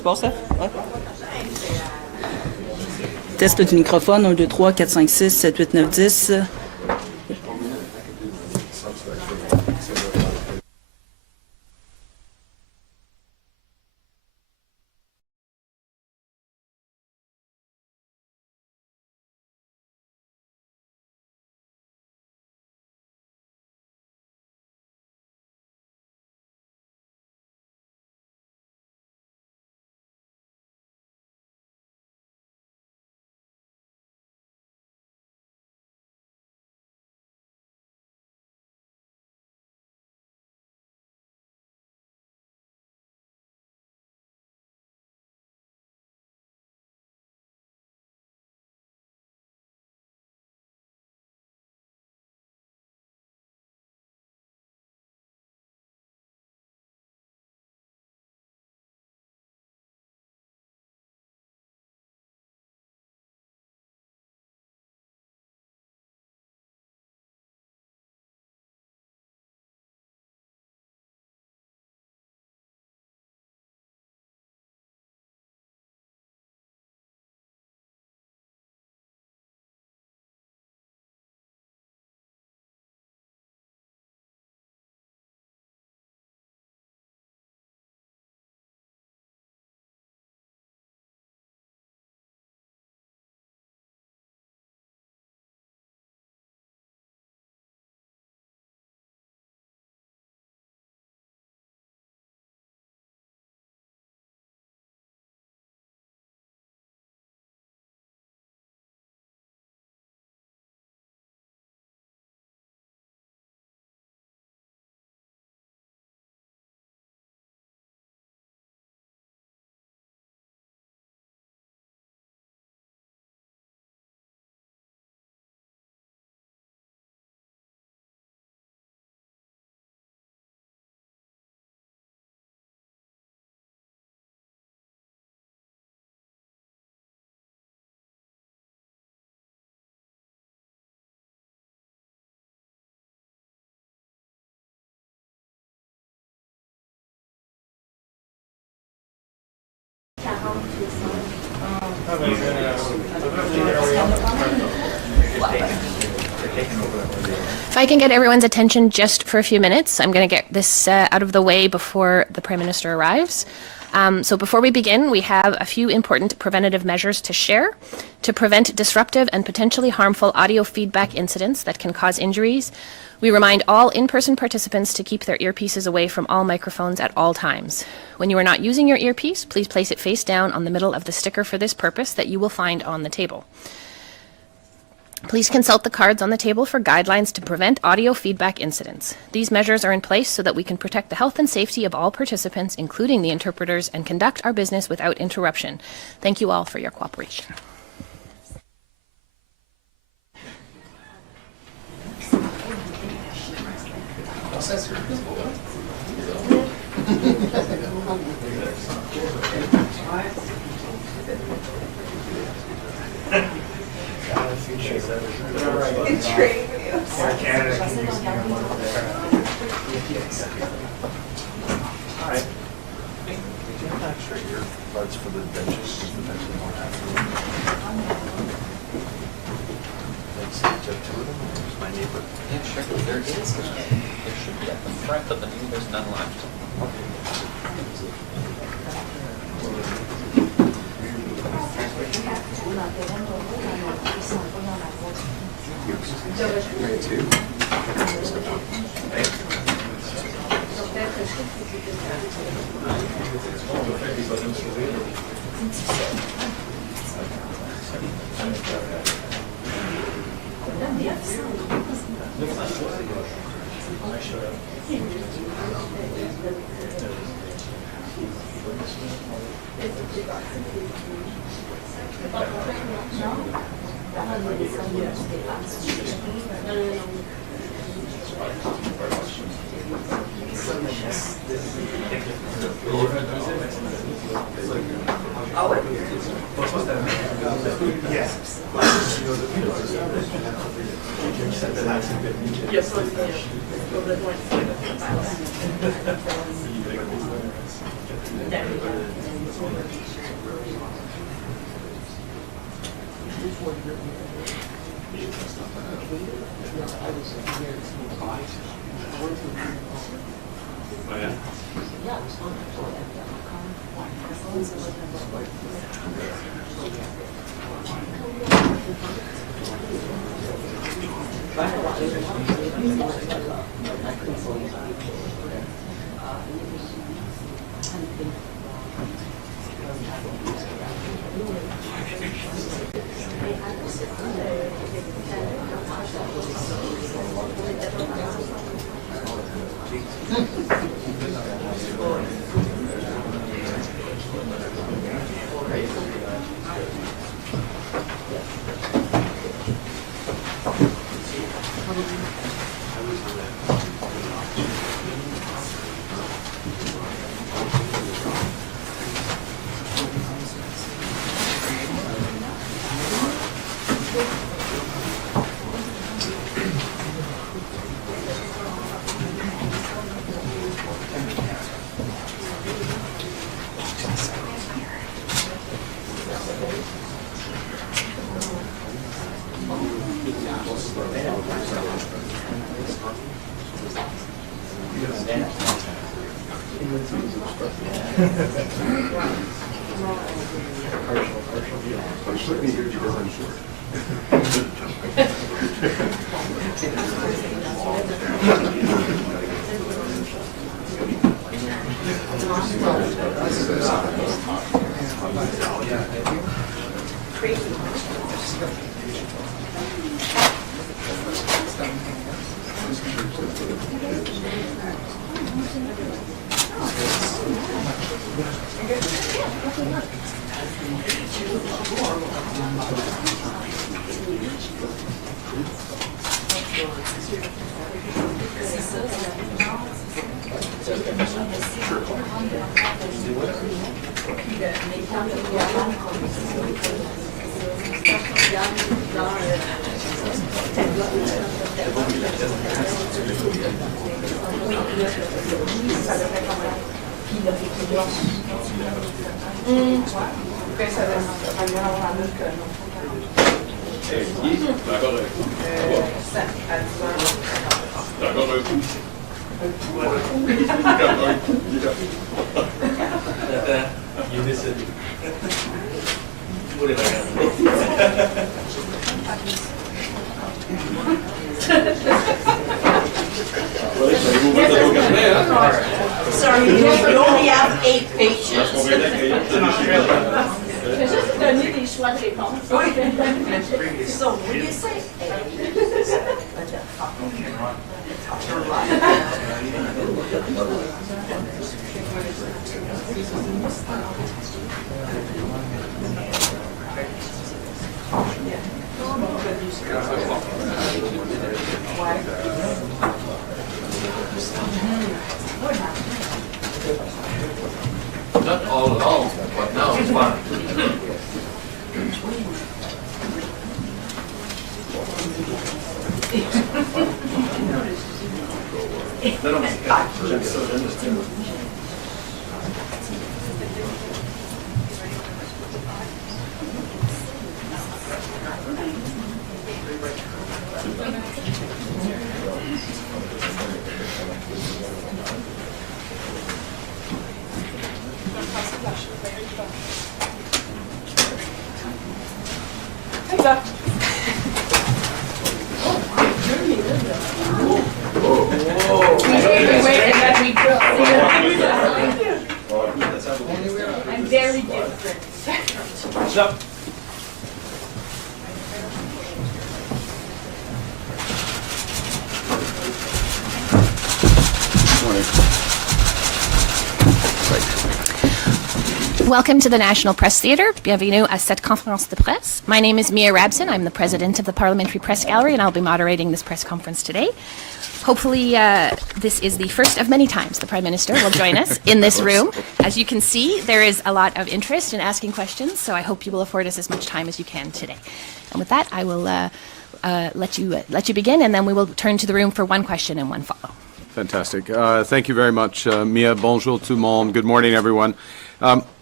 Tu passes, Steph? Ouais. Test du microphone, 1, 2, 3, 4, 5, 6, 7, 8, 9, 10. If I can get everyone's attention just for a few minutes, I'm going to get this out of the way before the Prime Minister arrives. So before we begin, we have a few important preventative measures to share to prevent disruptive and potentially harmful audio feedback incidents that can cause injuries. We remind all in-person participants to keep their earpieces away from all microphones at all times. When you are not using your earpiece, please place it face down on the middle of the sticker for this purpose that you will find on the table. Please consult the cards on the table for guidelines to prevent audio feedback incidents. These measures are in place so that we can protect the health and safety of all participants, including the interpreters, and conduct our business without interruption. Thank you all for your cooperation. It's training videos. Canada can use one of their. Alright. Did you not trade your buds for the dentist? Is the dentist more happy? Like, so you took 2 of them? Who's my neighbor? Yeah, sure. There is. There should be at the front, but there's none left. Grade 2. Sorry, you only have 8 pages. So when you say 8. Not all at all, but now it's fine. I'm very different. So, Welcome to the National Press Theatre. Bienvenue à cette conférence de presse. My name is Mia Rabson. I'm the president of the Parliamentary Press Gallery, and I'll be moderating this press conference today. Hopefully, this is the first of many times the Prime Minister will join us in this room. As you can see, there is a lot of interest in asking questions, so I hope you will afford us as much time as you can today. And with that, I will let you begin, and then we will turn to the room for one question and one follow. Fantastic. Thank you very much, Mia. Bonjour tout le monde. Good morning, everyone.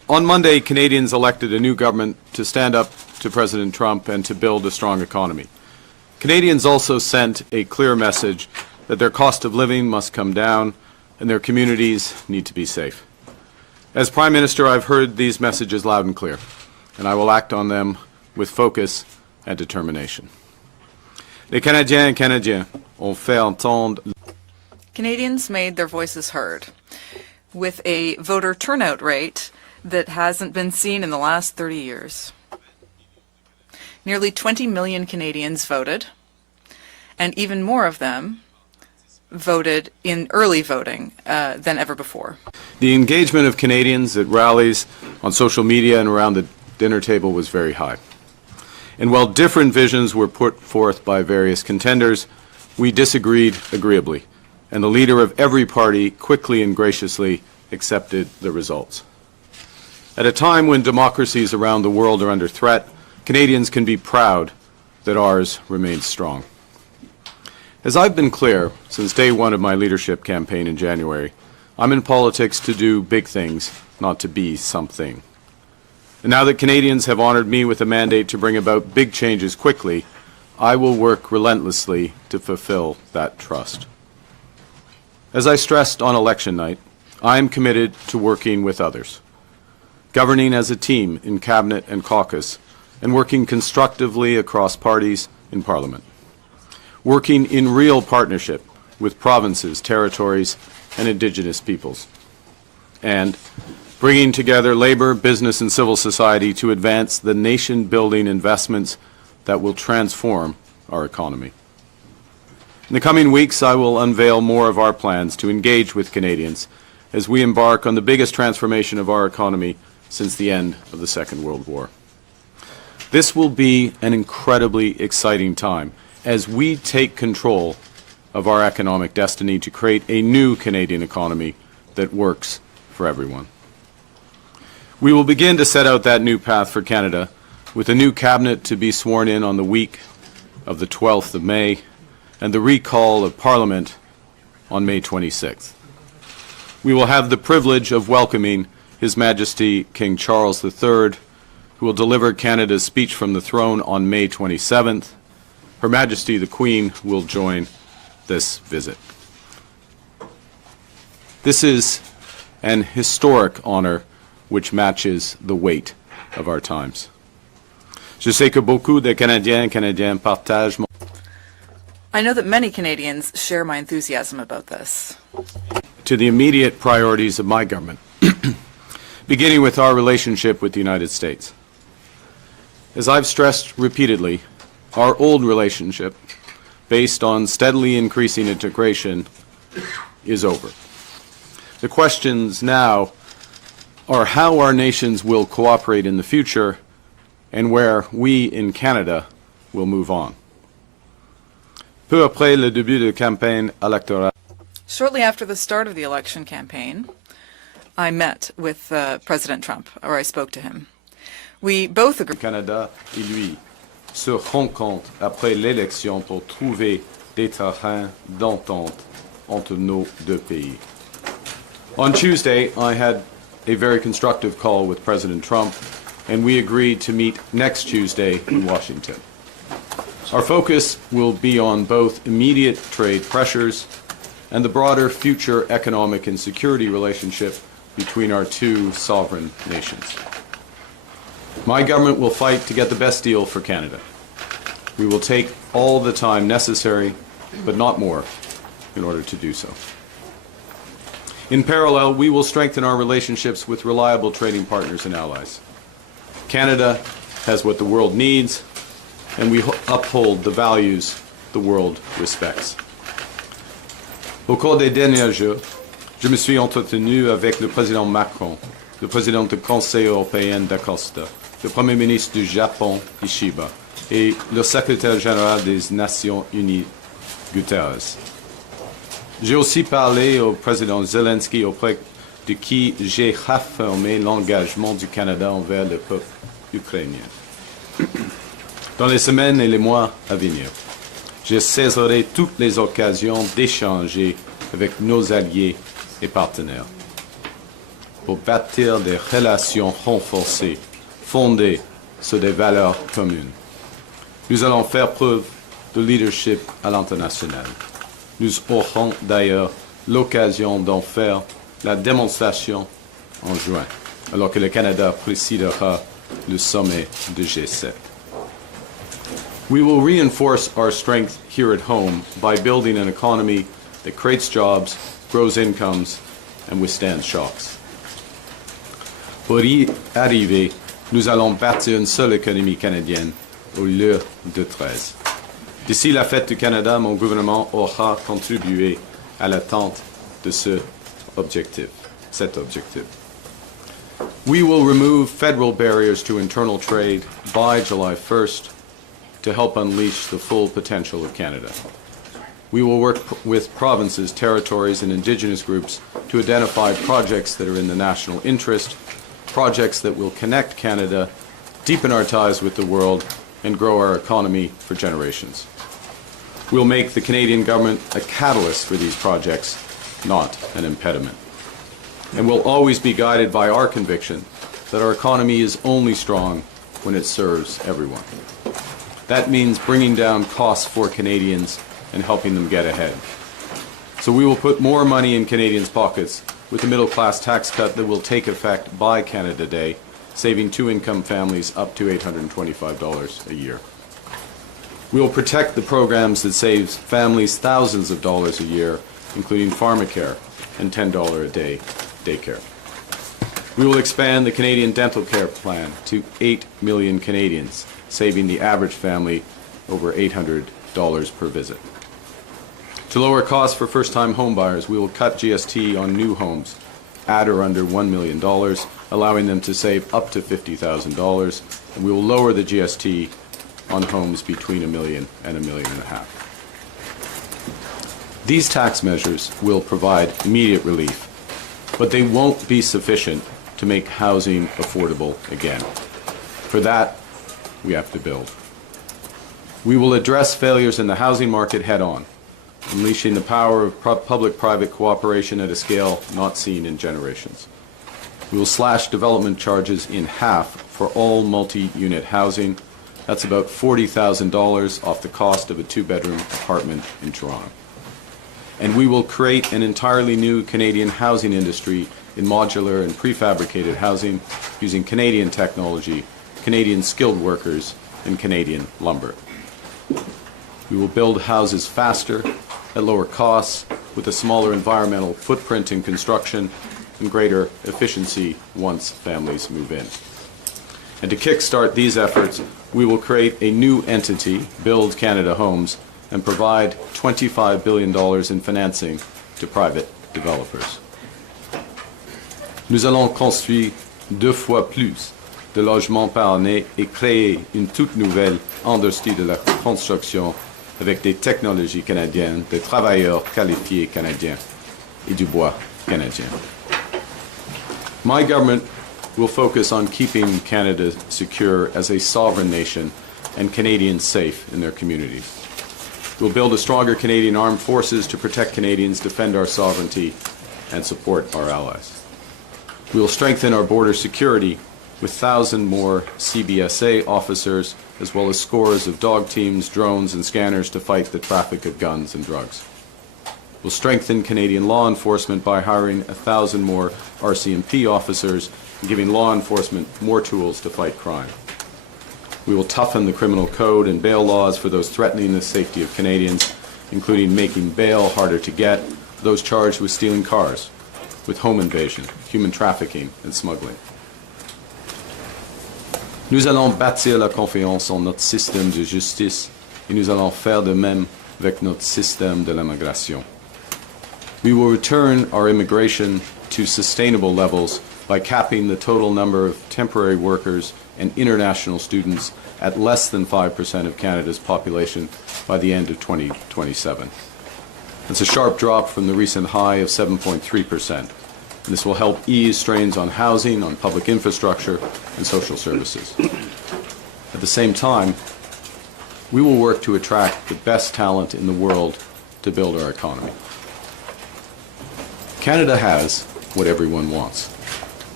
On Monday, Canadians elected a new government to stand up to President Trump and to build a strong economy. Canadians also sent a clear message that their cost of living must come down and their communities need to be safe. As Prime Minister, I've heard these messages loud and clear, and I will act on them with focus and determination. Les Canadiens et Canadiennes ont fait entendre. Canadians made their voices heard with a voter turnout rate that hasn't been seen in the last 30 years. Nearly 20 million Canadians voted, and even more of them voted in early voting than ever before. The engagement of Canadians at rallies, on social media, and around the dinner table was very high. And while different visions were put forth by various contenders, we disagreed agreeably, and the leader of every party quickly and graciously accepted the results. At a time when democracies around the world are under threat, Canadians can be proud that ours remains strong. As I've been clear since day one of my leadership campaign in January, I'm in politics to do big things, not to be something. And now that Canadians have honored me with a mandate to bring about big changes quickly, I will work relentlessly to fulfill that trust. As I stressed on election night, I am committed to working with others, governing as a team in Cabinet and caucus, and working constructively across parties in Parliament, working in real partnership with provinces, territories, and Indigenous peoples, and bringing together labor, business, and civil society to advance the nation-building investments that will transform our economy. In the coming weeks, I will unveil more of our plans to engage with Canadians as we embark on the biggest transformation of our economy since the end of the Second World War. This will be an incredibly exciting time as we take control of our economic destiny to create a new Canadian economy that works for everyone. We will begin to set out that new path for Canada with a new cabinet to be sworn in on the week of the 12th of May and the recall of Parliament on May 26th. We will have the privilege of welcoming His Majesty King Charles III, who will deliver Canada's speech from the throne on May 27th. Her Majesty the Queen will join this visit. This is an historic honor which matches the weight of our times. Je sais que beaucoup de Canadiens et Canadiennes partagent mon... I know that many Canadians share my enthusiasm about this. To the immediate priorities of my government, beginning with our relationship with the United States. As I've stressed repeatedly, our old relationship, based on steadily increasing integration, is over. The questions now are how our nations will cooperate in the future and where we in Canada will move on. Peu après le début de campagne électorale. Shortly after the start of the election campaign, I met with President Trump, or I spoke to him. We both agreed. Canada et lui se rencontrent après l'élection pour trouver des terrains d'entente entre nos deux pays. On Tuesday, I had a very constructive call with President Trump, and we agreed to meet next Tuesday in Washington. Our focus will be on both immediate trade pressures and the broader future economic and security relationship between our two sovereign nations. My government will fight to get the best deal for Canada. We will take all the time necessary, but not more, in order to do so. In parallel, we will strengthen our relationships with reliable trading partners and allies. Canada has what the world needs, and we uphold the values the world respects. Au cours des derniers jours, je me suis entretenu avec le président Macron, le président du Conseil européen d'Acosta, le Premier ministre du Japon, Ishiba, et le secrétaire général des Nations Unies, Guterres. J'ai aussi parlé au président Zelensky, auprès de qui j'ai réaffirmé l'engagement du Canada envers le peuple ukrainien. Dans les semaines et les mois à venir, je saisirai toutes les occasions d'échanger avec nos alliés et partenaires. pour bâtir des relations renforcées, fondées sur des valeurs communes. Nous allons faire preuve de leadership à l'international. Nous aurons d'ailleurs l'occasion d'en faire la démonstration en juin, alors que le Canada présidera le sommet de G7. We will reinforce our strength here at home by building an economy that creates jobs, grows incomes, and withstands shocks. Pour y arriver, nous allons bâtir une seule économie canadienne au lieu de 13. D'ici la fête du Canada, mon gouvernement aura contribué à l'atteinte de cet objectif. We will remove federal barriers to internal trade by July 1st to help unleash the full potential of Canada. We will work with provinces, territories, and Indigenous groups to identify projects that are in the national interest, projects that will connect Canada, deepen our ties with the world, and grow our economy for generations. We'll make the Canadian government a catalyst for these projects, not an impediment. And we'll always be guided by our conviction that our economy is only strong when it serves everyone. That means bringing down costs for Canadians and helping them get ahead. So we will put more money in Canadians' pockets with the middle-class tax cut that will take effect by Canada Day, saving two-income families up to $825 a year. We will protect the programs that save families thousands of dollars a year, including pharmacare and $10 a day daycare. We will expand the Canadian Dental Care Plan to 8 million Canadians, saving the average family over $800 per visit. To lower costs for first-time homebuyers, we will cut GST on new homes at or under $1 million, allowing them to save up to $50,000, and we will lower the GST on homes between $1 million and $1.5 million. These tax measures will provide immediate relief, but they won't be sufficient to make housing affordable again. For that, we have to build. We will address failures in the housing market head-on, unleashing the power of public-private cooperation at a scale not seen in generations. We will slash development charges in half for all multi-unit housing. That's about $40,000 off the cost of a two-bedroom apartment in Toronto. And we will create an entirely new Canadian housing industry in modular and prefabricated housing using Canadian technology, Canadian skilled workers, and Canadian lumber. We will build houses faster, at lower costs, with a smaller environmental footprint in construction and greater efficiency once families move in. And to kickstart these efforts, we will create a new entity, Build Canada Homes, and provide $25 billion in financing to private developers. Nous allons construire 2 fois plus de logements par année et créer une toute nouvelle industrie de la construction avec des technologies canadiennes, des travailleurs qualifiés canadiens et du bois canadien. My government will focus on keeping Canada secure as a sovereign nation and Canadians safe in their communities. We'll build a stronger Canadian armed forces to protect Canadians, defend our sovereignty, and support our allies. We will strengthen our border security with 1,000 more CBSA officers, as well as scores of dog teams, drones, and scanners to fight the traffic of guns and drugs. We'll strengthen Canadian law enforcement by hiring 1,000 more RCMP officers and giving law enforcement more tools to fight crime. We will toughen the criminal code and bail laws for those threatening the safety of Canadians, including making bail harder to get for those charged with stealing cars, with home invasion, human trafficking, and smuggling. Nous allons bâtir la confiance en notre système de justice et nous allons faire de même avec notre système de l'immigration. We will return our immigration to sustainable levels by capping the total number of temporary workers and international students at less than 5% of Canada's population by the end of 2027. That's a sharp drop from the recent high of 7.3%. This will help ease strains on housing, on public infrastructure, and social services. At the same time, we will work to attract the best talent in the world to build our economy. Canada has what everyone wants: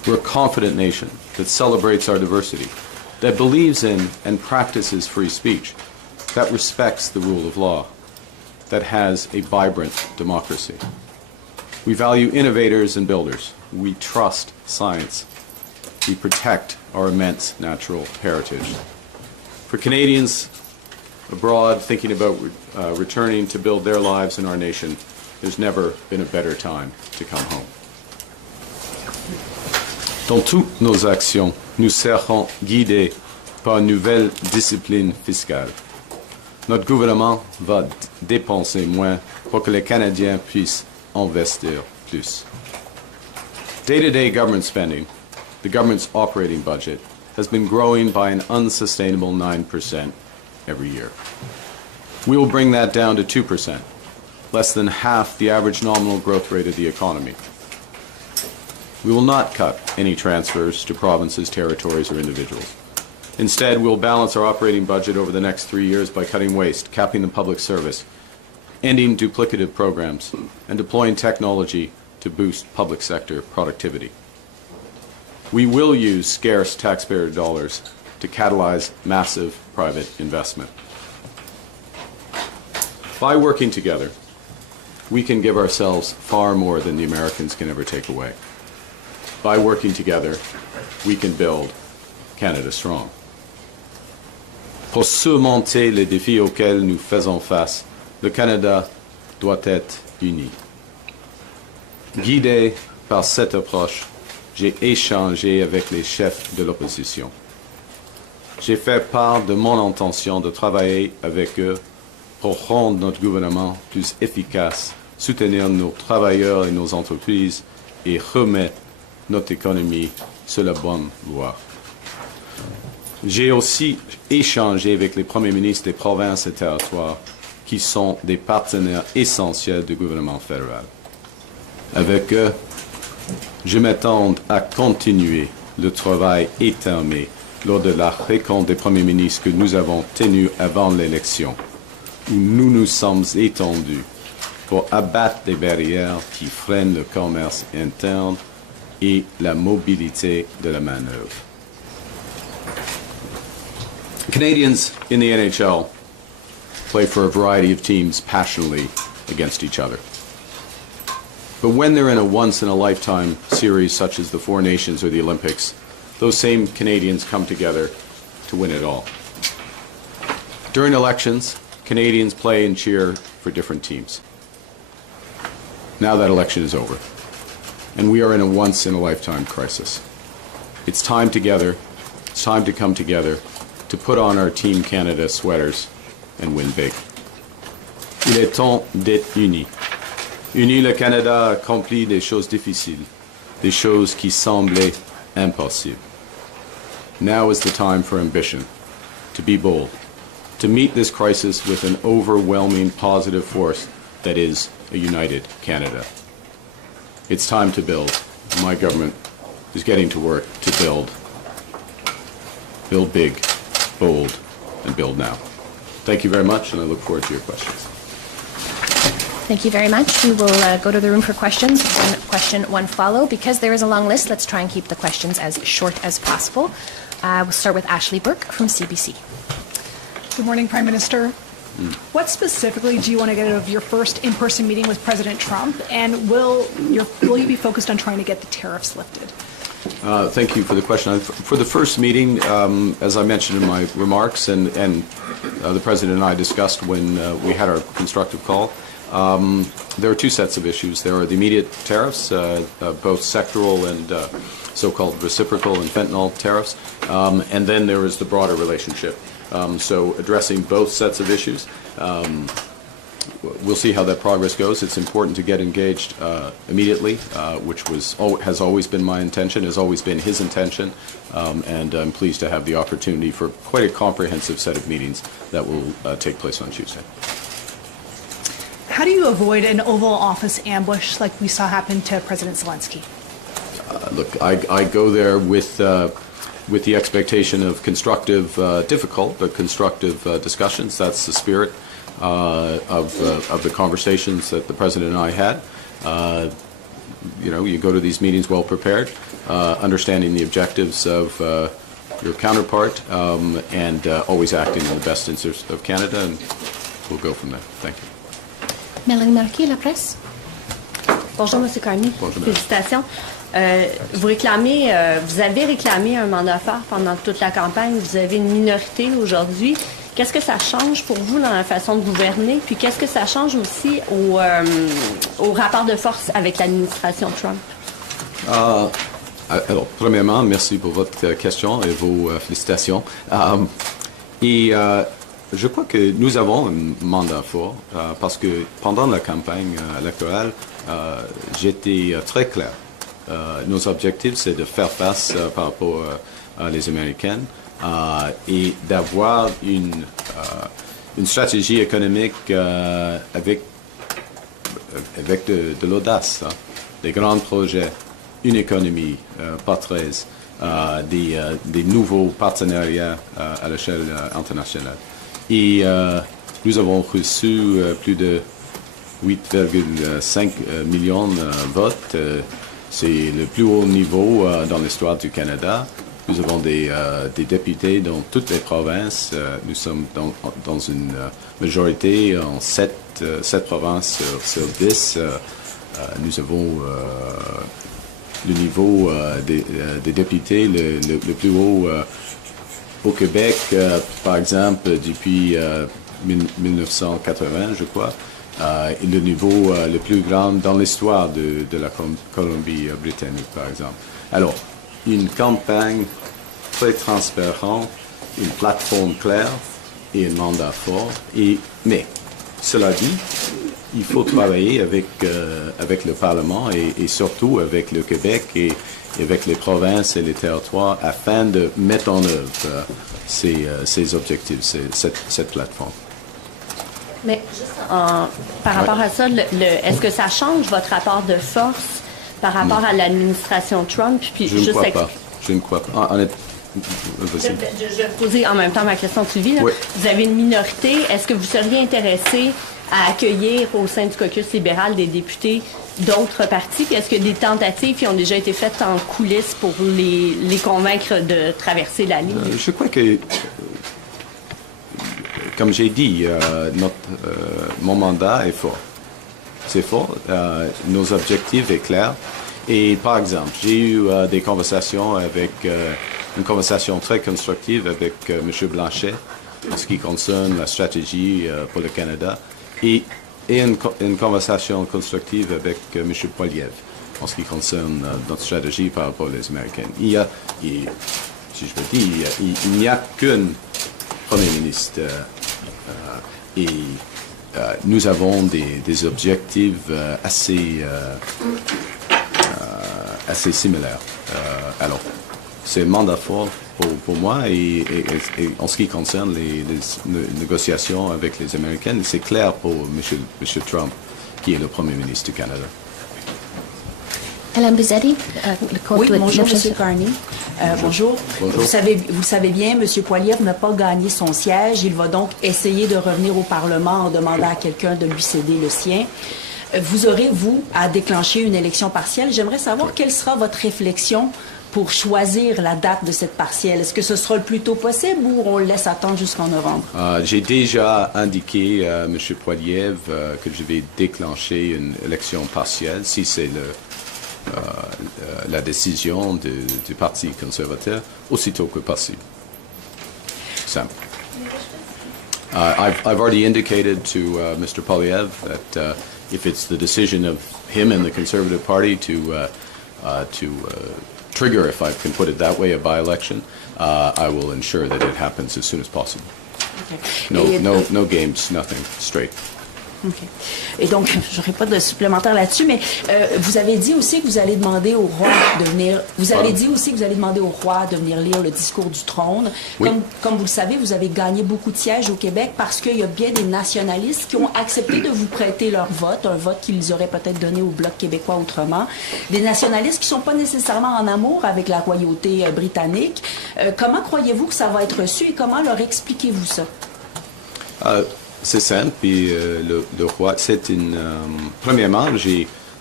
We're a confident nation that celebrates our diversity, that believes in and practices free speech, that respects the rule of law, that has a vibrant democracy. We value innovators and builders. We trust science. We protect our immense natural heritage. For Canadians abroad thinking about returning to build their lives in our nation, there's never been a better time to come home. Dans toutes nos actions, nous serons guidés par une nouvelle discipline fiscale. Notre gouvernement va dépenser moins pour que les Canadiens puissent investir plus. Day-to-day government spending, the government's operating budget, has been growing by an unsustainable 9% every year. We will bring that down to 2%, less than half the average nominal growth rate of the economy. We will not cut any transfers to provinces, territories, or individuals. Instead, we'll balance our operating budget over the next 3 years by cutting waste, capping the public service, ending duplicative programs, and deploying technology to boost public sector productivity. We will use scarce taxpayer dollars to catalyze massive private investment. By working together, we can give ourselves far more than the Americans can ever take away. By working together, we can build Canada strong. Pour surmonter les défis auxquels nous faisons face, le Canada doit être uni. Guidé par cette approche, j'ai échangé avec les chefs de l'opposition. J'ai fait part de mon intention de travailler avec eux pour rendre notre gouvernement plus efficace, soutenir nos travailleurs et nos entreprises et remettre notre économie sur la bonne voie. J'ai aussi échangé avec les premiers ministres des provinces et territoires qui sont des partenaires essentiels du gouvernement fédéral. Avec eux, je m'attends à continuer le travail étamé lors de la rencontre des premiers ministres que nous avons tenue avant l'élection, où nous nous sommes étendus pour abattre les barrières qui freinent le commerce interne et la mobilité de la main-d'œuvre. Canadians in the NHL play for a variety of teams passionately against each other. But when they're in a once-in-a-lifetime series such as the Four Nations or the Olympics, those same Canadians come together to win it all. During elections, Canadians play and cheer for different teams. Now that election is over, and we are in a once-in-a-lifetime crisis. It's time together, it's time to come together to put on our Team Canada sweaters and win big. Il est temps d'être unis. Unis, le Canada a accompli des choses difficiles, des choses qui semblaient impossibles. Now is the time for ambition, to be bold, to meet this crisis with an overwhelming positive force that is a united Canada. It's time to build. My government is getting to work to build. Build big, bold, and build now. Thank you very much, and I look forward to your questions. Thank you very much. We will go to the room for questions. One question, one follow. Because there is a long list, let's try and keep the questions as short as possible. We'll start with Ashley Burke from CBC. Good morning, Prime Minister. What specifically do you want to get out of your first in-person meeting with President Trump, and will you be focused on trying to get the tariffs lifted? Thank you for the question. For the first meeting, as I mentioned in my remarks, and the President and I discussed when we had our constructive call, there are two sets of issues. There are the immediate tariffs, both sectoral and so-called reciprocal and fentanyl tariffs, and then there is the broader relationship. So addressing both sets of issues. We'll see how that progress goes. It's important to get engaged immediately, which has always been my intention, has always been his intention, and I'm pleased to have the opportunity for quite a comprehensive set of meetings that will take place on Tuesday. How do you avoid an Oval Office ambush like we saw happen to President Zelensky? Look, I go there with the expectation of constructive, difficult, but constructive discussions. That's the spirit of the conversations that the President and I had. you go to these meetings well prepared, understanding the objectives of your counterpart, and always acting in the best interest of Canada, and we'll go from there. Thank you. Mélanie Marquis, La Presse. Bonjour, M. Carney. Bonjour, Félicitations. Vous avez réclamé un mandat fort pendant toute la campagne. Vous avez une minorité aujourd'hui. Qu'est-ce que ça change pour vous dans la façon de gouverner? Puis qu'est-ce que ça change aussi au rapport de force avec l'administration Trump? Alors, premièrement, merci pour votre question et vos félicitations. Je crois que nous avons un mandat fort parce que pendant la campagne électorale, j'étais très clair. Nos objectifs, c'est de faire face par rapport à les Américaines et d'avoir une stratégie économique avec de l'audace, des grands projets, une économie pas 13, des nouveaux partenariats à l'échelle internationale. Et nous avons reçu plus de 8,5 millions de votes. C'est le plus haut niveau dans l'histoire du Canada. Nous avons des députés dans toutes les provinces. Nous sommes dans une majorité en 7 provinces sur 10. Nous avons le niveau des députés le plus haut au Québec, par exemple, depuis 1980, je crois, et le niveau le plus grand dans l'histoire de la Colombie-Britannique, par exemple. Alors, une campagne très transparente, une plateforme claire et un mandat fort. Mais, cela dit, il faut travailler avec le Parlement et surtout avec le Québec et avec les provinces et les territoires afin de mettre en œuvre ces objectifs, cette plateforme. Mais juste par rapport à ça, est-ce que ça change votre rapport de force par rapport à l'administration Trump? Puis Je ne crois pas. Je ne crois pas. Je vais poser en même temps ma question de suivi. Oui. Vous avez une minorité. Est-ce que vous seriez intéressé à accueillir au sein du caucus libéral des députés d'autres partis? Puis est-ce que des tentatives qui ont déjà été faites en coulisses pour les convaincre de traverser la ligne? Je crois que, comme j'ai dit, mon mandat est fort. C'est fort. Nos objectifs sont clairs. Et par exemple, j'ai eu des conversations une conversation très constructive avec M. Blanchet en ce qui concerne la stratégie pour le Canada et une conversation constructive avec M. Poilievre en ce qui concerne notre stratégie par rapport aux Américains. Si je veux dire, il n'y a qu'un Premier ministre et nous avons des objectifs assez similaires. Alors, c'est un mandat fort pour moi et en ce qui concerne les négociations avec les Américains, c'est clair pour M. Trump, qui est le Premier ministre du Canada. Alain Bizzetti, le compte Oui, bonjour, M. Carney. Bonjour. Bonjour. Vous le savez bien, M. Poilievre n'a pas gagné son siège. Il va donc essayer de revenir au Parlement en demandant à quelqu'un de lui céder le sien. Vous aurez, vous, à déclencher une élection partielle. J'aimerais savoir quelle sera votre réflexion pour choisir la date de cette partielle. Est-ce que ce sera le plus tôt possible ou on le laisse attendre jusqu'en novembre? J'ai déjà indiqué à M. Poilievre que je vais déclencher une élection partielle si c'est la décision du Parti conservateur aussitôt que possible. Simple. I've already indicated to Mr. Poilievre that if it's the decision of him and the Conservative Party to trigger, if I can put it that way, a by-election, I will ensure that it happens as soon as possible. Okay. No games, nothing, straight. OK. Et donc, je n'aurai pas de supplémentaire là-dessus, mais vous avez dit aussi que vous allez demander au roi de venir. Vous avez dit aussi que vous allez demander au roi de venir lire le discours du trône. Oui. Comme vous le savez, vous avez gagné beaucoup de sièges au Québec parce qu'il y a bien des nationalistes qui ont accepté de vous prêter leur vote, un vote qu'ils auraient peut-être donné au Bloc québécois autrement. Des nationalistes qui ne sont pas nécessairement en amour avec la royauté britannique. Comment croyez-vous que ça va être reçu et comment leur expliquez-vous ça? C'est simple, puis le roi, premièrement, j'ai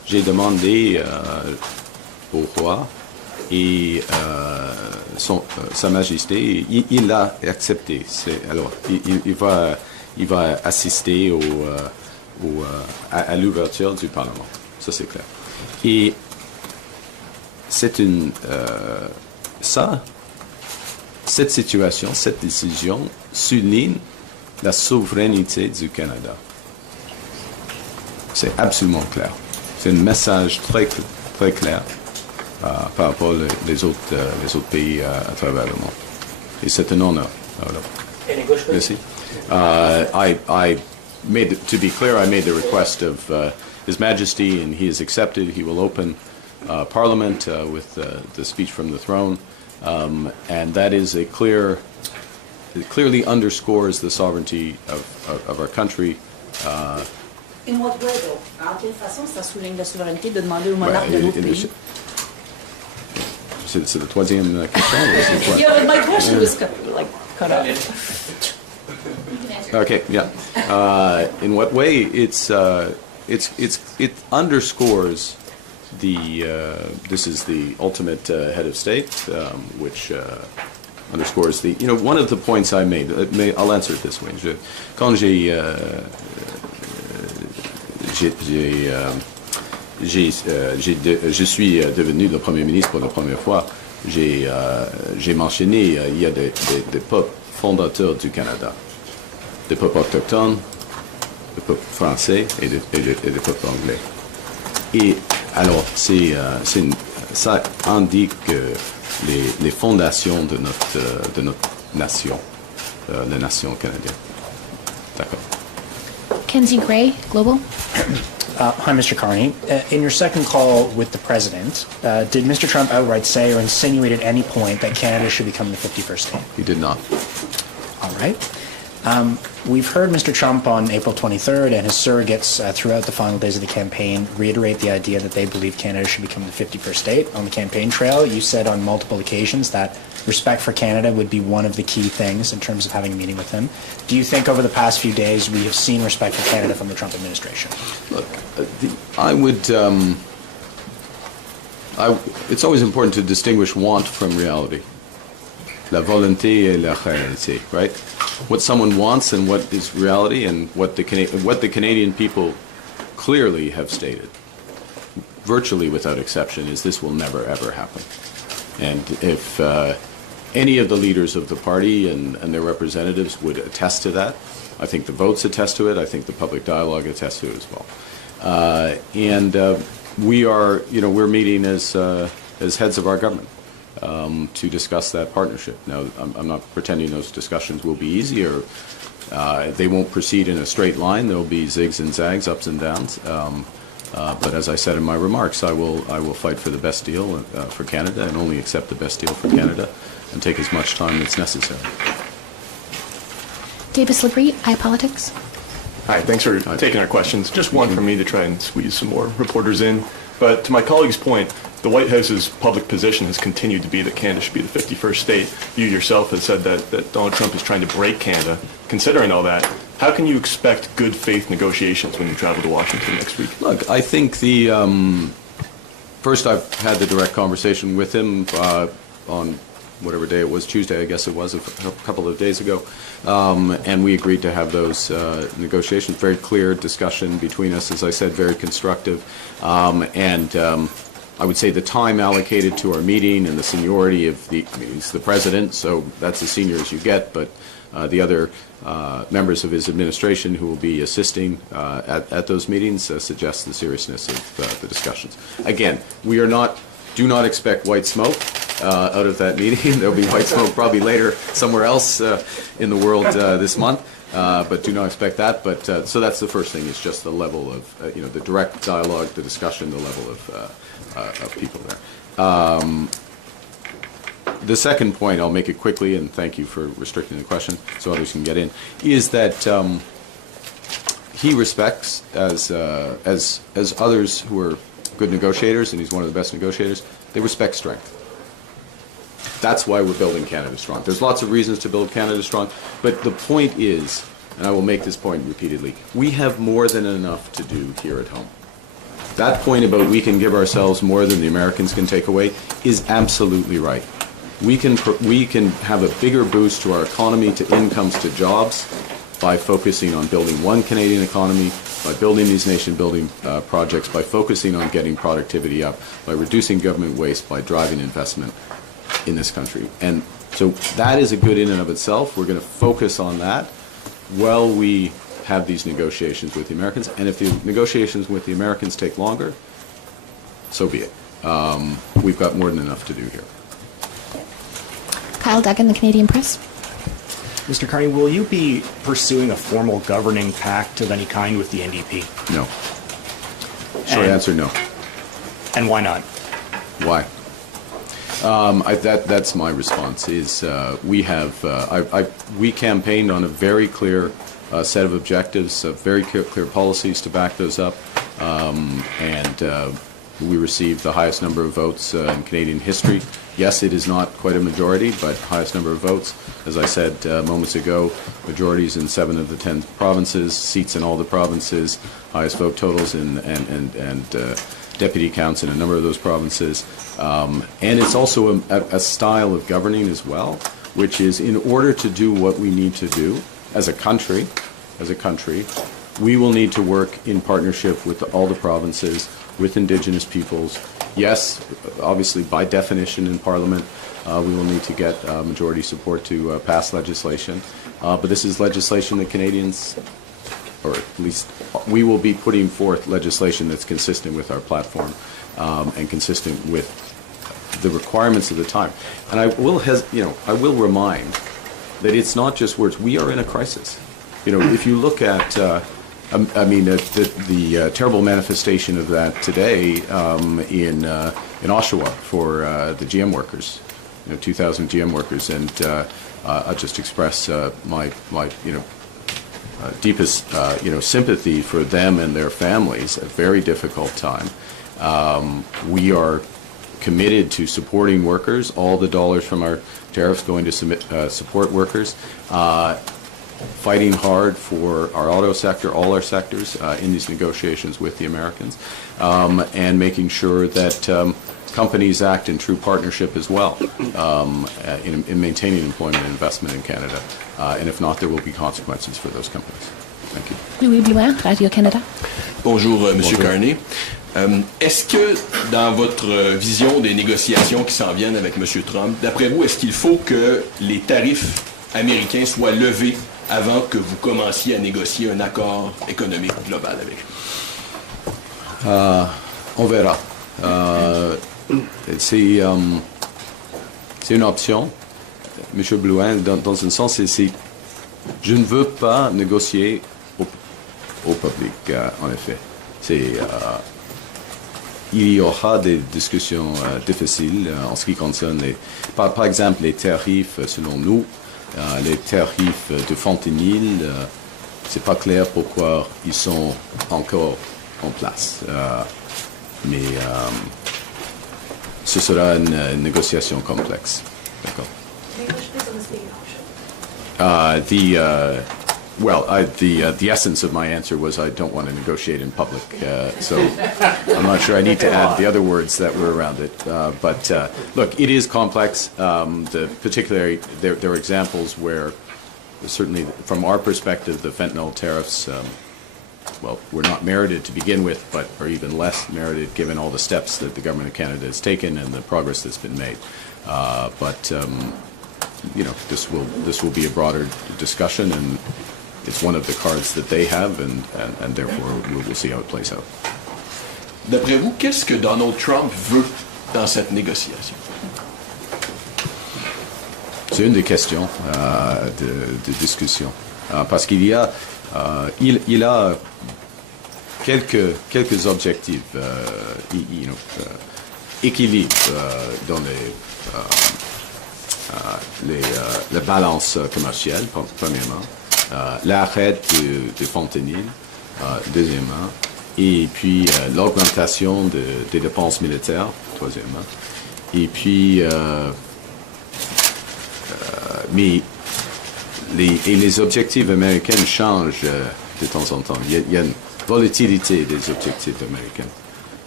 j'ai demandé au roi et Sa Majesté, il a accepté. Alors, il va assister à l'ouverture du Parlement. Ça, c'est clair. Et c'est cette situation, cette décision souligne la souveraineté du Canada. C'est absolument clair. C'est un message très, très clair par rapport aux autres pays à travers le monde. Et c'est un honneur. Merci. To be clear, I made the request of His Majesty, and he has accepted. He will open Parliament with the speech from the throne, and that is it clearly underscores the sovereignty of our country. In what way, though? En quelle façon ça souligne la souveraineté de demander au monarque de notre pays? C'est la troisième question. Yeah, my question was cut off. Okay, yeah. In what way? It underscores this is the ultimate head of state, which underscores one of the points I made. I'll answer it this way. Quand je suis devenu le Premier ministre pour la première fois, j'ai mentionné il y a des peuples fondateurs du Canada, des peuples autochtones, des peuples français et des peuples anglais. Et alors, ça indique les fondations de notre nation, la nation canadienne. D'accord. Kenzie Gray, Global. Hi, Mr. Carney. In your second call with the President, did Mr. Trump outright say or insinuate at any point that Canada should become the 51st state? He did not. All right. We've heard Mr. Trump on April 23rd and his surrogates throughout the final days of the campaign reiterate the idea that they believe Canada should become the 51st state. On the campaign trail, you said on multiple occasions that respect for Canada would be one of the key things in terms of having a meeting with him. Do you think over the past few days we have seen respect for Canada from the Trump administration? Look, it's always important to distinguish want from reality. La volonté et la réalité, right? What someone wants and what is reality, and what the Canadian people clearly have stated, virtually without exception, is this will never ever happen. And if any of the leaders of the party and their representatives would attest to that, I think the votes attest to it. I think the public dialogue attests to it as well. We're meeting as heads of our government. To discuss that partnership. Now, I'm not pretending those discussions will be easy, or they won't proceed in a straight line. There will be zigs and zags, ups and downs. But as I said in my remarks, I will fight for the best deal for Canada, and only accept the best deal for Canada, and take as much time as necessary. Davis Labrie, iPolitics. Hi, thanks for taking our questions. Just one from me to try and squeeze some more reporters in. But to my colleague's point, the White House's public position has continued to be that Canada should be the 51st state. You yourself have said that Donald Trump is trying to break Canada. Considering all that, how can you expect good faith negotiations when you travel to Washington next week? Look, I think first I've had the direct conversation with him on whatever day it was, Tuesday I guess it was, a couple of days ago, and we agreed to have those negotiations. Very clear discussion between us, as I said, very constructive, I would say the time allocated to our meeting and the seniority of he's the president, so that's as senior as you get, but the other members of his administration who will be assisting at those meetings suggests the seriousness of the discussions. Again, do not expect white smoke out of that meeting. There'll be white smoke probably later somewhere else in the world this month. But do not expect that. But so that's the first thing, is just the level of the direct dialogue, the discussion, the level of people there. The second point, I'll make it quickly, and thank you for restricting the question so others can get in, is that he respects, as others who are good negotiators, and he's one of the best negotiators, they respect strength. That's why we're building Canada strong. There's lots of reasons to build Canada strong, but the point is, and I will make this point repeatedly, we have more than enough to do here at home. that point about we can give ourselves more than the Americans can take away is absolutely right. We can have a bigger boost to our economy, to incomes, to jobs by focusing on building one Canadian economy, by building these nation-building projects, by focusing on getting productivity up, by reducing government waste, by driving investment in this country. And so that is a good in and of itself. We're going to focus on that while we have these negotiations with the Americans. And if the negotiations with the Americans take longer, so be it. We've got more than enough to do here. Kyle Duggan, the Canadian Press. Mr. Carney, will you be pursuing a formal governing pact of any kind with the NDP? No. Short answer, no. And why not? Why? That's my response. Is we campaigned on a very clear set of objectives, very clear policies to back those up, and we received the highest number of votes in Canadian history. Yes, it is not quite a majority, but highest number of votes. As I said moments ago, majorities in 7 of the 10 provinces, seats in all the provinces, highest vote totals and deputy counts in a number of those provinces. And it's also a style of governing as well, which is in order to do what we need to do as a country, we will need to work in partnership with all the provinces, with Indigenous peoples. Yes, obviously, by definition in Parliament, we will need to get majority support to pass legislation. But this is legislation that Canadians, or at least we will be putting forth legislation that's consistent with our platform and consistent with the requirements of the time. And I will remind that it's not just words. We are in a crisis. If you look at the terrible manifestation of that today in Oshawa for the GM workers, 2,000 GM workers, and I'll just express my deepest sympathy for them and their families. A very difficult time. We are committed to supporting workers. All the dollars from our tariffs going to support workers. Fighting hard for our auto sector, all our sectors, in these negotiations with the Americans, and making sure that companies act in true partnership as well in maintaining employment and investment in Canada. And if not, there will be consequences for those companies. Thank you. Louis Blouin, Radio-Canada. Bonjour, Monsieur Carney. Est-ce que, dans votre vision des négociations qui s'en viennent avec Monsieur Trump, d'après vous, est-ce qu'il faut que les tarifs américains soient levés avant que vous commenciez à négocier un accord économique global avec lui? On verra. C'est une option. Monsieur Blouin, dans un sens, je ne veux pas négocier au public, en effet. Il y aura des discussions difficiles en ce qui concerne, par exemple, les tarifs, selon nous. Les tarifs de fentanyl, c'est pas clair pourquoi ils sont encore en place. Mais ce sera une négociation complexe. D'accord. The essence of my answer was I don't want to negotiate in public, so I'm not sure I need to add the other words that were around it. But look, it is complex. Particularly, there are examples where, certainly from our perspective, the fentanyl tariffs, were not merited to begin with, but are even less merited given all the steps that the government of Canada has taken and the progress that's been made. This will be a broader discussion, and it's one of the cards that they have, and therefore we'll see how it plays out. D'après vous, qu'est-ce que Donald Trump veut dans cette négociation? C'est une des questions de discussion, parce qu'il y a il a quelques objectifs, équilibre dans la balance commerciale, premièrement, l'arrêt de fentanyl, deuxièmement, et puis l'augmentation des dépenses militaires, troisièmement, et puis mais les objectifs américains changent de temps en temps. Il y a une volatilité des objectifs américains.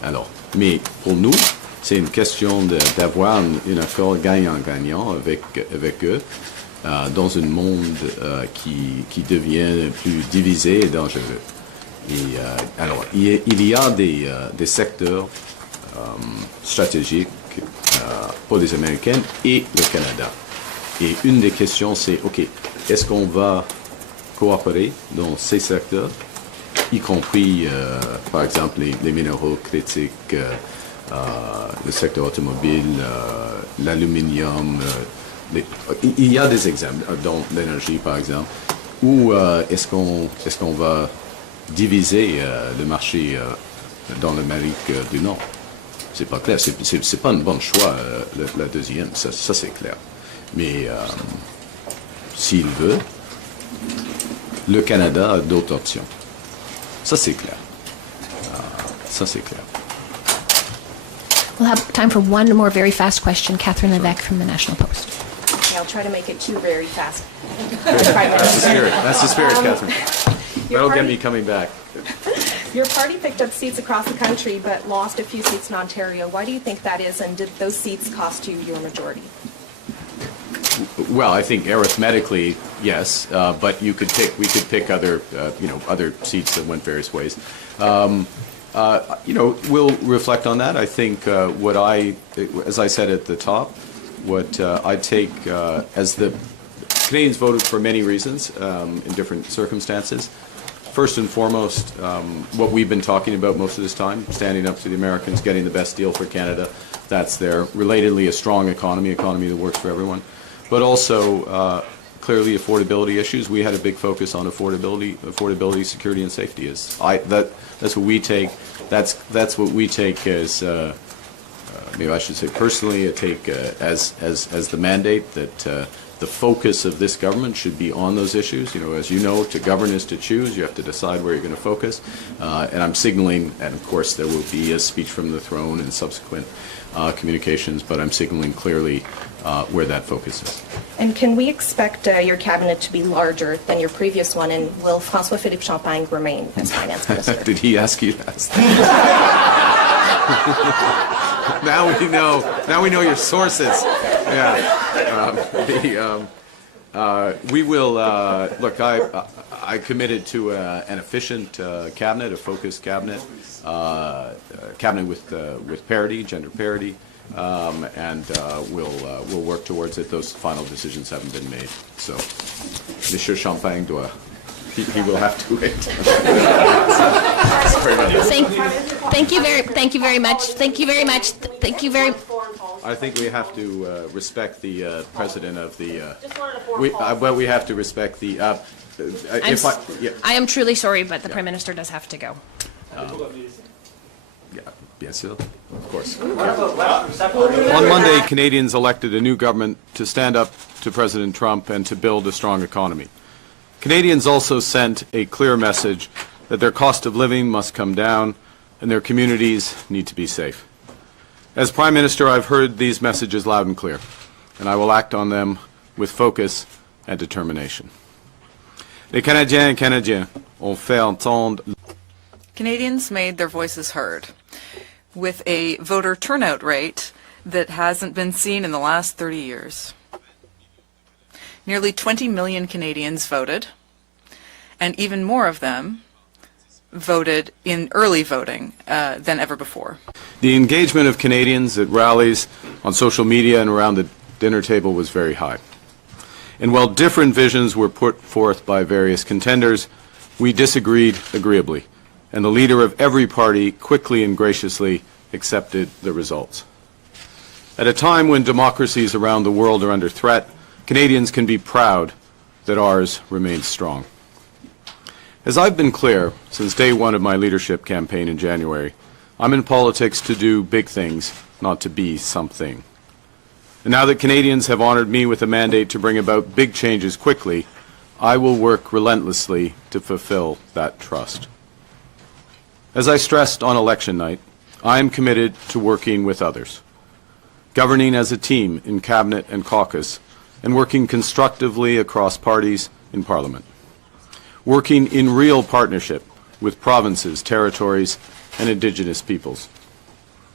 Alors, mais pour nous, c'est une question d'avoir un accord gagnant-gagnant avec eux dans un monde qui devient plus divisé et dangereux. Et alors, il y a des secteurs stratégiques pour les Américains et le Canada. Et une des questions, c'est, OK, est-ce qu'on va coopérer dans ces secteurs, y compris, par exemple, les minéraux critiques, le secteur automobile, l'aluminium. Il y a des exemples, dans l'énergie, par exemple, où est-ce qu'on va diviser le marché dans l'Amérique du Nord? C'est pas clair. C'est pas un bon choix, la deuxième. Ça c'est clair. Mais s'il veut, le Canada a d'autres options. Ça c'est clair. Ça c'est clair. We'll have time for one more very fast question. Catherine Levesque from the National Post. Okay, I'll try to make it two very fast. That's the spirit. That's the spirit, Catherine. That'll get me coming back. Your party picked up seats across the country but lost a few seats in Ontario. Why do you think that is, and did those seats cost you your majority? Well, I think arithmetically, yes, but we could pick other, other seats that went various ways. We'll reflect on that. I think as I said at the top, what I take as the Canadians voted for many reasons in different circumstances. First and foremost, what we've been talking about most of this time, standing up to the Americans, getting the best deal for Canada, that's there. Relatedly, a strong economy that works for everyone. But also, clearly, affordability issues. We had a big focus on affordability, security, and safety. That's what we take. That's what we take as, maybe I should say personally, I take as the mandate that the focus of this government should be on those issues. As you know, to govern is to choose. You have to decide where you're going to focus. And I'm signaling, and of course there will be a speech from the throne and subsequent communications, but I'm signaling clearly where that focus is. And can we expect your cabinet to be larger than your previous one, and will François-Philippe Champagne remain as finance minister? Did he ask you that? Now we know your sources. Yeah. We will look. I committed to an efficient cabinet, a focused cabinet, cabinet with parity, gender parity, and we'll work towards it. Those final decisions haven't been made, so Monsieur Champagne doit. He will have to wait. Sorry about that. Thank you very much. I think we have to respect the president of the. But we have to respect the. I am truly sorry, but the Prime Minister does have to go. Bien sûr, of course. On Monday, Canadians elected a new government to stand up to President Trump and to build a strong economy. Canadians also sent a clear message that their cost of living must come down and their communities need to be safe. As Prime Minister, I've heard these messages loud and clear, and I will act on them with focus and determination. Les Canadiens et Canadiennes ont fait entendre. Canadians made their voices heard with a voter turnout rate that hasn't been seen in the last 30 years. Nearly 20 million Canadians voted, and even more of them voted in early voting than ever before. The engagement of Canadians at rallies, on social media, and around the dinner table was very high. And while different visions were put forth by various contenders, we disagreed agreeably, and the leader of every party quickly and graciously accepted the results. At a time when democracies around the world are under threat, Canadians can be proud that ours remains strong. As I've been clear since day one of my leadership campaign in January, I'm in politics to do big things, not to be something. And now that Canadians have honored me with a mandate to bring about big changes quickly, I will work relentlessly to fulfill that trust. As I stressed on election night, I am committed to working with others, governing as a team in Cabinet and caucus, and working constructively across parties in Parliament, working in real partnership with provinces, territories, and Indigenous peoples,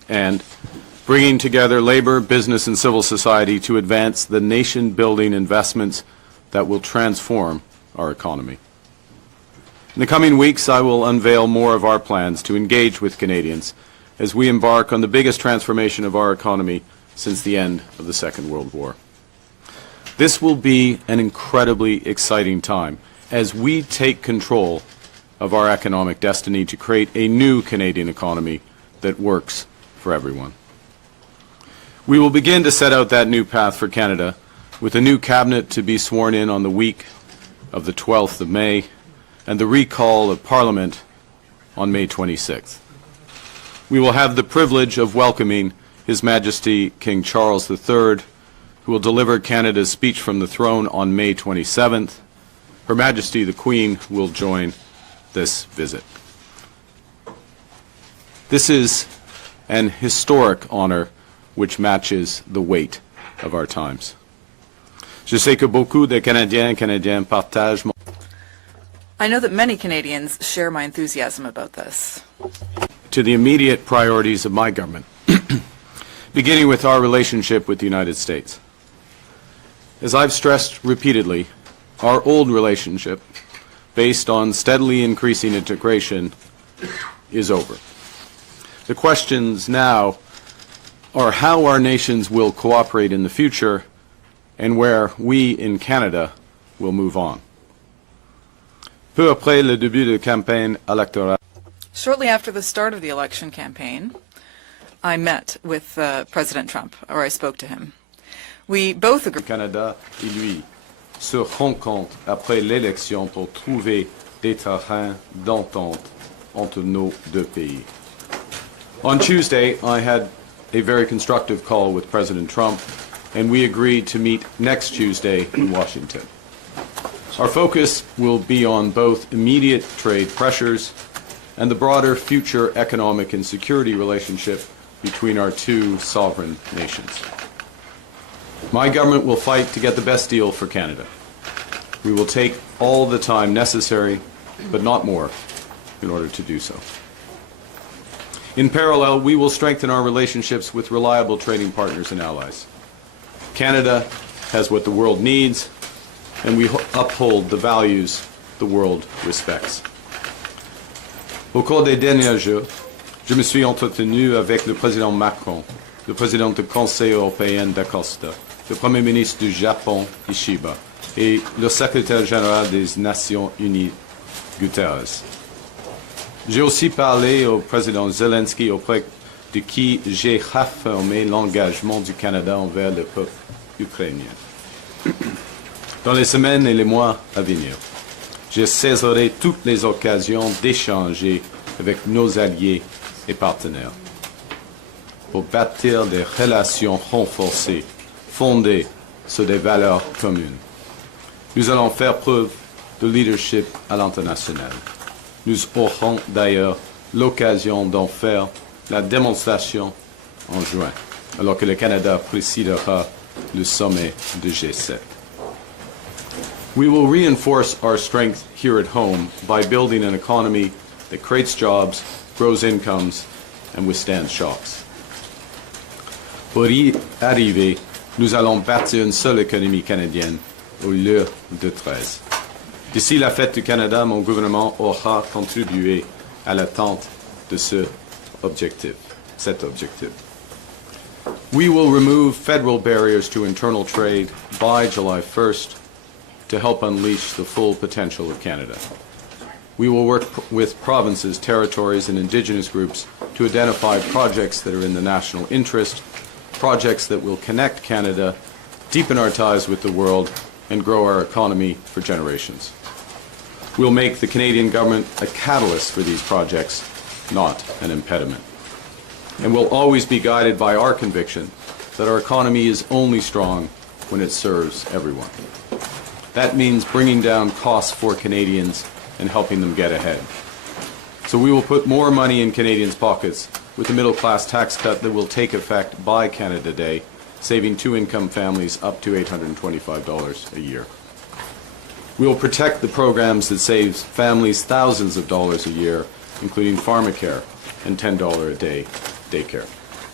and bringing together labor, business, and civil society to advance the nation-building investments that will transform our economy. In the coming weeks, I will unveil more of our plans to engage with Canadians as we embark on the biggest transformation of our economy since the end of the Second World War. This will be an incredibly exciting time as we take control of our economic destiny to create a new Canadian economy that works for everyone. We will begin to set out that new path for Canada with a new cabinet to be sworn in on the week of the 12th of May and the recall of Parliament on May 26th. We will have the privilege of welcoming His Majesty King Charles III, who will deliver Canada's speech from the throne on May 27th. Her Majesty the Queen will join this visit. This is an historic honor which matches the weight of our times. Je sais que beaucoup de Canadiens et Canadiennes partagent mon... I know that many Canadians share my enthusiasm about this. To the immediate priorities of my government, beginning with our relationship with the United States. As I've stressed repeatedly, our old relationship, based on steadily increasing integration, is over. The questions now are how our nations will cooperate in the future and where we in Canada will move on. Peu après le début de campagne électorale. Shortly after the start of the election campaign, I met with President Trump, or I spoke to him. We both agreed. Canada et lui se rencontrent après l'élection pour trouver des terrains d'entente entre nos deux pays. On Tuesday, I had a very constructive call with President Trump, and we agreed to meet next Tuesday in Washington. Our focus will be on both immediate trade pressures and the broader future economic and security relationship between our two sovereign nations. My government will fight to get the best deal for Canada. We will take all the time necessary, but not more, in order to do so. In parallel, we will strengthen our relationships with reliable trading partners and allies. Canada has what the world needs, and we uphold the values the world respects. Au cours des derniers jours, je me suis entretenu avec le président Macron, le président du Conseil européen d'Acosta, le Premier ministre du Japon, Ishiba, et le secrétaire général des Nations Unies, Guterres. J'ai aussi parlé au président Zelensky, auprès de qui j'ai réaffirmé l'engagement du Canada envers le peuple ukrainien. Dans les semaines et les mois à venir, je saisirai toutes les occasions d'échanger avec nos alliés et partenaires pour bâtir des relations renforcées fondées sur des valeurs communes. Nous allons faire preuve de leadership à l'international. Nous aurons d'ailleurs l'occasion d'en faire la démonstration en juin, alors que le Canada présidera le sommet du G7. We will reinforce our strength here at home by building an economy that creates jobs, grows incomes, and withstands shocks. Pour y arriver, nous allons bâtir une seule économie canadienne au lieu de 13. D'ici la fête du Canada, mon gouvernement aura contribué à l'atteinte de cet objectif. We will remove federal barriers to internal trade by July 1st to help unleash the full potential of Canada. We will work with provinces, territories, and Indigenous groups to identify projects that are in the national interest, projects that will connect Canada, deepen our ties with the world, and grow our economy for generations. We'll make the Canadian government a catalyst for these projects, not an impediment. And we'll always be guided by our conviction that our economy is only strong when it serves everyone. That means bringing down costs for Canadians and helping them get ahead. So we will put more money in Canadians' pockets with the middle-class tax cut that will take effect by Canada Day, saving two-income families up to $825 a year. We will protect the programs that save families thousands of dollars a year, including pharmacare and $10 a day daycare.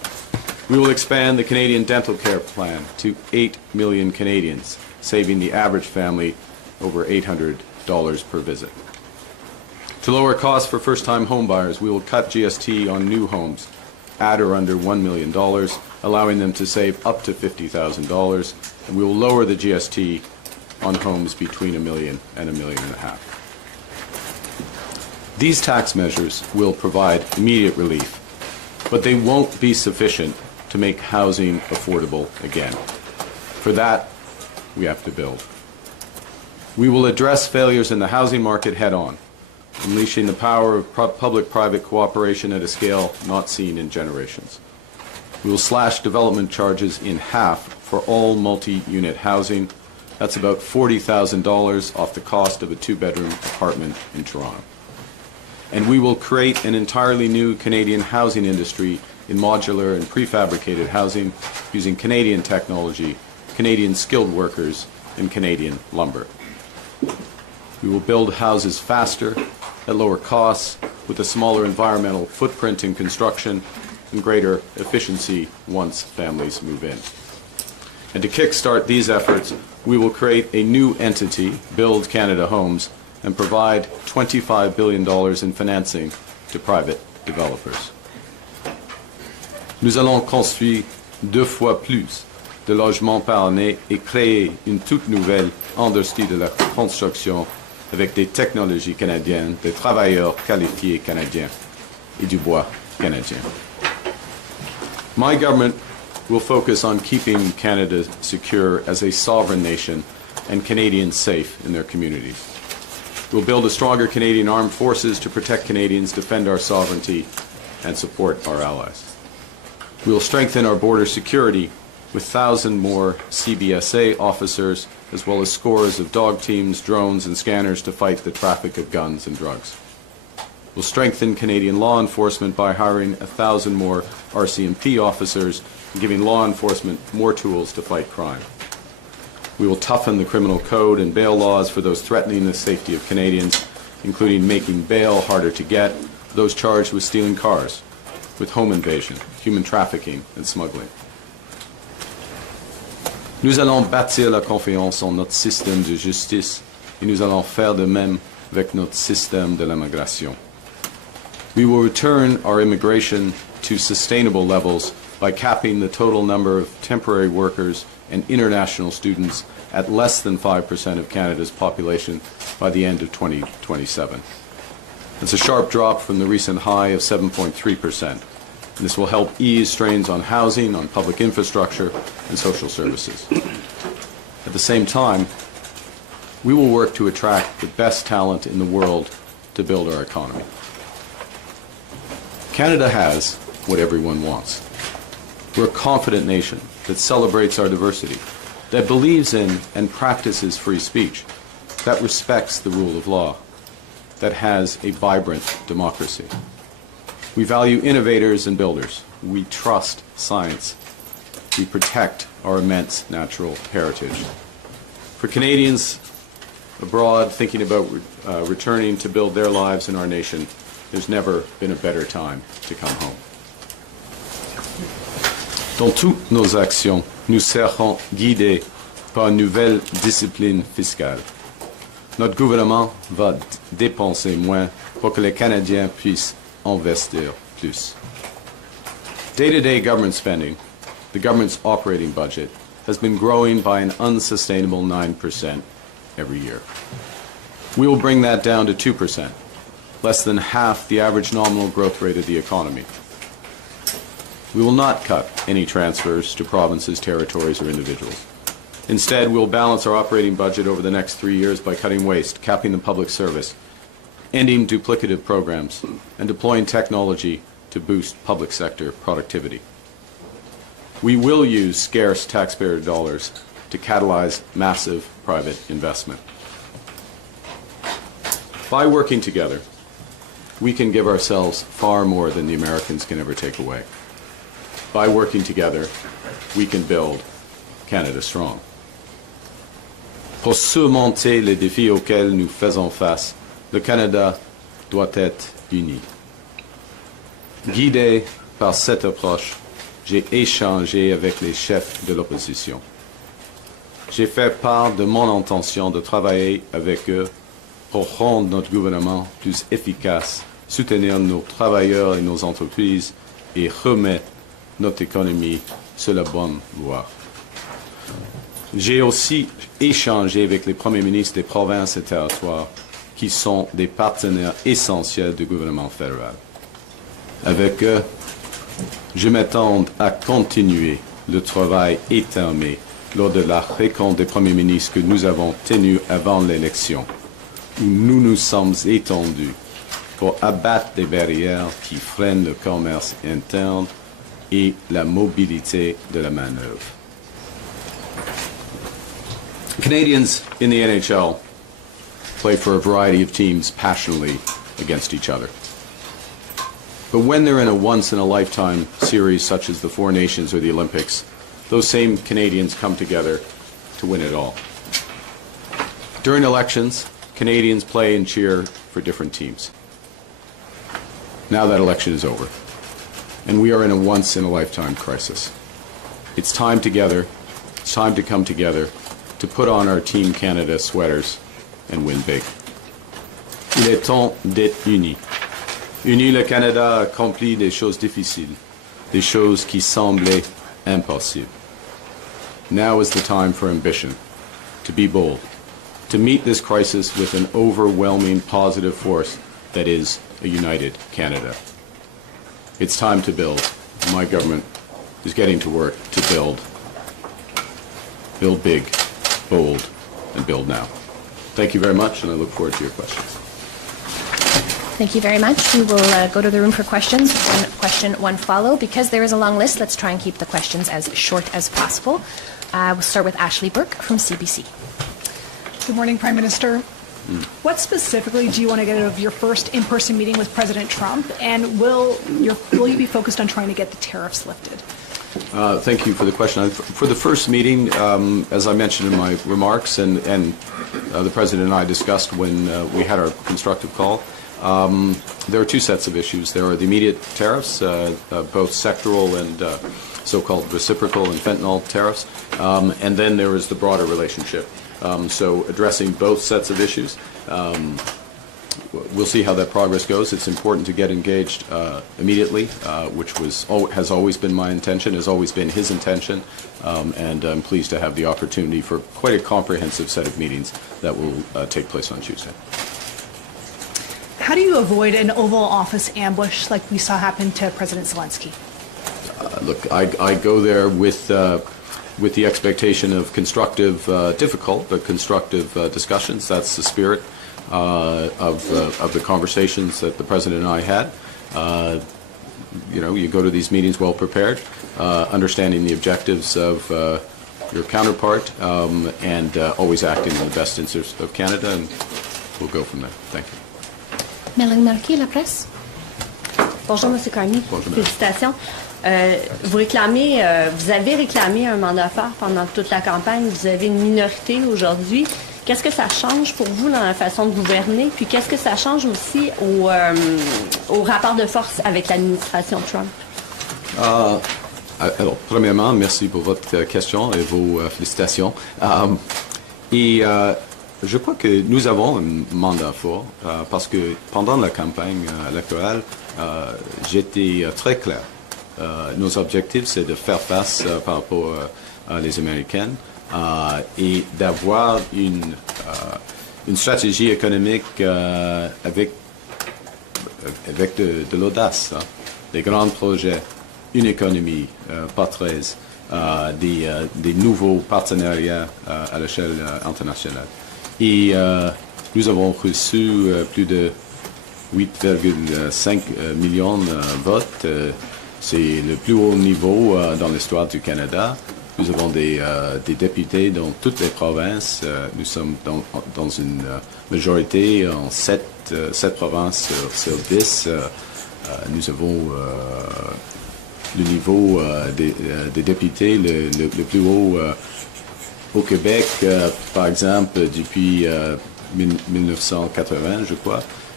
We will expand the Canadian dental care plan to 8 million Canadians, saving the average family over $800 per visit. To lower costs for first-time homebuyers, we will cut GST on new homes at or under $1 million, allowing them to save up to $50,000, and we will lower the GST on homes between $1 million and $1.5 million. These tax measures will provide immediate relief, but they won't be sufficient to make housing affordable again. For that, we have to build. We will address failures in the housing market head-on, unleashing the power of public-private cooperation at a scale not seen in generations. We will slash development charges in half for all multi-unit housing. That's about $40,000 off the cost of a two-bedroom apartment in Toronto. And we will create an entirely new Canadian housing industry in modular and prefabricated housing using Canadian technology, Canadian skilled workers, and Canadian lumber. We will build houses faster, at lower costs, with a smaller environmental footprint in construction and greater efficiency once families move in. And to kickstart these efforts, we will create a new entity, Build Canada Homes, and provide $25 billion in financing to private developers. Nous allons construire 2 fois plus de logements par année et créer une toute nouvelle industrie de la construction avec des technologies canadiennes, des travailleurs qualifiés canadiens et du bois canadien. My government will focus on keeping Canada secure as a sovereign nation and Canadians safe in their communities. We'll build a stronger Canadian armed forces to protect Canadians, defend our sovereignty, and support our allies. We will strengthen our border security with 1,000 more CBSA officers, as well as scores of dog teams, drones, and scanners to fight the traffic of guns and drugs. We'll strengthen Canadian law enforcement by hiring 1,000 more RCMP officers and giving law enforcement more tools to fight crime. We will toughen the criminal code and bail laws for those threatening the safety of Canadians, including making bail harder to get for those charged with stealing cars, with home invasion, human trafficking, and smuggling. Nous allons bâtir la confiance en notre système de justice et nous allons faire de même avec notre système de l'immigration. We will return our immigration to sustainable levels by capping the total number of temporary workers and international students at less than 5% of Canada's population by the end of 2027. It's a sharp drop from the recent high of 7.3%. This will help ease strains on housing, on public infrastructure, and social services. At the same time, we will work to attract the best talent in the world to build our economy. Canada has what everyone wants. We're a confident nation that celebrates our diversity, that believes in and practices free speech, that respects the rule of law, that has a vibrant democracy. We value innovators and builders. We trust science. We protect our immense natural heritage. For Canadians abroad thinking about returning to build their lives in our nation, there's never been a better time to come home. Dans toutes nos actions, nous serons guidés par une nouvelle discipline fiscale. Notre gouvernement va dépenser moins pour que les Canadiens puissent investir plus. Day-to-day government spending, the government's operating budget, has been growing by an unsustainable 9% every year. We will bring that down to 2%, less than half the average nominal growth rate of the economy. We will not cut any transfers to provinces, territories, or individuals. Instead, we'll balance our operating budget over the next 3 years by cutting waste, capping the public service, ending duplicative programs, and deploying technology to boost public sector productivity. We will use scarce taxpayer dollars to catalyze massive private investment. By working together, we can give ourselves far more than the Americans can ever take away. By working together, we can build Canada strong. Pour surmonter les défis auxquels nous faisons face, le Canada doit être uni. Guidé par cette approche, j'ai échangé avec les chefs de l'opposition. J'ai fait part de mon intention de travailler avec eux pour rendre notre gouvernement plus efficace, soutenir nos travailleurs et nos entreprises et remettre notre économie sur la bonne voie. J'ai aussi échangé avec les premiers ministres des provinces et territoires qui sont des partenaires essentiels du gouvernement fédéral. Avec eux, je m'attends à continuer le travail étamé lors de la rencontre des premiers ministres que nous avons tenue avant l'élection, où nous nous sommes étendus pour abattre les barrières qui freinent le commerce interne et la mobilité de la main-d'œuvre. Canadians in the NHL play for a variety of teams passionately against each other. But when they're in a once-in-a-lifetime series such as the Four Nations or the Olympics, those same Canadians come together to win it all. During elections, Canadians play and cheer for different teams. Now that election is over, and we are in a once-in-a-lifetime crisis. It's time to come together to put on our Team Canada sweaters and win big. Il est temps d'être unis. Unis, le Canada a accompli des choses difficiles, des choses qui semblaient impossible. Now is the time for ambition, to be bold, to meet this crisis with an overwhelming positive force that is a united Canada. It's time to build. My government is getting to work to build. Build big, bold, and build now. Thank you very much, and I look forward to your questions. Thank you very much. We will go to the room for questions. One question, one follow. Because there is a long list, let's try and keep the questions as short as possible. We'll start with Ashley Burke from CBC. Good morning, Prime Minister. What specifically do you want to get out of your first in-person meeting with President Trump, and will you be focused on trying to get the tariffs lifted? Thank you for the question. For the first meeting, as I mentioned in my remarks, and the President and I discussed when we had our constructive call, there are two sets of issues. There are the immediate tariffs, both sectoral and so-called reciprocal and fentanyl tariffs, and then there is the broader relationship. So addressing both sets of issues. We'll see how that progress goes. It's important to get engaged immediately, which has always been my intention, has always been his intention, and I'm pleased to have the opportunity for quite a comprehensive set of meetings that will take place on Tuesday. How do you avoid an Oval Office ambush like we saw happen to President Zelensky? Look, I go there with the expectation of constructive, difficult, but constructive discussions. That's the spirit of the conversations that the President and I had. You go to these meetings well prepared, understanding the objectives of your counterpart, and always acting in the best interest of Canada, and we'll go from there. Thank you. Mélanie Marquis, La Presse. Bonjour, M. Carney. Bonjour, félicitations. Vous avez réclamé un mandat fort pendant toute la campagne. Vous avez une minorité aujourd'hui. Qu'est-ce que ça change pour vous dans la façon de gouverner? Puis qu'est-ce que ça change aussi au rapport de force avec l'administration Trump? Alors, premièrement, merci pour votre question et vos félicitations. Je crois que nous avons un mandat fort parce que pendant la campagne électorale, j'étais très clair. Nos objectifs, c'est de faire face par rapport à les Américaines et d'avoir une stratégie économique avec de l'audace, des grands projets, une économie porteuse, des nouveaux partenariats à l'échelle internationale. Et nous avons reçu plus de 8,5 millions de votes. C'est le plus haut niveau dans l'histoire du Canada. Nous avons des députés dans toutes les provinces. Nous sommes dans une majorité en 7 provinces sur 10. Nous avons le niveau des députés le plus haut au Québec, par exemple, depuis 1980, je crois.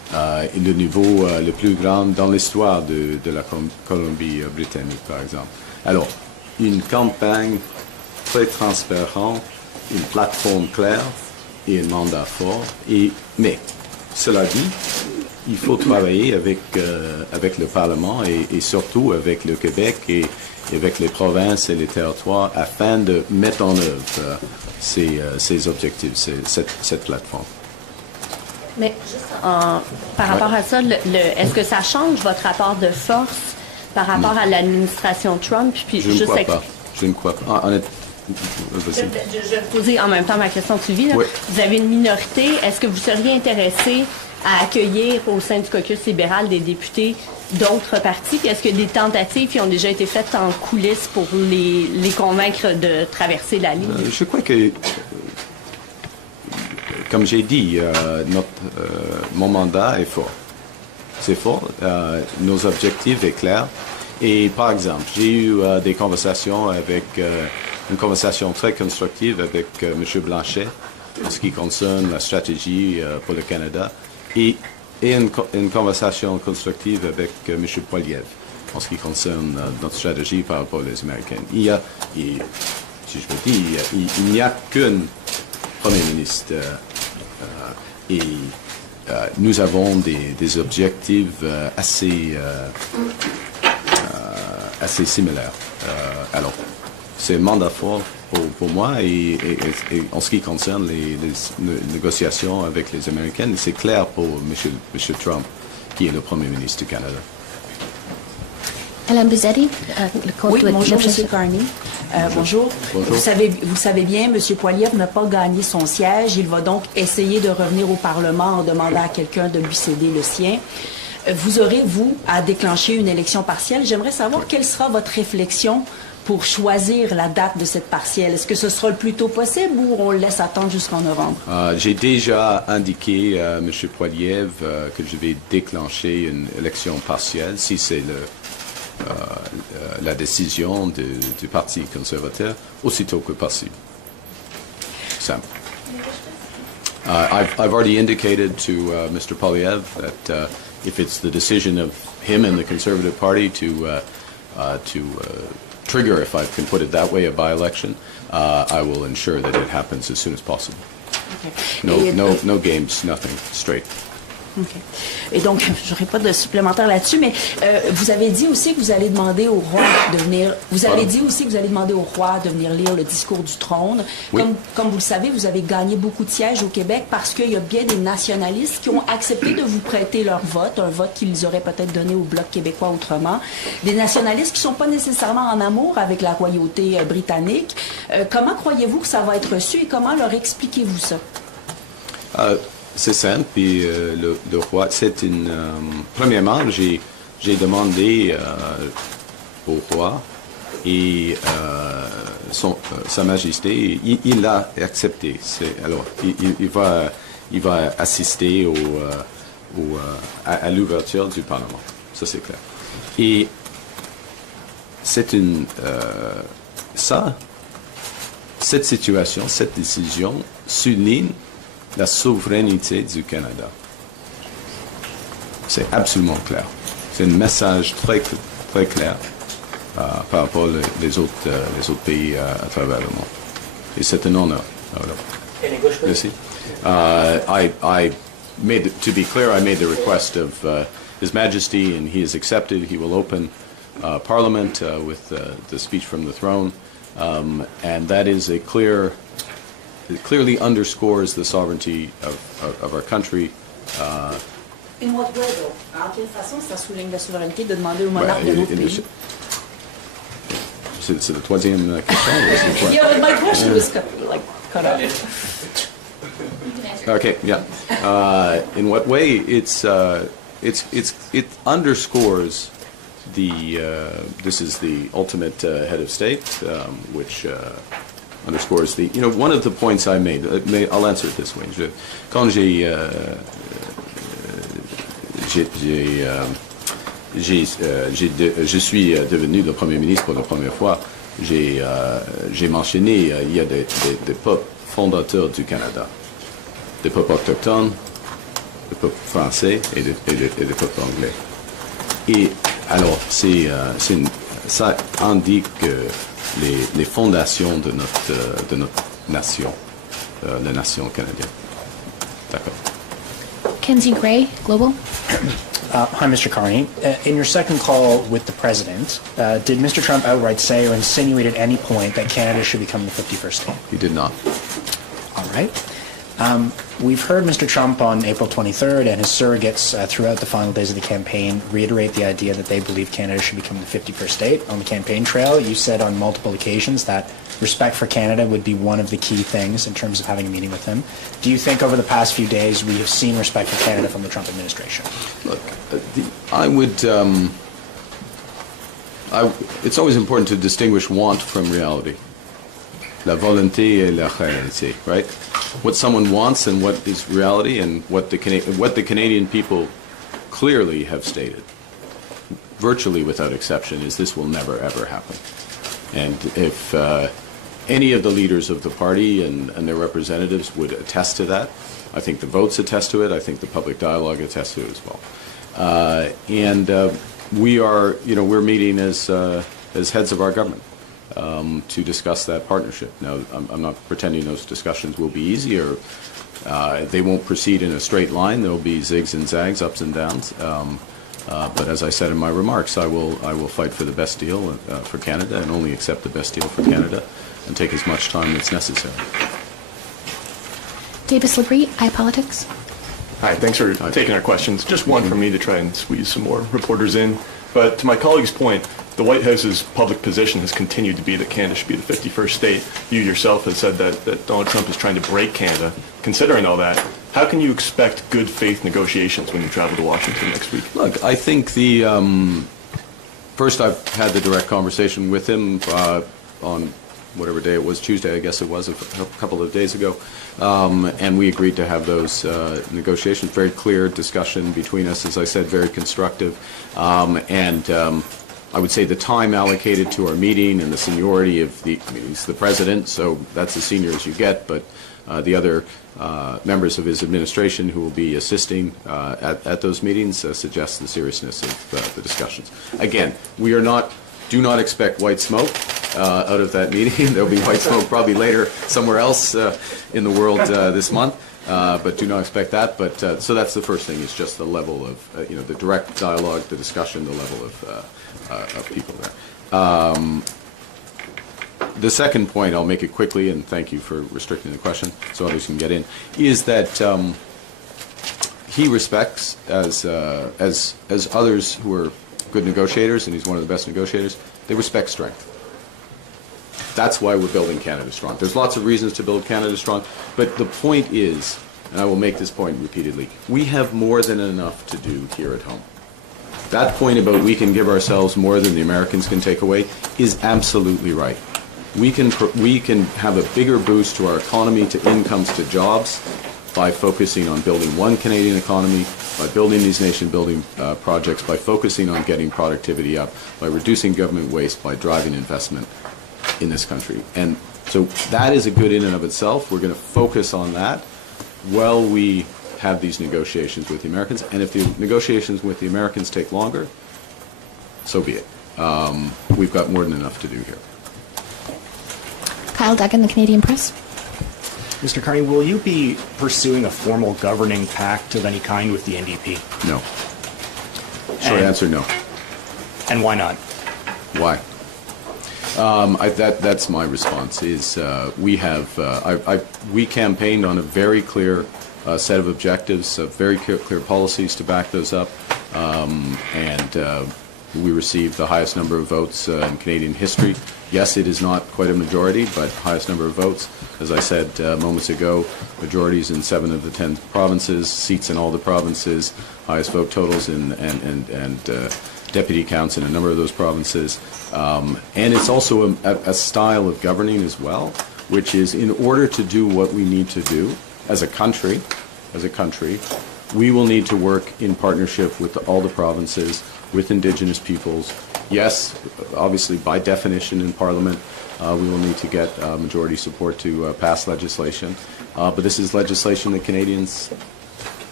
est le niveau le plus grand dans l'histoire de la Colombie-Britannique, par exemple. Alors, une campagne très transparente, une plateforme claire et un mandat fort. Mais, cela dit, il faut travailler avec le Parlement et surtout avec le Québec et avec les provinces et les territoires afin de mettre en œuvre ces objectifs, cette plateforme. Mais juste par rapport à ça, est-ce que ça change votre rapport de force par rapport à l'administration Trump? Puis Je ne crois pas. Je ne crois pas. Je vais poser en même temps ma question de suivi. Oui. Vous avez une minorité. Est-ce que vous seriez intéressé à accueillir au sein du caucus libéral des députés d'autres partis? Puis est-ce que des tentatives qui ont déjà été faites en coulisses pour les convaincre de traverser la ligne? Je crois que, comme j'ai dit, mon mandat est fort. C'est fort. Nos objectifs sont clairs. Et par exemple, j'ai eu des conversations une conversation très constructive avec M. Blanchet en ce qui concerne la stratégie pour le Canada et une conversation constructive avec M. Poilievre en ce qui concerne notre stratégie par rapport aux Américains. Si je peux dire, il n'y a qu'un Premier ministre et nous avons des objectifs assez similaires. Alors, c'est un mandat fort pour moi et en ce qui concerne les négociations avec les Américains, c'est clair pour M. Trump, qui est le Premier ministre du Canada. Alain Bizzetti, le compte Oui, de bonjour, M. Carney. Bonjour. Bonjour. Vous savez bien, M. Poilievre n'a pas gagné son siège. Il va donc essayer de revenir au Parlement en demandant à quelqu'un de lui céder le sien. Vous aurez, à déclencher une élection partielle. J'aimerais savoir quelle sera votre réflexion pour choisir la date de cette partielle. Est-ce que ce sera le plus tôt possible ou on le laisse attendre jusqu'en novembre? J'ai déjà indiqué à M. Poilievre que je vais déclencher une élection partielle si c'est la décision du Parti conservateur aussitôt que possible. Simple. I've already indicated to Mr. Poilievre that if it's the decision of him and the Conservative Party to trigger, if I can put it that way, a by-election, I will ensure that it happens as soon as possible. Okay. No games, nothing, straight. OK. Et donc, je n'aurai pas de supplémentaire là-dessus, mais vous avez dit aussi que vous allez demander au roi de venir. Vous avez dit aussi que vous allez demander au roi de venir lire le discours du trône. Oui. Comme vous le savez, vous avez gagné beaucoup de sièges au Québec parce qu'il y a bien des nationalistes qui ont accepté de vous prêter leur vote, un vote qu'ils auraient peut-être donné au Bloc québécois autrement. Des nationalistes qui ne sont pas nécessairement en amour avec la royauté britannique. Comment croyez-vous que ça va être reçu et comment leur expliquez-vous ça? C'est simple, puis le roi, c'est une... premièrement, j'ai demandé au roi et Sa Majesté, il l'a accepté. Alors, il va assister à l'ouverture du Parlement. Ça, c'est clair. Et c'est cette situation, cette décision souligne la souveraineté du Canada. C'est absolument clair. C'est un message très, très clair par rapport aux autres pays à travers le monde. Et c'est un honneur. Merci. To be clear, I made the request of His Majesty, and he has accepted. He will open Parliament with the speech from the throne, and that is a clear. It clearly underscores the sovereignty of our country. In what way, though? En quelle façon ça souligne la souveraineté de demander au monarque de notre pays? C'est la troisième question. Yeah, my question was cut off. Okay, yeah. In what way? It underscores this is the ultimate head of state, which underscores one of the points I made. I'll answer it this way. Quand je suis devenu le Premier ministre pour la première fois, j'ai mentionné il y a des peuples fondateurs du Canada, des peuples autochtones, le peuple français et le peuple anglais. Et alors, ça indique les fondations de notre nation, la nation canadienne. D'accord. Kenzie Gray, Global. Hi, Mr. Carney. In your second call with the President, did Mr. Trump outright say or insinuate at any point that Canada should become the 51st state? He did not. All right. We've heard Mr. Trump on April 23rd and his surrogates throughout the final days of the campaign reiterate the idea that they believe Canada should become the 51st state. On the campaign trail, you said on multiple occasions that respect for Canada would be one of the key things in terms of having a meeting with him. Do you think over the past few days we have seen respect for Canada from the Trump administration? Look, I would... it's always important to distinguish want from reality. La volonté et la réalité, right? What someone wants and what is reality, and what the Canadian people clearly have stated, virtually without exception, is this will never ever happen. And if any of the leaders of the party and their representatives would attest to that, I think the votes attest to it. I think the public dialogue attests to it as well. We are, we're meeting as heads of our government. To discuss that partnership. Now, I'm not pretending those discussions will be easy, or they won't proceed in a straight line. There will be zigs and zags, ups and downs. But as I said in my remarks, I will fight for the best deal for Canada, and only accept the best deal for Canada, and take as much time as necessary. Davis Labrie, iPolitics. Hi, thanks for taking our questions. Just one from me to try and squeeze some more reporters in. But to my colleague's point, the White House's public position has continued to be that Canada should be the 51st state. You yourself have said that Donald Trump is trying to break Canada. Considering all that, how can you expect good faith negotiations when you travel to Washington next week? Look, I think first I've had the direct conversation with him on whatever day it was, Tuesday I guess it was, a couple of days ago. And we agreed to have those negotiations. Very clear discussion between us, as I said, very constructive. I would say the time allocated to our meeting and the seniority of he's the president, so that's as senior as you get, but the other members of his administration who will be assisting at those meetings suggests the seriousness of the discussions. Again, do not expect white smoke out of that meeting. There'll be white smoke probably later somewhere else in the world this month, but do not expect that. But so that's the first thing, is just the level of the direct dialogue, the discussion, the level of people there. The second point, I'll make it quickly, and thank you for restricting the question so others can get in, is that he respects, as others who are good negotiators, and he's one of the best negotiators, they respect strength. That's why we're building Canada strong. There's lots of reasons to build Canada strong, but the point is, and I will make this point repeatedly, we have more than enough to do here at home. That point about we can give ourselves more than the Americans can take away is absolutely right. We can have a bigger boost to our economy, to incomes, to jobs, by focusing on building one Canadian economy, by building these nation-building projects, by focusing on getting productivity up, by reducing government waste, by driving investment in this country. And so that is a good in and of itself. We're going to focus on that while we have these negotiations with the Americans. And if the negotiations with the Americans take longer, so be it. We've got more than enough to do here. Kyle Duggan, the Canadian Press. Mr. Carney, will you be pursuing a formal governing pact of any kind with the NDP? No. Short answer, no. And why not? Why? That's my response. Is we campaigned on a very clear set of objectives, very clear policies to back those up, and we received the highest number of votes in Canadian history. Yes, it is not quite a majority, but highest number of votes. As I said moments ago, majorities in 7 of the 10 provinces, seats in all the provinces, highest vote totals and deputy counts in a number of those provinces. And it's also a style of governing as well, which is, in order to do what we need to do as a country, we will need to work in partnership with all the provinces, with Indigenous peoples. Yes, obviously, by definition in Parliament, we will need to get majority support to pass legislation. But this is legislation that Canadians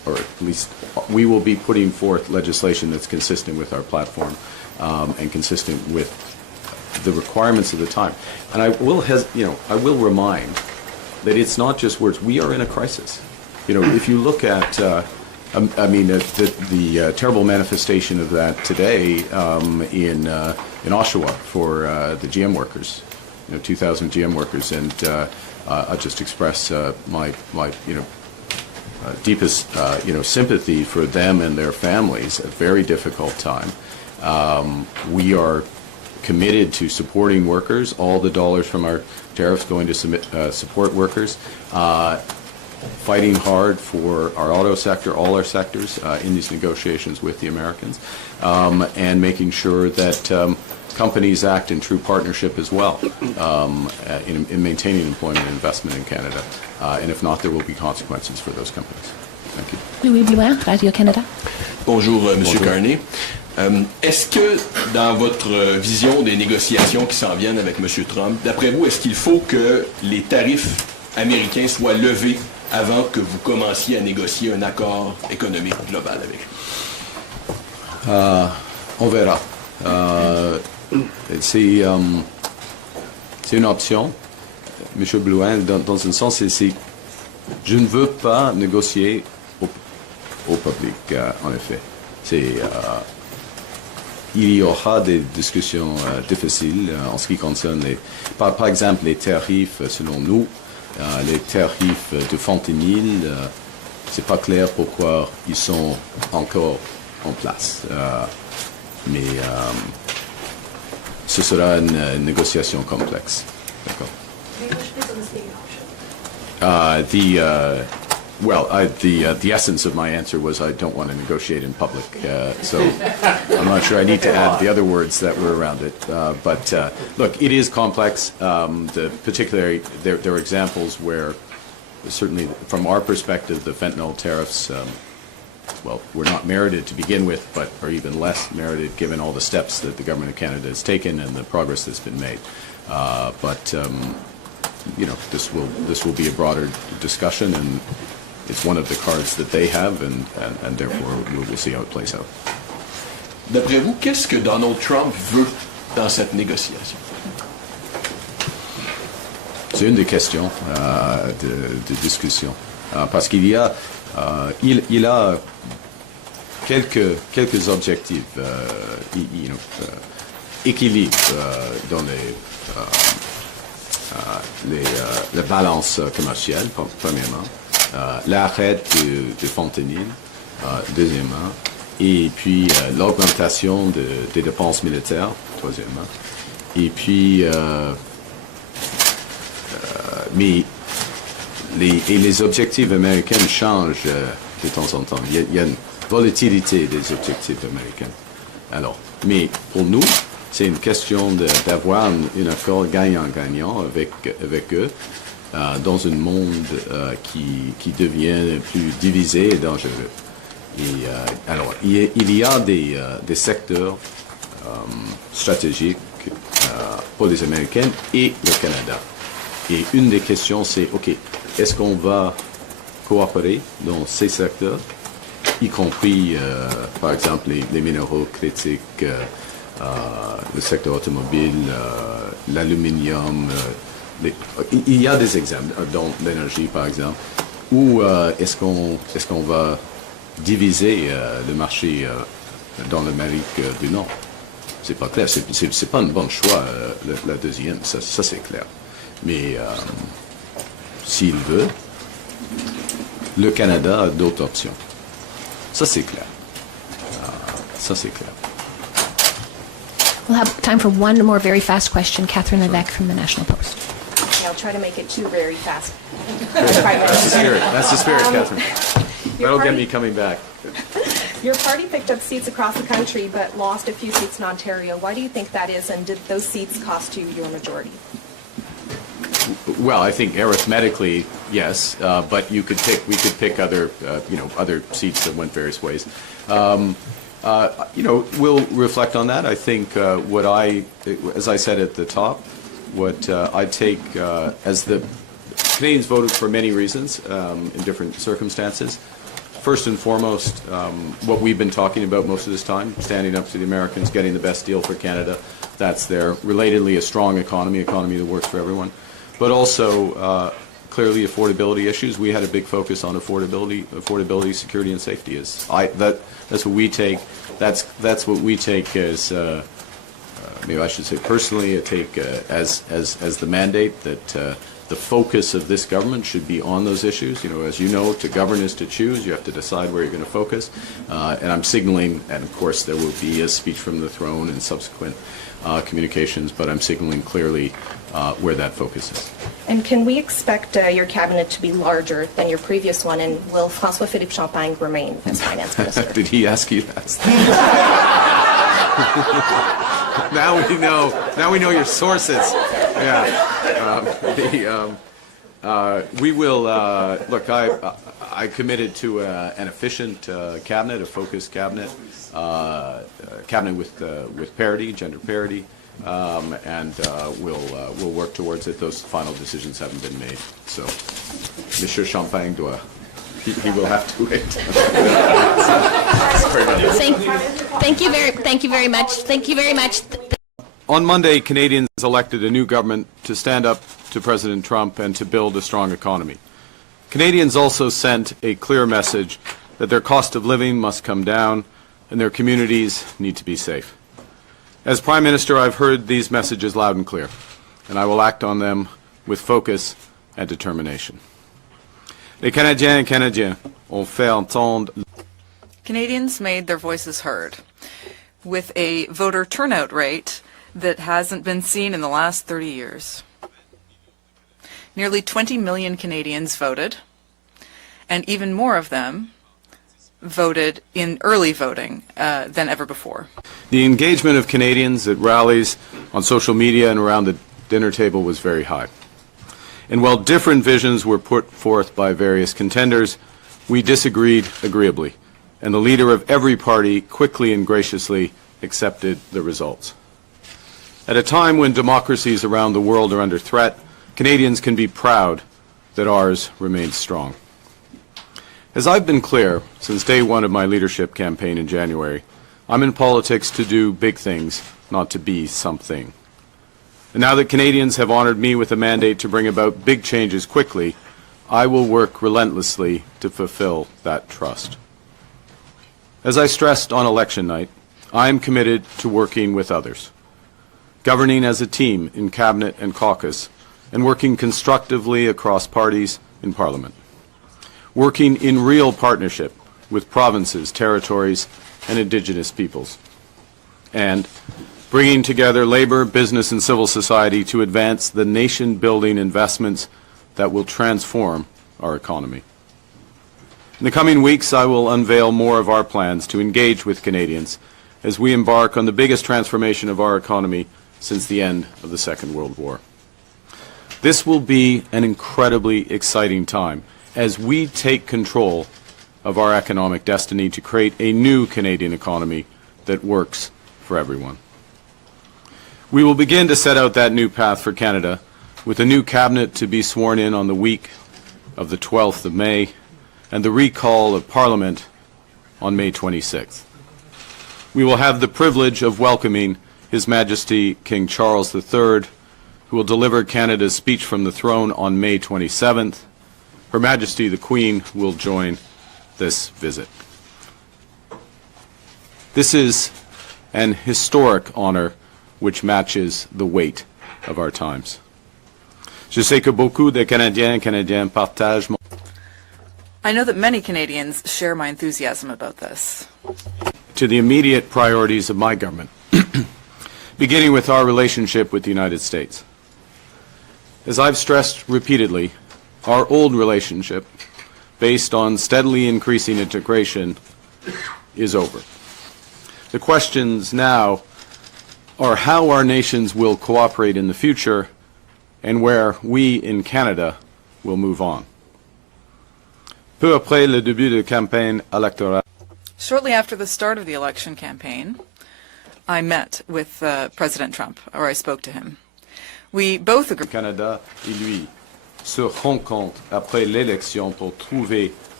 or at least we will be putting forth legislation that's consistent with our platform and consistent with the requirements of the time. And I will remind that it's not just words. We are in a crisis. If you look at, the terrible manifestation of that today in Oshawa for the GM workers, 2,000 GM workers, and I'll just express my deepest sympathy for them and their families. A very difficult time. We are committed to supporting workers. All the dollars from our tariffs going to support workers. Fighting hard for our auto sector, all our sectors, in these negotiations with the Americans, and making sure that companies act in true partnership as well in maintaining employment and investment in Canada. And if not, there will be consequences for those companies. Thank you. Louis Blouin, Radio-Canada. Bonjour, Monsieur Carney. Est-ce que, dans votre vision des négociations qui s'en viennent avec M. Trump, d'après vous, est-ce qu'il faut que les tarifs américains soient levés avant que vous commenciez à négocier un accord économique global avec lui? On verra. C'est une option. M. Blouin, dans un sens, je ne veux pas négocier au public, en effet. Il y aura des discussions difficiles en ce qui concerne par exemple les tarifs, selon nous. Les tarifs de fentanyl, c'est pas clair pourquoi ils sont encore en place. Mais ce sera une négociation complexe. D'accord. The essence of my answer was I don't want to negotiate in public, so I'm not sure I need to add the other words that were around it. But look, it is complex. Particularly, there are examples where, certainly from our perspective, the fentanyl tariffs, were not merited to begin with, but are even less merited given all the steps that the government of Canada has taken and the progress that's been made. This will be a broader discussion, and it's one of the cards that they have, and therefore we'll see how it plays out. D'après vous, qu'est-ce que Donald Trump veut dans cette négociation? C'est une des questions de discussion, parce qu'il y a il a quelques objectifs, équilibre dans la balance commerciale, premièrement, l'arrêt de fentanyl, deuxièmement, et puis l'augmentation des dépenses militaires, troisièmement, et puis mais les objectifs américains changent de temps en temps. Il y a une volatilité des objectifs américains. Alors, mais pour nous, c'est une question d'avoir un accord gagnant-gagnant avec eux dans un monde qui devient plus divisé et dangereux. Et, alors, il y a des secteurs stratégiques pour les Américains et le Canada. Et une des questions, c'est, OK, est-ce qu'on va coopérer dans ces secteurs, y compris, par exemple, les minéraux critiques, le secteur automobile, l'aluminium. Il y a des exemples, dans l'énergie, par exemple, où est-ce qu'on va diviser le marché dans l'Amérique du Nord? C'est pas clair. C'est pas un bon choix, la deuxième, ça c'est clair. Mais s'il veut, le Canada a d'autres options. Ça, c'est clair. Ça, c'est clair. We'll have time for one more very fast question. Catherine Levesque from the National Post. Okay, I'll try to make it two very fast. That's the spirit, Catherine. That'll get me coming back. Your party picked up seats across the country but lost a few seats in Ontario. Why do you think that is, and did those seats cost you your majority? Well, I think arithmetically, yes, but we could pick other seats that went various ways. We'll reflect on that. I think as I said at the top, what I take as the Canadians voted for many reasons in different circumstances. First and foremost, what we've been talking about most of this time, standing up to the Americans, getting the best deal for Canada. That's there. Relatedly, a strong economy that works for everyone. But also, clearly, affordability issues. We had a big focus on affordability, security, and safety. That's what we take. That's what we take as, maybe I should say personally, take as the mandate that the focus of this government should be on those issues. You know, as you know, to govern is to choose. You have to decide where you're going to focus. And I'm signaling, and of course there will be a speech from the throne and subsequent communications, but I'm signaling clearly where that focus is. And can we expect your cabinet to be larger than your previous one, and will François-Philippe Champagne remain as finance minister? Did he ask you that? Now we know your sources. Yeah. We will look. I committed to an efficient cabinet, a focused cabinet, cabinet with parity, gender parity, and we'll work towards it. Those final decisions haven't been made, so Monsieur Champagne doit. He will have to wait. Thank you very much. On Monday, Canadians elected a new government to stand up to President Trump and to build a strong economy. Canadians also sent a clear message that their cost of living must come down and their communities need to be safe. As Prime Minister, I've heard these messages loud and clear, and I will act on them with focus and determination. Les Canadiens et Canadiennes ont fait entendre. Canadians made their voices heard with a voter turnout rate that hasn't been seen in the last 30 years. Nearly 20 million Canadians voted, and even more of them voted in early voting than ever before. The engagement of Canadians at rallies, on social media, and around the dinner table was very high. And while different visions were put forth by various contenders, we disagreed agreeably, and the leader of every party quickly and graciously accepted the results. At a time when democracies around the world are under threat, Canadians can be proud that ours remains strong. As I've been clear since day one of my leadership campaign in January, I'm in politics to do big things, not to be something. And now that Canadians have honored me with a mandate to bring about big changes quickly, I will work relentlessly to fulfill that trust. As I stressed on election night, I am committed to working with others, governing as a team in Cabinet and caucus, and working constructively across parties in Parliament, working in real partnership with provinces, territories, and Indigenous peoples, and bringing together labor, business, and civil society to advance the nation-building investments that will transform our economy. In the coming weeks, I will unveil more of our plans to engage with Canadians as we embark on the biggest transformation of our economy since the end of the Second World War. This will be an incredibly exciting time as we take control of our economic destiny to create a new Canadian economy that works for everyone. We will begin to set out that new path for Canada with a new cabinet to be sworn in on the week of the 12th of May and the recall of Parliament on May 26th. We will have the privilege of welcoming His Majesty King Charles III, who will deliver Canada's speech from the throne on May 27th. Her Majesty the Queen will join this visit. This is an historic honor which matches the weight of our times. Je sais que beaucoup de Canadiens et Canadiennes partagent mon... I know that many Canadians share my enthusiasm about this. To the immediate priorities of my government, beginning with our relationship with the United States. As I've stressed repeatedly, our old relationship, based on steadily increasing integration, is over. The questions now are how our nations will cooperate in the future and where we in Canada will move on. Peu après le début de campagne électorale. Shortly after the start of the election campaign, I met with President Trump, or I spoke to him. We both agreed. Canada et lui se rencontrent après l'élection pour trouver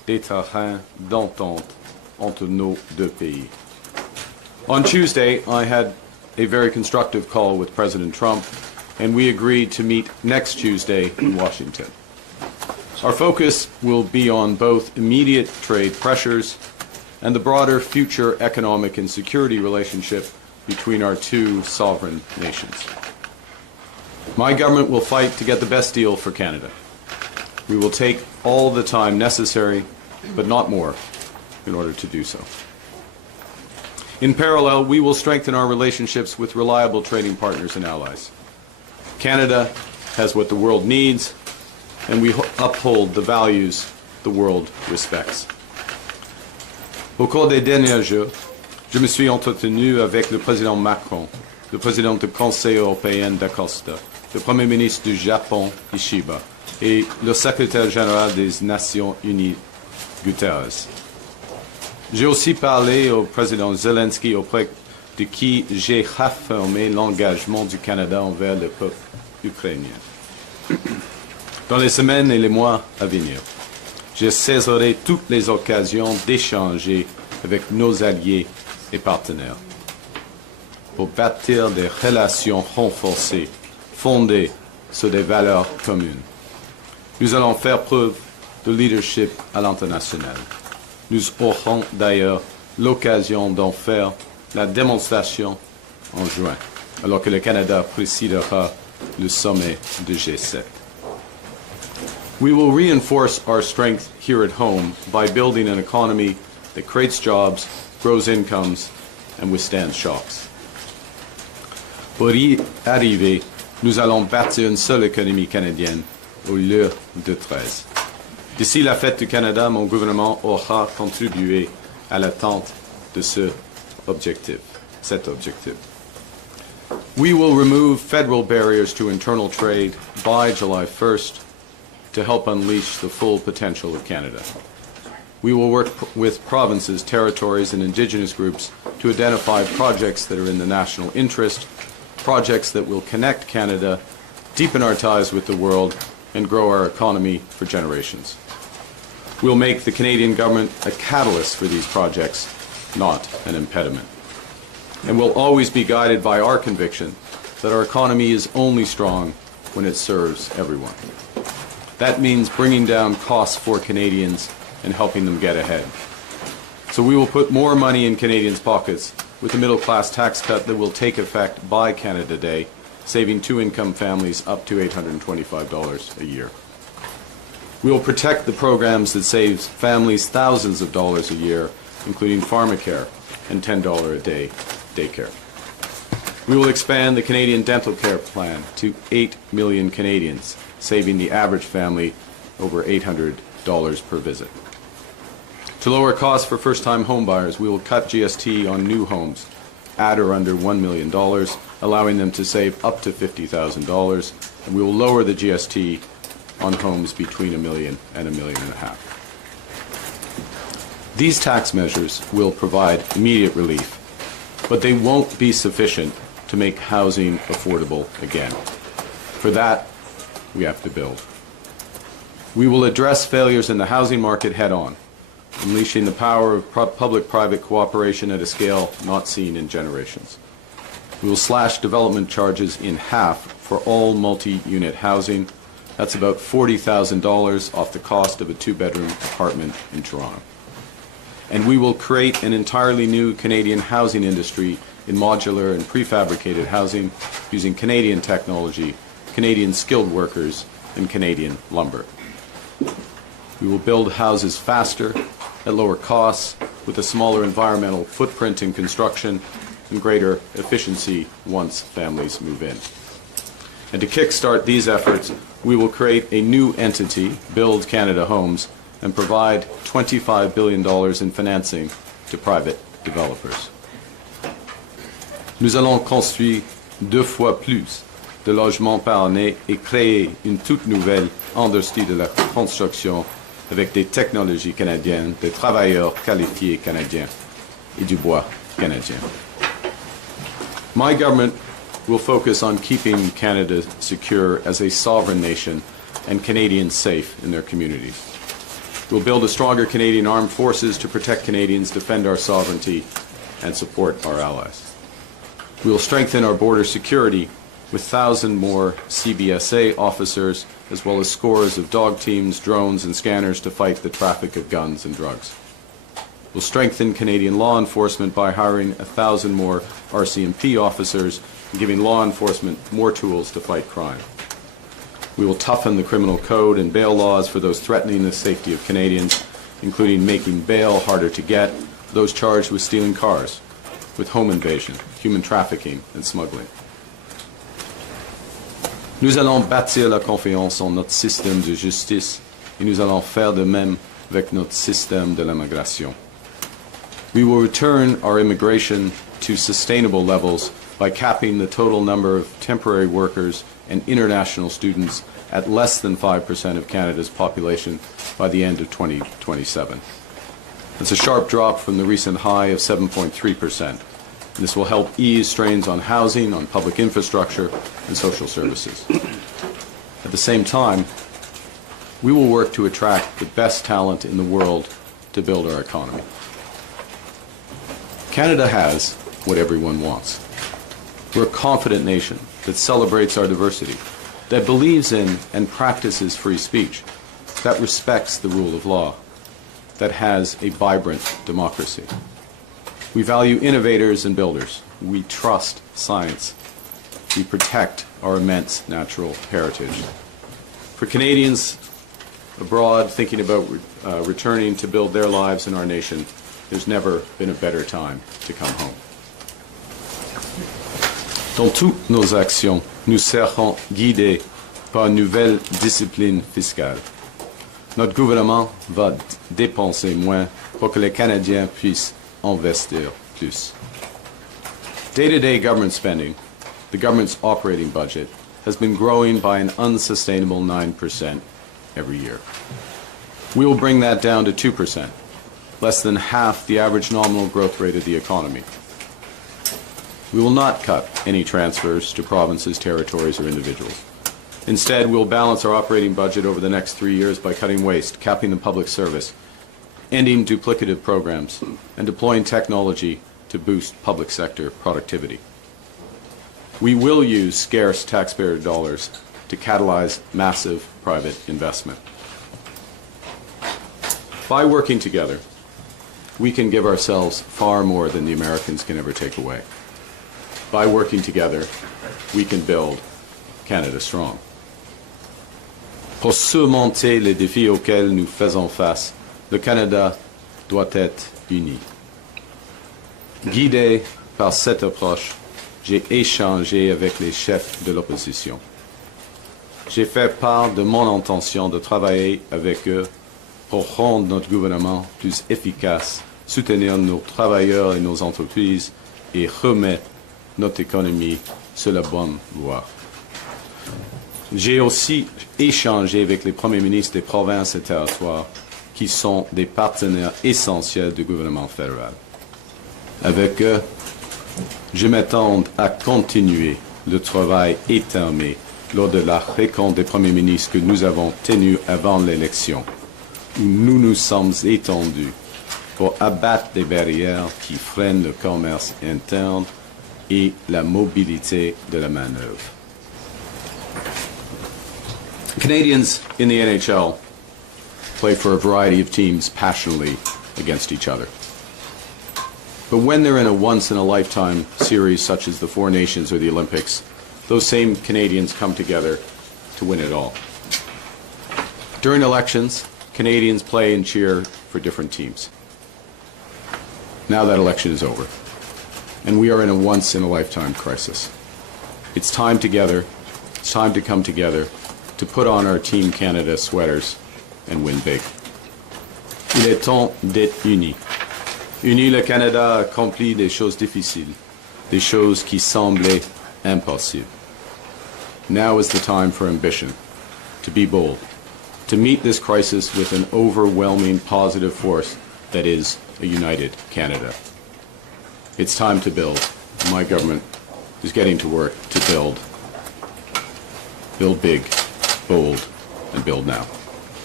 des terrains d'entente entre nos deux pays. On Tuesday, I had a very constructive call with President Trump, and we agreed to meet next Tuesday in Washington. Our focus will be on both immediate trade pressures and the broader future economic and security relationship between our two sovereign nations. My government will fight to get the best deal for Canada. We will take all the time necessary, but not more, in order to do so. In parallel, we will strengthen our relationships with reliable trading partners and allies. Canada has what the world needs, and we uphold the values the world respects. Au cours des derniers jours, je me suis entretenu avec le président Macron, le président du Conseil européen d'Acosta, le Premier ministre du Japon, Ishiba, et le secrétaire général des Nations Unies, Guterres. J'ai aussi parlé au président Zelensky, auprès de qui j'ai réaffirmé l'engagement du Canada envers le peuple ukrainien. Dans les semaines et les mois à venir, je saisirai toutes les occasions d'échanger avec nos alliés et partenaires pour bâtir des relations renforcées fondées sur des valeurs communes. Nous allons faire preuve de leadership à l'international. Nous aurons d'ailleurs l'occasion d'en faire la démonstration en juin, alors que le Canada présidera le sommet de G7. We will reinforce our strength here at home by building an economy that creates jobs, grows incomes, and withstands shocks. Pour y arriver, nous allons bâtir une seule économie canadienne au lieu de 13. D'ici la fête du Canada, mon gouvernement aura contribué à l'atteinte de cet objectif. We will remove federal barriers to internal trade by July 1st to help unleash the full potential of Canada. We will work with provinces, territories, and Indigenous groups to identify projects that are in the national interest, projects that will connect Canada, deepen our ties with the world, and grow our economy for generations. We'll make the Canadian government a catalyst for these projects, not an impediment. And we'll always be guided by our conviction that our economy is only strong when it serves everyone. That means bringing down costs for Canadians and helping them get ahead. So we will put more money in Canadians' pockets with the middle-class tax cut that will take effect by Canada Day, saving two-income families up to $825 a year. We will protect the programs that save families thousands of dollars a year, including pharmacare and $10 a day daycare. We will expand the Canadian Dental Care Plan to 8 million Canadians, saving the average family over $800 per visit. To lower costs for first-time homebuyers, we will cut GST on new homes at or under $1 million, allowing them to save up to $50,000, and we will lower the GST on homes between $1 million and $1.5 million. These tax measures will provide immediate relief, but they won't be sufficient to make housing affordable again. For that, we have to build. We will address failures in the housing market head-on, unleashing the power of public-private cooperation at a scale not seen in generations. We will slash development charges in half for all multi-unit housing. That's about $40,000 off the cost of a two-bedroom apartment in Toronto. And we will create an entirely new Canadian housing industry in modular and prefabricated housing using Canadian technology, Canadian skilled workers, and Canadian lumber. We will build houses faster, at lower costs, with a smaller environmental footprint in construction and greater efficiency once families move in. And to kickstart these efforts, we will create a new entity, Build Canada Homes, and provide $25 billion in financing to private developers. Nous allons construire 2 fois plus de logements par année et créer une toute nouvelle industrie de la construction avec des technologies canadiennes, des travailleurs qualifiés canadiens et du bois canadien. My government will focus on keeping Canada secure as a sovereign nation and Canadians safe in their communities. We'll build a stronger Canadian armed forces to protect Canadians, defend our sovereignty, and support our allies. We will strengthen our border security with 1,000 more CBSA officers, as well as scores of dog teams, drones, and scanners to fight the traffic of guns and drugs. We'll strengthen Canadian law enforcement by hiring 1,000 more RCMP officers and giving law enforcement more tools to fight crime. We will toughen the criminal code and bail laws for those threatening the safety of Canadians, including making bail harder to get for those charged with stealing cars, with home invasion, human trafficking, and smuggling. Nous allons bâtir la confiance en notre système de justice et nous allons faire de même avec notre système de l'immigration. We will return our immigration to sustainable levels by capping the total number of temporary workers and international students at less than 5% of Canada's population by the end of 2027. It's a sharp drop from the recent high of 7.3%. This will help ease strains on housing, on public infrastructure, and social services. At the same time, we will work to attract the best talent in the world to build our economy. Canada has what everyone wants. We're a confident nation that celebrates our diversity, that believes in and practices free speech, that respects the rule of law, that has a vibrant democracy. We value innovators and builders. We trust science. We protect our immense natural heritage. For Canadians abroad thinking about returning to build their lives in our nation, there's never been a better time to come home. Dans toutes nos actions, nous serons guidés par une nouvelle discipline fiscale. Notre gouvernement va dépenser moins pour que les Canadiens puissent investir plus. Day-to-day government spending, the government's operating budget, has been growing by an unsustainable 9% every year. We will bring that down to 2%, less than half the average nominal growth rate of the economy. We will not cut any transfers to provinces, territories, or individuals. Instead, we'll balance our operating budget over the next 3 years by cutting waste, capping the public service, ending duplicative programs, and deploying technology to boost public sector productivity. We will use scarce taxpayer dollars to catalyze massive private investment. By working together, we can give ourselves far more than the Americans can ever take away. By working together, we can build Canada strong. Pour surmonter les défis auxquels nous faisons face, le Canada doit être uni. Guidé par cette approche, j'ai échangé avec les chefs de l'opposition. J'ai fait part de mon intention de travailler avec eux pour rendre notre gouvernement plus efficace, soutenir nos travailleurs et nos entreprises et remettre notre économie sur la bonne voie. J'ai aussi échangé avec les premiers ministres des provinces et territoires qui sont des partenaires essentiels du gouvernement fédéral. Avec eux, je m'attends à continuer le travail étamé lors de la rencontre des premiers ministres que nous avons tenue avant l'élection, où nous nous sommes étendus pour abattre les barrières qui freinent le commerce interne et la mobilité de la main-d'œuvre. Canadians in the NHL play for a variety of teams passionately against each other. But when they're in a once-in-a-lifetime series such as the Four Nations or the Olympics, those same Canadians come together to win it all. During elections, Canadians play and cheer for different teams. Now that election is over, and we are in a once-in-a-lifetime crisis. It's time together, it's time to come together to put on our Team Canada sweaters and win big. Il est temps d'être unis. Unis, le Canada a accompli des choses difficiles, des choses qui semblaient impossibles. Now is the time for ambition, to be bold, to meet this crisis with an overwhelming positive force that is a united Canada. It's time to build. My government is getting to work to build. Build big, bold, and build now.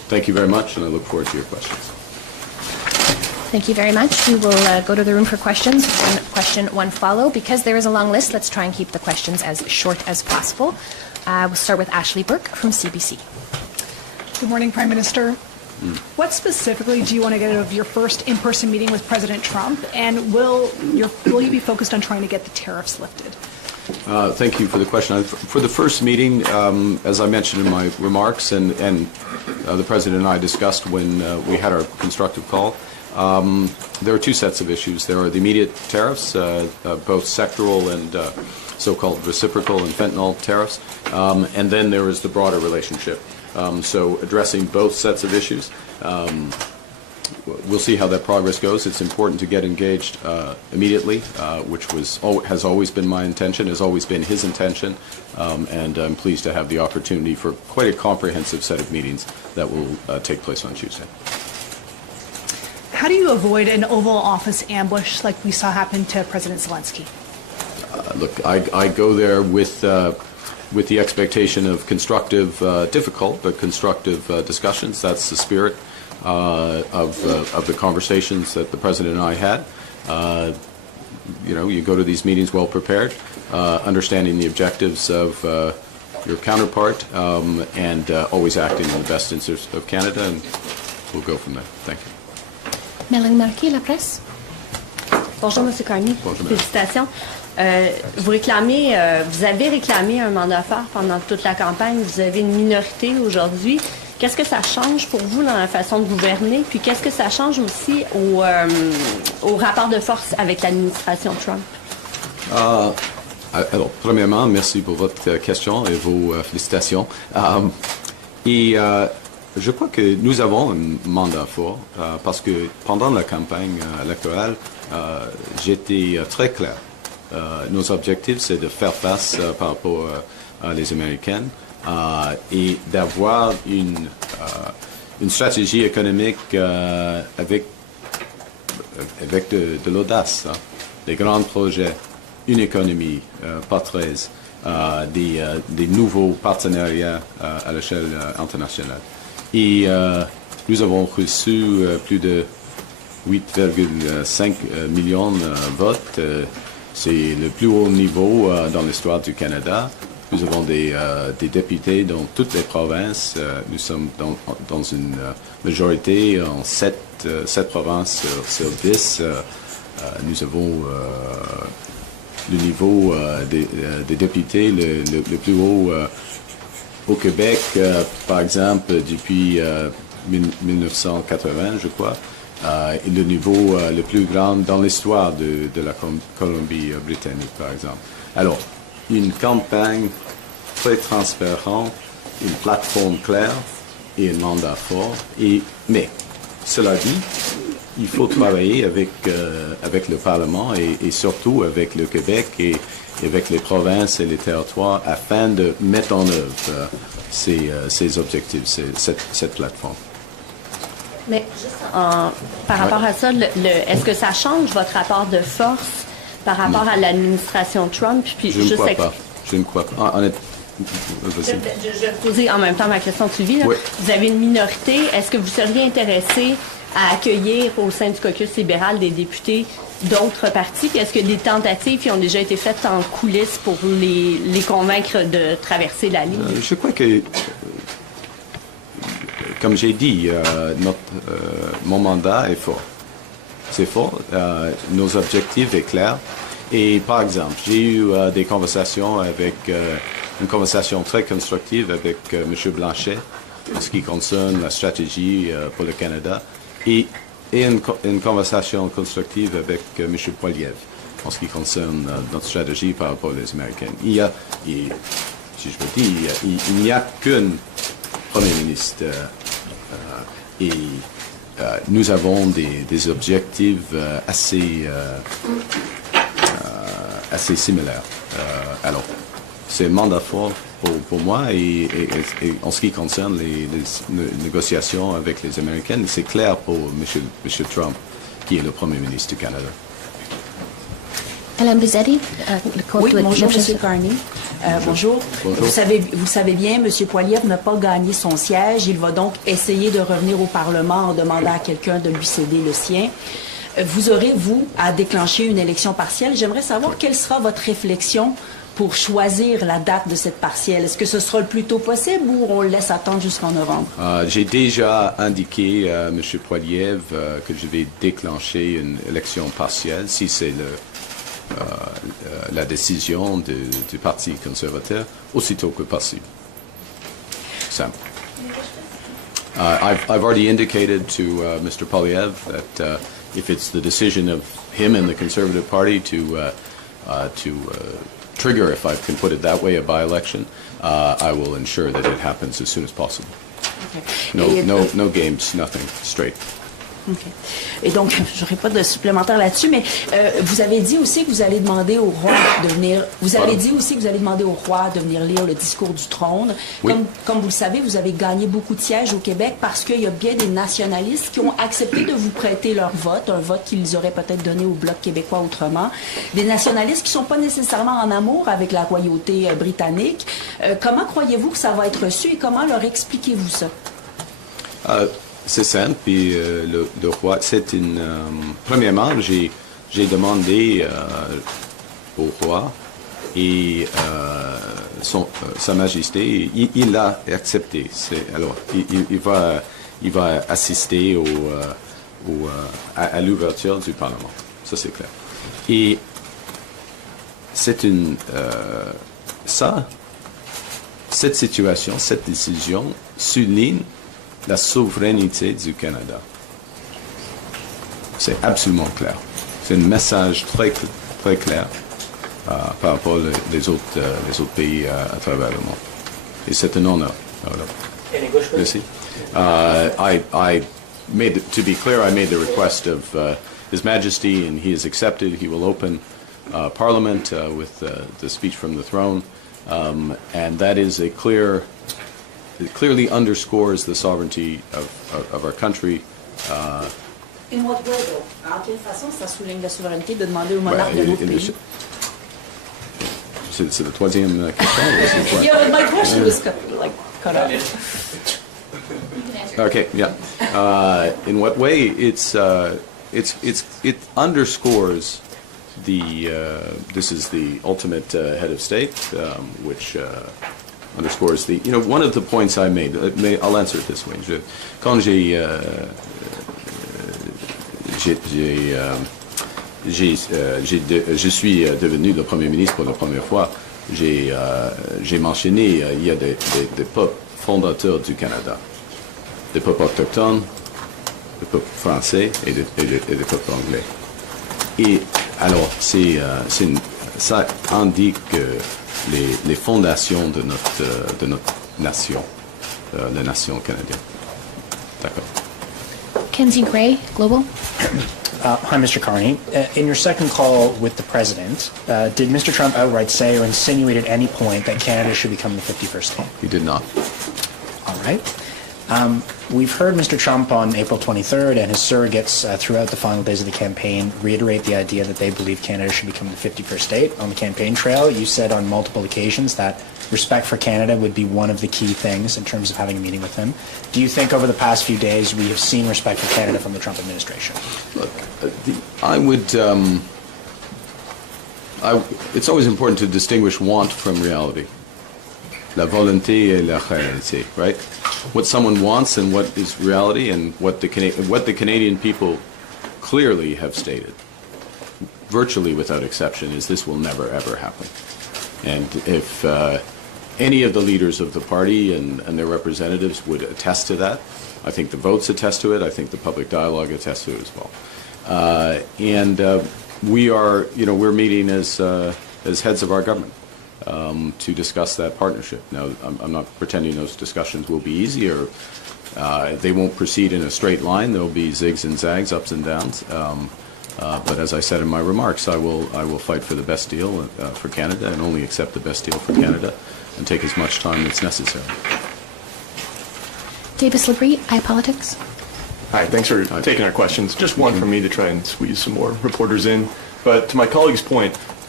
Thank you very much, and I look forward to your questions. Thank you very much. We will go to the room for questions. One question, one follow. Because there is a long list, let's try and keep the questions as short as possible. We'll start with Ashley Burke from CBC. Good morning, Prime Minister. What specifically do you want to get out of your first in-person meeting with President Trump, and will you be focused on trying to get the tariffs lifted? Thank you for the question. For the first meeting, as I mentioned in my remarks, and the President and I discussed when we had our constructive call, there are two sets of issues. There are the immediate tariffs, both sectoral and so-called reciprocal and fentanyl tariffs, and then there is the broader relationship. So addressing both sets of issues. We'll see how that progress goes. It's important to get engaged immediately, which has always been my intention, has always been his intention, and I'm pleased to have the opportunity for quite a comprehensive set of meetings that will take place on Tuesday. How do you avoid an Oval Office ambush like we saw happen to President Zelensky? Look, I go there with the expectation of constructive, difficult, but constructive discussions. That's the spirit of the conversations that the President and I had. You go to these meetings well prepared, understanding the objectives of your counterpart, and always acting in the best interest of Canada, and we'll go from there. Thank you. Mélanie Marquis, La Presse. Bonjour, M. Carney. Bonjour, félicitations. Vous avez réclamé un mandat fort pendant toute la campagne. Vous avez une minorité aujourd'hui. Qu'est-ce que ça change pour vous dans la façon de gouverner? Puis qu'est-ce que ça change aussi au rapport de force avec l'administration Trump? Alors, premièrement, merci pour votre question et vos félicitations. Je crois que nous avons un mandat fort parce que pendant la campagne électorale, j'étais très clair. Nos objectifs, c'est de faire face par rapport à les Américaines et d'avoir une stratégie économique avec de l'audace, des grands projets, une économie pas 13, des nouveaux partenariats à l'échelle internationale. Et nous avons reçu plus de 8,5 millions de votes. C'est le plus haut niveau dans l'histoire du Canada. Nous avons des députés dans toutes les provinces. Nous sommes dans une majorité en 7 provinces sur 10. Nous avons le niveau des députés le plus haut au Québec, par exemple, depuis 1980, je crois. Et le niveau le plus grand dans l'histoire de la Colombie-Britannique, par exemple. Alors, une campagne très transparente, une plateforme claire et un mandat fort. Mais, cela dit, il faut travailler avec le Parlement et surtout avec le Québec et avec les provinces et les territoires afin de mettre en œuvre ces objectifs, cette plateforme. Mais par rapport à ça, est-ce que ça change votre rapport de force par rapport à l'administration Trump? Puis Je ne crois pas. Je ne crois pas. Je vais poser en même temps ma question suivie. Oui. Vous avez une minorité. Est-ce que vous seriez intéressé à accueillir au sein du caucus libéral des députés d'autres partis? Puis est-ce que des tentatives qui ont déjà été faites en coulisses pour les convaincre de traverser la ligne? Je crois que, comme j'ai dit, mon mandat est fort. C'est fort. Nos objectifs sont clairs. Et par exemple, j'ai eu des conversations une conversation très constructive avec M. Blanchet en ce qui concerne la stratégie pour le Canada et une conversation constructive avec M. Poilievre en ce qui concerne notre stratégie par rapport aux Américains. Si je peux dire, il n'y a qu'un Premier ministre et nous avons des objectifs assez similaires. Alors, c'est un mandat fort pour moi et en ce qui concerne les négociations avec les Américains, c'est clair pour M. Trump, qui est le Premier ministre du Canada. Alain Bizzetti, Oui, bonjour, M. Carney. Bonjour. Bonjour. Vous savez bien, M. Poilievre n'a pas gagné son siège. Il va donc essayer de revenir au Parlement en demandant à quelqu'un de lui céder le sien. Vous aurez, vous, à déclencher une élection partielle. J'aimerais savoir quelle sera votre réflexion pour choisir la date de cette partielle. Est-ce que ce sera le plus tôt possible ou on le laisse attendre jusqu'en novembre? J'ai déjà indiqué à M. Poilievre que je vais déclencher une élection partielle si c'est la décision du Parti conservateur aussitôt que possible. Simple. I've already indicated to Mr. Poilievre that if it's the decision of him and the Conservative Party to trigger, if I can put it that way, a by-election, I will ensure that it happens as soon as possible. Okay. No games, nothing, straight. OK. Et donc, je n'aurai pas de supplémentaire là-dessus, mais vous avez dit aussi que vous allez demander au roi de venir. Vous avez dit aussi que vous allez demander au roi de venir lire le discours du trône. Oui. Comme vous le savez, vous avez gagné beaucoup de sièges au Québec parce qu'il y a bien des nationalistes qui ont accepté de vous prêter leur vote, un vote qu'ils auraient peut-être donné au Bloc québécois autrement. Des nationalistes qui ne sont pas nécessairement en amour avec la royauté britannique. Comment croyez-vous que ça va être reçu et comment leur expliquez-vous ça? C'est simple, puis le roi, c'est une... premièrement, j'ai demandé au roi et Sa Majesté, il l'a accepté. Alors, il va assister à l'ouverture du Parlement. Ça, c'est clair. Et c'est une... cette situation, cette décision souligne la souveraineté du Canada. C'est absolument clair. C'est un message très, très clair par rapport aux autres pays à travers le monde. Et c'est un honneur. Merci. To be clear, I made the request of His Majesty, and he has accepted. He will open Parliament with the speech from the throne, and that is a clear. It clearly underscores the sovereignty of our country. In what way, though? En quelle façon ça souligne la souveraineté de demander au monarque de l'autre pays? C'est la troisième question. Yeah, my question was cut off. Okay, yeah. In what way? It underscores this is the ultimate head of state, which. Underscores one of the points I made. I'll answer it this way. Quand je suis devenu le Premier ministre pour la première fois, j'ai mentionné il y a des peuples fondateurs du Canada, des peuples autochtones, des peuples français et des peuples anglais. Et alors, ça indique les fondations de notre nation, la nation canadienne. D'accord. Kenzie Gray, Global. Hi, Mr. Carney. In your second call with the President, did Mr. Trump outright say or insinuate at any point that Canada should become the 51st state? He did not. All right. We've heard Mr. Trump on April 23rd and his surrogates throughout the final days of the campaign reiterate the idea that they believe Canada should become the 51st state. On the campaign trail, you said on multiple occasions that respect for Canada would be one of the key things in terms of having a meeting with him. Do you think over the past few days we have seen respect for Canada from the Trump administration? Look, it's always important to distinguish want from reality. La volonté et la réalité, right? What someone wants and what is reality, and what the Canadian people clearly have stated, virtually without exception, is this will never ever happen. And if any of the leaders of the party and their representatives would attest to that, I think the votes attest to it. I think the public dialogue attests to it as well. We're meeting as heads of our government. To discuss that partnership. Now, I'm not pretending those discussions will be easy or they won't proceed in a straight line. There will be zigs and zags, ups and downs. But as I said in my remarks, I will fight for the best deal for Canada and only accept the best deal for Canada and take as much time as necessary. Davis Labrie, iPolitics. Hi, thanks for taking our questions. Just one from me to try and squeeze some more reporters in. But to my colleague's point,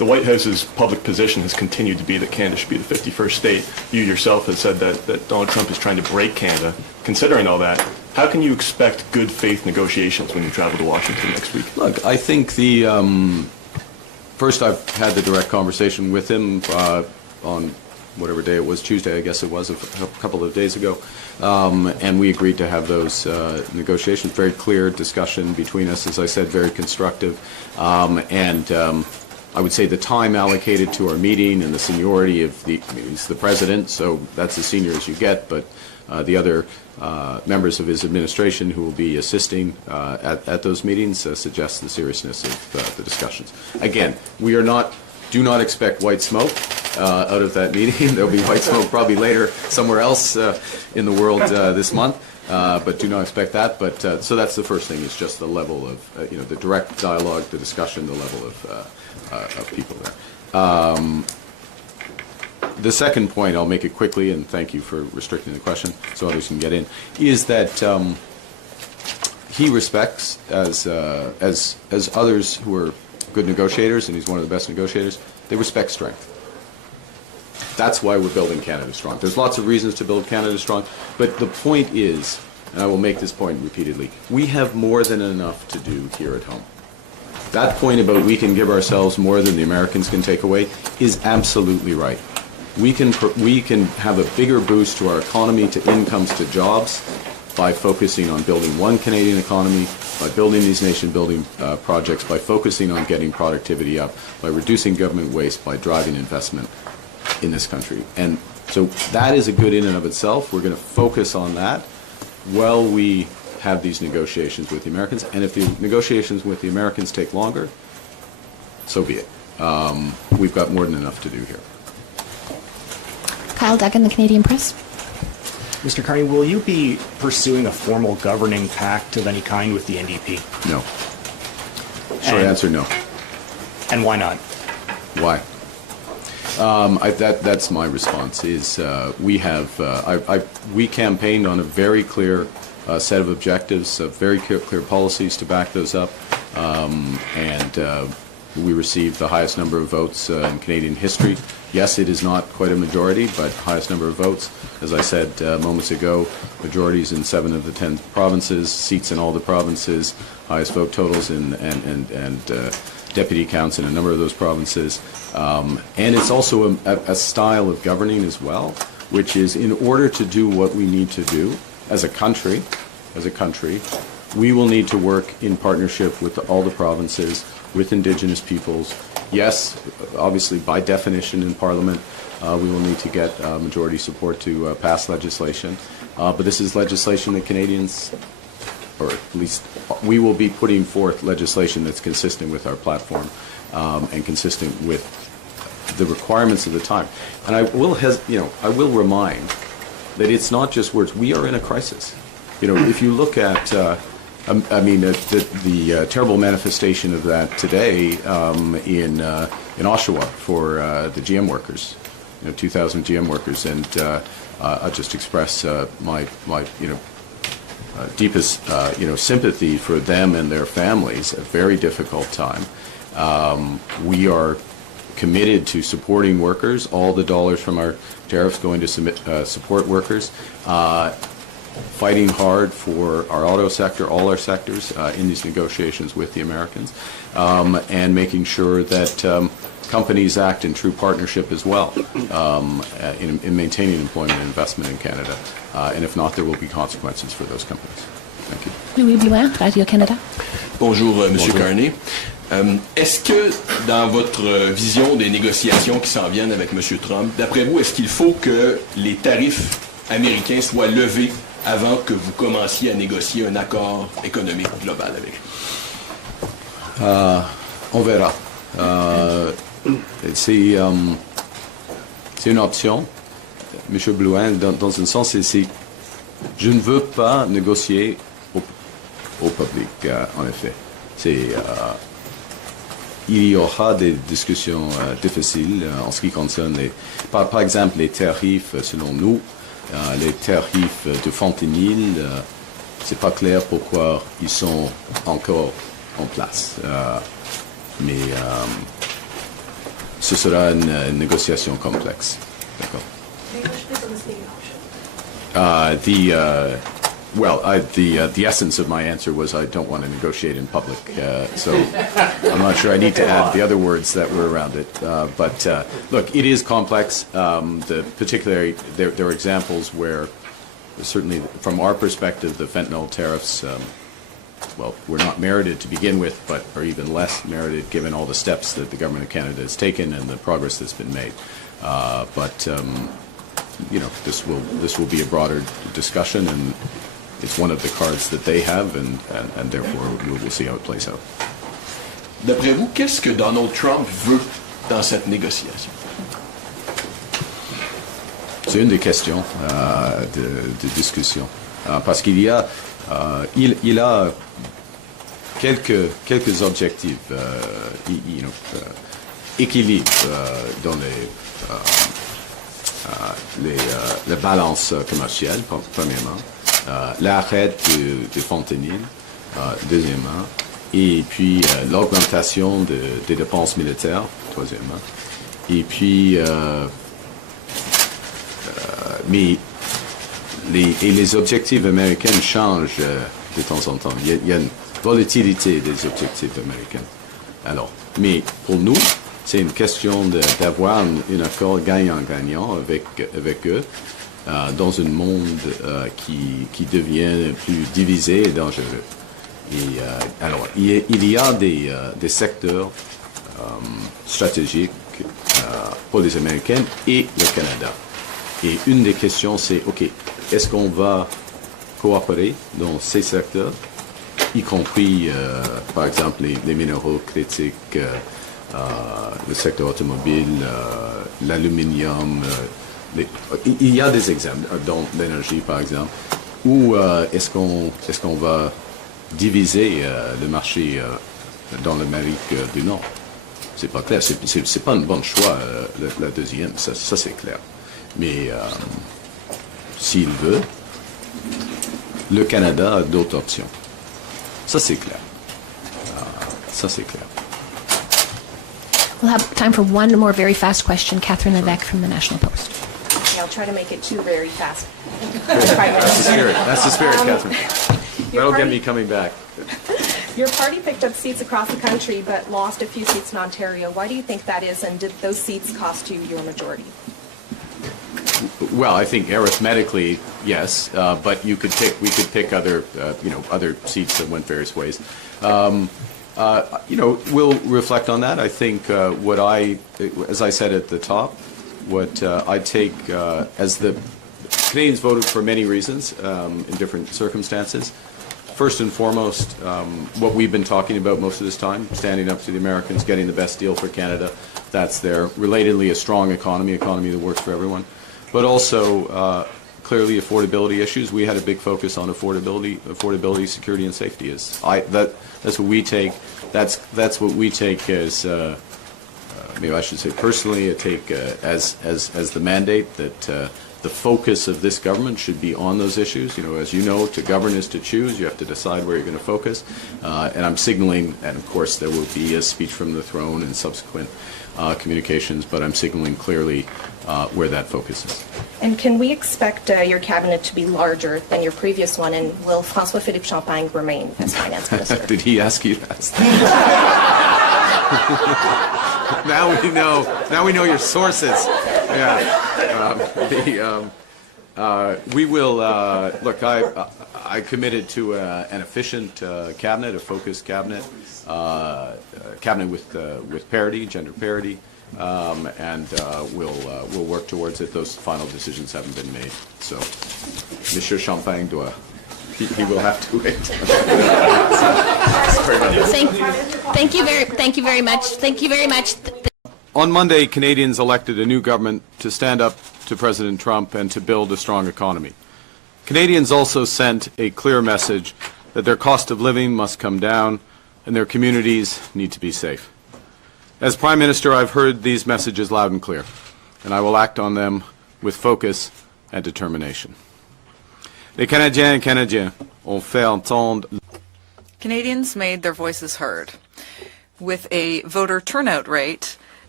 the White House's public position has continued to be that Canada should be the 51st state. You yourself have said that Donald Trump is trying to break Canada. Considering all that, how can you expect good faith negotiations when you travel to Washington next week? Look, I think first I've had the direct conversation with him on whatever day it was, Tuesday I guess it was, a couple of days ago, and we agreed to have those negotiations. Very clear discussion between us, as I said, very constructive, and I would say the time allocated to our meeting and the seniority of he's the president, so that's as senior as you get, but the other members of his administration who will be assisting at those meetings suggests the seriousness of the discussions. Again, do not expect white smoke out of that meeting. There'll be white smoke probably later somewhere else in the world this month, but do not expect that. But so that's the first thing, is just the level of the direct dialogue, the discussion, the level of people there. The second point, I'll make it quickly, and thank you for restricting the question so others can get in, is that he respects, as others who are good negotiators, and he's one of the best negotiators, they respect strength. That's why we're building Canada strong. There's lots of reasons to build Canada strong, but the point is, and I will make this point repeatedly, we have more than enough to do here at home. That point about we can give ourselves more than the Americans can take away is absolutely right. We can have a bigger boost to our economy, to incomes, to jobs, by focusing on building one Canadian economy, by building these nation-building projects, by focusing on getting productivity up, by reducing government waste, by driving investment in this country. And so that is a good in and of itself. We're going to focus on that while we have these negotiations with the Americans. And if the negotiations with the Americans take longer, so be it. We've got more than enough to do here. Kyle Duggan, the Canadian Press. Mr. Carney, will you be pursuing a formal governing pact of any kind with the NDP? No. Short answer, no. And why not? Why? That's my response. Is we campaigned on a very clear set of objectives, very clear policies to back those up, and we received the highest number of votes in Canadian history. Yes, it is not quite a majority, but highest number of votes. As I said moments ago, majorities in 7 of the 10 provinces, seats in all the provinces, highest vote totals and deputy counts in a number of those provinces. And it's also a style of governing as well, which is, in order to do what we need to do as a country, we will need to work in partnership with all the provinces, with Indigenous peoples. Yes, obviously, by definition in Parliament, we will need to get majority support to pass legislation. But this is legislation that Canadians, or at least we will be putting forth legislation that's consistent with our platform and consistent with the requirements of the time. And I will remind that it's not just words. We are in a crisis. If you look at the terrible manifestation of that today in Oshawa for the GM workers, 2,000 GM workers, and I'll just express my deepest sympathy for them and their families. A very difficult time. We are committed to supporting workers. All the dollars from our tariffs going to support workers. Fighting hard for our auto sector, all our sectors, in these negotiations with the Americans, and making sure that companies act in true partnership as well in maintaining employment and investment in Canada. And if not, there will be consequences for those companies. Thank you. Louis Blouin, Radio-Canada. Bonjour, Monsieur Carney. Est-ce que, dans votre vision des négociations qui s'en viennent avec Monsieur Trump, d'après vous, est-ce qu'il faut que les tarifs américains soient levés avant que vous commenciez à négocier un accord économique global avec lui? On verra. C'est une option, M. Blouin, dans un sens, je ne veux pas négocier au public, en effet. Il y aura des discussions difficiles en ce qui concerne, par exemple, les tarifs, selon nous. Les tarifs de fentanyl, c'est pas clair pourquoi ils sont encore en place. Mais ce sera une négociation complexe. D'accord. The essence of my answer was I don't want to negotiate in public, so I'm not sure I need to add the other words that were around it. But look, it is complex. Particularly, there are examples where, certainly from our perspective, the fentanyl tariffs, were not merited to begin with, but are even less merited given all the steps that the government of Canada has taken and the progress that's been made. This will be a broader discussion, and it's one of the cards that they have, and therefore we'll see how it plays out. D'après vous, qu'est-ce que Donald Trump veut dans cette négociation? C'est une des questions de discussion, parce qu'il y a il a quelques objectifs, équilibre dans la balance commerciale, premièrement, l'arrêt du fentanyl, deuxièmement, et puis l'augmentation des dépenses militaires, troisièmement, et puis mais les objectifs américains changent de temps en temps. Il y a une volatilité des objectifs américains. Alors, mais pour nous, c'est une question d'avoir un accord gagnant-gagnant avec eux dans un monde qui devient plus divisé et dangereux. Et, alors, il y a des secteurs stratégiques pour les Américains et le Canada. Et une des questions, c'est, OK, est-ce qu'on va coopérer dans ces secteurs, y compris, par exemple, les minéraux critiques, le secteur automobile, l'aluminium. Il y a des exemples, dans l'énergie, par exemple, où est-ce qu'on va diviser le marché dans l'Amérique du Nord? C'est pas clair. C'est pas un bon choix, la deuxième, ça c'est clair. Mais s'il veut, le Canada a d'autres options. Ça c'est clair. Ça c'est clair. We'll have time for one more very fast question. Catherine Levesque from the National Post. I'll try to make it two very fast. That's the spirit, Catherine. That'll get me coming back. Your party picked up seats across the country but lost a few seats in Ontario. Why do you think that is, and did those seats cost you your majority? Well, I think arithmetically, yes, but we could pick other, other seats that went various ways. We'll reflect on that. I think as I said at the top, what I take as the Canadians voted for many reasons in different circumstances. First and foremost, what we've been talking about most of this time, standing up to the Americans, getting the best deal for Canada, that's there. Relatedly, a strong economy that works for everyone. But also, clearly, affordability issues. We had a big focus on affordability, security, and safety. That's what we take. That's what we take as maybe I should say personally. I take as the mandate that the focus of this government should be on those issues. As you know, to govern is to choose. You have to decide where you're going to focus. And I'm signaling, and of course there will be a speech from the throne and subsequent communications, but I'm signaling clearly where that focus is. And can we expect your cabinet to be larger than your previous one, and will François-Philippe Champagne remain as finance minister? Did he ask you that? Now we know your sources. Yeah. We will look. I committed to an efficient cabinet, a focused cabinet, cabinet with parity, gender parity, and we'll work towards it. Those final decisions haven't been made, so Monsieur Champagne doit. He will have to wait. Thank you very much. On Monday, Canadians elected a new government to stand up to President Trump and to build a strong economy. Canadians also sent a clear message that their cost of living must come down and their communities need to be safe. As Prime Minister, I've heard these messages loud and clear, and I will act on them with focus and determination. Les Canadiens et Canadiennes ont fait entendre. Canadians made their voices heard with a voter turnout rate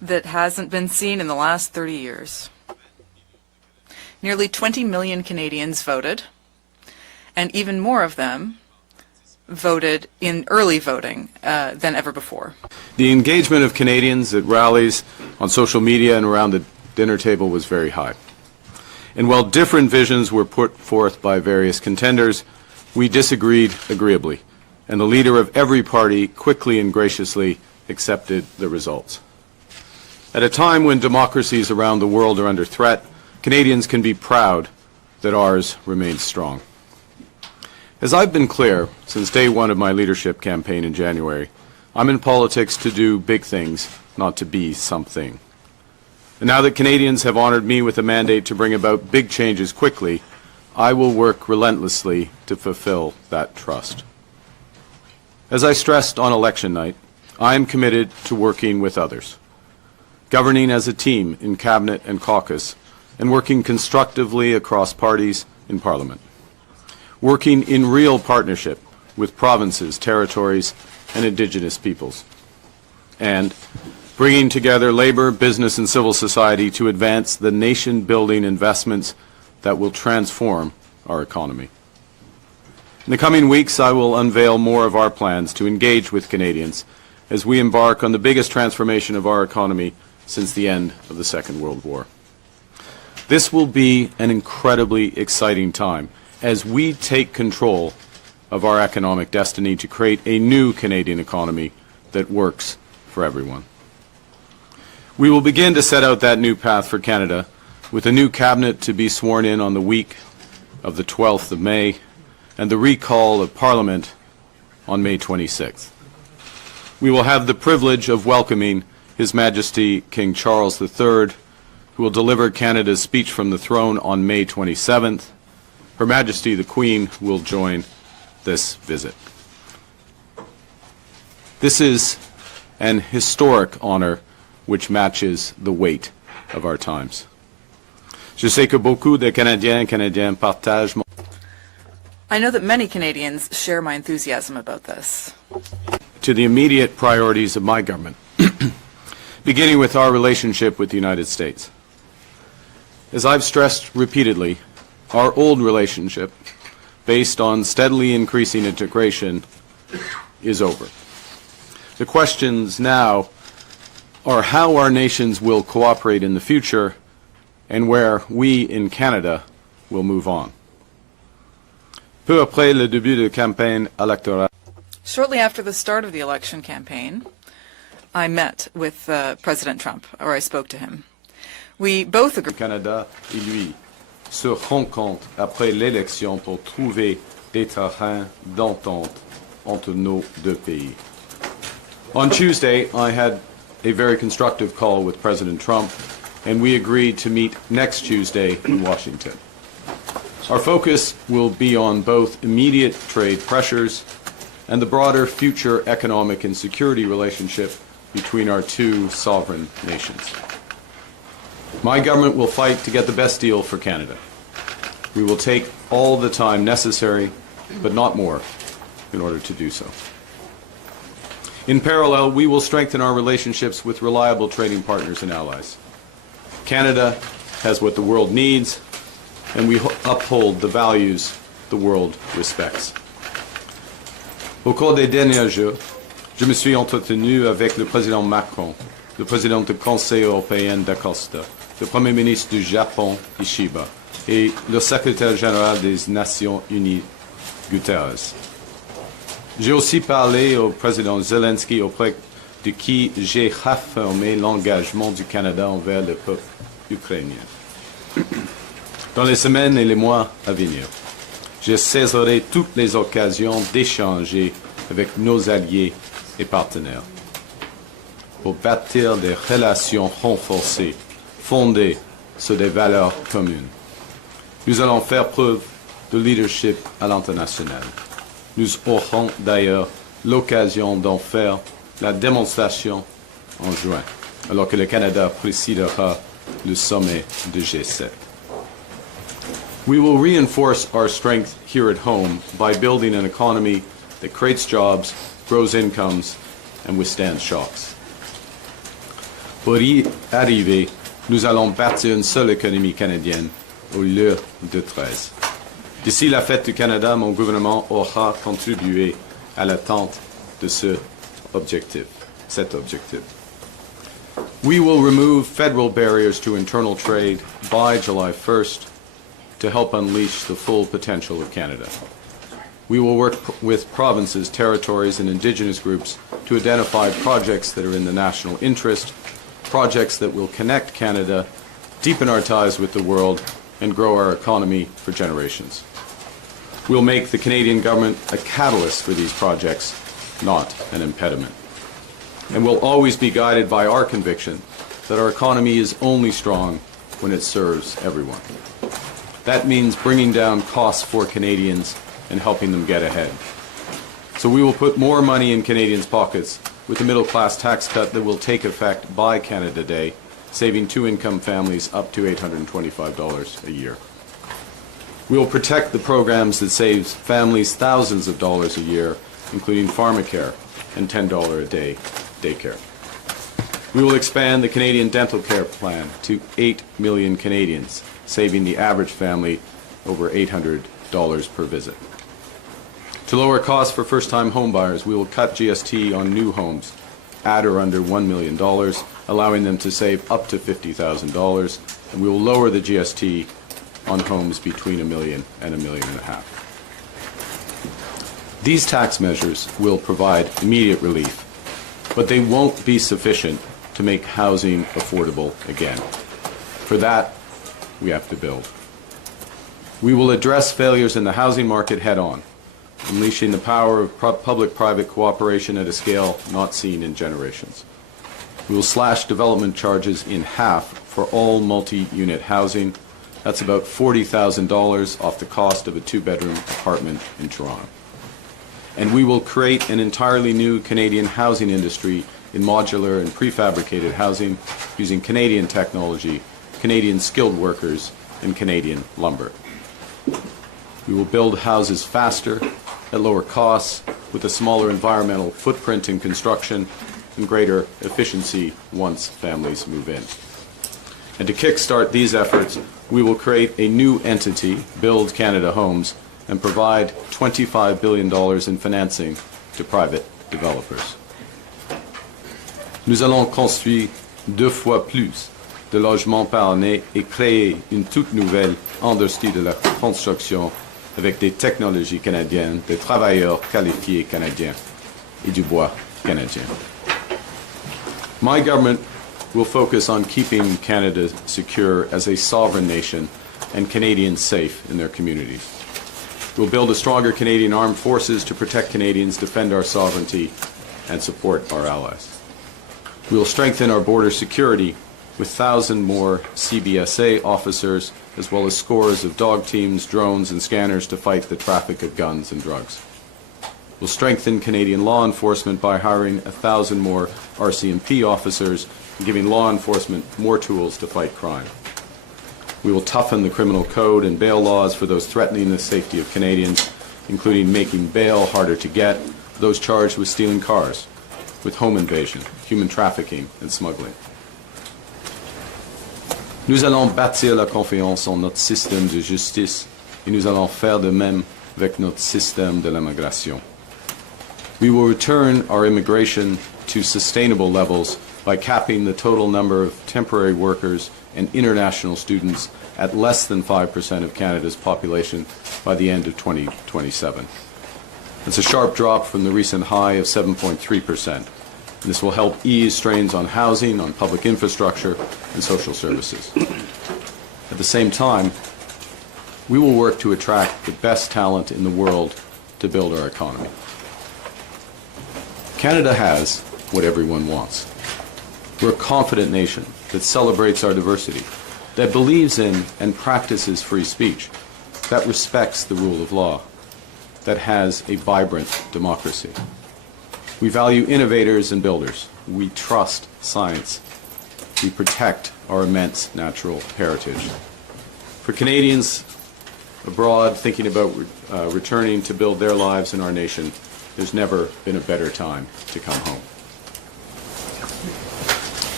that hasn't been seen in the last 30 years. Nearly 20 million Canadians voted, and even more of them voted in early voting than ever before. The engagement of Canadians at rallies, on social media, and around the dinner table was very high. And while different visions were put forth by various contenders, we disagreed agreeably, and the leader of every party quickly and graciously accepted the results. At a time when democracies around the world are under threat, Canadians can be proud that ours remains strong. As I've been clear since day one of my leadership campaign in January, I'm in politics to do big things, not to be something. And now that Canadians have honored me with a mandate to bring about big changes quickly, I will work relentlessly to fulfill that trust. As I stressed on election night, I am committed to working with others, governing as a team in Cabinet and caucus, and working constructively across parties in Parliament, working in real partnership with provinces, territories, and Indigenous peoples, and bringing together labor, business, and civil society to advance the nation-building investments that will transform our economy. In the coming weeks, I will unveil more of our plans to engage with Canadians as we embark on the biggest transformation of our economy since the end of the Second World War. This will be an incredibly exciting time as we take control of our economic destiny to create a new Canadian economy that works for everyone. We will begin to set out that new path for Canada with a new cabinet to be sworn in on the week of the 12th of May and the recall of Parliament on May 26th. We will have the privilege of welcoming His Majesty King Charles III, who will deliver Canada's speech from the throne on May 27th. Her Majesty the Queen will join this visit. This is an historic honor which matches the weight of our times. Je sais que beaucoup de Canadiens et Canadiennes partagent mon... I know that many Canadians share my enthusiasm about this. To the immediate priorities of my government, beginning with our relationship with the United States. As I've stressed repeatedly, our old relationship, based on steadily increasing integration, is over. The questions now are how our nations will cooperate in the future and where we in Canada will move on. Peu après le début de campagne électorale. Shortly after the start of the election campaign, I met with President Trump, or I spoke to him. We both agreed. Canada et lui se rencontrent après l'élection pour trouver des terrains d'entente entre nos deux pays. On Tuesday, I had a very constructive call with President Trump, and we agreed to meet next Tuesday in Washington. Our focus will be on both immediate trade pressures and the broader future economic and security relationship between our two sovereign nations. My government will fight to get the best deal for Canada. We will take all the time necessary, but not more, in order to do so. In parallel, we will strengthen our relationships with reliable trading partners and allies. Canada has what the world needs, and we uphold the values the world respects. Au cours des derniers jours, je me suis entretenu avec le président Macron, le président du Conseil européen d'Acosta, le Premier ministre du Japon, Ishiba, et le secrétaire général des Nations Unies, Guterres. J'ai aussi parlé au président Zelensky, auprès de qui j'ai réaffirmé l'engagement du Canada envers le peuple ukrainien. Dans les semaines et les mois à venir, je saisirai toutes les occasions d'échanger avec nos alliés et partenaires pour bâtir des relations renforcées, fondées sur des valeurs communes. Nous allons faire preuve de leadership à l'international. Nous aurons d'ailleurs l'occasion d'en faire la démonstration en juin, alors que le Canada présidera le sommet de G7. We will reinforce our strength here at home by building an economy that creates jobs, grows incomes, and withstands shocks. Pour y arriver, nous allons bâtir une seule économie canadienne au lieu de 13. D'ici la fête du Canada, mon gouvernement aura contribué à l'atteinte de cet objectif. We will remove federal barriers to internal trade by July 1st to help unleash the full potential of Canada. We will work with provinces, territories, and Indigenous groups to identify projects that are in the national interest, projects that will connect Canada, deepen our ties with the world, and grow our economy for generations. We'll make the Canadian government a catalyst for these projects, not an impediment. And we'll always be guided by our conviction that our economy is only strong when it serves everyone. That means bringing down costs for Canadians and helping them get ahead. So we will put more money in Canadians' pockets with the middle-class tax cut that will take effect by Canada Day, saving two-income families up to $825 a year. We will protect the programs that save families thousands of dollars a year, including pharmacare and $10 a day daycare. We will expand the Canadian Dental Care Plan to 8 million Canadians, saving the average family over $800 per visit. To lower costs for first-time homebuyers, we will cut GST on new homes at or under $1 million, allowing them to save up to $50,000, and we will lower the GST on homes between $1 million and $1.5 million. These tax measures will provide immediate relief, but they won't be sufficient to make housing affordable again. For that, we have to build. We will address failures in the housing market head-on, unleashing the power of public-private cooperation at a scale not seen in generations. We will slash development charges in half for all multi-unit housing. That's about $40,000 off the cost of a two-bedroom apartment in Toronto. And we will create an entirely new Canadian housing industry in modular and prefabricated housing using Canadian technology, Canadian skilled workers, and Canadian lumber. We will build houses faster, at lower costs, with a smaller environmental footprint in construction and greater efficiency once families move in. And to kickstart these efforts, we will create a new entity, Build Canada Homes, and provide $25 billion in financing to private developers. Nous allons construire 2 fois plus de logements par année et créer une toute nouvelle industrie de la construction avec des technologies canadiennes, des travailleurs qualifiés canadiens et du bois canadien. My government will focus on keeping Canada secure as a sovereign nation and Canadians safe in their communities. We'll build a stronger Canadian armed forces to protect Canadians, defend our sovereignty, and support our allies. We will strengthen our border security with 1,000 more CBSA officers, as well as scores of dog teams, drones, and scanners to fight the traffic of guns and drugs. We'll strengthen Canadian law enforcement by hiring 1,000 more RCMP officers and giving law enforcement more tools to fight crime. We will toughen the criminal code and bail laws for those threatening the safety of Canadians, including making bail harder to get, those charged with stealing cars, with home invasion, human trafficking, and smuggling. Nous allons bâtir la confiance en notre système de justice et nous allons faire de même avec notre système de l'immigration. We will return our immigration to sustainable levels by capping the total number of temporary workers and international students at less than 5% of Canada's population by the end of 2027. That's a sharp drop from the recent high of 7.3%. This will help ease strains on housing, on public infrastructure, and social services. At the same time, we will work to attract the best talent in the world to build our economy. Canada has what everyone wants. We're a confident nation that celebrates our diversity, that believes in and practices free speech, that respects the rule of law, that has a vibrant democracy. We value innovators and builders. We trust science. We protect our immense natural heritage. For Canadians abroad thinking about returning to build their lives in our nation, there's never been a better time to come home.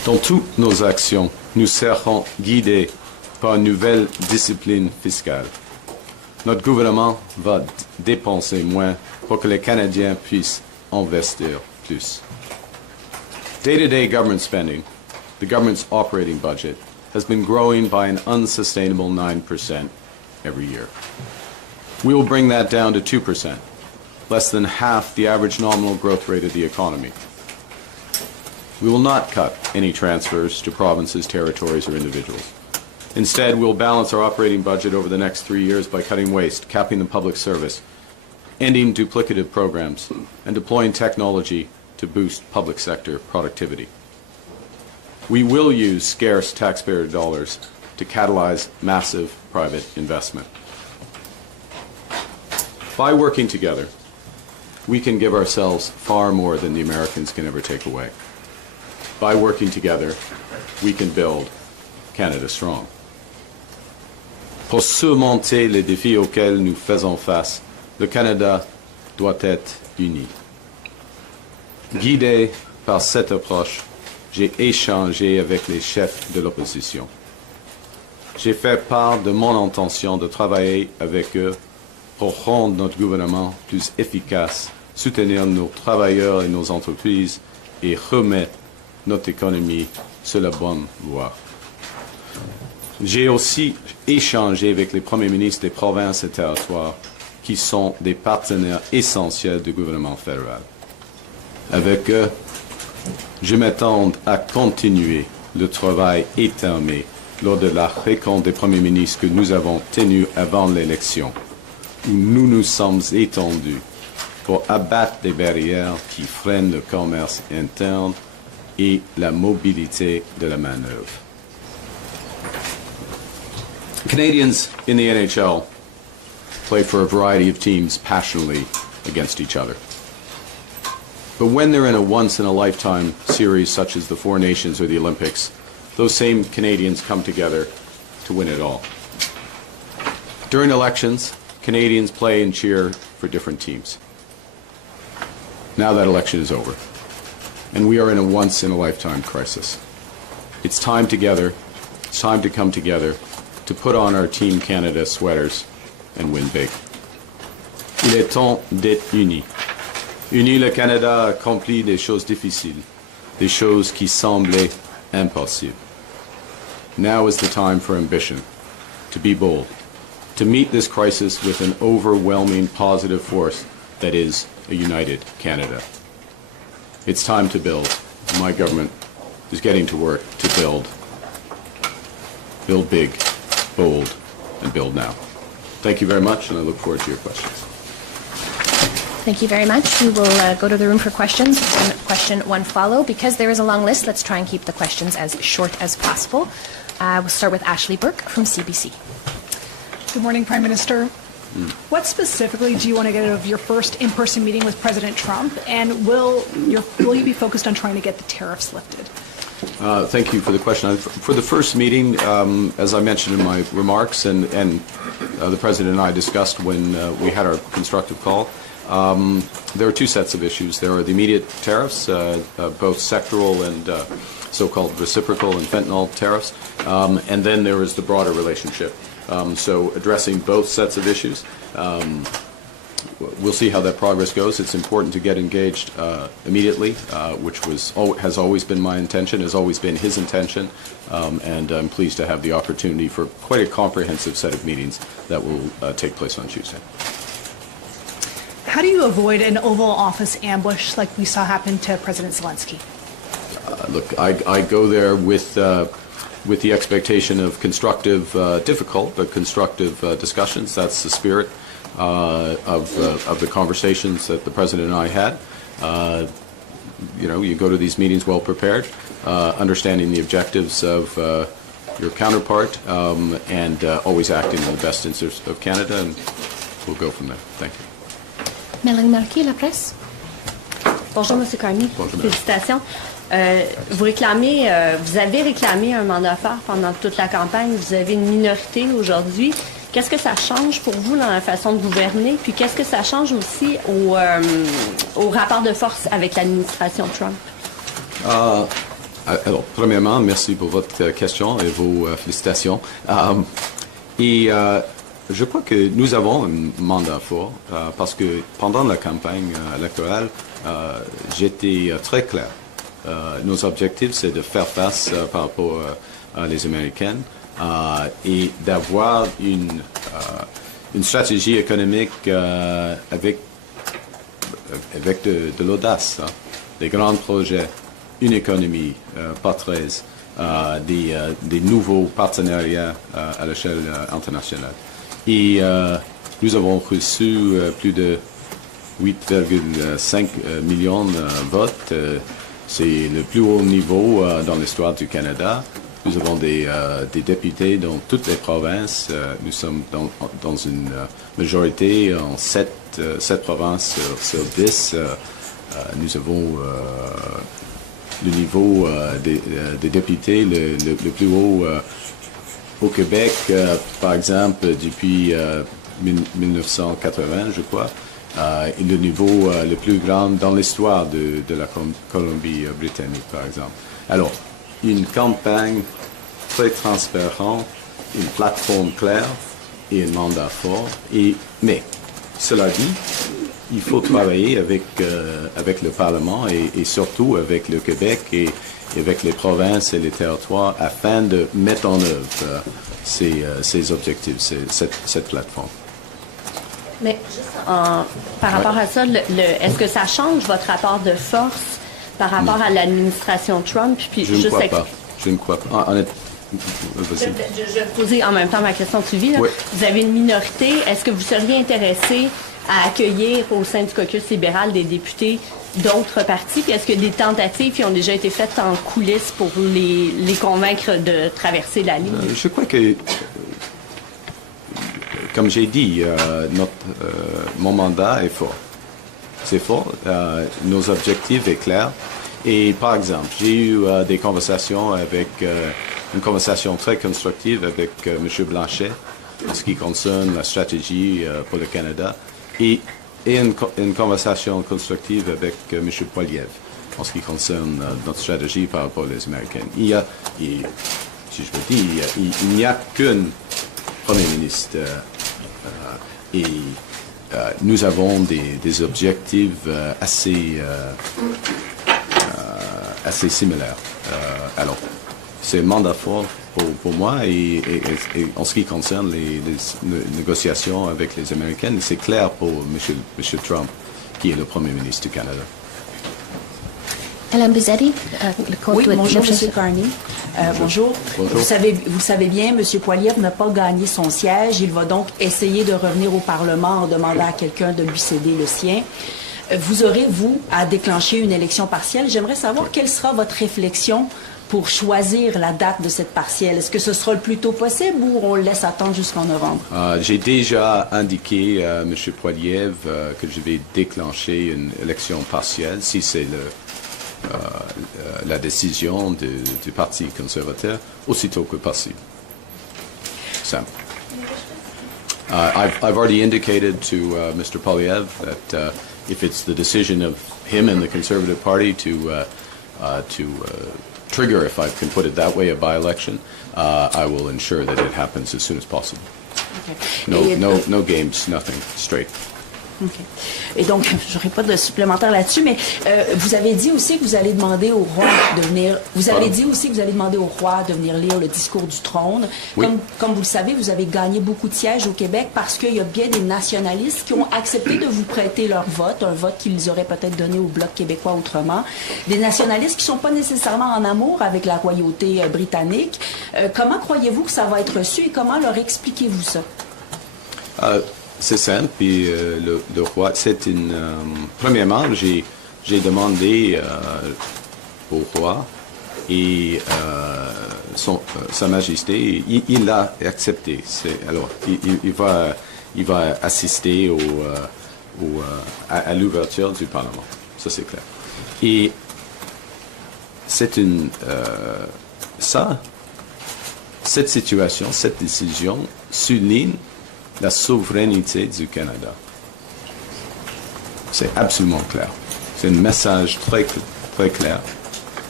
Dans toutes nos actions, nous serons guidés par une nouvelle discipline fiscale. Notre gouvernement va dépenser moins pour que les Canadiens puissent investir plus. Day-to-day government spending, the government's operating budget, has been growing by an unsustainable 9% every year. We will bring that down to 2%, less than half the average nominal growth rate of the economy. We will not cut any transfers to provinces, territories, or individuals. Instead, we'll balance our operating budget over the next 3 years by cutting waste, capping the public service, ending duplicative programs, and deploying technology to boost public sector productivity. We will use scarce taxpayer dollars to catalyze massive private investment. By working together, we can give ourselves far more than the Americans can ever take away. By working together, we can build Canada strong. Pour surmonter les défis auxquels nous faisons face, le Canada doit être uni. Guidé par cette approche, j'ai échangé avec les chefs de l'opposition. J'ai fait part de mon intention de travailler avec eux pour rendre notre gouvernement plus efficace, soutenir nos travailleurs et nos entreprises et remettre notre économie sur la bonne voie. J'ai aussi échangé avec les premiers ministres des provinces et territoires qui sont des partenaires essentiels du gouvernement fédéral. Avec eux, je m'attends à continuer le travail étamé lors de la rencontre des premiers ministres que nous avons tenue avant l'élection, où nous nous sommes étendus pour abattre les barrières qui freinent le commerce interne et la mobilité de la main-d'œuvre. Canadians in the NHL play for a variety of teams passionately against each other. But when they're in a once-in-a-lifetime series such as the Four Nations or the Olympics, those same Canadians come together to win it all. During elections, Canadians play and cheer for different teams. Now that election is over, and we are in a once-in-a-lifetime crisis. It's time to come together to put on our Team Canada sweaters and win big. Il est temps d'être unis. Unis, le Canada a accompli des choses difficiles, des choses qui semblaient impossibles. Now is the time for ambition, to be bold, to meet this crisis with an overwhelming positive force that is a united Canada. It's time to build. My government is getting to work to build big, bold, and build now. Thank you very much, and I look forward to your questions. Thank you very much. We will go to the room for questions. One question, one follow. Because there is a long list, let's try and keep the questions as short as possible. We'll start with Ashley Burke from CBC. Good morning, Prime Minister. What specifically do you want to get out of your first in-person meeting with President Trump, and will you be focused on trying to get the tariffs lifted? Thank you for the question. For the first meeting, as I mentioned in my remarks, and the President and I discussed when we had our constructive call, there are two sets of issues. There are the immediate tariffs, both sectoral and so-called reciprocal and fentanyl tariffs, and then there is the broader relationship. So addressing both sets of issues. We'll see how that progress goes. It's important to get engaged immediately, which has always been my intention, has always been his intention, and I'm pleased to have the opportunity for quite a comprehensive set of meetings that will take place on Tuesday. How do you avoid an Oval Office ambush like we saw happen to President Zelensky? Look, I go there with the expectation of constructive, difficult, but constructive discussions. That's the spirit of the conversations that the President and I had. You go to these meetings well prepared, understanding the objectives of your counterpart, and always acting in the best interest of Canada, and we'll go from there. Thank you. Mélanie Marquis, La Presse. Bonjour, M. Carney. Bonjour, félicitations. Vous avez réclamé un mandat fort pendant toute la campagne. Vous avez une minorité aujourd'hui. Qu'est-ce que ça change pour vous dans la façon de gouverner? Puis qu'est-ce que ça change aussi au rapport de force avec l'administration Trump? Alors, premièrement, merci pour votre question et vos félicitations. Je crois que nous avons un mandat fort parce que pendant la campagne électorale, j'étais très clair. Nos objectifs, c'est de faire face par rapport à les Américaines et d'avoir une stratégie économique avec de l'audace, des grands projets, une économie, pas 13, des nouveaux partenariats à l'échelle internationale. Et nous avons reçu plus de 8,5 millions de votes. C'est le plus haut niveau dans l'histoire du Canada. Nous avons des députés dans toutes les provinces. Nous sommes dans une majorité en 7 provinces sur 10. Nous avons le niveau des députés le plus haut au Québec, par exemple, depuis 1980, je crois, et le niveau le plus grand dans l'histoire de la Colombie-Britannique, par exemple. Alors, une campagne très transparente, une plateforme claire et un mandat fort. Mais, cela dit, il faut travailler avec le Parlement et surtout avec le Québec et avec les provinces et les territoires afin de mettre en œuvre ces objectifs, cette plateforme. Mais juste par rapport à ça, est-ce que ça change votre rapport de force par rapport à l'administration Trump? Puis Je ne crois pas. Je ne crois pas. Je vais poser en même temps ma question suivie. Là. Oui. Vous avez une minorité. Est-ce que vous seriez intéressé à accueillir au sein du caucus libéral des députés d'autres partis? Puis est-ce que des tentatives qui ont déjà été faites en coulisses pour les convaincre de traverser la ligne? Je crois que, comme j'ai dit, mon mandat est fort. C'est fort. Nos objectifs sont clairs. Et par exemple, j'ai eu des conversations une conversation très constructive avec M. Blanchet en ce qui concerne la stratégie pour le Canada et une conversation constructive avec M. Poiliev en ce qui concerne notre stratégie par rapport aux Américains. Si je veux dire, il n'y a qu'un Premier ministre et nous avons des objectifs assez similaires. Alors, c'est un mandat fort pour moi et en ce qui concerne les négociations avec les Américains, c'est clair pour M. Trump, qui est le Premier ministre du Canada. Madame Bizzetti, oui, bonjour, M. Carney. Bonjour. Bonjour. Vous savez bien, M. Poiliev n'a pas gagné son siège. Il va donc essayer de revenir au Parlement en demandant à quelqu'un de lui céder le sien. Vous aurez, vous, à déclencher une élection partielle. J'aimerais savoir quelle sera votre réflexion pour choisir la date de cette partielle. Est-ce que ce sera le plus tôt possible ou on le laisse attendre jusqu'en novembre? J'ai déjà indiqué à M. Poiliev que je vais déclencher une élection partielle si c'est la décision du Parti conservateur aussitôt que possible. Simple. I've already indicated to Mr. Poiliev that if it's the decision of him and the Conservative Party to trigger, if I can put it that way, a by-election, I will ensure that it happens as soon as possible. Okay. No games, nothing, straight. Okay. Et donc, je n'aurai pas de supplémentaire là-dessus, mais vous avez dit aussi que vous allez demander au roi de venir. Vous avez dit aussi que vous allez demander au roi de venir lire le discours du trône. Oui. Comme vous le savez, vous avez gagné beaucoup de sièges au Québec parce qu'il y a bien des nationalistes qui ont accepté de vous prêter leur vote, un vote qu'ils auraient peut-être donné au Bloc québécois autrement. Des nationalistes qui ne sont pas nécessairement en amour avec la royauté britannique. Comment croyez-vous que ça va être reçu et comment leur expliquez-vous ça? C'est simple, puis le roi, c'est une... premièrement, j'ai demandé au roi et Sa Majesté, il l'a accepté. Alors, il va assister à l'ouverture du Parlement. Ça, c'est clair. Et c'est cette situation, cette décision souligne la souveraineté du Canada. C'est absolument clair. C'est un message très, très clair.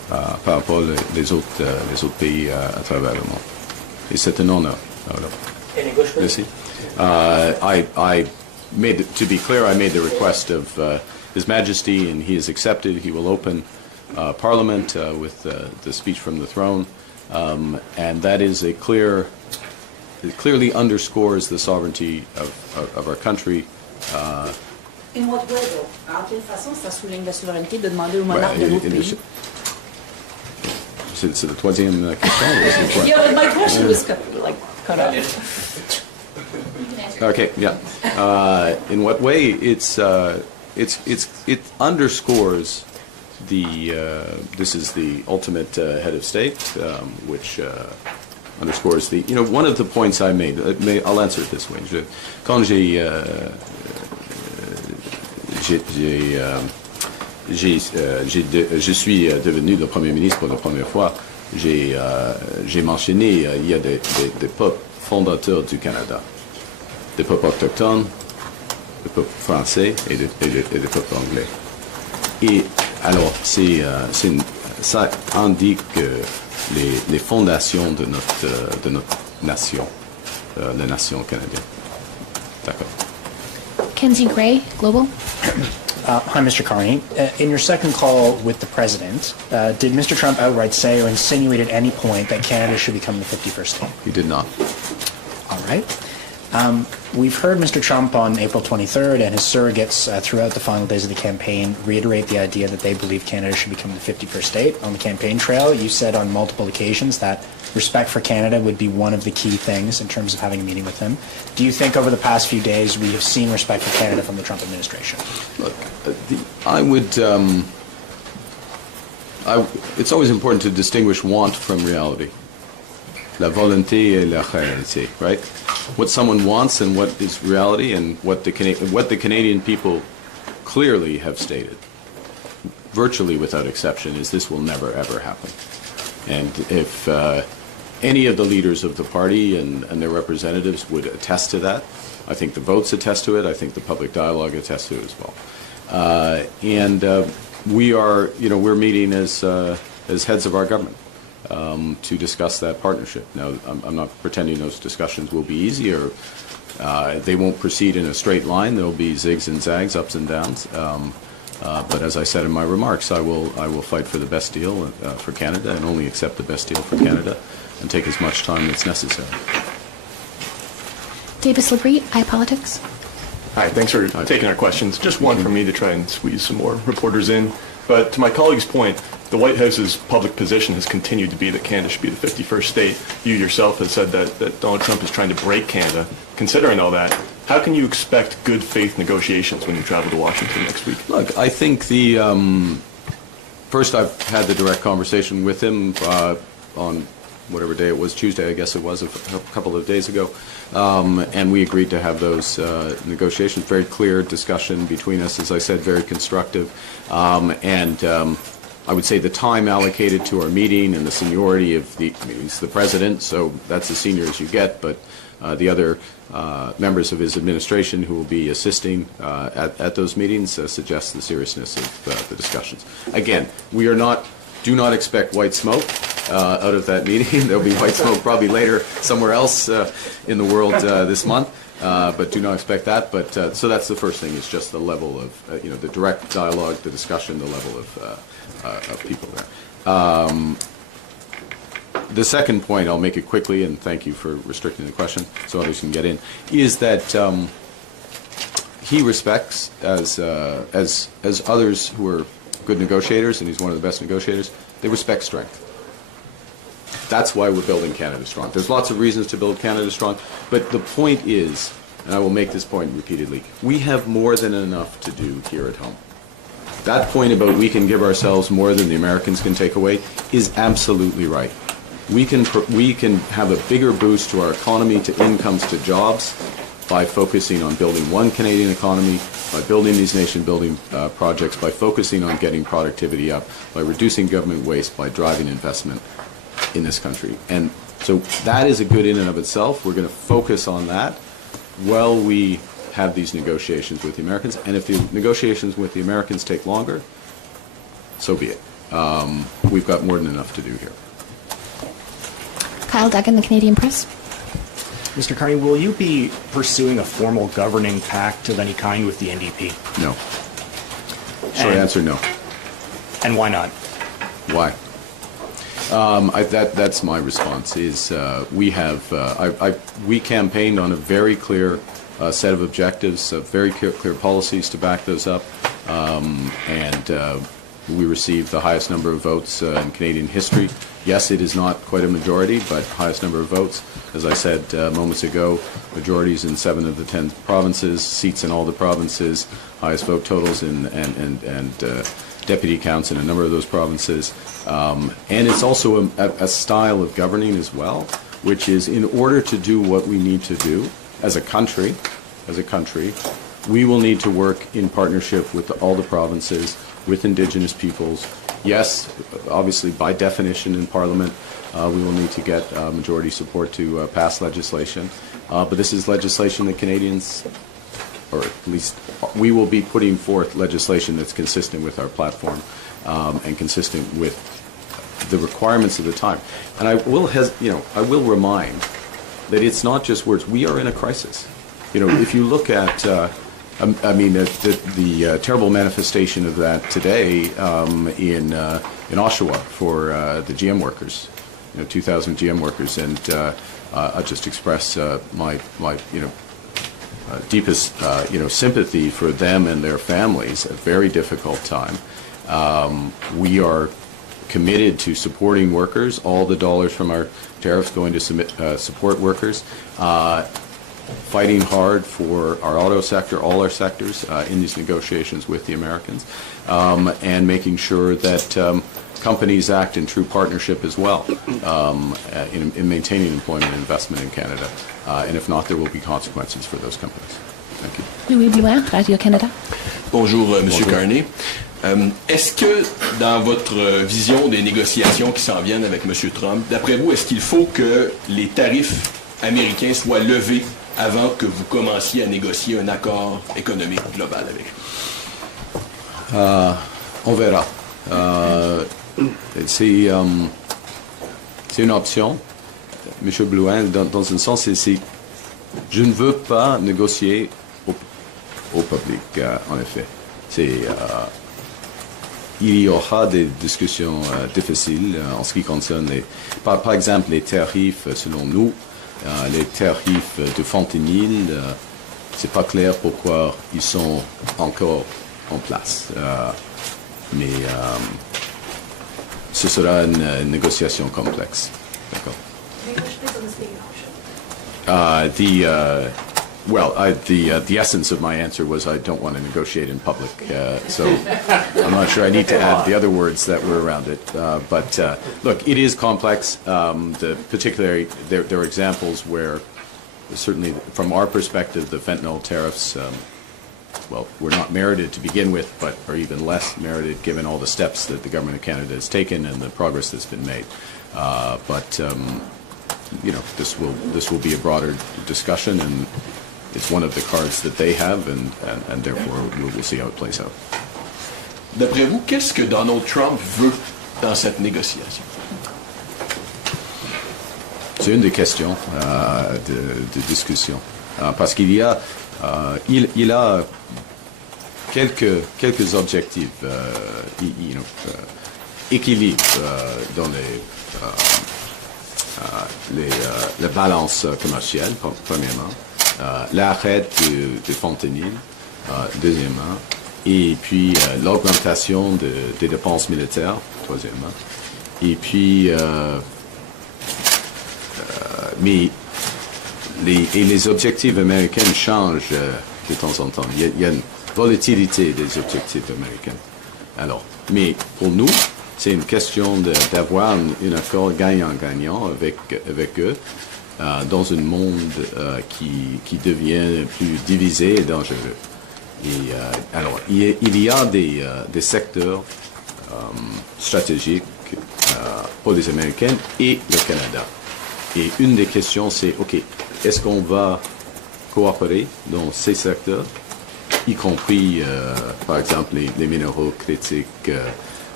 par rapport les autres pays à travers le monde. Et c'est un honneur. Merci. I made, to be clear, I made the request of His Majesty, and he has accepted. He will open Parliament with the speech from the throne, and that is a clear. It clearly underscores the sovereignty of our country. In what way, though? En quelle façon ça souligne la souveraineté de demander au monarque de l'autre pays? C'est la troisième question. Yeah, my question was cut off. Okay, yeah. In what way? It underscores this is the ultimate head of state, which underscores the, one of the points I made. I'll answer it this way. Quand je suis devenu le Premier ministre pour la première fois, j'ai mentionné il y a des peuples fondateurs du Canada, des peuples autochtones, des peuples français et des peuples anglais. Et alors, ça indique les fondations de notre nation, la nation canadienne. D'accord. Kenzie Gray, Global. Hi, Mr. Carney. In your second call with the President, did Mr. Trump outright say or insinuate at any point that Canada should become the 51st state? He did not. All right. We've heard Mr. Trump on April 23rd and his surrogates throughout the final days of the campaign reiterate the idea that they believe Canada should become the 51st state. On the campaign trail, you said on multiple occasions that respect for Canada would be one of the key things in terms of having a meeting with him. Do you think over the past few days we have seen respect for Canada from the Trump administration? Look, it's always important to distinguish want from reality. La volonté et la réalité, right? What someone wants and what is reality, and what the Canadian people clearly have stated, virtually without exception, is this will never ever happen. And if any of the leaders of the party and their representatives would attest to that, I think the votes attest to it. I think the public dialogue attests to it as well. We're meeting as heads of our government. To discuss that partnership. Now, I'm not pretending those discussions will be easy, or they won't proceed in a straight line. There will be zigs and zags, ups and downs. But as I said in my remarks, I will fight for the best deal for Canada, and only accept the best deal for Canada, and take as much time as necessary. Davis Labrie, iPolitics. Hi, thanks for taking our questions. Just one from me to try and squeeze some more reporters in. But to my colleague's point, the White House's public position has continued to be that Canada should be the 51st state. You yourself have said that Donald Trump is trying to break Canada. Considering all that, how can you expect good faith negotiations when you travel to Washington next week? Look, I think first I've had the direct conversation with him on whatever day it was, Tuesday I guess it was, a couple of days ago, and we agreed to have those negotiations. Very clear discussion between us, as I said, very constructive, and I would say the time allocated to our meeting and the seniority of he's the president, so that's as senior as you get, but the other members of his administration who will be assisting at those meetings suggests the seriousness of the discussions. Again, do not expect white smoke out of that meeting. There'll be white smoke probably later somewhere else in the world this month, but do not expect that. But so that's the first thing, is just the level of the direct dialogue, the discussion, the level of people there. The second point, I'll make it quickly, and thank you for restricting the question so others can get in, is that he respects, as others who are good negotiators, and he's one of the best negotiators, they respect strength. That's why we're building Canada strong. There's lots of reasons to build Canada strong, but the point is, and I will make this point repeatedly, we have more than enough to do here at home. That point about we can give ourselves more than the Americans can take away is absolutely right. We can have a bigger boost to our economy, to incomes, to jobs, by focusing on building one Canadian economy, by building these nation-building projects, by focusing on getting productivity up, by reducing government waste, by driving investment in this country. And so that is a good in and of itself. We're going to focus on that while we have these negotiations with the Americans. And if the negotiations with the Americans take longer, so be it. we've got more than enough to do here. Kyle Duggan, the Canadian Press. Mr. Carney, will you be pursuing a formal governing pact of any kind with the NDP? No. Short answer, no. And why not? Why? That's my response. Is we campaigned on a very clear set of objectives, very clear policies to back those up, and we received the highest number of votes in Canadian history. Yes, it is not quite a majority, but highest number of votes. As I said moments ago, majorities in 7 of the 10 provinces, seats in all the provinces, highest vote totals and deputy counts in a number of those provinces. And it's also a style of governing as well, which is in order to do what we need to do as a country, we will need to work in partnership with all the provinces, with Indigenous peoples. Yes, obviously, by definition in Parliament, we will need to get majority support to pass legislation. But this is legislation that Canadians, or at least we will be putting forth legislation that's consistent with our platform and consistent with the requirements of the time. And I will remind that it's not just words. We are in a crisis. If you look at, the terrible manifestation of that today in Oshawa for the GM workers, 2,000 GM workers, and I just express my deepest sympathy for them and their families. A very difficult time. We are committed to supporting workers. All the dollars from our tariffs going to support workers. Fighting hard for our auto sector, all our sectors, in these negotiations with the Americans, and making sure that companies act in true partnership as well in maintaining employment and investment in Canada. And if not, there will be consequences for those companies. Thank you. Louis Blouin, Radio-Canada. Bonjour, Monsieur Carney. Est-ce que, dans votre vision des négociations qui s'en viennent avec M. Trump, d'après vous, est-ce qu'il faut que les tarifs américains soient levés avant que vous commenciez à négocier un accord économique global avec lui? On verra. C'est une option, M. Blouin, dans un sens, je ne veux pas négocier au public, en effet. Il y aura des discussions difficiles en ce qui concerne, par exemple, les tarifs, selon nous. Les tarifs de fentanyl, c'est pas clair pourquoi ils sont encore en place. Mais ce sera une négociation complexe. D'accord. The essence of my answer was I don't want to negotiate in public, so I'm not sure I need to add the other words that were around it. But look, it is complex. Particularly, there are examples where, certainly from our perspective, the fentanyl tariffs, were not merited to begin with, but are even less merited given all the steps that the government of Canada has taken and the progress that's been made. This will be a broader discussion, and it's one of the cards that they have, and therefore we'll see how it plays out. D'après vous, qu'est-ce que Donald Trump veut dans cette négociation? C'est une des questions de discussion, parce qu'il a quelques objectifs, équilibre dans la balance commerciale, premièrement, l'arrêt de fentanyl, deuxièmement, et puis l'augmentation des dépenses militaires, troisièmement, et puis mais les objectifs américains changent de temps en temps. Il y a une volatilité des objectifs américains. Alors, mais pour nous, c'est une question d'avoir un accord gagnant-gagnant avec eux dans un monde qui devient plus divisé et dangereux. Et alors, il y a des secteurs stratégiques pour les Américains et le Canada. Et une des questions, c'est, OK, est-ce qu'on va coopérer dans ces secteurs, y compris, par exemple, les minéraux critiques,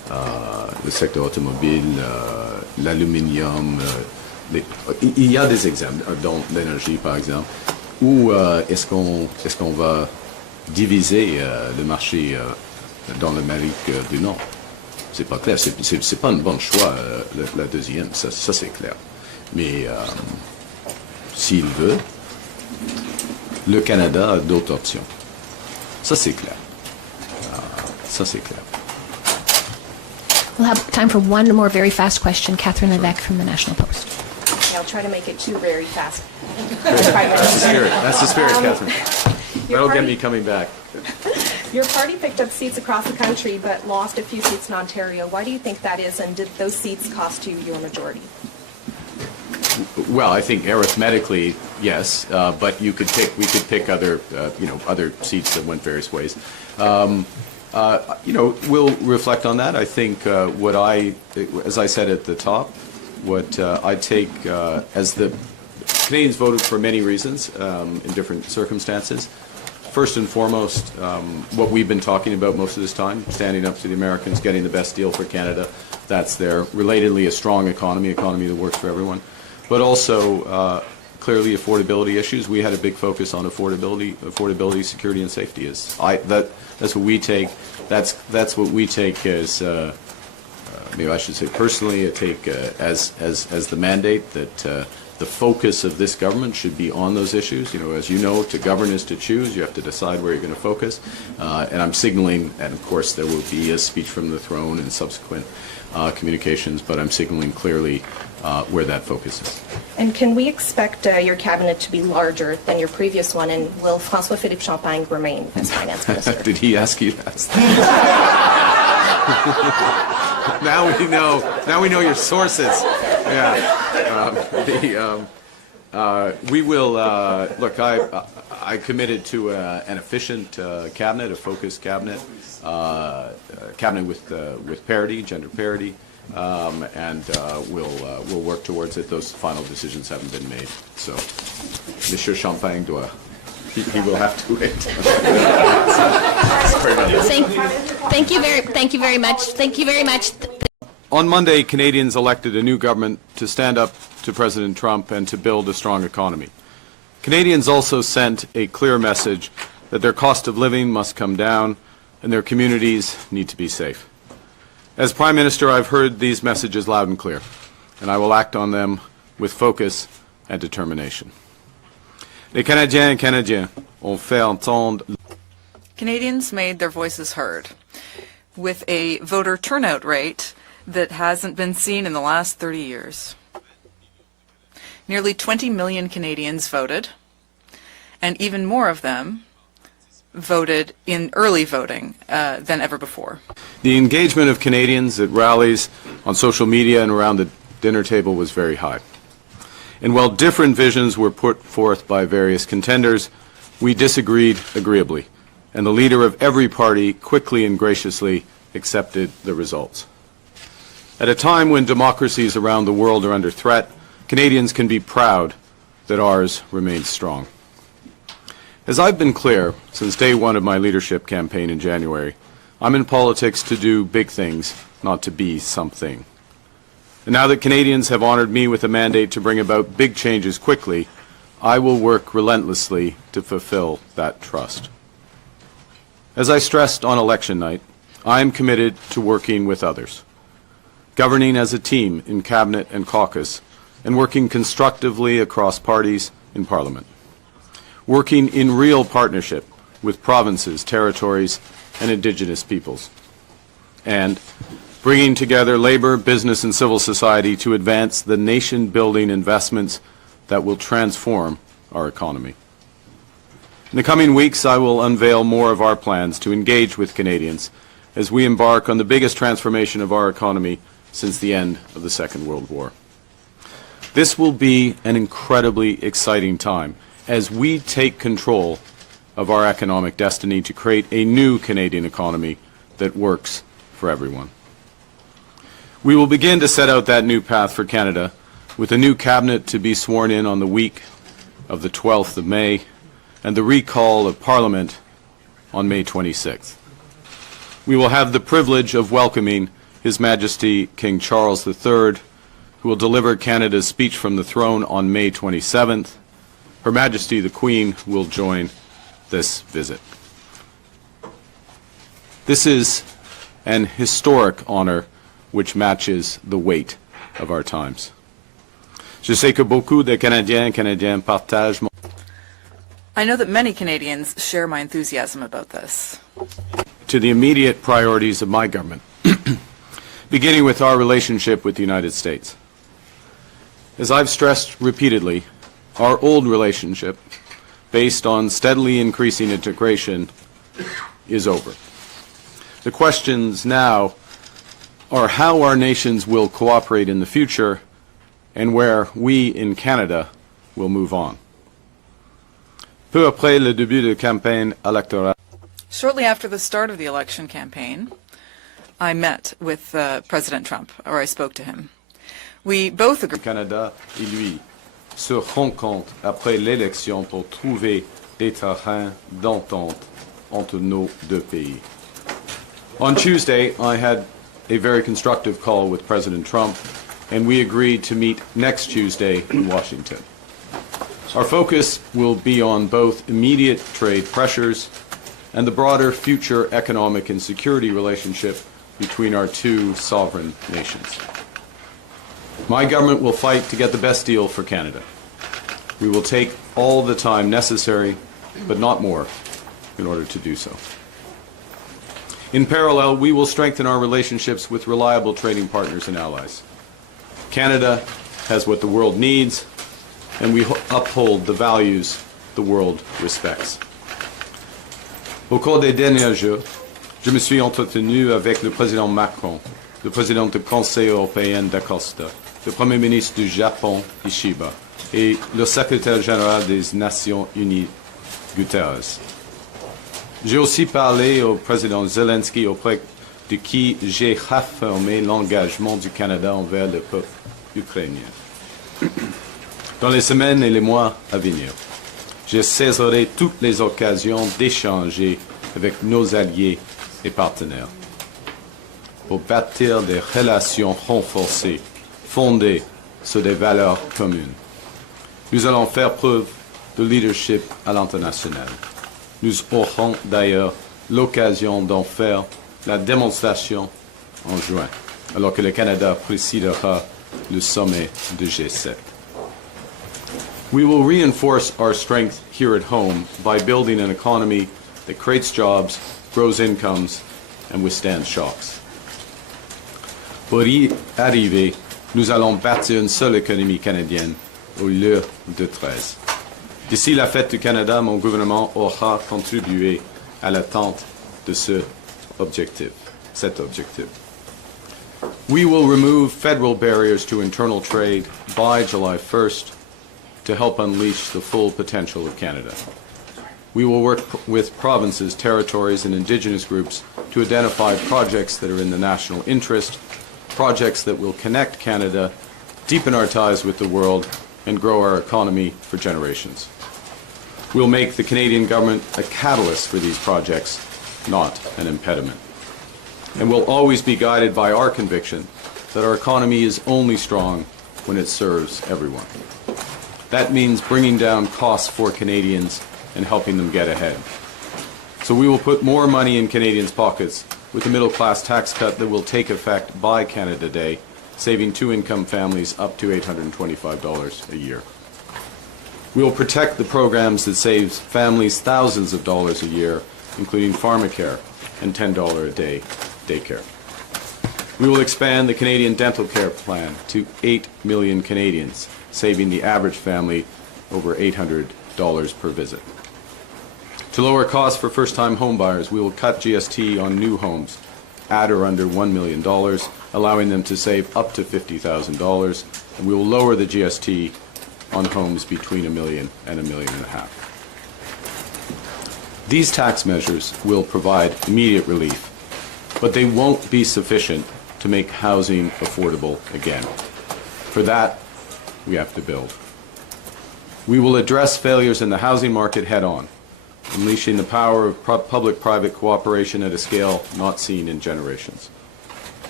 le secteur automobile, l'aluminium. Il y a des exemples, dont l'énergie par exemple, où est-ce qu'on va diviser le marché dans l'Amérique du Nord? C'est pas clair, c'est pas un bon choix, la deuxième, ça c'est clair. Mais s'il veut, le Canada a d'autres options. Ça c'est clair. Ça c'est clair. We'll have time for one more very fast question. Catherine Levesque from the National Post. I'll try to make it two very fast. That's the spirit. That's the spirit, Catherine. That'll get me coming back. Your party picked up seats across the country but lost a few seats in Ontario. Why do you think that is, and did those seats cost you your majority? Well, I think arithmetically, yes, but we could pick other, other seats that went various ways. We'll reflect on that. I think as I said at the top, what I take as the Canadians voted for many reasons in different circumstances. First and foremost, what we've been talking about most of this time, standing up to the Americans, getting the best deal for Canada, that's there. Relatedly, a strong economy that works for everyone. But also, clearly, affordability issues. We had a big focus on affordability, security, and safety. That's what we take. That's what we take as, maybe I should say personally, I take as the mandate that the focus of this government should be on those issues. As you know, to govern is to choose. You have to decide where you're going to focus. And I'm signaling, and of course there will be a speech from the throne and subsequent communications, but I'm signaling clearly where that focus is. And can we expect your cabinet to be larger than your previous one, and will François-Philippe Champagne remain as finance minister? Did he ask you that? Now we know your sources. Yeah. We will look. I committed to an efficient cabinet, a focused cabinet, cabinet with parity, gender parity, and we'll work towards it. Those final decisions haven't been made, so Monsieur Champagne doit. He will have to wait. Thank you very much. Thank you very much. On Monday, Canadians elected a new government to stand up to President Trump and to build a strong economy. Canadians also sent a clear message that their cost of living must come down and their communities need to be safe. As Prime Minister, I've heard these messages loud and clear, and I will act on them with focus and determination. Les Canadiens et Canadiennes ont fait entendre. Canadians made their voices heard with a voter turnout rate that hasn't been seen in the last 30 years. Nearly 20 million Canadians voted, and even more of them voted in early voting than ever before. The engagement of Canadians at rallies, on social media, and around the dinner table was very high. And while different visions were put forth by various contenders, we disagreed agreeably, and the leader of every party quickly and graciously accepted the results. At a time when democracies around the world are under threat, Canadians can be proud that ours remains strong. As I've been clear since day one of my leadership campaign in January, I'm in politics to do big things, not to be something. And now that Canadians have honored me with a mandate to bring about big changes quickly, I will work relentlessly to fulfill that trust. As I stressed on election night, I am committed to working with others, governing as a team in Cabinet and caucus, and working constructively across parties in Parliament, working in real partnership with provinces, territories, and Indigenous peoples, and bringing together labor, business, and civil society to advance the nation-building investments that will transform our economy. In the coming weeks, I will unveil more of our plans to engage with Canadians as we embark on the biggest transformation of our economy since the end of the Second World War. This will be an incredibly exciting time as we take control of our economic destiny to create a new Canadian economy that works for everyone. We will begin to set out that new path for Canada with a new cabinet to be sworn in on the week of the 12th of May and the recall of Parliament on May 26th. We will have the privilege of welcoming His Majesty King Charles III, who will deliver Canada's speech from the throne on May 27th. Her Majesty the Queen will join this visit. This is an historic honor which matches the weight of our times. Je sais que beaucoup de Canadiens et Canadiennes partagent mon... I know that many Canadians share my enthusiasm about this. To the immediate priorities of my government, beginning with our relationship with the United States. As I've stressed repeatedly, our old relationship, based on steadily increasing integration, is over. The questions now are how our nations will cooperate in the future and where we in Canada will move on. Peu après le début de campagne électorale. Shortly after the start of the election campaign, I met with President Trump, or I spoke to him. We both agreed. Canada et lui se rencontrent après l'élection pour trouver des terrains d'entente entre nos deux pays. On Tuesday, I had a very constructive call with President Trump, and we agreed to meet next Tuesday in Washington. Our focus will be on both immediate trade pressures and the broader future economic and security relationship between our two sovereign nations. My government will fight to get the best deal for Canada. We will take all the time necessary, but not more, in order to do so. In parallel, we will strengthen our relationships with reliable trading partners and allies. Canada has what the world needs, and we uphold the values the world respects. Au cours des derniers jours, je me suis entretenu avec le président Macron, le président du Conseil européen d'Acosta, le Premier ministre du Japon, Ishiba, et le secrétaire général des Nations Unies, Guterres. J'ai aussi parlé au président Zelensky, auprès de qui j'ai réaffirmé l'engagement du Canada envers le peuple ukrainien. Dans les semaines et les mois à venir, je saisirai toutes les occasions d'échanger avec nos alliés et partenaires pour bâtir des relations renforcées, fondées sur des valeurs communes. Nous allons faire preuve de leadership à l'international. Nous aurons d'ailleurs l'occasion d'en faire la démonstration en juin, alors que le Canada présidera le sommet de G7. We will reinforce our strength here at home by building an economy that creates jobs, grows incomes, and withstands shocks. Pour y arriver, nous allons bâtir une seule économie canadienne au lieu de 13. D'ici la fête du Canada, mon gouvernement aura contribué à l'atteinte de cet objectif. We will remove federal barriers to internal trade by July 1st to help unleash the full potential of Canada. We will work with provinces, territories, and Indigenous groups to identify projects that are in the national interest, projects that will connect Canada, deepen our ties with the world, and grow our economy for generations. We'll make the Canadian government a catalyst for these projects, not an impediment. And we'll always be guided by our conviction that our economy is only strong when it serves everyone. That means bringing down costs for Canadians and helping them get ahead. So we will put more money in Canadians' pockets with the middle-class tax cut that will take effect by Canada Day, saving two-income families up to $825 a year. We will protect the programs that save families thousands of dollars a year, including pharmacare and $10 a day daycare. We will expand the Canadian Dental Care Plan to 8 million Canadians, saving the average family over $800 per visit. To lower costs for first-time homebuyers, we will cut GST on new homes at or under $1 million, allowing them to save up to $50,000, and we will lower the GST on homes between $1 million and $1.5 million. These tax measures will provide immediate relief, but they won't be sufficient to make housing affordable again. For that, we have to build. We will address failures in the housing market head-on, unleashing the power of public-private cooperation at a scale not seen in generations.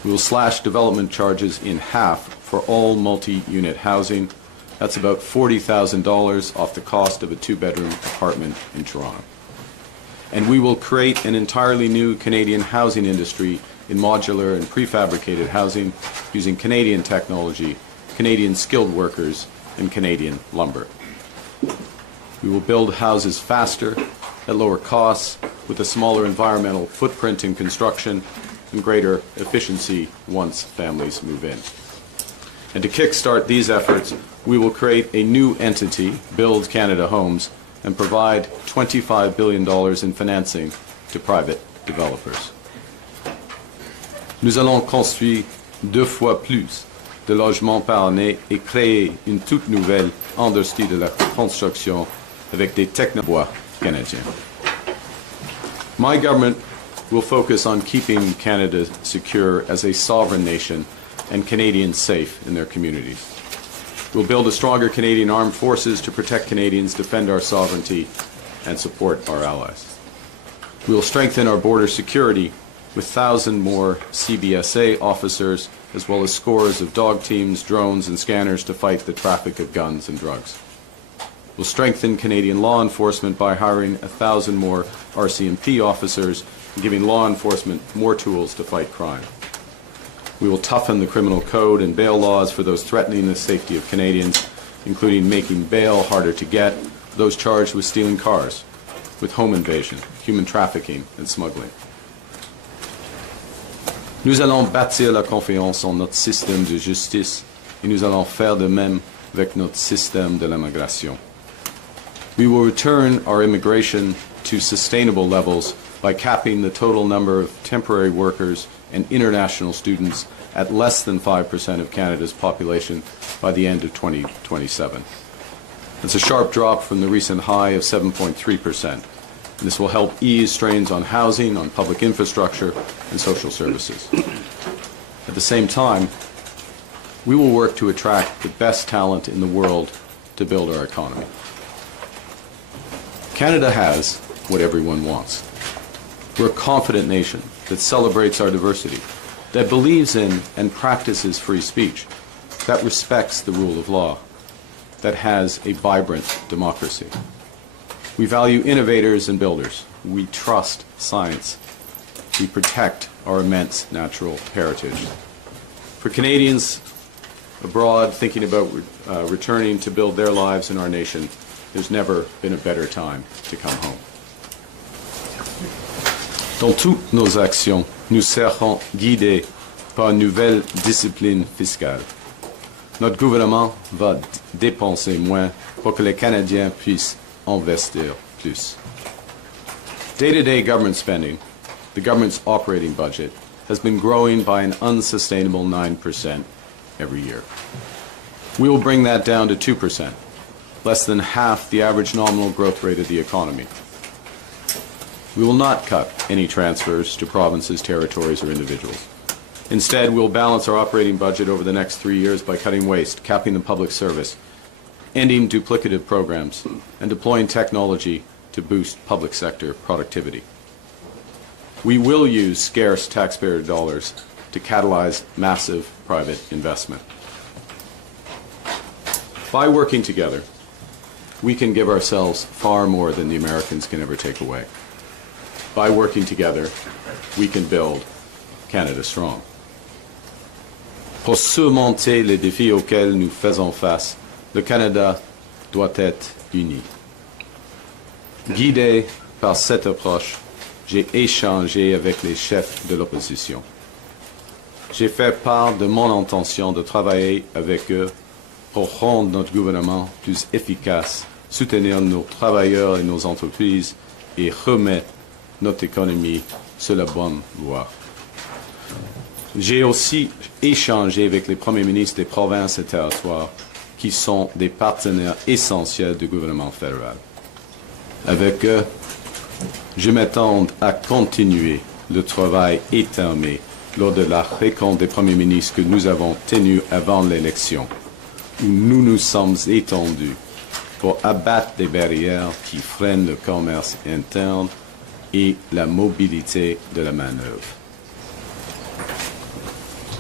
We will slash development charges in half for all multi-unit housing. That's about $40,000 off the cost of a two-bedroom apartment in Toronto. And we will create an entirely new Canadian housing industry in modular and prefabricated housing using Canadian technology, Canadian skilled workers, and Canadian lumber. We will build houses faster, at lower costs, with a smaller environmental footprint in construction and greater efficiency once families move in. And to kickstart these efforts, we will create a new entity, Build Canada Homes, and provide $25 billion in financing to private developers. Nous allons construire 2 fois plus de logements par année et créer une toute nouvelle industrie de la construction avec des technobois canadiens. My government will focus on keeping Canada secure as a sovereign nation and Canadians safe in their communities. We'll build a stronger Canadian armed forces to protect Canadians, defend our sovereignty, and support our allies. We will strengthen our border security with 1,000 more CBSA officers, as well as scores of dog teams, drones, and scanners to fight the traffic of guns and drugs. We'll strengthen Canadian law enforcement by hiring 1,000 more RCMP officers and giving law enforcement more tools to fight crime. We will toughen the criminal code and bail laws for those threatening the safety of Canadians, including making bail harder to get for those charged with stealing cars, with home invasion, human trafficking, and smuggling. Nous allons bâtir la confiance en notre système de justice et nous allons faire de même avec notre système de l'immigration. We will return our immigration to sustainable levels by capping the total number of temporary workers and international students at less than 5% of Canada's population by the end of 2027. It's a sharp drop from the recent high of 7.3%. This will help ease strains on housing, on public infrastructure, and social services. At the same time, we will work to attract the best talent in the world to build our economy. Canada has what everyone wants. We're a confident nation that celebrates our diversity, that believes in and practices free speech, that respects the rule of law, that has a vibrant democracy. We value innovators and builders. We trust science. We protect our immense natural heritage. For Canadians abroad thinking about returning to build their lives in our nation, there's never been a better time to come home. Dans toutes nos actions, nous serons guidés par une nouvelle discipline fiscale. Notre gouvernement va dépenser moins pour que les Canadiens puissent investir plus. Day-to-day government spending, the government's operating budget, has been growing by an unsustainable 9% every year. We will bring that down to 2%, less than half the average nominal growth rate of the economy. We will not cut any transfers to provinces, territories, or individuals. Instead, we'll balance our operating budget over the next 3 years by cutting waste, capping the public service, ending duplicative programs, and deploying technology to boost public sector productivity. We will use scarce taxpayer dollars to catalyze massive private investment. By working together, we can give ourselves far more than the Americans can ever take away. By working together, we can build Canada strong. Pour surmonter les défis auxquels nous faisons face, le Canada doit être uni. Guidé par cette approche, j'ai échangé avec les chefs de l'opposition. J'ai fait part de mon intention de travailler avec eux pour rendre notre gouvernement plus efficace, soutenir nos travailleurs et nos entreprises et remettre notre économie sur la bonne voie. J'ai aussi échangé avec les premiers ministres des provinces et territoires qui sont des partenaires essentiels du gouvernement fédéral. Avec eux, je m'attends à continuer le travail étamé lors de la rencontre des premiers ministres que nous avons tenue avant l'élection, où nous nous sommes étendus pour abattre les barrières qui freinent le commerce interne et la mobilité de la main-d'œuvre.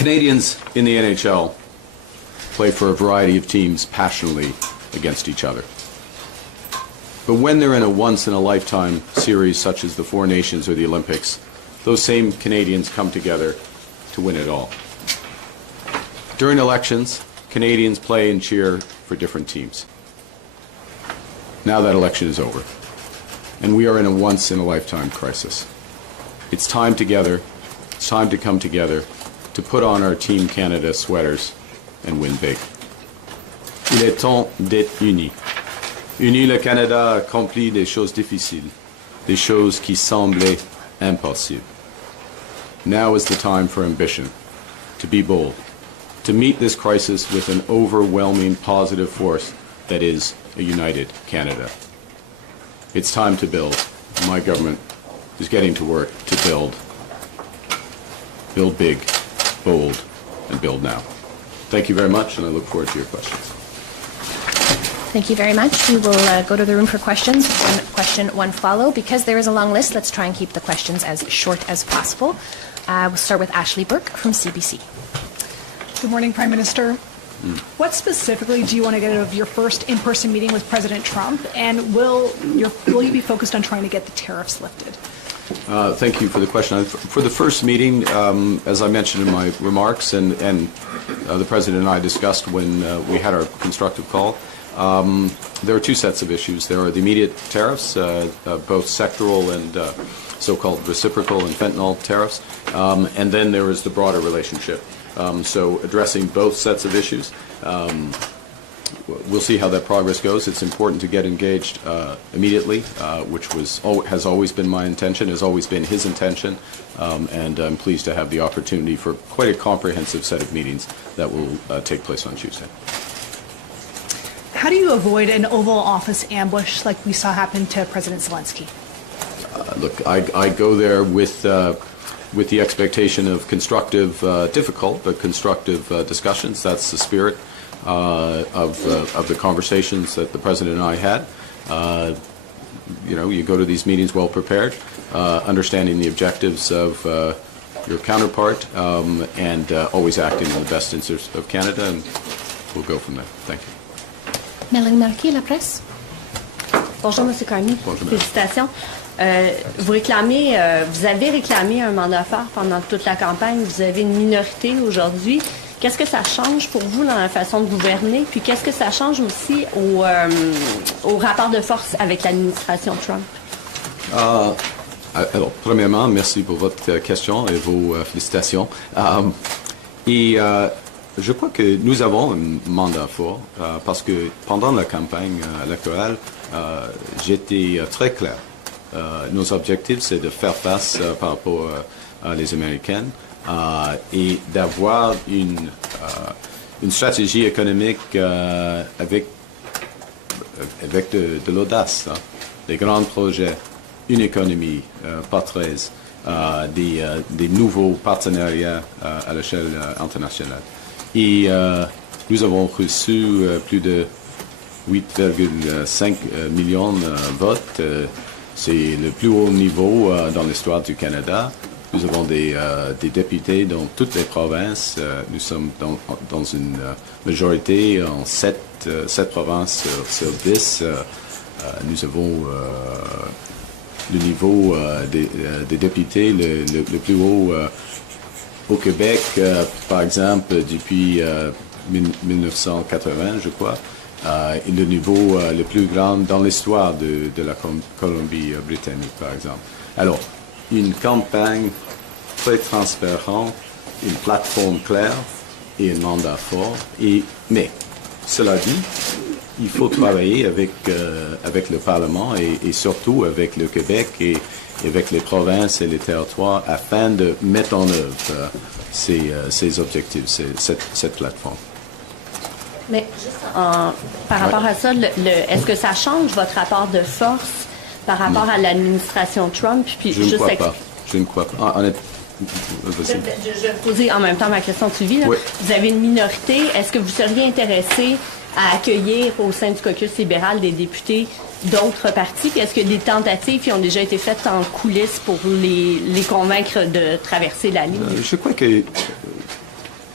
Canadians in the NHL play for a variety of teams passionately against each other. But when they're in a once-in-a-lifetime series such as the Four Nations or the Olympics, those same Canadians come together to win it all. During elections, Canadians play and cheer for different teams. Now that election is over, and we are in a once-in-a-lifetime crisis. It's time to come together to put on our Team Canada sweaters and win big. Il est temps d'être unis. Unis, le Canada a accompli des choses difficiles, des choses qui semblaient impossibles. Now is the time for ambition, to be bold, to meet this crisis with an overwhelming positive force that is a united Canada. It's time to build. My government is getting to work to build. Build big, bold, and build now. Thank you very much, and I look forward to your questions. Thank you very much. We will go to the room for questions. One question, one follow. Because there is a long list, let's try and keep the questions as short as possible. We'll start with Ashley Burke from CBC. Good morning, Prime Minister. What specifically do you want to get out of your first in-person meeting with President Trump, and will you be focused on trying to get the tariffs lifted? Thank you for the question. For the first meeting, as I mentioned in my remarks, and the President and I discussed when we had our constructive call, there are two sets of issues. There are the immediate tariffs, both sectoral and so-called reciprocal and fentanyl tariffs, and then there is the broader relationship. So addressing both sets of issues. We'll see how that progress goes. It's important to get engaged immediately, which has always been my intention, has always been his intention, and I'm pleased to have the opportunity for quite a comprehensive set of meetings that will take place on Tuesday. How do you avoid an Oval Office ambush like we saw happen to President Zelensky? Look, I go there with the expectation of constructive, difficult, but constructive discussions. That's the spirit of the conversations that the President and I had. You go to these meetings well prepared, understanding the objectives of your counterpart, and always acting in the best interest of Canada, and we'll go from there. Thank you. Mélanie Marquis, La Presse. Bonjour, M. Carney. Bonjour, félicitations. Vous avez réclamé un mandat fort pendant toute la campagne. Vous avez une minorité aujourd'hui. Qu'est-ce que ça change pour vous dans la façon de gouverner? Puis qu'est-ce que ça change aussi au rapport de force avec l'administration Trump? Alors, premièrement, merci pour votre question et vos félicitations. Je crois que nous avons un mandat fort parce que pendant la campagne électorale, j'étais très clair. Nos objectifs, c'est de faire face par rapport à les Américaines et d'avoir une stratégie économique avec de l'audace, des grands projets, une économie pas très, des nouveaux partenariats à l'échelle internationale. Et nous avons reçu plus de 8,5 millions de votes. C'est le plus haut niveau dans l'histoire du Canada. Nous avons des députés dans toutes les provinces. Nous sommes dans une majorité en 7 provinces sur 10. Nous avons le niveau des députés le plus haut au Québec, par exemple, depuis 1980, je crois. Et le niveau le plus grand dans l'histoire de la Colombie-Britannique, par exemple. Alors, une campagne très transparente, une plateforme claire et un mandat fort. Mais, cela dit, il faut travailler avec le Parlement et surtout avec le Québec et avec les provinces et les territoires afin de mettre en œuvre ces objectifs, cette plateforme. Mais juste par rapport à ça, est-ce que ça change votre rapport de force par rapport à l'administration Trump? Puis Je ne crois pas. Je ne crois pas. Je vais poser en même temps ma question suivie. Oui. Vous avez une minorité. Est-ce que vous seriez intéressé à accueillir au sein du caucus libéral des députés d'autres partis? Puis est-ce que des tentatives qui ont déjà été faites en coulisses pour les convaincre de traverser la ligne? Je crois que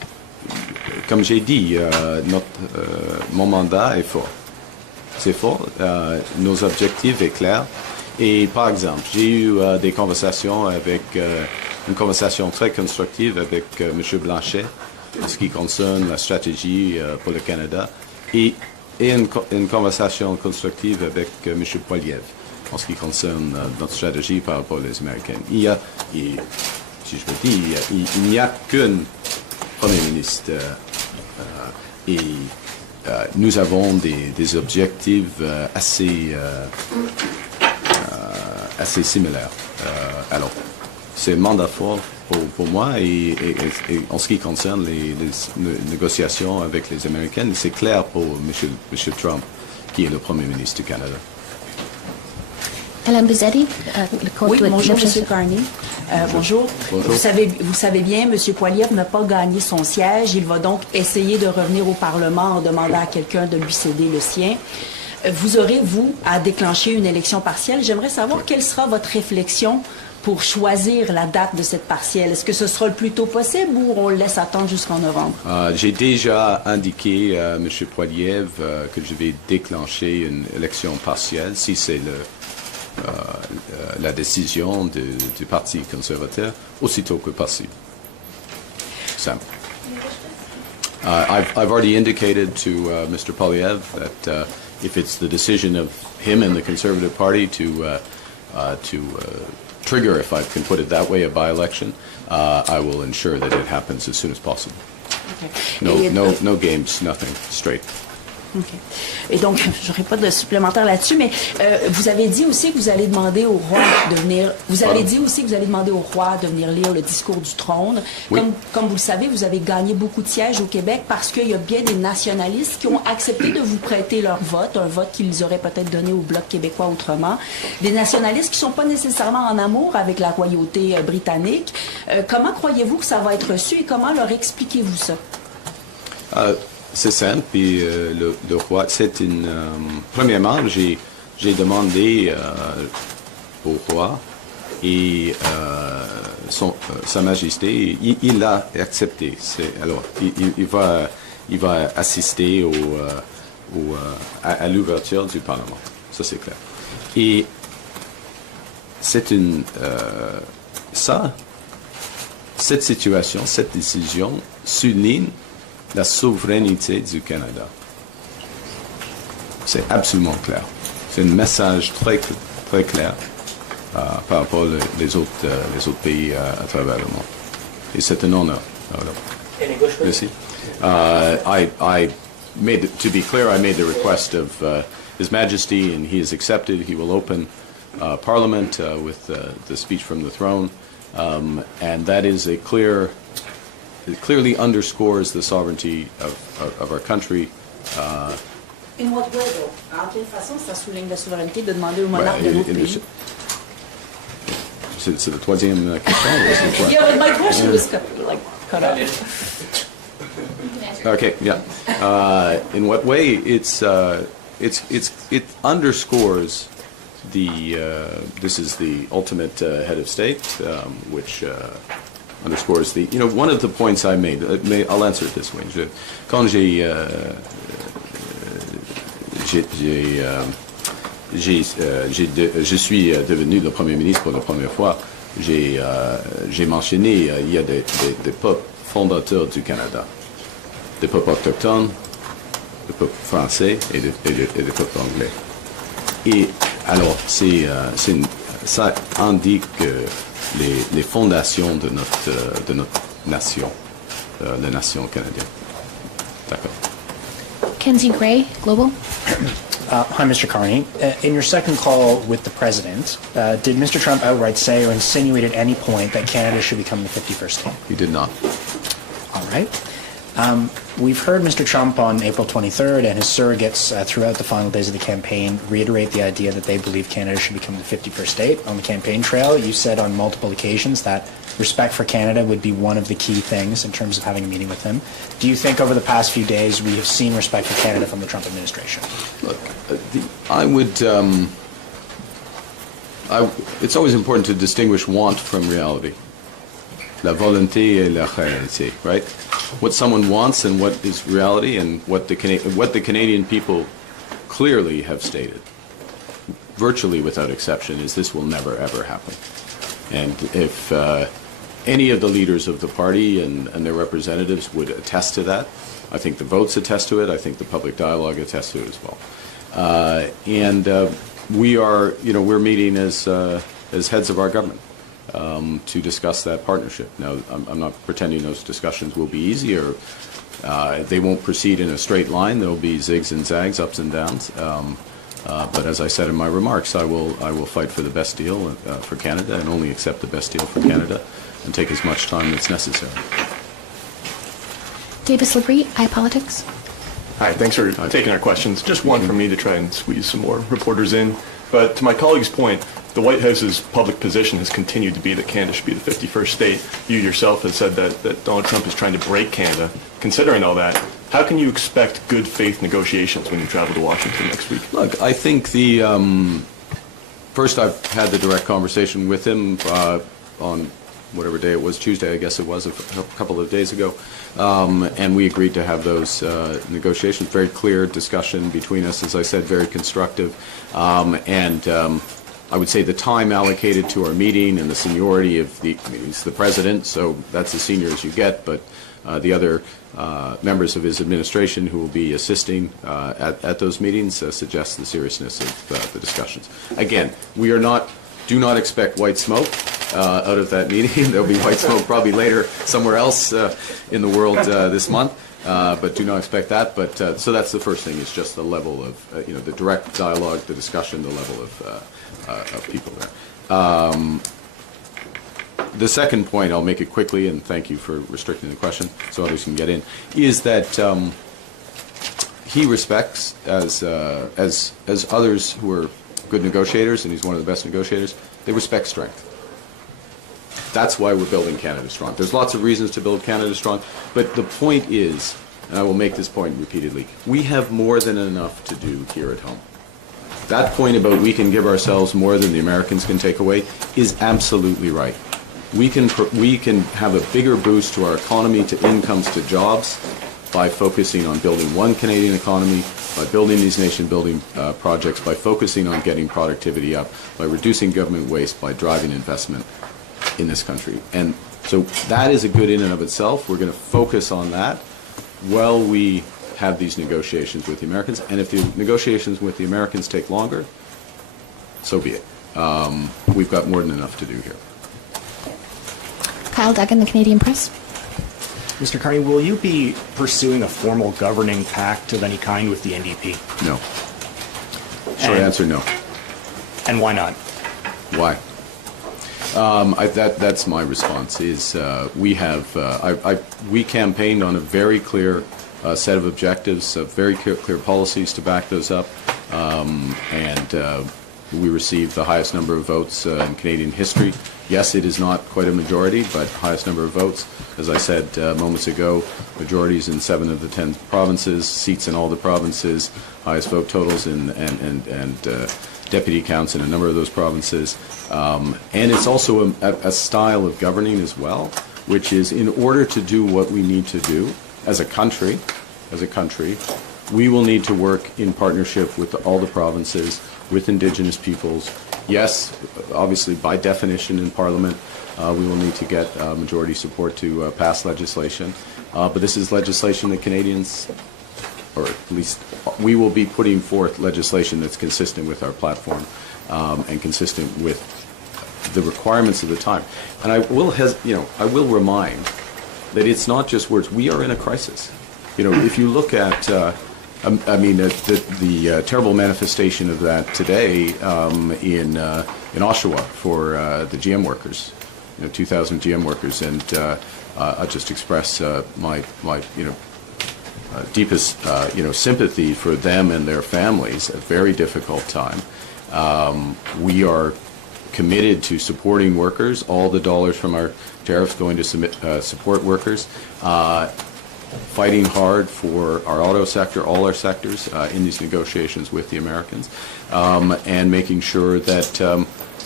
comme j'ai dit, mon mandat est fort. C'est fort. Nos objectifs sont clairs. Et par exemple, j'ai eu des conversations une conversation très constructive avec M. Blanchet en ce qui concerne la stratégie pour le Canada et une conversation constructive avec M. Poilievre en ce qui concerne notre stratégie par rapport aux Américains. Si je peux dire, il n'y a qu'un Premier ministre et nous avons des objectifs assez similaires. Alors, c'est un mandat fort pour moi et en ce qui concerne les négociations avec les Américains, c'est clair pour M. Trump, qui est le Premier ministre du Canada. Madame Bizzetti, oui, bonjour, M. Carney. Bonjour. Bonjour. Vous savez bien, M. Poilievre n'a pas gagné son siège. Il va donc essayer de revenir au Parlement en demandant à quelqu'un de lui céder le sien. Vous aurez, vous, à déclencher une élection partielle. J'aimerais savoir quelle sera votre réflexion pour choisir la date de cette partielle. Est-ce que ce sera le plus tôt possible ou on le laisse attendre jusqu'en novembre? J'ai déjà indiqué à M. Poilievre que je vais déclencher une élection partielle si c'est la décision du Parti conservateur aussitôt que possible. Simple. I've already indicated to Mr. Poilievre that if it's the decision of him and the Conservative Party to trigger, if I can put it that way, a by-election, I will ensure that it happens as soon as possible. Okay. No games, nothing, straight. OK. Et donc, je n'aurai pas de supplémentaire là-dessus, mais vous avez dit aussi que vous allez demander au roi de venir. Vous avez dit aussi que vous allez demander au roi de venir lire le discours du trône. Oui. Comme vous le savez, vous avez gagné beaucoup de sièges au Québec parce qu'il y a bien des nationalistes qui ont accepté de vous prêter leur vote, un vote qu'ils auraient peut-être donné au Bloc québécois autrement. Des nationalistes qui ne sont pas nécessairement en amour avec la royauté britannique. Comment croyez-vous que ça va être reçu et comment leur expliquez-vous ça? C'est simple, puis le roi, c'est une... premièrement, j'ai demandé au roi et Sa Majesté, il l'a accepté. Alors, il va assister à l'ouverture du Parlement. Ça, c'est clair. Et c'est cette situation, cette décision souligne la souveraineté du Canada. C'est absolument clair. C'est un message très, très clair par rapport aux autres pays à travers le monde. Et c'est un honneur. Merci. To be clear, I made the request of His Majesty, and he has accepted. He will open Parliament with the speech from the throne, and that is a clear. It clearly underscores the sovereignty of our country. In what way, though? En quelle façon ça souligne la souveraineté de demander au monarque de notre pays? C'est la troisième question. Yeah, but my question was cut off. Okay, yeah. In what way? It underscores this is the ultimate head of state, which underscores one of the points I made. I'll answer it this way. Quand je suis devenu le Premier ministre pour la première fois, j'ai mentionné il y a des peuples fondateurs du Canada, des peuples autochtones, des peuples français et des peuples anglais. Et alors, ça indique les fondations de notre nation, la nation canadienne. D'accord. Kenzie Gray, Global. Hi, Mr. Carney. In your second call with the President, did Mr. Trump outright say or insinuate at any point that Canada should become the 51st state? He did not. All right. We've heard Mr. Trump on April 23rd and his surrogates throughout the final days of the campaign reiterate the idea that they believe Canada should become the 51st state. On the campaign trail, you said on multiple occasions that respect for Canada would be one of the key things in terms of having a meeting with him. Do you think over the past few days we have seen respect for Canada from the Trump administration? Look, it's always important to distinguish want from reality. La volonté et la réalité, right? What someone wants and what is reality, and what the Canadian people clearly have stated, virtually without exception, is this will never, ever happen. And if any of the leaders of the party and their representatives would attest to that, I think the votes attest to it, I think the public dialogue attests to it as well. We are, we're meeting as heads of our government to discuss that partnership. Now, I'm not pretending those discussions will be easy, or they won't proceed in a straight line. There will be zigs and zags, ups and downs. But as I said in my remarks, I will fight for the best deal for Canada, and only accept the best deal for Canada, and take as much time as necessary. Davis Labrie, iPolitics. Hi, thanks for taking our questions. Just one from me to try and squeeze some more reporters in. But to my colleague's point, the White House's public position has continued to be that Canada should be the 51st state. You yourself have said that Donald Trump is trying to break Canada. Considering all that, how can you expect good faith negotiations when you travel to Washington next week? Look, I think first I've had the direct conversation with him on whatever day it was, Tuesday I guess it was, a couple of days ago, and we agreed to have those negotiations. Very clear discussion between us, as I said, very constructive, and I would say the time allocated to our meeting and the seniority of he's the president, so that's as senior as you get, but the other members of his administration who will be assisting at those meetings suggests the seriousness of the discussions. Again, do not expect white smoke out of that meeting. There'll be white smoke probably later somewhere else in the world this month, but do not expect that. But so that's the first thing, is just the level of the direct dialogue, the discussion, the level of people there. The second point, I'll make it quickly, and thank you for restricting the question so others can get in, is that he respects, as others who are good negotiators, and he's one of the best negotiators, they respect strength. That's why we're building Canada strong. There's lots of reasons to build Canada strong, but the point is, and I will make this point repeatedly, we have more than enough to do here at home. That point about we can give ourselves more than the Americans can take away is absolutely right. We can have a bigger boost to our economy, to incomes, to jobs, by focusing on building one Canadian economy, by building these nation-building projects, by focusing on getting productivity up, by reducing government waste, by driving investment in this country. And so that is a good in and of itself. We're going to focus on that while we have these negotiations with the Americans. And if the negotiations with the Americans take longer, so be it. We've got more than enough to do here. Kyle Duggan, the Canadian Press. Mr. Carney, will you be pursuing a formal governing pact of any kind with the NDP? No. Short answer, no. And why not? Why? That's my response. Is we campaigned on a very clear set of objectives, very clear policies to back those up, and we received the highest number of votes in Canadian history. Yes, it is not quite a majority, but highest number of votes. As I said moments ago, majorities in 7 of the 10 provinces, seats in all the provinces, highest vote totals and deputy counts in a number of those provinces. And it's also a style of governing as well, which is, in order to do what we need to do as a country, we will need to work in partnership with all the provinces, with Indigenous peoples. Yes, obviously, by definition in Parliament, we will need to get majority support to pass legislation. But this is legislation that Canadians, or at least we will be putting forth legislation that's consistent with our platform and consistent with the requirements of the time. And I will remind that it's not just words. We are in a crisis. If you look at the terrible manifestation of that today in Oshawa for the GM workers, 2,000 GM workers, and I'll just express my deepest sympathy for them and their families. A very difficult time. We are committed to supporting workers. All the dollars from our tariffs going to support workers. Fighting hard for our auto sector, all our sectors, in these negotiations with the Americans, and making sure that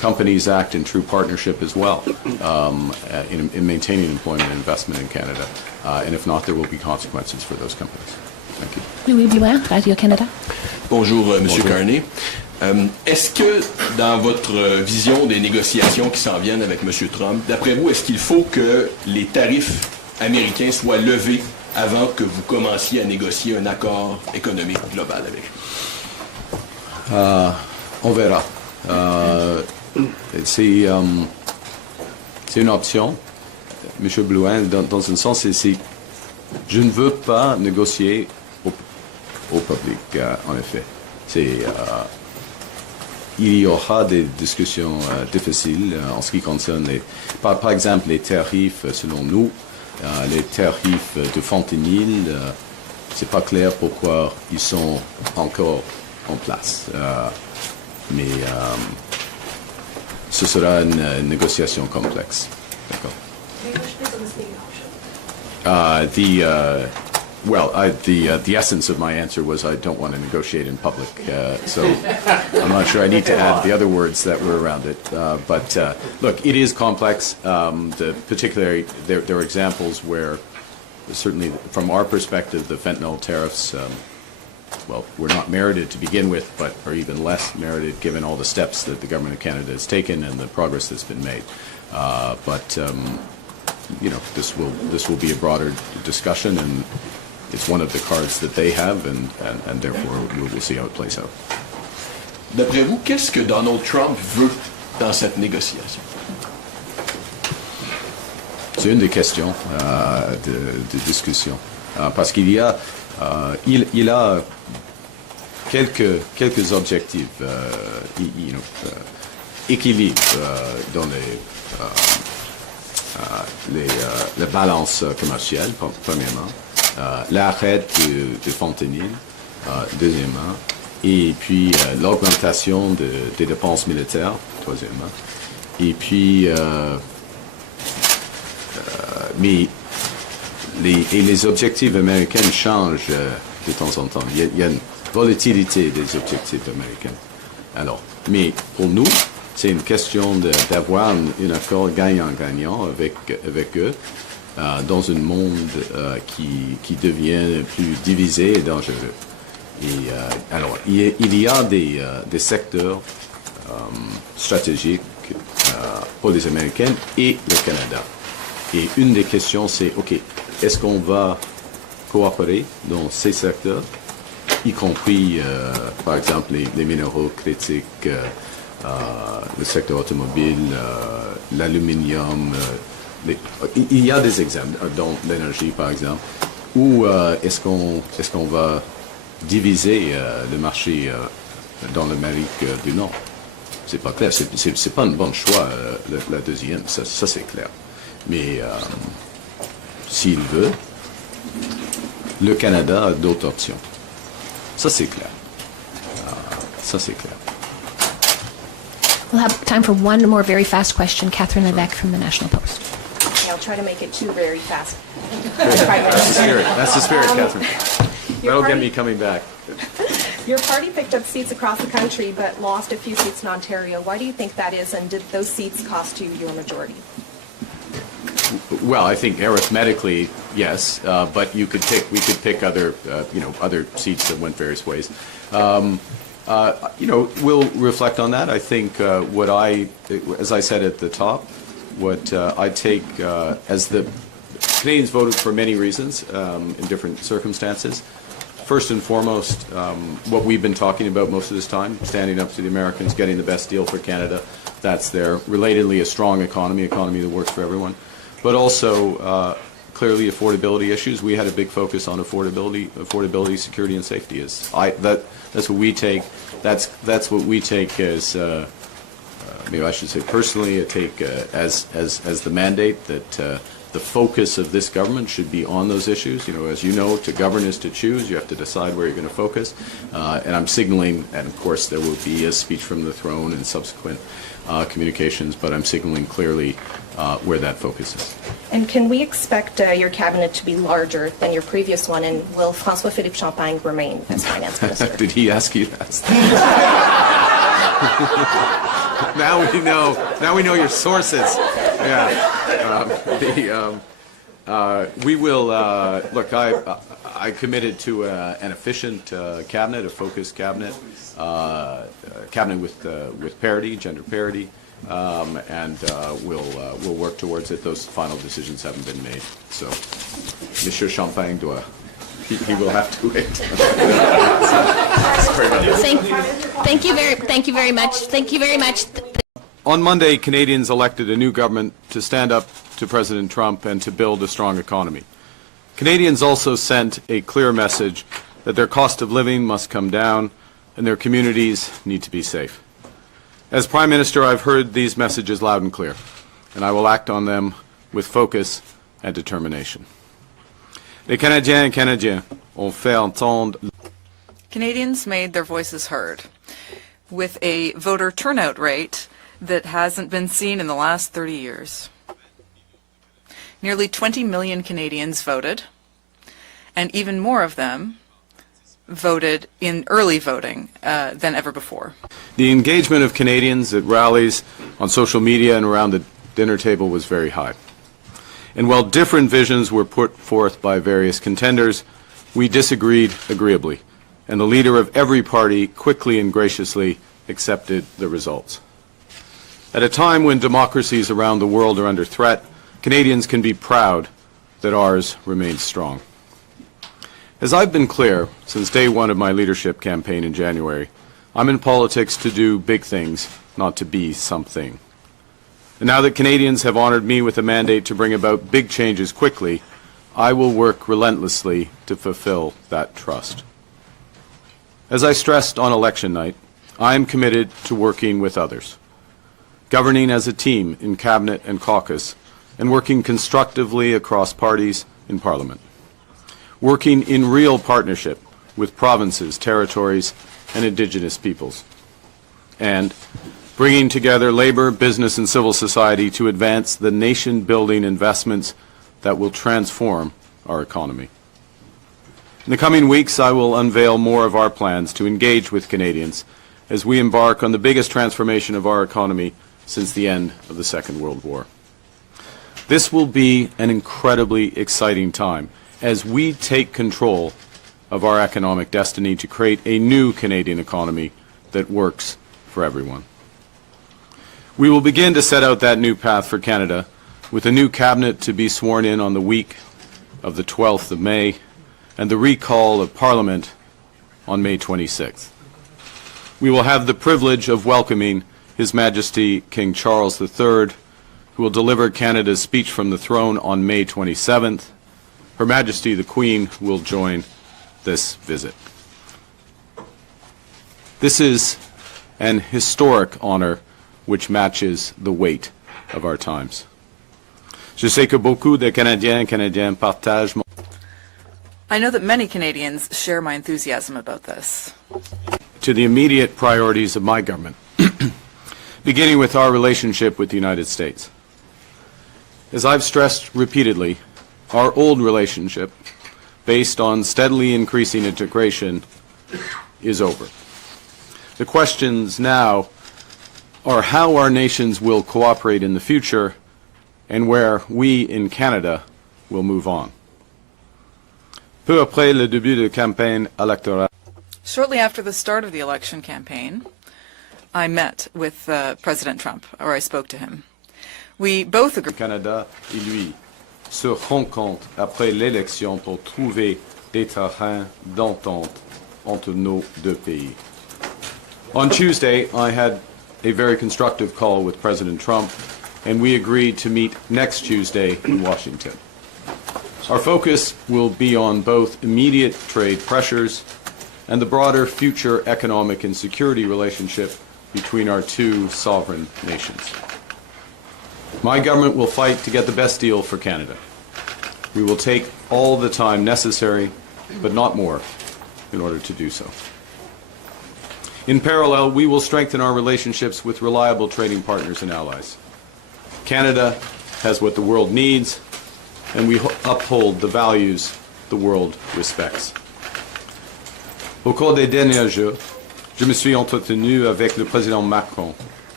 companies act in true partnership as well in maintaining employment and investment in Canada. And if not, there will be consequences for those companies. Thank you. Louis Blouin, Radio-Canada. Bonjour, Monsieur Carney. Est-ce que, dans votre vision des négociations qui s'en viennent avec M. Trump, d'après vous, est-ce qu'il faut que les tarifs américains soient levés avant que vous commenciez à négocier un accord économique global avec lui? On verra. C'est une option, M. Blouin, dans un sens, je ne veux pas négocier au public, en effet. Il y aura des discussions difficiles en ce qui concerne, par exemple, les tarifs, selon nous, les tarifs de fentanyl, c'est pas clair pourquoi ils sont encore en place. Mais ce sera une négociation complexe. D'accord. The essence of my answer was I don't want to negotiate in public, so I'm not sure I need to add the other words that were around it. But look, it is complex. Particularly, there are examples where, certainly from our perspective, the fentanyl tariffs, were not merited to begin with, but are even less merited given all the steps that the government of Canada has taken and the progress that's been made. This will be a broader discussion, and it's one of the cards that they have, and therefore we'll see how it plays out. D'après vous, qu'est-ce que Donald Trump veut dans cette négociation? C'est une des questions de discussion, parce qu'il y a il a quelques objectifs, équilibre dans la balance commerciale, premièrement, l'arrêt de fentanyl, deuxièmement, et puis l'augmentation des dépenses militaires, troisièmement, et puis mais les objectifs américains changent de temps en temps. Il y a une volatilité des objectifs américains. Alors, mais pour nous, c'est une question d'avoir un accord gagnant-gagnant avec eux dans un monde qui devient plus divisé et dangereux. Et alors, il y a des secteurs stratégiques pour les Américains et le Canada. Et une des questions, c'est, OK, est-ce qu'on va coopérer dans ces secteurs, y compris, par exemple, les minéraux critiques, le secteur automobile, l'aluminium. Il y a des exemples, dont l'énergie, par exemple. Ou est-ce qu'on va diviser le marché dans l'Amérique du Nord? C'est pas clair. C'est pas un bon choix, la deuxième. Ça c'est clair. Mais s'il veut, le Canada a d'autres options. Ça, c'est clair. Ça, c'est clair. We'll have time for one more very fast question. Catherine Levesque from the National Post. Okay, I'll try to make it two very fast. That's the spirit, Catherine. That'll get me coming back. Your party picked up seats across the country but lost a few seats in Ontario. Why do you think that is, and did those seats cost you your majority? Well, I think arithmetically, yes, but we could pick other, other seats that went various ways. We'll reflect on that. I think as I said at the top, what I take as the Canadians voted for many reasons in different circumstances. First and foremost, what we've been talking about most of this time, standing up to the Americans, getting the best deal for Canada, that's there. Relatedly, a strong economy that works for everyone. But also, clearly, affordability issues. We had a big focus on affordability, security, and safety. That's what we take. That's what we take as, maybe I should say personally, I take as the mandate that the focus of this government should be on those issues. As you know, to govern is to choose. You have to decide where you're going to focus. And I'm signaling, and of course there will be a speech from the throne and subsequent communications, but I'm signaling clearly where that focus is. And can we expect your cabinet to be larger than your previous one, and will François-Philippe Champagne remain as finance minister? Did he ask you that? Now we know your sources. Yeah. We will look. I committed to an efficient cabinet, a focused cabinet, cabinet with parity, gender parity, and we'll work towards it. Those final decisions haven't been made, so Monsieur Champagne doit. He will have to wait. Thank you very much. Thank you very much. On Monday, Canadians elected a new government to stand up to President Trump and to build a strong economy. Canadians also sent a clear message that their cost of living must come down and their communities need to be safe. As Prime Minister, I've heard these messages loud and clear, and I will act on them with focus and determination. Les Canadiens et Canadiennes ont fait entendre. Canadians made their voices heard with a voter turnout rate that hasn't been seen in the last 30 years. Nearly 20 million Canadians voted, and even more of them voted in early voting than ever before. The engagement of Canadians at rallies, on social media, and around the dinner table was very high. And while different visions were put forth by various contenders, we disagreed agreeably, and the leader of every party quickly and graciously accepted the results. At a time when democracies around the world are under threat, Canadians can be proud that ours remains strong. As I've been clear since day one of my leadership campaign in January, I'm in politics to do big things, not to be something. And now that Canadians have honored me with a mandate to bring about big changes quickly, I will work relentlessly to fulfill that trust. As I stressed on election night, I am committed to working with others, governing as a team in Cabinet and caucus, and working constructively across parties in Parliament, working in real partnership with provinces, territories, and Indigenous peoples, and bringing together labor, business, and civil society to advance the nation-building investments that will transform our economy. In the coming weeks, I will unveil more of our plans to engage with Canadians as we embark on the biggest transformation of our economy since the end of the Second World War. This will be an incredibly exciting time as we take control of our economic destiny to create a new Canadian economy that works for everyone. We will begin to set out that new path for Canada with a new cabinet to be sworn in on the week of the 12th of May and the recall of Parliament on May 26th. We will have the privilege of welcoming His Majesty King Charles III, who will deliver Canada's speech from the throne on May 27th. Her Majesty the Queen will join this visit. This is an historic honor which matches the weight of our times. Je sais que beaucoup de Canadiens et Canadiennes partagent mon... I know that many Canadians share my enthusiasm about this. To the immediate priorities of my government, beginning with our relationship with the United States. As I've stressed repeatedly, our old relationship, based on steadily increasing integration, is over. The questions now are how our nations will cooperate in the future and where we in Canada will move on. Peu après le début de campagne électorale. Shortly after the start of the election campaign, I met with President Trump, or I spoke to him. We both agreed. Canada et lui se rencontrent après l'élection pour trouver des terrains d'entente entre nos deux pays. On Tuesday, I had a very constructive call with President Trump, and we agreed to meet next Tuesday in Washington. Our focus will be on both immediate trade pressures and the broader future economic and security relationship between our two sovereign nations. My government will fight to get the best deal for Canada. We will take all the time necessary, but not more, in order to do so. In parallel, we will strengthen our relationships with reliable trading partners and allies. Canada has what the world needs, and we uphold the values the world respects. Au cours des derniers jours, je me suis entretenu avec le président Macron,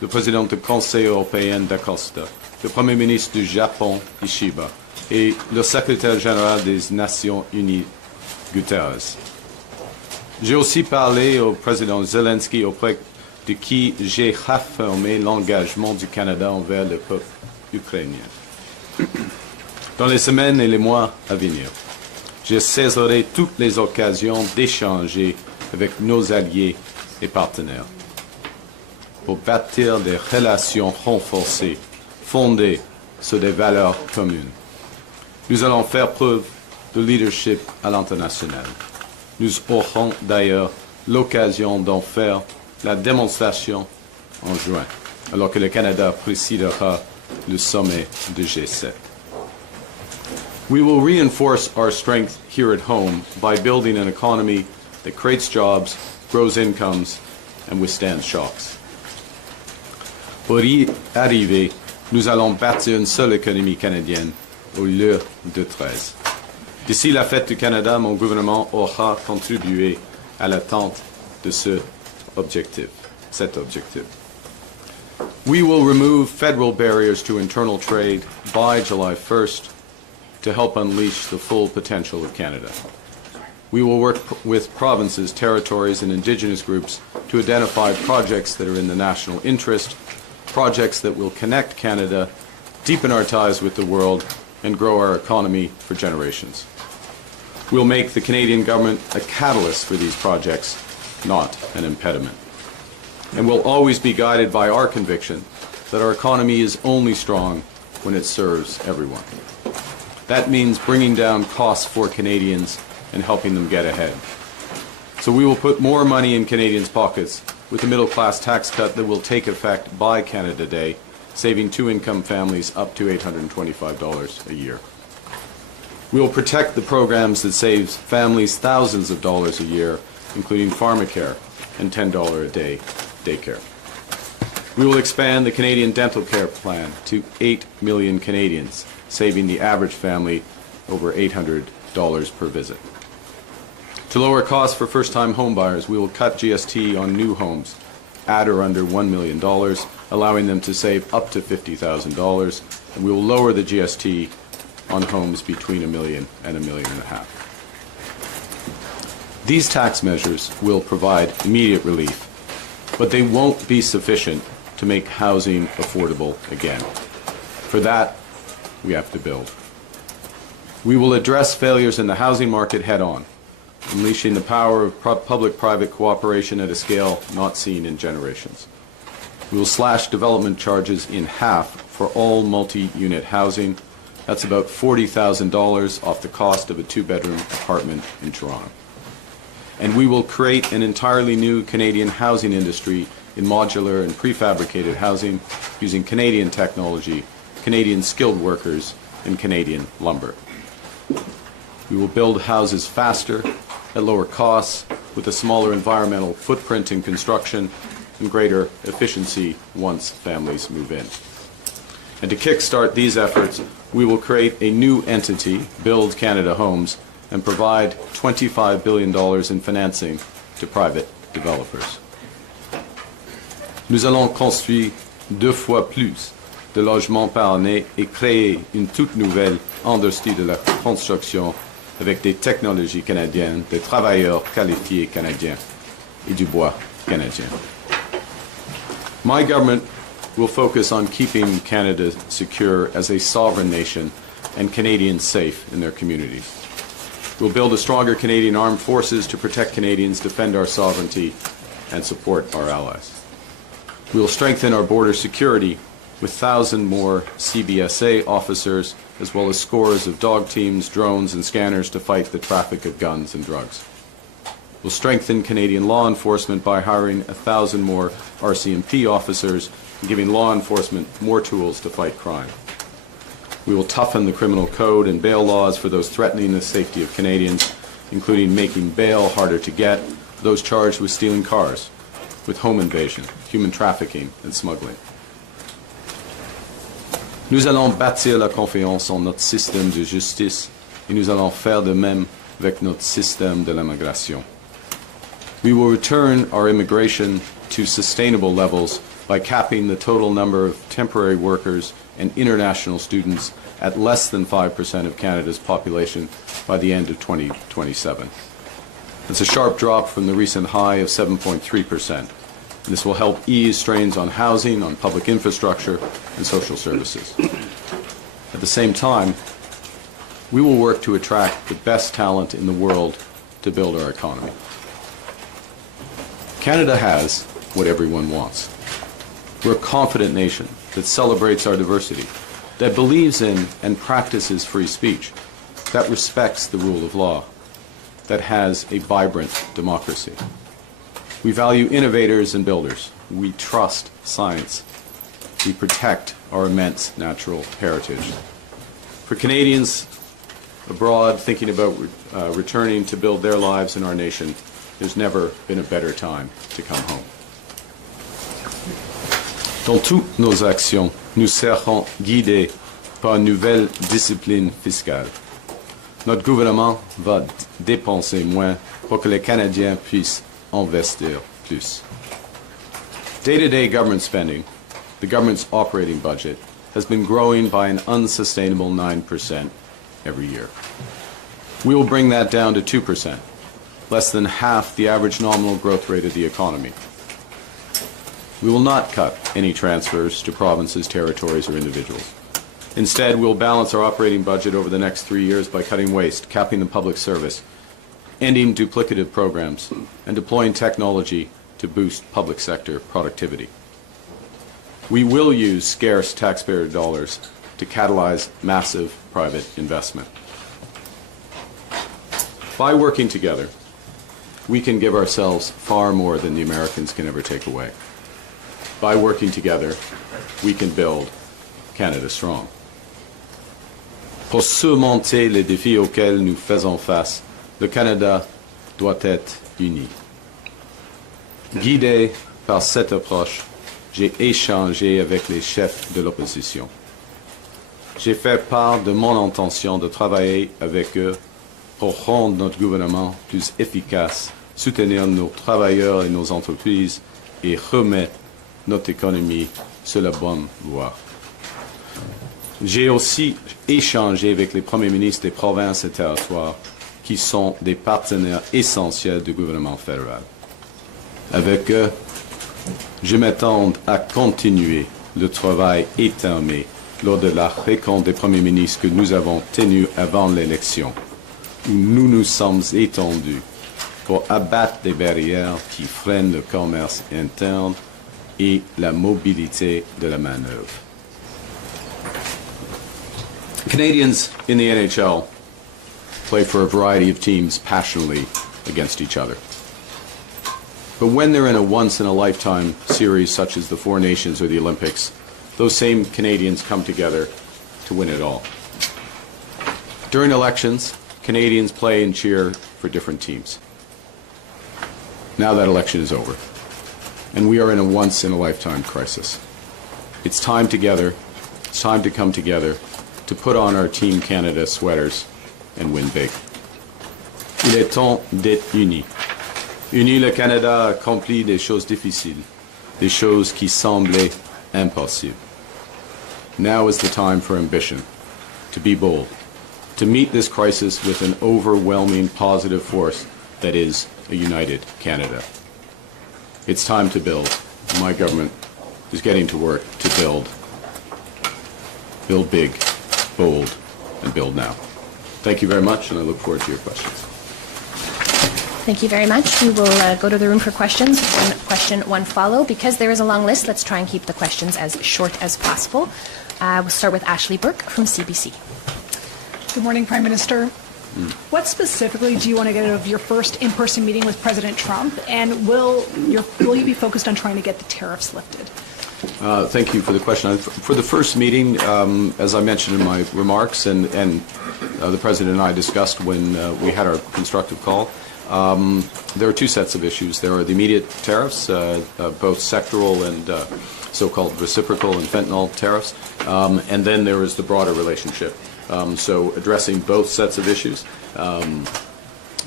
le président du Conseil européen d'Acosta, le Premier ministre du Japon, Ishiba, et le secrétaire général des Nations Unies, Guterres. J'ai aussi parlé au président Zelensky, auprès de qui j'ai réaffirmé l'engagement du Canada envers le peuple ukrainien. Dans les semaines et les mois à venir, je saisirai toutes les occasions d'échanger avec nos alliés et partenaires pour bâtir des relations renforcées, fondées sur des valeurs communes. Nous allons faire preuve de leadership à l'international. Nous aurons d'ailleurs l'occasion d'en faire la démonstration en juin, alors que le Canada présidera le sommet de G7. We will reinforce our strength here at home by building an economy that creates jobs, grows incomes, and withstands shocks. Pour y arriver, nous allons bâtir une seule économie canadienne au lieu de 13. D'ici la fête du Canada, mon gouvernement aura contribué à l'atteinte de cet objectif. We will remove federal barriers to internal trade by July 1st to help unleash the full potential of Canada. We will work with provinces, territories, and Indigenous groups to identify projects that are in the national interest, projects that will connect Canada, deepen our ties with the world, and grow our economy for generations. We'll make the Canadian government a catalyst for these projects, not an impediment. And we'll always be guided by our conviction that our economy is only strong when it serves everyone. That means bringing down costs for Canadians and helping them get ahead. So we will put more money in Canadians' pockets with the middle-class tax cut that will take effect by Canada Day, saving two-income families up to $825 a year. We will protect the programs that save families thousands of dollars a year, including pharmacare and $10 a day daycare. We will expand the Canadian Dental Care Plan to 8 million Canadians, saving the average family over $800 per visit. To lower costs for first-time homebuyers, we will cut GST on new homes at or under $1 million, allowing them to save up to $50,000, and we will lower the GST on homes between $1 million and $1.5 million. These tax measures will provide immediate relief, but they won't be sufficient to make housing affordable again. For that, we have to build. We will address failures in the housing market head-on, unleashing the power of public-private cooperation at a scale not seen in generations. We will slash development charges in half for all multi-unit housing. That's about $40,000 off the cost of a two-bedroom apartment in Toronto. And we will create an entirely new Canadian housing industry in modular and prefabricated housing using Canadian technology, Canadian skilled workers, and Canadian lumber. We will build houses faster, at lower costs, with a smaller environmental footprint in construction and greater efficiency once families move in. And to kickstart these efforts, we will create a new entity, Build Canada Homes, and provide $25 billion in financing to private developers. Nous allons construire 2 fois plus de logements par année et créer une toute nouvelle industrie de la construction avec des technologies canadiennes, des travailleurs qualifiés canadiens et du bois canadien. My government will focus on keeping Canada secure as a sovereign nation and Canadians safe in their communities. We'll build a stronger Canadian armed forces to protect Canadians, defend our sovereignty, and support our allies. We will strengthen our border security with 1,000 more CBSA officers, as well as scores of dog teams, drones, and scanners to fight the traffic of guns and drugs. We'll strengthen Canadian law enforcement by hiring 1,000 more RCMP officers and giving law enforcement more tools to fight crime. We will toughen the criminal code and bail laws for those threatening the safety of Canadians, including making bail harder to get for those charged with stealing cars, with home invasion, human trafficking, and smuggling. Nous allons bâtir la confiance en notre système de justice et nous allons faire de même avec notre système de l'immigration. We will return our immigration to sustainable levels by capping the total number of temporary workers and international students at less than 5% of Canada's population by the end of 2027. It's a sharp drop from the recent high of 7.3%. This will help ease strains on housing, on public infrastructure, and social services. At the same time, we will work to attract the best talent in the world to build our economy. Canada has what everyone wants. We're a confident nation that celebrates our diversity, that believes in and practices free speech, that respects the rule of law, that has a vibrant democracy. We value innovators and builders. We trust science. We protect our immense natural heritage. For Canadians abroad thinking about returning to build their lives in our nation, there's never been a better time to come home. Dans toutes nos actions, nous serons guidés par une nouvelle discipline fiscale. Notre gouvernement va dépenser moins pour que les Canadiens puissent investir plus. Day-to-day government spending, the government's operating budget, has been growing by an unsustainable 9% every year. We will bring that down to 2%, less than half the average nominal growth rate of the economy. We will not cut any transfers to provinces, territories, or individuals. Instead, we'll balance our operating budget over the next 3 years by cutting waste, capping the public service, ending duplicative programs, and deploying technology to boost public sector productivity. We will use scarce taxpayer dollars to catalyze massive private investment. By working together, we can give ourselves far more than the Americans can ever take away. By working together, we can build Canada strong. Pour surmonter les défis auxquels nous faisons face, le Canada doit être uni. Guidé par cette approche, j'ai échangé avec les chefs de l'opposition. J'ai fait part de mon intention de travailler avec eux pour rendre notre gouvernement plus efficace, soutenir nos travailleurs et nos entreprises et remettre notre économie sur la bonne voie. J'ai aussi échangé avec les premiers ministres des provinces et territoires qui sont des partenaires essentiels du gouvernement fédéral. Avec eux, je m'attends à continuer le travail étamé lors de la rencontre des premiers ministres que nous avons tenue avant l'élection, où nous nous sommes étendus pour abattre les barrières qui freinent le commerce interne et la mobilité de la main-d'œuvre. Canadians in the NHL play for a variety of teams passionately against each other. But when they're in a once-in-a-lifetime series such as the Four Nations or the Olympics, those same Canadians come together to win it all. During elections, Canadians play and cheer for different teams. Now that election is over, and we are in a once-in-a-lifetime crisis. It's time together, it's time to come together to put on our Team Canada sweaters and win big. Il est temps d'être unis. Unis, le Canada a accompli des choses difficiles, des choses qui semblaient impossibles. Now is the time for ambition, to be bold, to meet this crisis with an overwhelming positive force that is a united Canada. It's time to build. My government is getting to work to build big, bold, and build now. Thank you very much, and I look forward to your questions. Thank you very much. We will go to the room for questions. One question, one follow. Because there is a long list, let's try and keep the questions as short as possible. We'll start with Ashley Burke from CBC. Good morning, Prime Minister. What specifically do you want to get out of your first in-person meeting with President Trump, and will you be focused on trying to get the tariffs lifted? Thank you for the question. For the first meeting, as I mentioned in my remarks, and the President and I discussed when we had our constructive call, there are two sets of issues. There are the immediate tariffs, both sectoral and so-called reciprocal and fentanyl tariffs, and then there is the broader relationship. So addressing both sets of issues.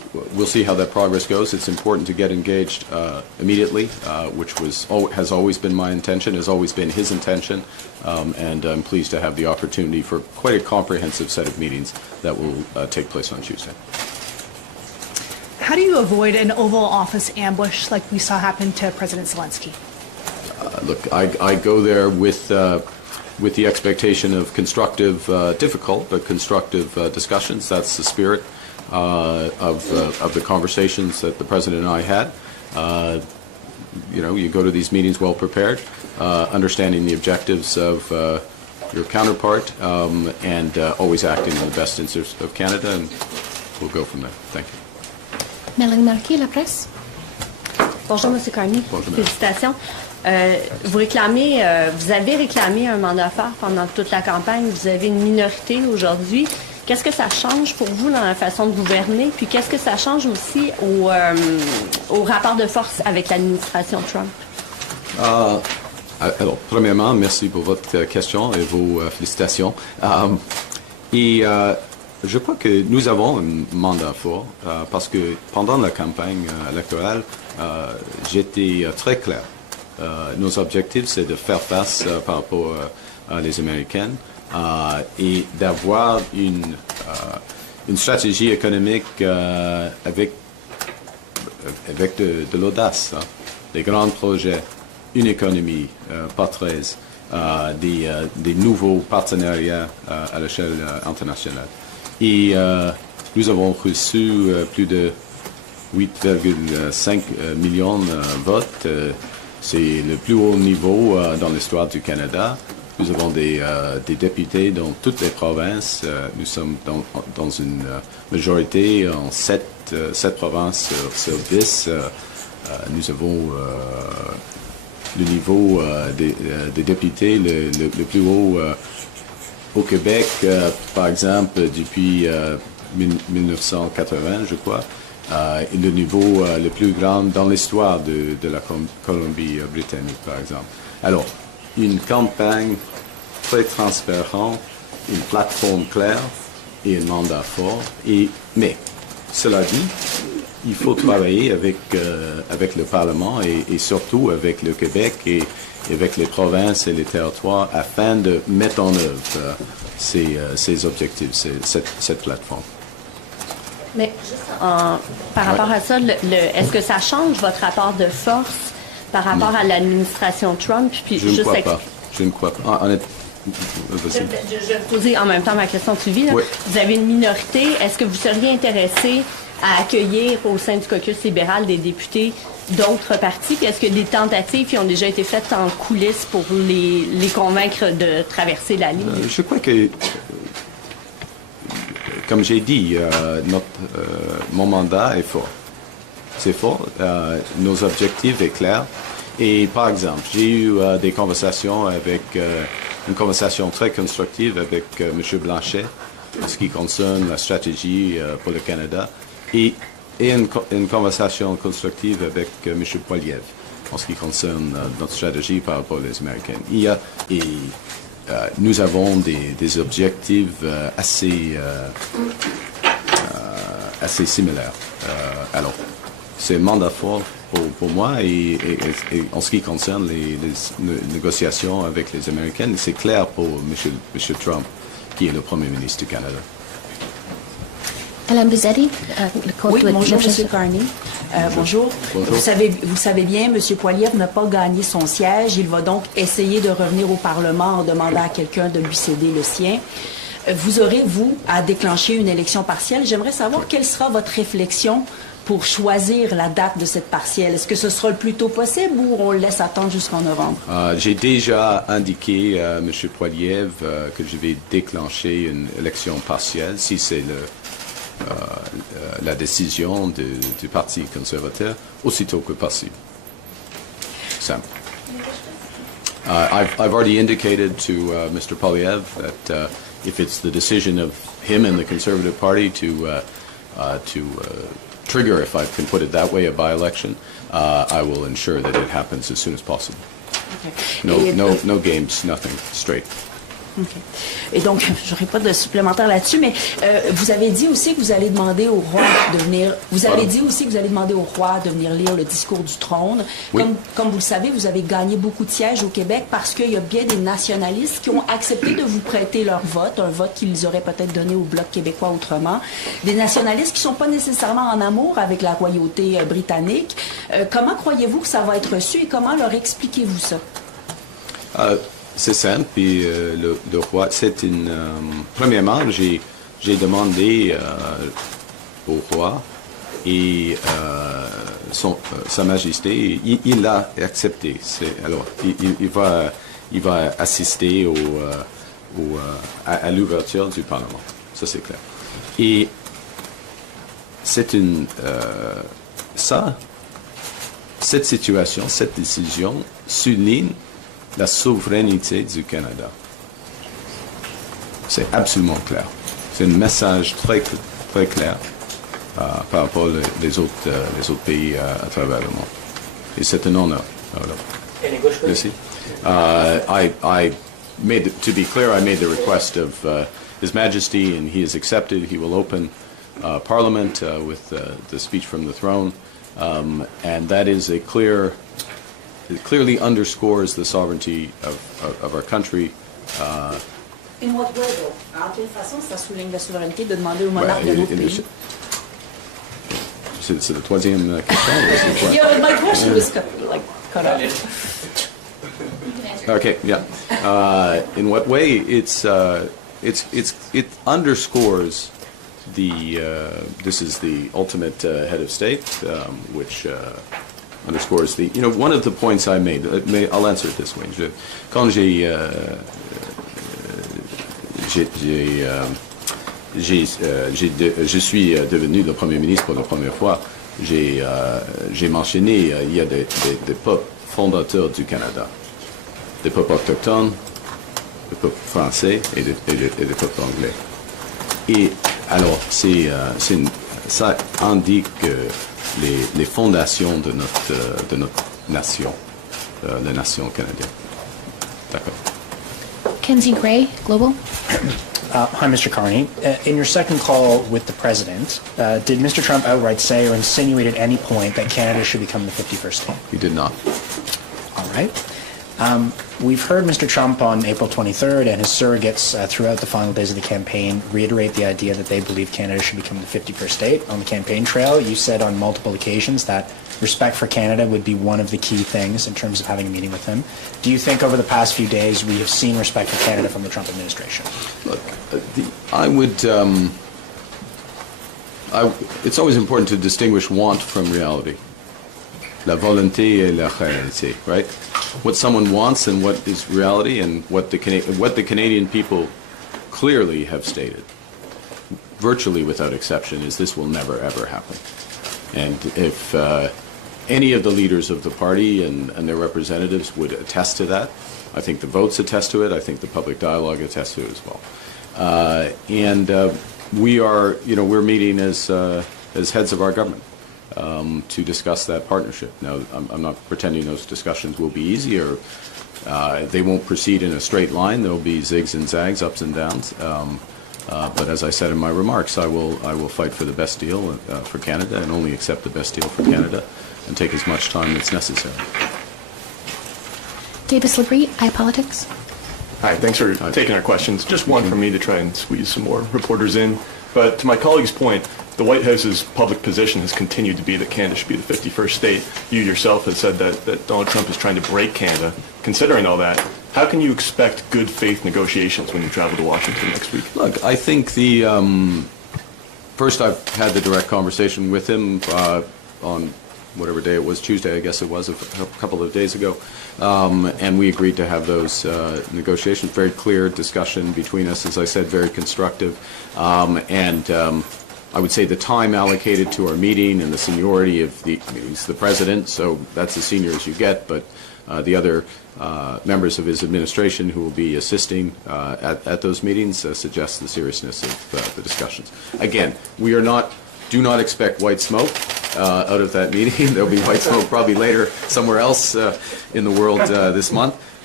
we'll see how that progress goes. It's important to get engaged immediately, which has always been my intention, has always been his intention, and I'm pleased to have the opportunity for quite a comprehensive set of meetings that will take place on Tuesday. How do you avoid an Oval Office ambush like we saw happen to President Zelensky? Look, I go there with the expectation of constructive, difficult, but constructive discussions. That's the spirit of the conversations that the President and I had. You go to these meetings well prepared, understanding the objectives of your counterpart, and always acting in the best interest of Canada, and we'll go from there. Thank you. Mélanie Marquis, La Presse. Bonjour, M. Carney. Bonjour, félicitations. Vous avez réclamé un mandat fort pendant toute la campagne. Vous avez une minorité aujourd'hui. Qu'est-ce que ça change pour vous dans la façon de gouverner? Puis qu'est-ce que ça change aussi au rapport de force avec l'administration Trump? Alors, premièrement, merci pour votre question et vos félicitations. Je crois que nous avons un mandat fort parce que pendant la campagne électorale, j'étais très clair. Nos objectifs, c'est de faire face par rapport à les Américaines et d'avoir une stratégie économique avec de l'audace, des grands projets, une économie par 13, des nouveaux partenariats à l'échelle internationale. Et nous avons reçu plus de 8,5 millions de votes. C'est le plus haut niveau dans l'histoire du Canada. Nous avons des députés dans toutes les provinces. Nous sommes dans une majorité en 7 provinces sur 10. Nous avons le niveau des députés le plus haut au Québec, par exemple, depuis 1980, je crois, est le niveau le plus grand dans l'histoire de la Colombie-Britannique, par exemple. Alors, une campagne très transparente, une plateforme claire et un mandat fort. Mais, cela dit, il faut travailler avec le Parlement et surtout avec le Québec et avec les provinces et les territoires afin de mettre en œuvre ces objectifs, cette plateforme. Mais par rapport à ça, est-ce que ça change votre rapport de force par rapport à l'administration Trump? Puis Je ne crois pas. Je ne crois pas. Je vais poser en même temps ma question suivie. Oui. Vous avez une minorité. Est-ce que vous seriez intéressé à accueillir au sein du caucus libéral des députés d'autres partis? Puis est-ce que des tentatives qui ont déjà été faites en coulisses pour les convaincre de traverser la ligne? Je crois que, comme j'ai dit, mon mandat est fort. C'est fort. Nos objectifs sont clairs. Et par exemple, j'ai eu des conversations une conversation très constructive avec M. Blanchet en ce qui concerne la stratégie pour le Canada et une conversation constructive avec M. Poiliev en ce qui concerne notre stratégie par rapport aux Américains. Nous avons des objectifs assez similaires. Alors, c'est un mandat fort pour moi et en ce qui concerne les négociations avec les Américains, c'est clair pour M. Trump, qui est le Premier ministre du Canada. Madame Bizzetti, le compte Oui, de bonjour, M. Carney. Bonjour. Bonjour. Vous savez bien, M. Poiliev n'a pas gagné son siège. Il va donc essayer de revenir au Parlement en demandant à quelqu'un de lui céder le sien. Vous aurez, vous, à déclencher une élection partielle. J'aimerais savoir quelle sera votre réflexion pour choisir la date de cette partielle. Est-ce que ce sera le plus tôt possible ou on le laisse attendre jusqu'en novembre? J'ai déjà indiqué à M. Poiliev que je vais déclencher une élection partielle si c'est la décision du Parti conservateur aussitôt que possible. Simple. I've already indicated to Mr. Poiliev that if it's the decision of him and the Conservative Party to trigger, if I can put it that way, a by-election, I will ensure that it happens as soon as possible. Okay. No games, nothing, straight. OK. Et donc, je n'aurai pas de supplémentaire là-dessus, mais vous avez dit aussi que vous allez demander au roi de venir. Vous avez dit aussi que vous allez demander au roi de venir lire le discours du trône. Oui. Comme vous le savez, vous avez gagné beaucoup de sièges au Québec parce qu'il y a bien des nationalistes qui ont accepté de vous prêter leur vote, un vote qu'ils auraient peut-être donné au Bloc québécois autrement. Des nationalistes qui ne sont pas nécessairement en amour avec la royauté britannique. Comment croyez-vous que ça va être reçu et comment leur expliquez-vous ça? C'est simple, puis le roi, c'est une... premièrement, j'ai demandé au roi et Sa Majesté, il l'a accepté. Alors, il va assister à l'ouverture du Parlement. Ça, c'est clair. Et c'est cette situation, cette décision souligne la souveraineté du Canada. C'est absolument clair. C'est un message très, très clair par rapport aux autres pays à travers le monde. Et c'est un honneur. Merci. To be clear, I made the request of His Majesty, and he has accepted. He will open Parliament with the speech from the throne, and that is a clear. It clearly underscores the sovereignty of our country. In what way, though? En quelle façon ça souligne la souveraineté de demander au monarque de l'autre pays? C'est la troisième question. Yeah, my question was cut off. Okay, yeah. In what way? It underscores this is the ultimate head of state, which underscores one of the points I made. I'll answer it this way. Quand je suis devenu le Premier ministre pour la première fois, j'ai mentionné il y a des peuples fondateurs du Canada, des peuples autochtones, des peuples français et des peuples anglais. Et alors, ça indique les fondations de notre nation, la nation canadienne. D'accord. Kenzie Gray, Global. Hi, Mr. Carney. In your second call with the President, did Mr. Trump outright say or insinuate at any point that Canada should become the 51st state? He did not. All right. We've heard Mr. Trump on April 23rd and his surrogates throughout the final days of the campaign reiterate the idea that they believe Canada should become the 51st state. On the campaign trail, you said on multiple occasions that respect for Canada would be one of the key things in terms of having a meeting with him. Do you think over the past few days we have seen respect for Canada from the Trump administration? Look, it's always important to distinguish want from reality. La volonté et la réalité, right? What someone wants and what is reality, and what the Canadian people clearly have stated, virtually without exception, is this will never ever happen. And if any of the leaders of the party and their representatives would attest to that, I think the votes attest to it. I think the public dialogue attests to it as well. We're meeting as heads of our government. To discuss that partnership. Now, I'm not pretending those discussions will be easy, or they won't proceed in a straight line. There will be zigs and zags, ups and downs. But as I said in my remarks, I will fight for the best deal for Canada, and only accept the best deal for Canada, and take as much time as necessary. Davis Labrie, iPolitics. Hi, thanks for taking our questions. Just one from me to try and squeeze some more reporters in. But to my colleague's point, the White House's public position has continued to be that Canada should be the 51st state. You yourself have said that Donald Trump is trying to break Canada. Considering all that, how can you expect good faith negotiations when you travel to Washington next week? Look, I think first I've had the direct conversation with him on whatever day it was, Tuesday I guess it was, a couple of days ago, and we agreed to have those negotiations. Very clear discussion between us, as I said, very constructive, I would say the time allocated to our meeting and the seniority of he's the president, so that's as senior as you get, but the other members of his administration who will be assisting at those meetings suggests the seriousness of the discussions. Again, do not expect white smoke out of that meeting. There'll be white smoke probably later somewhere else in the world this month.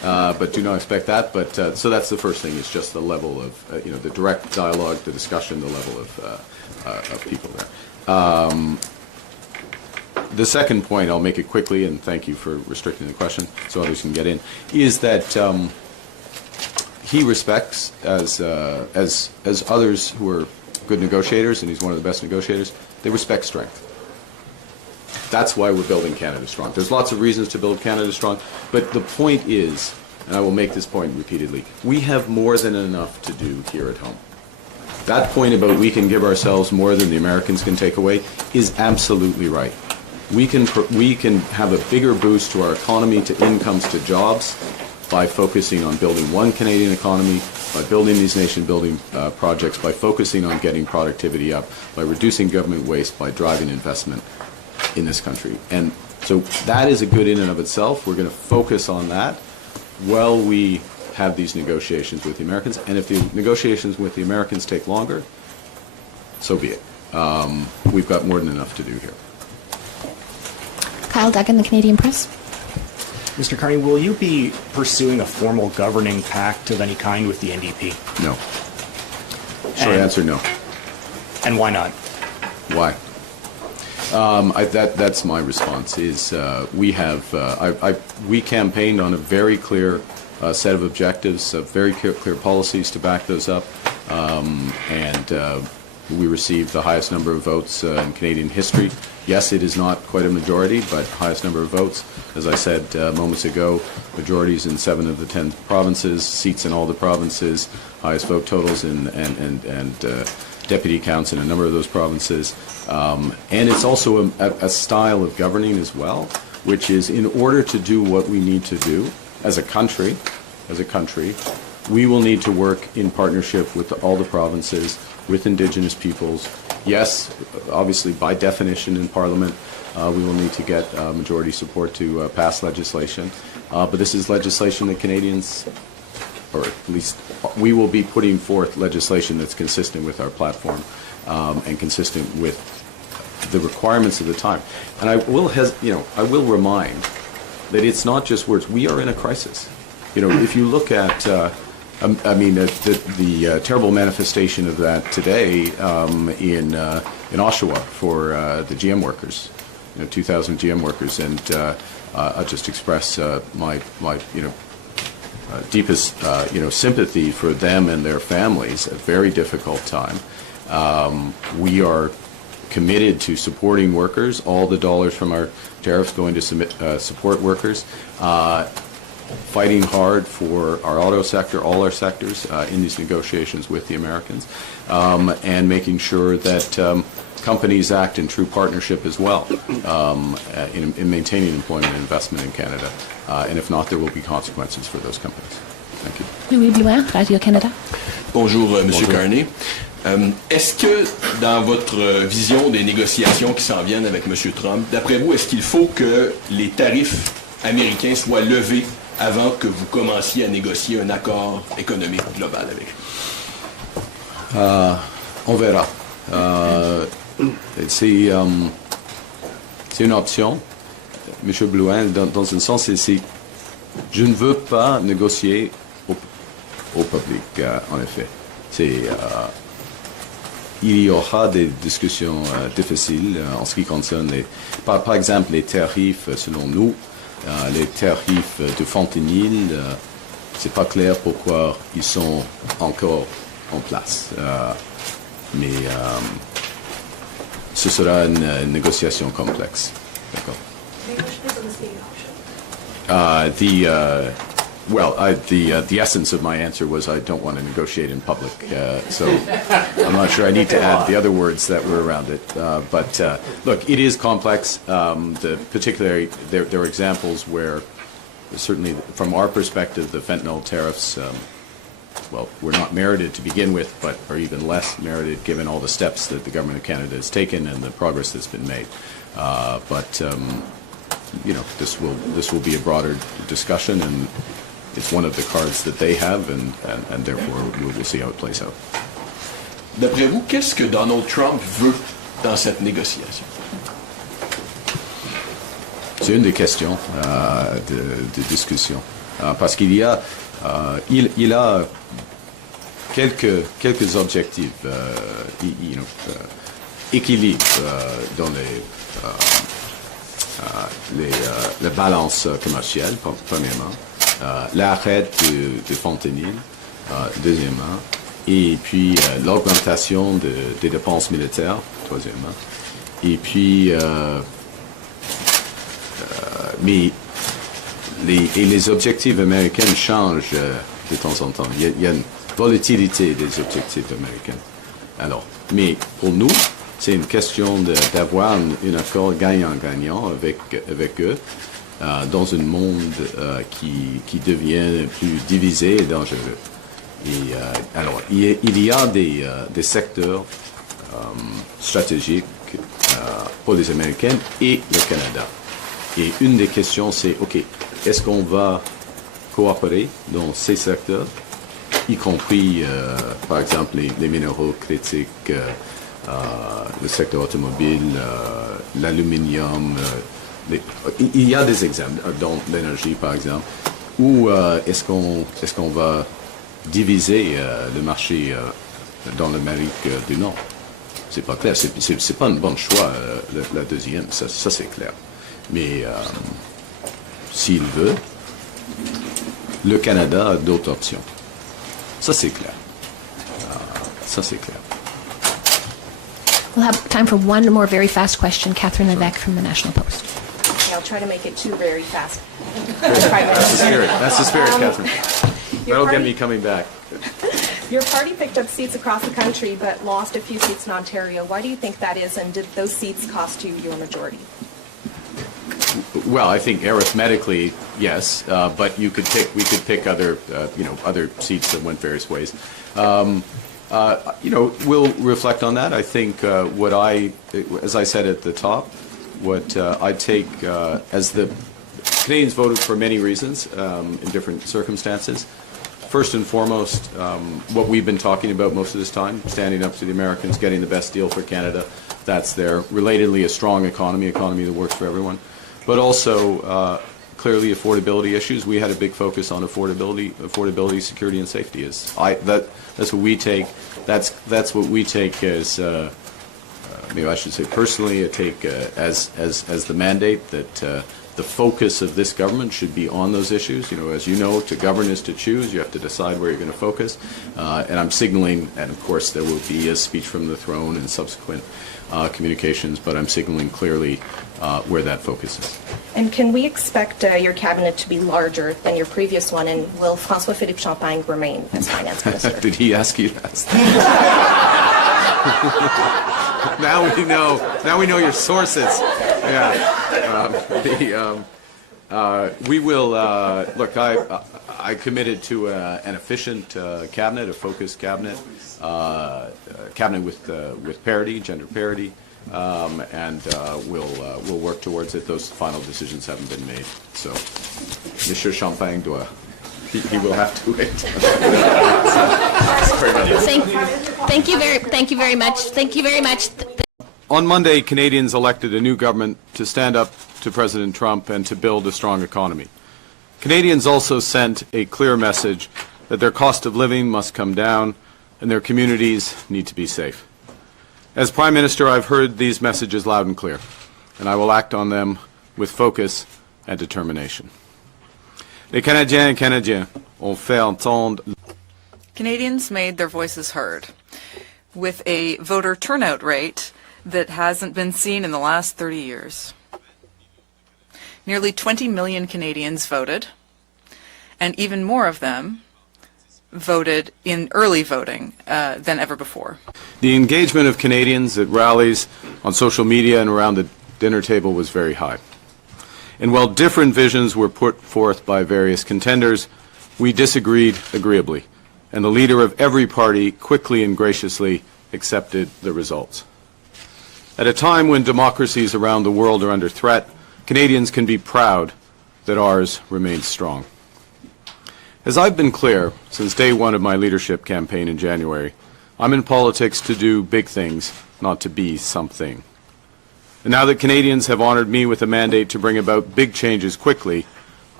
but do not expect that. But so that's the first thing. It's just the level of the direct dialogue, the discussion, the level of people there. The second point, I'll make it quickly, and thank you for restricting the question so others can get in, is that he respects, as others who are good negotiators, and he's one of the best negotiators, they respect strength. That's why we're building Canada Strong. There's lots of reasons to build Canada Strong, but the point is, and I will make this point repeatedly, we have more than enough to do here at home. That point about we can give ourselves more than the Americans can take away is absolutely right. We can have a bigger boost to our economy, to incomes, to jobs, by focusing on building one Canadian economy, by building these nation-building projects, by focusing on getting productivity up, by reducing government waste, by driving investment in this country. And so that is a good in and of itself. We're going to focus on that while we have these negotiations with the Americans. And if the negotiations with the Americans take longer, so be it. We've got more than enough to do here. Kyle Duggan, the Canadian Press. Mr. Carney, will you be pursuing a formal governing pact of any kind with the NDP? No. Short answer, no. And why not? Why? That's my response. Is we campaigned on a very clear set of objectives, very clear policies to back those up, and we received the highest number of votes in Canadian history. Yes, it is not quite a majority, but highest number of votes. As I said moments ago, majorities in 7 of the 10 provinces, seats in all the provinces, highest vote totals and deputy counts in a number of those provinces. And it's also a style of governing as well, which is in order to do what we need to do as a country, we will need to work in partnership with all the provinces, with Indigenous peoples. Yes, obviously, by definition in Parliament, we will need to get majority support to pass legislation. But this is legislation that Canadians, or at least we will be putting forth legislation that's consistent with our platform and consistent with the requirements of the time. And I will remind that it's not just words. We are in a crisis. If you look at the terrible manifestation of that today in Oshawa for the GM workers, 2,000 GM workers, and I'll just express my deepest sympathy for them and their families. A very difficult time. We are committed to supporting workers. All the dollars from our tariffs going to support workers. Fighting hard for our auto sector, all our sectors, in these negotiations with the Americans, and making sure that companies act in true partnership as well in maintaining employment and investment in Canada. And if not, there will be consequences for those companies. Thank you. Louis Blouin, Radio-Canada. Bonjour, Monsieur Carney. Est-ce que dans votre vision des négociations qui s'en viennent avec Monsieur Trump, d'après vous, est-ce qu'il faut que les tarifs américains soient levés avant que vous commenciez à négocier un accord économique global avec lui? On verra. C'est une option, M. Blouin, dans un sens, je ne veux pas négocier au public, en effet. Il y aura des discussions difficiles en ce qui concerne, par exemple, les tarifs, selon nous. Les tarifs de fentanyl, c'est pas clair pourquoi ils sont encore en place. Mais ce sera une négociation complexe. D'accord. The essence of my answer was I don't want to negotiate in public, so I'm not sure I need to add the other words that were around it. But look, it is complex. Particularly, there are examples where, certainly from our perspective, the fentanyl tariffs, were not merited to begin with, but are even less merited given all the steps that the government of Canada has taken and the progress that's been made. This will be a broader discussion, and it's one of the cards that they have, and therefore we will see how it plays out. D'après vous, qu'est-ce que Donald Trump veut dans cette négociation? C'est une des questions de discussion. parce qu'il y a, il a quelques objectifs, équilibre dans la balance commerciale, premièrement, l'arrêt de fentanyl, deuxièmement, et puis l'augmentation des dépenses militaires, troisièmement, et puis mais les objectifs américains changent de temps en temps. Il y a une volatilité des objectifs américains. Alors, mais pour nous, c'est une question d'avoir un accord gagnant-gagnant avec eux dans un monde qui devient plus divisé et dangereux. Et alors, il y a des secteurs stratégiques pour les Américains et le Canada. Et une des questions, c'est, OK, est-ce qu'on va coopérer dans ces secteurs, y compris, par exemple, les minéraux critiques, le secteur automobile, l'aluminium. Il y a des exemples, dans l'énergie, par exemple, où est-ce qu'on va diviser le marché dans l'Amérique du Nord? C'est pas clair. C'est pas un bon choix, la deuxième, ça c'est clair. Mais s'il veut, le Canada a d'autres options. Ça, c'est clair. Ça, c'est clair. We'll have time for one more very fast question. Catherine Levesque from the National Post. Okay, I'll try to make it two very fast. That's the spirit. That's the spirit, Catherine. That'll get me coming back. Your party picked up seats across the country but lost a few seats in Ontario. Why do you think that is, and did those seats cost you your majority? Well, I think arithmetically, yes, but we could pick other, other seats that went various ways. We'll reflect on that. I think as I said at the top, what I take as the Canadians voted for many reasons in different circumstances. First and foremost, what we've been talking about most of this time, standing up to the Americans, getting the best deal for Canada, that's there. Relatedly, a strong economy that works for everyone. But also, clearly, affordability issues. We had a big focus on affordability, security, and safety. That's what we take. That's what we take as maybe I should say personally. I take as the mandate that the focus of this government should be on those issues. As you know, to govern is to choose. You have to decide where you're going to focus. And I'm signaling, and of course, there will be a speech from the throne and subsequent communications. But I'm signaling clearly where that focus is. And can we expect your cabinet to be larger than your previous one, and will François-Philippe Champagne remain as finance minister? Did he ask you that? Now we know your sources. Yeah. We will look. I committed to an efficient cabinet, a focused cabinet, cabinet with parity, gender parity. And we'll work towards it. Those final decisions haven't been made. So, Monsieur Champagne he will have to wait. Thank you very much. Thank you very much. On Monday, Canadians elected a new government to stand up to President Trump and to build a strong economy. Canadians also sent a clear message that their cost of living must come down and their communities need to be safe. As Prime Minister, I've heard these messages loud and clear, and I will act on them with focus and determination. Les Canadiens et Canadiennes ont fait entendre. Canadians made their voices heard with a voter turnout rate that hasn't been seen in the last 30 years. Nearly 20 million Canadians voted, and even more of them voted in early voting than ever before. The engagement of Canadians at rallies, on social media, and around the dinner table was very high. And while different visions were put forth by various contenders, we disagreed agreeably, and the leader of every party quickly and graciously accepted the results. At a time when democracies around the world are under threat, Canadians can be proud that ours remains strong. As I've been clear since day one of my leadership campaign in January, I'm in politics to do big things, not to be something. And now that Canadians have honored me with a mandate to bring about big changes quickly,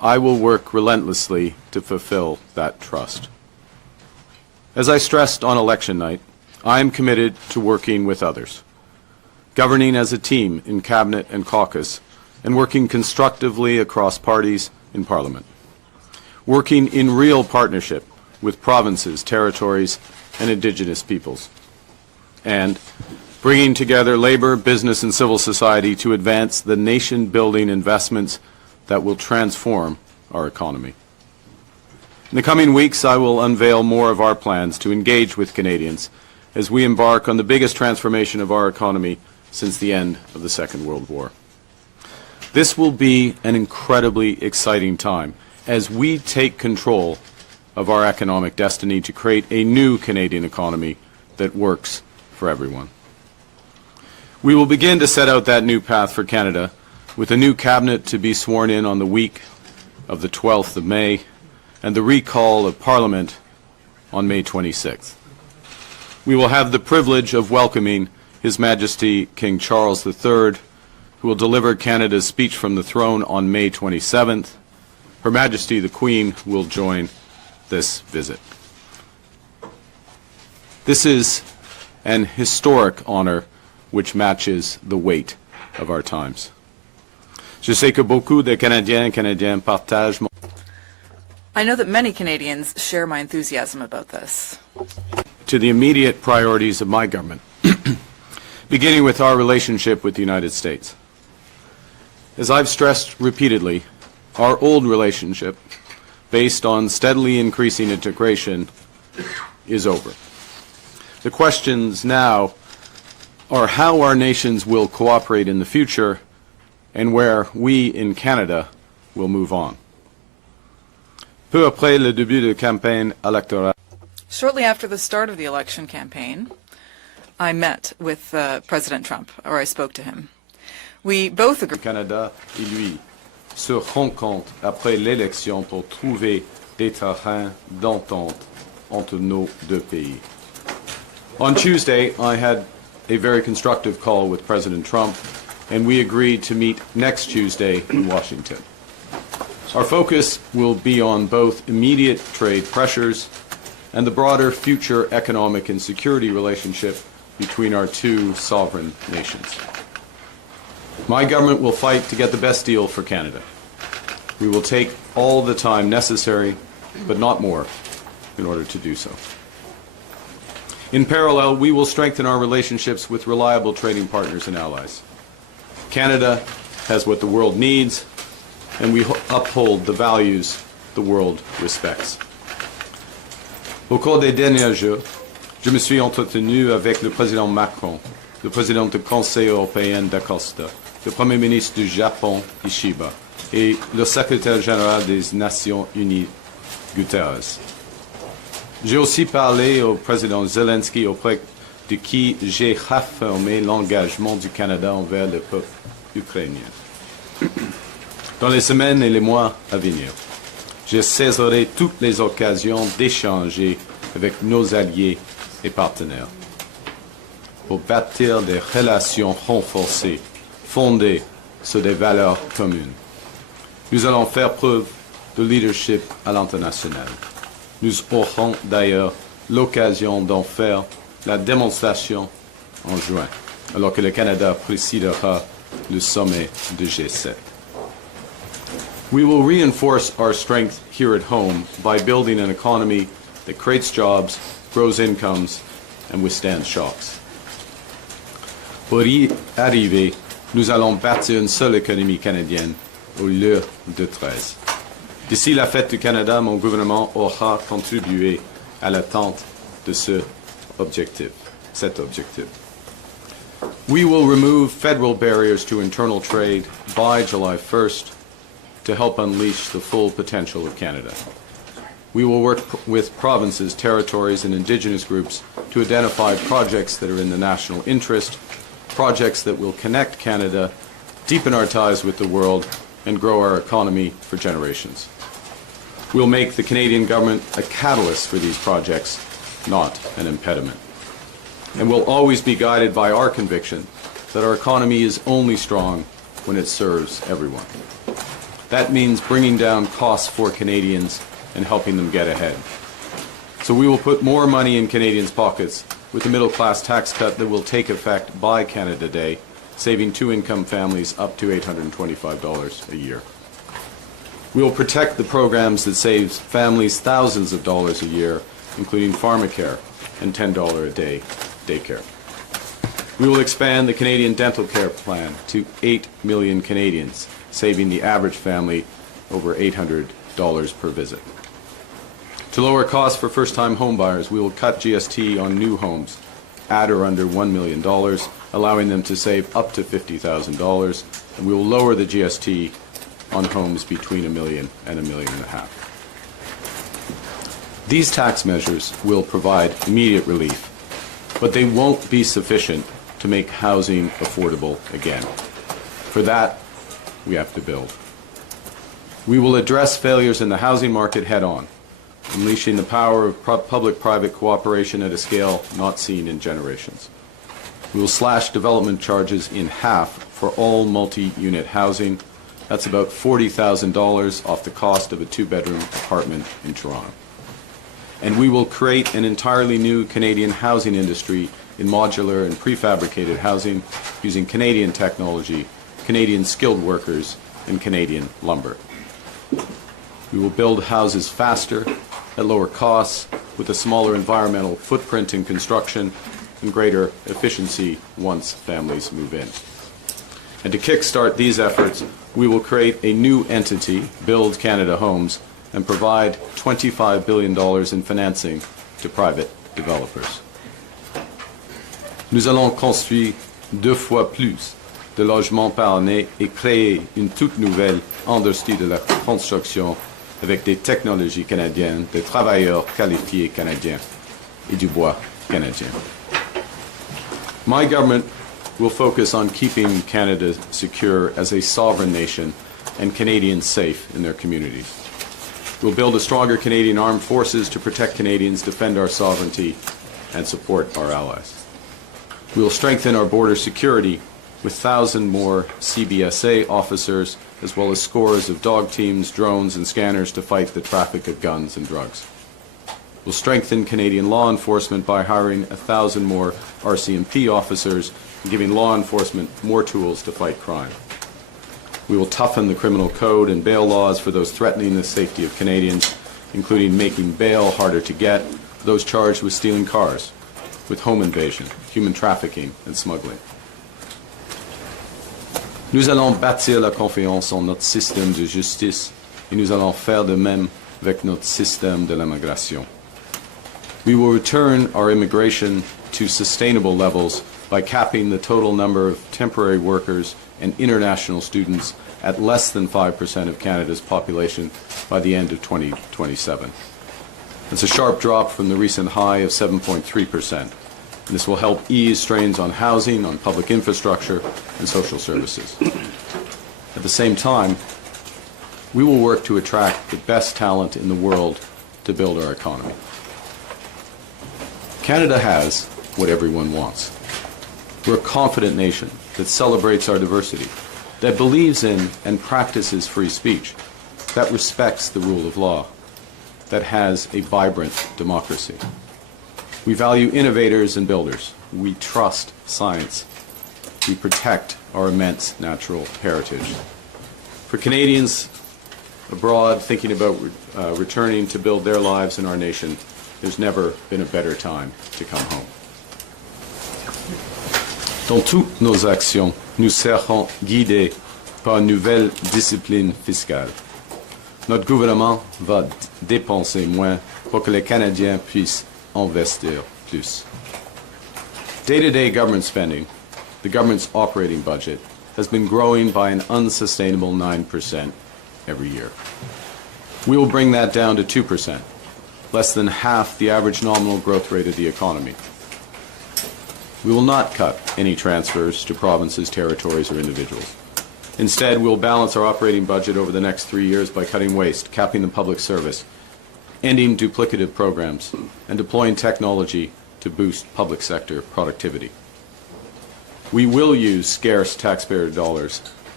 I will work relentlessly to fulfill that trust. As I stressed on election night, I am committed to working with others, governing as a team in Cabinet and caucus, and working constructively across parties in Parliament, working in real partnership with provinces, territories, and Indigenous peoples, and bringing together labor, business, and civil society to advance the nation-building investments that will transform our economy. In the coming weeks, I will unveil more of our plans to engage with Canadians as we embark on the biggest transformation of our economy since the end of the Second World War. This will be an incredibly exciting time as we take control of our economic destiny to create a new Canadian economy that works for everyone. We will begin to set out that new path for Canada with a new cabinet to be sworn in on the week of the 12th of May and the recall of Parliament on May 26th. We will have the privilege of welcoming His Majesty King Charles III, who will deliver Canada's speech from the throne on May 27th. Her Majesty the Queen will join this visit. This is an historic honor which matches the weight of our times. Je sais que beaucoup de Canadiens et Canadiennes partagent mon... I know that many Canadians share my enthusiasm about this. To the immediate priorities of my government, beginning with our relationship with the United States. As I've stressed repeatedly, our old relationship, based on steadily increasing integration, is over. The questions now are how our nations will cooperate in the future and where we in Canada will move on. Peu après le début de campagne électorale. Shortly after the start of the election campaign, I met with President Trump, or I spoke to him. We both agreed. Canada et lui se rencontrent après l'élection pour trouver des terrains d'entente entre nos deux pays. On Tuesday, I had a very constructive call with President Trump, and we agreed to meet next Tuesday in Washington. Our focus will be on both immediate trade pressures and the broader future economic and security relationship between our two sovereign nations. My government will fight to get the best deal for Canada. We will take all the time necessary, but not more, in order to do so. In parallel, we will strengthen our relationships with reliable trading partners and allies. Canada has what the world needs, and we uphold the values the world respects. Au cours des derniers jours, je me suis entretenu avec le président Macron, le président du Conseil européen d'Acosta, le Premier ministre du Japon, Ishiba, et le secrétaire général des Nations Unies, Guterres. J'ai aussi parlé au président Zelensky, auprès de qui j'ai réaffirmé l'engagement du Canada envers le peuple ukrainien. Dans les semaines et les mois à venir, je saisirai toutes les occasions d'échanger avec nos alliés et partenaires pour bâtir des relations renforcées fondées sur des valeurs communes. Nous allons faire preuve de leadership à l'international. Nous aurons d'ailleurs l'occasion d'en faire la démonstration en juin, alors que le Canada présidera le sommet de G7. We will reinforce our strength here at home by building an economy that creates jobs, grows incomes, and withstands shocks. Pour y arriver, nous allons bâtir une seule économie canadienne au lieu de 13. D'ici la fête du Canada, mon gouvernement aura contribué à l'atteinte de cet objectif. We will remove federal barriers to internal trade by July 1st to help unleash the full potential of Canada. We will work with provinces, territories, and Indigenous groups to identify projects that are in the national interest, projects that will connect Canada, deepen our ties with the world, and grow our economy for generations. We'll make the Canadian government a catalyst for these projects, not an impediment. And we'll always be guided by our conviction that our economy is only strong when it serves everyone. That means bringing down costs for Canadians and helping them get ahead. So we will put more money in Canadians' pockets with the middle-class tax cut that will take effect by Canada Day, saving two-income families up to $825 a year. We will protect the programs that save families thousands of dollars a year, including pharmacare and $10 a day daycare. We will expand the Canadian dental care plan to 8 million Canadians, saving the average family over $800 per visit. To lower costs for first-time homebuyers, we will cut GST on new homes at or under $1 million, allowing them to save up to $50,000, and we will lower the GST on homes between $1 million and $1.5 million. These tax measures will provide immediate relief, but they won't be sufficient to make housing affordable again. For that, we have to build. We will address failures in the housing market head-on, unleashing the power of public-private cooperation at a scale not seen in generations. We will slash development charges in half for all multi-unit housing. That's about $40,000 off the cost of a two-bedroom apartment in Toronto. And we will create an entirely new Canadian housing industry in modular and prefabricated housing using Canadian technology, Canadian skilled workers, and Canadian lumber. We will build houses faster, at lower costs, with a smaller environmental footprint in construction and greater efficiency once families move in. And to kickstart these efforts, we will create a new entity, Build Canada Homes, and provide $25 billion in financing to private developers. Nous allons construire 2 fois plus de logements par année et créer une toute nouvelle industrie de la construction avec des technologies canadiennes, des travailleurs qualifiés canadiens et du bois canadien. My government will focus on keeping Canada secure as a sovereign nation and Canadians safe in their communities. We'll build a stronger Canadian armed forces to protect Canadians, defend our sovereignty, and support our allies. We will strengthen our border security with 1,000 more CBSA officers, as well as scores of dog teams, drones, and scanners to fight the traffic of guns and drugs. We'll strengthen Canadian law enforcement by hiring 1,000 more RCMP officers and giving law enforcement more tools to fight crime. We will toughen the criminal code and bail laws for those threatening the safety of Canadians, including making bail harder to get for those charged with stealing cars, with home invasion, human trafficking, and smuggling. Nous allons bâtir la confiance en notre système de justice et nous allons faire de même avec notre système de l'immigration. We will return our immigration to sustainable levels by capping the total number of temporary workers and international students at less than 5% of Canada's population by the end of 2027. It's a sharp drop from the recent high of 7.3%. This will help ease strains on housing, on public infrastructure, and social services. At the same time, we will work to attract the best talent in the world to build our economy. Canada has what everyone wants. We're a confident nation that celebrates our diversity, that believes in and practices free speech, that respects the rule of law, that has a vibrant democracy. We value innovators and builders. We trust science. We protect our immense natural heritage. For Canadians abroad thinking about returning to build their lives in our nation, there's never been a better time to come home. Dans toutes nos actions, nous serons guidés par une nouvelle discipline fiscale. Notre gouvernement va dépenser moins pour que les Canadiens puissent investir plus. Day-to-day government spending, the government's operating budget, has been growing by an unsustainable 9% every year. We will bring that down to 2%, less than half the average nominal growth rate of the economy. We will not cut any transfers to provinces, territories, or individuals. Instead, we'll balance our operating budget over the next 3 years by cutting waste, capping the public service, ending duplicative programs, and deploying technology to boost public sector productivity. We will use scarce taxpayer dollars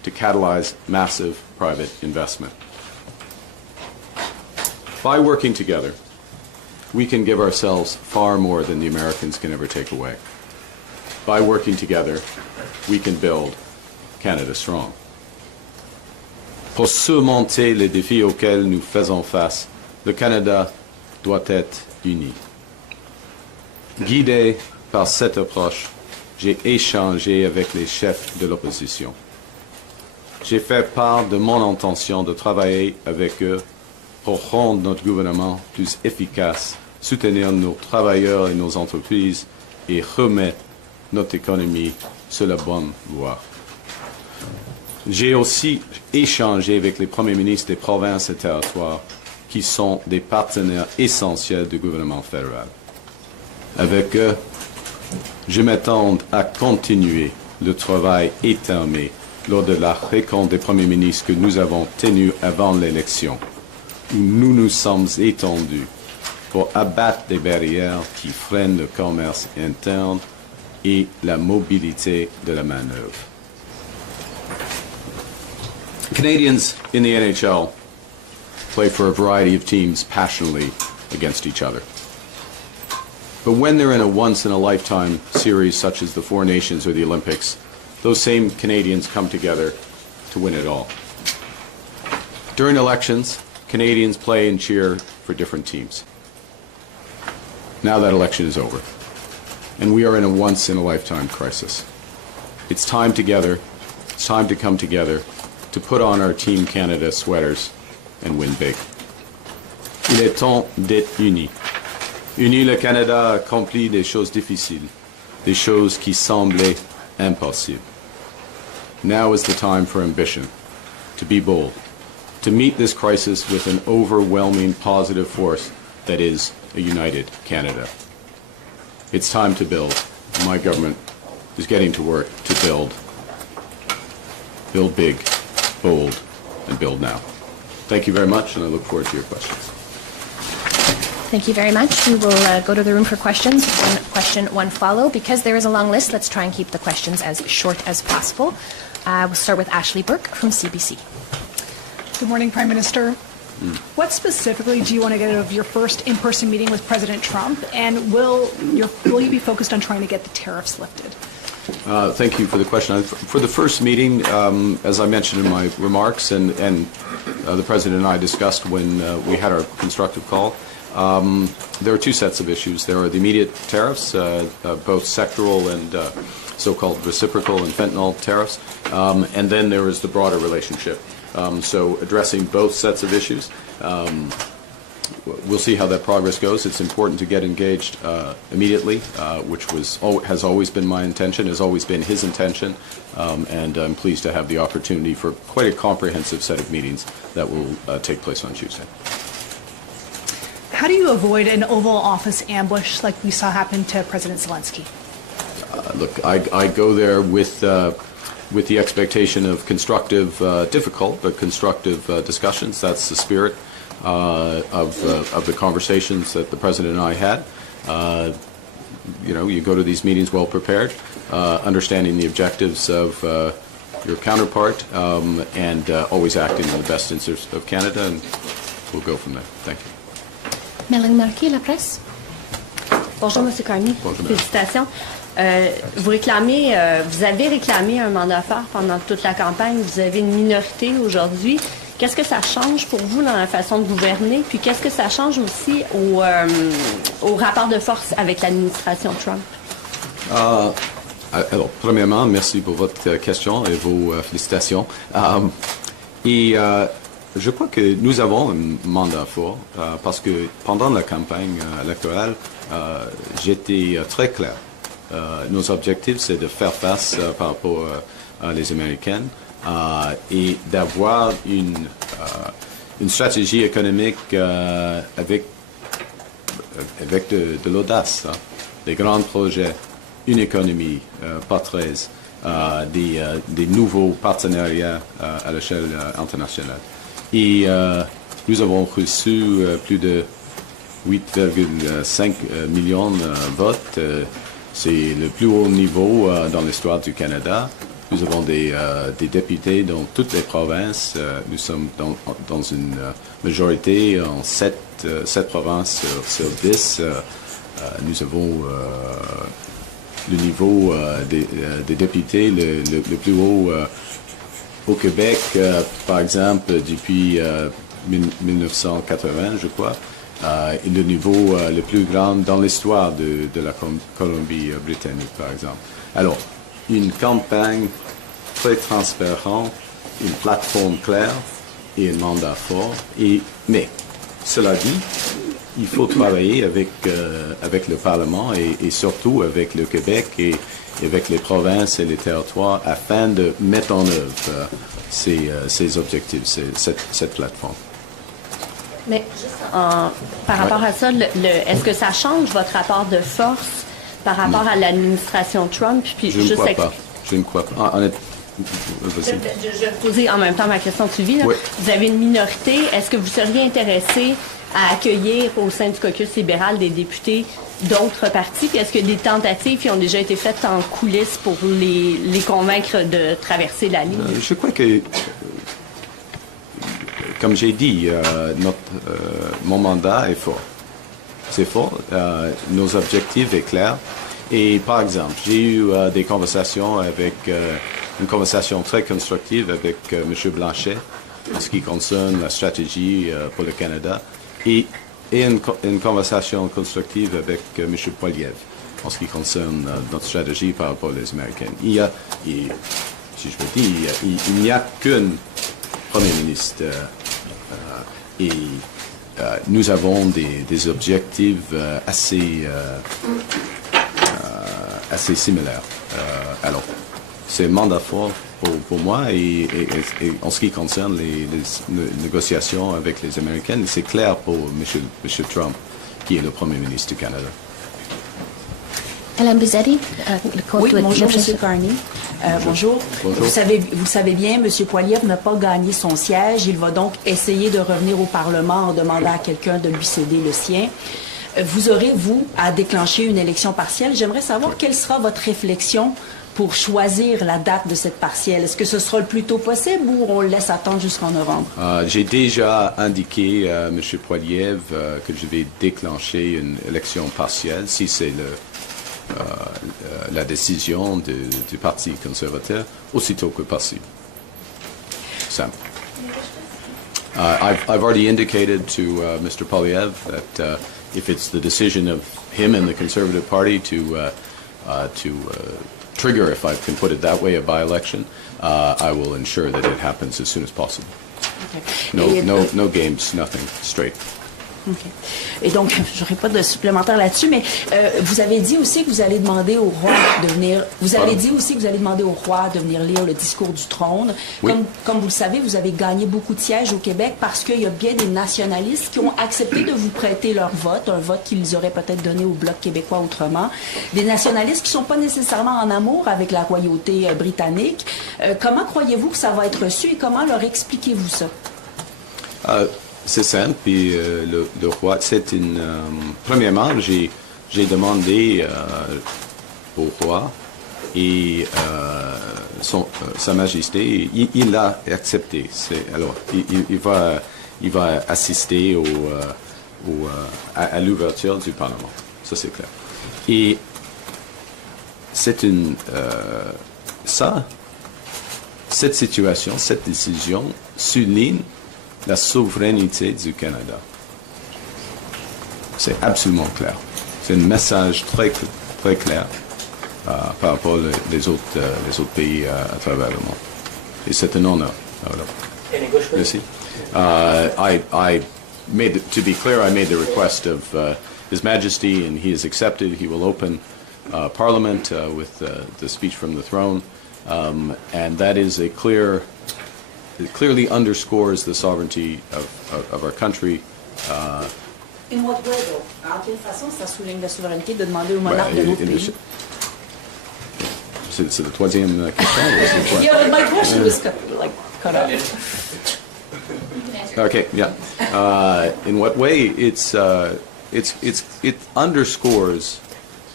to catalyze massive private investment. By working together, we can give ourselves far more than the Americans can ever take away. By working together, we can build Canada strong. Pour surmonter les défis auxquels nous faisons face, le Canada doit être uni. Guidé par cette approche, j'ai échangé avec les chefs de l'opposition. J'ai fait part de mon intention de travailler avec eux pour rendre notre gouvernement plus efficace, soutenir nos travailleurs et nos entreprises et remettre notre économie sur la bonne voie. J'ai aussi échangé avec les premiers ministres des provinces et territoires qui sont des partenaires essentiels du gouvernement fédéral. Avec eux, je m'attends à continuer le travail étamé lors de la rencontre des premiers ministres que nous avons tenue avant l'élection, où nous nous sommes étendus pour abattre des barrières qui freinent le commerce interne et la mobilité de la main-d'œuvre. Canadians in the NHL play for a variety of teams passionately against each other. But when they're in a once-in-a-lifetime series such as the Four Nations or the Olympics, those same Canadians come together to win it all. During elections, Canadians play and cheer for different teams. Now that election is over, and we are in a once-in-a-lifetime crisis. It's time together, it's time to come together to put on our Team Canada sweaters and win big. Il est temps d'être unis. Uni, le Canada a accompli des choses difficiles, des choses qui semblaient impossibles. Now is the time for ambition, to be bold, to meet this crisis with an overwhelming positive force that is a united Canada. It's time to build. My government is getting to work to build. Build big, bold, and build now. Thank you very much, and I look forward to your questions. Thank you very much. We will go to the room for questions. One question, one follow. Because there is a long list, let's try and keep the questions as short as possible. We'll start with Ashley Burke from CBC. Good morning, Prime Minister. What specifically do you want to get out of your first in-person meeting with President Trump, and will you be focused on trying to get the tariffs lifted? Thank you for the question. For the first meeting, as I mentioned in my remarks, and the President and I discussed when we had our constructive call, there are two sets of issues. There are the immediate tariffs, both sectoral and so-called reciprocal and fentanyl tariffs, and then there is the broader relationship. So addressing both sets of issues. We'll see how that progress goes. It's important to get engaged immediately, which has always been my intention, has always been his intention, and I'm pleased to have the opportunity for quite a comprehensive set of meetings that will take place on Tuesday. How do you avoid an Oval Office ambush like we saw happen to President Zelensky? Look, I go there with the expectation of constructive, difficult, but constructive discussions. That's the spirit of the conversations that the President and I had. You go to these meetings well prepared, understanding the objectives of your counterpart, and always acting in the best interest of Canada, and we'll go from there. Thank you. Mélanie Marquis, La Presse. Bonjour, M. Carney. Bonjour, félicitations. Vous avez réclamé un mandat fort pendant toute la campagne. Vous avez une minorité aujourd'hui. Qu'est-ce que ça change pour vous dans la façon de gouverner? Puis qu'est-ce que ça change aussi au rapport de force avec l'administration Trump? Alors, premièrement, merci pour votre question et vos félicitations. Je crois que nous avons un mandat fort parce que pendant la campagne électorale, j'étais très clair. Nos objectifs, c'est de faire face par rapport à les Américaines et d'avoir une stratégie économique avec de l'audace, des grands projets, une économie porteuse, des nouveaux partenariats à l'échelle internationale. Et nous avons reçu plus de 8,5 millions de votes. C'est le plus haut niveau dans l'histoire du Canada. Nous avons des députés dans toutes les provinces. Nous sommes dans une majorité en 7 provinces sur 10. Nous avons le niveau des députés le plus haut au Québec, par exemple, depuis 1980, je crois, et le niveau le plus grand dans l'histoire de la Colombie-Britannique, par exemple. Alors, une campagne très transparente, une plateforme claire et un mandat fort. Mais, cela dit, il faut travailler avec le Parlement et surtout avec le Québec et avec les provinces et les territoires afin de mettre en œuvre ces objectifs, cette plateforme. Mais juste par rapport à ça, est-ce que ça change votre rapport de force par rapport à l'administration Trump? Puis Je ne crois pas. Je ne crois pas. Je vais poser en même temps ma question de suivi. Oui. Vous avez une minorité. Est-ce que vous seriez intéressé à accueillir au sein du caucus libéral des députés d'autres partis? Puis est-ce que des tentatives qui ont déjà été faites en coulisses pour les convaincre de traverser la ligne? Je crois que, comme j'ai dit, mon mandat est fort. C'est fort. Nos objectifs sont clairs. Et par exemple, j'ai eu des conversations une conversation très constructive avec M. Blanchet en ce qui concerne la stratégie pour le Canada et une conversation constructive avec M. Poilievre en ce qui concerne notre stratégie par rapport aux Américains. Si je peux dire, il n'y a qu'un Premier ministre et nous avons des objectifs assez similaires. Alors, c'est un mandat fort pour moi et en ce qui concerne les négociations avec les Américains, c'est clair pour M. Trump, qui est le Premier ministre du Canada. Alain Bizzetti, oui, bonjour, M. Carney. Bonjour. Bonjour. Vous savez bien, M. Poilievre n'a pas gagné son siège. Il va donc essayer de revenir au Parlement en demandant à quelqu'un de lui céder le sien. Vous aurez, vous, à déclencher une élection partielle. J'aimerais savoir quelle sera votre réflexion pour choisir la date de cette partielle. Est-ce que ce sera le plus tôt possible ou on le laisse attendre jusqu'en novembre? J'ai déjà indiqué à M. Poilievre que je vais déclencher une élection partielle si c'est la décision du Parti conservateur aussitôt que possible. Simple. I've already indicated to Mr. Poilievre that if it's the decision of him and the Conservative Party to trigger, if I can put it that way, a by-election, I will ensure that it happens as soon as possible. Okay. No games, nothing, straight. Okay. Et donc, je n'aurai pas de supplémentaire là-dessus, mais vous avez dit aussi que vous allez demander au roi de venir. Vous avez dit aussi que vous allez demander au roi de venir lire le discours du trône. Oui. Comme vous le savez, vous avez gagné beaucoup de sièges au Québec parce qu'il y a bien des nationalistes qui ont accepté de vous prêter leur vote, un vote qu'ils auraient peut-être donné au Bloc québécois autrement. Des nationalistes qui ne sont pas nécessairement en amour avec la royauté britannique. Comment croyez-vous que ça va être reçu et comment leur expliquez-vous ça? C'est simple, puis le roi, c'est une... premièrement, j'ai demandé au roi et Sa Majesté, il l'a accepté. Alors, il va assister à l'ouverture du Parlement. Ça, c'est clair. Et c'est cette situation, cette décision souligne la souveraineté du Canada. C'est absolument clair. C'est un message très, très clair par rapport aux autres pays à travers le monde. Et c'est un honneur. Merci. To be clear, I made the request of His Majesty, and he has accepted. He will open Parliament with the speech from the throne, and that is a clear. It clearly underscores the sovereignty of our country. In what way, though? En quelle façon ça souligne la souveraineté de demander au monarque de notre pays? C'est la troisième question. Yeah, my question was cut off. Okay, yeah. In what way? It underscores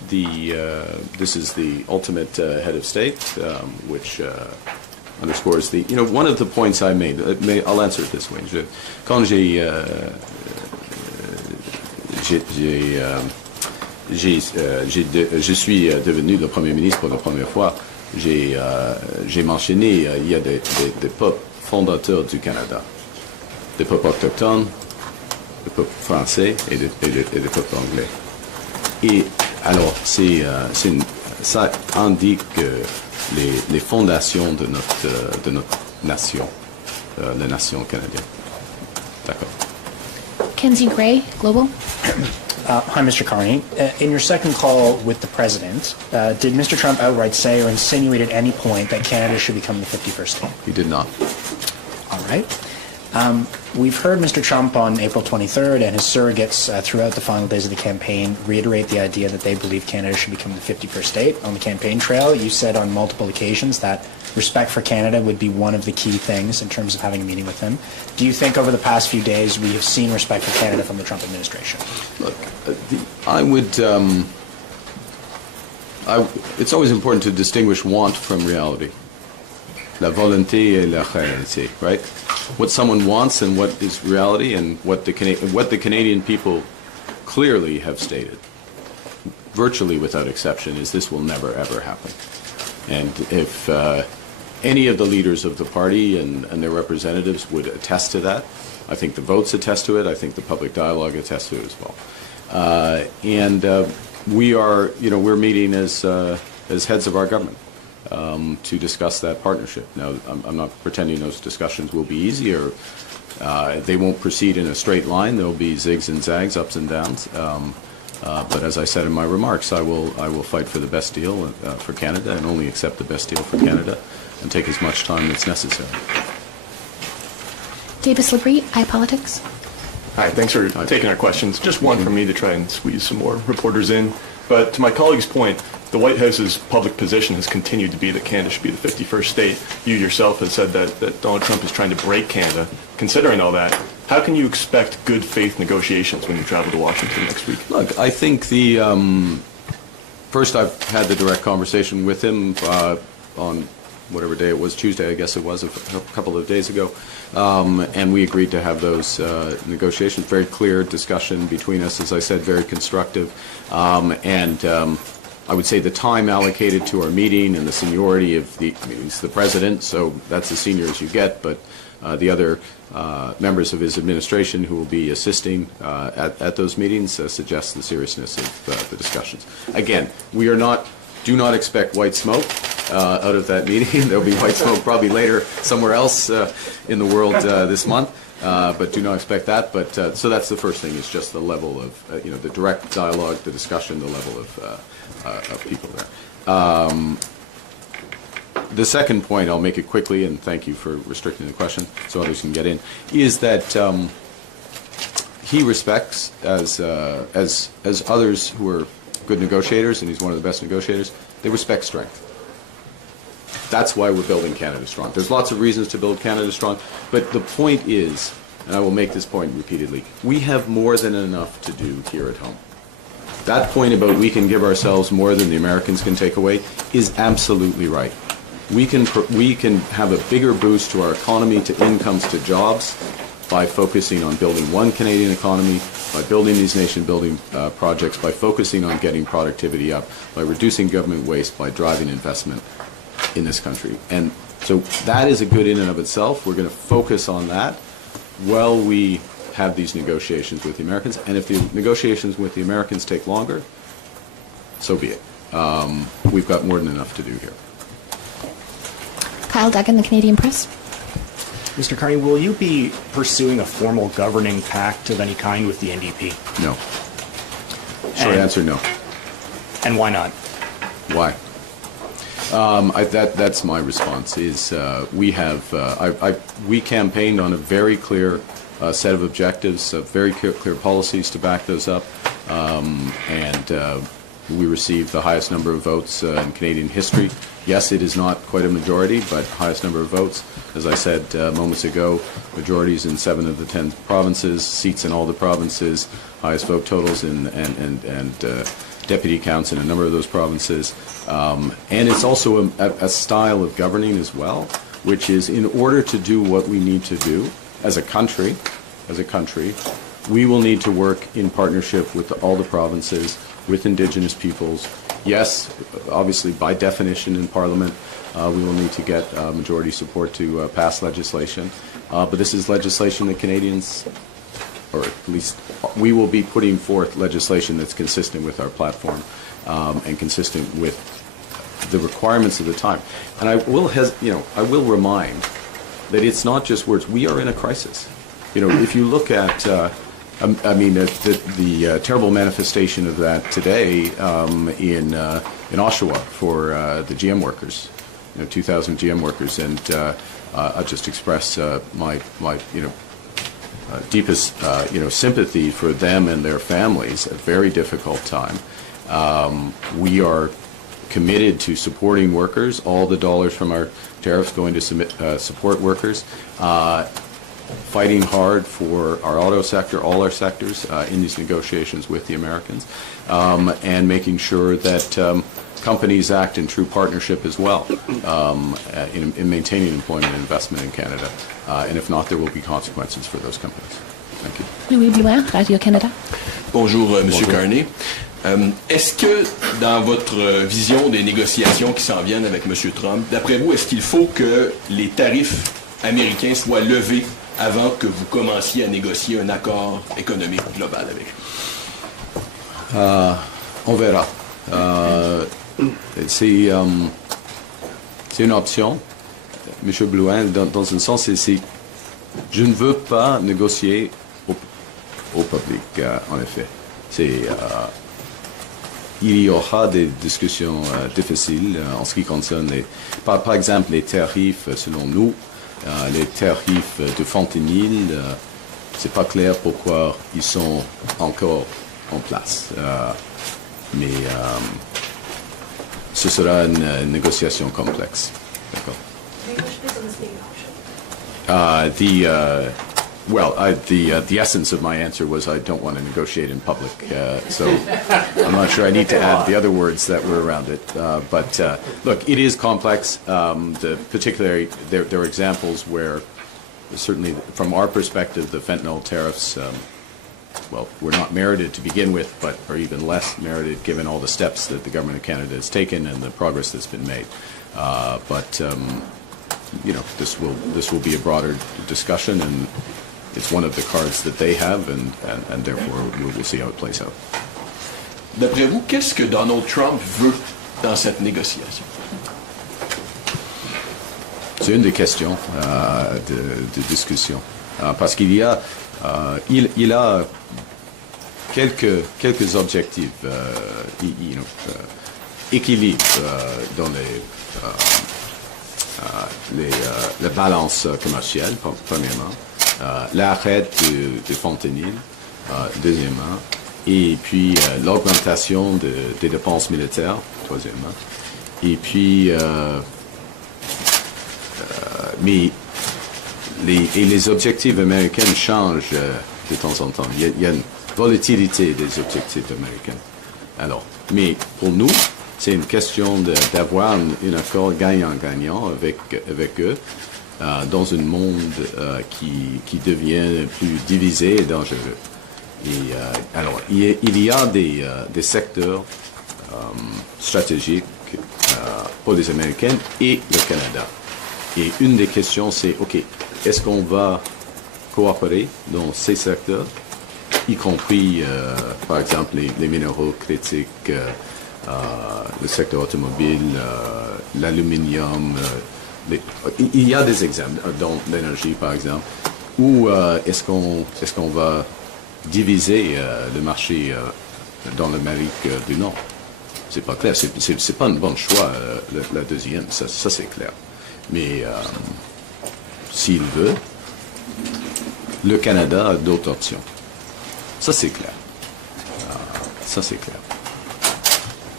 this is the ultimate head of state, which underscores the, one of the points I made. I'll answer it this way. Quand je suis devenu le Premier ministre pour la première fois, j'ai mentionné il y a des peuples fondateurs du Canada, des peuples autochtones, des peuples français et des peuples anglais. Et alors, ça indique les fondations de notre nation, la nation canadienne. D'accord. Kenzie Gray, Global. Hi, Mr. Carney. In your second call with the President, did Mr. Trump outright say or insinuate at any point that Canada should become the 51st state? He did not. All right. We've heard Mr. Trump on April 23rd and his surrogates throughout the final days of the campaign reiterate the idea that they believe Canada should become the 51st state. On the campaign trail, you said on multiple occasions that respect for Canada would be one of the key things in terms of having a meeting with him. Do you think over the past few days we have seen respect for Canada from the Trump administration? Look, I would... it's always important to distinguish want from reality. La volonté et la réalité, right? What someone wants and what is reality, and what the Canadian people clearly have stated, virtually without exception, is this will never ever happen. And if any of the leaders of the party and their representatives would attest to that, I think the votes attest to it. I think the public dialogue attests to it as well. We are, we're meeting as heads of our government. To discuss that partnership. Now, I'm not pretending those discussions will be easy, or they won't proceed in a straight line. There will be zigs and zags, ups and downs. But as I said in my remarks, I will fight for the best deal for Canada, and only accept the best deal for Canada, and take as much time as necessary. Davis Labrie, iPolitics. Hi, thanks for taking our questions. Just one from me to try and squeeze some more reporters in. But to my colleague's point, the White House's public position has continued to be that Canada should be the 51st state. You yourself have said that Donald Trump is trying to break Canada. Considering all that, how can you expect good faith negotiations when you travel to Washington next week? Look, I think first I've had the direct conversation with him on whatever day it was, Tuesday I guess it was, a couple of days ago. And we agreed to have those negotiations. Very clear discussion between us, as I said, very constructive. I would say the time allocated to our meeting and the seniority of he's the president, so that's as senior as you get, but the other members of his administration who will be assisting at those meetings suggest the seriousness of the discussions. Again, do not expect white smoke out of that meeting. There'll be white smoke probably later somewhere else in the world this month, but do not expect that. But so that's the first thing, is just the level of the direct dialogue, the discussion, the level of people there. The second point, I'll make it quickly, and thank you for restricting the question so others can get in, is that he respects, as others who are good negotiators, and he's one of the best negotiators, they respect strength. That's why we're building Canada strong. There's lots of reasons to build Canada strong, but the point is, and I will make this point repeatedly, we have more than enough to do here at home. That point about we can give ourselves more than the Americans can take away is absolutely right. We can have a bigger boost to our economy, to incomes, to jobs, by focusing on building one Canadian economy, by building these nation-building projects, by focusing on getting productivity up, by reducing government waste, by driving investment in this country. And so that is a good in and of itself. We're going to focus on that while we have these negotiations with the Americans. And if the negotiations with the Americans take longer, so be it. We've got more than enough to do here. Kyle Duggan, the Canadian Press. Mr. Carney, will you be pursuing a formal governing pact of any kind with the NDP? No. Short answer, no. And why not? Why? That's my response. Is we campaigned on a very clear set of objectives, very clear policies to back those up, and we received the highest number of votes in Canadian history. Yes, it is not quite a majority, but highest number of votes. As I said moments ago, majorities in 7 of the 10 provinces, seats in all the provinces, highest vote totals and deputy counts in a number of those provinces. And it's also a style of governing as well, which is in order to do what we need to do as a country, we will need to work in partnership with all the provinces, with Indigenous peoples. Yes, obviously, by definition in Parliament, we will need to get majority support to pass legislation. But this is legislation that Canadians, or at least we will be putting forth legislation that's consistent with our platform and consistent with the requirements of the time. And I will remind that it's not just words. We are in a crisis. If you look at, the terrible manifestation of that today in Oshawa for the GM workers, 2,000 GM workers, and I just express my deepest sympathy for them and their families. A very difficult time. We are committed to supporting workers. All the dollars from our tariffs going to support workers. Fighting hard for our auto sector, all our sectors, in these negotiations with the Americans, and making sure that companies act in true partnership as well in maintaining employment and investment in Canada. And if not, there will be consequences for those companies. Thank you. Louis Blouin, Radio-Canada. Bonjour, Monsieur Carney. Est-ce que, dans votre vision des négociations qui s'en viennent avec M. Trump, d'après vous, est-ce qu'il faut que les tarifs américains soient levés avant que vous commenciez à négocier un accord économique global avec eux? On verra. C'est une option. M. Blouin, dans un sens, je ne veux pas négocier au public, en effet. Il y aura des discussions difficiles en ce qui concerne, par exemple, les tarifs, selon nous. Les tarifs de fentanyl, c'est pas clair pourquoi ils sont encore en place. Mais ce sera une négociation complexe. D'accord. The essence of my answer was I don't want to negotiate in public, so I'm not sure I need to add the other words that were around it. But look, it is complex. Particularly, there are examples where, certainly from our perspective, the fentanyl tariffs, were not merited to begin with, but are even less merited given all the steps that the government of Canada has taken and the progress that's been made. This will be a broader discussion, and it's one of the cards that they have, and therefore we'll see how it plays out. D'après vous, qu'est-ce que Donald Trump veut dans cette négociation? C'est une des questions de discussion, parce qu'il y a il a quelques objectifs, équilibre dans la balance commerciale, premièrement, l'arrêt de fentanyl, deuxièmement, et puis l'augmentation des dépenses militaires, troisièmement, et puis mais les objectifs américains changent de temps en temps. Il y a une volatilité des objectifs américains. Alors, mais pour nous, c'est une question d'avoir un accord gagnant-gagnant avec eux dans un monde qui devient plus divisé et dangereux. Et, alors, il y a des secteurs stratégiques pour les Américains et le Canada. Et une des questions, c'est, OK, est-ce qu'on va coopérer dans ces secteurs, y compris, par exemple, les minéraux critiques, le secteur automobile, l'aluminium. Il y a des exemples, dans l'énergie, par exemple, où est-ce qu'on va diviser le marché dans l'Amérique du Nord? C'est pas clair. C'est pas un bon choix, la deuxième. Ça c'est clair. Mais s'il veut, le Canada a d'autres options. Ça, c'est clair. Ça, c'est clair.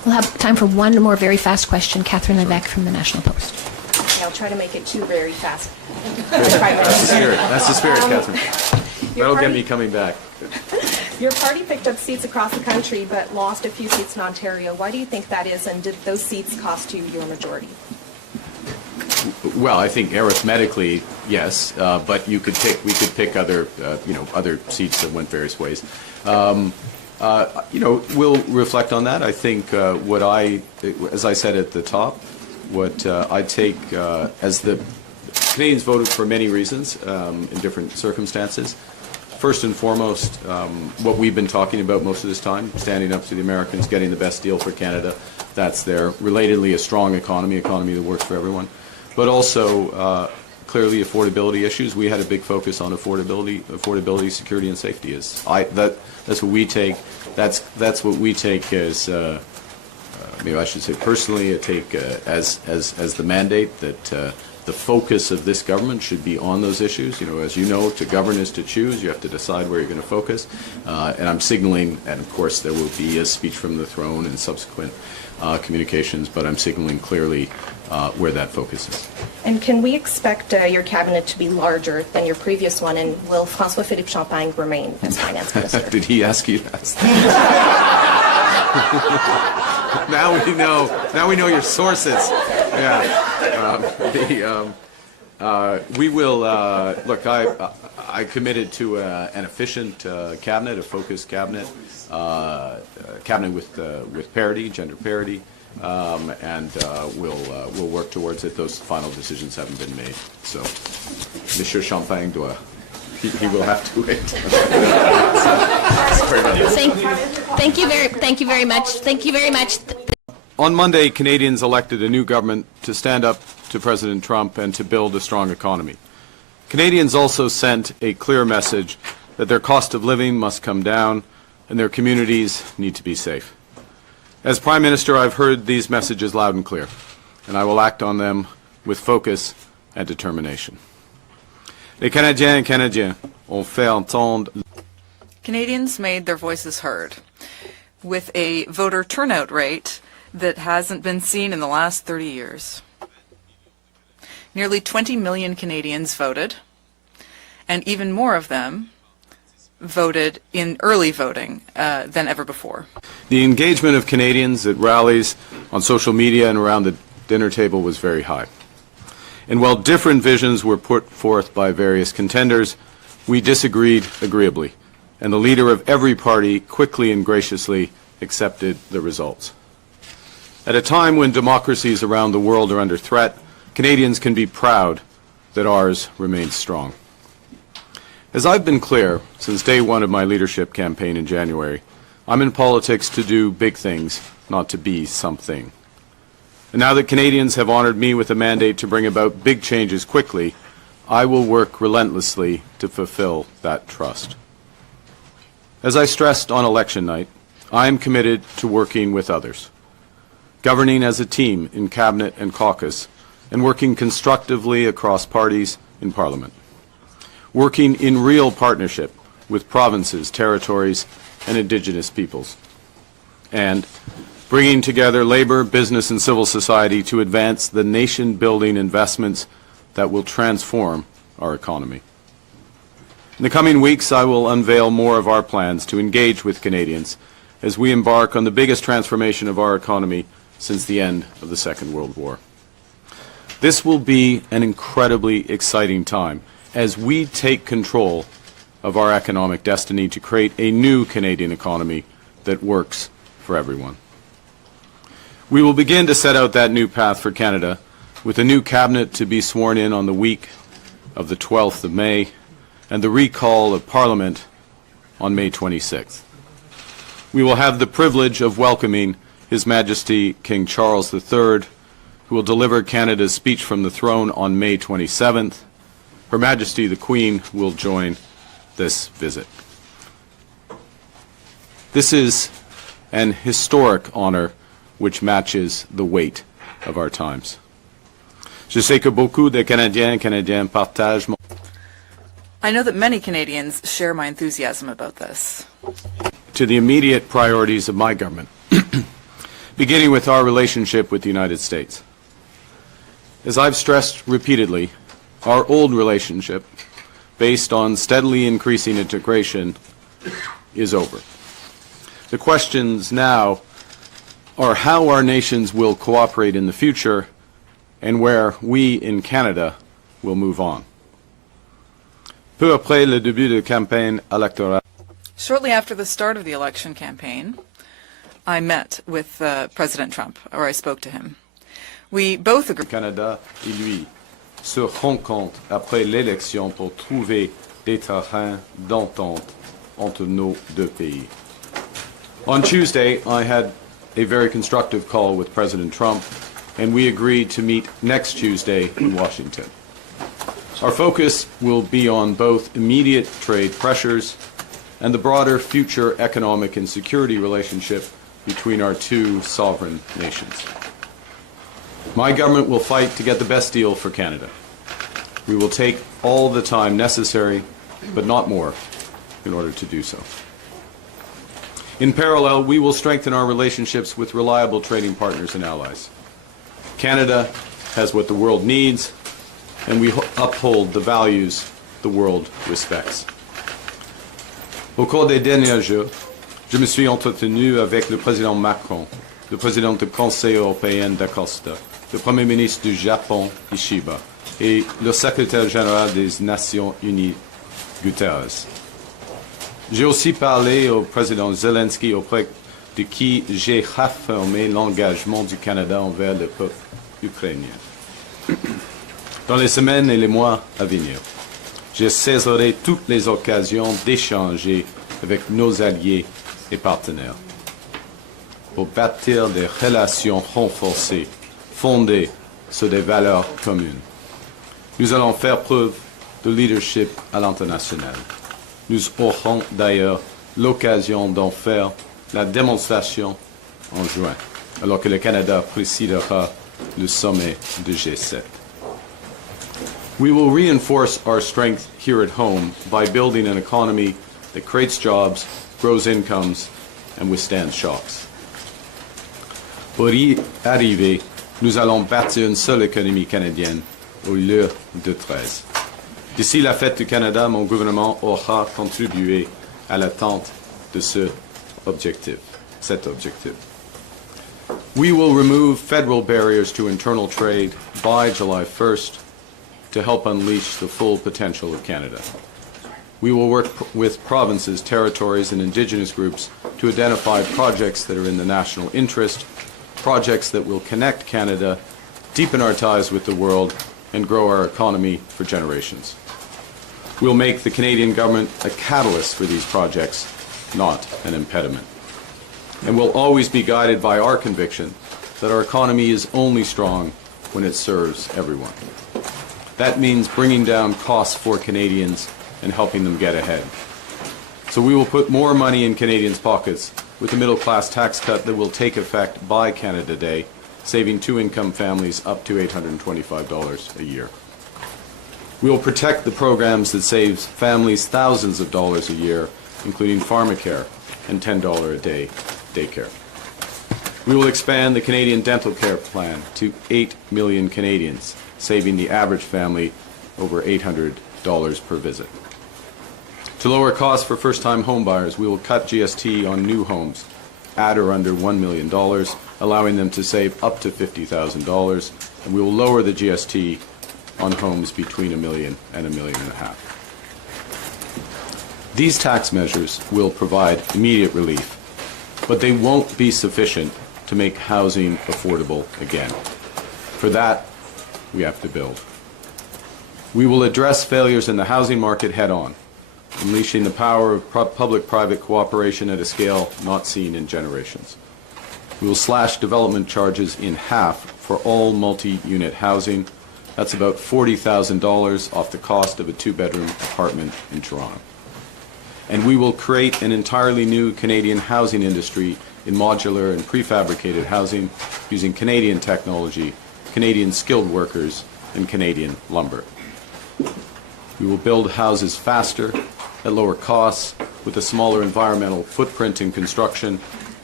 We'll have time for one more very fast question. Catherine Levesque from the National Post. Okay, I'll try to make it two very fast. That's the spirit. That's the spirit, Catherine. That'll get me coming back. Your party picked up seats across the country but lost a few seats in Ontario. Why do you think that is, and did those seats cost you your majority? Well, I think arithmetically, yes, but we could pick other, other seats that went various ways. We'll reflect on that. I think as I said at the top, what I take as the Canadians voted for many reasons in different circumstances. First and foremost, what we've been talking about most of this time, standing up to the Americans, getting the best deal for Canada. That's there. Relatedly, a strong economy that works for everyone. But also, clearly, affordability issues. We had a big focus on affordability, security, and safety. That's what we take. That's what we take as maybe I should say personally. I take as the mandate that the focus of this government should be on those issues. As you know, to govern is to choose. You have to decide where you're going to focus. And I'm signaling, and of course there will be a speech from the throne and subsequent communications, but I'm signaling clearly where that focus is. And can we expect your cabinet to be larger than your previous one, and will François-Philippe Champagne remain as finance minister? Did he ask you that? Now we know your sources. Yeah. We will look. I committed to an efficient cabinet, a focused cabinet, cabinet with parity, gender parity, and we'll work towards it. Those final decisions haven't been made, so Monsieur Champagne he will have to wait. Thank you very much. On Monday, Canadians elected a new government to stand up to President Trump and to build a strong economy. Canadians also sent a clear message that their cost of living must come down and their communities need to be safe. As Prime Minister, I've heard these messages loud and clear, and I will act on them with focus and determination. Les Canadiens et Canadiennes ont fait entendre. Canadians made their voices heard with a voter turnout rate that hasn't been seen in the last 30 years. Nearly 20 million Canadians voted, and even more of them voted in early voting than ever before. The engagement of Canadians at rallies, on social media, and around the dinner table was very high. And while different visions were put forth by various contenders, we disagreed agreeably, and the leader of every party quickly and graciously accepted the results. At a time when democracies around the world are under threat, Canadians can be proud that ours remains strong. As I've been clear since day one of my leadership campaign in January, I'm in politics to do big things, not to be something. And now that Canadians have honored me with a mandate to bring about big changes quickly, I will work relentlessly to fulfill that trust. As I stressed on election night, I am committed to working with others, governing as a team in Cabinet and caucus, and working constructively across parties in Parliament, working in real partnership with provinces, territories, and Indigenous peoples, and bringing together labor, business, and civil society to advance the nation-building investments that will transform our economy. In the coming weeks, I will unveil more of our plans to engage with Canadians as we embark on the biggest transformation of our economy since the end of the Second World War. This will be an incredibly exciting time as we take control of our economic destiny to create a new Canadian economy that works for everyone. We will begin to set out that new path for Canada with a new cabinet to be sworn in on the week of the 12th of May and the recall of Parliament on May 26th. We will have the privilege of welcoming His Majesty King Charles III, who will deliver Canada's speech from the throne on May 27th. Her Majesty the Queen will join this visit. This is an historic honor which matches the weight of our times. Je sais que beaucoup de Canadiens et Canadiennes partagent mon... I know that many Canadians share my enthusiasm about this. To the immediate priorities of my government. beginning with our relationship with the United States. As I've stressed repeatedly, our old relationship, based on steadily increasing integration, is over. The questions now are how our nations will cooperate in the future and where we in Canada will move on. Peu après le début de campagne électorale. Shortly after the start of the election campaign, I met with President Trump, or I spoke to him. We both agreed. Canada et lui se rencontrent après l'élection pour trouver des terrains d'entente entre nos deux pays. On Tuesday, I had a very constructive call with President Trump, and we agreed to meet next Tuesday in Washington. Our focus will be on both immediate trade pressures and the broader future economic and security relationship between our two sovereign nations. My government will fight to get the best deal for Canada. We will take all the time necessary, but not more, in order to do so. In parallel, we will strengthen our relationships with reliable trading partners and allies. Canada has what the world needs, and we uphold the values the world respects. Au cours des derniers jours, je me suis entretenu avec le président Macron, le président du Conseil européen d'Acosta, le Premier ministre du Japon, Ishiba, et le secrétaire général des Nations Unies, Guterres. J'ai aussi parlé au président Zelensky, auprès de qui j'ai réaffirmé l'engagement du Canada envers le peuple ukrainien. Dans les semaines et les mois à venir, je saisirai toutes les occasions d'échanger avec nos alliés et partenaires pour bâtir des relations renforcées fondées sur des valeurs communes. Nous allons faire preuve de leadership à l'international. Nous aurons d'ailleurs l'occasion d'en faire la démonstration en juin, alors que le Canada présidera le sommet du G7. We will reinforce our strength here at home by building an economy that creates jobs, grows incomes, and withstands shocks. Pour y arriver, nous allons bâtir une seule économie canadienne au lieu de 13. D'ici la fête du Canada, mon gouvernement aura contribué à l'atteinte de cet objectif. We will remove federal barriers to internal trade by July 1st to help unleash the full potential of Canada. We will work with provinces, territories, and Indigenous groups to identify projects that are in the national interest, projects that will connect Canada, deepen our ties with the world, and grow our economy for generations. We'll make the Canadian government a catalyst for these projects, not an impediment. And we'll always be guided by our conviction that our economy is only strong when it serves everyone. That means bringing down costs for Canadians and helping them get ahead. So we will put more money in Canadians' pockets with the middle-class tax cut that will take effect by Canada Day, saving two-income families up to $825 a year. We will protect the programs that save families thousands of dollars a year, including pharmacare and $10 a day daycare. We will expand the Canadian dental care plan to 8 million Canadians, saving the average family over $800 per visit. To lower costs for first-time homebuyers, we will cut GST on new homes at or under $1 million, allowing them to save up to $50,000, and we will lower the GST on homes between $1 million and $1.5 million. These tax measures will provide immediate relief, but they won't be sufficient to make housing affordable again. For that, we have to build. We will address failures in the housing market head-on, unleashing the power of public-private cooperation at a scale not seen in generations. We will slash development charges in half for all multi-unit housing. That's about $40,000 off the cost of a two-bedroom apartment in Toronto. And we will create an entirely new Canadian housing industry in modular and prefabricated housing using Canadian technology, Canadian skilled workers, and Canadian lumber. We will build houses faster, at lower costs, with a smaller environmental footprint in construction,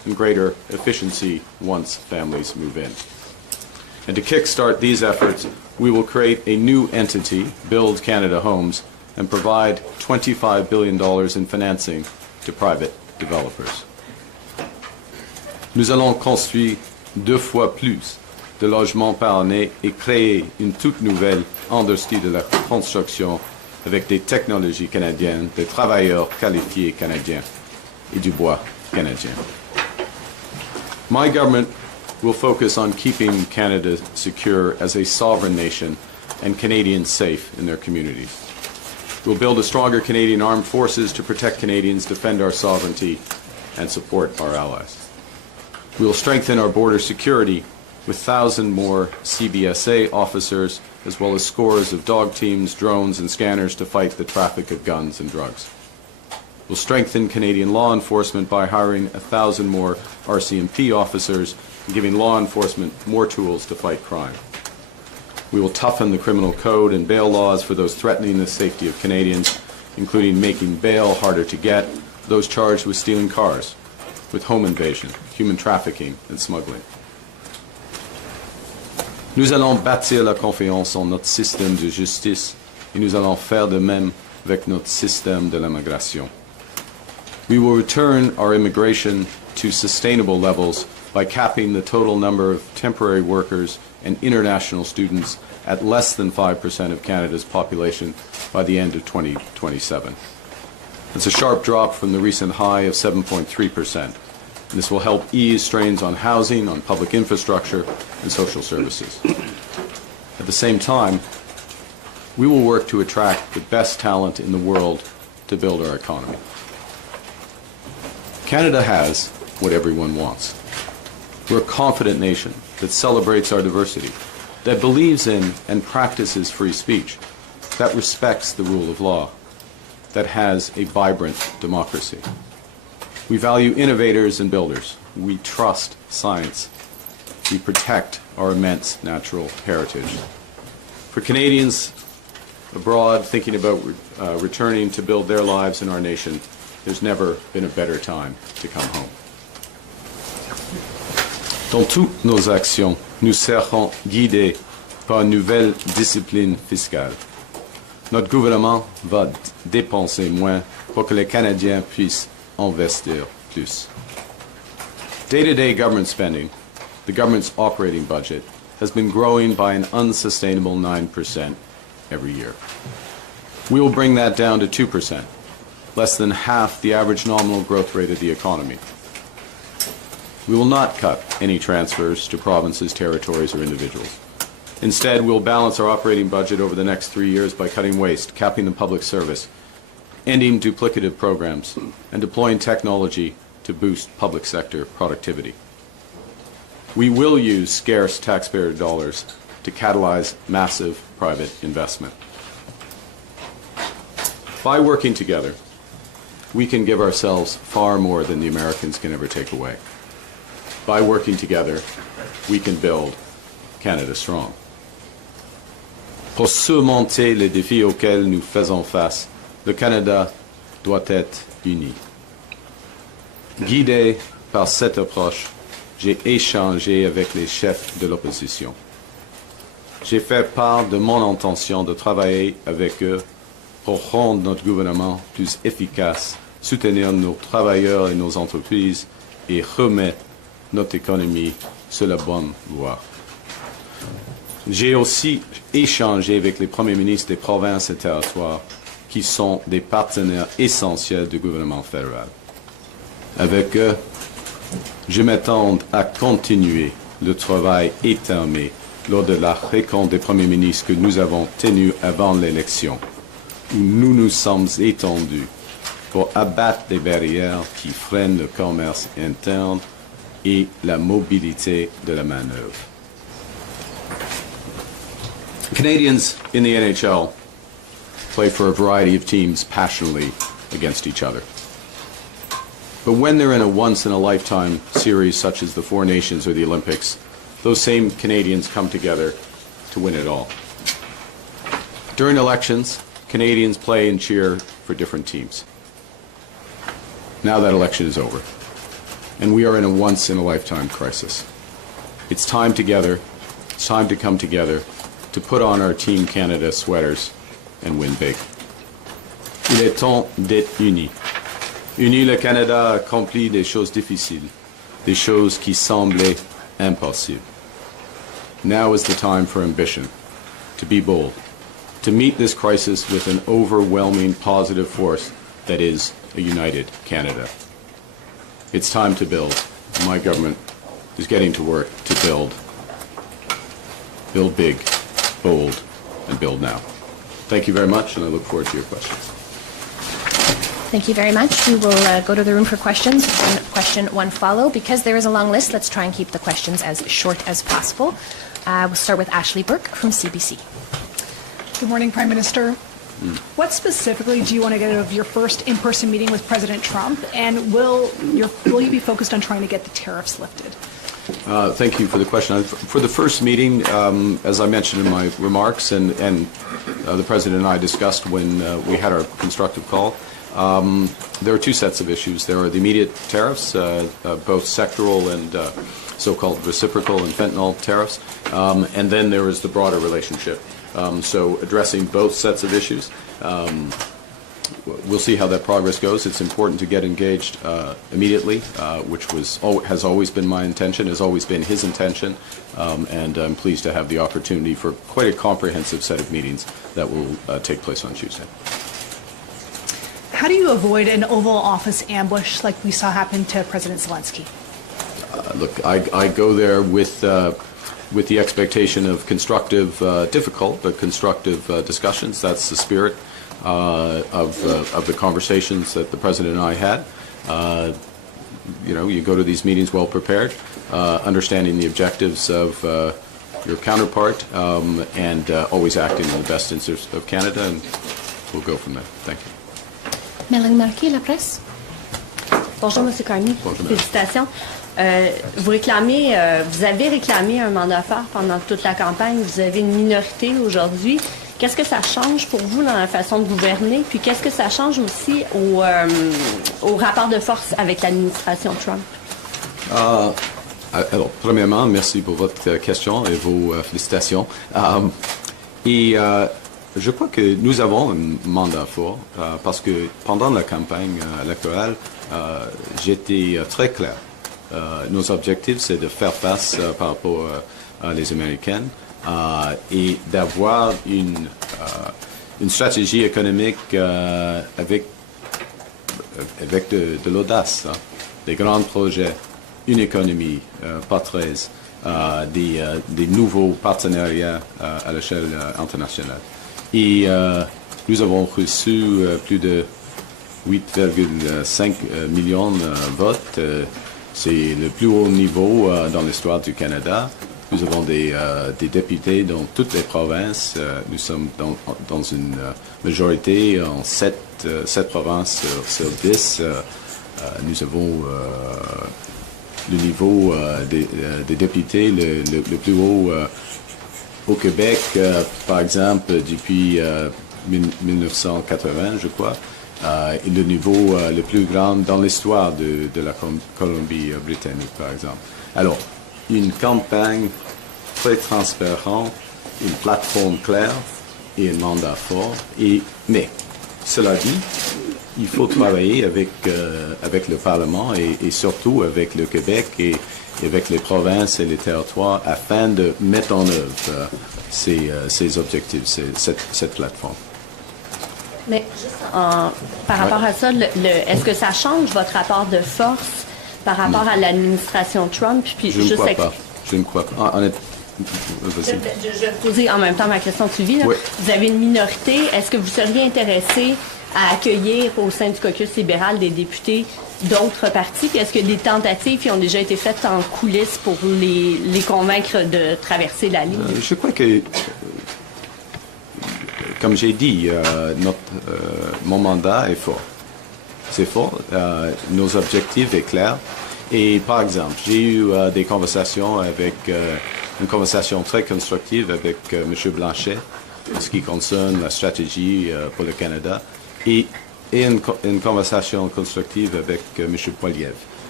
and greater efficiency once families move in. And to kickstart these efforts, we will create a new entity, Build Canada Homes, and provide $25 billion in financing to private developers. Nous allons construire 2 fois plus de logements par année et créer une toute nouvelle industrie de la construction avec des technologies canadiennes, des travailleurs qualifiés canadiens et du bois canadien. My government will focus on keeping Canada secure as a sovereign nation and Canadians safe in their communities. We'll build a stronger Canadian armed forces to protect Canadians, defend our sovereignty, and support our allies. We will strengthen our border security with 1,000 more CBSA officers, as well as scores of dog teams, drones, and scanners to fight the traffic of guns and drugs. We'll strengthen Canadian law enforcement by hiring 1,000 more RCMP officers and giving law enforcement more tools to fight crime. We will toughen the criminal code and bail laws for those threatening the safety of Canadians, including making bail harder to get, those charged with stealing cars, with home invasion, human trafficking, and smuggling. Nous allons bâtir la confiance en notre système de justice et nous allons faire de même avec notre système de l'immigration. We will return our immigration to sustainable levels by capping the total number of temporary workers and international students at less than 5% of Canada's population by the end of 2027. It's a sharp drop from the recent high of 7.3%. This will help ease strains on housing, on public infrastructure, and social services. At the same time, we will work to attract the best talent in the world to build our economy. Canada has what everyone wants. We're a confident nation that celebrates our diversity, that believes in and practices free speech, that respects the rule of law, that has a vibrant democracy. We value innovators and builders. We trust science. We protect our immense natural heritage. For Canadians abroad thinking about returning to build their lives in our nation, there's never been a better time to come home. Dans toutes nos actions, nous serons guidés par une nouvelle discipline fiscale. Notre gouvernement va dépenser moins pour que les Canadiens puissent investir plus. Day-to-day government spending, the government's operating budget, has been growing by an unsustainable 9% every year. We will bring that down to 2%, less than half the average nominal growth rate of the economy. We will not cut any transfers to provinces, territories, or individuals. Instead, we'll balance our operating budget over the next 3 years by cutting waste, capping the public service, ending duplicative programs, and deploying technology to boost public sector productivity. We will use scarce taxpayer dollars to catalyze massive private investment. By working together, we can give ourselves far more than the Americans can ever take away. By working together, we can build Canada strong. Pour surmonter les défis auxquels nous faisons face, le Canada doit être uni. Guidé par cette approche, j'ai échangé avec les chefs de l'opposition. J'ai fait part de mon intention de travailler avec eux pour rendre notre gouvernement plus efficace, soutenir nos travailleurs et nos entreprises et remettre notre économie sur la bonne voie. J'ai aussi échangé avec les premiers ministres des provinces et territoires qui sont des partenaires essentiels du gouvernement fédéral. Avec eux, je m'attends à continuer le travail étamé lors de la rencontre des premiers ministres que nous avons tenue avant l'élection, où nous nous sommes étendus pour abattre les barrières qui freinent le commerce interne et la mobilité de la main-d'œuvre. Canadians in the NHL play for a variety of teams passionately against each other. But when they're in a once-in-a-lifetime series such as the Four Nations or the Olympics, those same Canadians come together to win it all. During elections, Canadians play and cheer for different teams. Now that election is over. and we are in a once-in-a-lifetime crisis. It's time together, it's time to come together, to put on our Team Canada sweaters and win big. Il est temps d'être unis. Unis, le Canada a accompli des choses difficiles, des choses qui semblaient impossibles. Now is the time for ambition, to be bold, to meet this crisis with an overwhelming positive force that is a united Canada. It's time to build. My government is getting to work to build. Build big, bold, and build now. Thank you very much, and I look forward to your questions. Thank you very much. We will go to the room for questions. One question, one follow. Because there is a long list, let's try and keep the questions as short as possible. We'll start with Ashley Burke from CBC. Good morning, Prime Minister. What specifically do you want to get out of your first in-person meeting with President Trump, and will you be focused on trying to get the tariffs lifted? Thank you for the question. For the first meeting, as I mentioned in my remarks, and the President and I discussed when we had our constructive call, there are two sets of issues. There are the immediate tariffs, both sectoral and so-called reciprocal and fentanyl tariffs, and then there is the broader relationship. So addressing both sets of issues. We'll see how that progress goes. It's important to get engaged immediately, which has always been my intention, has always been his intention, and I'm pleased to have the opportunity for quite a comprehensive set of meetings that will take place on Tuesday. How do you avoid an Oval Office ambush like we saw happen to President Zelensky? Look, I go there with the expectation of constructive, difficult, but constructive discussions. That's the spirit of the conversations that the President and I had. You go to these meetings well prepared, understanding the objectives of your counterpart, and always acting in the best interest of Canada, and we'll go from there. Thank you. Mélanie Marquis, La Presse. Bonjour, M. Carney. Bonjour, félicitations. Vous avez réclamé un mandat fort pendant toute la campagne. Vous avez une minorité aujourd'hui. Qu'est-ce que ça change pour vous dans la façon de gouverner? Puis qu'est-ce que ça change aussi au rapport de force avec l'administration Trump? Alors, premièrement, merci pour votre question et vos félicitations. Je crois que nous avons un mandat fort parce que pendant la campagne électorale, j'étais très clair. Nos objectifs, c'est de faire face par rapport à les Américaines et d'avoir une stratégie économique avec de l'audace, des grands projets, une économie porteuse, des nouveaux partenariats à l'échelle internationale. Et nous avons reçu plus de 8,5 millions de votes. C'est le plus haut niveau dans l'histoire du Canada. Nous avons des députés dans toutes les provinces. Nous sommes dans une majorité en 7 provinces sur 10. Nous avons le niveau des députés le plus haut au Québec, par exemple, depuis 1980, je crois. Et le niveau le plus grand dans l'histoire de la Colombie-Britannique, par exemple. Alors, une campagne très transparente, une plateforme claire et un mandat fort. Mais, cela dit, il faut travailler avec le Parlement et surtout avec le Québec et avec les provinces et les territoires afin de mettre en œuvre ces objectifs, cette plateforme. Mais juste par rapport à ça, est-ce que ça change votre rapport de force par rapport à l'administration Trump? Puis Je ne crois pas. Je ne crois pas. Je vais poser en même temps ma question de suivi. Oui. Vous avez une minorité. Est-ce que vous seriez intéressé à accueillir au sein du caucus libéral des députés d'autres partis? Puis est-ce que des tentatives qui ont déjà été faites en coulisses pour les convaincre de traverser la ligne? Je crois que, comme j'ai dit, mon mandat est fort. C'est fort. Nos objectifs sont clairs. Et par exemple, j'ai eu des conversations une conversation très constructive avec M. Blanchet en ce qui concerne la stratégie pour le Canada et une conversation constructive avec M. Poiliev.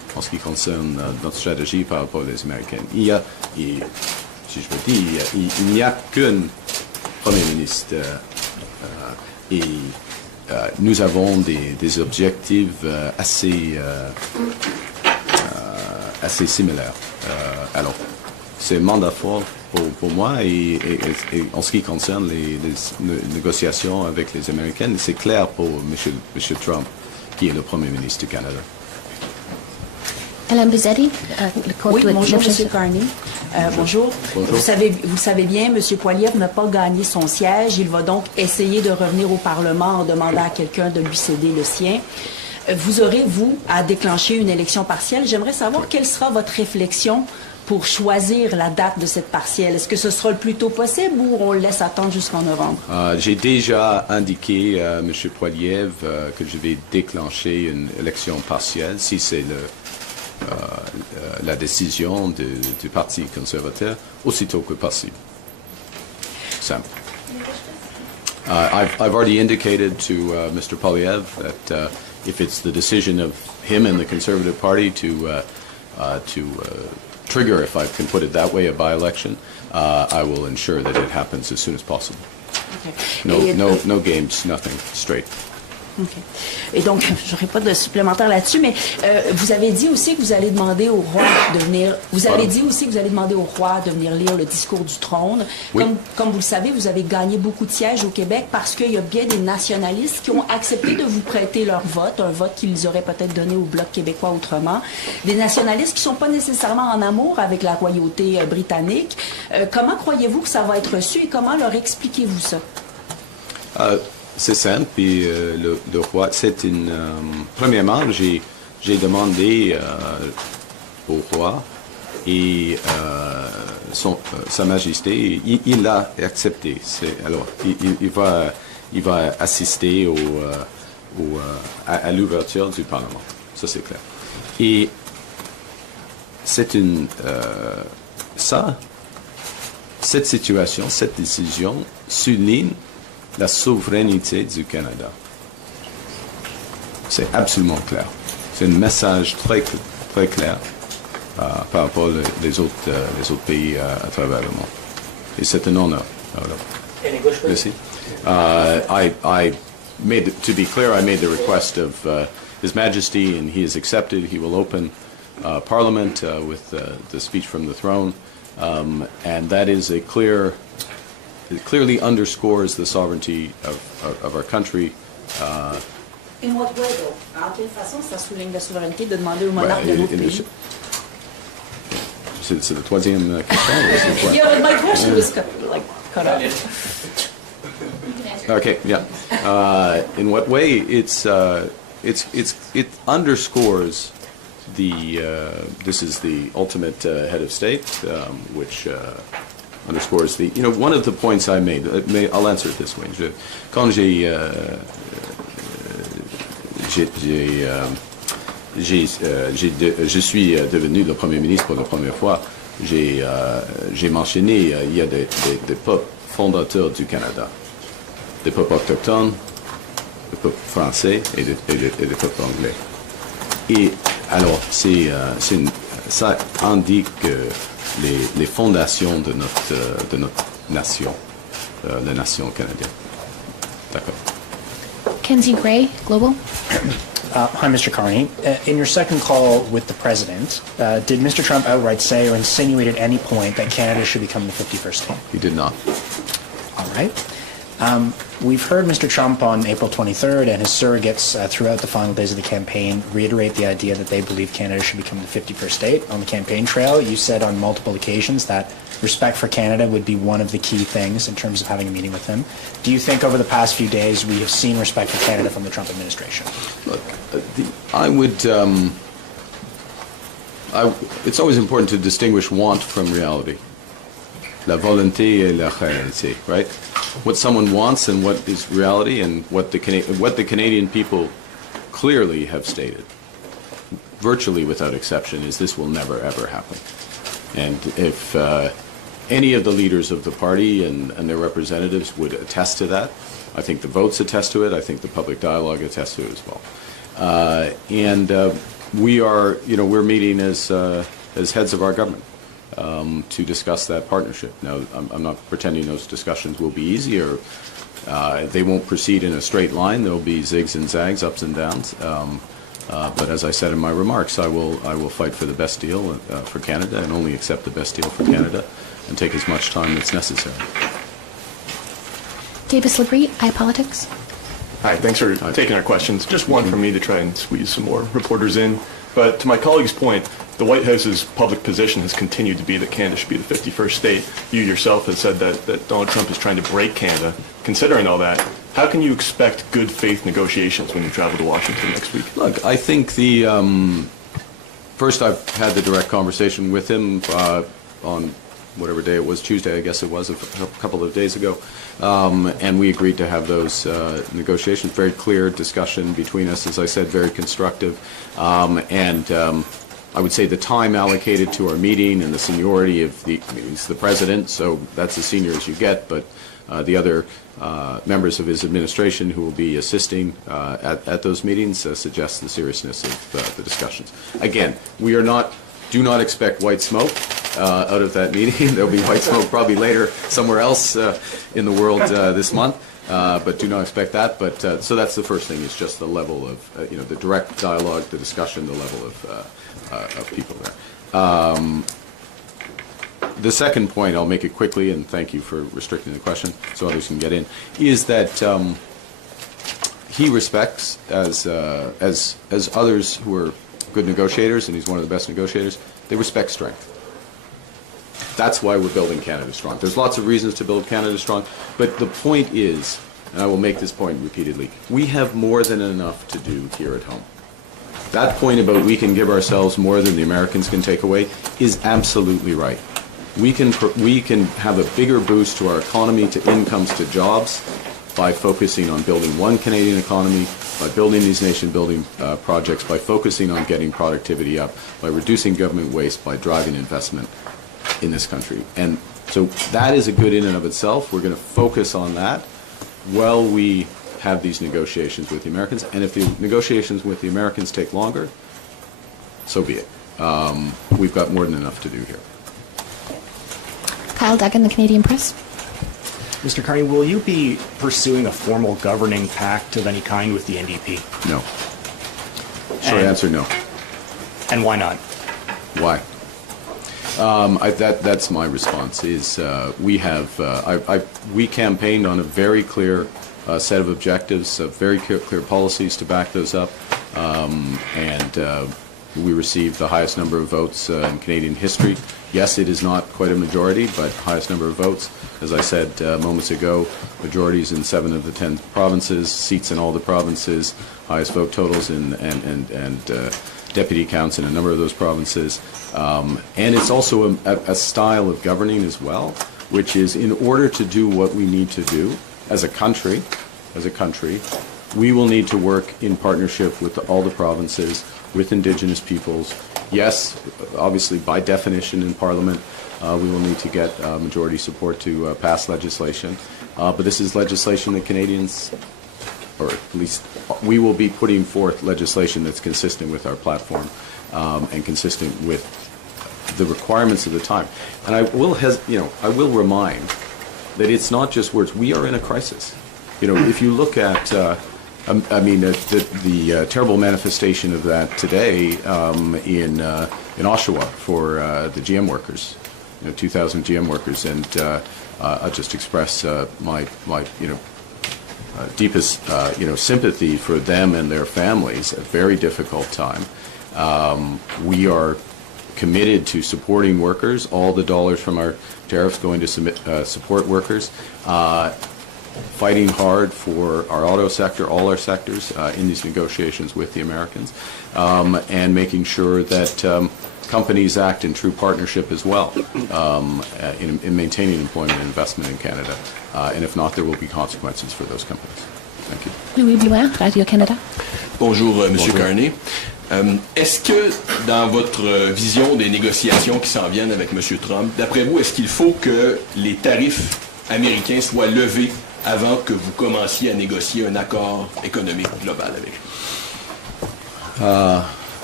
en ce qui concerne notre stratégie par rapport aux Américains. Si je peux dire, il n'y a qu'un Premier ministre et nous avons des objectifs assez similaires. Alors, c'est un mandat fort pour moi et en ce qui concerne les négociations avec les Américains, c'est clair pour M. Trump, qui est le Premier ministre du Canada. Madame Bizzetti, oui, bonjour, M. Carney. Bonjour. Bonjour. Vous savez bien, M. Poilievre n'a pas gagné son siège. Il va donc essayer de revenir au Parlement en demandant à quelqu'un de lui céder le sien. Vous aurez, vous, à déclencher une élection partielle. J'aimerais savoir quelle sera votre réflexion pour choisir la date de cette partielle. Est-ce que ce sera le plus tôt possible ou on le laisse attendre jusqu'en novembre? J'ai déjà indiqué à M. Poilievre que je vais déclencher une élection partielle si c'est la décision du Parti conservateur aussitôt que possible. Simple. I've already indicated to Mr. Poilievre that if it's the decision of him and the Conservative Party to trigger, if I can put it that way, a by-election, I will ensure that it happens as soon as possible. Okay. No games, nothing, straight. OK. Et donc, je n'aurai pas de supplémentaire là-dessus, mais vous avez dit aussi que vous allez demander au roi de venir. Vous avez dit aussi que vous allez demander au roi de venir lire le discours du trône. Oui. Comme vous le savez, vous avez gagné beaucoup de sièges au Québec parce qu'il y a bien des nationalistes qui ont accepté de vous prêter leur vote, un vote qu'ils auraient peut-être donné au Bloc québécois autrement. Des nationalistes qui ne sont pas nécessairement en amour avec la royauté britannique. Comment croyez-vous que ça va être reçu et comment leur expliquez-vous ça? C'est simple, puis le roi, c'est une... premièrement, j'ai demandé au roi et Sa Majesté, il l'a accepté. Alors, il va assister à l'ouverture du Parlement. Ça, c'est clair. Et c'est cette situation, cette décision souligne la souveraineté du Canada. C'est absolument clair. C'est un message très, très clair par rapport aux autres pays à travers le monde. Et c'est un honneur. Merci. To be clear, I made the request of His Majesty, and he has accepted. He will open Parliament with the speech from the throne, and that is a clear. It clearly underscores the sovereignty of our country. In what way, though? En quelle façon ça souligne la souveraineté de demander au monarque de l'autre pays? C'est la troisième question. Yeah, my question was cut off. Okay, yeah. In what way? It underscores this is the ultimate head of state, which underscores one of the points I made. I'll answer it this way. Quand je suis devenu le Premier ministre pour la première fois, j'ai mentionné il y a des peuples fondateurs du Canada, des peuples autochtones, des peuples français et des peuples anglais. Et alors, ça indique les fondations de notre nation, la nation canadienne. D'accord. Kenzie Gray, Global. Hi, Mr. Carney. In your second call with the President, did Mr. Trump outright say or insinuate at any point that Canada should become the 51st state? He did not. All right. We've heard Mr. Trump on April 23rd and his surrogates throughout the final days of the campaign reiterate the idea that they believe Canada should become the 51st state. On the campaign trail, you said on multiple occasions that respect for Canada would be one of the key things in terms of having a meeting with him. Do you think over the past few days we have seen respect for Canada from the Trump administration? Look, it's always important to distinguish want from reality. La volonté et la réalité, right? What someone wants and what is reality, and what the Canadian people clearly have stated, virtually without exception, is this will never ever happen. And if any of the leaders of the party and their representatives would attest to that, I think the votes attest to it. I think the public dialogue attests to it as well. we're meeting as heads of our government to discuss that partnership. Now, I'm not pretending those discussions will be easy or they won't proceed in a straight line. There'll be zigs and zags, ups and downs. But as I said in my remarks, I will fight for the best deal for Canada and only accept the best deal for Canada and take as much time as necessary. Davis Labrie, iPolitics. Hi, thanks for taking our questions. Just one from me to try and squeeze some more reporters in. But to my colleague's point, the White House's public position has continued to be that Canada should be the 51st state. You yourself have said that Donald Trump is trying to break Canada. Considering all that, how can you expect good faith negotiations when you travel to Washington next week? Look, I think first I've had the direct conversation with him on whatever day it was, Tuesday I guess it was, a couple of days ago. And we agreed to have those negotiations, very clear discussion between us, as I said, very constructive. I would say the time allocated to our meeting and the seniority of he's the president, so that's as senior as you get, but the other members of his administration who will be assisting at those meetings suggests the seriousness of the discussions. Again, do not expect white smoke out of that meeting. There'll be white smoke probably later somewhere else in the world this month, but do not expect that. But so that's the first thing, is just the level of the direct dialogue, the discussion, the level of people there. The second point, I'll make it quickly, and thank you for restricting the question so others can get in, is that he respects, as others who are good negotiators, and he's one of the best negotiators, they respect strength. That's why we're building Canada strong. There's lots of reasons to build Canada strong, but the point is, and I will make this point repeatedly, we have more than enough to do here at home. That point about we can give ourselves more than the Americans can take away is absolutely right. We can have a bigger boost to our economy, to incomes, to jobs, by focusing on building one Canadian economy, by building these nation-building projects, by focusing on getting productivity up, by reducing government waste, by driving investment in this country. And so that is a good in and of itself. We're going to focus on that while we have these negotiations with the Americans. And if the negotiations with the Americans take longer, so be it. We've got more than enough to do here. Kyle Duggan, the Canadian Press. Mr. Carney, will you be pursuing a formal governing pact of any kind with the NDP? No. Short answer, no. And why not? Why? That's my response. Is we campaigned on a very clear set of objectives, very clear policies to back those up, and we received the highest number of votes in Canadian history. Yes, it is not quite a majority, but highest number of votes. As I said moments ago, majorities in 7 of the 10 provinces, seats in all the provinces, highest vote totals and deputy counts in a number of those provinces. And it's also a style of governing as well, which is, in order to do what we need to do as a country, we will need to work in partnership with all the provinces, with Indigenous peoples. Yes, obviously, by definition in Parliament, we will need to get majority support to pass legislation. But this is legislation that Canadians, or at least we will be putting forth legislation that's consistent with our platform and consistent with the requirements of the time. And I will remind that it's not just words. We are in a crisis. If you look at, the terrible manifestation of that today in Oshawa for the GM workers, 2,000 GM workers, and I'll just express my deepest sympathy for them and their families. A very difficult time. We are committed to supporting workers. All the dollars from our tariffs going to support workers. Fighting hard for our auto sector, all our sectors, in these negotiations with the Americans, and making sure that companies act in true partnership as well in maintaining employment and investment in Canada. And if not, there will be consequences for those companies. Thank you. Louis Blouin, Radio-Canada. Bonjour, Monsieur Carney. Est-ce que, dans votre vision des négociations qui s'en viennent avec Monsieur Trump, d'après vous, est-ce qu'il faut que les tarifs américains soient levés avant que vous commenciez à négocier un accord économique global avec lui?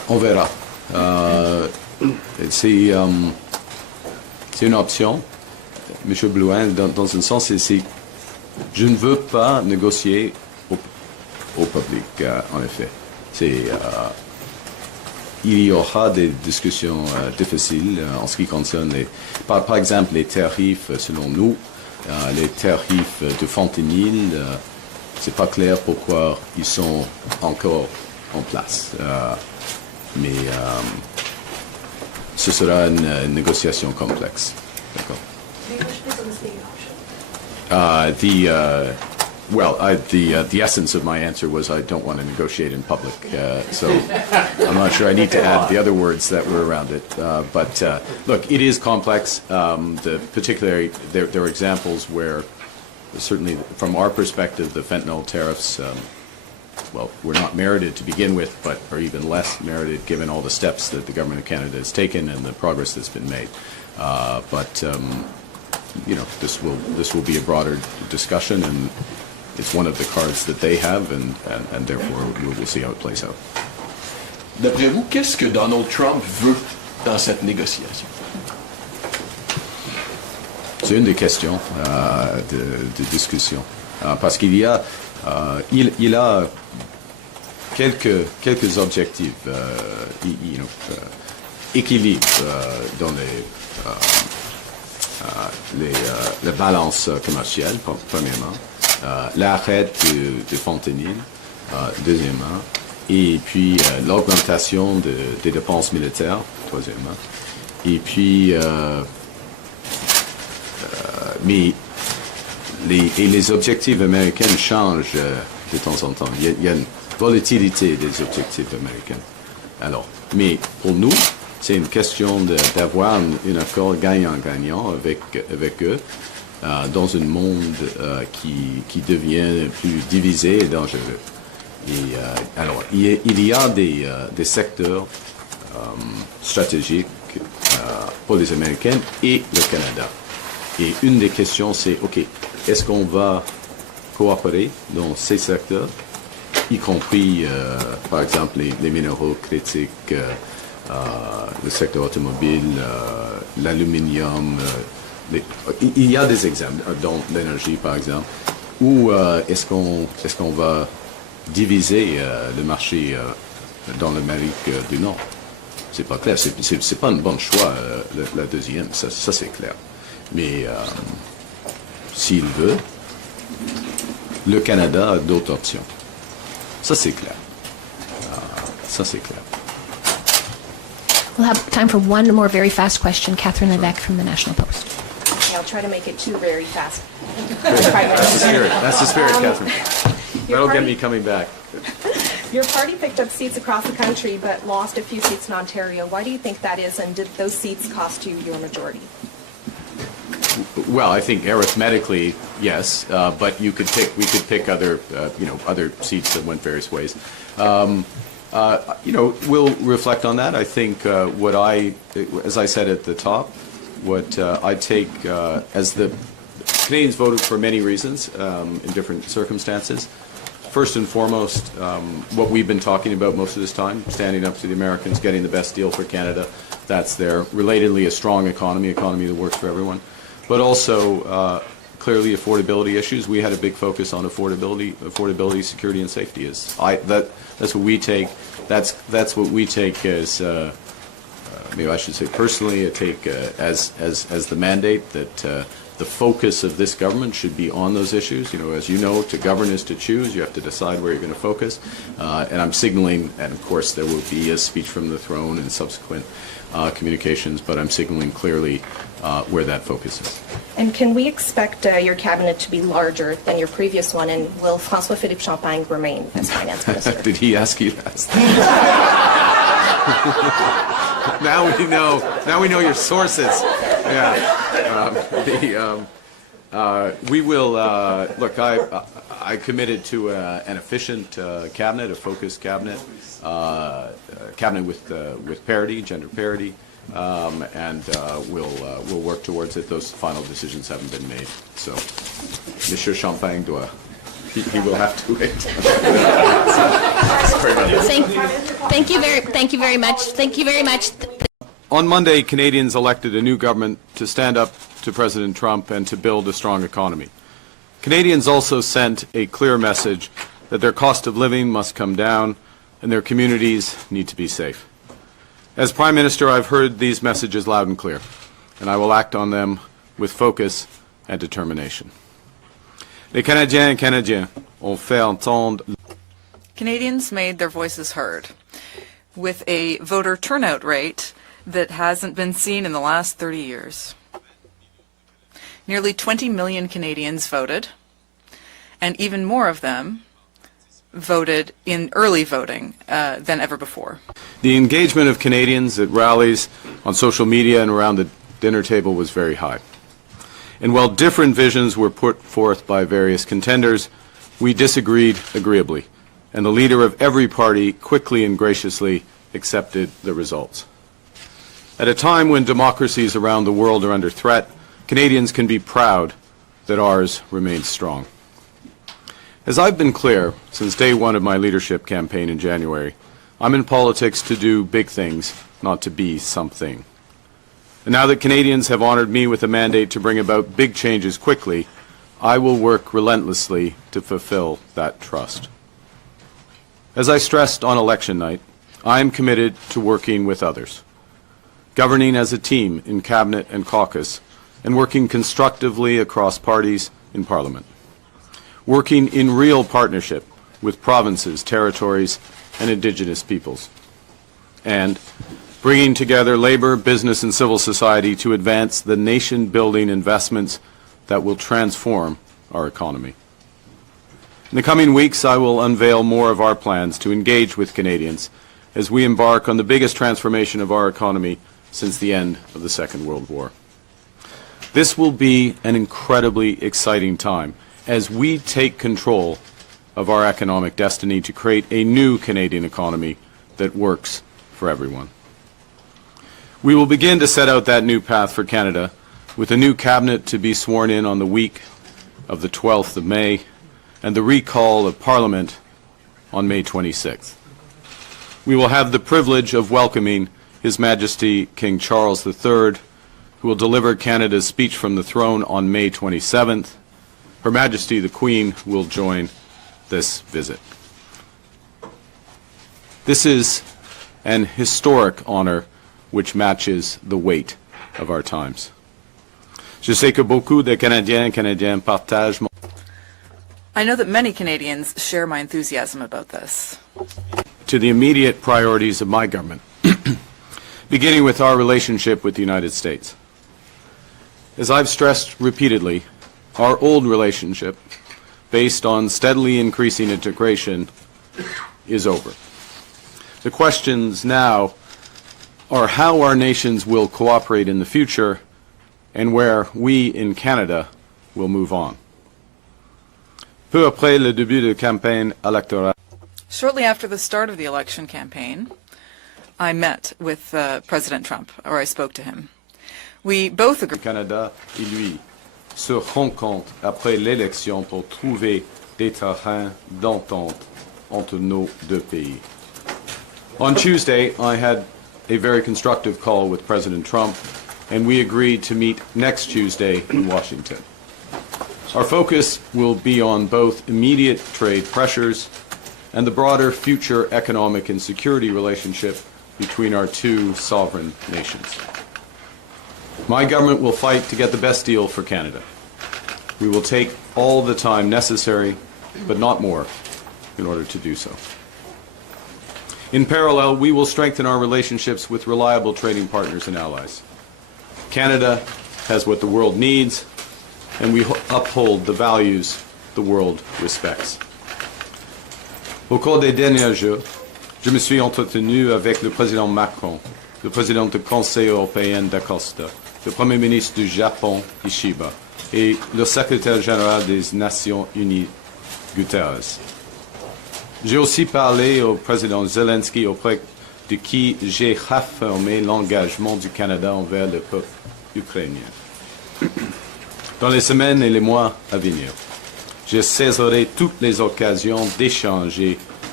On verra. C'est une option. Monsieur Blouin, dans un sens, je ne veux pas négocier au public, en effet. Il y aura des discussions difficiles en ce qui concerne, par exemple, les tarifs, selon nous, les tarifs de fentanyl, c'est pas clair pourquoi ils sont encore en place. Mais ce sera une négociation complexe. D'accord. The essence of my answer was I don't want to negotiate in public, so I'm not sure I need to add the other words that were around it. But look, it is complex. Particularly, there are examples where, certainly from our perspective, the fentanyl tariffs, were not merited to begin with, but are even less merited given all the steps that the government of Canada has taken and the progress that's been made. This will be a broader discussion, and it's one of the cards that they have, and therefore we will see how it plays out. D'après vous, qu'est-ce que Donald Trump veut dans cette négociation? C'est une des questions de discussion, parce qu'il y a il a quelques objectifs, équilibre dans la balance commerciale, premièrement, l'arrêt de fentanyl, deuxièmement, et puis l'augmentation des dépenses militaires, troisièmement, et puis mais les objectifs américains changent de temps en temps. Il y a une volatilité des objectifs américains. Alors, mais pour nous, c'est une question d'avoir un accord gagnant-gagnant avec eux dans un monde qui devient plus divisé et dangereux. Et, alors, il y a des secteurs stratégiques pour les Américains et le Canada. Et une des questions, c'est, OK, est-ce qu'on va coopérer dans ces secteurs, y compris, par exemple, les minéraux critiques, le secteur automobile, l'aluminium. Il y a des exemples, dans l'énergie, par exemple, où est-ce qu'on va diviser le marché dans l'Amérique du Nord? C'est pas clair. C'est pas un bon choix, la deuxième, ça c'est clair. Mais s'il veut, le Canada a d'autres options. Ça, c'est clair. Ça, c'est clair. We'll have time for one more very fast question. Catherine Levesque from the National Post. Okay, I'll try to make it two very fast. That's the spirit, Catherine. That'll get me coming back. Your party picked up seats across the country but lost a few seats in Ontario. Why do you think that is, and did those seats cost you your majority? Well, I think arithmetically, yes, but we could pick other, other seats that went various ways. We'll reflect on that. I think as I said at the top, what I take as the Canadians voted for many reasons in different circumstances. First and foremost, what we've been talking about most of this time, standing up to the Americans, getting the best deal for Canada, that's there. Relatedly, a strong economy that works for everyone. But also, clearly, affordability issues. We had a big focus on affordability, security, and safety. That's what we take. That's what we take as. Maybe I should say personally, I take as the mandate that the focus of this government should be on those issues. As you know, to govern is to choose. You have to decide where you're going to focus. And I'm signaling, and of course there will be a speech from the throne and subsequent communications, but I'm signaling clearly where that focus is. And can we expect your cabinet to be larger than your previous one, and will François-Philippe Champagne remain as finance minister? Did he ask you that? Now we know your sources. Yeah. We will look. I committed to an efficient cabinet, a focused cabinet, cabinet with parity, gender parity, and we'll work towards it. Those final decisions haven't been made, so Monsieur Champagne he will have to wait. Thank you very much. Thank you very much. On Monday, Canadians elected a new government to stand up to President Trump and to build a strong economy. Canadians also sent a clear message that their cost of living must come down and their communities need to be safe. As Prime Minister, I've heard these messages loud and clear, and I will act on them with focus and determination. Les Canadiens et Canadiennes ont fait entendre. Canadians made their voices heard with a voter turnout rate that hasn't been seen in the last 30 years. Nearly 20 million Canadians voted, and even more of them voted in early voting than ever before. The engagement of Canadians at rallies, on social media, and around the dinner table was very high. And while different visions were put forth by various contenders, we disagreed agreeably, and the leader of every party quickly and graciously accepted the results. At a time when democracies around the world are under threat, Canadians can be proud that ours remains strong. As I've been clear since day one of my leadership campaign in January, I'm in politics to do big things, not to be something. And now that Canadians have honored me with a mandate to bring about big changes quickly, I will work relentlessly to fulfill that trust. As I stressed on election night, I am committed to working with others, governing as a team in Cabinet and caucus, and working constructively across parties in Parliament, working in real partnership with provinces, territories, and Indigenous peoples, and bringing together labor, business, and civil society to advance the nation-building investments that will transform our economy. In the coming weeks, I will unveil more of our plans to engage with Canadians as we embark on the biggest transformation of our economy since the end of the Second World War. This will be an incredibly exciting time as we take control of our economic destiny to create a new Canadian economy that works for everyone. We will begin to set out that new path for Canada with a new cabinet to be sworn in on the week of the 12th of May and the recall of Parliament on May 26th. We will have the privilege of welcoming His Majesty King Charles III, who will deliver Canada's speech from the throne on May 27th. Her Majesty the Queen will join this visit. This is an historic honor which matches the weight of our times. Je sais que beaucoup de Canadiens et Canadiennes partagent mon... I know that many Canadians share my enthusiasm about this. To the immediate priorities of my government, beginning with our relationship with the United States. As I've stressed repeatedly, our old relationship, based on steadily increasing integration, is over. The questions now are how our nations will cooperate in the future and where we in Canada will move on. Peu après le début de campagne électorale. Shortly after the start of the election campaign, I met with President Trump, or I spoke to him. We both agreed. Canada et lui se rencontrent après l'élection pour trouver des terrains d'entente entre nos deux pays. On Tuesday, I had a very constructive call with President Trump, and we agreed to meet next Tuesday in Washington. Our focus will be on both immediate trade pressures and the broader future economic and security relationship between our two sovereign nations. My government will fight to get the best deal for Canada. We will take all the time necessary, but not more, in order to do so. In parallel, we will strengthen our relationships with reliable trading partners and allies. Canada has what the world needs, and we uphold the values the world respects. Au cours des derniers jours, je me suis entretenu avec le président Macron, le président du Conseil européen d'Acosta, le Premier ministre du Japon, Ishiba, et le secrétaire général des Nations Unies, Guterres. J'ai aussi parlé au président Zelensky, auprès de qui j'ai réaffirmé l'engagement du Canada envers le peuple ukrainien. Dans les semaines et les mois à venir, je saisirai toutes les occasions d'échanger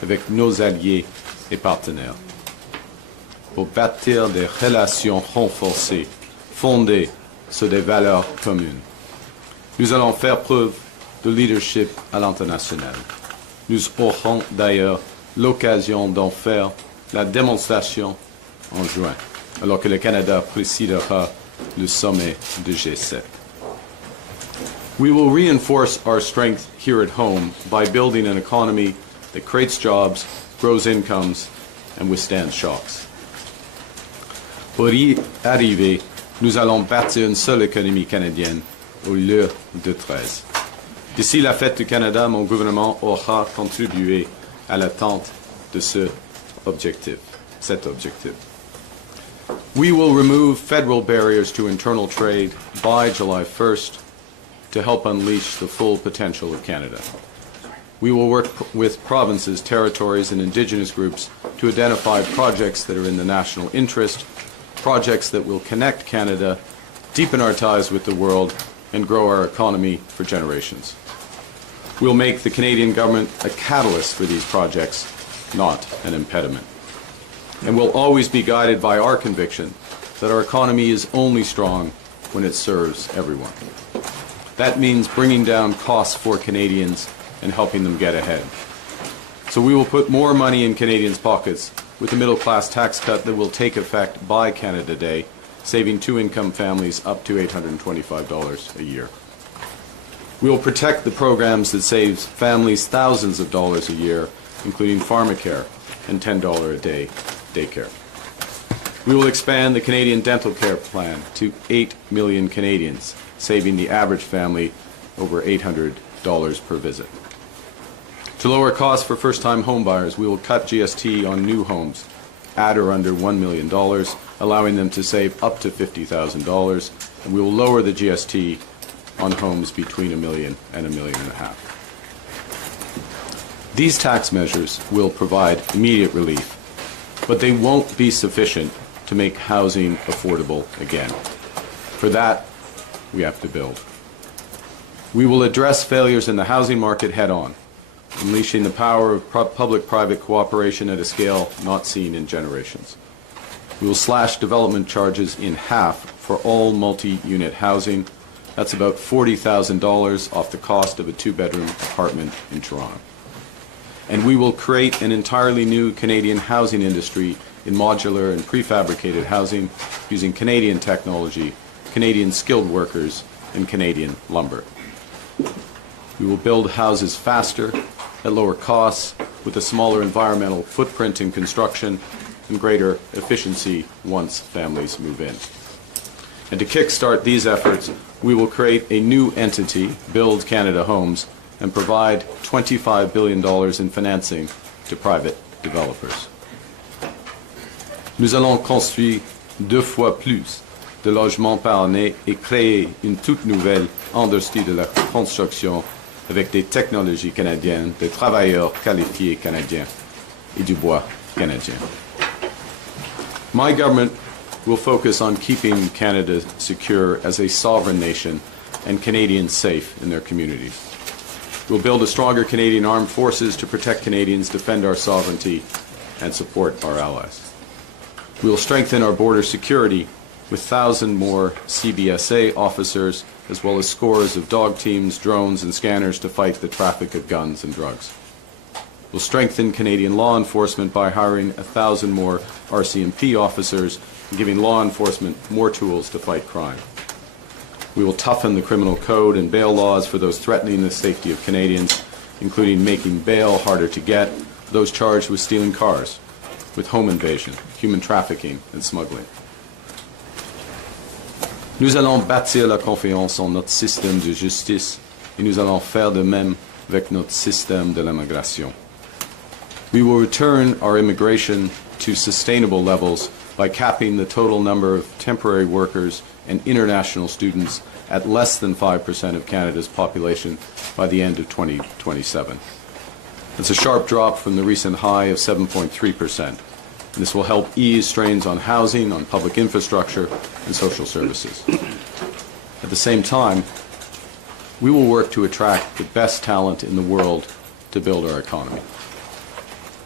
avec nos alliés et partenaires. Pour bâtir des relations renforcées, fondées sur des valeurs communes. Nous allons faire preuve de leadership à l'international. Nous aurons d'ailleurs l'occasion d'en faire la démonstration en juin, alors que le Canada présidera le sommet du G7. We will reinforce our strength here at home by building an economy that creates jobs, grows incomes, and withstands shocks. Pour y arriver, nous allons bâtir une seule économie canadienne au lieu de 13. D'ici la fête du Canada, mon gouvernement aura contribué à l'atteinte de cet objectif. We will remove federal barriers to internal trade by July 1st to help unleash the full potential of Canada. We will work with provinces, territories, and Indigenous groups to identify projects that are in the national interest, projects that will connect Canada, deepen our ties with the world, and grow our economy for generations. We'll make the Canadian government a catalyst for these projects, not an impediment. And we'll always be guided by our conviction that our economy is only strong when it serves everyone. That means bringing down costs for Canadians and helping them get ahead. So we will put more money in Canadians' pockets with the middle-class tax cut that will take effect by Canada Day, saving two-income families up to $825 a year. We will protect the programs that save families thousands of dollars a year, including pharmacare and $10 a day daycare. We will expand the Canadian dental care plan to 8 million Canadians, saving the average family over $800 per visit. To lower costs for first-time homebuyers, we will cut GST on new homes at or under $1 million, allowing them to save up to $50,000, and we will lower the GST on homes between $1 million and $1.5 million. These tax measures will provide immediate relief, but they won't be sufficient to make housing affordable again. For that, we have to build. We will address failures in the housing market head-on, unleashing the power of public-private cooperation at a scale not seen in generations. We will slash development charges in half for all multi-unit housing. That's about $40,000 off the cost of a two-bedroom apartment in Toronto. And we will create an entirely new Canadian housing industry in modular and prefabricated housing using Canadian technology, Canadian skilled workers, and Canadian lumber. We will build houses faster, at lower costs, with a smaller environmental footprint in construction and greater efficiency once families move in. And to kickstart these efforts, we will create a new entity, Build Canada Homes, and provide $25 billion in financing to private developers. Nous allons construire 2 fois plus de logements par année et créer une toute nouvelle industrie de la construction avec des technologies canadiennes, des travailleurs qualifiés canadiens et du bois canadien. My government will focus on keeping Canada secure as a sovereign nation and Canadians safe in their communities. We'll build a stronger Canadian armed forces to protect Canadians, defend our sovereignty, and support our allies. We will strengthen our border security with 1,000 more CBSA officers, as well as scores of dog teams, drones, and scanners to fight the traffic of guns and drugs. We'll strengthen Canadian law enforcement by hiring 1,000 more RCMP officers and giving law enforcement more tools to fight crime. We will toughen the criminal code and bail laws for those threatening the safety of Canadians, including making bail harder to get for those charged with stealing cars, with home invasion, human trafficking, and smuggling. Nous allons bâtir la confiance en notre système de justice et nous allons faire de même avec notre système de l'immigration. We will return our immigration to sustainable levels by capping the total number of temporary workers and international students at less than 5% of Canada's population by the end of 2027. It's a sharp drop from the recent high of 7.3%. This will help ease strains on housing, on public infrastructure, and social services. At the same time, we will work to attract the best talent in the world to build our economy.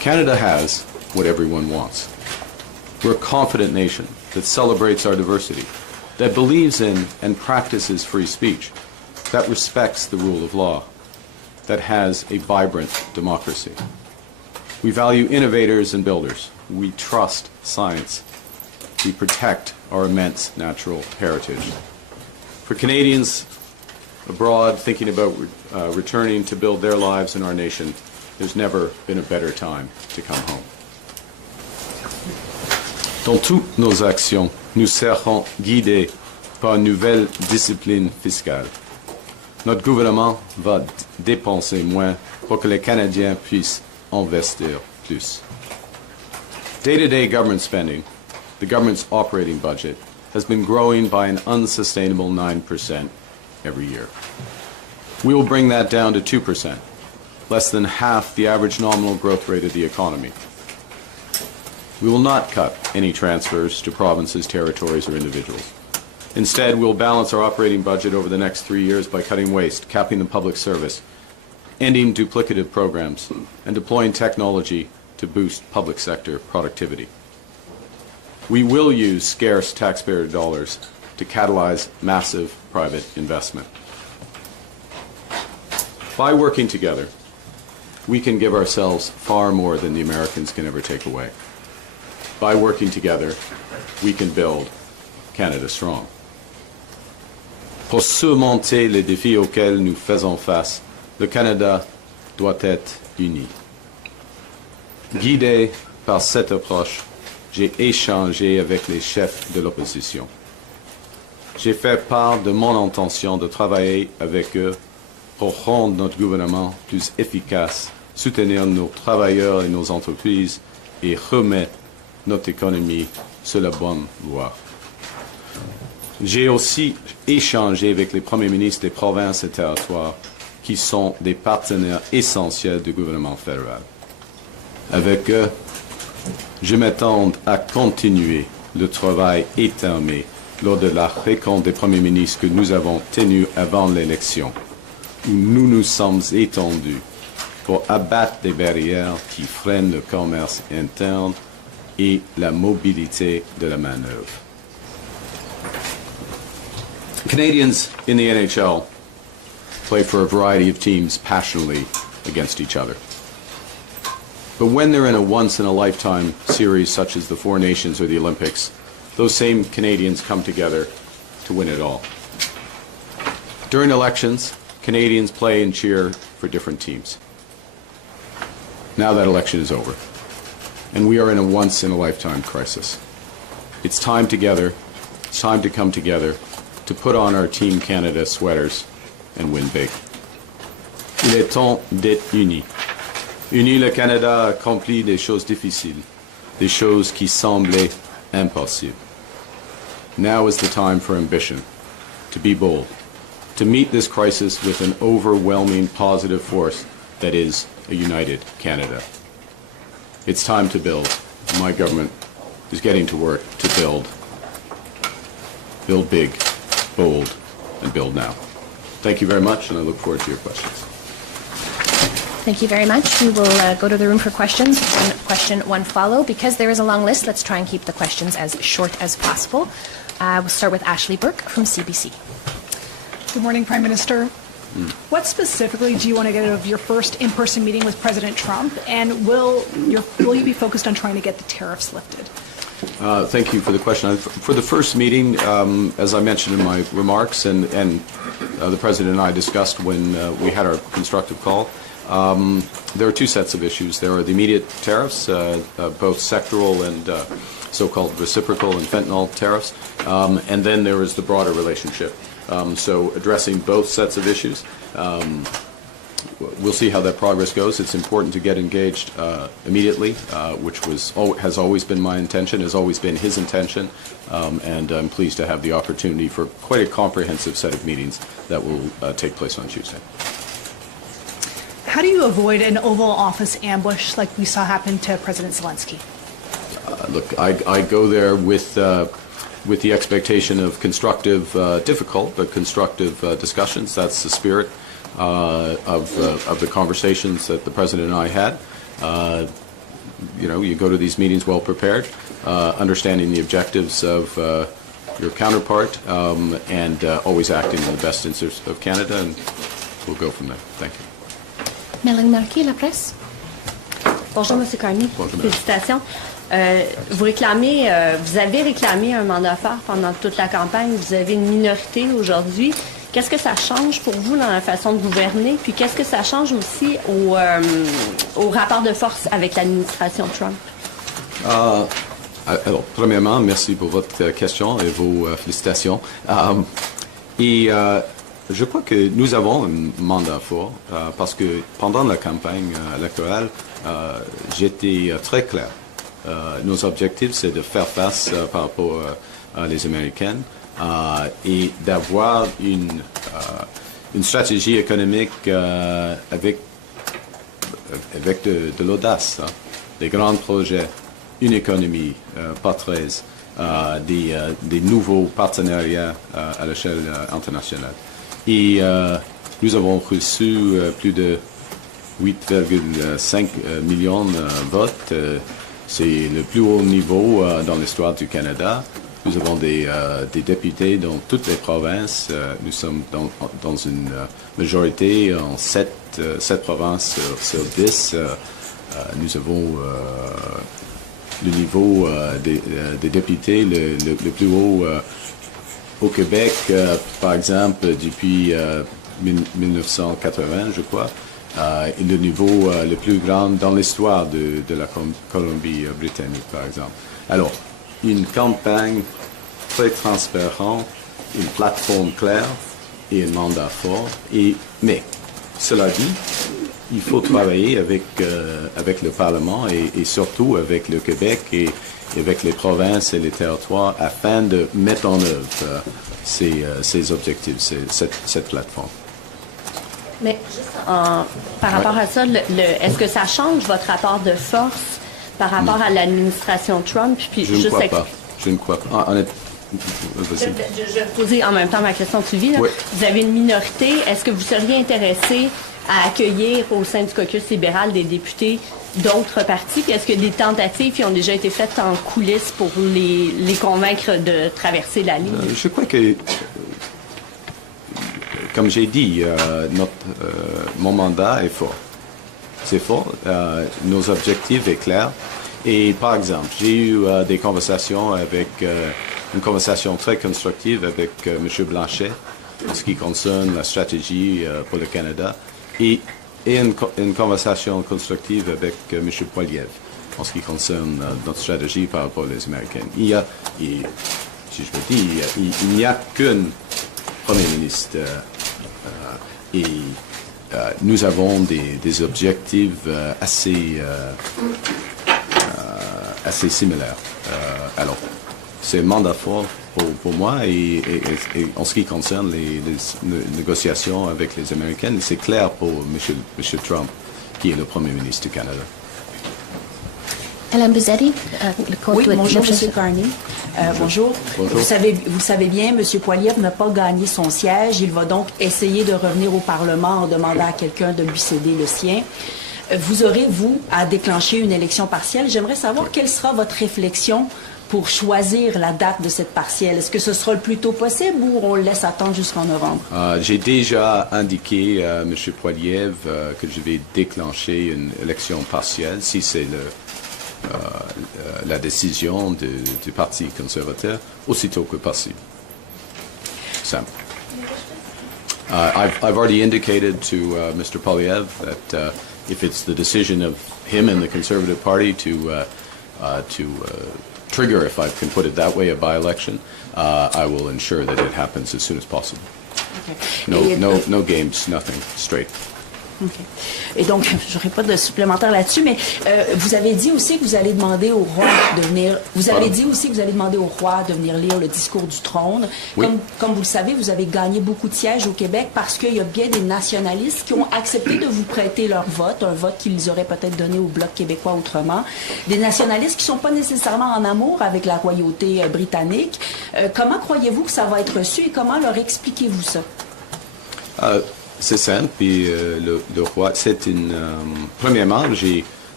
Canada has what everyone wants. We're a confident nation that celebrates our diversity, that believes in and practices free speech, that respects the rule of law, that has a vibrant democracy. We value innovators and builders. We trust science. We protect our immense natural heritage. For Canadians abroad thinking about returning to build their lives in our nation, there's never been a better time to come home. Dans toutes nos actions, nous serons guidés par une nouvelle discipline fiscale. Notre gouvernement va dépenser moins pour que les Canadiens puissent investir plus. Day-to-day government spending, the government's operating budget, has been growing by an unsustainable 9% every year. We will bring that down to 2%, less than half the average nominal growth rate of the economy. We will not cut any transfers to provinces, territories, or individuals. Instead, we'll balance our operating budget over the next 3 years by cutting waste, capping the public service, ending duplicative programs, and deploying technology to boost public sector productivity. We will use scarce taxpayer dollars to catalyze massive private investment. By working together, we can give ourselves far more than the Americans can ever take away. By working together, we can build Canada strong. Pour surmonter les défis auxquels nous faisons face, le Canada doit être uni. Guidé par cette approche, j'ai échangé avec les chefs de l'opposition. J'ai fait part de mon intention de travailler avec eux pour rendre notre gouvernement plus efficace, soutenir nos travailleurs et nos entreprises et remettre notre économie sur la bonne voie. J'ai aussi échangé avec les premiers ministres des provinces et territoires qui sont des partenaires essentiels du gouvernement fédéral. Avec eux, je m'attends à continuer le travail étamé lors de la rencontre des premiers ministres que nous avons tenue avant l'élection, où nous nous sommes étendus pour abattre les barrières qui freinent le commerce interne et la mobilité de la main-d'œuvre. Canadians in the NHL play for a variety of teams passionately against each other. But when they're in a once-in-a-lifetime series such as the Four Nations or the Olympics, those same Canadians come together to win it all. During elections, Canadians play and cheer for different teams. Now that election is over, and we are in a once-in-a-lifetime crisis. It's time together, it's time to come together to put on our Team Canada sweaters and win big. Il est temps d'être unis. Unis, le Canada a accompli des choses difficiles, des choses qui semblaient impossibles. Now is the time for ambition, to be bold, to meet this crisis with an overwhelming positive force that is a united Canada. It's time to build. My government is getting to work to build. Build big, bold, and build now. Thank you very much, and I look forward to your questions. Thank you very much. We will go to the room for questions. One question, one follow. Because there is a long list, let's try and keep the questions as short as possible. We'll start with Ashley Burke from CBC. Good morning, Prime Minister. What specifically do you want to get out of your first in-person meeting with President Trump, and will you be focused on trying to get the tariffs lifted? Thank you for the question. For the first meeting, as I mentioned in my remarks, and the President and I discussed when we had our constructive call, there are two sets of issues. There are the immediate tariffs, both sectoral and so-called reciprocal and fentanyl tariffs, and then there is the broader relationship. So addressing both sets of issues. We'll see how that progress goes. It's important to get engaged immediately, which has always been my intention, has always been his intention, and I'm pleased to have the opportunity for quite a comprehensive set of meetings that will take place on Tuesday. How do you avoid an Oval Office ambush like we saw happen to President Zelensky? Look, I go there with the expectation of constructive, difficult, but constructive discussions. That's the spirit of the conversations that the President and I had. you go to these meetings well prepared, understanding the objectives of your counterpart, and always acting in the best interest of Canada, and we'll go from there. Thank you. Mélanie Marquis, La Presse. Bonjour, M. Carney. Bonjour, madame. Félicitations. Vous avez réclamé un mandat fort pendant toute la campagne. Vous avez une minorité aujourd'hui. Qu'est-ce que ça change pour vous dans la façon de gouverner? Puis qu'est-ce que ça change aussi au rapport de force avec l'administration Trump? Alors, premièrement, merci pour votre question et vos félicitations. Je crois que nous avons un mandat fort parce que pendant la campagne électorale, j'étais très clair. Nos objectifs, c'est de faire face par rapport à les Américaines et d'avoir une stratégie économique avec de l'audace, des grands projets, une économie pas très, des nouveaux partenariats à l'échelle internationale. Et nous avons reçu plus de 8,5 millions de votes. C'est le plus haut niveau dans l'histoire du Canada. Nous avons des députés dans toutes les provinces. Nous sommes dans une majorité en 7 provinces sur 10. Nous avons le niveau des députés le plus haut au Québec, par exemple, depuis 1980, je crois. Et le niveau le plus grand dans l'histoire de la Colombie-Britannique, par exemple. Alors, une campagne très transparente, une plateforme claire et un mandat fort. Mais, cela dit, il faut travailler avec le Parlement et surtout avec le Québec et avec les provinces et les territoires afin de mettre en œuvre ces objectifs, cette plateforme. Mais juste par rapport à ça, est-ce que ça change votre rapport de force par rapport à l'administration Trump? Puis Je ne crois pas. Je ne crois pas. Je vais poser en même temps ma question de suivi. Oui. Vous avez une minorité. Est-ce que vous seriez intéressé à accueillir au sein du caucus libéral des députés d'autres partis? Puis est-ce que des tentatives qui ont déjà été faites en coulisses pour les convaincre de traverser la ligne? Je crois que, comme j'ai dit, mon mandat est fort. C'est fort. Nos objectifs sont clairs. Et par exemple, j'ai eu des conversations une conversation très constructive avec M. Blanchet en ce qui concerne la stratégie pour le Canada et une conversation constructive avec M. Poilievre en ce qui concerne notre stratégie par rapport aux Américains. Si je peux dire, il n'y a qu'un Premier ministre et nous avons des objectifs assez similaires. Alors, c'est un mandat fort pour moi et en ce qui concerne les négociations avec les Américains, c'est clair pour M. Trump, qui est le Premier ministre du Canada. Alain Buzzetti, le compte Oui, bonjour, M. Carney. Bonjour. Bonjour. Vous savez bien, M. Poilievre n'a pas gagné son siège. Il va donc essayer de revenir au Parlement en demandant à quelqu'un de lui céder le sien. Vous aurez, à déclencher une élection partielle. J'aimerais savoir quelle sera votre réflexion pour choisir la date de cette partielle. Est-ce que ce sera le plus tôt possible ou on le laisse attendre jusqu'en novembre? J'ai déjà indiqué à M. Poilievre que je vais déclencher une élection partielle si c'est la décision du Parti conservateur aussitôt que possible. Simple. I've already indicated to Mr. Poilievre that if it's the decision of him and the Conservative Party to trigger, if I can put it that way, a by-election, I will ensure that it happens as soon as possible. Okay. No games, nothing, straight. OK. Et donc, je n'aurai pas de supplémentaire là-dessus, mais vous avez dit aussi que vous allez demander au roi de venir. Vous avez dit aussi que vous allez demander au roi de venir lire le discours du trône. Oui. Comme vous le savez, vous avez gagné beaucoup de sièges au Québec parce qu'il y a bien des nationalistes qui ont accepté de vous prêter leur vote, un vote qu'ils auraient peut-être donné au Bloc québécois autrement. Des nationalistes qui ne sont pas nécessairement en amour avec la royauté britannique. Comment croyez-vous que ça va être reçu et comment leur expliquez-vous ça? C'est simple, puis le roi, premièrement, j'ai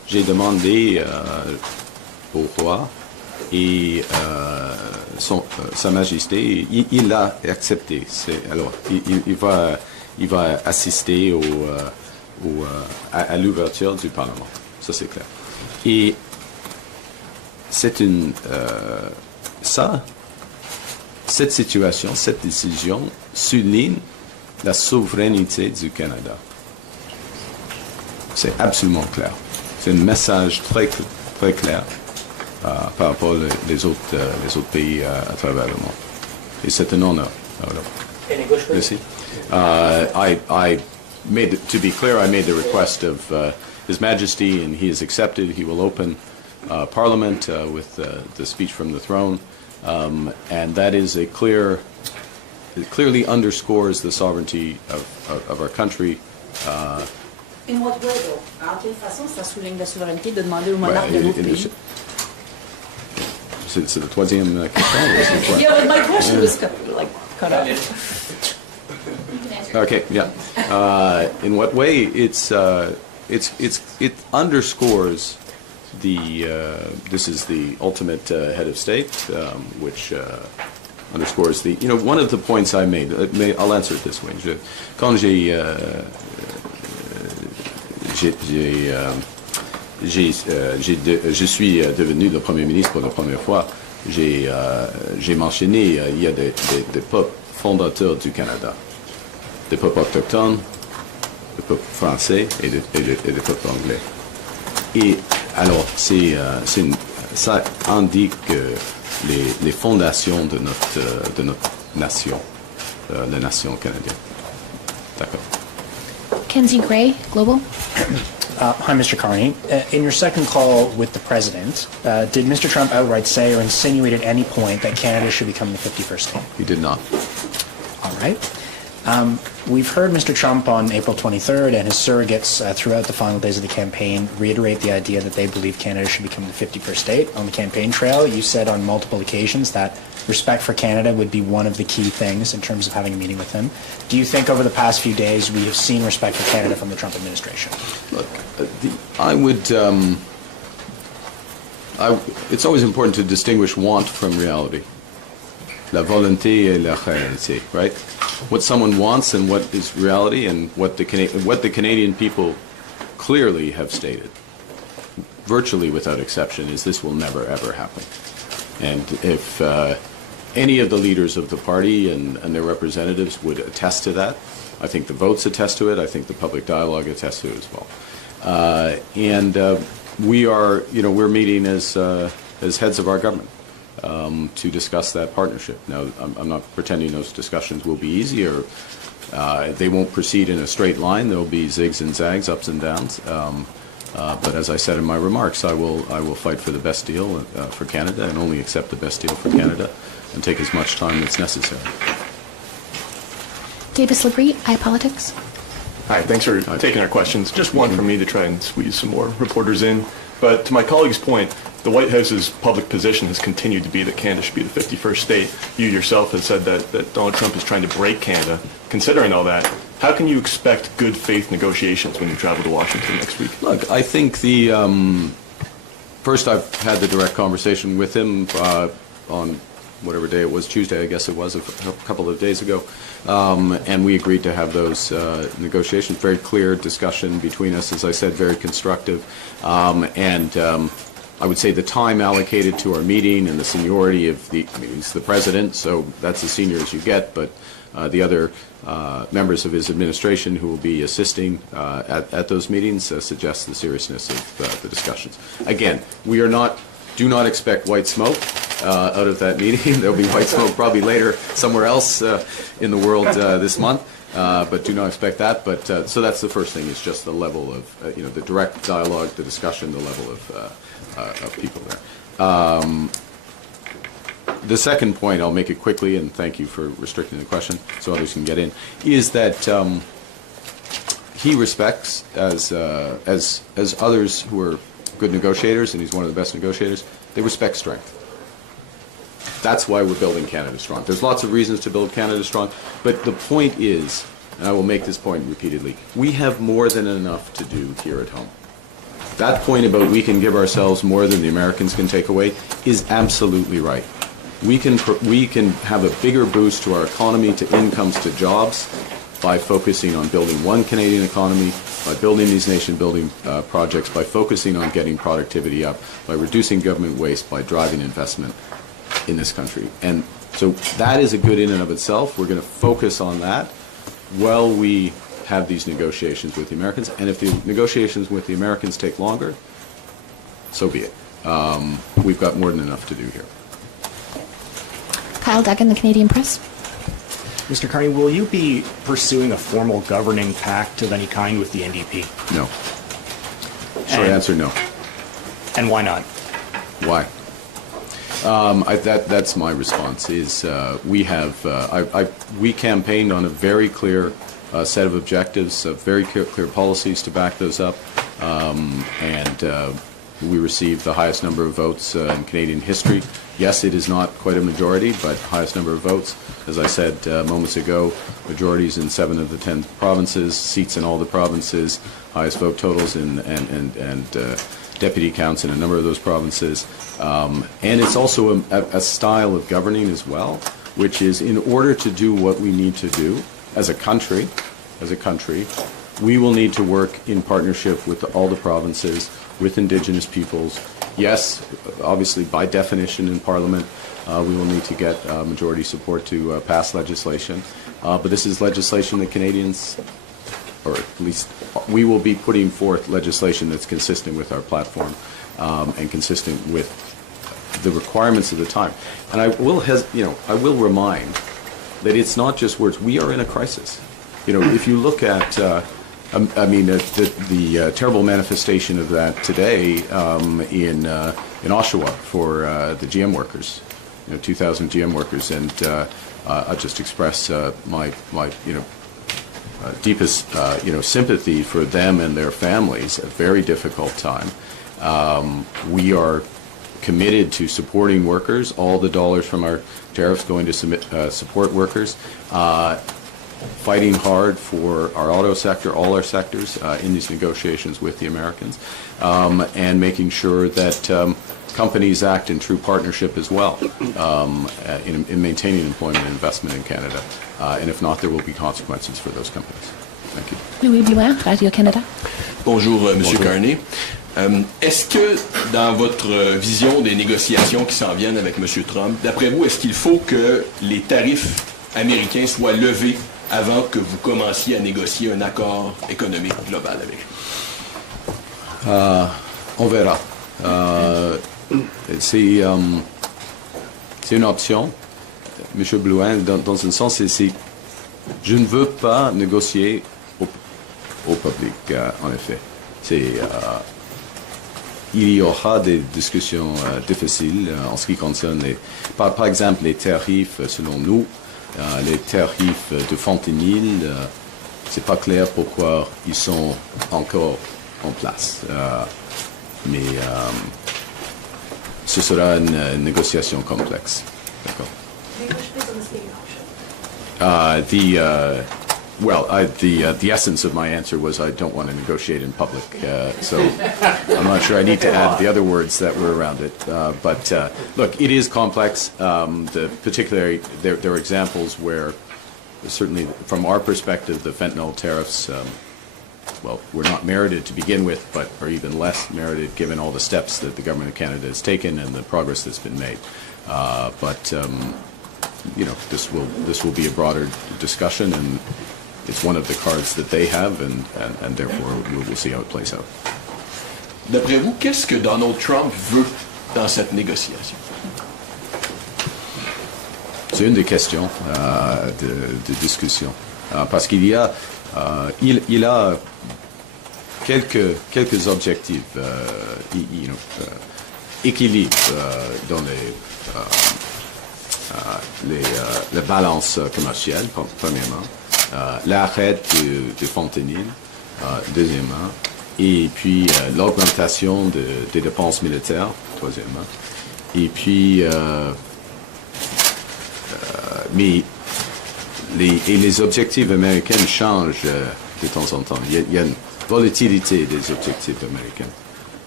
j'ai demandé au roi et Sa Majesté, il a accepté. Alors, il va assister à l'ouverture du Parlement. Ça, c'est clair. Et c'est cette situation, cette décision souligne la souveraineté du Canada. C'est absolument clair. C'est un message très, très clair par rapport aux autres pays à travers le monde. Et c'est un honneur. Merci. To be clear, I made the request of His Majesty, and he has accepted. He will open Parliament with the speech from the throne, and that is it clearly underscores the sovereignty of our country. In what way, though? En quelle façon ça souligne la souveraineté de demander au monarque de l'autre pays? C'est la troisième question. Yeah, my question was cut off. Okay, yeah. In what way? It underscores this is the ultimate head of state, which underscores one of the points I made. I'll answer it this way. Quand je suis devenu le Premier ministre pour la première fois, j'ai mentionné il y a des peuples fondateurs du Canada, des peuples autochtones, des peuples français et des peuples anglais. Et alors, ça indique les fondations de notre nation, la nation canadienne. D'accord. Kenzie Gray, Global. Hi, Mr. Carney. In your second call with the President, did Mr. Trump outright say or insinuate at any point that Canada should become the 51st state? He did not. All right. We've heard Mr. Trump on April 23rd and his surrogates throughout the final days of the campaign reiterate the idea that they believe Canada should become the 51st state. On the campaign trail, you said on multiple occasions that respect for Canada would be one of the key things in terms of having a meeting with him. Do you think over the past few days we have seen respect for Canada from the Trump administration? Look, it's always important to distinguish want from reality. La volonté et la réalité, right? What someone wants and what is reality, and what the Canadian people clearly have stated, virtually without exception, is this will never ever happen. And if any of the leaders of the party and their representatives would attest to that, I think the votes attest to it. I think the public dialogue attests to it as well. We're meeting as heads of our government. To discuss that partnership. Now, I'm not pretending those discussions will be easy, or they won't proceed in a straight line. There will be zigs and zags, ups and downs. But as I said in my remarks, I will fight for the best deal for Canada, and only accept the best deal for Canada, and take as much time as necessary. Davis Labrie, iPolitics. Hi, thanks for taking our questions. Just one from me to try and squeeze some more reporters in. But to my colleague's point, the White House's public position has continued to be that Canada should be the 51st state. You yourself have said that Donald Trump is trying to break Canada. Considering all that, how can you expect good faith negotiations when you travel to Washington next week? Look, I think first I've had the direct conversation with him on whatever day it was, Tuesday I guess it was, a couple of days ago, and we agreed to have those negotiations. Very clear discussion between us, as I said, very constructive, and I would say the time allocated to our meeting and the seniority of he's the president, so that's as senior as you get, but the other members of his administration who will be assisting at those meetings suggests the seriousness of the discussions. Again, do not expect white smoke out of that meeting. There'll be white smoke probably later somewhere else in the world this month, but do not expect that. But so that's the first thing, is just the level of the direct dialogue, the discussion, the level of people there. The second point, I'll make it quickly, and thank you for restricting the question so others can get in, is that he respects, as others who are good negotiators, and he's one of the best negotiators, they respect strength. That's why we're building Canada strong. There's lots of reasons to build Canada strong, but the point is, and I will make this point repeatedly, we have more than enough to do here at home. that point about we can give ourselves more than the Americans can take away is absolutely right. We can have a bigger boost to our economy, to incomes, to jobs by focusing on building one Canadian economy, by building these nation-building projects, by focusing on getting productivity up, by reducing government waste, by driving investment in this country. And so that is a good in and of itself. We're going to focus on that while we have these negotiations with the Americans. And if the negotiations with the Americans take longer, so be it. We've got more than enough to do here. Kyle Duggan, the Canadian Press. Mr. Carney, will you be pursuing a formal governing pact of any kind with the NDP? No. Short answer, no. And why not? Why? That's my response. Is we campaigned on a very clear set of objectives, very clear policies to back those up, and we received the highest number of votes in Canadian history. Yes, it is not quite a majority, but highest number of votes. As I said moments ago, majorities in 7 of the 10 provinces, seats in all the provinces, highest vote totals and deputy counts in a number of those provinces. And it's also a style of governing as well, which is in order to do what we need to do as a country, we will need to work in partnership with all the provinces, with Indigenous peoples. Yes, obviously, by definition in Parliament, we will need to get majority support to pass legislation. But this is legislation that Canadians, or at least we will be putting forth legislation that's consistent with our platform and consistent with the requirements of the time. And I will remind that it's not just words. We are in a crisis. If you look at the terrible manifestation of that today in Oshawa for the GM workers, 2,000 GM workers, and I just express my deepest sympathy for them and their families. A very difficult time. We are committed to supporting workers. All the dollars from our tariffs going to support workers. Fighting hard for our auto sector, all our sectors, in these negotiations with the Americans, and making sure that companies act in true partnership as well in maintaining employment and investment in Canada. And if not, there will be consequences for those companies. Thank you. Louis Blouin, Radio-Canada. Bonjour, Monsieur Carney. Est-ce que dans votre vision des négociations qui s'en viennent avec M. Trump, d'après vous, est-ce qu'il faut que les tarifs américains soient levés avant que vous commenciez à négocier un accord économique global avec lui? On verra. C'est une option, M. Blouin, dans un sens, je ne veux pas négocier au public, en effet. Il y aura des discussions difficiles en ce qui concerne, par exemple, les tarifs, selon nous. Les tarifs de fentanyl, c'est pas clair pourquoi ils sont encore en place. Mais ce sera une négociation complexe. D'accord. The essence of my answer was I don't want to negotiate in public, so I'm not sure I need to add the other words that were around it. But look, it is complex. Particularly, there are examples where, certainly from our perspective, the fentanyl tariffs, were not merited to begin with, but are even less merited given all the steps that the government of Canada has taken and the progress that's been made. This will be a broader discussion, and it's one of the cards that they have, and therefore we'll see how it plays out. D'après vous, qu'est-ce que Donald Trump veut dans cette négociation? C'est une des questions de discussion, parce qu'il y a il a quelques objectifs, équilibre dans la balance commerciale, premièrement, l'arrêt de fentanyl, deuxièmement, et puis l'augmentation des dépenses militaires, troisièmement, et puis les objectifs américains changent de temps en temps. Il y a une volatilité des objectifs américains.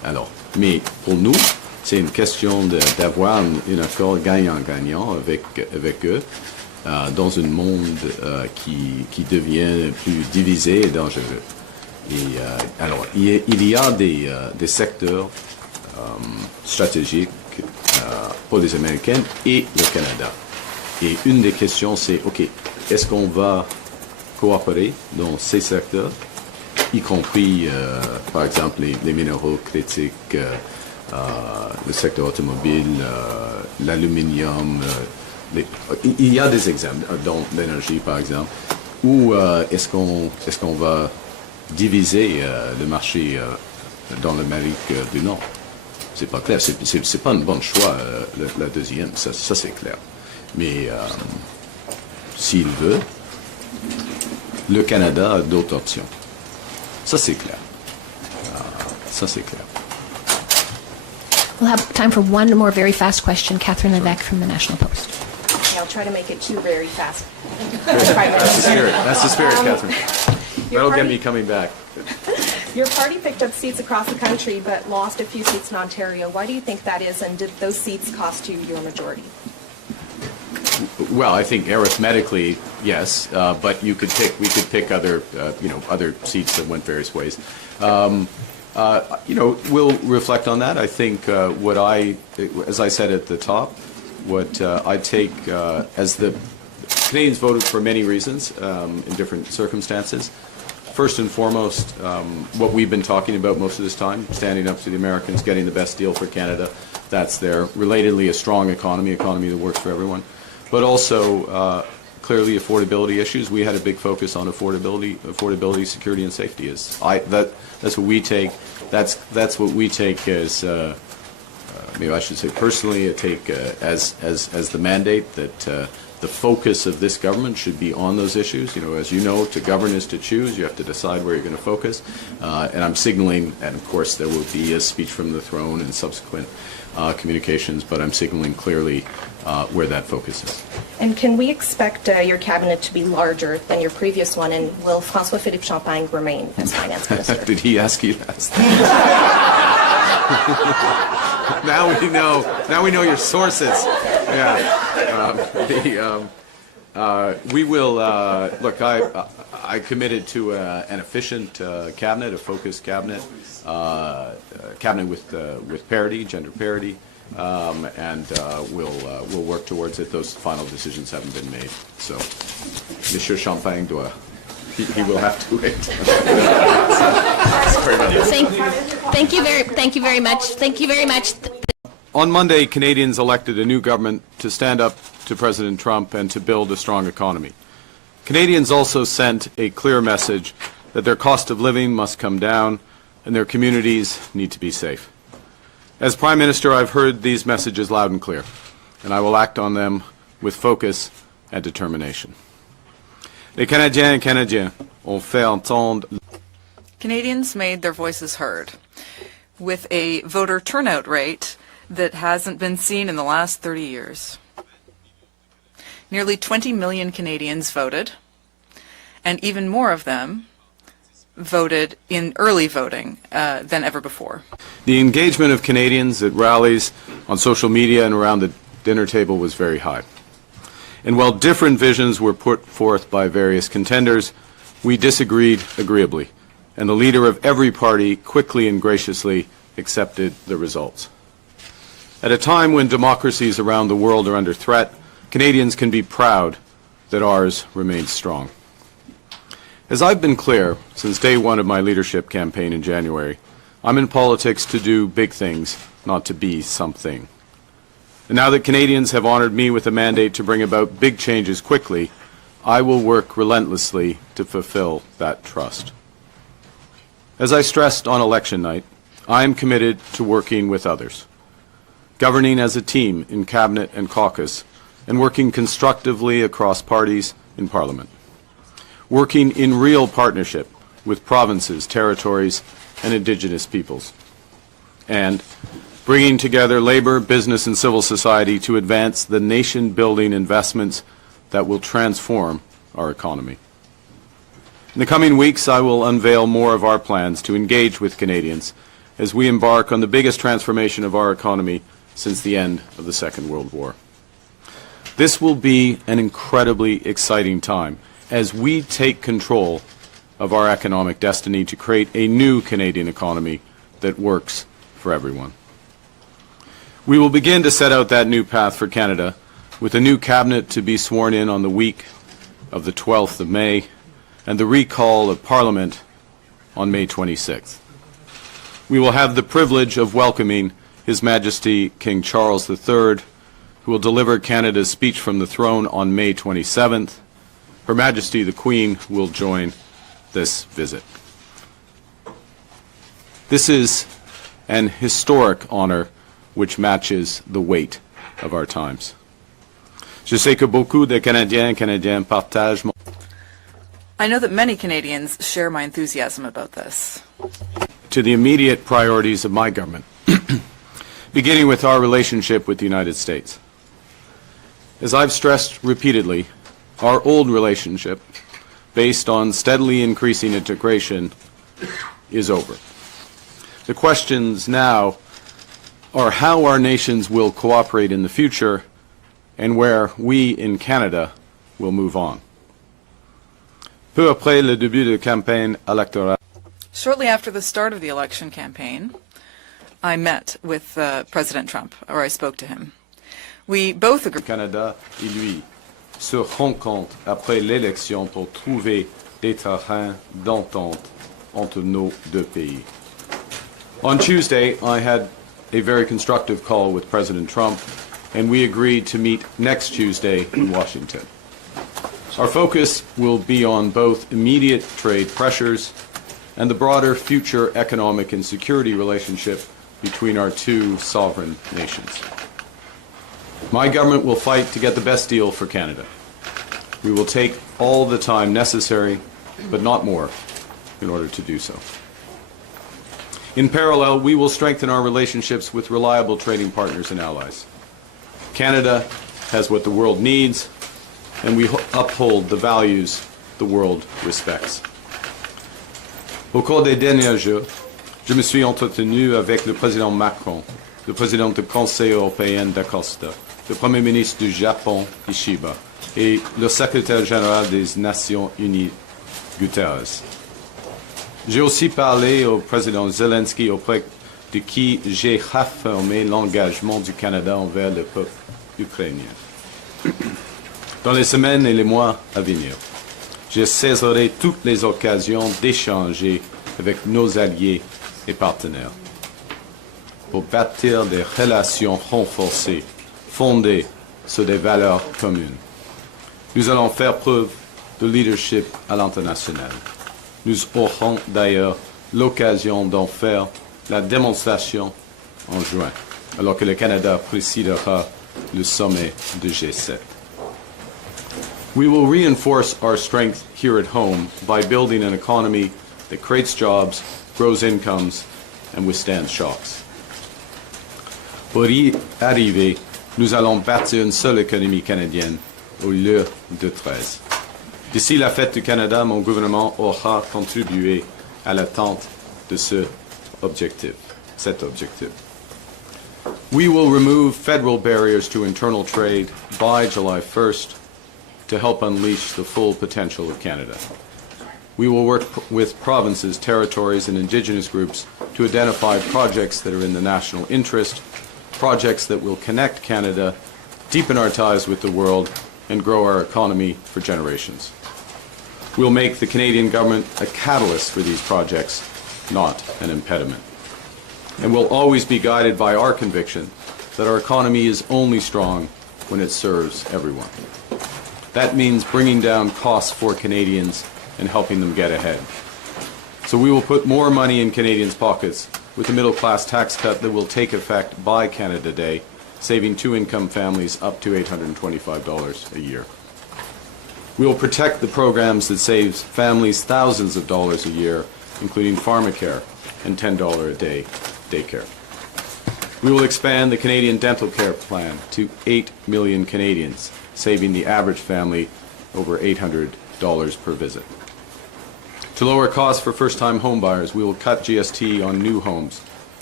Alors, mais pour nous, c'est une question d'avoir un accord gagnant-gagnant avec eux dans un monde qui devient plus divisé et dangereux. Et alors, il y a des secteurs stratégiques pour les Américains et le Canada. Et une des questions, c'est, OK, est-ce qu'on va coopérer dans ces secteurs, y compris, par exemple, les minéraux critiques, le secteur automobile, l'aluminium. Il y a des exemples, dans l'énergie, par exemple, où est-ce qu'on va diviser le marché dans l'Amérique du Nord? C'est pas clair. C'est pas un bon choix, la deuxième, ça c'est clair. Mais s'il veut, le Canada a d'autres options. Ça c'est clair. Ça c'est clair. We'll have time for one more very fast question. Catherine Levesque from the National Post. Okay, I'll try to make it two very fast. That's the spirit, Catherine. That'll get me coming back. Your party picked up seats across the country but lost a few seats in Ontario. Why do you think that is, and did those seats cost you your majority? Well, I think arithmetically, yes, but we could pick other, other seats that went various ways. We'll reflect on that. I think as I said at the top, what I take as the Canadians voted for many reasons in different circumstances. First and foremost, what we've been talking about most of this time, standing up to the Americans, getting the best deal for Canada, that's there. Relatedly, a strong economy that works for everyone. But also, clearly, affordability issues. We had a big focus on affordability, security, and safety. That's what we take. That's what we take as, maybe I should say personally, take as the mandate that the focus of this government should be on those issues. As you know, to govern is to choose. You have to decide where you're going to focus. And I'm signaling, and of course there will be a speech from the throne and subsequent communications, but I'm signaling clearly where that focus is. And can we expect your cabinet to be larger than your previous one, and will François-Philippe Champagne remain as finance minister? Did he ask you that? Now we know your sources. Yeah. We will look. I committed to an efficient cabinet, a focused cabinet, cabinet with parity, gender parity, and we'll work towards it. Those final decisions haven't been made, so Monsieur Champagne he will have to wait. Thank you very much. On Monday, Canadians elected a new government to stand up to President Trump and to build a strong economy. Canadians also sent a clear message that their cost of living must come down and their communities need to be safe. As Prime Minister, I've heard these messages loud and clear, and I will act on them with focus and determination. Les Canadiens et Canadiennes ont fait entendre. Canadians made their voices heard with a voter turnout rate that hasn't been seen in the last 30 years. Nearly 20 million Canadians voted, and even more of them voted in early voting than ever before. The engagement of Canadians at rallies, on social media, and around the dinner table was very high. And while different visions were put forth by various contenders, we disagreed agreeably, and the leader of every party quickly and graciously accepted the results. At a time when democracies around the world are under threat, Canadians can be proud that ours remains strong. As I've been clear since day one of my leadership campaign in January, I'm in politics to do big things, not to be something. And now that Canadians have honored me with a mandate to bring about big changes quickly, I will work relentlessly to fulfill that trust. As I stressed on election night, I am committed to working with others, governing as a team in Cabinet and caucus, and working constructively across parties in Parliament, working in real partnership with provinces, territories, and Indigenous peoples, and bringing together labor, business, and civil society to advance the nation-building investments that will transform our economy. In the coming weeks, I will unveil more of our plans to engage with Canadians as we embark on the biggest transformation of our economy since the end of the Second World War. This will be an incredibly exciting time as we take control of our economic destiny to create a new Canadian economy that works for everyone. We will begin to set out that new path for Canada with a new cabinet to be sworn in on the week of the 12th of May and the recall of Parliament on May 26th. We will have the privilege of welcoming His Majesty King Charles III, who will deliver Canada's speech from the throne on May 27th. Her Majesty the Queen will join this visit. This is an historic honor which matches the weight of our times. Je sais que beaucoup de Canadiens et Canadiennes partagent mon... I know that many Canadians share my enthusiasm about this. To the immediate priorities of my government, beginning with our relationship with the United States. As I've stressed repeatedly, our old relationship, based on steadily increasing integration, is over. The questions now are how our nations will cooperate in the future and where we in Canada will move on. Peu après le début de campagne électorale. Shortly after the start of the election campaign, I met with President Trump, or I spoke to him. We both agreed. Canada et lui se rencontrent après l'élection pour trouver des terrains d'entente entre nos deux pays. On Tuesday, I had a very constructive call with President Trump, and we agreed to meet next Tuesday in Washington. Our focus will be on both immediate trade pressures and the broader future economic and security relationship between our two sovereign nations. My government will fight to get the best deal for Canada. We will take all the time necessary, but not more, in order to do so. In parallel, we will strengthen our relationships with reliable trading partners and allies. Canada has what the world needs, and we uphold the values the world respects. Au cours des derniers jours, je me suis entretenu avec le président Macron, le président du Conseil européen d'Acosta, le Premier ministre du Japon, Ishiba, et le secrétaire général des Nations Unies, Guterres. J'ai aussi parlé au président Zelensky, auprès de qui j'ai réaffirmé l'engagement du Canada envers le peuple ukrainien. Dans les semaines et les mois à venir, je saisirai toutes les occasions d'échanger avec nos alliés et partenaires pour bâtir des relations renforcées fondées sur des valeurs communes. Nous allons faire preuve de leadership à l'international. Nous aurons d'ailleurs l'occasion d'en faire la démonstration en juin, alors que le Canada présidera le sommet de G7. We will reinforce our strength here at home by building an economy that creates jobs, grows incomes, and withstands shocks. Pour y arriver, nous allons bâtir une seule économie canadienne au lieu de 13. D'ici la fête du Canada, mon gouvernement aura contribué à l'atteinte de cet objectif. We will remove federal barriers to internal trade by July 1st to help unleash the full potential of Canada. We will work with provinces, territories, and Indigenous groups to identify projects that are in the national interest, projects that will connect Canada, deepen our ties with the world, and grow our economy for generations. We'll make the Canadian government a catalyst for these projects, not an impediment. And we'll always be guided by our conviction that our economy is only strong when it serves everyone. That means bringing down costs for Canadians and helping them get ahead. So we will put more money in Canadians' pockets with a middle-class tax cut that will take effect by Canada Day, saving two-income families up to $825 a year. We will protect the programs that save families thousands of dollars a year, including pharmacare and $10 a day daycare. We will expand the Canadian Dental Care Plan to 8 million Canadians, saving the average family over $800 per visit. To lower costs for first-time home buyers, we will cut GST on new homes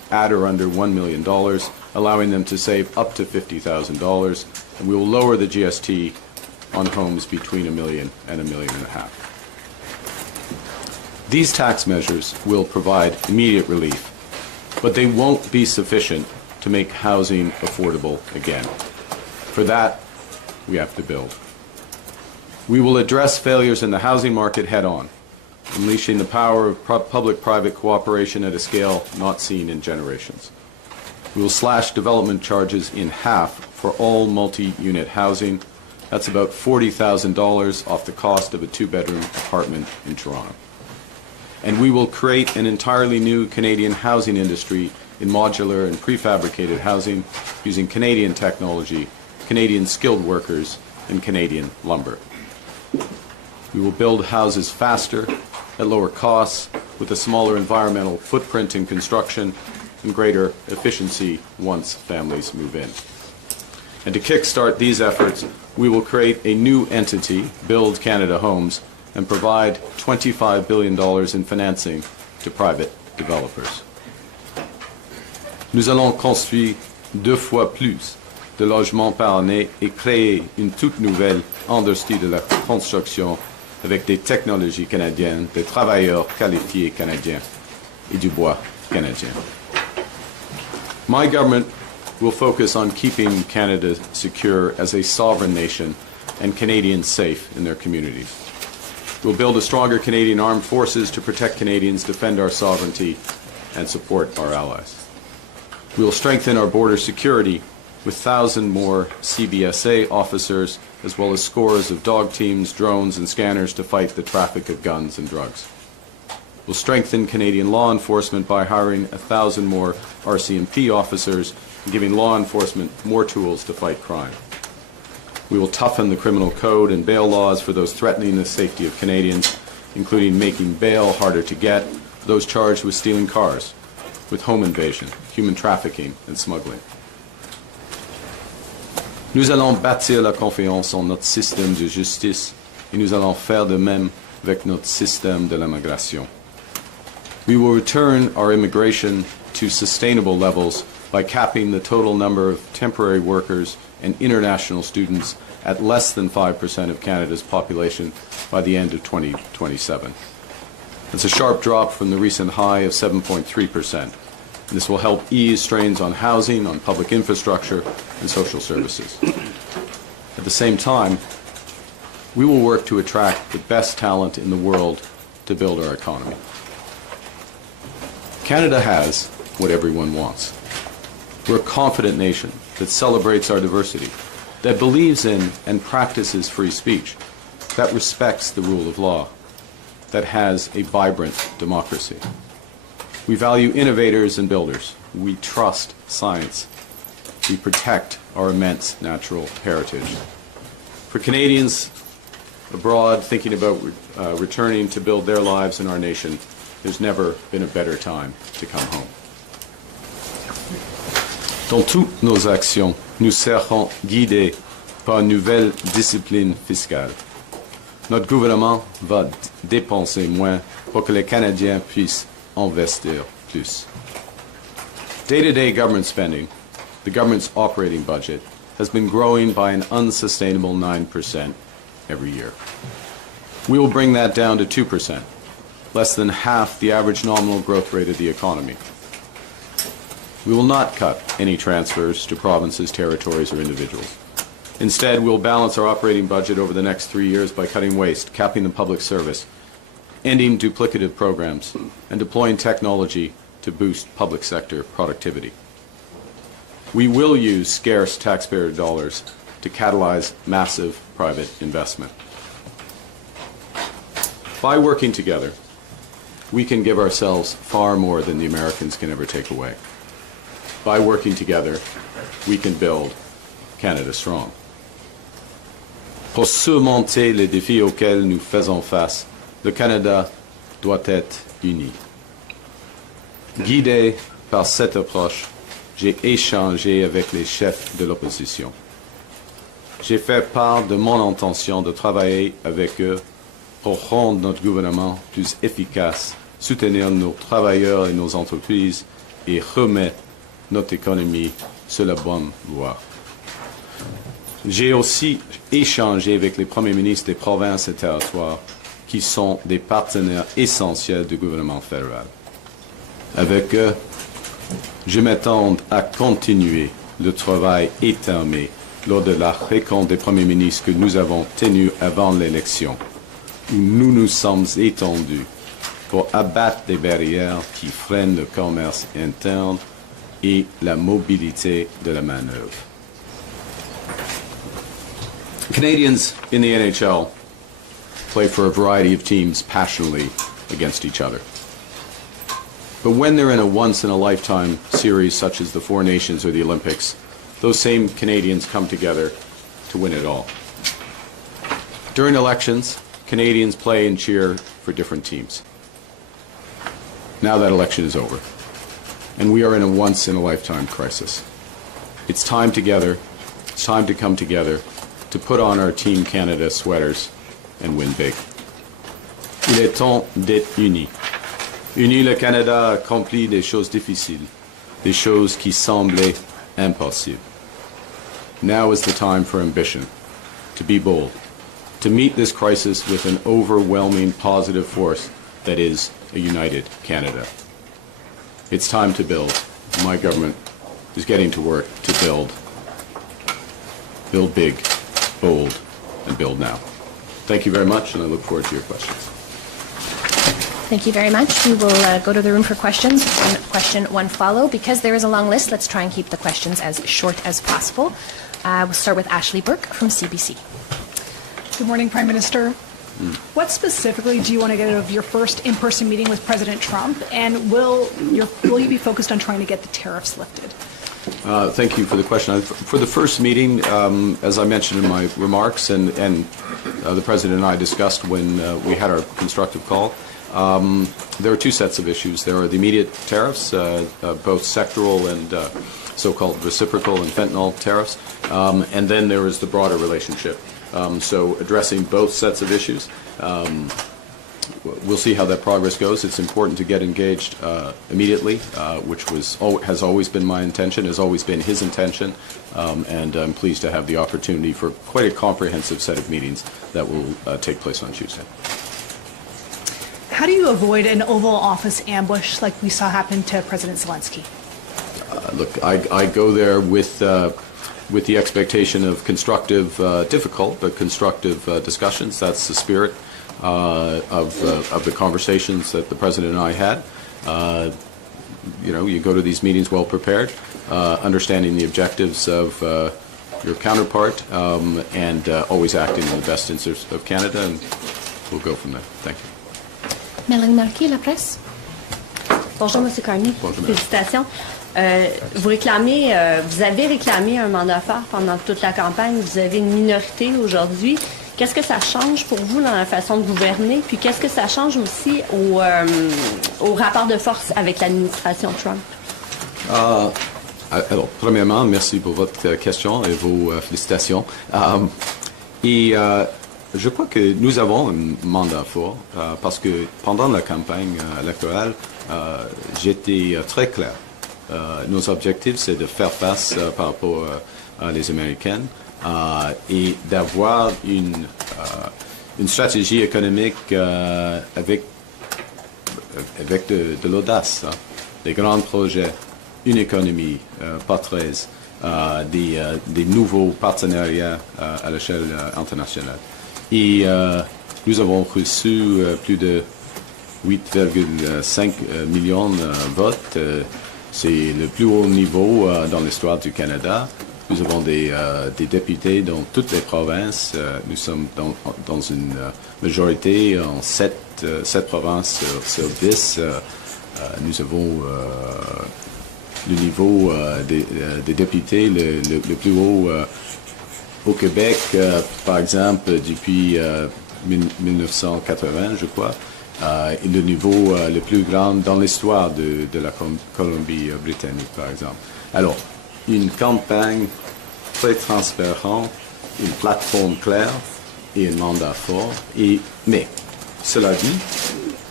at or under $1 million, allowing them to save up to $50,000, and we will lower the GST on homes between $1 million and $1.5 million. These tax measures will provide immediate relief, but they won't be sufficient to make housing affordable again. For that, we have to build. We will address failures in the housing market head-on, unleashing the power of public-private cooperation at a scale not seen in generations. We will slash development charges in half for all multi-unit housing. That's about $40,000 off the cost of a two-bedroom apartment in Toronto. And we will create an entirely new Canadian housing industry in modular and prefabricated housing using Canadian technology, Canadian skilled workers, and Canadian lumber. We will build houses faster, at lower costs, with a smaller environmental footprint in construction and greater efficiency once families move in. And to kickstart these efforts, we will create a new entity, Build Canada Homes, and provide $25 billion in financing to private developers. Nous allons construire 2 fois plus de logements par année et créer une toute nouvelle industrie de la construction avec des technologies canadiennes, des travailleurs qualifiés canadiens et du bois canadien. My government will focus on keeping Canada secure as a sovereign nation and Canadians safe in their communities. We'll build a stronger Canadian armed forces to protect Canadians, defend our sovereignty, and support our allies. We will strengthen our border security with 1,000 more CBSA officers, as well as scores of dog teams, drones, and scanners to fight the traffic of guns and drugs. We'll strengthen Canadian law enforcement by hiring 1,000 more RCMP officers and giving law enforcement more tools to fight crime. We will toughen the criminal code and bail laws for those threatening the safety of Canadians, including making bail harder to get for those charged with stealing cars, with home invasion, human trafficking, and smuggling. Nous allons bâtir la confiance en notre système de justice et nous allons faire de même avec notre système de l'immigration. We will return our immigration to sustainable levels by capping the total number of temporary workers and international students at less than 5% of Canada's population by the end of 2027. It's a sharp drop from the recent high of 7.3%. This will help ease strains on housing, on public infrastructure, and social services. At the same time, we will work to attract the best talent in the world to build our economy. Canada has what everyone wants. We're a confident nation that celebrates our diversity, that believes in and practices free speech, that respects the rule of law, that has a vibrant democracy. We value innovators and builders. We trust science. We protect our immense natural heritage. For Canadians abroad thinking about returning to build their lives in our nation, there's never been a better time to come home. Dans toutes nos actions, nous serons guidés par une nouvelle discipline fiscale. Notre gouvernement va dépenser moins pour que les Canadiens puissent investir plus. Day-to-day government spending, the government's operating budget, has been growing by an unsustainable 9% every year. We will bring that down to 2%, less than half the average nominal growth rate of the economy. We will not cut any transfers to provinces, territories, or individuals. Instead, we'll balance our operating budget over the next 3 years by cutting waste, capping the public service, ending duplicative programs, and deploying technology to boost public sector productivity. We will use scarce taxpayer dollars to catalyze massive private investment. By working together, we can give ourselves far more than the Americans can ever take away. By working together, we can build Canada strong. Pour surmonter les défis auxquels nous faisons face, le Canada doit être uni. Guidé par cette approche, j'ai échangé avec les chefs de l'opposition. J'ai fait part de mon intention de travailler avec eux pour rendre notre gouvernement plus efficace, soutenir nos travailleurs et nos entreprises et remet notre économie sur la bonne voie. J'ai aussi échangé avec les premiers ministres des provinces et territoires qui sont des partenaires essentiels du gouvernement fédéral. Avec eux, je m'attends à continuer le travail étamé lors de la rencontre des premiers ministres que nous avons tenue avant l'élection, où nous nous sommes étendus pour abattre les barrières qui freinent le commerce interne et la mobilité de la main-d'œuvre. Canadians in the NHL play for a variety of teams passionately against each other. But when they're in a once-in-a-lifetime series such as the Four Nations or the Olympics, those same Canadians come together to win it all. During elections, Canadians play and cheer for different teams. Now that election is over, and we are in a once-in-a-lifetime crisis. It's time together, it's time to come together to put on our Team Canada sweaters and win big. Il est temps d'être unis. Unis, le Canada a accompli des choses difficiles, des choses qui semblaient impossibles. Now is the time for ambition, to be bold, to meet this crisis with an overwhelming positive force that is a united Canada. It's time to build. My government is getting to work to build. Build big, bold, and build now. Thank you very much, and I look forward to your questions. Thank you very much. We will go to the room for questions. One question, one follow. Because there is a long list, let's try and keep the questions as short as possible. We'll start with Ashley Burke from CBC. Good morning, Prime Minister. What specifically do you want to get out of your first in-person meeting with President Trump, and will you be focused on trying to get the tariffs lifted? Thank you for the question. For the first meeting, as I mentioned in my remarks, and the President and I discussed when we had our constructive call, there are two sets of issues. There are the immediate tariffs, both sectoral and so-called reciprocal and fentanyl tariffs, and then there is the broader relationship. So addressing both sets of issues. We'll see how that progress goes. It's important to get engaged immediately, which has always been my intention, has always been his intention, and I'm pleased to have the opportunity for quite a comprehensive set of meetings that will take place on Tuesday. How do you avoid an Oval Office ambush like we saw happen to President Zelensky? Look, I go there with the expectation of constructive, difficult, but constructive discussions. That's the spirit of the conversations that the President and I had. You go to these meetings well prepared, understanding the objectives of your counterpart, and always acting in the best interest of Canada, and we'll go from there. Thank you. Mélanie Marquis, La Presse. Bonjour, M. Carney. Bonjour, félicitations. Vous avez réclamé un mandat fort pendant toute la campagne. Vous avez une minorité aujourd'hui. Qu'est-ce que ça change pour vous dans la façon de gouverner? Puis qu'est-ce que ça change aussi au rapport de force avec l'administration Trump? Alors, premièrement, merci pour votre question et vos félicitations. Je crois que nous avons un mandat fort parce que pendant la campagne électorale, j'étais très clair. Nos objectifs, c'est de faire face par rapport à les Américaines et d'avoir une stratégie économique avec de l'audace, des grands projets, une économie porteuse, des nouveaux partenariats à l'échelle internationale. Et nous avons reçu plus de 8,5 millions de votes. C'est le plus haut niveau dans l'histoire du Canada. Nous avons des députés dans toutes les provinces. Nous sommes dans une majorité en 7 provinces sur 10. Nous avons le niveau des députés le plus haut au Québec, par exemple, depuis 1980, je crois. Et le niveau le plus grand dans l'histoire de la Colombie-Britannique, par exemple. Alors, une campagne très transparente, une plateforme claire et un mandat fort. Mais, cela dit,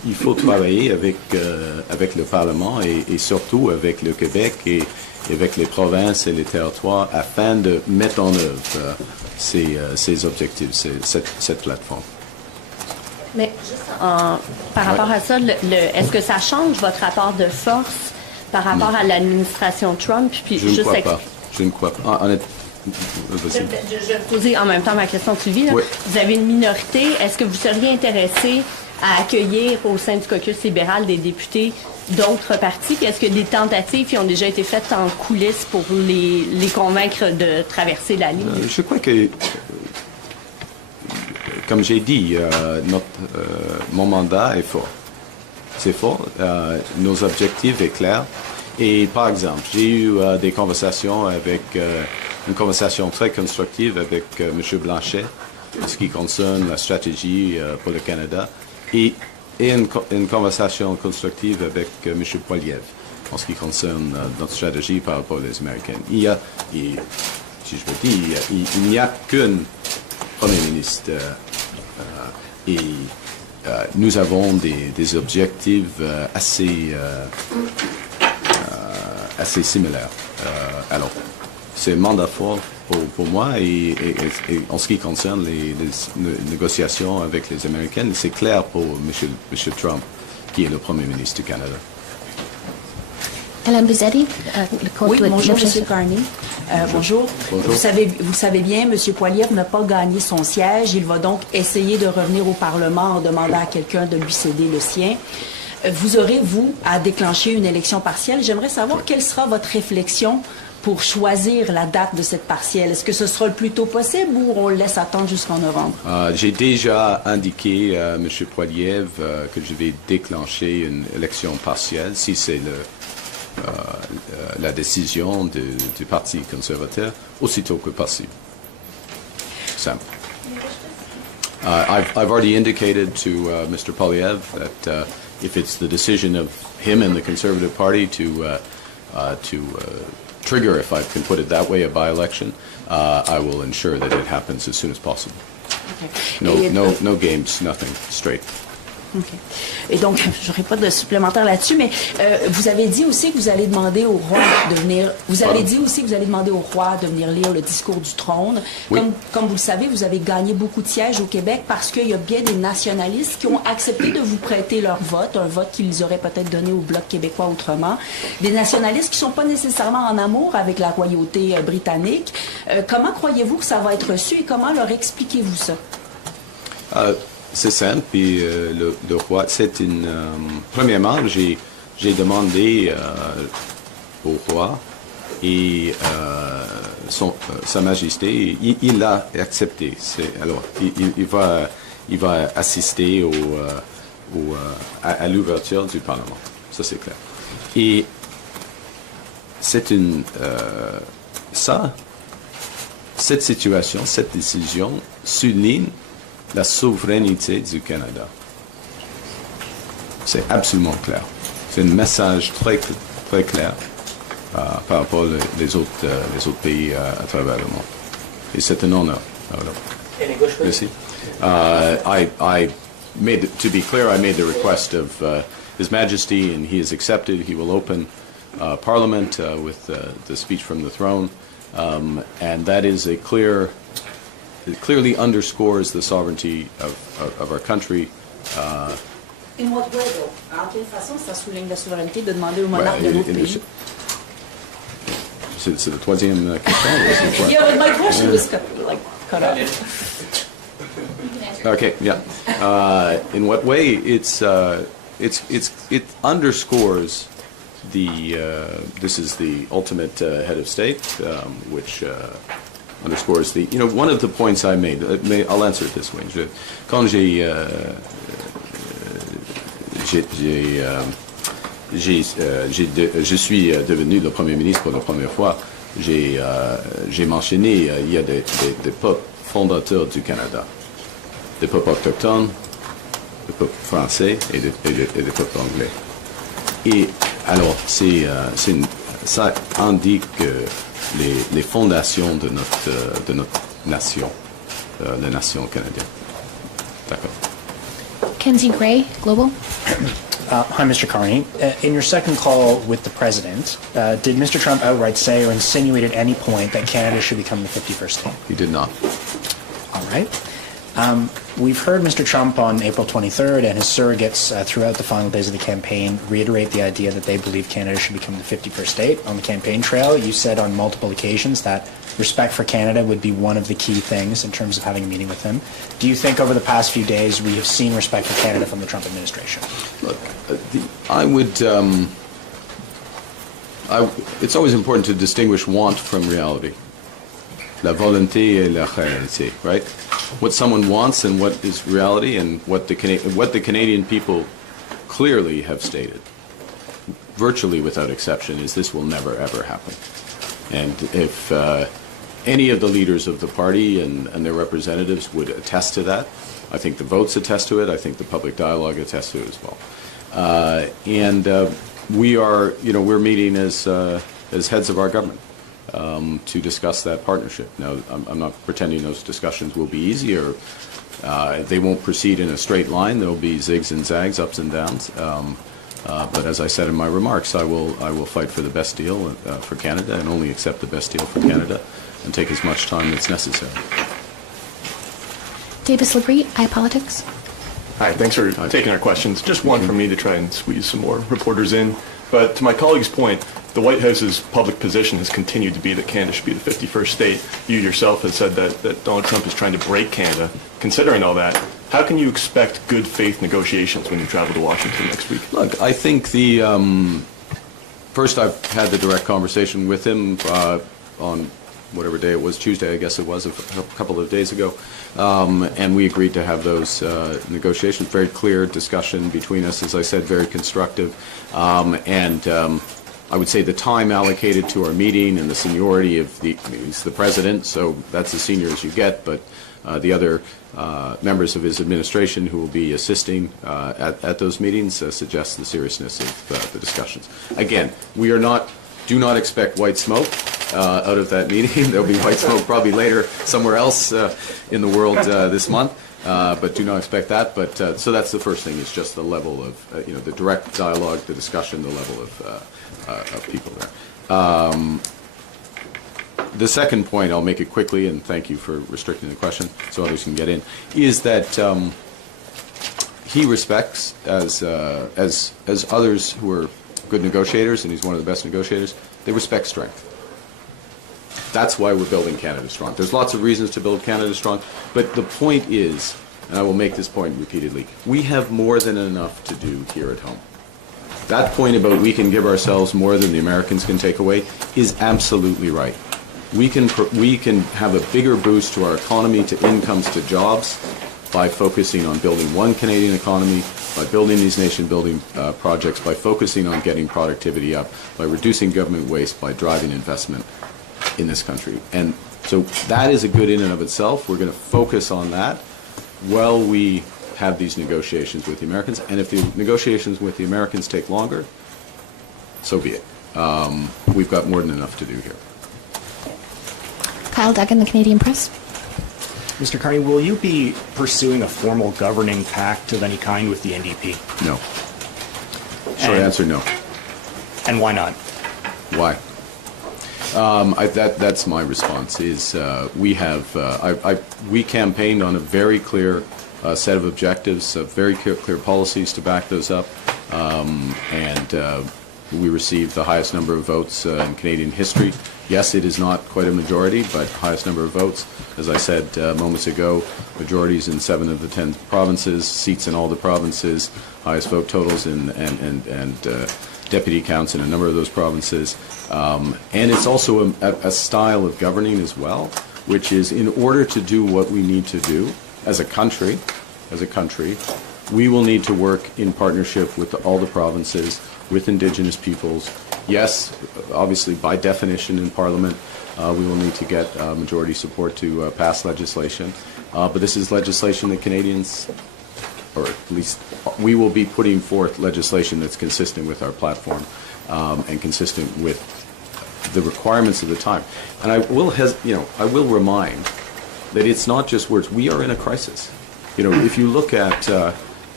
il faut travailler avec le Parlement et surtout avec le Québec et avec les provinces et les territoires afin de mettre en œuvre ces objectifs, cette plateforme. Mais juste par rapport à ça, est-ce que ça change votre rapport de force par rapport à l'administration Trump? Puis Je ne crois pas. Je ne crois pas. Je vais poser en même temps ma question de suivi. Oui. Vous avez une minorité. Est-ce que vous seriez intéressé à accueillir au sein du caucus libéral des députés d'autres partis? Puis est-ce que des tentatives qui ont déjà été faites en coulisses pour les convaincre de traverser la ligne? Je crois que, comme j'ai dit, mon mandat est fort. C'est fort. Nos objectifs sont clairs. Et par exemple, j'ai eu des conversations une conversation très constructive avec M. Blanchet en ce qui concerne la stratégie pour le Canada et une conversation constructive avec M. Poilievre en ce qui concerne notre stratégie par rapport aux Américains. Si je peux dire, il n'y a qu'un Premier ministre et nous avons des objectifs assez similaires. Alors, c'est un mandat fort pour moi et en ce qui concerne les négociations avec les Américains, c'est clair pour M. Trump, qui est le Premier ministre du Canada. Madame Buzzetti, oui, bonjour, M. Carney. Bonjour. Bonjour. Vous savez bien, M. Poilievre n'a pas gagné son siège. Il va donc essayer de revenir au Parlement en demandant à quelqu'un de lui céder le sien. Vous aurez, vous, à déclencher une élection partielle. J'aimerais savoir quelle sera votre réflexion pour choisir la date de cette partielle. Est-ce que ce sera le plus tôt possible ou on le laisse attendre jusqu'en novembre? J'ai déjà indiqué à M. Poilievre que je vais déclencher une élection partielle si c'est la décision du Parti conservateur aussitôt que possible. Simple. I've already indicated to Mr. Poilievre that if it's the decision of him and the Conservative Party to trigger, if I can put it that way, a by-election, I will ensure that it happens as soon as possible. Okay. No games, nothing, straight. OK. Et donc, je n'aurai pas de supplémentaire là-dessus, mais vous avez dit aussi que vous allez demander au roi de venir. Vous avez dit aussi que vous allez demander au roi de venir lire le discours du trône. Oui. Comme vous le savez, vous avez gagné beaucoup de sièges au Québec parce qu'il y a bien des nationalistes qui ont accepté de vous prêter leur vote, un vote qu'ils auraient peut-être donné au Bloc québécois autrement. Des nationalistes qui ne sont pas nécessairement en amour avec la royauté britannique. Comment croyez-vous que ça va être reçu et comment leur expliquez-vous ça? C'est simple, puis le roi, c'est une... premièrement, j'ai demandé au roi et Sa Majesté, il l'a accepté. Alors, il va assister à l'ouverture du Parlement. Ça, c'est clair. Et c'est cette situation, cette décision souligne la souveraineté du Canada. C'est absolument clair. C'est un message très, très clair par rapport aux autres pays à travers le monde. Et c'est un honneur. Merci. To be clear, I made the request of His Majesty, and he has accepted. He will open Parliament with the speech from the throne, and that is a clear. It clearly underscores the sovereignty of our country. In what way, though? En quelle façon ça souligne la souveraineté de demander au monarque de l'autre pays? C'est la troisième question. Yeah, my question was cut off. Okay, yeah. In what way? It underscores this is the ultimate head of state, which underscores one of the points I made. I'll answer it this way. Quand je suis devenu le Premier ministre pour la première fois, j'ai mentionné il y a des peuples fondateurs du Canada, des peuples autochtones, des peuples français et des peuples anglais. Et alors, ça indique les fondations de notre nation, la nation canadienne. D'accord. Kenzie Gray, Global. Hi, Mr. Carney. In your second call with the president, did Mr. Trump outright say or insinuate at any point that Canada should become the 51st state? He did not. All right. We've heard Mr. Trump on April 23rd and his surrogates throughout the final days of the campaign reiterate the idea that they believe Canada should become the 51st state. On the campaign trail, you said on multiple occasions that respect for Canada would be one of the key things in terms of having a meeting with him. Do you think over the past few days we have seen respect for Canada from the Trump administration? Look, I would. It's always important to distinguish want from reality. La volonté et la réalité, right? What someone wants and what is reality, and what the Canadian people clearly have stated, virtually without exception, is this will never ever happen. And if any of the leaders of the party and their representatives would attest to that, I think the votes attest to it. I think the public dialogue attests to it as well. We are, we're meeting as heads of our government to discuss that partnership. Now, I'm not pretending those discussions will be easy, or they won't proceed in a straight line. There will be zigs and zags, ups and downs. But as I said in my remarks, I will fight for the best deal for Canada, and only accept the best deal for Canada, and take as much time as necessary. Davis Labrie, iPolitics. Hi, thanks for taking our questions. Just one from me to try and squeeze some more reporters in. But to my colleague's point, the White House's public position has continued to be that Canada should be the 51st state. You yourself have said that Donald Trump is trying to break Canada. Considering all that, how can you expect good faith negotiations when you travel to Washington next week? Look, I think first I've had the direct conversation with him on whatever day it was, Tuesday I guess it was, a couple of days ago. And we agreed to have those negotiations. Very clear discussion between us, as I said, very constructive. I would say the time allocated to our meeting and the seniority of he's the president, so that's as senior as you get, but the other members of his administration who will be assisting at those meetings suggests the seriousness of the discussions. Again, do not expect white smoke out of that meeting. There'll be white smoke probably later somewhere else in the world this month, but do not expect that. But so that's the first thing, is just the level of the direct dialogue, the discussion, the level of people there. The second point, I'll make it quickly, and thank you for restricting the question so others can get in, is that he respects, as others who are good negotiators, and he's one of the best negotiators, they respect strength. That's why we're building Canada strong. There's lots of reasons to build Canada strong, but the point is, and I will make this point repeatedly, we have more than enough to do here at home. That point about we can give ourselves more than the Americans can take away is absolutely right. We can have a bigger boost to our economy, to incomes, to jobs, by focusing on building one Canadian economy, by building these nation-building projects, by focusing on getting productivity up, by reducing government waste, by driving investment in this country. And so that is a good in and of itself. We're going to focus on that while we have these negotiations with the Americans. And if the negotiations with the Americans take longer, so be it. We've got more than enough to do here. Kyle Duggan, the Canadian Press. Mr. Carney, will you be pursuing a formal governing pact of any kind with the NDP? No. Short answer, no. And why not? Why? That's my response. Is we campaigned on a very clear set of objectives, very clear policies to back those up, and we received the highest number of votes in Canadian history. Yes, it is not quite a majority, but highest number of votes. As I said moments ago, majorities in 7 of the 10 provinces, seats in all the provinces, highest vote totals and deputy counts in a number of those provinces. And it's also a style of governing as well, which is, in order to do what we need to do as a country, we will need to work in partnership with all the provinces, with Indigenous peoples. Yes, obviously, by definition in Parliament, we will need to get majority support to pass legislation. But this is legislation that Canadians, or at least we will be putting forth legislation that's consistent with our platform and consistent with the requirements of the time. And I will remind that it's not just words. We are in a crisis. If you look at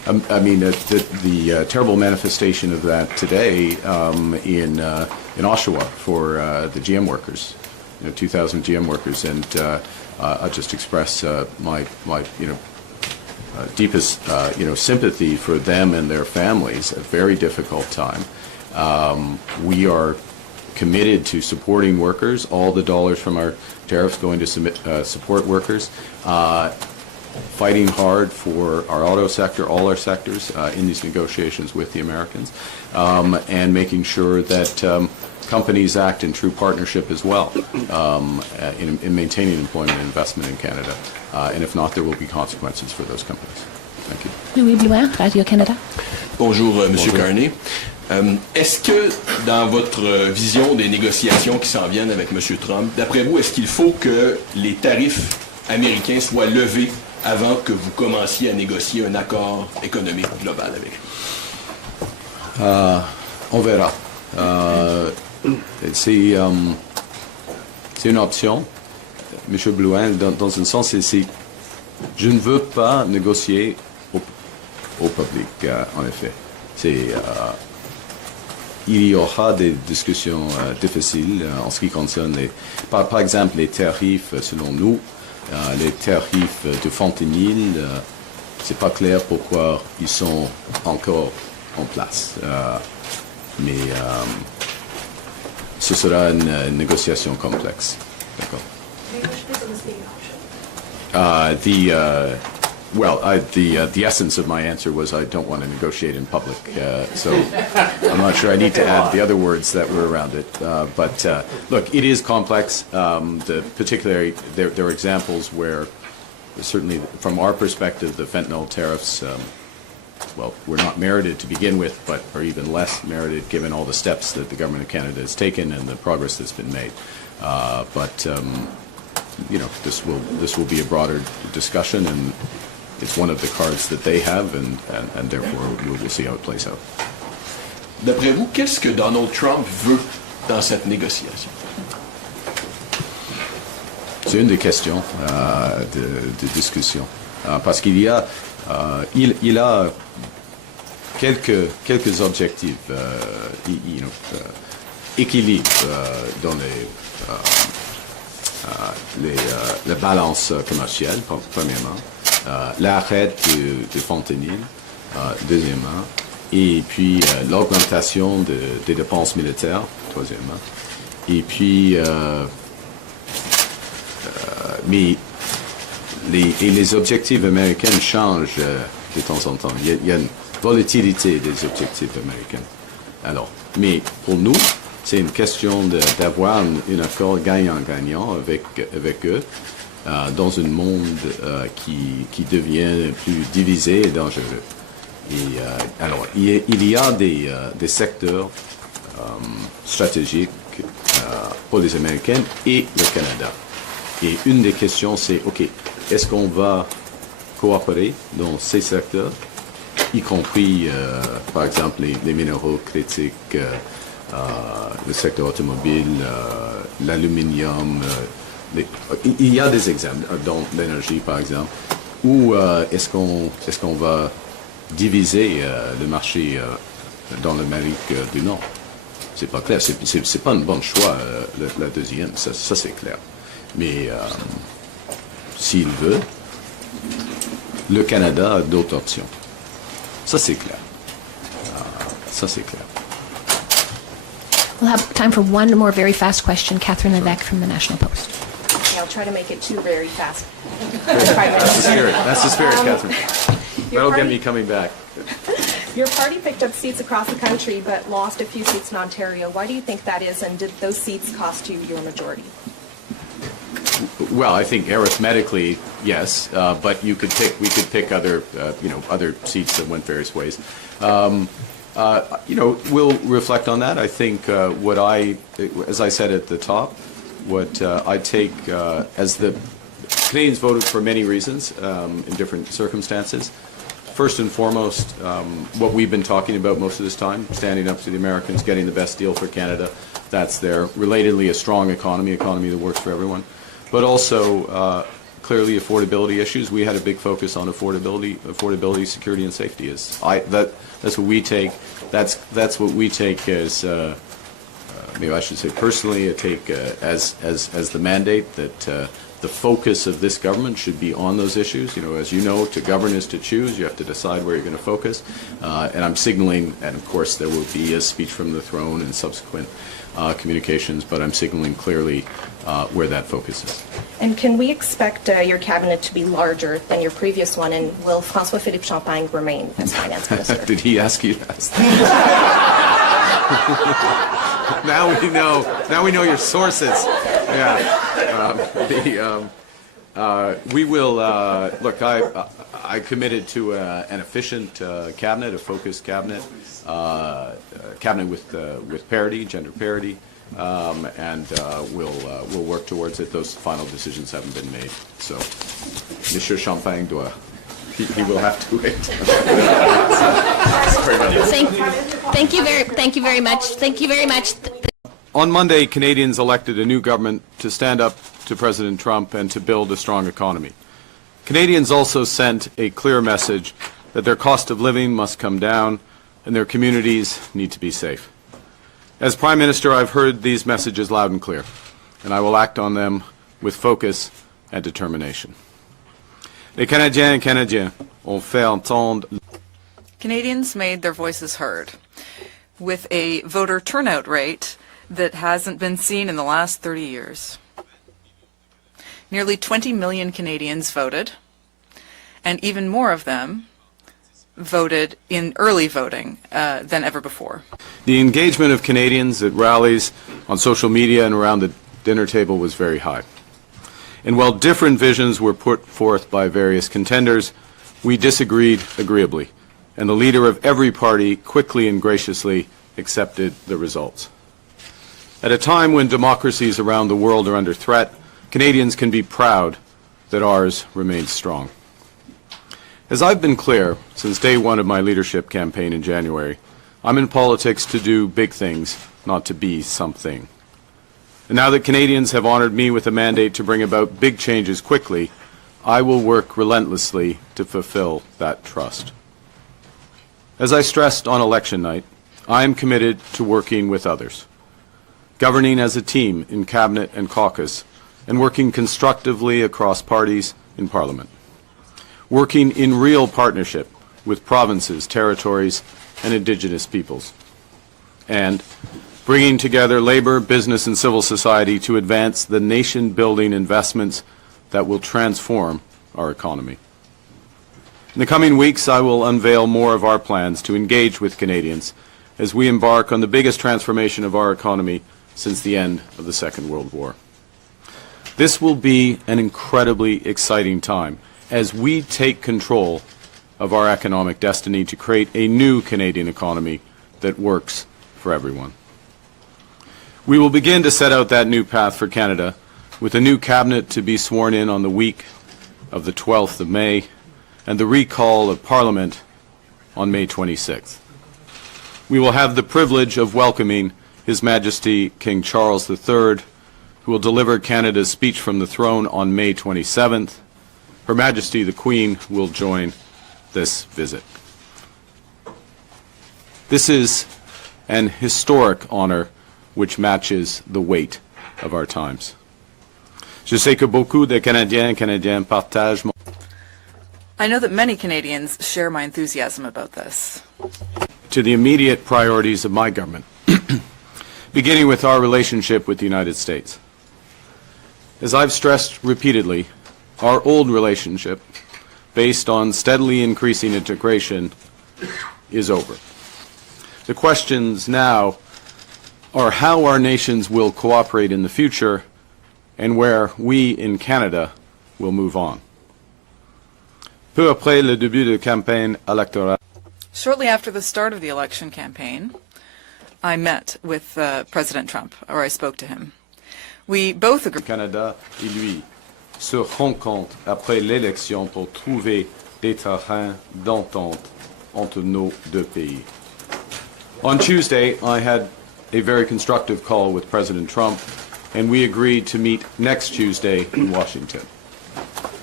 I mean, the terrible manifestation of that today in Oshawa for the GM workers, 2,000 GM workers, and I'll just express my deepest sympathy for them and their families. A very difficult time. We are committed to supporting workers. All the dollars from our tariffs going to support workers. Fighting hard for our auto sector, all our sectors, in these negotiations with the Americans, and making sure that companies act in true partnership as well in maintaining employment and investment in Canada. And if not, there will be consequences for those companies. Thank you. Louis Blouin, Radio-Canada. Bonjour, Monsieur Carney. Est-ce que, dans votre vision des négociations qui s'en viennent avec Monsieur Trump, d'après vous, est-ce qu'il faut que les tarifs américains soient levés avant que vous commenciez à négocier un accord économique global avec lui? On verra. C'est une option, M. Blouin, dans un sens, je ne veux pas négocier au public, en effet. Il y aura des discussions difficiles en ce qui concerne, par exemple, les tarifs, selon nous. Les tarifs de fentanyl, c'est pas clair pourquoi ils sont encore en place. Mais ce sera une négociation complexe. D'accord. The essence of my answer was I don't want to negotiate in public, so I'm not sure I need to add the other words that were around it. But look, it is complex. Particularly, there are examples where, certainly from our perspective, the fentanyl tariffs, were not merited to begin with, but are even less merited given all the steps that the government of Canada has taken and the progress that's been made. This will be a broader discussion, and it's one of the cards that they have, and therefore we'll see how it plays out. D'après vous, qu'est-ce que Donald Trump veut dans cette négociation? C'est une des questions de discussion, parce qu'il y a, il a quelques objectifs, équilibre dans la balance commerciale, premièrement. L'arrêt de fentanyl, deuxièmement, et puis l'augmentation des dépenses militaires, troisièmement, et puis mais les objectifs américains changent de temps en temps. Il y a une volatilité des objectifs américains. Alors, mais pour nous, c'est une question d'avoir un accord gagnant-gagnant avec eux. Dans un monde qui devient plus divisé et dangereux. Et, alors, il y a des secteurs stratégiques pour les Américains et le Canada. Et une des questions, c'est, OK, est-ce qu'on va coopérer dans ces secteurs, y compris, par exemple, les minéraux critiques, le secteur automobile, l'aluminium, il y a des exemples, dans l'énergie par exemple, où est-ce qu'on va diviser le marché dans l'Amérique du Nord? C'est pas clair, c'est pas un bon choix, la deuxième, ça c'est clair. Mais s'il veut, le Canada a d'autres options. Ça c'est clair. Ça c'est clair. We'll have time for one more very fast question. Catherine Levesque from the National Post. Okay, I'll try to make it two very fast. That's the spirit, Catherine. That'll get me coming back. Your party picked up seats across the country but lost a few seats in Ontario. Why do you think that is, and did those seats cost you your majority? Well, I think arithmetically, yes, but we could pick other, other seats that went various ways. We'll reflect on that. I think as I said at the top, what I take as the Canadians voted for many reasons in different circumstances. First and foremost, what we've been talking about most of this time, standing up to the Americans, getting the best deal for Canada, that's there. Relatedly, a strong economy that works for everyone. But also clearly affordability issues. We had a big focus on affordability, security, and safety. That's what we take. That's what we take as maybe I should say personally. I take as the mandate that. The focus of this government should be on those issues. You know, as you know, to govern is to choose. You have to decide where you're going to focus. And I'm signaling, and of course there will be a speech from the throne and subsequent communications, but I'm signaling clearly where that focus is. And can we expect your cabinet to be larger than your previous one, and will François-Philippe Champagne remain as finance minister? Did he ask you to ask that? Now we know your sources. Yeah. We will look. I committed to an efficient cabinet, a focused cabinet, cabinet with parity, gender parity, and we'll work towards it. Those final decisions haven't been made, so Monsieur Champagne doit. He will have to wait. Thank you very much. On Monday, Canadians elected a new government to stand up to President Trump and to build a strong economy. Canadians also sent a clear message that their cost of living must come down and their communities need to be safe. As Prime Minister, I've heard these messages loud and clear, and I will act on them with focus and determination. Les Canadiens et Canadiennes ont fait entendre. Canadians made their voices heard with a voter turnout rate that hasn't been seen in the last 30 years. Nearly 20 million Canadians voted, and even more of them voted in early voting than ever before. The engagement of Canadians at rallies, on social media, and around the dinner table was very high. And while different visions were put forth by various contenders, we disagreed agreeably, and the leader of every party quickly and graciously accepted the results. At a time when democracies around the world are under threat, Canadians can be proud that ours remains strong. As I've been clear since day one of my leadership campaign in January, I'm in politics to do big things, not to be something. And now that Canadians have honored me with a mandate to bring about big changes quickly, I will work relentlessly to fulfill that trust. As I stressed on election night, I am committed to working with others, governing as a team in Cabinet and caucus, and working constructively across parties in Parliament, working in real partnership with provinces, territories, and Indigenous peoples, and bringing together labor, business, and civil society to advance the nation-building investments that will transform our economy. In the coming weeks, I will unveil more of our plans to engage with Canadians as we embark on the biggest transformation of our economy since the end of the Second World War. This will be an incredibly exciting time as we take control of our economic destiny to create a new Canadian economy that works for everyone. We will begin to set out that new path for Canada with a new cabinet to be sworn in on the week of the 12th of May and the recall of Parliament on May 26th. We will have the privilege of welcoming His Majesty King Charles III, who will deliver Canada's speech from the throne on May 27th. Her Majesty the Queen will join this visit. This is an historic honor which matches the weight of our times. Je sais que beaucoup de Canadiens et Canadiennes partagent mon... I know that many Canadians share my enthusiasm about this. To the immediate priorities of my government, beginning with our relationship with the United States. As I've stressed repeatedly, our old relationship, based on steadily increasing integration, is over. The questions now are how our nations will cooperate in the future and where we in Canada will move on. Peu après le début de campagne électorale. Shortly after the start of the election campaign, I met with President Trump, or I spoke to him. We both agreed. Canada et lui se rencontrent après l'élection pour trouver des terrains d'entente entre nos deux pays. On Tuesday, I had a very constructive call with President Trump, and we agreed to meet next Tuesday in Washington.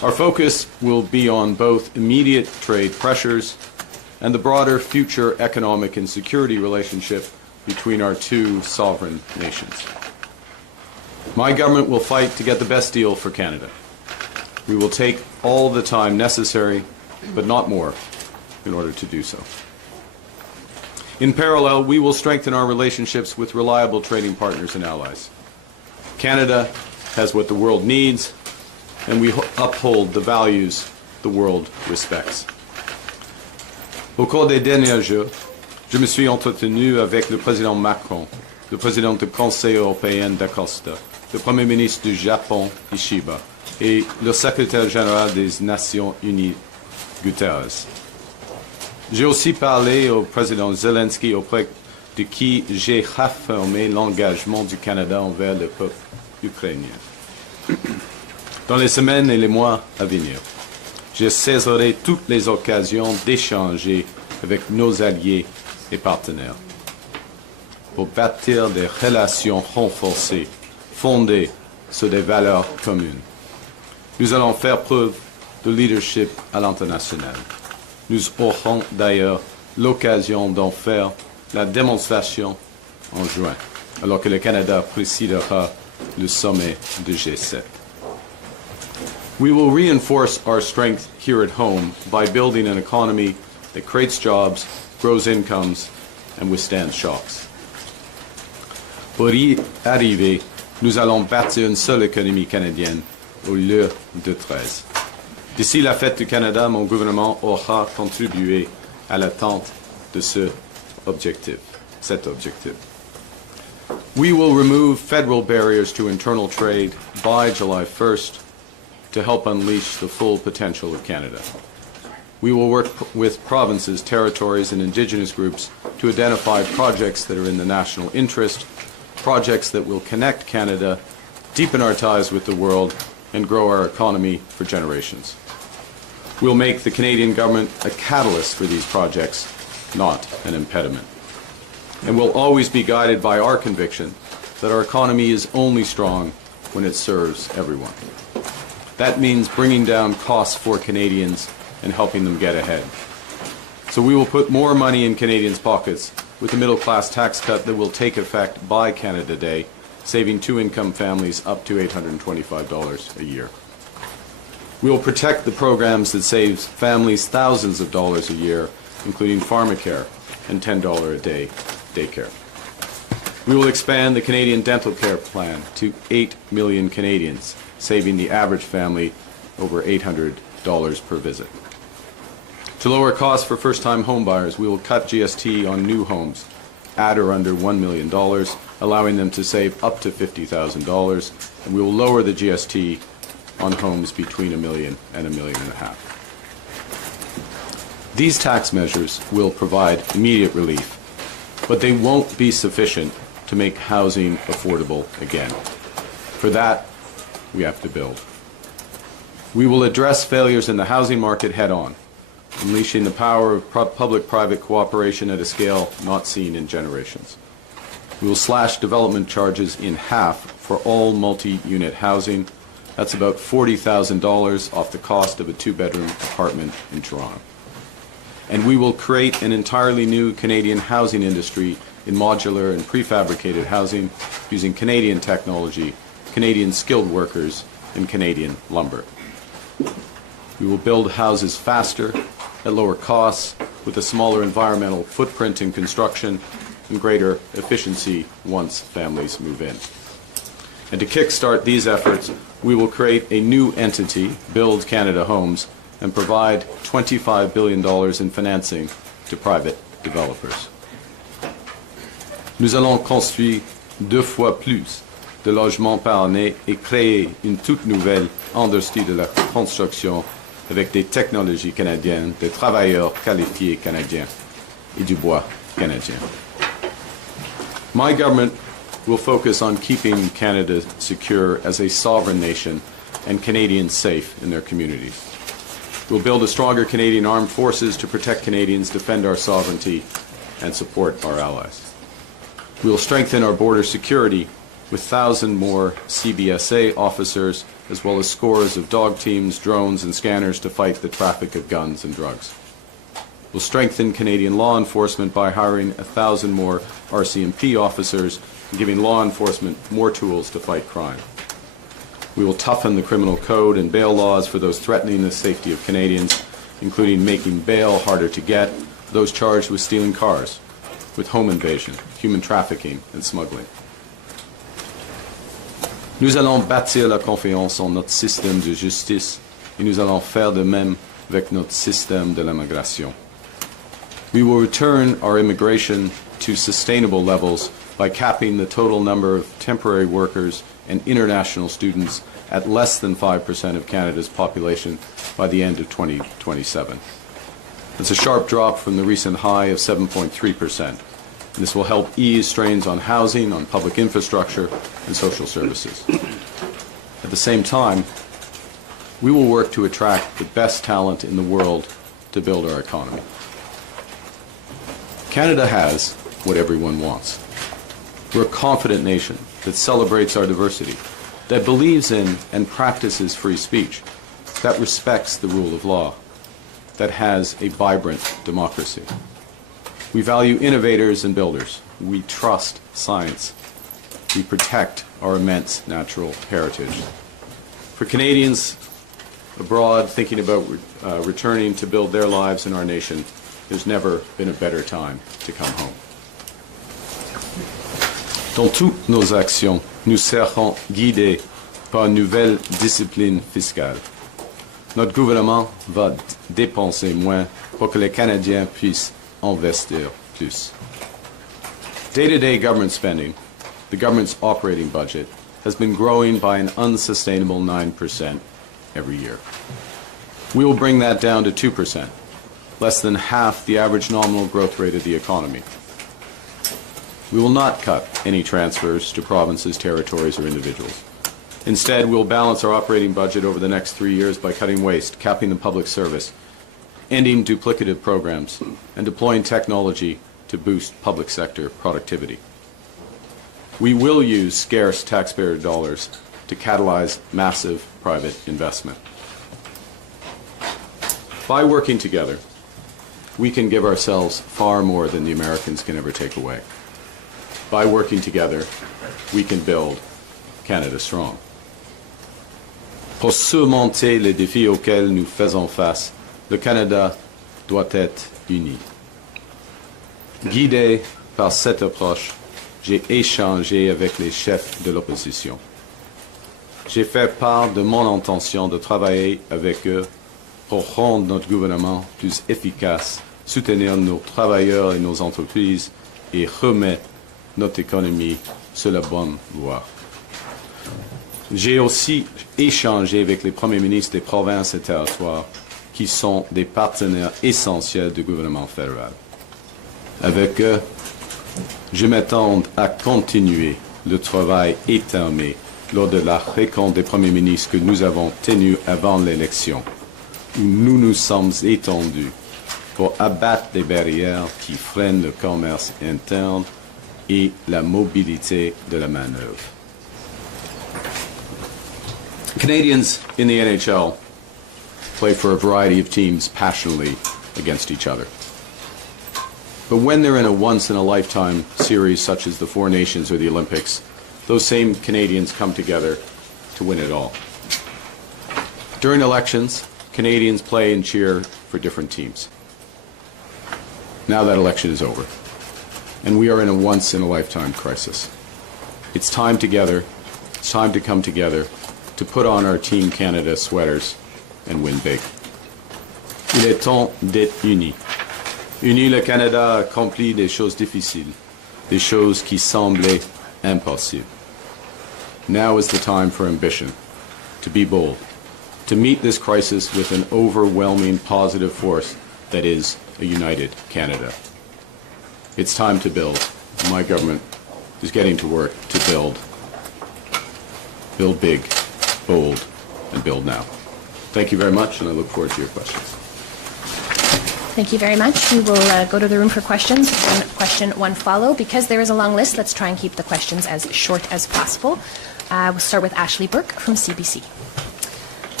Our focus will be on both immediate trade pressures and the broader future economic and security relationship between our two sovereign nations. My government will fight to get the best deal for Canada. We will take all the time necessary, but not more, in order to do so. In parallel, we will strengthen our relationships with reliable trading partners and allies. Canada has what the world needs, and we uphold the values the world respects. Au cours des derniers jours, je me suis entretenu avec le président Macron, le président du Conseil européen d'Acosta, le Premier ministre du Japon, Ishiba, et le secrétaire général des Nations Unies, Guterres. J'ai aussi parlé au président Zelensky, auprès de qui j'ai réaffirmé l'engagement du Canada envers le peuple ukrainien. Dans les semaines et les mois à venir, je saisirai toutes les occasions d'échanger avec nos alliés et partenaires pour bâtir des relations renforcées fondées sur des valeurs communes. Nous allons faire preuve de leadership à l'international. Nous aurons d'ailleurs l'occasion d'en faire la démonstration en juin, alors que le Canada présidera le sommet du G7. We will reinforce our strength here at home by building an economy that creates jobs, grows incomes, and withstands shocks. Pour y arriver, nous allons bâtir une seule économie canadienne au lieu de 13. D'ici la fête du Canada, mon gouvernement aura contribué à l'atteinte de cet objectif. We will remove federal barriers to internal trade by July 1st to help unleash the full potential of Canada. We will work with provinces, territories, and Indigenous groups to identify projects that are in the national interest, projects that will connect Canada, deepen our ties with the world, and grow our economy for generations. We'll make the Canadian government a catalyst for these projects, not an impediment. And we'll always be guided by our conviction that our economy is only strong when it serves everyone. That means bringing down costs for Canadians and helping them get ahead. So we will put more money in Canadians' pockets with the middle-class tax cut that will take effect by Canada Day, saving two-income families up to $825 a year. We will protect the programs that save families thousands of dollars a year, including pharmacare and $10 a day daycare. We will expand the Canadian dental care plan to 8 million Canadians, saving the average family over $800 per visit. To lower costs for first-time homebuyers, we will cut GST on new homes at or under $1 million, allowing them to save up to $50,000, and we will lower the GST on homes between $1 million and $1.5 million. These tax measures will provide immediate relief, but they won't be sufficient to make housing affordable again. For that, we have to build. We will address failures in the housing market head-on, unleashing the power of public-private cooperation at a scale not seen in generations. We will slash development charges in half for all multi-unit housing. That's about $40,000 off the cost of a two-bedroom apartment in Toronto. And we will create an entirely new Canadian housing industry in modular and prefabricated housing using Canadian technology, Canadian skilled workers, and Canadian lumber. We will build houses faster, at lower costs, with a smaller environmental footprint in construction and greater efficiency once families move in. And to kickstart these efforts, we will create a new entity, Build Canada Homes, and provide $25 billion in financing to private developers. Nous allons construire 2 fois plus de logements par année et créer une toute nouvelle industrie de la construction avec des technologies canadiennes, des travailleurs qualifiés canadiens et du bois canadien. My government will focus on keeping Canada secure as a sovereign nation and Canadians safe in their communities. We'll build a stronger Canadian armed forces to protect Canadians, defend our sovereignty, and support our allies. We'll strengthen our border security with 1,000 more CBSA officers as well as scores of dog teams, drones, and scanners to fight the traffic of guns and drugs. We'll strengthen Canadian law enforcement by hiring 1,000 more RCMP officers and giving law enforcement more tools to fight crime. We will toughen the criminal code and bail laws for those threatening the safety of Canadians, including making bail harder to get, those charged with stealing cars, with home invasion, human trafficking, and smuggling. Nous allons bâtir la confiance en notre système de justice et nous allons faire de même avec notre système de l'immigration. We will return our immigration to sustainable levels by capping the total number of temporary workers and international students at less than 5% of Canada's population by the end of 2027. It's a sharp drop from the recent high of 7.3%. This will help ease strains on housing, on public infrastructure, and social services. At the same time, we will work to attract the best talent in the world to build our economy. Canada has what everyone wants. We're a confident nation that celebrates our diversity, that believes in and practices free speech, that respects the rule of law, that has a vibrant democracy. We value innovators and builders. We trust science. We protect our immense natural heritage. For Canadians abroad thinking about returning to build their lives in our nation, there's never been a better time to come home. Dans toutes nos actions, nous serons guidés par une nouvelle discipline fiscale. Notre gouvernement va dépenser moins pour que les Canadiens puissent investir plus. Day-to-day government spending, the government's operating budget, has been growing by an unsustainable 9% every year. We will bring that down to 2%, less than half the average nominal growth rate of the economy. We will not cut any transfers to provinces, territories, or individuals. Instead, we'll balance our operating budget over the next 3 years by cutting waste, capping the public service, ending duplicative programs, and deploying technology to boost public sector productivity. We will use scarce taxpayer dollars to catalyze massive private investment. By working together, we can give ourselves far more than the Americans can ever take away. By working together, we can build Canada strong. Pour surmonter les défis auxquels nous faisons face, le Canada doit être uni. Guidé par cette approche, j'ai échangé avec les chefs de l'opposition. J'ai fait part de mon intention de travailler avec eux pour rendre notre gouvernement plus efficace, soutenir nos travailleurs et nos entreprises et remettre notre économie sur la bonne voie. J'ai aussi échangé avec les premiers ministres des provinces et territoires qui sont des partenaires essentiels du gouvernement fédéral. Avec eux, je m'attends à continuer le travail étamé lors de la rencontre des premiers ministres que nous avons tenue avant l'élection, où nous nous sommes étendus pour abattre les barrières qui freinent le commerce interne et la mobilité de la main-d'œuvre. Canadians in the NHL play for a variety of teams passionately against each other. But when they're in a once-in-a-lifetime series such as the Four Nations or the Olympics, those same Canadians come together to win it all. During elections, Canadians play and cheer for different teams. Now that election is over, and we are in a once-in-a-lifetime crisis. It's time together, it's time to come together to put on our Team Canada sweaters and win big. Il est temps d'être unis. Unis, le Canada a accompli des choses difficiles, des choses qui semblaient impossibles. Now is the time for ambition, to be bold, to meet this crisis with an overwhelming positive force that is a united Canada. It's time to build. My government is getting to work to build big, bold, and build now. Thank you very much, and I look forward to your questions. Thank you very much. We will go to the room for questions. One question, one follow. Because there is a long list, let's try and keep the questions as short as possible. We'll start with Ashley Burke from CBC.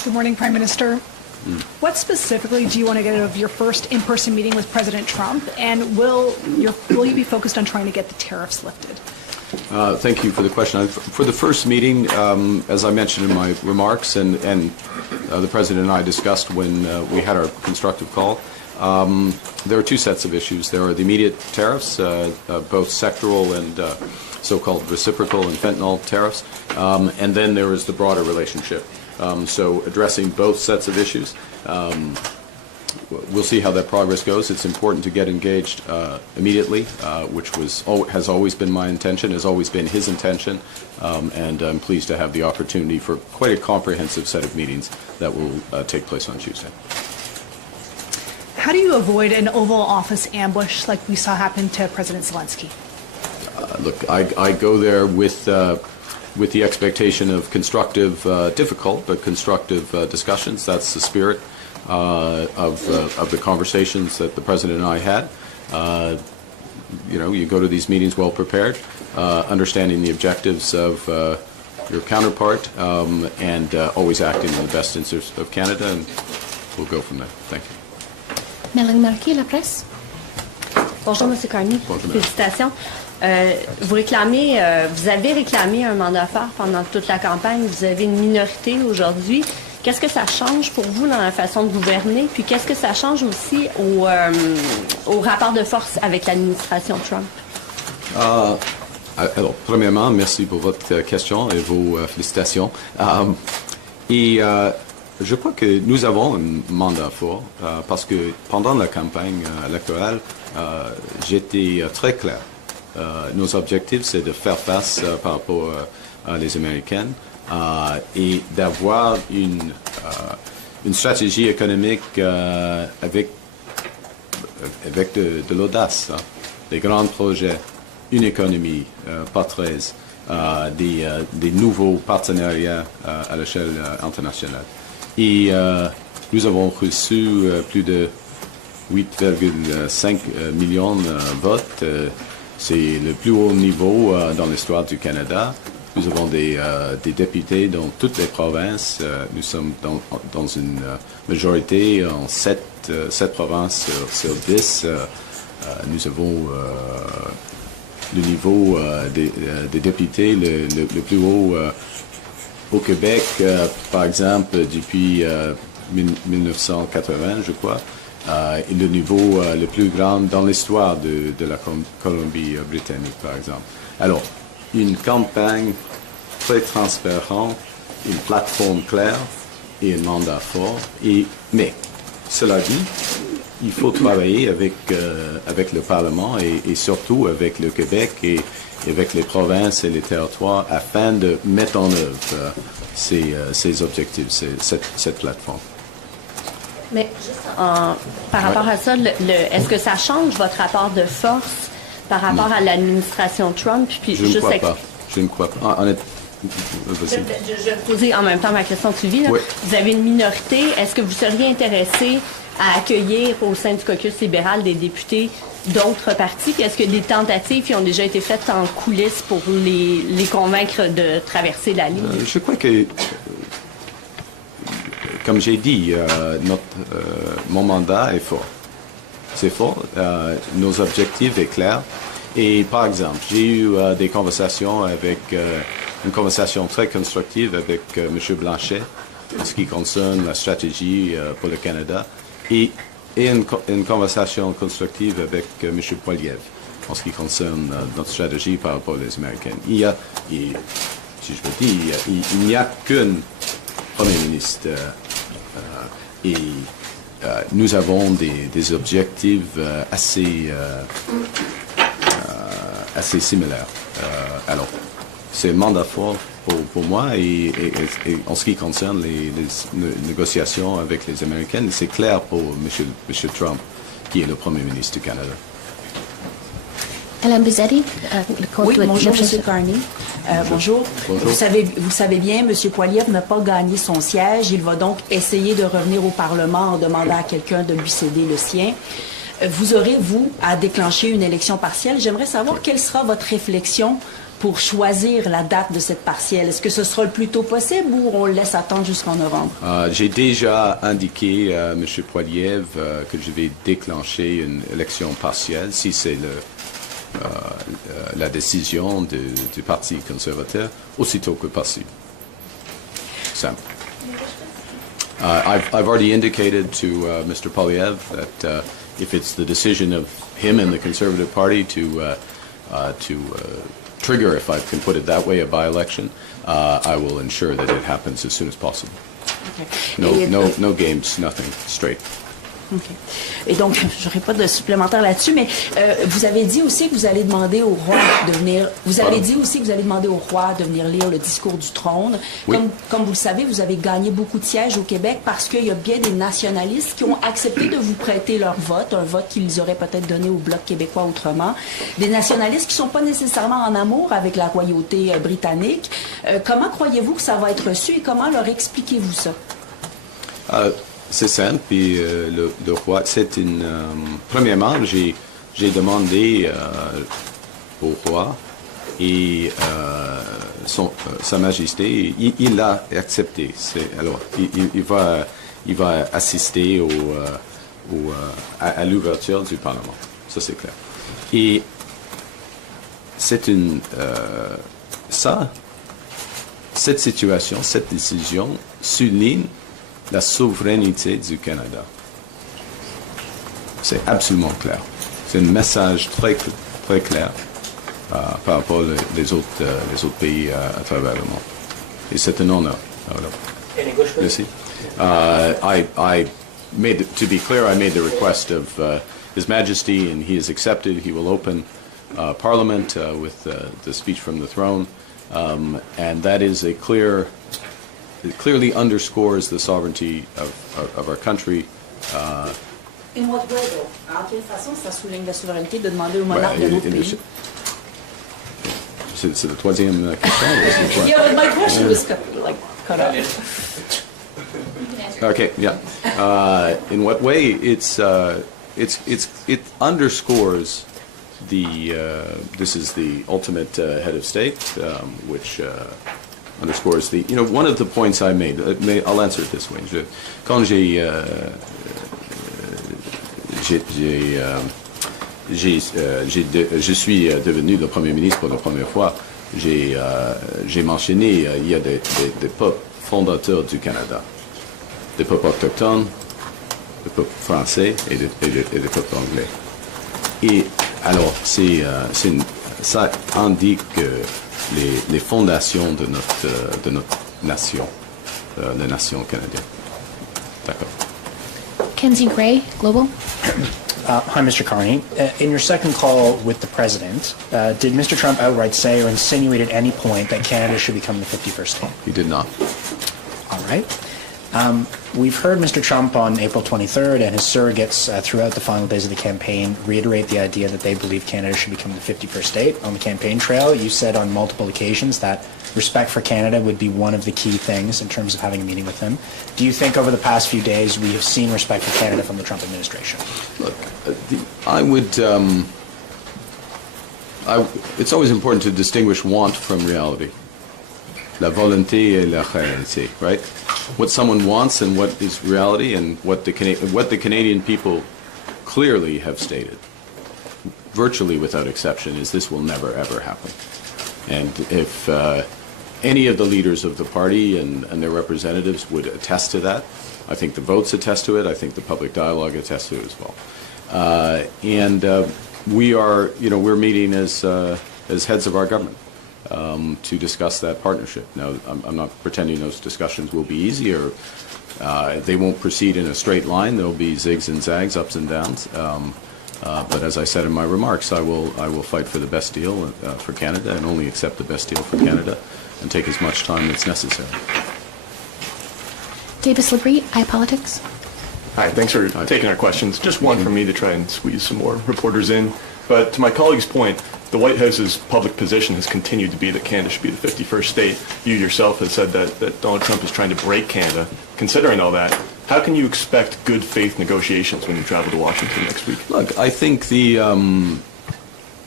Good morning, Prime Minister. What specifically do you want to get out of your first in-person meeting with President Trump, and will you be focused on trying to get the tariffs lifted? Thank you for the question. For the first meeting, as I mentioned in my remarks, and the President and I discussed when we had our constructive call, there are two sets of issues. There are the immediate tariffs, both sectoral and so-called reciprocal and fentanyl tariffs, and then there is the broader relationship. So addressing both sets of issues. We'll see how that progress goes. It's important to get engaged immediately, which has always been my intention, has always been his intention, and I'm pleased to have the opportunity for quite a comprehensive set of meetings that will take place on Tuesday. How do you avoid an Oval Office ambush like we saw happen to President Zelensky? Look, I go there with the expectation of constructive, difficult, but constructive discussions. That's the spirit of the conversations that the President and I had. You go to these meetings well prepared, understanding the objectives of your counterpart, and always acting in the best interest of Canada, and we'll go from there. Thank you. Mélanie Marquis, La Presse. Bonjour, M. Carney. Bonjour, félicitations. Vous avez réclamé un mandat fort pendant toute la campagne. Vous avez une minorité aujourd'hui. Qu'est-ce que ça change pour vous dans la façon de gouverner? Puis qu'est-ce que ça change aussi au rapport de force avec l'administration Trump? Alors, premièrement, merci pour votre question et vos félicitations. Je crois que nous avons un mandat fort parce que pendant la campagne électorale, j'étais très clair. Nos objectifs, c'est de faire face par rapport à les Américaines et d'avoir une stratégie économique avec de l'audace, des grands projets, une économie pas très, des nouveaux partenariats à l'échelle internationale. Et nous avons reçu plus de 8,5 millions de votes. C'est le plus haut niveau dans l'histoire du Canada. Nous avons des députés dans toutes les provinces. Nous sommes dans une majorité en 7 provinces sur 10. Nous avons le niveau des députés le plus haut au Québec, par exemple, depuis 1980, je crois. Et le niveau le plus grand dans l'histoire de la Colombie-Britannique, par exemple. Alors, une campagne très transparente, une plateforme claire et un mandat fort. Mais, cela dit, il faut travailler avec le Parlement et surtout avec le Québec et avec les provinces et les territoires afin de mettre en œuvre ces objectifs, cette plateforme. Mais juste par rapport à ça, est-ce que ça change votre rapport de force par rapport à l'administration Trump? Puis Je ne crois pas. Je vais poser en même temps ma question de suivi. Oui. Vous avez une minorité. Est-ce que vous seriez intéressé à accueillir au sein du caucus libéral des députés d'autres partis? Puis est-ce que des tentatives qui ont déjà été faites en coulisses pour les convaincre de traverser la ligne? Je crois que, comme j'ai dit, mon mandat est fort. C'est fort. Nos objectifs sont clairs. Et par exemple, j'ai eu des conversations une conversation très constructive avec M. Blanchet en ce qui concerne la stratégie pour le Canada et une conversation constructive avec M. Poilievre en ce qui concerne notre stratégie par rapport aux Américaines. Si je peux dire, il n'y a qu'un Premier ministre et nous avons des objectifs assez similaires. Alors, c'est un mandat fort pour moi et en ce qui concerne les négociations avec les Américaines, c'est clair pour M. Trump, qui est le Premier ministre du Canada. Alain Bizzetti, oui, bonjour, M. Carney. Bonjour. Bonjour. Vous savez bien, M. Poilievre n'a pas gagné son siège. Il va donc essayer de revenir au Parlement en demandant à quelqu'un de lui céder le sien. Vous aurez, vous, à déclencher une élection partielle. J'aimerais savoir quelle sera votre réflexion pour choisir la date de cette partielle? Est-ce que ce sera le plus tôt possible ou on le laisse attendre jusqu'en novembre? J'ai déjà indiqué à M. Poilievre que je vais déclencher une élection partielle si c'est la décision du Parti conservateur aussitôt que possible. Simple. I've already indicated to Mr. Poilievre that if it's the decision of him and the Conservative Party to trigger, if I can put it that way, a by-election, I will ensure that it happens as soon as possible. Okay. No games, nothing, straight. OK. Et donc, je n'aurai pas de supplémentaire là-dessus, mais vous avez dit aussi que vous allez demander au roi de venir. Vous avez dit aussi que vous allez demander au roi de venir lire le discours du trône. Oui. Comme vous le savez, vous avez gagné beaucoup de sièges au Québec parce qu'il y a bien des nationalistes qui ont accepté de vous prêter leur vote, un vote qu'ils auraient peut-être donné au Bloc québécois autrement. Des nationalistes qui ne sont pas nécessairement en amour avec la royauté britannique. Comment croyez-vous que ça va être reçu et comment leur expliquez-vous ça? C'est simple, puis le roi, c'est une... premièrement, j'ai demandé au roi et Sa Majesté, il l'a accepté. Alors, il va assister à l'ouverture du Parlement. Ça, c'est clair. Et c'est cette situation, cette décision souligne la souveraineté du Canada. C'est absolument clair. C'est un message très clair par rapport aux autres pays à travers le monde. Et c'est un honneur. Merci. To be clear, I made the request of His Majesty, and he has accepted. He will open Parliament with the speech from the throne, and that is a clear. It clearly underscores the sovereignty of our country. In what way, though? En quelle façon ça souligne la souveraineté de demander au monarque de notre pays? C'est la troisième question. Yeah, my question was cut off. Okay, yeah. In what way? It underscores this is the ultimate head of state, which underscores one of the points I made. I'll answer it this way. Quand je suis devenu le Premier ministre pour la première fois, j'ai mentionné il y a des peuples fondateurs du Canada, des peuples autochtones, des peuples français et des peuples anglais. Et alors, ça indique les fondations de notre nation, la nation canadienne. D'accord. Kenzie Gray, Global. Hi, Mr. Carney. In your second call with the President, did Mr. Trump outright say or insinuate at any point that Canada should become the 51st state? He did not. All right. We've heard Mr. Trump on April 23rd and his surrogates throughout the final days of the campaign reiterate the idea that they believe Canada should become the 51st state. On the campaign trail, you said on multiple occasions that respect for Canada would be one of the key things in terms of having a meeting with him. Do you think over the past few days we have seen respect for Canada from the Trump administration? Look, it's always important to distinguish want from reality. La volonté et la réalité, right? What someone wants and what is reality, and what the Canadian people clearly have stated, virtually without exception, is this will never ever happen. And if any of the leaders of the party and their representatives would attest to that, I think the votes attest to it. I think the public dialogue attests to it as well. We're meeting as heads of our government. To discuss that partnership. Now, I'm not pretending those discussions will be easy or they won't proceed in a straight line. There will be zigs and zags, ups and downs. But as I said in my remarks, I will fight for the best deal for Canada and only accept the best deal for Canada and take as much time as necessary. Davis Labrie, iPolitics. Hi, thanks for taking our questions. Just one from me to try and squeeze some more reporters in. But to my colleague's point, the White House's public position has continued to be that Canada should be the 51st state. You yourself have said that Donald Trump is trying to break Canada. Considering all that, how can you expect good faith negotiations when you travel to Washington next week? Look, I think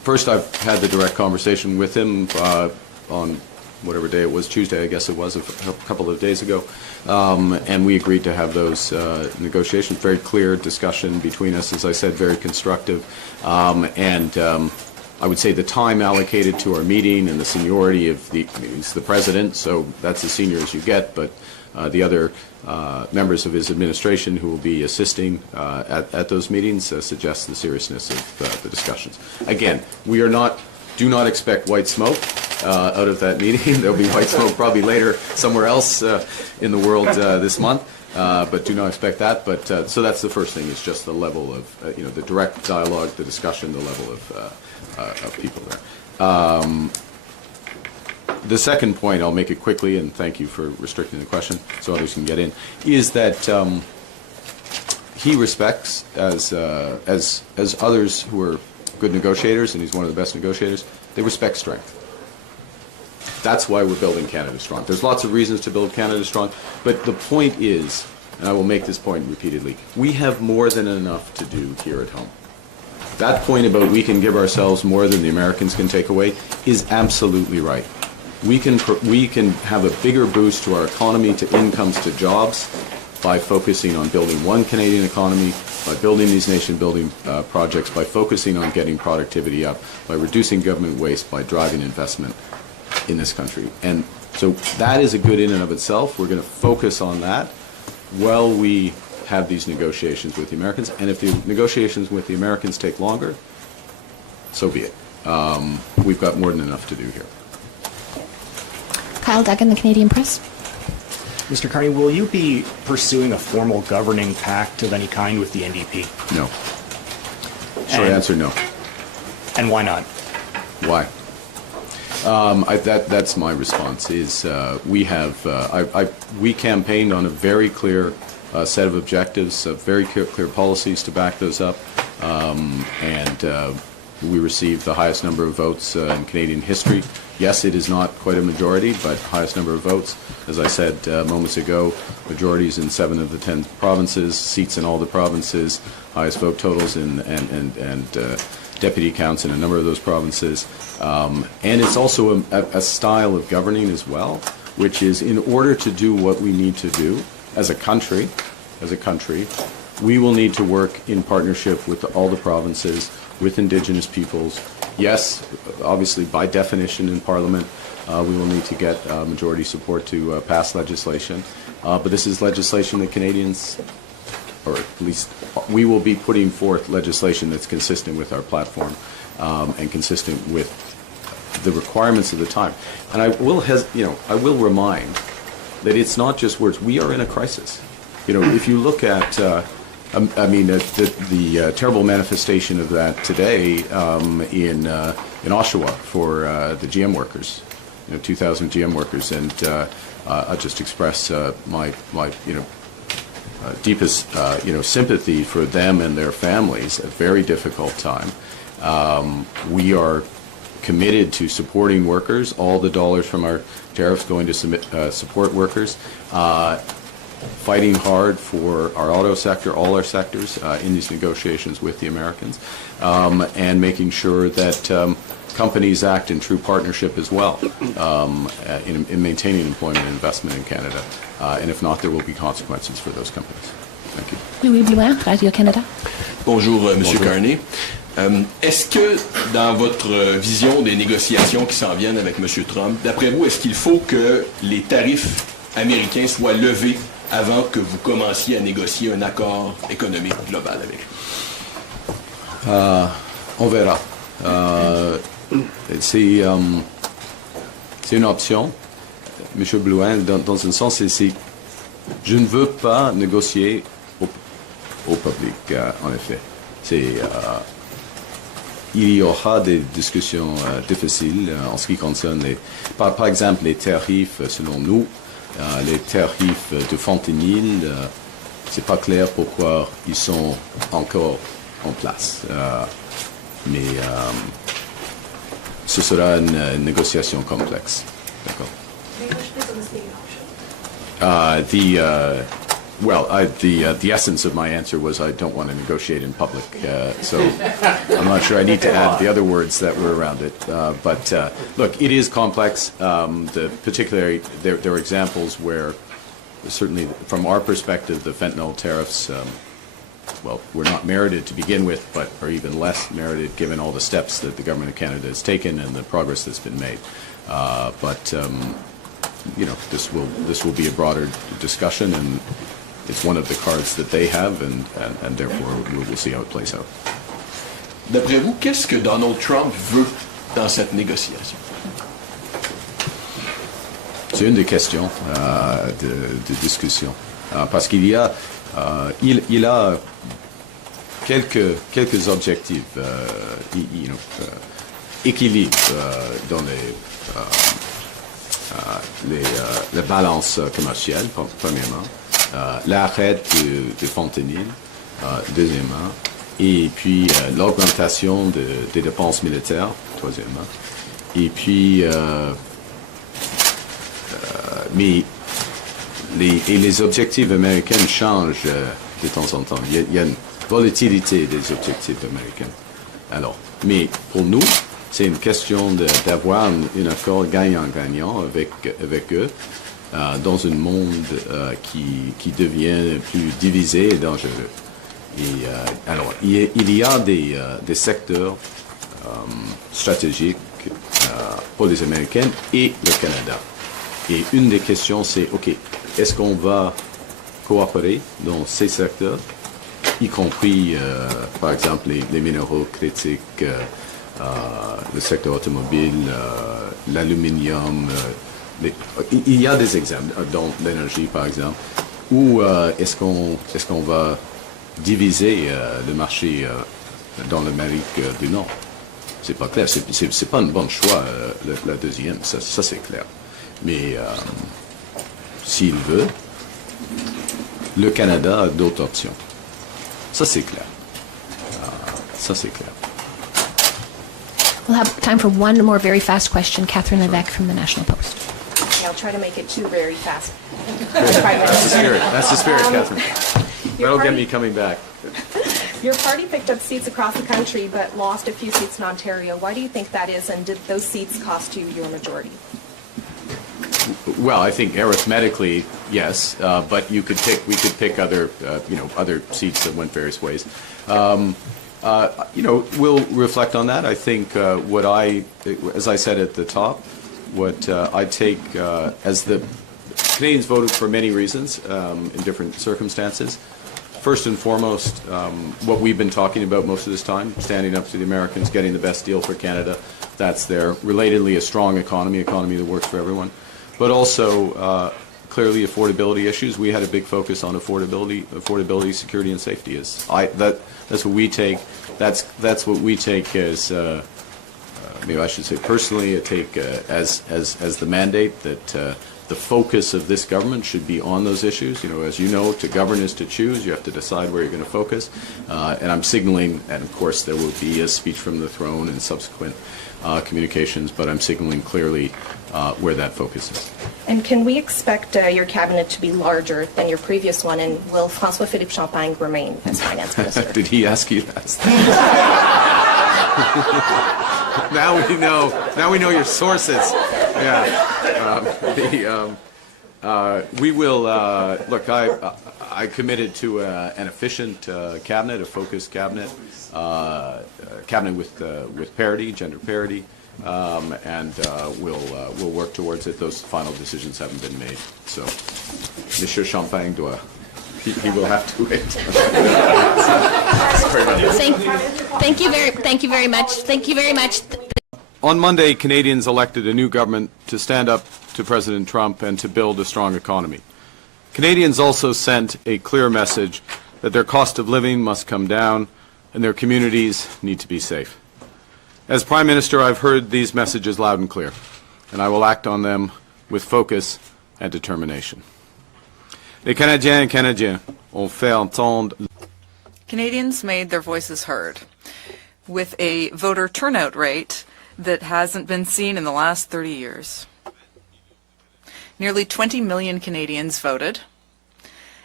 first, I've had the direct conversation with him on whatever day it was, Tuesday, I guess it was, a couple of days ago, and we agreed to have those negotiations. Very clear discussion between us, as I said, very constructive, and I would say the time allocated to our meeting and the seniority of he's the president, so that's as senior as you get, but the other members of his administration who will be assisting at those meetings suggests the seriousness of the discussions. Again, do not expect white smoke out of that meeting. There'll be white smoke probably later somewhere else in the world this month, but do not expect that. But so that's the first thing, is just the level of, the direct dialogue, the discussion, the level of people there. The second point, I'll make it quickly, and thank you for restricting the question so others can get in, is that he respects, as others who are good negotiators, and he's one of the best negotiators, they respect strength. That's why we're building Canada Strong. There's lots of reasons to build Canada Strong, but the point is, and I will make this point repeatedly, we have more than enough to do here at home. That point about we can give ourselves more than the Americans can take away is absolutely right. We can have a bigger boost to our economy, to incomes, to jobs, by focusing on building one Canadian economy, by building these nation-building projects, by focusing on getting productivity up, by reducing government waste, by driving investment in this country. And so that is a good in and of itself. We're going to focus on that while we have these negotiations with the Americans. And if the negotiations with the Americans take longer, so be it. We've got more than enough to do here. Kyle Duggan, the Canadian Press. Mr. Carney, will you be pursuing a formal governing pact of any kind with the NDP? No. Short answer, no. And why not? Why? That's my response. Is we campaigned on a very clear set of objectives, very clear policies to back those up, and we received the highest number of votes in Canadian history. Yes, it is not quite a majority, but highest number of votes. As I said moments ago, majorities in 7 of the 10 provinces, seats in all the provinces, highest vote totals and deputy counts in a number of those provinces. And it's also a style of governing as well, which is, in order to do what we need to do as a country, we will need to work in partnership with all the provinces, with Indigenous peoples. Yes, obviously, by definition in Parliament, we will need to get majority support to pass legislation. But this is legislation that Canadians, or at least we will be putting forth legislation that's consistent with our platform and consistent with the requirements of the time. And I will remind that it's not just words. We are in a crisis. If you look at the terrible manifestation of that today in Oshawa for the GM workers, 2,000 GM workers, and I'll just express my deepest sympathy for them and their families. A very difficult time. We are committed to supporting workers. All the dollars from our tariffs going to support workers. Fighting hard for our auto sector, all our sectors, in these negotiations with the Americans, and making sure that companies act in true partnership as well in maintaining employment and investment in Canada. And if not, there will be consequences for those companies. Thank you. Louis Blouin, Radio-Canada. Bonjour, Monsieur Carney. Est-ce que, dans votre vision des négociations qui s'en viennent avec Monsieur Trump, d'après vous, est-ce qu'il faut que les tarifs américains soient levés avant que vous commenciez à négocier un accord économique global avec lui? On verra. C'est une option, M. Blouin, dans un sens, je ne veux pas négocier au public, en effet. Il y aura des discussions difficiles en ce qui concerne, par exemple, les tarifs, selon nous. Les tarifs de fentanyl, c'est pas clair pourquoi ils sont encore en place. Mais ce sera une négociation complexe. D'accord. Well, the essence of my answer was I don't want to negotiate in public, so I'm not sure I need to add the other words that were around it. But look, it is complex. Particularly, there are examples where, certainly from our perspective, the fentanyl tariffs, well, were not merited to begin with, but are even less merited given all the steps that the government of Canada has taken and the progress that's been made. You know, this will be a broader discussion, and it's one of the cards that they have, and therefore we will see how it plays out. D'après vous, qu'est-ce que Donald Trump veut dans cette négociation? C'est une des questions de discussion, parce qu'il y a il a quelques objectifs, équilibre dans la balance commerciale, premièrement, l'arrêt de fentanyl, deuxièmement, et puis l'augmentation des dépenses militaires, troisièmement, et puis mais les objectifs américains changent de temps en temps. Il y a une volatilité des objectifs américains. Alors, mais pour nous, c'est une question d'avoir un accord gagnant-gagnant avec eux dans un monde qui devient plus divisé et dangereux. Et alors, il y a des secteurs stratégiques pour les Américains et le Canada. Et une des questions, c'est, OK, est-ce qu'on va coopérer dans ces secteurs, y compris, par exemple, les minéraux critiques, le secteur automobile, l'aluminium. Il y a des exemples, dans l'énergie, par exemple, où est-ce qu'on va diviser le marché dans l'Amérique du Nord? C'est pas clair, c'est pas un bon choix, la deuxième, ça c'est clair. Mais s'il veut, le Canada a d'autres options. Ça, c'est clair. Ça, c'est clair. We'll have time for one more very fast question. Catherine Levesque from the National Post. Okay, I'll try to make it two very fast. That's the spirit. That's the spirit, Catherine. That'll get me coming back. Your party picked up seats across the country but lost a few seats in Ontario. Why do you think that is, and did those seats cost you your majority? Well, I think arithmetically, yes, but we could pick other, other seats that went various ways. We'll reflect on that. I think as I said at the top, what I take as the Canadians voted for many reasons in different circumstances. First and foremost, what we've been talking about most of this time, standing up to the Americans, getting the best deal for Canada. That's there. Relatedly, a strong economy that works for everyone. But also, clearly, affordability issues. We had a big focus on affordability, security, and safety. That's what we take. That's what we take as. Maybe I should say personally, I take as the mandate that the focus of this government should be on those issues. As you know, to govern is to choose. You have to decide where you're going to focus. And I'm signaling, and of course there will be a speech from the throne and subsequent communications, but I'm signaling clearly where that focus is. And can we expect your cabinet to be larger than your previous one, and will François-Philippe Champagne remain as finance minister? Did he ask you that? Now we know your sources. Yeah. We will look. I committed to an efficient cabinet, a focused cabinet, cabinet with parity, gender parity, and we'll work towards it. Those final decisions haven't been made, so Monsieur Champagne doit. He will have to wait. Thank you very much. On Monday, Canadians elected a new government to stand up to President Trump and to build a strong economy. Canadians also sent a clear message that their cost of living must come down and their communities need to be safe. As Prime Minister, I've heard these messages loud and clear, and I will act on them with focus and determination. Les Canadiens et Canadiennes ont fait entendre. Canadians made their voices heard with a voter turnout rate that hasn't been seen in the last 30 years. Nearly 20 million Canadians voted,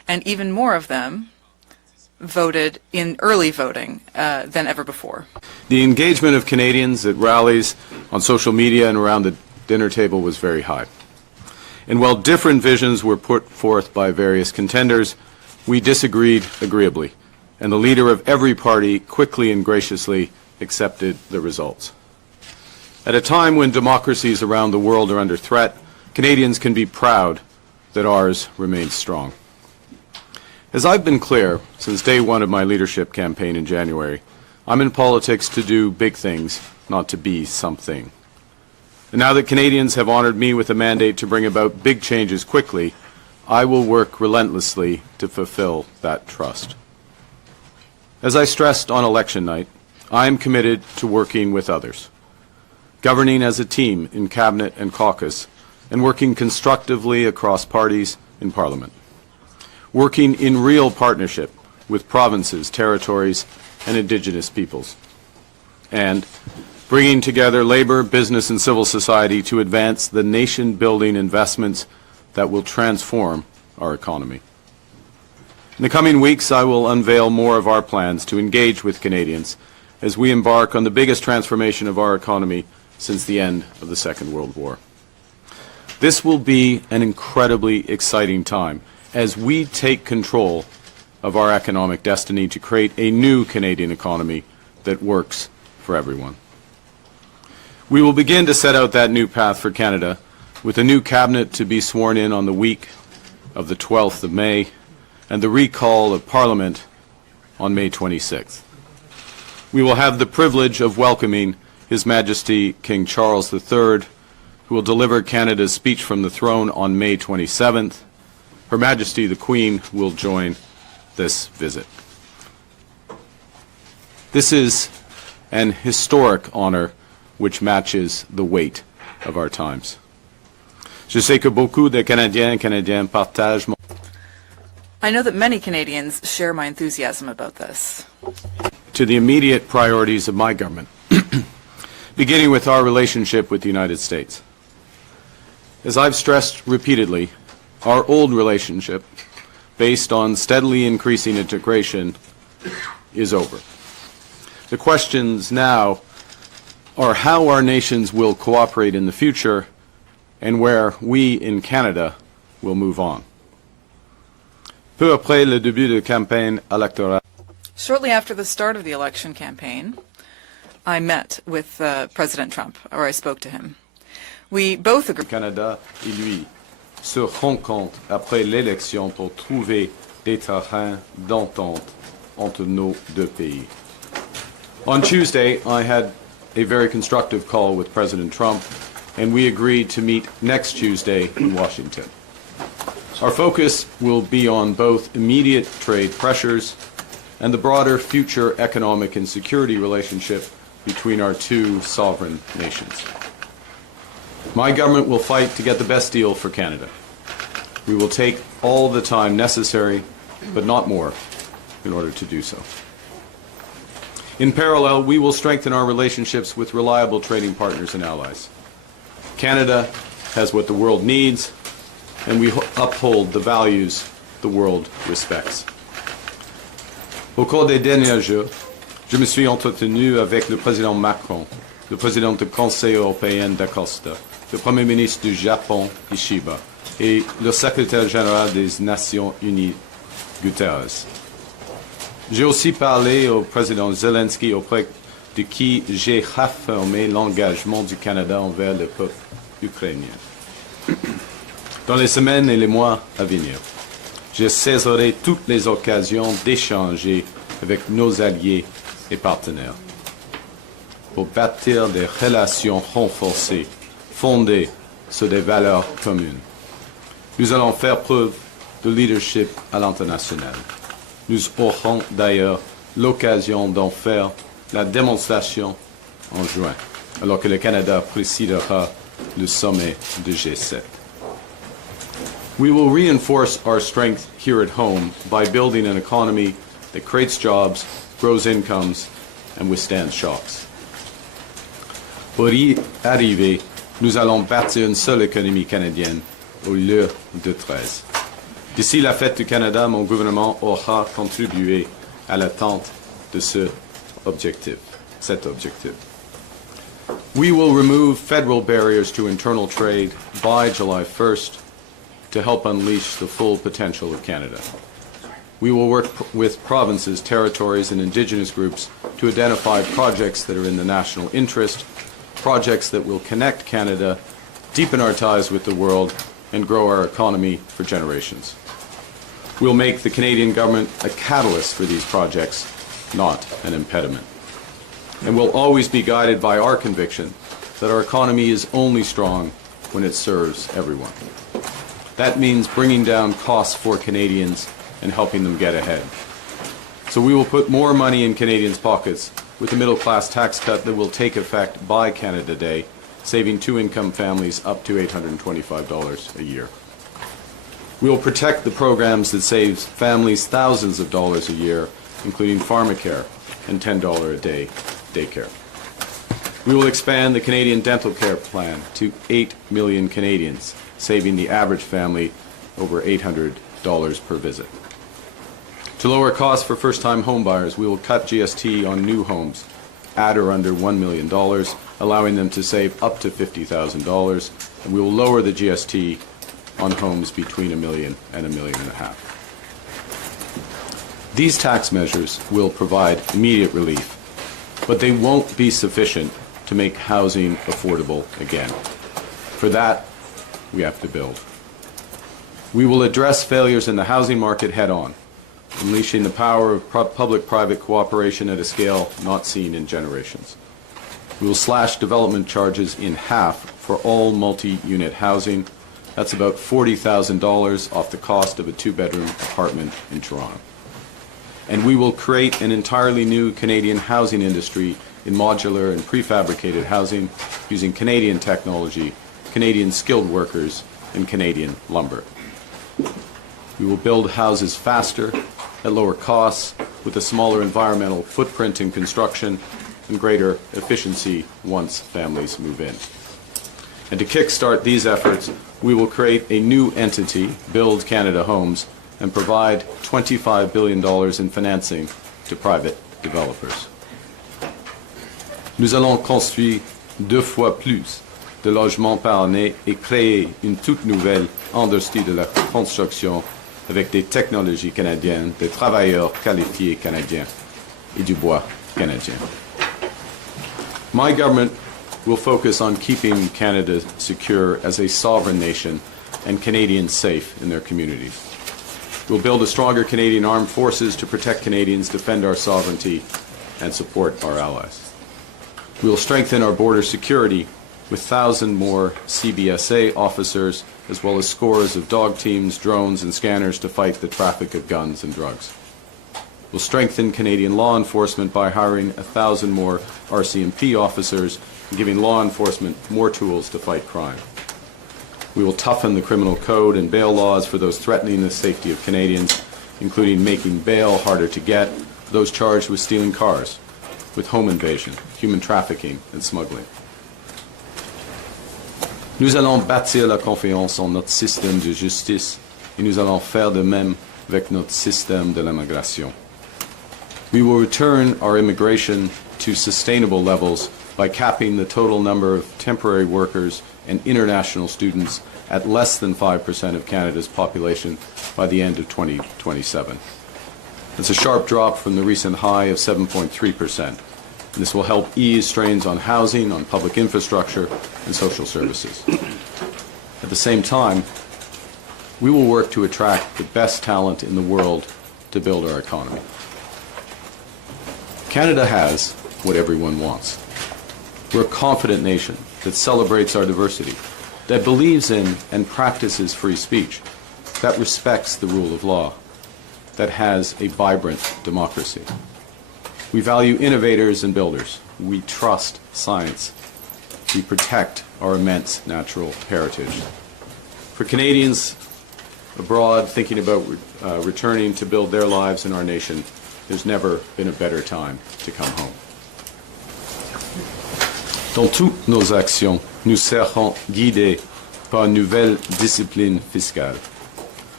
and even more of them voted in early voting than ever before. The engagement of Canadians at rallies, on social media, and around the dinner table was very high. And while different visions were put forth by various contenders, we disagreed agreeably, and the leader of every party quickly and graciously accepted the results. At a time when democracies around the world are under threat, Canadians can be proud that ours remains strong. As I've been clear since day one of my leadership campaign in January, I'm in politics to do big things, not to be something. And now that Canadians have honored me with a mandate to bring about big changes quickly, I will work relentlessly to fulfill that trust. As I stressed on election night, I am committed to working with others, governing as a team in Cabinet and caucus, and working constructively across parties in Parliament, working in real partnership with provinces, territories, and Indigenous peoples, and bringing together labor, business, and civil society to advance the nation-building investments that will transform our economy. In the coming weeks, I will unveil more of our plans to engage with Canadians as we embark on the biggest transformation of our economy since the end of the Second World War. This will be an incredibly exciting time as we take control of our economic destiny to create a new Canadian economy that works for everyone. We will begin to set out that new path for Canada with a new cabinet to be sworn in on the week of the 12th of May and the recall of Parliament on May 26th. We will have the privilege of welcoming His Majesty King Charles III, who will deliver Canada's speech from the throne on May 27th. Her Majesty the Queen will join this visit. This is an historic honor which matches the weight of our times. Je sais que beaucoup de Canadiens et Canadiennes partagent mon... I know that many Canadians share my enthusiasm about this. To the immediate priorities of my government, beginning with our relationship with the United States. As I've stressed repeatedly, our old relationship, based on steadily increasing integration, is over. The questions now are how our nations will cooperate in the future and where we in Canada will move on. Peu après le début de campagne électorale. Shortly after the start of the election campaign, I met with President Trump, or I spoke to him. We both agreed. Canada et lui se rencontrent après l'élection pour trouver des terrains d'entente entre nos deux pays. On Tuesday, I had a very constructive call with President Trump, and we agreed to meet next Tuesday in Washington. Our focus will be on both immediate trade pressures and the broader future economic and security relationship between our two sovereign nations. My government will fight to get the best deal for Canada. We will take all the time necessary, but not more, in order to do so. In parallel, we will strengthen our relationships with reliable trading partners and allies. Canada has what the world needs, and we uphold the values the world respects. Au cours des derniers jours, je me suis entretenu avec le président Macron, le président du Conseil européen d'Acosta, le Premier ministre du Japon, Ishiba, et le secrétaire général des Nations Unies, Guterres. J'ai aussi parlé au président Zelensky, auprès de qui j'ai réaffirmé l'engagement du Canada envers le peuple ukrainien. Dans les semaines et les mois à venir, je saisirai toutes les occasions d'échanger avec nos alliés et partenaires pour bâtir des relations renforcées fondées sur des valeurs communes. Nous allons faire preuve de leadership à l'international. Nous aurons d'ailleurs l'occasion d'en faire la démonstration en juin, alors que le Canada présidera le sommet de G7. We will reinforce our strength here at home by building an economy that creates jobs, grows incomes, and withstands shocks. Pour y arriver, nous allons bâtir une seule économie canadienne au lieu de 13. D'ici la fête du Canada, mon gouvernement aura contribué à l'atteinte de cet objectif. We will remove federal barriers to internal trade by July 1st to help unleash the full potential of Canada. We will work with provinces, territories, and Indigenous groups to identify projects that are in the national interest, projects that will connect Canada, deepen our ties with the world, and grow our economy for generations. We'll make the Canadian government a catalyst for these projects, not an impediment. And we'll always be guided by our conviction that our economy is only strong when it serves everyone. That means bringing down costs for Canadians and helping them get ahead. So we will put more money in Canadians' pockets with a middle-class tax cut that will take effect by Canada Day, saving two-income families up to $825 a year. We will protect the programs that save families thousands of dollars a year, including pharmacare and $10 a day daycare. We will expand the Canadian dental care plan to 8 million Canadians, saving the average family over $800 per visit. To lower costs for first-time homebuyers, we will cut GST on new homes at or under $1 million, allowing them to save up to $50,000, and we will lower the GST on homes between $1 million and $1.5 million. These tax measures will provide immediate relief, but they won't be sufficient to make housing affordable again. For that, we have to build. We will address failures in the housing market head-on, unleashing the power of public-private cooperation at a scale not seen in generations. We will slash development charges in half for all multi-unit housing. That's about $40,000 off the cost of a two-bedroom apartment in Toronto. And we will create an entirely new Canadian housing industry in modular and prefabricated housing using Canadian technology, Canadian skilled workers, and Canadian lumber. We will build houses faster, at lower costs, with a smaller environmental footprint in construction and greater efficiency once families move in. And to kickstart these efforts, we will create a new entity, Build Canada Homes, and provide $25 billion in financing to private developers. Nous allons construire 2 fois plus de logements par année et créer une toute nouvelle industrie de la construction avec des technologies canadiennes, des travailleurs qualifiés canadiens et du bois canadien. My government will focus on keeping Canada secure as a sovereign nation and Canadians safe in their communities. We'll build a stronger Canadian armed forces to protect Canadians, defend our sovereignty, and support our allies. We will strengthen our border security with 1,000 more CBSA officers, as well as scores of dog teams, drones, and scanners to fight the traffic of guns and drugs. We'll strengthen Canadian law enforcement by hiring 1,000 more RCMP officers and giving law enforcement more tools to fight crime. We will toughen the criminal code and bail laws for those threatening the safety of Canadians, including making bail harder to get for those charged with stealing cars, with home invasion, human trafficking, and smuggling. Nous allons bâtir la confiance en notre système de justice et nous allons faire de même avec notre système de l'immigration. We will return our immigration to sustainable levels by capping the total number of temporary workers and international students at less than 5% of Canada's population by the end of 2027. It's a sharp drop from the recent high of 7.3%. This will help ease strains on housing, on public infrastructure, and social services. At the same time, we will work to attract the best talent in the world to build our economy. Canada has what everyone wants. We're a confident nation that celebrates our diversity, that believes in and practices free speech, that respects the rule of law, that has a vibrant democracy. We value innovators and builders. We trust science. We protect our immense natural heritage. For Canadians abroad thinking about returning to build their lives in our nation, there's never been a better time to come home. Dans toutes nos actions, nous serons guidés par une nouvelle discipline fiscale.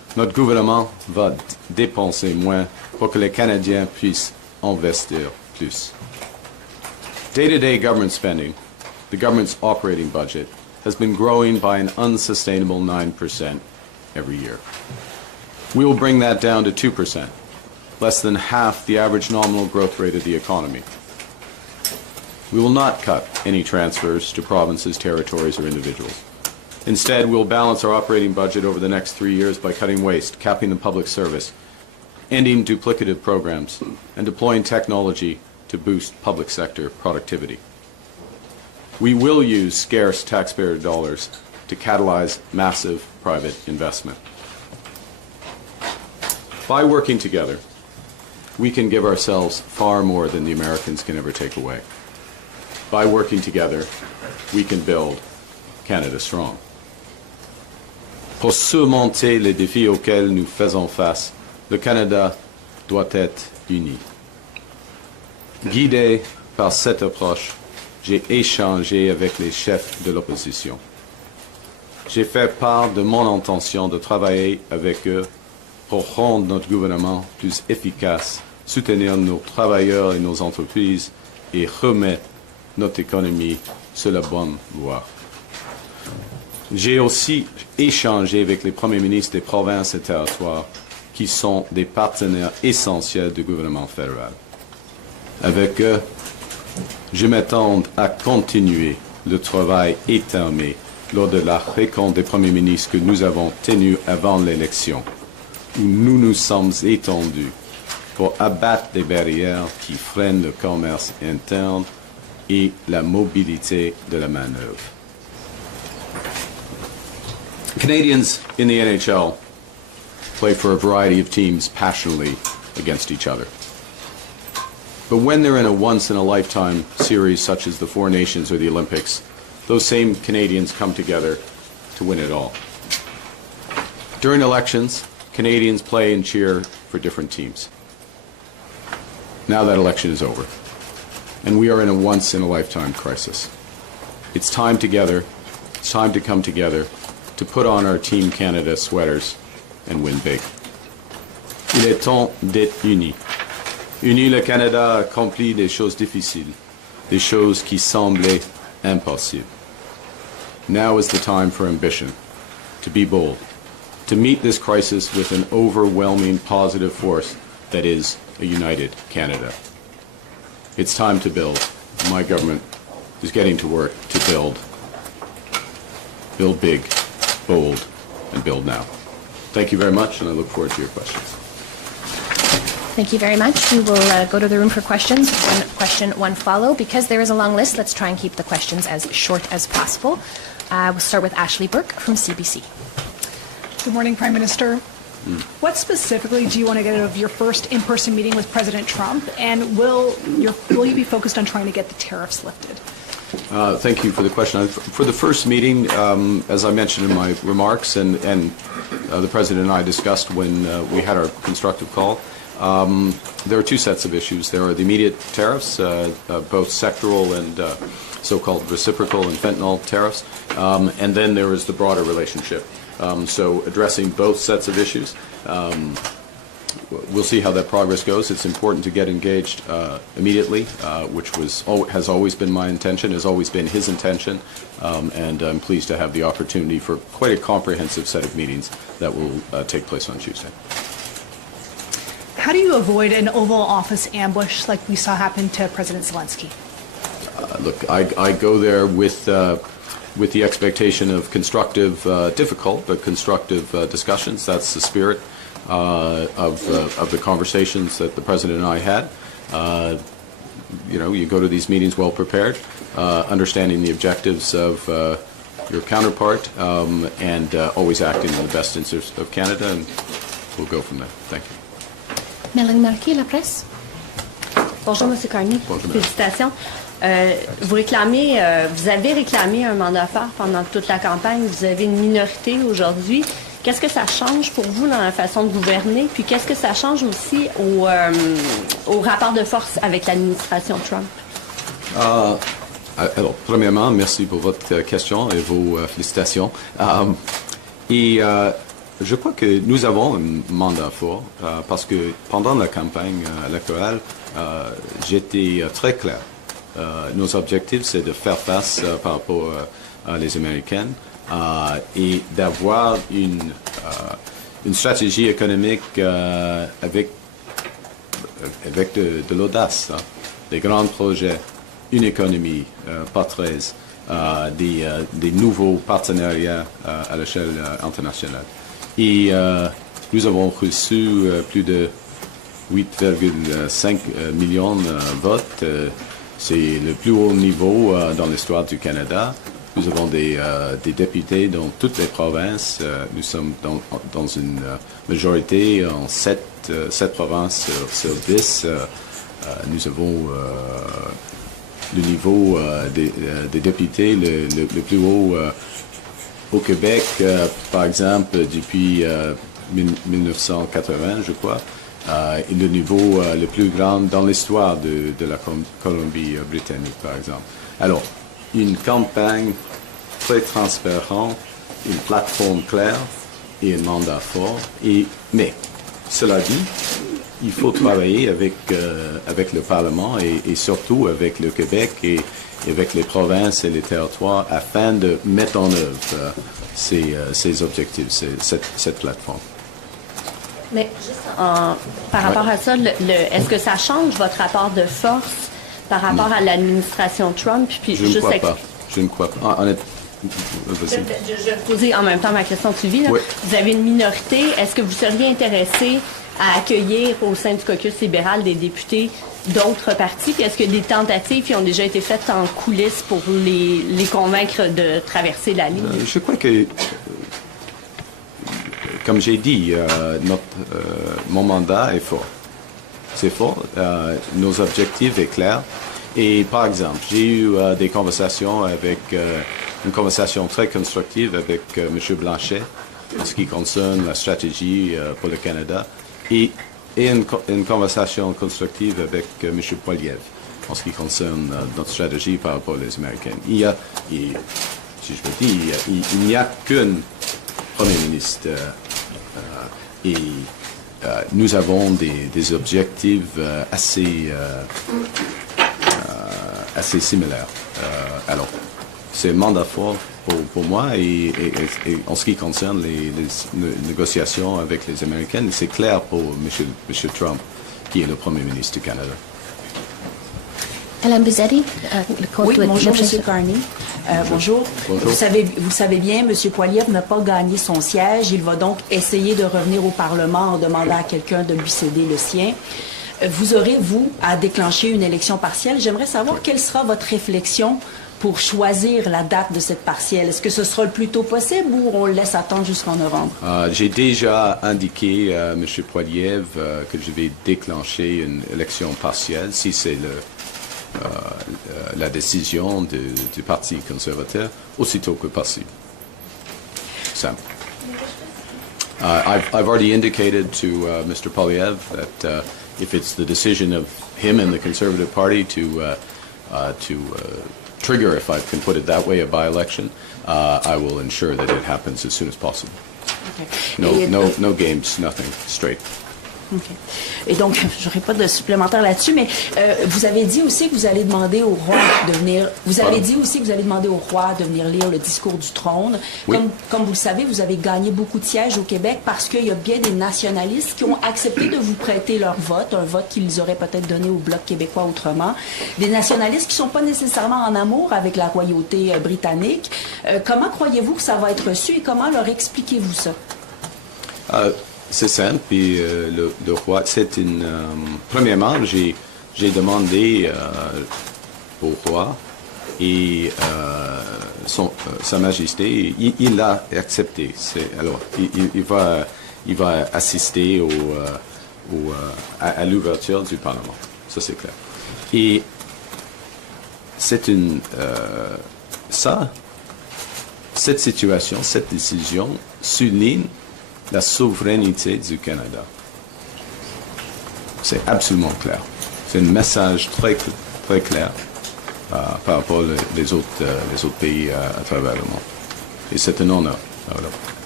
Notre gouvernement va dépenser moins pour que les Canadiens puissent investir plus. Day-to-day government spending, the government's operating budget, has been growing by an unsustainable 9% every year. We will bring that down to 2%, less than half the average nominal growth rate of the economy. We will not cut any transfers to provinces, territories, or individuals. Instead, we'll balance our operating budget over the next 3 years by cutting waste, capping the public service, ending duplicative programs, and deploying technology to boost public sector productivity. We will use scarce taxpayer dollars to catalyze massive private investment. By working together, we can give ourselves far more than the Americans can ever take away. By working together, we can build Canada strong. Pour surmonter les défis auxquels nous faisons face, le Canada doit être uni. Guidé par cette approche, j'ai échangé avec les chefs de l'opposition. J'ai fait part de mon intention de travailler avec eux pour rendre notre gouvernement plus efficace, soutenir nos travailleurs et nos entreprises et remettre notre économie sur la bonne voie. J'ai aussi échangé avec les premiers ministres des provinces et territoires qui sont des partenaires essentiels du gouvernement fédéral. Avec eux, je m'attends à continuer le travail étamé lors de la rencontre des premiers ministres que nous avons tenue avant l'élection, où nous nous sommes étendus pour abattre les barrières qui freinent le commerce interne et la mobilité de la main-d'œuvre. Canadians in the NHL play for a variety of teams passionately against each other. But when they're in a once-in-a-lifetime series such as the Four Nations or the Olympics, those same Canadians come together to win it all. During elections, Canadians play and cheer for different teams. Now that election is over, and we are in a once-in-a-lifetime crisis. It's time together, it's time to come together to put on our Team Canada sweaters and win big. Il est temps d'être unis. Unis, le Canada a accompli des choses difficiles, des choses qui semblaient impossibles. Now is the time for ambition, to be bold, to meet this crisis with an overwhelming positive force that is a united Canada. It's time to build. My government is getting to work to build. Build big, bold, and build now. Thank you very much, and I look forward to your questions. Thank you very much. We will go to the room for questions. One question, one follow. Because there is a long list, let's try and keep the questions as short as possible. We'll start with Ashley Burke from CBC. Good morning, Prime Minister. What specifically do you want to get out of your first in-person meeting with President Trump, and will you be focused on trying to get the tariffs lifted? Thank you for the question. For the first meeting, as I mentioned in my remarks, and the President and I discussed when we had our constructive call, there are two sets of issues. There are the immediate tariffs, both sectoral and so-called reciprocal and fentanyl tariffs, and then there is the broader relationship. So addressing both sets of issues. We'll see how that progress goes. It's important to get engaged immediately, which has always been my intention, has always been his intention, and I'm pleased to have the opportunity for quite a comprehensive set of meetings that will take place on Tuesday. How do you avoid an Oval Office ambush like we saw happen to President Zelensky? Look, I go there with the expectation of constructive, difficult, but constructive discussions. That's the spirit of the conversations that the President and I had. You go to these meetings well prepared, understanding the objectives of your counterpart, and always acting in the best interest of Canada, and we'll go from there. Thank you. Mélanie Marquis, La Presse. Bonjour, M. Carney. Bonjour, Félicitations. Vous avez réclamé un mandat fort pendant toute la campagne. Vous avez une minorité aujourd'hui. Qu'est-ce que ça change pour vous dans la façon de gouverner? Puis qu'est-ce que ça change aussi au rapport de force avec l'administration Trump? Alors, premièrement, merci pour votre question et vos félicitations. Et Je crois que nous avons un mandat fort parce que pendant la campagne électorale, j'étais très clair. Nos objectifs, c'est de faire face par rapport à les Américaines et d'avoir une stratégie économique avec de l'audace, des grands projets, une économie pas 13, des nouveaux partenariats à l'échelle internationale. Et nous avons reçu plus de 8,5 millions de votes. C'est le plus haut niveau dans l'histoire du Canada. Nous avons des députés dans toutes les provinces. Nous sommes dans une majorité en 7 provinces sur 10. Nous avons le niveau des députés le plus haut au Québec, par exemple, depuis 1980, je crois. Et le niveau le plus grand dans l'histoire de la Colombie-Britannique, par exemple. Alors, une campagne très transparente, une plateforme claire et un mandat fort. Mais, cela dit, il faut travailler avec le Parlement et surtout avec le Québec et avec les provinces et les territoires afin de mettre en œuvre ces objectifs, cette plateforme. Mais juste par rapport à ça, est-ce que ça change votre rapport de force par rapport à l'administration Trump? Puis Je ne crois pas. Je ne crois pas. Je vais poser en même temps ma question de suivi. Oui. Vous avez une minorité. Est-ce que vous seriez intéressé à accueillir au sein du caucus libéral des députés d'autres partis? Puis est-ce que des tentatives qui ont déjà été faites en coulisses pour les convaincre de traverser la ligne? Je crois que, comme j'ai dit, mon mandat est fort. C'est fort. Nos objectifs sont clairs. Et par exemple, j'ai eu des conversations une conversation très constructive avec M. Blanchet en ce qui concerne la stratégie pour le Canada et une conversation constructive avec M. Poiliev en ce qui concerne notre stratégie par rapport aux Américains. Si je peux dire, il n'y a qu'un Premier ministre et nous avons des objectifs assez similaires. Alors, c'est un mandat fort pour moi et en ce qui concerne les négociations avec les Américains, c'est clair pour M. Trump, qui est le Premier ministre du Canada. Madame Buzzetti, oui, bonjour, M. Carney. Bonjour. Bonjour. Vous le savez bien, M. Poiliev n'a pas gagné son siège. Il va donc essayer de revenir au Parlement en demandant à quelqu'un de lui céder le sien. Vous aurez, vous, à déclencher une élection partielle. J'aimerais savoir quelle sera votre réflexion pour choisir la date de cette partielle. Est-ce que ce sera le plus tôt possible ou on le laisse attendre jusqu'en novembre? J'ai déjà indiqué à M. Poiliev que je vais déclencher une élection partielle si c'est la décision du Parti conservateur aussitôt que possible. Simple. I've already indicated to Mr. Poiliev that if it's the decision of him and the Conservative Party to trigger, if I can put it that way, a by-election, I will ensure that it happens as soon as possible. Okay. No games, nothing, straight. Okay. Et donc, je n'aurai pas de supplémentaire là-dessus, mais vous avez dit aussi que vous allez demander au roi de venir. Vous avez dit aussi que vous allez demander au roi de venir lire le discours du trône. Oui. Comme vous le savez, vous avez gagné beaucoup de sièges au Québec parce qu'il y a bien des nationalistes qui ont accepté de vous prêter leur vote, un vote qu'ils auraient peut-être donné au Bloc québécois autrement. Des nationalistes qui ne sont pas nécessairement en amour avec la royauté britannique. Comment croyez-vous que ça va être reçu et comment leur expliquez-vous ça? C'est simple, puis le roi, c'est une... premièrement, j'ai demandé au roi et Sa Majesté, il l'a accepté. Alors, il va assister à l'ouverture du Parlement. Ça, c'est clair. Et c'est cette situation, cette décision souligne la souveraineté du Canada. C'est absolument clair. C'est un message très, très clair par rapport aux autres pays à travers le monde. Et c'est un honneur. Voilà.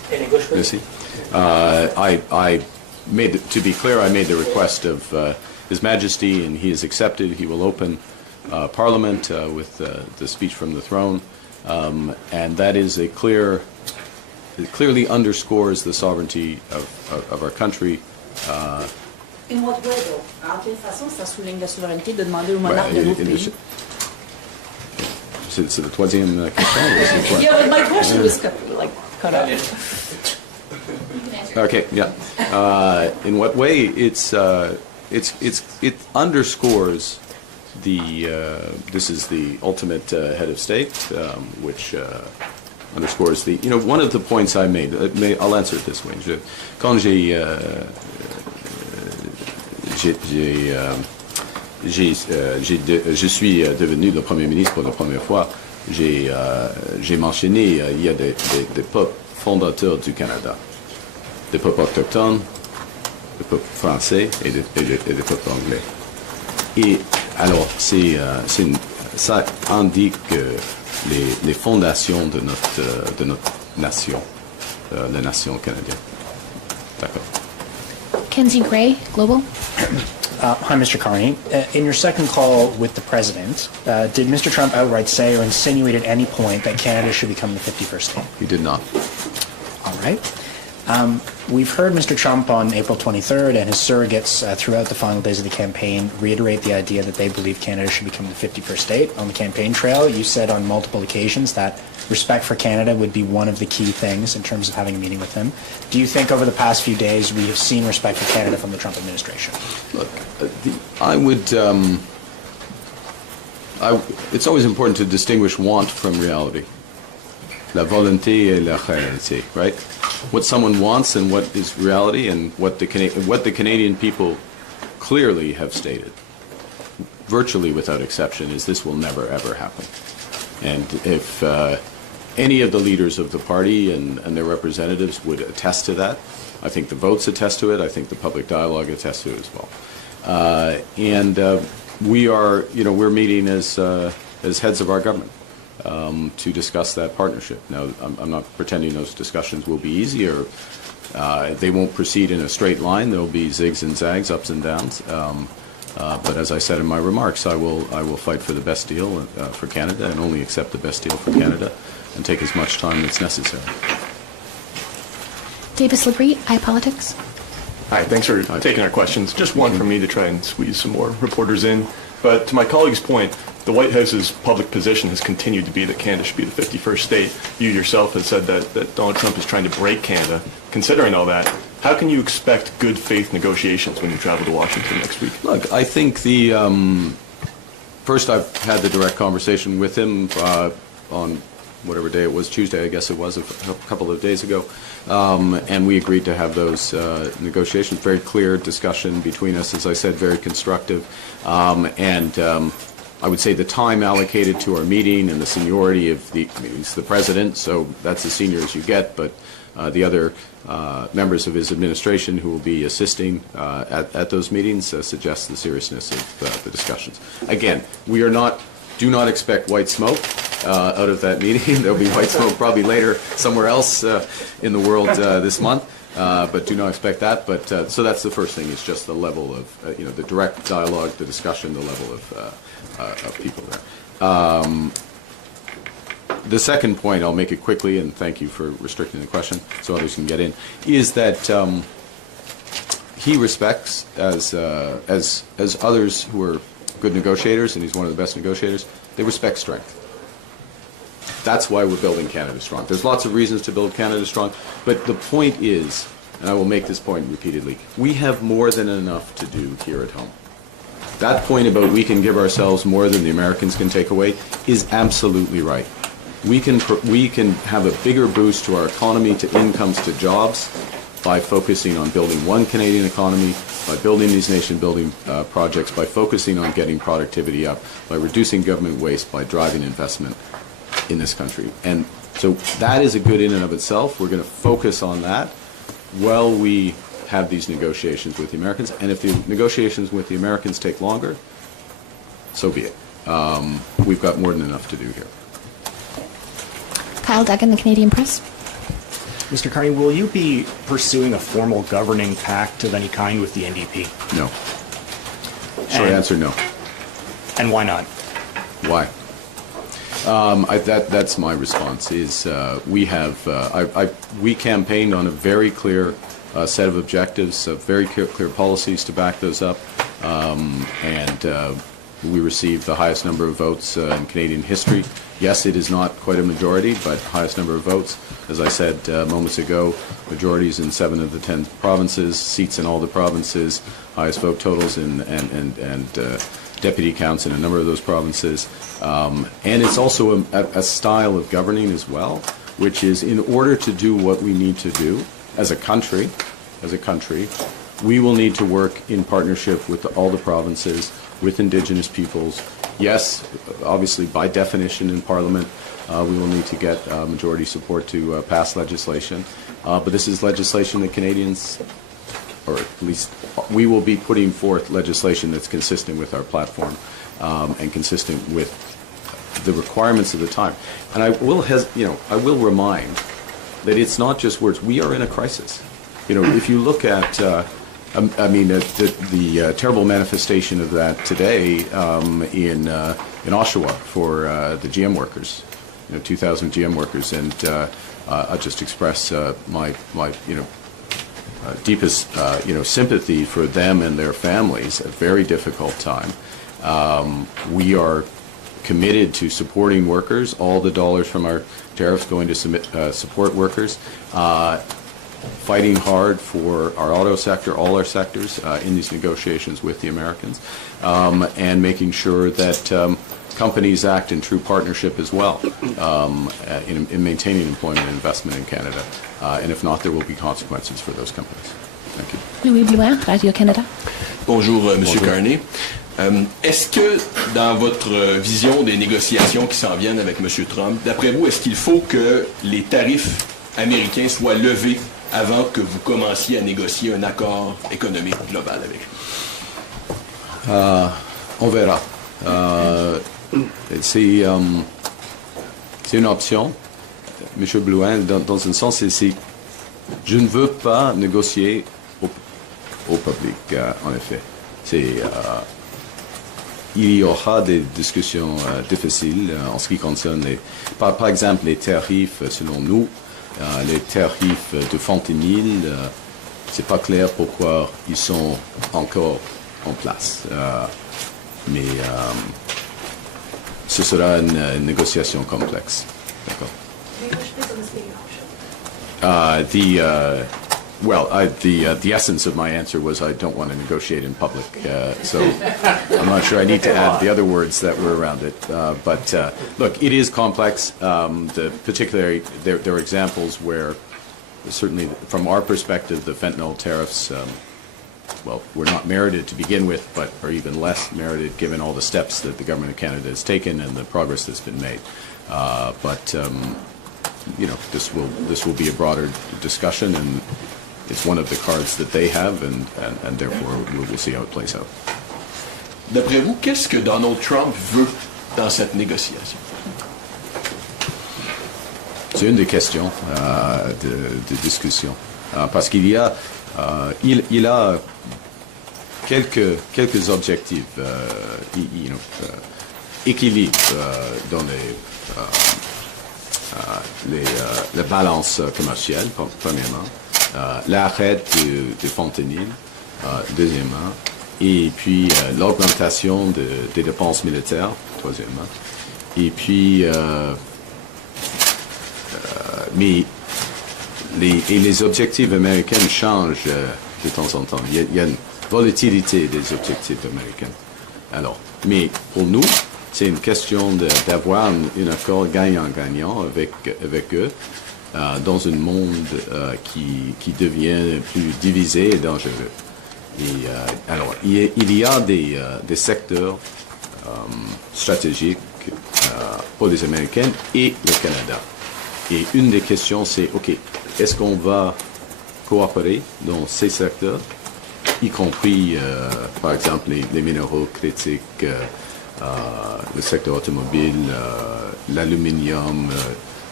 Merci. To be clear, I made the request of His Majesty, and he has accepted. He will open Parliament with the speech from the throne, and that is it clearly underscores the sovereignty of our country. In what way, though? En quelle façon ça souligne la souveraineté de demander au monarque de notre pays? C'est la troisième question. Yeah, my question was cut off. Okay, yeah. In what way? It underscores this is the ultimate head of state, which underscores one of the points I made. I'll answer it this way. Quand je suis devenu le Premier ministre pour la première fois, j'ai mentionné il y a des peuples fondateurs du Canada, des peuples autochtones, des peuples français et des peuples anglais. Et alors, ça indique les fondations de notre nation, la nation canadienne. D'accord. Kenzie Gray, Global. Hi, Mr. Carney. In your second call with the President, did Mr. Trump outright say or insinuate at any point that Canada should become the 51st state? He did not. All right. We've heard Mr. Trump on April 23rd and his surrogates throughout the final days of the campaign reiterate the idea that they believe Canada should become the 51st state. On the campaign trail, you said on multiple occasions that respect for Canada would be one of the key things in terms of having a meeting with him. Do you think over the past few days we have seen respect for Canada from the Trump administration? Look, it's always important to distinguish want from reality. La volonté et la réalité, right? What someone wants and what is reality, and what the Canadian people clearly have stated, virtually without exception, is this will never ever happen. And if any of the leaders of the party and their representatives would attest to that, I think the votes attest to it. I think the public dialogue attests to it as well. We're meeting as heads of our government. To discuss that partnership. Now, I'm not pretending those discussions will be easy, or they won't proceed in a straight line. There will be zigs and zags, ups and downs. But as I said in my remarks, I will fight for the best deal for Canada, and only accept the best deal for Canada, and take as much time as necessary. Davis Labrie, iPolitics. Hi, thanks for taking our questions. Just one from me to try and squeeze some more reporters in. But to my colleague's point, the White House's public position has continued to be that Canada should be the 51st state. You yourself have said that Donald Trump is trying to break Canada. Considering all that, how can you expect good faith negotiations when you travel to Washington next week? Look, I think first I've had the direct conversation with him on whatever day it was, Tuesday I guess it was, a couple of days ago, and we agreed to have those negotiations. Very clear discussion between us, as I said, very constructive, I would say the time allocated to our meeting and the seniority of he's the president, so that's as senior as you get, but the other members of his administration who will be assisting at those meetings suggests the seriousness of the discussions. Again, do not expect white smoke out of that meeting. There'll be white smoke probably later somewhere else in the world this month. But do not expect that. But so that's the first thing, is just the level of the direct dialogue, the discussion, the level of people there. The second point, I'll make it quickly, and thank you for restricting the question so others can get in, is that he respects, as others who are good negotiators, and he's one of the best negotiators, they respect strength. That's why we're building Canada strong. There's lots of reasons to build Canada strong, but the point is, and I will make this point repeatedly, we have more than enough to do here at home. That point about we can give ourselves more than the Americans can take away is absolutely right. We can have a bigger boost to our economy, to incomes, to jobs, by focusing on building one Canadian economy, by building these nation-building projects, by focusing on getting productivity up, by reducing government waste, by driving investment in this country. And so that is a good in and of itself. We're going to focus on that while we have these negotiations with the Americans. And if the negotiations with the Americans take longer, so be it. We've got more than enough to do here. Kyle Duggan, the Canadian Press. Mr. Carney, will you be pursuing a formal governing pact of any kind with the NDP? No. Short answer, no. And why not? Why? That's my response. Is we campaigned on a very clear set of objectives, very clear policies to back those up, and we received the highest number of votes in Canadian history. Yes, it is not quite a majority, but highest number of votes. As I said moments ago, majorities in 7 of the 10 provinces, seats in all the provinces, highest vote totals and deputy counts in a number of those provinces. And it's also a style of governing as well, which is in order to do what we need to do as a country, we will need to work in partnership with all the provinces, with Indigenous peoples. Yes, obviously, by definition in Parliament, we will need to get majority support to pass legislation. But this is legislation that Canadians, or at least we will be putting forth legislation that's consistent with our platform and consistent with the requirements of the time. And I will remind that it's not just words. We are in a crisis. If you look at, the terrible manifestation of that today in Oshawa for the GM workers, 2,000 GM workers, and I just express my deepest sympathy for them and their families. A very difficult time. We are committed to supporting workers. All the dollars from our tariffs going to support workers. Fighting hard for our auto sector, all our sectors in these negotiations with the Americans, and making sure that companies act in true partnership as well in maintaining employment and investment in Canada. And if not, there will be consequences for those companies. Thank you. Louis Blouin, Radio-Canada. Bonjour, Monsieur Carney. Est-ce que dans votre vision des négociations qui s'en viennent avec Monsieur Trump, d'après vous, est-ce qu'il faut que les tarifs américains soient levés avant que vous commenciez à négocier un accord économique global avec lui? On verra. C'est une option, M. Blouin, dans un sens, je ne veux pas négocier au public, en effet. Il y aura des discussions difficiles en ce qui concerne, par exemple, les tarifs, selon nous. Les tarifs de fentanyl, c'est pas clair pourquoi ils sont encore en place. Mais ce sera une négociation complexe. D'accord. The essence of my answer was I don't want to negotiate in public, so I'm not sure I need to add the other words that were around it. But look, it is complex. Particularly, there are examples where, certainly from our perspective, the fentanyl tariffs, were not merited to begin with, but are even less merited given all the steps that the government of Canada has taken and the progress that's been made. This will be a broader discussion, and it's one of the cards that they have, and therefore we'll see how it plays out. D'après vous, qu'est-ce que Donald Trump veut dans cette négociation? C'est une des questions de discussion, parce qu'il y a il a quelques objectifs, équilibre dans la balance commerciale, premièrement, l'arrêt du fentanyl, deuxièmement, et puis l'augmentation des dépenses militaires, troisièmement, et puis mais les objectifs américains changent de temps en temps. Il y a une volatilité des objectifs américains. Alors, mais pour nous, c'est une question d'avoir un accord gagnant-gagnant avec eux dans un monde qui devient plus divisé et dangereux. Et, alors, il y a des secteurs stratégiques pour les Américains et le Canada. Et une des questions, c'est, OK, est-ce qu'on va coopérer dans ces secteurs, y compris, par exemple, les minéraux critiques, le secteur automobile, l'aluminium,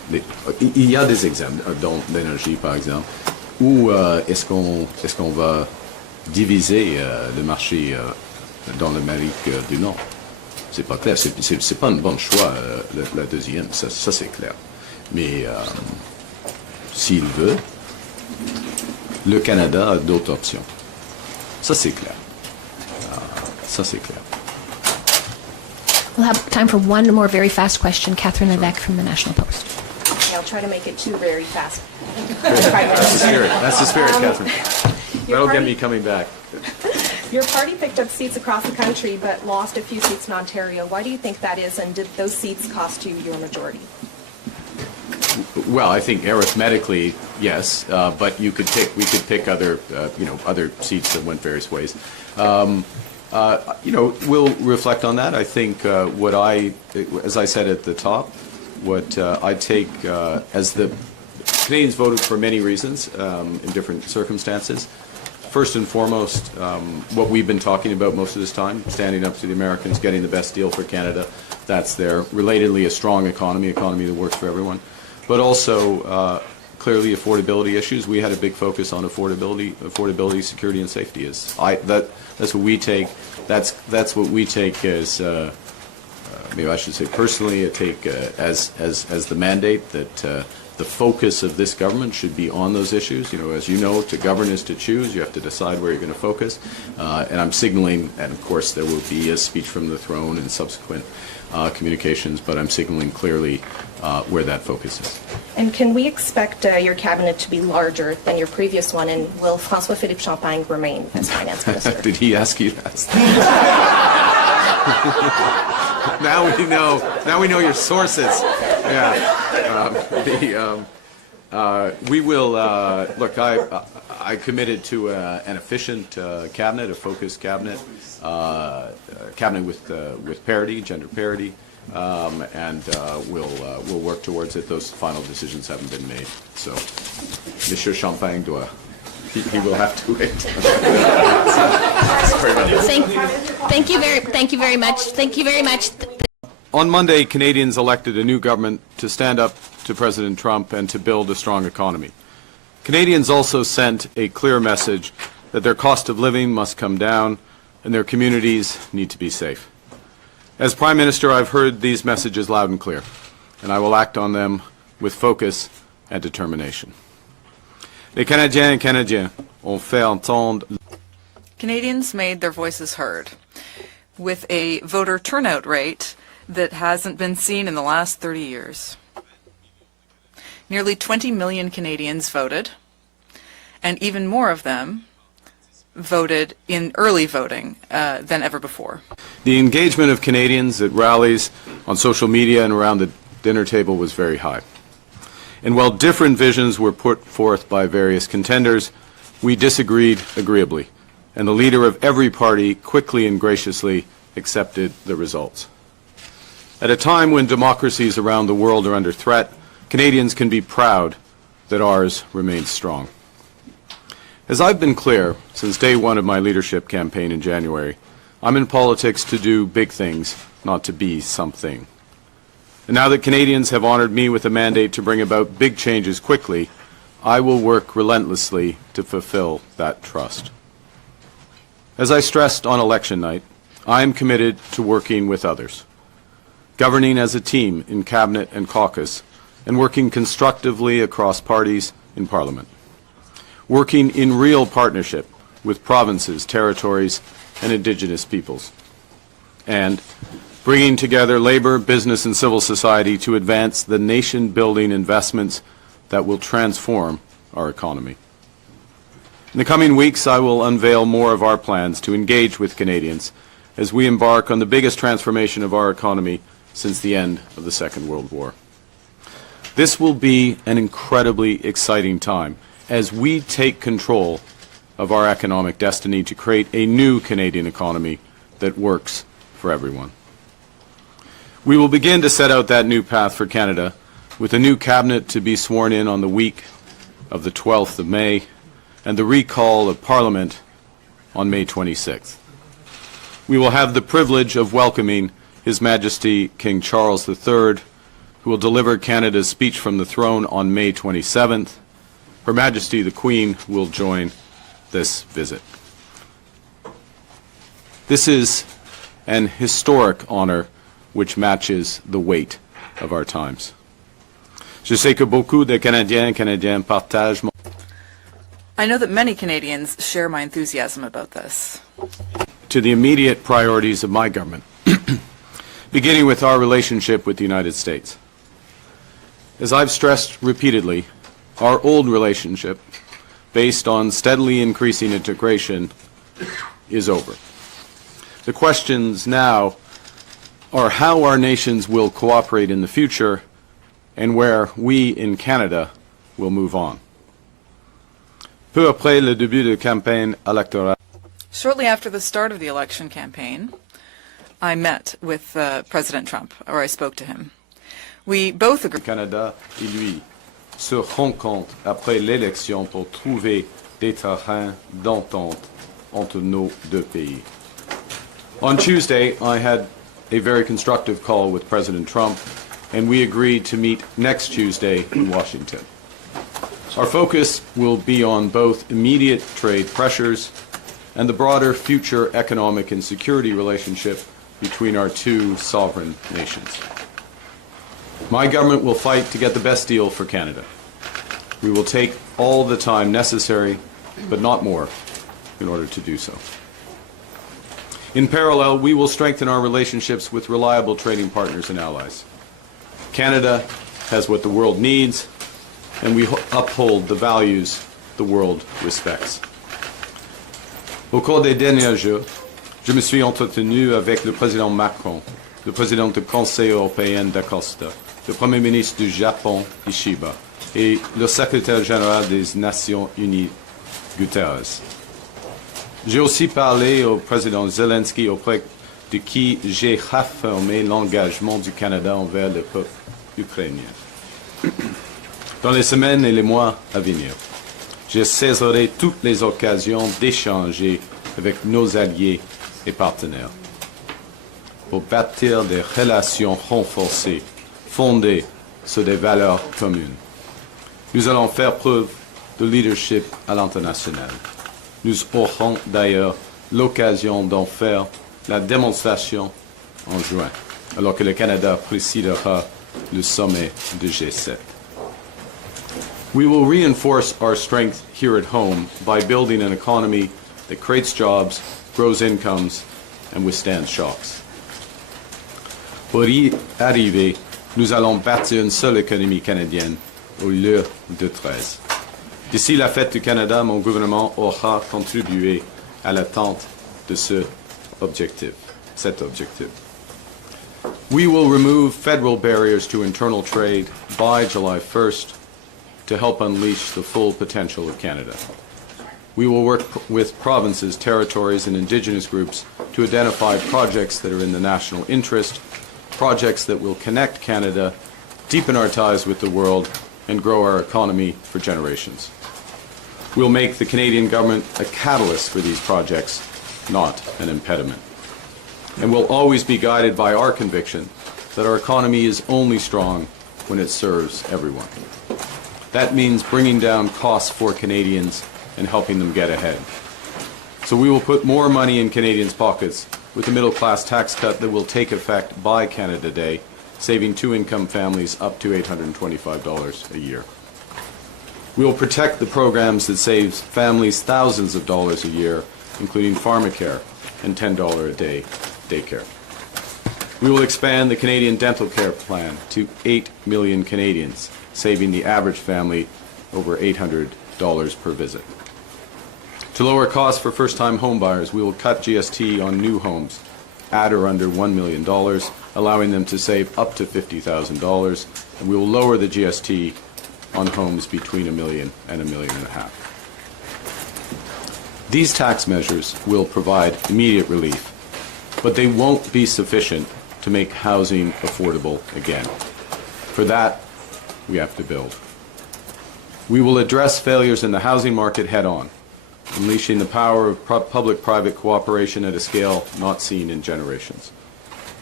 Il y a des exemples, dont l'énergie par exemple, où est-ce qu'on va diviser le marché dans l'Amérique du Nord. C'est pas clair, c'est pas un bon choix la deuxième, ça c'est clair. Mais s'il veut, le Canada a d'autres options. Ça c'est clair. Ça c'est clair. We'll have time for one more very fast question. Catherine Levesque from the National Post. Okay, I'll try to make it two very fast. That's the spirit. That's the spirit, Catherine. That'll get party- me coming back. Your party picked up seats across the country but lost a few seats in Ontario. Why do you think that is, and did those seats cost you your majority? Well, I think arithmetically, yes, but we could pick other, other seats that went various ways. We'll reflect on that. I think as I said at the top, what I take as the Canadians voted for many reasons in different circumstances. First and foremost, what we've been talking about most of this time, standing up to the Americans, getting the best deal for Canada. That's there. Relatedly, a strong economy that works for everyone. But also, clearly, affordability issues. We had a big focus on affordability, security, and safety. That's what we take. That's what we take as. Maybe I should say personally, I take as the mandate that. The focus of this government should be on those issues. As you know, to govern is to choose. You have to decide where you're going to focus. And I'm signaling, and of course there will be a speech from the throne and subsequent communications, but I'm signaling clearly where that focus is. And can we expect your cabinet to be larger than your previous one, and will François-Philippe Champagne remain as finance minister? Did he ask you that? Now we know your sources. Yeah. We will look. I committed to an efficient cabinet, a focused cabinet, cabinet with parity, gender parity, and we'll work towards it. Those final decisions haven't been made, so Monsieur Champagne doit. He will have to wait. Thank you very much. On Monday, Canadians elected a new government to stand up to President Trump and to build a strong economy. Canadians also sent a clear message that their cost of living must come down and their communities need to be safe. As Prime Minister, I've heard these messages loud and clear, and I will act on them with focus and determination. Les Canadiens et Canadiennes ont fait entendre. Canadians made their voices heard with a voter turnout rate that hasn't been seen in the last 30 years. Nearly 20 million Canadians voted, and even more of them voted in early voting than ever before. The engagement of Canadians at rallies, on social media, and around the dinner table was very high. And while different visions were put forth by various contenders, we disagreed agreeably, and the leader of every party quickly and graciously accepted the results. At a time when democracies around the world are under threat, Canadians can be proud that ours remains strong. As I've been clear since day one of my leadership campaign in January, I'm in politics to do big things, not to be something. And now that Canadians have honored me with a mandate to bring about big changes quickly, I will work relentlessly to fulfill that trust. As I stressed on election night, I am committed to working with others, governing as a team in Cabinet and caucus, and working constructively across parties in Parliament, working in real partnership with provinces, territories, and Indigenous peoples, and bringing together labor, business, and civil society to advance the nation-building investments that will transform our economy. In the coming weeks, I will unveil more of our plans to engage with Canadians as we embark on the biggest transformation of our economy since the end of the Second World War. This will be an incredibly exciting time as we take control of our economic destiny to create a new Canadian economy that works for everyone. We will begin to set out that new path for Canada with a new cabinet to be sworn in on the week of the 12th of May and the recall of Parliament on May 26th. We will have the privilege of welcoming His Majesty King Charles III who will deliver Canada's speech from the throne on May 27th. Her Majesty the Queen will join this visit. This is an historic honor which matches the weight of our times. Je sais que beaucoup de Canadiens et Canadiennes partagent mon... I know that many Canadians share my enthusiasm about this. To the immediate priorities of my government, beginning with our relationship with the United States. As I've stressed repeatedly, our old relationship, based on steadily increasing integration, is over. The questions now are how our nations will cooperate in the future and where we in Canada will move on. Peu après le début de campagne électorale. Shortly after the start of the election campaign, I met with President Trump, or I spoke to him. We both agreed. Canada et lui se rencontrent après l'élection pour trouver des terrains d'entente entre nos deux pays. On Tuesday, I had a very constructive call with President Trump, and we agreed to meet next Tuesday in Washington. Our focus will be on both immediate trade pressures and the broader future economic and security relationship between our two sovereign nations. My government will fight to get the best deal for Canada. We will take all the time necessary, but not more, in order to do so. In parallel, we will strengthen our relationships with reliable trading partners and allies. Canada has what the world needs, and we uphold the values the world respects. Au cours des derniers jours, je me suis entretenu avec le président Macron, le président du Conseil européen d'Acosta, le Premier ministre du Japon, Ishiba, et le secrétaire général des Nations Unies, Guterres. J'ai aussi parlé au président Zelensky, auprès de qui j'ai réaffirmé l'engagement du Canada envers le peuple ukrainien. Dans les semaines et les mois à venir, je saisirai toutes les occasions d'échanger avec nos alliés et partenaires pour bâtir des relations renforcées, fondées sur des valeurs communes. Nous allons faire preuve de leadership à l'international. Nous aurons d'ailleurs l'occasion d'en faire la démonstration en juin, alors que le Canada présidera le sommet de G7. We will reinforce our strength here at home by building an economy that creates jobs, grows incomes, and withstands shocks. Pour y arriver, nous allons bâtir une seule économie canadienne au lieu de 13. D'ici la fête du Canada, mon gouvernement aura contribué à l'atteinte de cet objectif. We will remove federal barriers to internal trade by July 1st to help unleash the full potential of Canada. We will work with provinces, territories, and Indigenous groups to identify projects that are in the national interest, projects that will connect Canada, deepen our ties with the world, and grow our economy for generations. We'll make the Canadian government a catalyst for these projects, not an impediment. And we'll always be guided by our conviction that our economy is only strong when it serves everyone. That means bringing down costs for Canadians and helping them get ahead. So we will put more money in Canadians' pockets with the middle-class tax cut that will take effect by Canada Day, saving two-income families up to $825 a year. We will protect the programs that save families thousands of dollars a year, including pharmacare and $10 a day daycare. We will expand the Canadian Dental Care Plan to 8 million Canadians, saving the average family over $800 per visit. To lower costs for first-time homebuyers, we will cut GST on new homes at or under $1 million, allowing them to save up to $50,000, and we will lower the GST on homes between $1 million and $1.5 million. These tax measures will provide immediate relief, but they won't be sufficient to make housing affordable again. For that, we have to build. We will address failures in the housing market head-on, unleashing the power of public-private cooperation at a scale not seen in generations.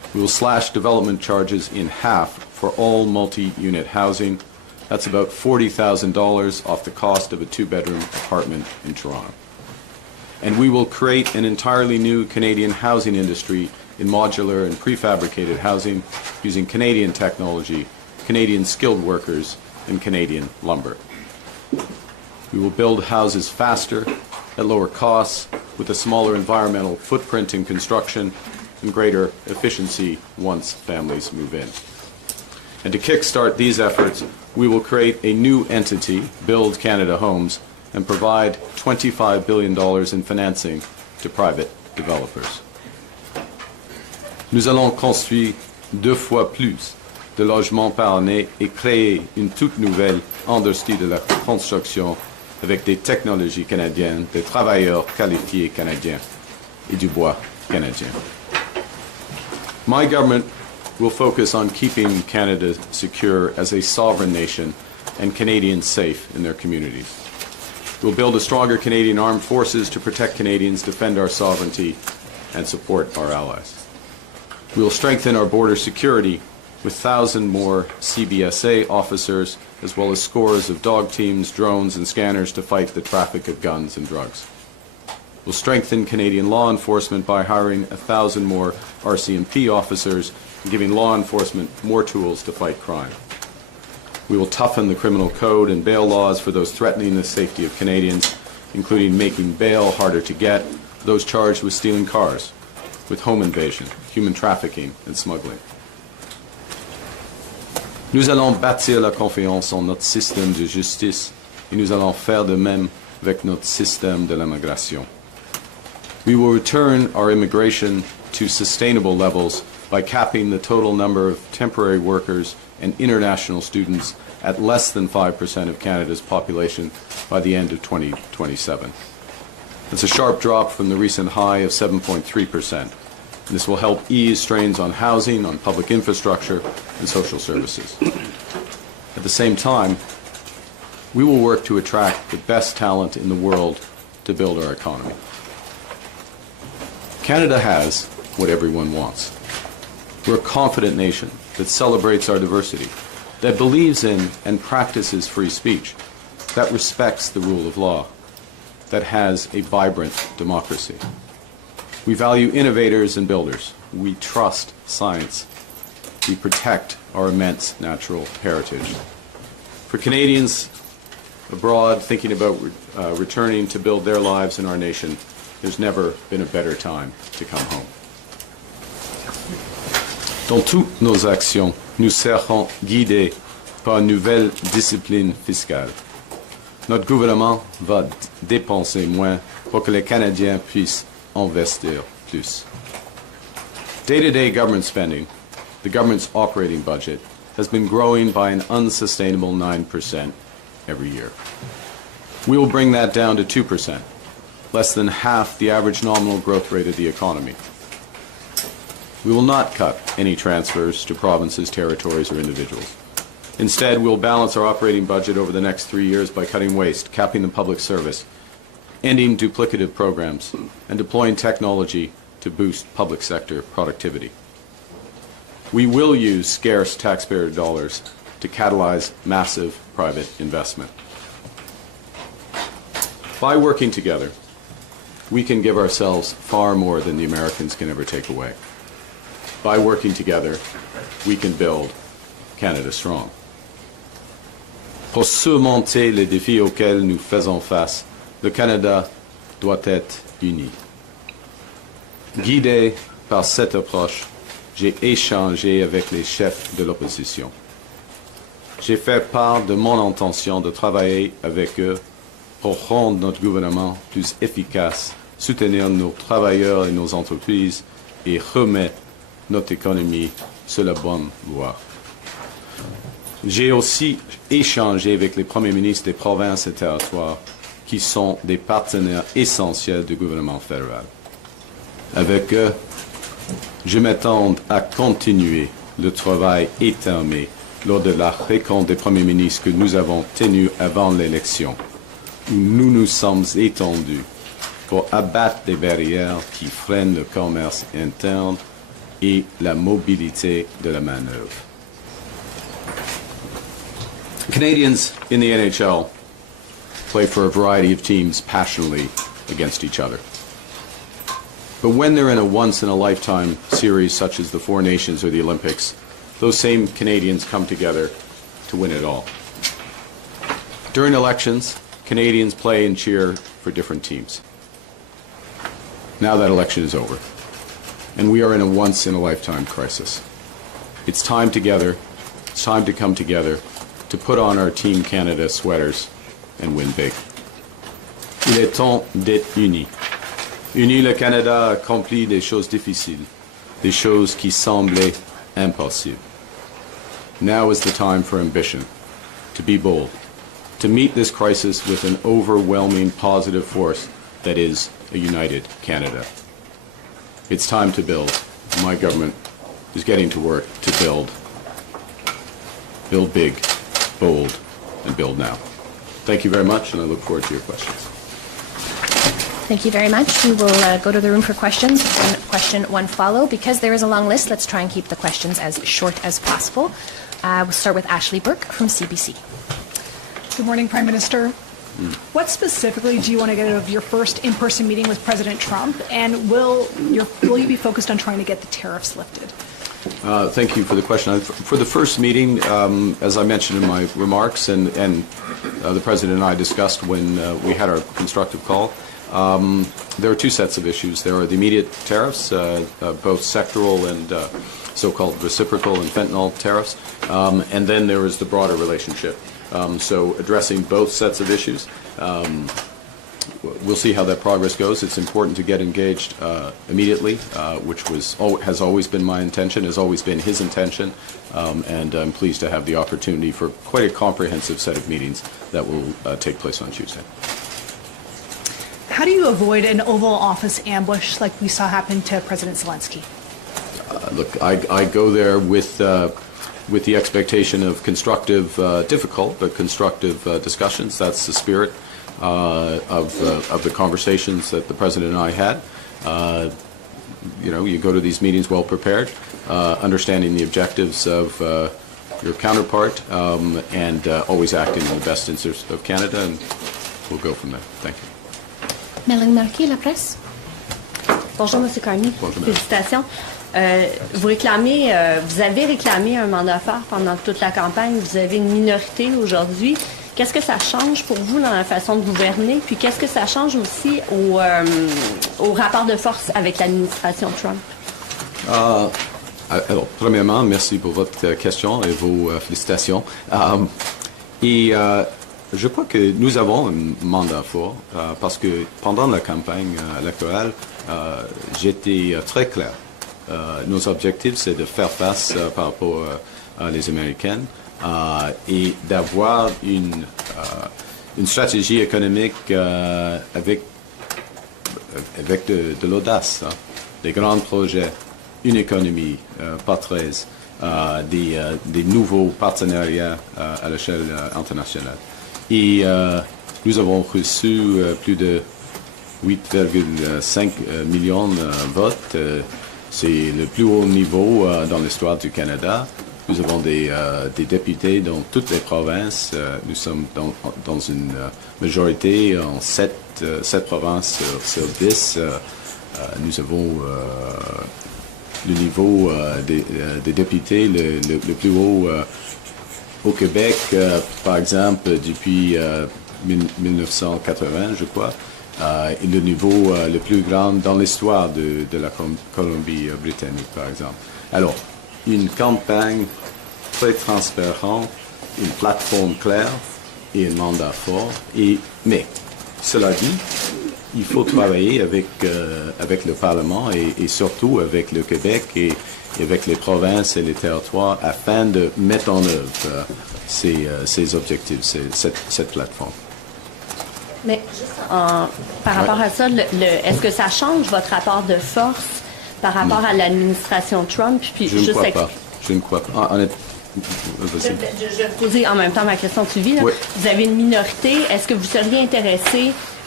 We will slash development charges in half for all multi-unit housing. That's about $40,000 off the cost of a two-bedroom apartment in Toronto. And we will create an entirely new Canadian housing industry in modular and prefabricated housing using Canadian technology, Canadian skilled workers, and Canadian lumber. We will build houses faster, at lower costs, with a smaller environmental footprint in construction and greater efficiency once families move in. And to kickstart these efforts, we will create a new entity, Build Canada Homes, and provide $25 billion in financing to private developers. Nous allons construire 2 fois plus de logements par année et créer une toute nouvelle industrie de la construction avec des technologies canadiennes, des travailleurs qualifiés canadiens et du bois canadien. My government will focus on keeping Canada secure as a sovereign nation and Canadians safe in their communities. We'll build a stronger Canadian armed forces to protect Canadians, defend our sovereignty, and support our allies. We will strengthen our border security with 1,000 more CBSA officers, as well as scores of dog teams, drones, and scanners to fight the traffic of guns and drugs. We'll strengthen Canadian law enforcement by hiring 1,000 more RCMP officers and giving law enforcement more tools to fight crime. We will toughen the criminal code and bail laws for those threatening the safety of Canadians, including making bail harder to get for those charged with stealing cars, with home invasion, human trafficking, and smuggling. Nous allons bâtir la confiance en notre système de justice et nous allons faire de même avec notre système de l'immigration. We will return our immigration to sustainable levels by capping the total number of temporary workers and international students at less than 5% of Canada's population by the end of 2027. It's a sharp drop from the recent high of 7.3%. This will help ease strains on housing, on public infrastructure, and social services. At the same time, we will work to attract the best talent in the world to build our economy. Canada has what everyone wants. We're a confident nation that celebrates our diversity, that believes in and practices free speech, that respects the rule of law, that has a vibrant democracy. We value innovators and builders. We trust science. We protect our immense natural heritage. For Canadians abroad thinking about returning to build their lives in our nation, there's never been a better time to come home. Dans toutes nos actions, nous serons guidés par une nouvelle discipline fiscale. Notre gouvernement va dépenser moins pour que les Canadiens puissent investir plus. Day-to-day government spending, the government's operating budget, has been growing by an unsustainable 9% every year. We will bring that down to 2%, less than half the average nominal growth rate of the economy. We will not cut any transfers to provinces, territories, or individuals. Instead, we will balance our operating budget over the next 3 years by cutting waste, capping the public service, ending duplicative programs, and deploying technology to boost public sector productivity. We will use scarce taxpayer dollars to catalyze massive private investment. By working together, we can give ourselves far more than the Americans can ever take away. By working together, we can build Canada strong. Pour surmonter les défis auxquels nous faisons face, le Canada doit être uni. Guidé par cette approche, j'ai échangé avec les chefs de l'opposition. J'ai fait part de mon intention de travailler avec eux pour rendre notre gouvernement plus efficace, soutenir nos travailleurs et nos entreprises et remettre notre économie sur la bonne voie. J'ai aussi échangé avec les premiers ministres des provinces et territoires qui sont des partenaires essentiels du gouvernement fédéral. Avec eux, je m'attends à continuer le travail étamé lors de la rencontre des premiers ministres que nous avons tenue avant l'élection, où nous nous sommes étendus pour abattre les barrières qui freinent le commerce interne et la mobilité de la main-d'œuvre. Canadians in the NHL play for a variety of teams passionately against each other. But when they're in a once-in-a-lifetime series such as the Four Nations or the Olympics, those same Canadians come together to win it all. During elections, Canadians play and cheer for different teams. Now that election is over, and we are in a once-in-a-lifetime crisis. It's time together, it's time to come together to put on our Team Canada sweaters and win big. Il est temps d'être unis. Unis, le Canada a accompli des choses difficiles, des choses qui semblaient impossibles. Now is the time for ambition, to be bold, to meet this crisis with an overwhelming positive force that is a united Canada. It's time to build. My government is getting to work to build. Build big, bold, and build now. Thank you very much, and I look forward to your questions. Thank you very much. We will go to the room for questions. One question, one follow. Because there is a long list, let's try and keep the questions as short as possible. We'll start with Ashley Burke from CBC. Good morning, Prime Minister. What specifically do you want to get out of your first in-person meeting with President Trump, and will you be focused on trying to get the tariffs lifted? Thank you for the question. For the first meeting, as I mentioned in my remarks, and the President and I discussed when we had our constructive call, there are two sets of issues. There are the immediate tariffs, both sectoral and so-called reciprocal and fentanyl tariffs, and then there is the broader relationship. So addressing both sets of issues. We'll see how that progress goes. It's important to get engaged immediately, which has always been my intention, has always been his intention, and I'm pleased to have the opportunity for quite a comprehensive set of meetings that will take place on Tuesday. How do you avoid an Oval Office ambush like we saw happen to President Zelensky? Look, I go there with the expectation of constructive, difficult, but constructive discussions. That's the spirit of the conversations that the President and I had. You go to these meetings well prepared, understanding the objectives of your counterpart, and always acting in the best interest of Canada, and we'll go from there. Thank you. Mélanie Marquis, La Presse. Bonjour, M. Carney. Bonjour, félicitations. Vous avez réclamé un mandat fort pendant toute la campagne. Vous avez une minorité aujourd'hui. Qu'est-ce que ça change pour vous dans la façon de gouverner? Puis qu'est-ce que ça change aussi au rapport de force avec l'administration Trump? Alors, premièrement, merci pour votre question et vos félicitations. Je crois que nous avons un mandat fort parce que pendant la campagne électorale, j'étais très clair. Nos objectifs, c'est de faire face par rapport les Américains et d'avoir une stratégie économique avec de l'audace, des grands projets, une économie porteuse, des nouveaux partenariats à l'échelle internationale. Et nous avons reçu plus de 8,5 millions de votes. C'est le plus haut niveau dans l'histoire du Canada. Nous avons des députés dans toutes les provinces. Nous sommes dans une majorité en 7 provinces sur 10. Nous avons le niveau des députés le plus haut au Québec, par exemple, depuis 1980, je crois. Et le niveau le plus grand dans l'histoire de la Colombie-Britannique, par exemple. Alors, une campagne très transparente, une plateforme claire et un mandat fort. Mais, cela dit, il faut travailler avec le Parlement et surtout avec le Québec et avec les provinces et les territoires afin de mettre en œuvre ces objectifs, cette plateforme. Mais juste par rapport à ça, est-ce que ça change votre rapport de force par rapport à l'administration Trump? Puis Je ne crois pas. Je ne crois pas. Je vais poser en même temps ma question suivie. Oui. Vous avez une minorité. Est-ce que vous seriez intéressé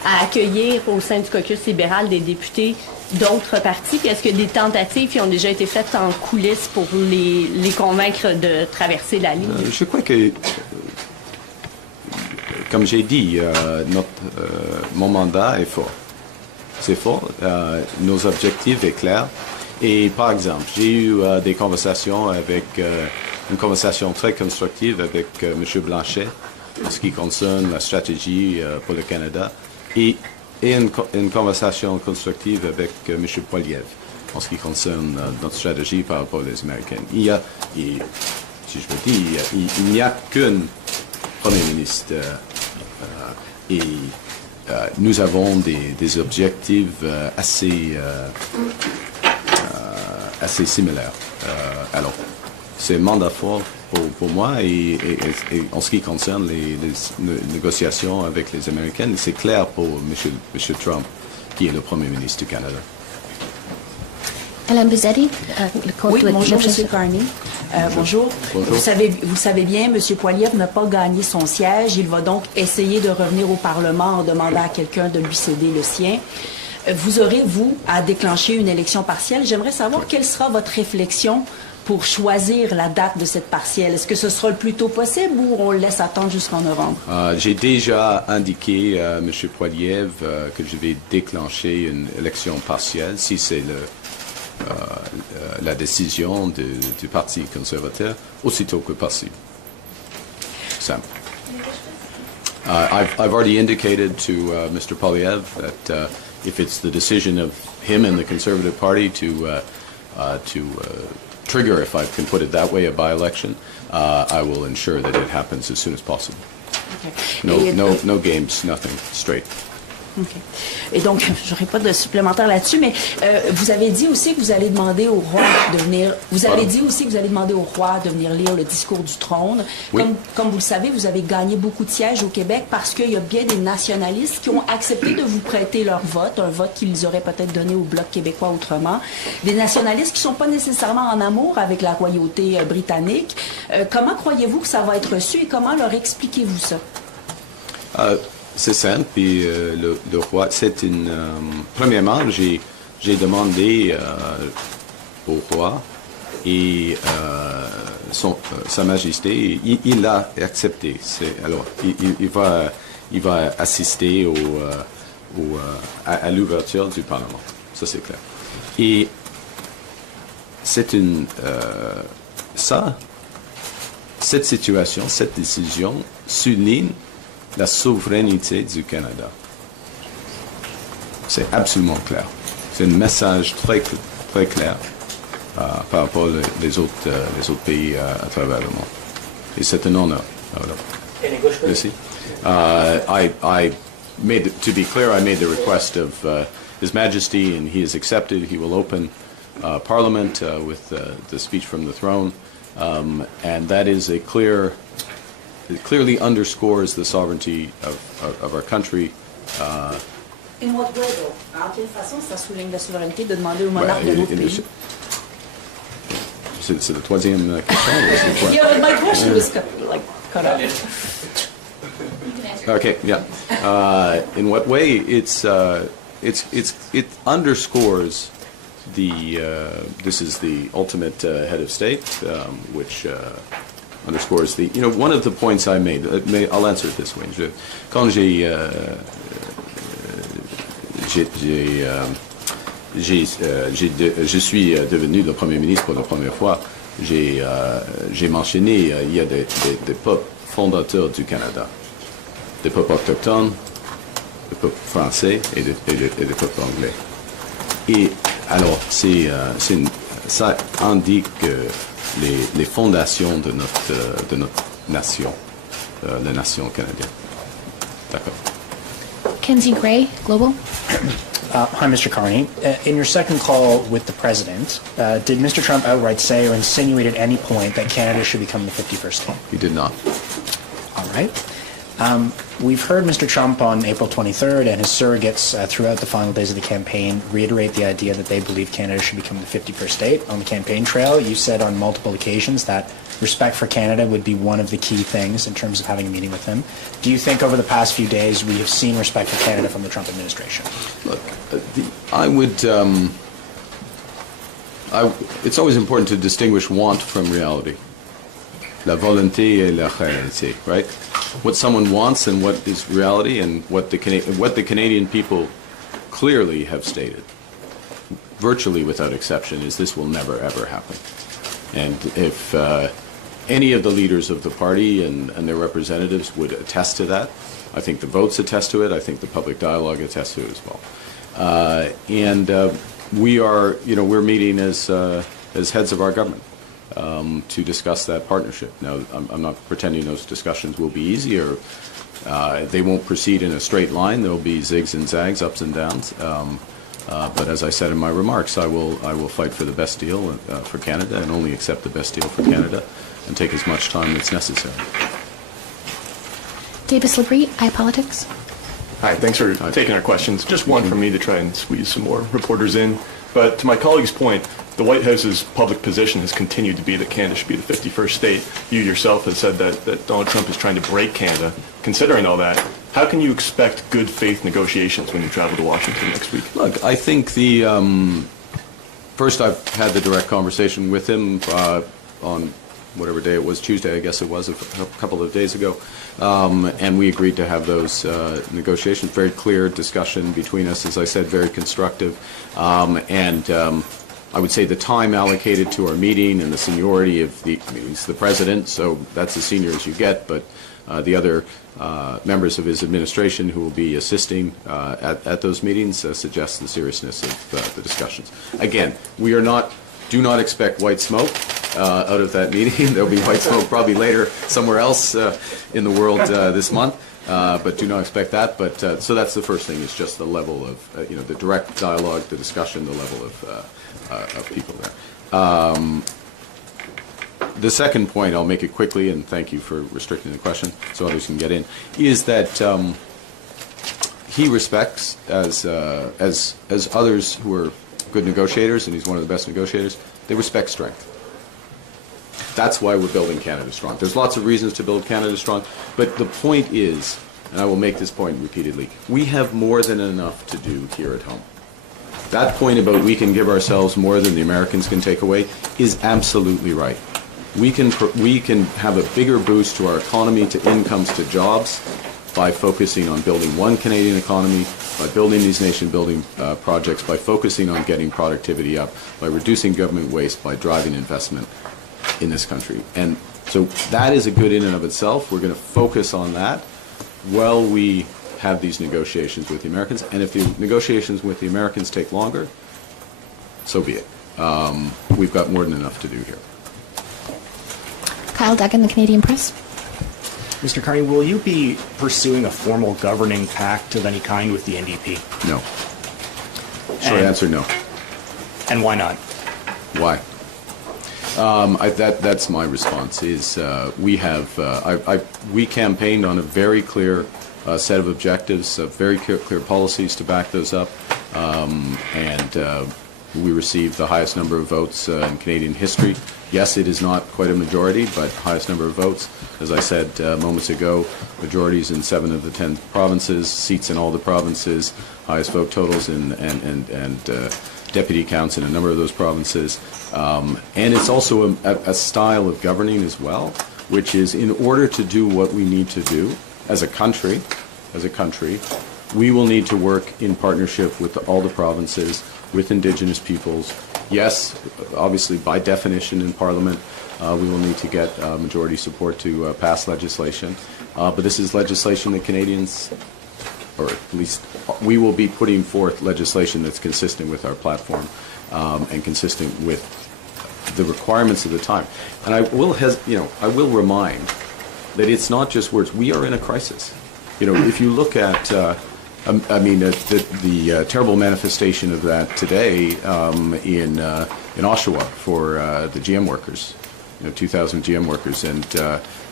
à accueillir au sein du caucus libéral des députés d'autres partis? Puis est-ce que des tentatives qui ont déjà été faites en coulisses pour les convaincre de traverser la ligne? Je crois que, comme j'ai dit, mon mandat est fort. C'est fort. Nos objectifs sont clairs. Et par exemple, j'ai eu des conversations une conversation très constructive avec M. Blanchet en ce qui concerne la stratégie pour le Canada et une conversation constructive avec M. Poiliev en ce qui concerne notre stratégie par rapport aux Américains. Si je veux dire, il n'y a qu'un Premier ministre et nous avons des objectifs assez similaires. Alors, c'est un mandat fort pour moi et en ce qui concerne les négociations avec les Américains, c'est clair pour M. Trump, qui est le Premier ministre du Canada. Alain Bizzetti, oui, bonjour, M. Carney. Bonjour. Bonjour. Vous savez bien, M. Poiliev n'a pas gagné son siège. Il va donc essayer de revenir au Parlement en demandant à quelqu'un de lui céder le sien. Vous aurez, vous, à déclencher une élection partielle. J'aimerais savoir quelle sera votre réflexion pour choisir la date de cette partielle. Est-ce que ce sera le plus tôt possible ou on le laisse attendre jusqu'en novembre? J'ai déjà indiqué à M. Poiliev que je vais déclencher une élection partielle si c'est la décision du Parti conservateur aussitôt que possible. Simple. I've already indicated to Mr. Poiliev that if it's the decision of him and the Conservative Party to trigger, if I can put it that way, a by-election, I will ensure that it happens as soon as possible. Okay. No games, nothing, straight. Okay. Et donc, je n'aurai pas de supplémentaire là-dessus, mais vous avez dit aussi que vous allez demander au roi de venir. Vous avez dit aussi que vous allez demander au roi de venir lire le discours du trône. Oui. Comme vous le savez, vous avez gagné beaucoup de sièges au Québec parce qu'il y a bien des nationalistes qui ont accepté de vous prêter leur vote, un vote qu'ils auraient peut-être donné au Bloc québécois autrement. Des nationalistes qui ne sont pas nécessairement en amour avec la royauté britannique. Comment croyez-vous que ça va être reçu et comment leur expliquez-vous ça? C'est simple, puis le roi, c'est une... premièrement, j'ai demandé au roi et Sa Majesté, il a accepté. Alors, il va assister à l'ouverture du Parlement. Ça, c'est clair. Et c'est cette situation, cette décision souligne la souveraineté du Canada. C'est absolument clair. C'est un message très clair par rapport aux autres pays à travers le monde. Et c'est un honneur. Merci. To be clear, I made the request of His Majesty, and he has accepted. He will open Parliament with the speech from the throne, and that is a it clearly underscores the sovereignty of our country. In what way, though? En quelle façon ça souligne la souveraineté de demander au monarque de notre pays? C'est la troisième question. Yeah, my question was cut off. Okay, yeah. In what way? It underscores this is the ultimate head of state, which underscores one of the points I made. I'll answer it this way. Quand je suis devenu le Premier ministre pour la première fois, j'ai mentionné il y a des peuples fondateurs du Canada, des peuples autochtones, des peuples français et des peuples anglais. Et alors, ça indique les fondations de notre nation, la nation canadienne. D'accord. Kenzie Gray, Global. Hi, Mr. Carney. In your second call with the President, did Mr. Trump outright say or insinuate at any point that Canada should become the 51st state? He did not. All right. We've heard Mr. Trump on April 23rd and his surrogates throughout the final days of the campaign reiterate the idea that they believe Canada should become the 51st state. On the campaign trail, you said on multiple occasions that respect for Canada would be one of the key things in terms of having a meeting with him. Do you think over the past few days we have seen respect for Canada from the Trump administration? Look, it's always important to distinguish want from reality. La volonté et la réalité, right? What someone wants and what is reality, and what the Canadian people clearly have stated, virtually without exception, is this will never ever happen. And if any of the leaders of the party and their representatives would attest to that, I think the votes attest to it. I think the public dialogue attests to it as well. We are, we're meeting as heads of our government to discuss that partnership. Now, I'm not pretending those discussions will be easy, or they won't proceed in a straight line. There will be zigs and zags, ups and downs. But as I said in my remarks, I will fight for the best deal for Canada, and only accept the best deal for Canada, and take as much time as necessary. Davis Labrie, iPolitics. Hi, thanks for taking our questions. Just one from me to try and squeeze some more reporters in. But to my colleague's point, the White House's public position has continued to be that Canada should be the 51st state. You yourself have said that Donald Trump is trying to break Canada. Considering all that, how can you expect good faith negotiations when you travel to Washington next week? Look, I think first I've had the direct conversation with him on whatever day it was, Tuesday I guess it was, a couple of days ago, and we agreed to have those negotiations. Very clear discussion between us, as I said, very constructive, I would say the time allocated to our meeting and the seniority of he's the president, so that's as senior as you get, but the other members of his administration who will be assisting at those meetings suggests the seriousness of the discussions. Again, do not expect white smoke out of that meeting. There'll be white smoke probably later somewhere else in the world this month, but do not expect that. But so that's the first thing, is just the level of the direct dialogue, the discussion, the level of people there. The second point, I'll make it quickly, and thank you for restricting the question so others can get in, is that he respects, as others who are good negotiators, and he's one of the best negotiators, they respect strength. That's why we're building Canada strong. There's lots of reasons to build Canada strong, but the point is, and I will make this point repeatedly, we have more than enough to do here at home. That point about we can give ourselves more than the Americans can take away is absolutely right. We can have a bigger boost to our economy, to incomes, to jobs, by focusing on building one Canadian economy, by building these nation-building projects, by focusing on getting productivity up, by reducing government waste, by driving investment in this country. And so that is a good in and of itself. We're going to focus on that while we have these negotiations with the Americans. And if the negotiations with the Americans take longer, so be it. We've got more than enough to do here. Kyle Duggan, the Canadian Press. Mr. Carney, will you be pursuing a formal governing pact of any kind with the NDP? No. Short answer, no. And why not? Why? That's my response. Is we campaigned on a very clear set of objectives, very clear policies to back those up, and we received the highest number of votes in Canadian history. Yes, it is not quite a majority, but highest number of votes. As I said moments ago, majorities in 7 of the 10 provinces, seats in all the provinces, highest vote totals and deputy counts in a number of those provinces. And it's also a style of governing as well, which is, in order to do what we need to do as a country, we will need to work in partnership with all the provinces, with Indigenous peoples. Yes, obviously, by definition in Parliament, we will need to get majority support to pass legislation. But this is legislation that Canadians, or at least we will be putting forth legislation that's consistent with our platform and consistent with the requirements of the time. And I will remind that it's not just words. We are in a crisis. If you look at the terrible manifestation of that today in Oshawa for the GM workers, 2,000 GM workers, and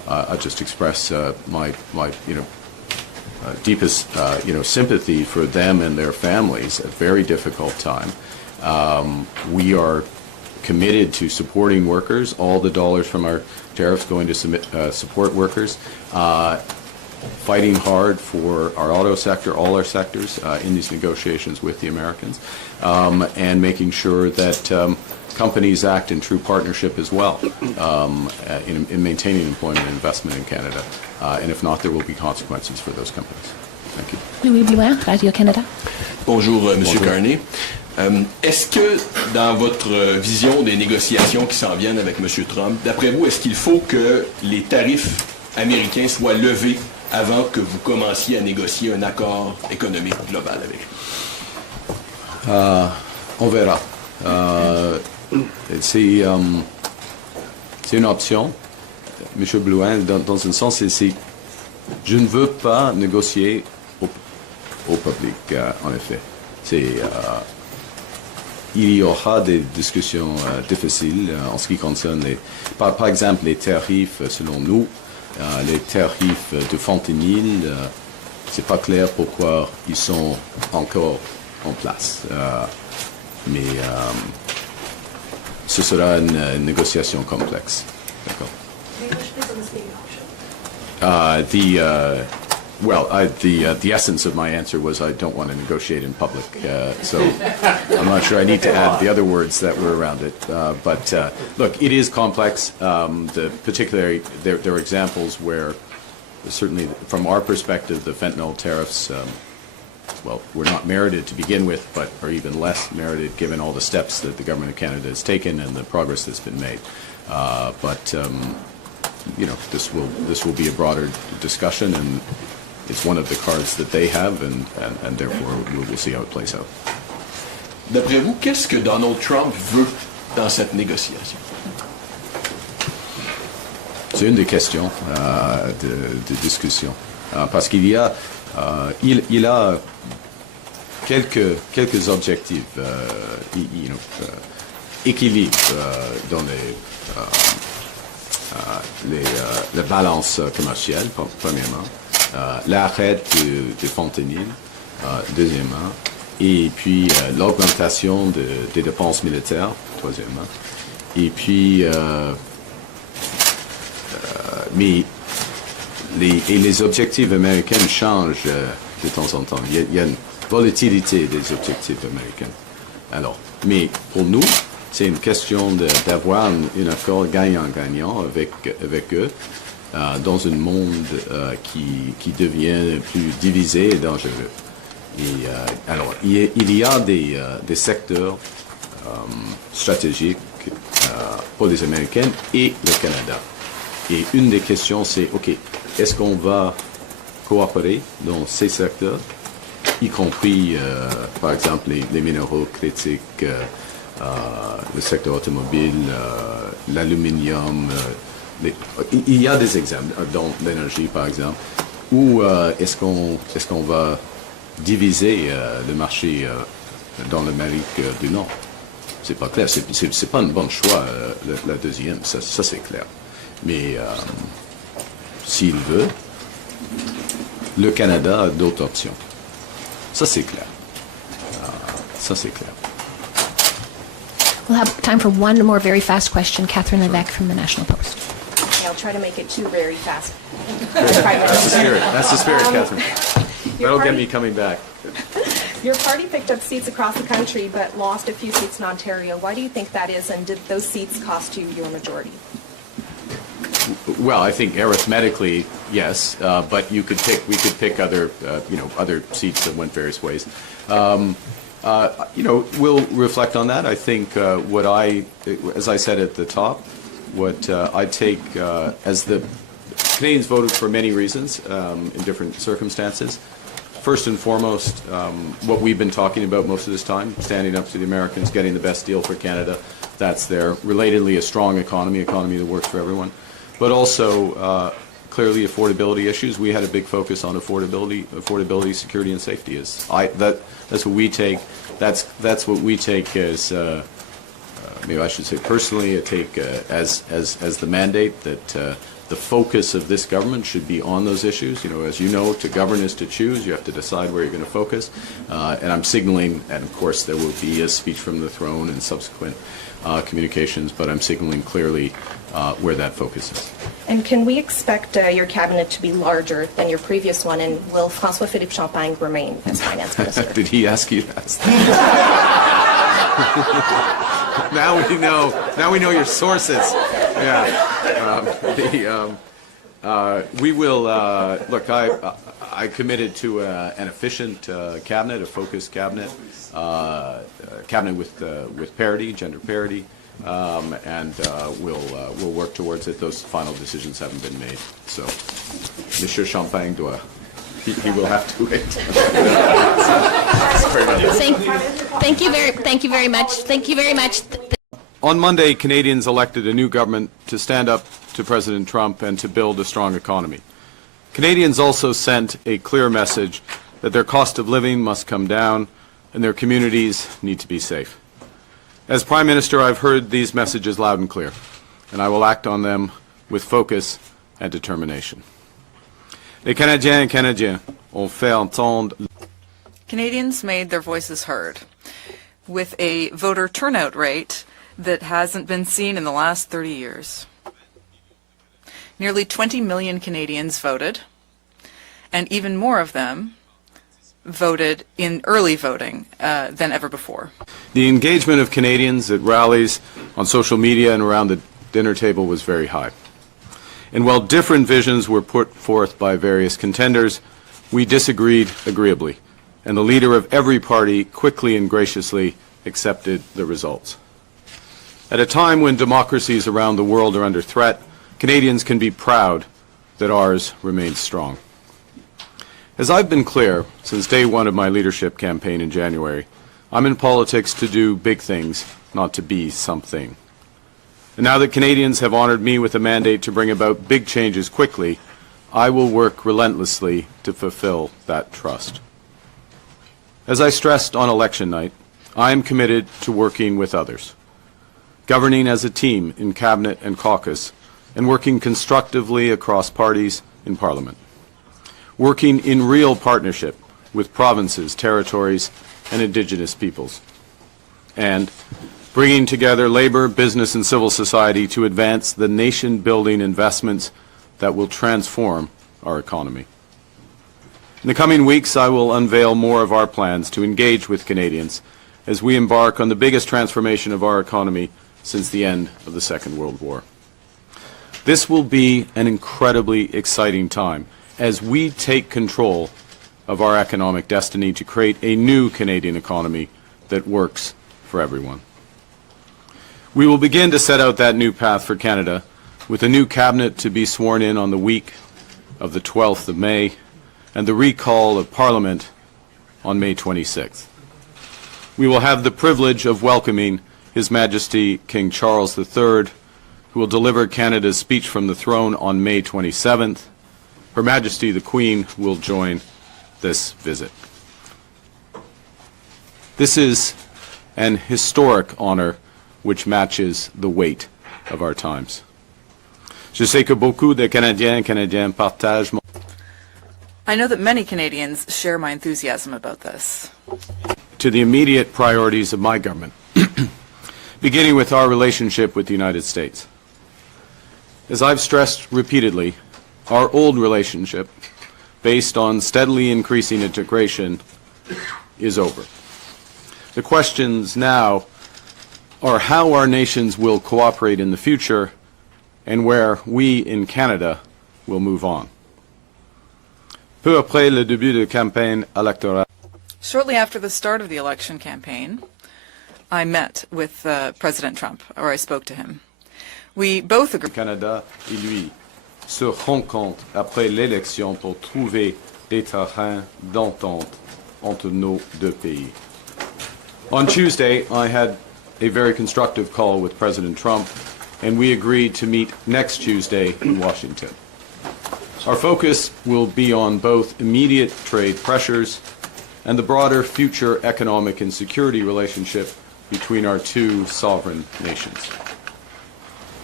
I just express my deepest sympathy for them and their families at a very difficult time. We are committed to supporting workers. All the dollars from our tariffs going to support workers. Fighting hard for our auto sector, all our sectors in these negotiations with the Americans, and making sure that companies act in true partnership as well in maintaining employment and investment in Canada. And if not, there will be consequences for those companies. Thank you. Louis Blouin, Radio-Canada. Bonjour, Monsieur Carney. Est-ce que, dans votre vision des négociations qui s'en viennent avec M. Trump, d'après vous, est-ce qu'il faut que les tarifs américains soient levés avant que vous commenciez à négocier un accord économique global avec lui? On verra. C'est une option. M. Blouin, dans un sens, je ne veux pas négocier au public, en effet. Il y aura des discussions difficiles en ce qui concerne, par exemple, les tarifs, selon nous. Les tarifs de fentanyl, c'est pas clair pourquoi ils sont encore en place. Mais ce sera une négociation complexe. D'accord. The essence of my answer was I don't want to negotiate in public, so I'm not sure I need to add the other words that were around it. But look, it is complex. Particularly, there are examples where, certainly from our perspective, the fentanyl tariffs, were not merited to begin with, but are even less merited given all the steps that the government of Canada has taken and the progress that's been made. This will be a broader discussion, and it's one of the cards that they have, and therefore we'll see how it plays out. D'après vous, qu'est-ce que Donald Trump veut dans cette négociation? C'est une des questions de discussion, parce qu'il y a, il a quelques objectifs, équilibre dans la balance commerciale, premièrement, l'arrêt du fentanyl, deuxièmement, et puis l'augmentation des dépenses militaires, troisièmement, et puis mais les objectifs américains changent de temps en temps. Il y a une volatilité des objectifs américains. Alors, mais pour nous, c'est une question d'avoir un accord gagnant-gagnant avec eux dans un monde qui devient plus divisé et dangereux. Et, alors, il y a des secteurs stratégiques pour les Américains et le Canada. Et une des questions, c'est, OK, est-ce qu'on va coopérer dans ces secteurs, y compris, par exemple, les minéraux critiques, le secteur automobile, l'aluminium. Il y a des exemples, dans l'énergie par exemple, où est-ce qu'on va diviser le marché dans l'Amérique du Nord? C'est pas clair, c'est pas un bon choix, la deuxième, ça c'est clair. Mais s'il veut, le Canada a d'autres options. Ça c'est clair. Ça c'est clair. We'll have time for one more very fast question. Catherine Levesque from the National Post. Okay, I'll try to make it two very fast. That's the spirit, Catherine. That'll get me coming back. Your party picked up seats across the country but lost a few seats in Ontario. Why do you think that is, and did those seats cost you your majority? Well, I think arithmetically, yes, but we could pick other, other seats that went various ways. We'll reflect on that. I think as I said at the top, what I take as the Canadians voted for many reasons in different circumstances. First and foremost, what we've been talking about most of this time, standing up to the Americans, getting the best deal for Canada. That's there. Relatedly, a strong economy that works for everyone. But also, clearly, affordability issues. We had a big focus on affordability, security, and safety. That's what we take. That's what we take as maybe I should say personally. I take as the mandate that the focus of this government should be on those issues. As you know, to govern is to choose. You have to decide where you're going to focus. And I'm signaling, and of course there will be a speech from the throne and subsequent communications, but I'm signaling clearly where that focus is. And can we expect your cabinet to be larger than your previous one, and will François-Philippe Champagne remain as finance minister? Did he ask you that? Now we know your sources. Yeah. We will look. I committed to an efficient cabinet, a focused cabinet, cabinet with parity, gender parity, and we'll work towards it. Those final decisions haven't been made, so Monsieur Champagne he will have to wait. Sorry about that. Thank you very much. Thank you very much. On Monday, Canadians elected a new government to stand up to President Trump and to build a strong economy. Canadians also sent a clear message that their cost of living must come down and their communities need to be safe. As Prime Minister, I've heard these messages loud and clear, and I will act on them with focus and determination. Les Canadiens et Canadiennes ont fait entendre. Canadians made their voices heard with a voter turnout rate that hasn't been seen in the last 30 years. Nearly 20 million Canadians voted, and even more of them voted in early voting than ever before. The engagement of Canadians at rallies, on social media, and around the dinner table was very high. And while different visions were put forth by various contenders, we disagreed agreeably, and the leader of every party quickly and graciously accepted the results. At a time when democracies around the world are under threat, Canadians can be proud that ours remains strong. As I've been clear since day one of my leadership campaign in January, I'm in politics to do big things, not to be something. And now that Canadians have honored me with a mandate to bring about big changes quickly, I will work relentlessly to fulfill that trust. As I stressed on election night, I am committed to working with others, governing as a team in Cabinet and caucus, and working constructively across parties in Parliament, working in real partnership with provinces, territories, and Indigenous peoples, and bringing together labor, business, and civil society to advance the nation-building investments that will transform our economy. In the coming weeks, I will unveil more of our plans to engage with Canadians as we embark on the biggest transformation of our economy since the end of the Second World War. This will be an incredibly exciting time as we take control of our economic destiny to create a new Canadian economy that works for everyone. We will begin to set out that new path for Canada with a new cabinet to be sworn in on the week of the 12th of May and the recall of Parliament on May 26th. We will have the privilege of welcoming His Majesty King Charles III, who will deliver Canada's speech from the throne on May 27th. Her Majesty the Queen will join this visit. This is an historic honor which matches the weight of our times. Je sais que beaucoup de Canadiens et Canadiennes partagent mon... I know that many Canadians share my enthusiasm about this. To the immediate priorities of my government, beginning with our relationship with the United States. As I've stressed repeatedly, our old relationship, based on steadily increasing integration, is over. The questions now are how our nations will cooperate in the future and where we in Canada will move on. Peu après le début de campagne électorale. Shortly after the start of the election campaign, I met with President Trump, or I spoke to him. We both agreed. Canada et lui se rencontrent après l'élection pour trouver des terrains d'entente entre nos deux pays. On Tuesday, I had a very constructive call with President Trump, and we agreed to meet next Tuesday in Washington. Our focus will be on both immediate trade pressures and the broader future economic and security relationship between our two sovereign nations.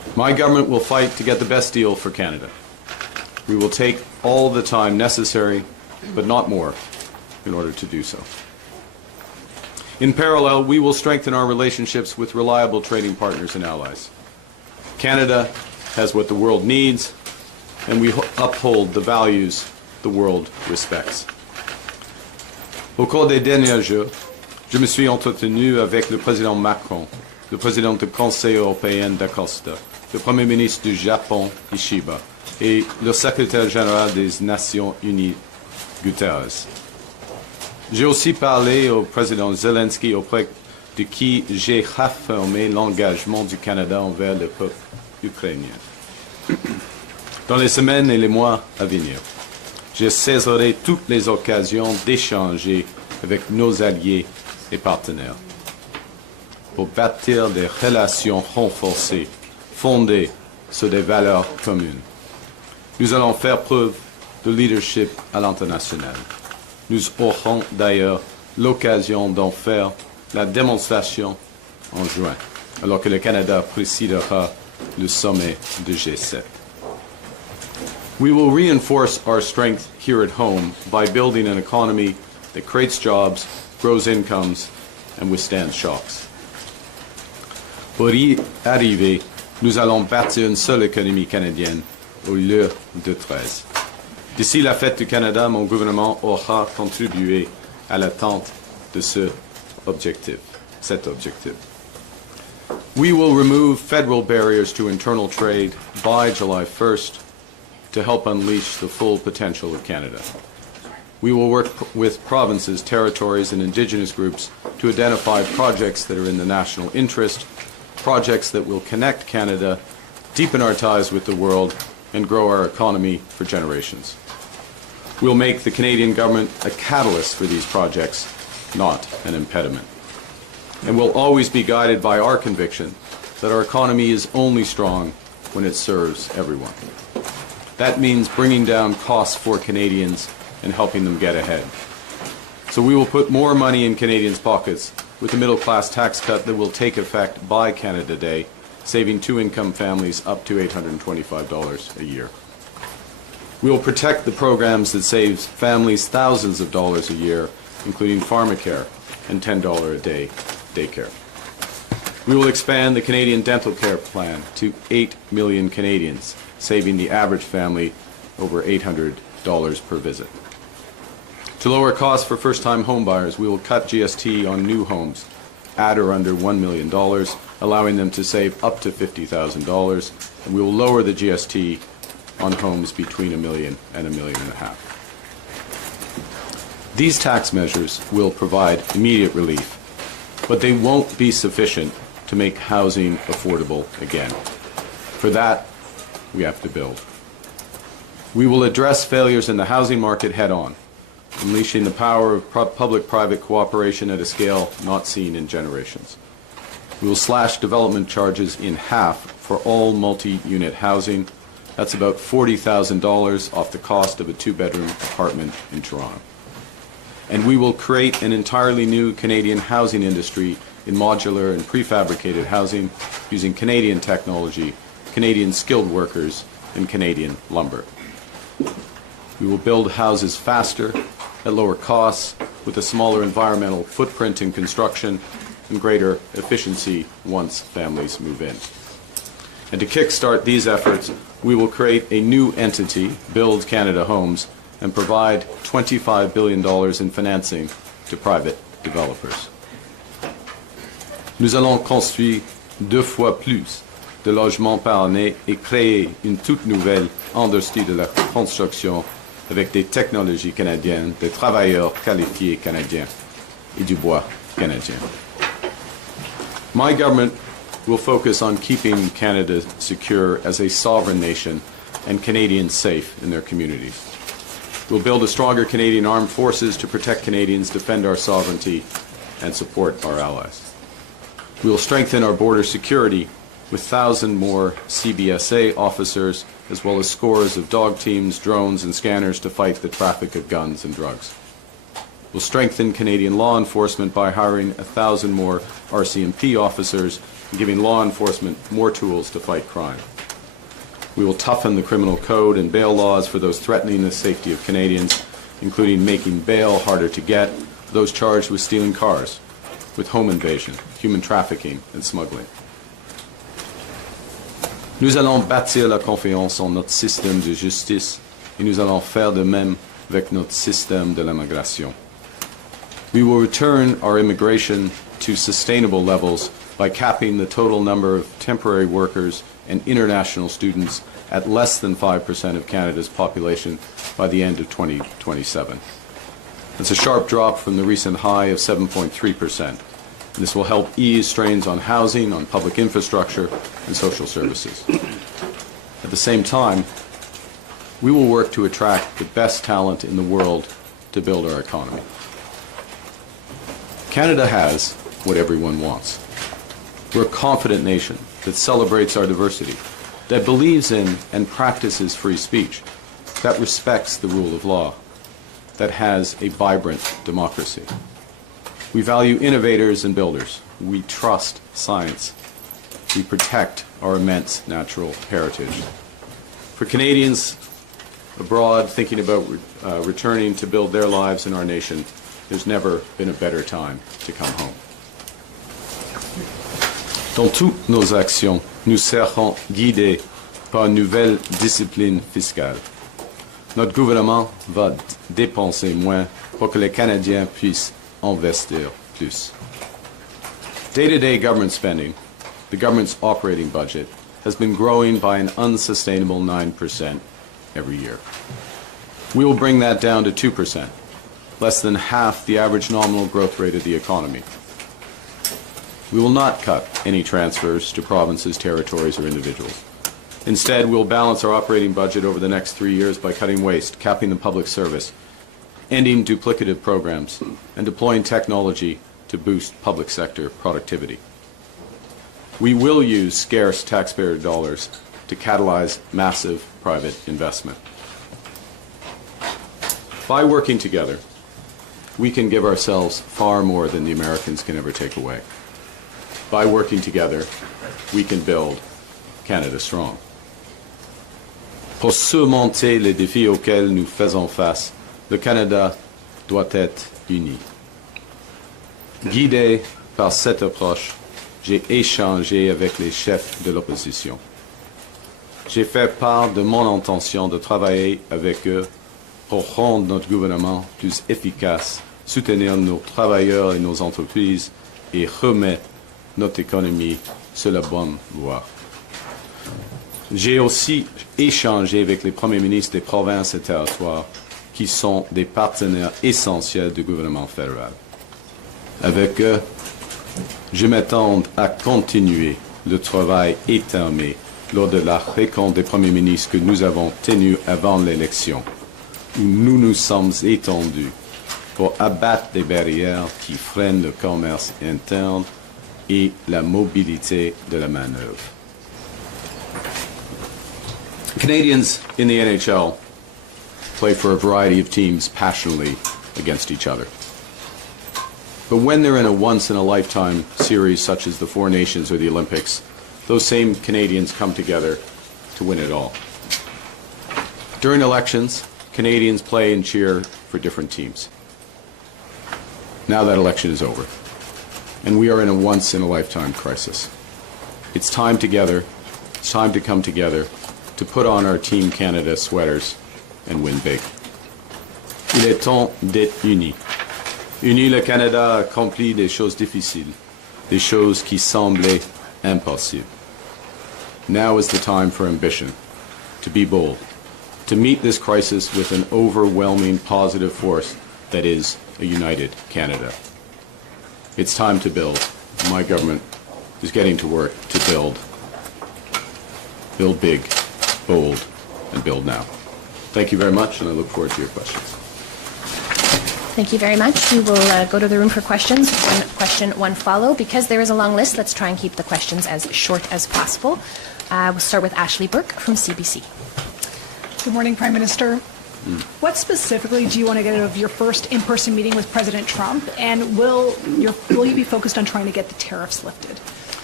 My government will fight to get the best deal for Canada. We will take all the time necessary, but not more, in order to do so. In parallel, we will strengthen our relationships with reliable trading partners and allies. Canada has what the world needs, and we uphold the values the world respects. Au cours des derniers jours, je me suis entretenu avec le président Macron, le président du Conseil européen d'Acosta, le Premier ministre du Japon, Ishiba, et le secrétaire général des Nations Unies, Guterres. J'ai aussi parlé au président Zelensky, auprès de qui j'ai réaffirmé l'engagement du Canada envers le peuple ukrainien. Dans les semaines et les mois à venir, je saisirai toutes les occasions d'échanger avec nos alliés et partenaires pour bâtir des relations renforcées, fondées sur des valeurs communes. Nous allons faire preuve de leadership à l'international. Nous aurons d'ailleurs l'occasion d'en faire la démonstration en juin, alors que le Canada présidera le sommet de G7. We will reinforce our strength here at home by building an economy that creates jobs, grows incomes, and withstands shocks. Pour y arriver, nous allons bâtir une seule économie canadienne au lieu de 13. D'ici la fête du Canada, mon gouvernement aura contribué à l'atteinte de cet objectif. We will remove federal barriers to internal trade by July 1st to help unleash the full potential of Canada. We will work with provinces, territories, and Indigenous groups to identify projects that are in the national interest, projects that will connect Canada, deepen our ties with the world, and grow our economy for generations. We'll make the Canadian government a catalyst for these projects, not an impediment. And we'll always be guided by our conviction that our economy is only strong when it serves everyone. That means bringing down costs for Canadians and helping them get ahead. So we will put more money in Canadians' pockets with the middle-class tax cut that will take effect by Canada Day, saving two-income families up to $825 a year. We will protect the programs that save families thousands of dollars a year, including pharmacare and $10 a day daycare. We will expand the Canadian Dental Care Plan to 8 million Canadians, saving the average family over $800 per visit. To lower costs for first-time homebuyers, we will cut GST on new homes at or under $1 million, allowing them to save up to $50,000, and we will lower the GST on homes between $1 million and $1.5 million. These tax measures will provide immediate relief, but they won't be sufficient to make housing affordable again. For that, we have to build. We will address failures in the housing market head-on, unleashing the power of public-private cooperation at a scale not seen in generations. We will slash development charges in half for all multi-unit housing. That's about $40,000 off the cost of a two-bedroom apartment in Toronto. And we will create an entirely new Canadian housing industry in modular and prefabricated housing using Canadian technology, Canadian skilled workers, and Canadian lumber. We will build houses faster, at lower costs, with a smaller environmental footprint in construction and greater efficiency once families move in. And to kickstart these efforts, we will create a new entity, Build Canada Homes, and provide $25 billion in financing to private developers. Nous allons construire 2 fois plus de logements par année et créer une toute nouvelle industrie de la construction avec des technologies canadiennes, des travailleurs qualifiés canadiens et du bois canadien. My government will focus on keeping Canada secure as a sovereign nation and Canadians safe in their communities. We'll build a stronger Canadian armed forces to protect Canadians, defend our sovereignty, and support our allies. We will strengthen our border security with 1,000 more CBSA officers, as well as scores of dog teams, drones, and scanners to fight the traffic of guns and drugs. We'll strengthen Canadian law enforcement by hiring 1,000 more RCMP officers and giving law enforcement more tools to fight crime. We will toughen the criminal code and bail laws for those threatening the safety of Canadians, including making bail harder to get for those charged with stealing cars, with home invasion, human trafficking, and smuggling. Nous allons bâtir la confiance en notre système de justice et nous allons faire de même avec notre système de l'immigration. We will return our immigration to sustainable levels by capping the total number of temporary workers and international students at less than 5% of Canada's population by the end of 2027. It's a sharp drop from the recent high of 7.3%. This will help ease strains on housing, on public infrastructure, and social services. At the same time, we will work to attract the best talent in the world to build our economy. Canada has what everyone wants. We're a confident nation that celebrates our diversity, that believes in and practices free speech, that respects the rule of law, that has a vibrant democracy. We value innovators and builders. We trust science. We protect our immense natural heritage. For Canadians abroad thinking about returning to build their lives in our nation, there's never been a better time to come home. Dans toutes nos actions, nous serons guidés par une nouvelle discipline fiscale. Notre gouvernement va dépenser moins pour que les Canadiens puissent investir plus. Day-to-day government spending, the government's operating budget, has been growing by an unsustainable 9% every year. We will bring that down to 2%, less than half the average nominal growth rate of the economy. We will not cut any transfers to provinces, territories, or individuals. Instead, we'll balance our operating budget over the next 3 years by cutting waste, capping the public service, ending duplicative programs, and deploying technology to boost public sector productivity. We will use scarce taxpayer dollars to catalyze massive private investment. By working together, we can give ourselves far more than the Americans can ever take away. By working together, we can build Canada strong. Pour surmonter les défis auxquels nous faisons face, le Canada doit être uni. Guidé par cette approche, j'ai échangé avec les chefs de l'opposition. J'ai fait part de mon intention de travailler avec eux pour rendre notre gouvernement plus efficace, soutenir nos travailleurs et nos entreprises et remettre notre économie sur la bonne voie. J'ai aussi échangé avec les premiers ministres des provinces et territoires qui sont des partenaires essentiels du gouvernement fédéral. Avec eux, je m'attends à continuer le travail étamé lors de la rencontre des premiers ministres que nous avons tenue avant l'élection, où nous nous sommes étendus pour abattre les barrières qui freinent le commerce interne et la mobilité de la main-d'œuvre. Canadians in the NHL play for a variety of teams passionately against each other. But when they're in a once-in-a-lifetime series such as the Four Nations or the Olympics, those same Canadians come together to win it all. During elections, Canadians play and cheer for different teams. Now that election is over, and we are in a once-in-a-lifetime crisis. It's time together, it's time to come together to put on our Team Canada sweaters and win big. Il est temps d'être unis. Unis, le Canada a accompli des choses difficiles, des choses qui semblaient impossibles. Now is the time for ambition, to be bold, to meet this crisis with an overwhelming positive force that is a united Canada. It's time to build. My government is getting to work to build. Build big, bold, and build now. Thank you very much, and I look forward to your questions. Thank you very much. We will go to the room for questions. One question, one follow. Because there is a long list, let's try and keep the questions as short as possible. We'll start with Ashley Burke from CBC. Good morning, Prime Minister. What specifically do you want to get out of your first in-person meeting with President Trump, and will you be focused on trying to get the tariffs lifted?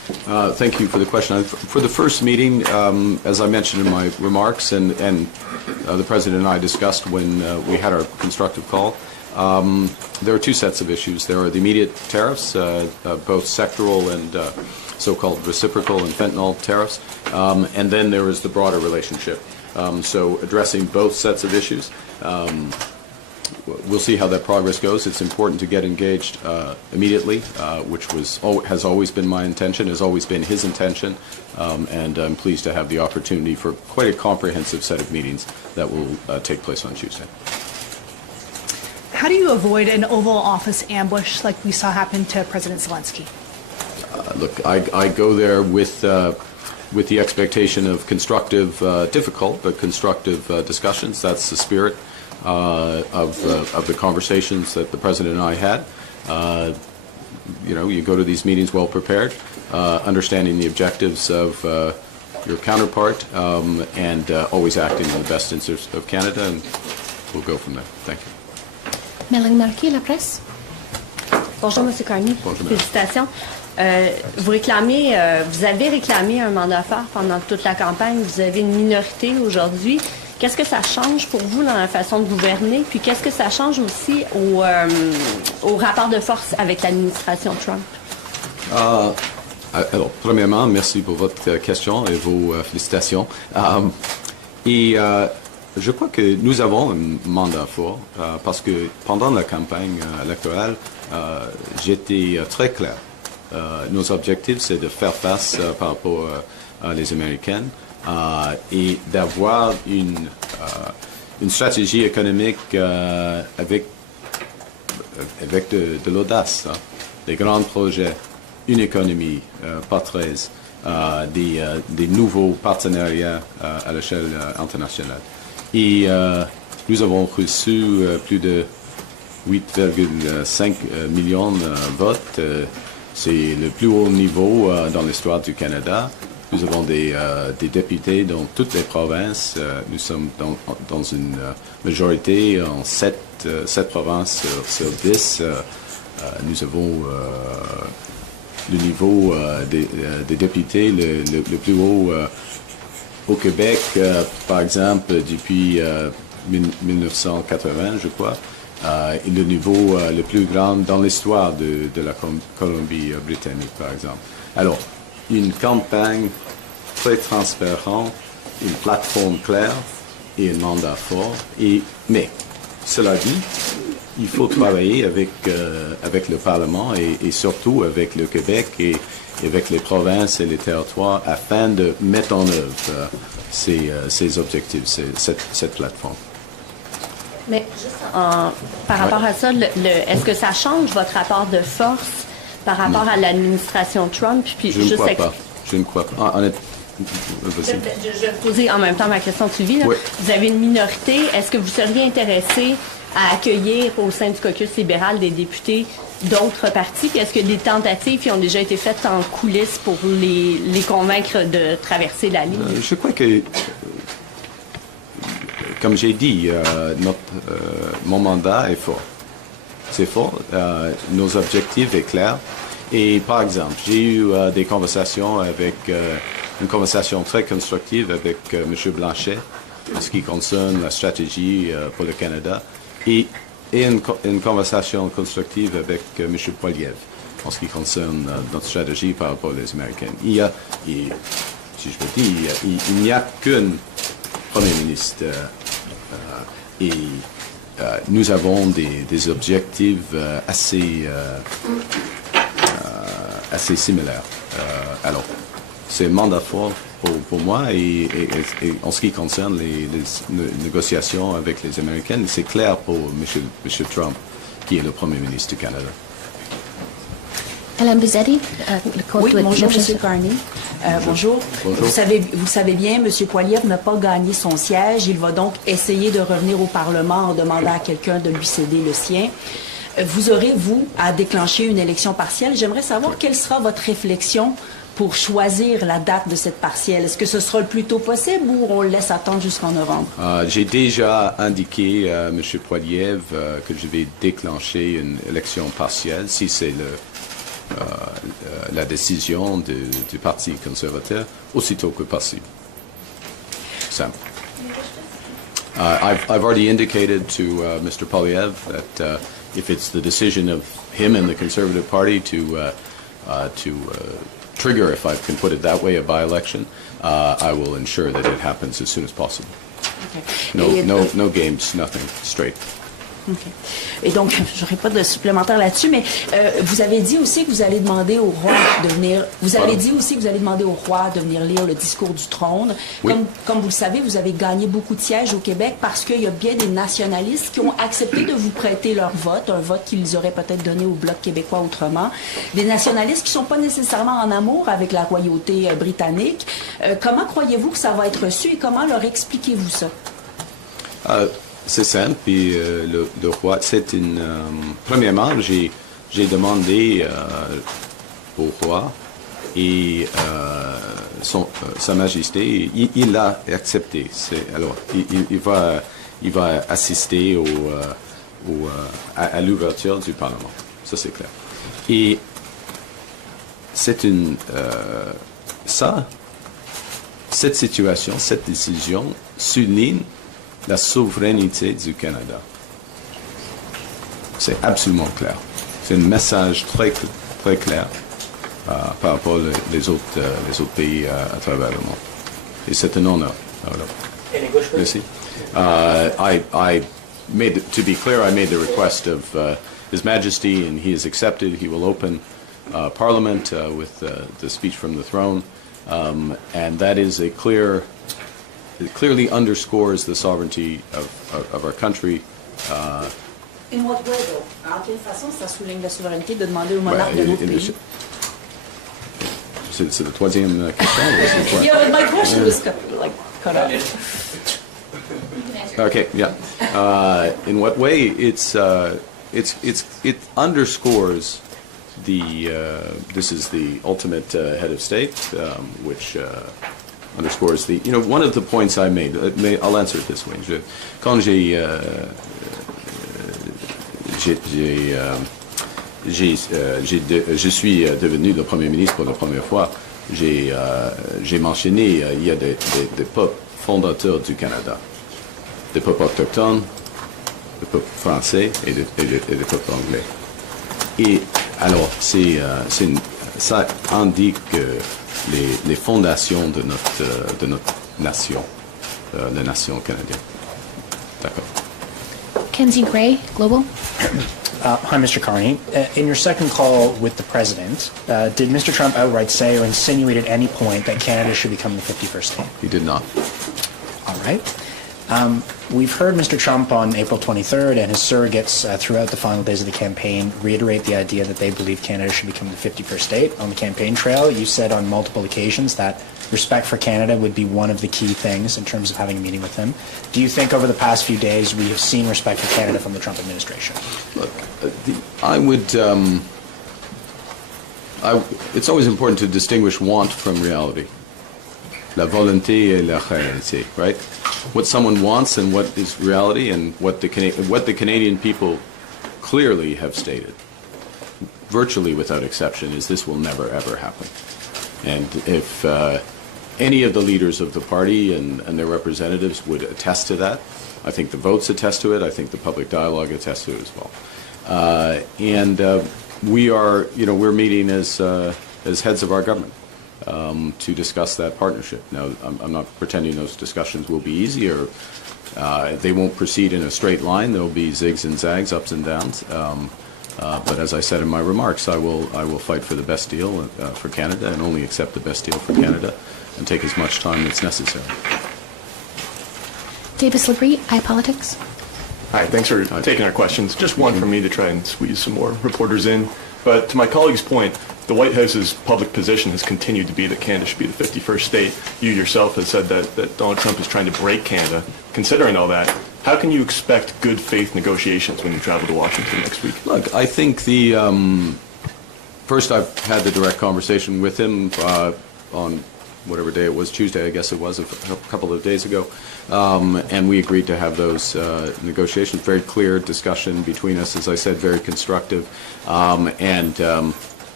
Thank you for the question. For the first meeting, as I mentioned in my remarks, and the President and I discussed when we had our constructive call, there are two sets of issues. There are the immediate tariffs, both sectoral and so-called reciprocal and fentanyl tariffs, and then there is the broader relationship. So addressing both sets of issues. We'll see how that progress goes. It's important to get engaged immediately, which has always been my intention, has always been his intention, and I'm pleased to have the opportunity for quite a comprehensive set of meetings that will take place on Tuesday. How do you avoid an Oval Office ambush like we saw happen to President Zelensky? Look, I go there with the expectation of constructive, difficult, but constructive discussions. That's the spirit of the conversations that the President and I had. You go to these meetings well prepared, understanding the objectives of your counterpart, and always acting in the best interest of Canada, and we'll go from there. Thank you. Mélanie Marquis, La Presse. Bonjour, M. Carney. Bonjour, Félicitations. Vous avez réclamé un mandat fort pendant toute la campagne. Vous avez une minorité aujourd'hui. Qu'est-ce que ça change pour vous dans la façon de gouverner? Puis qu'est-ce que ça change aussi au rapport de force avec l'administration Trump? Alors, premièrement, merci pour votre question et vos félicitations. Je crois que nous avons un mandat fort parce que pendant la campagne électorale, j'étais très clair. Nos objectifs, c'est de faire face par rapport à les Américaines et d'avoir une stratégie économique avec de l'audace, des grands projets, une économie pas très, des nouveaux partenariats à l'échelle internationale. Et nous avons reçu plus de 8,5 millions de votes. C'est le plus haut niveau dans l'histoire du Canada. Nous avons des députés dans toutes les provinces. Nous sommes dans une majorité en 7 provinces sur 10. Nous avons le niveau des députés le plus haut au Québec, par exemple, depuis 1980, je crois. Et le niveau le plus grand dans l'histoire de la Colombie-Britannique, par exemple. Alors, une campagne très transparente, une plateforme claire et un mandat fort. Mais, cela dit, il faut travailler avec le Parlement et surtout avec le Québec et avec les provinces et les territoires afin de mettre en œuvre ces objectifs, cette plateforme. Mais juste par rapport à ça, est-ce que ça change votre rapport de force par rapport à l'administration Trump? Puis Je ne crois pas. Je ne crois pas. Je vais poser en même temps ma question de suivi. Oui. Vous avez une minorité. Est-ce que vous seriez intéressé à accueillir au sein du caucus libéral des députés d'autres partis? Puis est-ce que des tentatives qui ont déjà été faites en coulisses pour les convaincre de traverser la ligne? Je crois que, comme j'ai dit, mon mandat est fort. C'est fort. Nos objectifs sont clairs. Et par exemple, j'ai eu des conversations une conversation très constructive avec M. Blanchet en ce qui concerne la stratégie pour le Canada et une conversation constructive avec M. Poilievre en ce qui concerne notre stratégie par rapport aux Américains. Si je peux dire, il n'y a qu'un Premier ministre et nous avons des objectifs assez similaires. Alors, c'est un mandat fort pour moi et en ce qui concerne les négociations avec les Américains, c'est clair pour M. Trump, qui est le Premier ministre du Canada. Alain Bizzetti, oui, bonjour, M. Carney. Bonjour. Bonjour. Vous savez bien, M. Poilievre n'a pas gagné son siège. Il va donc essayer de revenir au Parlement en demandant à quelqu'un de lui céder le sien. Vous aurez, vous, à déclencher une élection partielle. J'aimerais savoir quelle sera votre réflexion pour choisir la date de cette partielle. Est-ce que ce sera le plus tôt possible ou on le laisse attendre jusqu'en novembre? J'ai déjà indiqué à M. Poilievre que je vais déclencher une élection partielle si c'est la décision du Parti conservateur aussitôt que possible. Simple. I've already indicated to Mr. Poilievre that if it's the decision of him and the Conservative Party to trigger, if I can put it that way, a by-election, I will ensure that it happens as soon as possible. Okay. No games, nothing, straight. Okay. Et donc, je n'aurai pas de supplémentaire là-dessus, mais vous avez dit aussi que vous allez demander au roi de venir. Vous avez dit aussi que vous allez demander au roi de venir lire le discours du trône. Oui. Comme vous le savez, vous avez gagné beaucoup de sièges au Québec parce qu'il y a bien des nationalistes qui ont accepté de vous prêter leur vote, un vote qu'ils auraient peut-être donné au Bloc québécois autrement. Des nationalistes qui ne sont pas nécessairement en amour avec la royauté britannique. Comment croyez-vous que ça va être reçu et comment leur expliquez-vous ça? C'est simple, puis le roi, c'est une... premièrement, j'ai demandé au roi et Sa Majesté, il a accepté. Alors, il va assister à l'ouverture du Parlement. Ça, c'est clair. Et c'est une... cette situation, cette décision souligne la souveraineté du Canada. C'est absolument clair. C'est un message très clair par rapport aux autres pays à travers le monde. Et c'est un honneur. Merci. To be clear, I made the request of His Majesty, and he has accepted. He will open Parliament with the speech from the throne, and that is a clear. It clearly underscores the sovereignty of our country. In what way, though? En quelle façon ça souligne la souveraineté de demander au monarque de notre pays? C'est la troisième question. Yeah, my question was cut out. Okay, yeah. In what way? It underscores this is the ultimate head of state, which underscores one of the points I made. I'll answer it this way. Quand je suis devenu le Premier ministre pour la première fois, j'ai mentionné il y a des peuples fondateurs du Canada, des peuples autochtones, des peuples français et des peuples anglais. Et alors, ça indique les fondations de notre nation, la nation canadienne. D'accord. Kenzie Gray, Global. Hi, Mr. Carney. In your second call with the President, did Mr. Trump outright say or insinuate at any point that Canada should become the 51st state? He did not. All right. We've heard Mr. Trump on April 23rd and his surrogates throughout the final days of the campaign reiterate the idea that they believe Canada should become the 51st state. On the campaign trail, you said on multiple occasions that respect for Canada would be one of the key things in terms of having a meeting with him. Do you think over the past few days we have seen respect for Canada from the Trump administration? Look, it's always important to distinguish want from reality. La volonté et la réalité, right? What someone wants and what is reality, and what the Canadian people clearly have stated, virtually without exception, is this will never ever happen. And if any of the leaders of the party and their representatives would attest to that, I think the votes attest to it. I think the public dialogue attests to it as well. We're meeting as heads of our government. To discuss that partnership. Now, I'm not pretending those discussions will be easy, or they won't proceed in a straight line. There will be zigs and zags, ups and downs. But as I said in my remarks, I will fight for the best deal for Canada, and only accept the best deal for Canada, and take as much time as necessary. Davis Labrie, iPolitics. Hi, thanks for taking our questions. Just one from me to try and squeeze some more reporters in. But to my colleague's point, the White House's public position has continued to be that Canada should be the 51st state. You yourself have said that Donald Trump is trying to break Canada. Considering all that, how can you expect good faith negotiations when you travel to Washington next week? Look, I think first I've had the direct conversation with him on whatever day it was, Tuesday I guess it was, a couple of days ago, and we agreed to have those negotiations. Very clear discussion between us, as I said, very constructive, and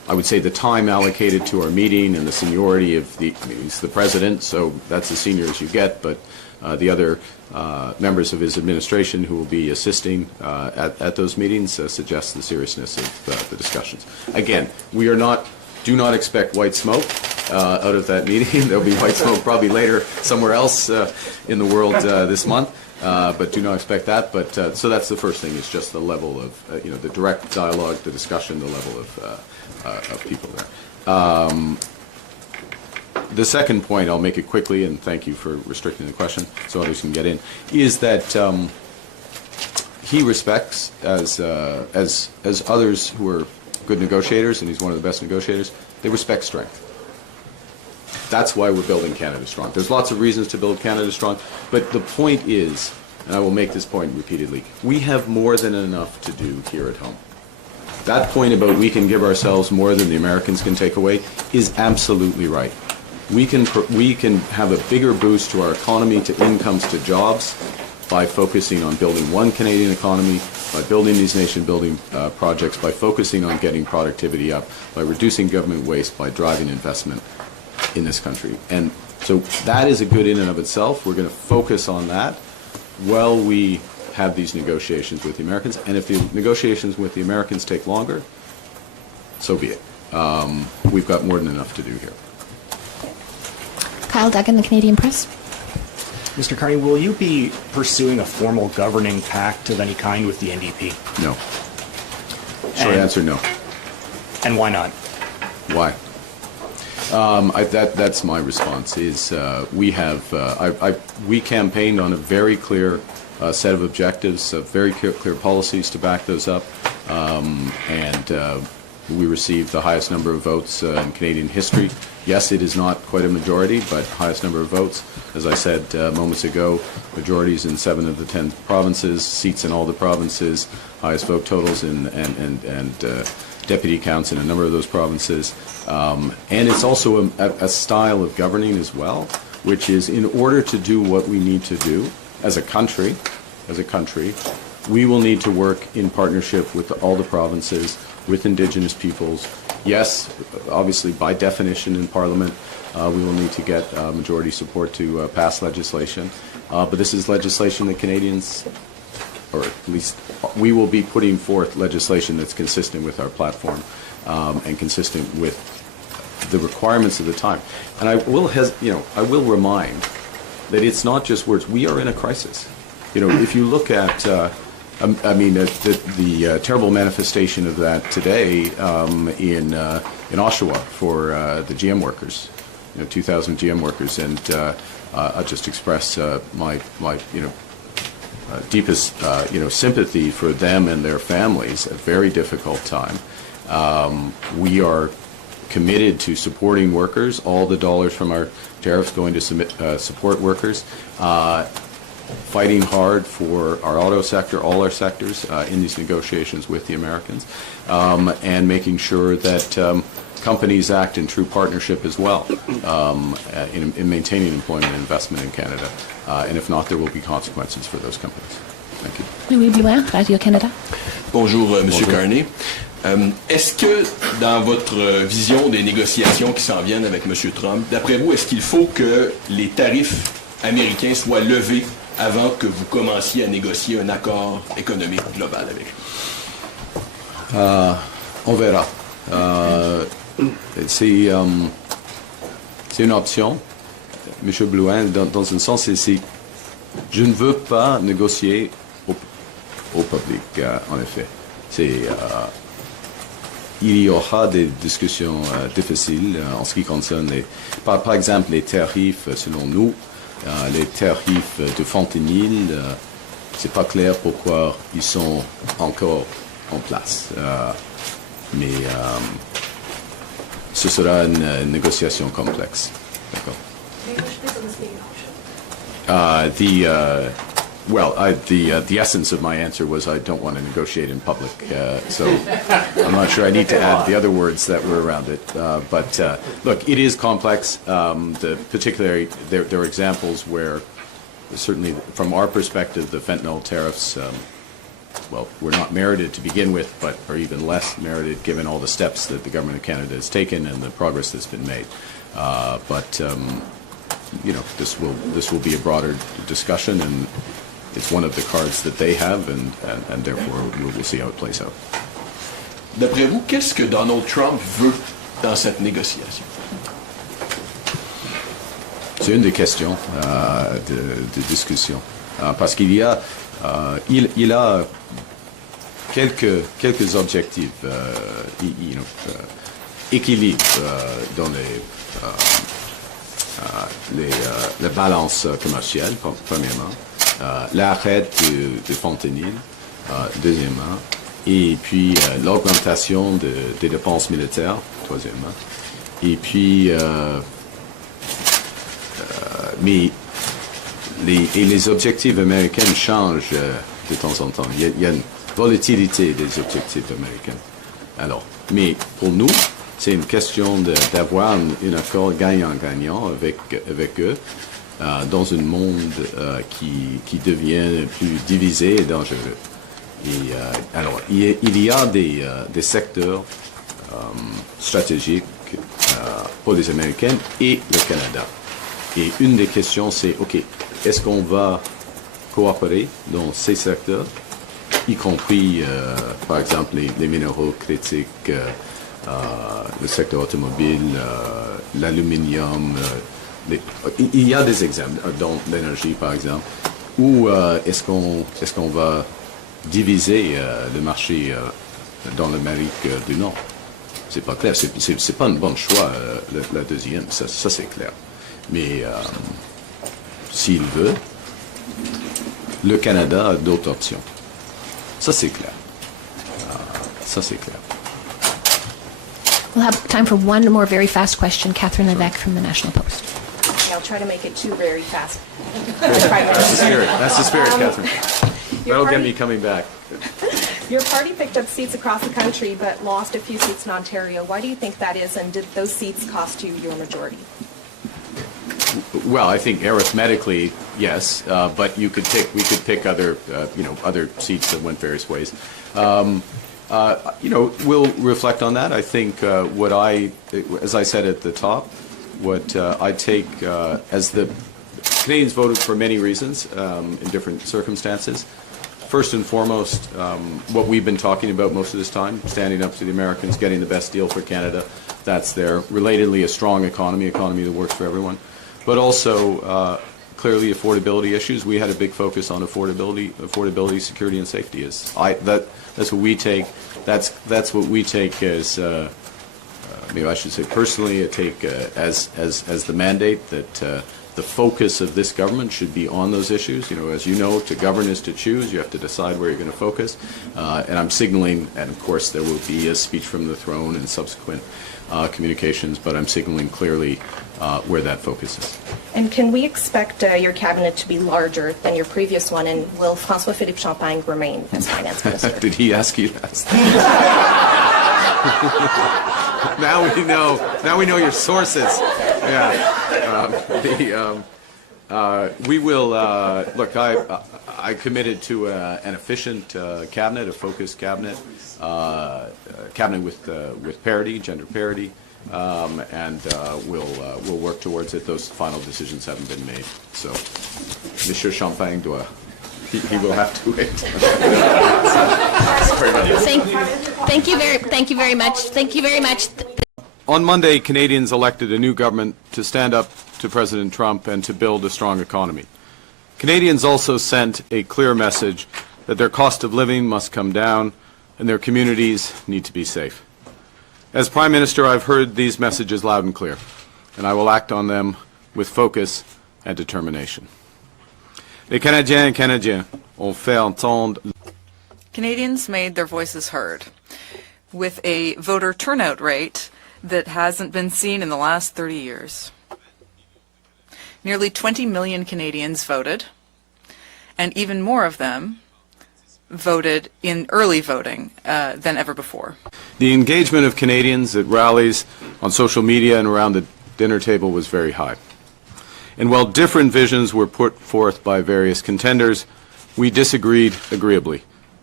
I would say the time allocated to our meeting and the seniority of he's the president, so that's as senior as you get, but the other members of his administration who will be assisting at those meetings suggests the seriousness of the discussions. Again, do not expect white smoke out of that meeting. There'll be white smoke probably later somewhere else in the world this month. But do not expect that. But so that's the first thing, is just the level of the direct dialogue, the discussion, the level of people there. The second point, I'll make it quickly, and thank you for restricting the question so others can get in, is that he respects, as others who are good negotiators, and he's one of the best negotiators, they respect strength. That's why we're building Canada Strong. There's lots of reasons to build Canada Strong, but the point is, and I will make this point repeatedly, we have more than enough to do here at home. That point about we can give ourselves more than the Americans can take away is absolutely right. We can have a bigger boost to our economy, to incomes, to jobs, by focusing on building one Canadian economy, by building these nation-building projects, by focusing on getting productivity up, by reducing government waste, by driving investment in this country. And so that is a good in and of itself. We're going to focus on that while we have these negotiations with the Americans. And if the negotiations with the Americans take longer, so be it. We've got more than enough to do here. Kyle Duggan, the Canadian Press. Mr. Carney, will you be pursuing a formal governing pact of any kind with the NDP? No. Short answer, no. And why not? Why? That's my response. Is we campaigned on a very clear set of objectives, very clear policies to back those up, and we received the highest number of votes in Canadian history. Yes, it is not quite a majority, but highest number of votes. As I said moments ago, majorities in 7 of the 10 provinces, seats in all the provinces, highest vote totals and deputy counts in a number of those provinces. And it's also a style of governing as well, which is, in order to do what we need to do as a country, we will need to work in partnership with all the provinces, with Indigenous peoples. Yes, obviously, by definition in Parliament, we will need to get majority support to pass legislation. But this is legislation that Canadians, or at least we will be putting forth legislation that's consistent with our platform and consistent with the requirements of the time. And I will remind that it's not just words. We are in a crisis. If you look at the terrible manifestation of that today in Oshawa for the GM workers, 2,000 GM workers, and I'll just express my deepest sympathy for them and their families. A very difficult time. We are committed to supporting workers. All the dollars from our tariffs going to support workers. Fighting hard for our auto sector, all our sectors, in these negotiations with the Americans, and making sure that companies act in true partnership as well in maintaining employment and investment in Canada. And if not, there will be consequences for those companies. Thank you. Louis Blouin, Radio-Canada. Bonjour, Monsieur Carney. Est-ce que, dans votre vision des négociations qui s'en viennent avec Monsieur Trump, d'après vous, est-ce qu'il faut que les tarifs américains soient levés avant que vous commenciez à négocier un accord économique global avec eux? On verra. C'est une option, M. Blouin, dans un sens, je ne veux pas négocier au public, en effet. Il y aura des discussions difficiles en ce qui concerne, par exemple, les tarifs, selon nous. Les tarifs de fentanyl, c'est pas clair pourquoi ils sont encore en place. Mais ce sera une négociation complexe. D'accord. The essence of my answer was I don't want to negotiate in public, so I'm not sure I need to add the other words that were around it. But look, it is complex. Particularly, there are examples where, certainly from our perspective, the fentanyl tariffs well, were not merited to begin with, but are even less merited given all the steps that the government of Canada has taken and the progress that's been made. You know, this will be a broader discussion, and it's one of the cards that they have, and therefore we'll see how it plays out. D'après vous, qu'est-ce que Donald Trump veut dans cette négociation? C'est une des questions de discussion, parce qu'il y a, il a quelques objectifs, équilibre dans la balance commerciale, premièrement, l'arrêt de fentanyl, deuxièmement, et puis l'augmentation des dépenses militaires, troisièmement, et puis mais les objectifs américains changent de temps en temps. Il y a une volatilité des objectifs américains. Alors, mais pour nous, c'est une question d'avoir un accord gagnant-gagnant avec eux dans un monde qui devient plus divisé et dangereux. Et alors, il y a des secteurs stratégiques pour les Américains et le Canada. Et une des questions, c'est, OK, est-ce qu'on va coopérer dans ces secteurs, y compris, par exemple, les minéraux critiques, le secteur automobile, l'aluminium. Il y a des exemples, dans l'énergie, par exemple, ou est-ce qu'on va diviser le marché dans l'Amérique du Nord? C'est pas clair, c'est pas un bon choix, la deuxième, ça c'est clair. Mais s'il veut, le Canada a d'autres options. Ça c'est clair. Ça c'est clair. We'll have time for one more very fast question. Catherine Levesque from the National Post. Okay, I'll try to make it two very fast. That's the spirit. That's the spirit, Catherine. That'll get me coming back. Your party picked up seats across the country but lost a few seats in Ontario. Why do you think that is, and did those seats cost you your majority? Well, I think arithmetically, yes, but we could pick other, other seats that went various ways. We'll reflect on that. I think as I said at the top, what I take as the Canadians voted for many reasons in different circumstances. First and foremost, what we've been talking about most of this time, standing up to the Americans, getting the best deal for Canada, that's there. Relatedly, a strong economy that works for everyone. But also, clearly, affordability issues. We had a big focus on affordability, security, and safety. That's what we take. That's what we take as, maybe I should say personally, I take as the mandate that the focus of this government should be on those issues. As you know, to govern is to choose. You have to decide where you're going to focus. And I'm signaling, and of course there will be a speech from the throne and subsequent communications, but I'm signaling clearly where that focus is. And can we expect your cabinet to be larger than your previous one, and will François-Philippe Champagne remain as finance minister? Did he ask you that? Now we know your sources. Yeah. We will look. I committed to an efficient cabinet, a focused cabinet, cabinet with parity, gender parity, and we'll work towards it. Those final decisions haven't been made, so Monsieur Champagne he will have to wait. Sorry about that. Thank you very much. Thank you very much. On Monday, Canadians elected a new government to stand up to President Trump and to build a strong economy. Canadians also sent a clear message that their cost of living must come down and their communities need to be safe. As Prime Minister, I've heard these messages loud and clear, and I will act on them with focus and determination. Les Canadiens et Canadiennes ont fait entendre. Canadians made their voices heard with a voter turnout rate that hasn't been seen in the last 30 years. Nearly 20 million Canadians voted, and even more of them voted in early voting than ever before. The engagement of Canadians at rallies, on social media, and around the dinner table was very high. And while different visions were put forth by various contenders, we disagreed agreeably.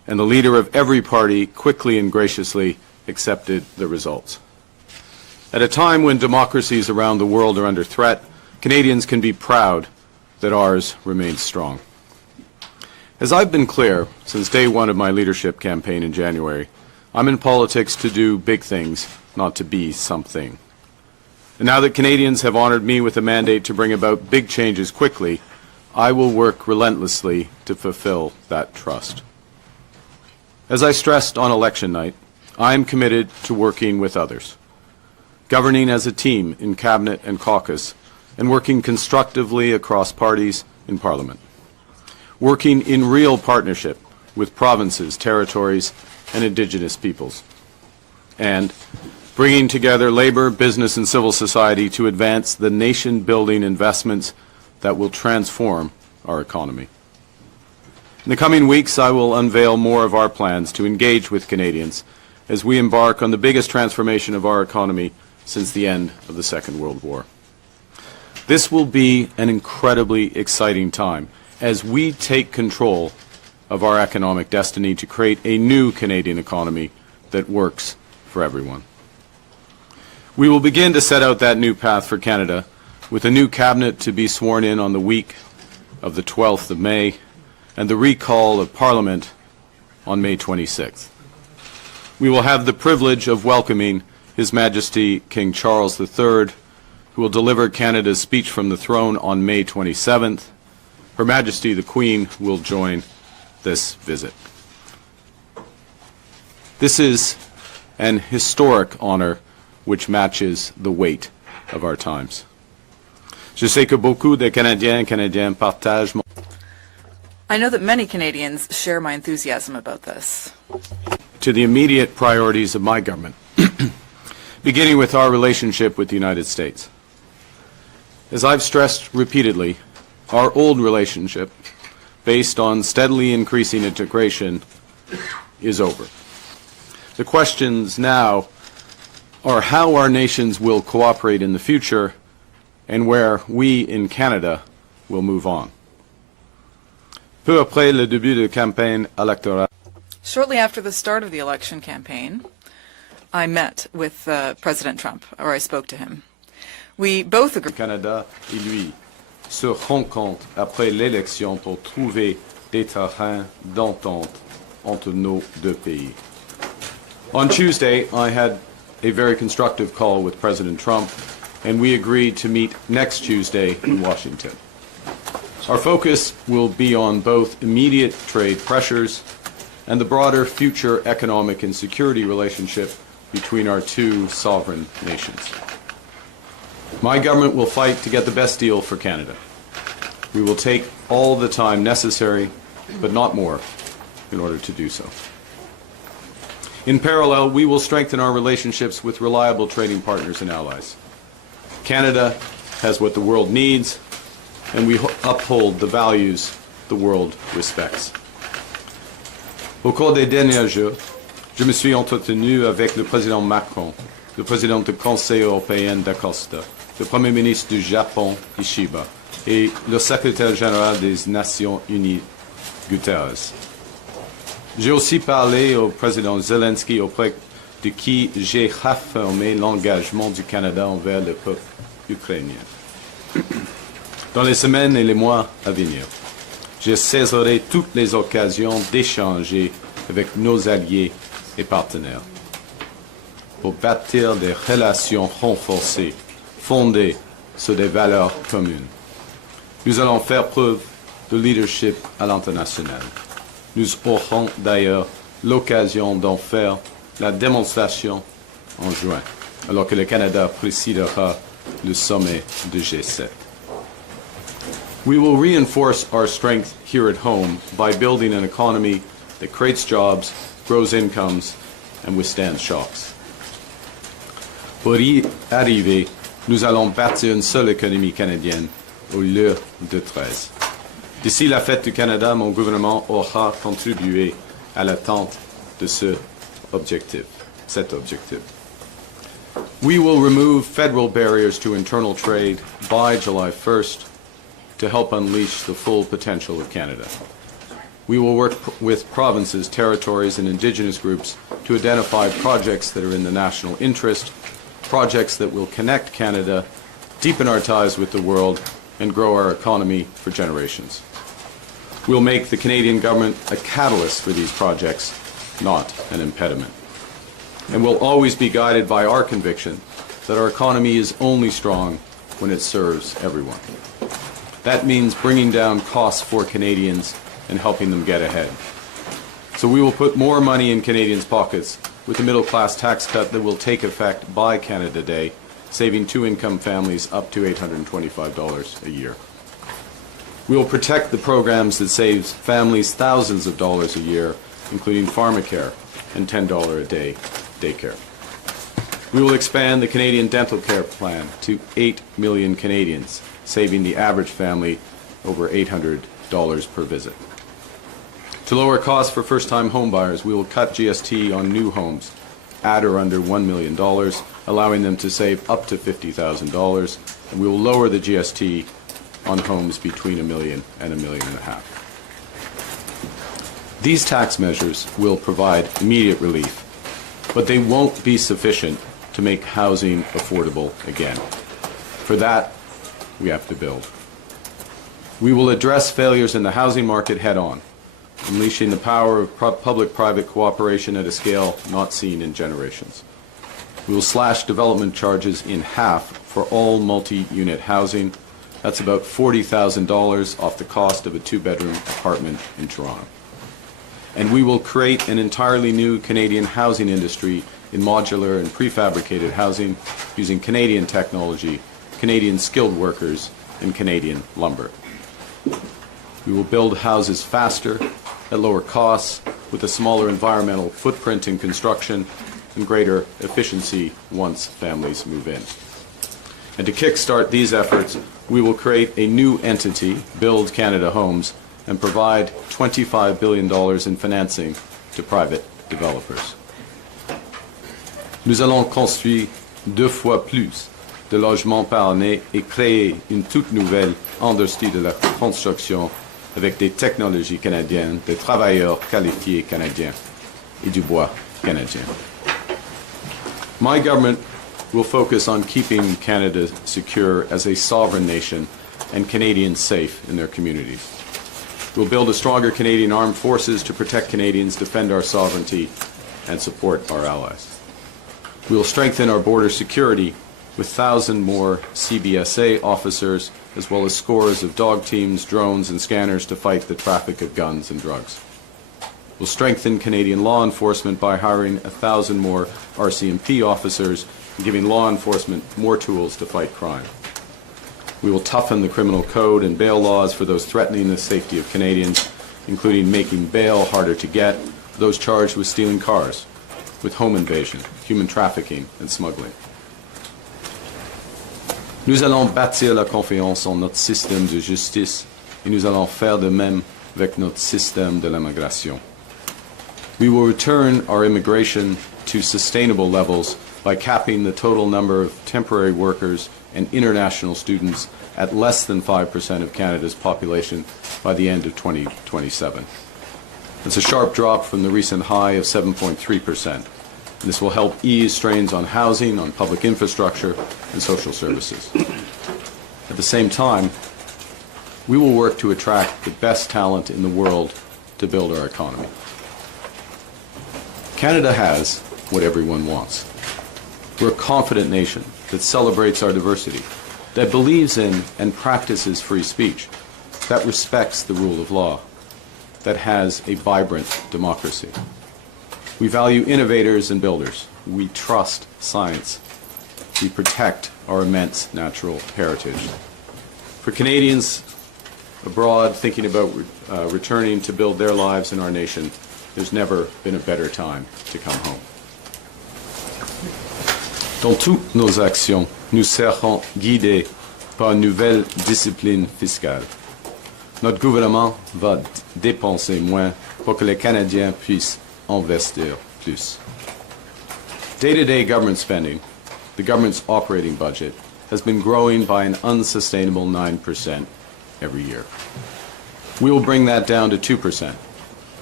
and the leader of every party quickly and graciously accepted the results. At a time when democracies around the world are under threat, Canadians can be proud that ours remains strong. As I've been clear since day one of my leadership campaign in January, I'm in politics to do big things, not to be something. And now that Canadians have honored me with a mandate to bring about big changes quickly, I will work relentlessly to fulfill that trust. As I stressed on election night, I am committed to working with others, governing as a team in Cabinet and caucus, and working constructively across parties in Parliament, working in real partnership with provinces, territories, and Indigenous peoples, and bringing together labor, business, and civil society to advance the nation-building investments that will transform our economy. In the coming weeks, I will unveil more of our plans to engage with Canadians as we embark on the biggest transformation of our economy since the end of the Second World War. This will be an incredibly exciting time as we take control of our economic destiny to create a new Canadian economy that works for everyone. We will begin to set out that new path for Canada with a new cabinet to be sworn in on the week of the 12th of May and the recall of Parliament on May 26th. We will have the privilege of welcoming His Majesty King Charles III, who will deliver Canada's speech from the throne on May 27th. Her Majesty the Queen will join this visit. This is an historic honor which matches the weight of our times. Je sais que beaucoup de Canadiens et Canadiennes partagent mon... I know that many Canadians share my enthusiasm about this. To the immediate priorities of my government, beginning with our relationship with the United States. As I've stressed repeatedly, our old relationship, based on steadily increasing integration, is over. The questions now are how our nations will cooperate in the future and where we in Canada will move on. Peu après le début de campagne électorale. Shortly after the start of the election campaign, I met with President Trump, or I spoke to him. We both agreed. Canada et lui se rencontrent après l'élection pour trouver des terrains d'entente entre nos deux pays. On Tuesday, I had a very constructive call with President Trump, and we agreed to meet next Tuesday in Washington. Our focus will be on both immediate trade pressures and the broader future economic and security relationship between our two sovereign nations. My government will fight to get the best deal for Canada. We will take all the time necessary, but not more, in order to do so. In parallel, we will strengthen our relationships with reliable trading partners and allies. Canada has what the world needs, and we uphold the values the world respects. Au cours des derniers jours, je me suis entretenu avec le président Macron, le président du Conseil européen d'Acosta, le Premier ministre du Japon, Ishiba, et le secrétaire général des Nations Unies, Guterres. J'ai aussi parlé au président Zelensky, auprès de qui j'ai réaffirmé l'engagement du Canada envers le peuple ukrainien. Dans les semaines et les mois à venir, je saisirai toutes les occasions d'échanger avec nos alliés et partenaires pour bâtir des relations renforcées, fondées sur des valeurs communes. Nous allons faire preuve de leadership à l'international. Nous aurons d'ailleurs l'occasion d'en faire la démonstration en juin, alors que le Canada présidera le sommet de G7. We will reinforce our strength here at home by building an economy that creates jobs, grows incomes, and withstands shocks. Pour y arriver, nous allons bâtir une seule économie canadienne au lieu de 13. D'ici la fête du Canada, mon gouvernement aura contribué à l'atteinte de cet objectif. We will remove federal barriers to internal trade by July 1st to help unleash the full potential of Canada. We will work with provinces, territories, and Indigenous groups to identify projects that are in the national interest, projects that will connect Canada, deepen our ties with the world, and grow our economy for generations. We'll make the Canadian government a catalyst for these projects, not an impediment. And we'll always be guided by our conviction that our economy is only strong when it serves everyone. That means bringing down costs for Canadians and helping them get ahead. So we will put more money in Canadians' pockets with the middle-class tax cut that will take effect by Canada Day, saving two-income families up to $825 a year. We will protect the programs that save families thousands of dollars a year, including pharmacare and $10 a day daycare. We will expand the Canadian dental care plan to 8 million Canadians, saving the average family over $800 per visit. To lower costs for first-time homebuyers, we will cut GST on new homes at or under $1 million, allowing them to save up to $50,000, and we will lower the GST on homes between $1 million and $1.5 million. These tax measures will provide immediate relief, but they won't be sufficient to make housing affordable again. For that, we have to build. We will address failures in the housing market head-on, unleashing the power of public-private cooperation at a scale not seen in generations. We will slash development charges in half for all multi-unit housing. That's about $40,000 off the cost of a two-bedroom apartment in Toronto. And we will create an entirely new Canadian housing industry in modular and prefabricated housing using Canadian technology, Canadian skilled workers, and Canadian lumber. We will build houses faster, at lower costs, with a smaller environmental footprint in construction and greater efficiency once families move in. And to kickstart these efforts, we will create a new entity, Build Canada Homes, and provide $25 billion in financing to private developers. Nous allons construire 2 fois plus de logements par année et créer une toute nouvelle industrie de la construction avec des technologies canadiennes, des travailleurs qualifiés canadiens et du bois canadien. My government will focus on keeping Canada secure as a sovereign nation and Canadians safe in their communities. We'll build a stronger Canadian armed forces to protect Canadians, defend our sovereignty, and support our allies. We will strengthen our border security with 1,000 more CBSA officers, as well as scores of dog teams, drones, and scanners to fight the traffic of guns and drugs. We'll strengthen Canadian law enforcement by hiring 1,000 more RCMP officers and giving law enforcement more tools to fight crime. We will toughen the criminal code and bail laws for those threatening the safety of Canadians, including making bail harder to get for those charged with stealing cars, with home invasion, human trafficking, and smuggling. Nous allons bâtir la confiance en notre système de justice et nous allons faire de même avec notre système de l'immigration. We will return our immigration to sustainable levels by capping the total number of temporary workers and international students at less than 5% of Canada's population by the end of 2027. It's a sharp drop from the recent high of 7.3%. This will help ease strains on housing, on public infrastructure, and social services. At the same time, we will work to attract the best talent in the world to build our economy. Canada has what everyone wants. We're a confident nation that celebrates our diversity, that believes in and practices free speech, that respects the rule of law, that has a vibrant democracy. We value innovators and builders. We trust science. We protect our immense natural heritage. For Canadians abroad thinking about returning to build their lives in our nation, there's never been a better time to come home. Dans toutes nos actions, nous serons guidés par une nouvelle discipline fiscale. Notre gouvernement va dépenser moins pour que les Canadiens puissent investir plus. Day-to-day government spending, the government's operating budget, has been growing by an unsustainable 9% every year. We will bring that down to 2%,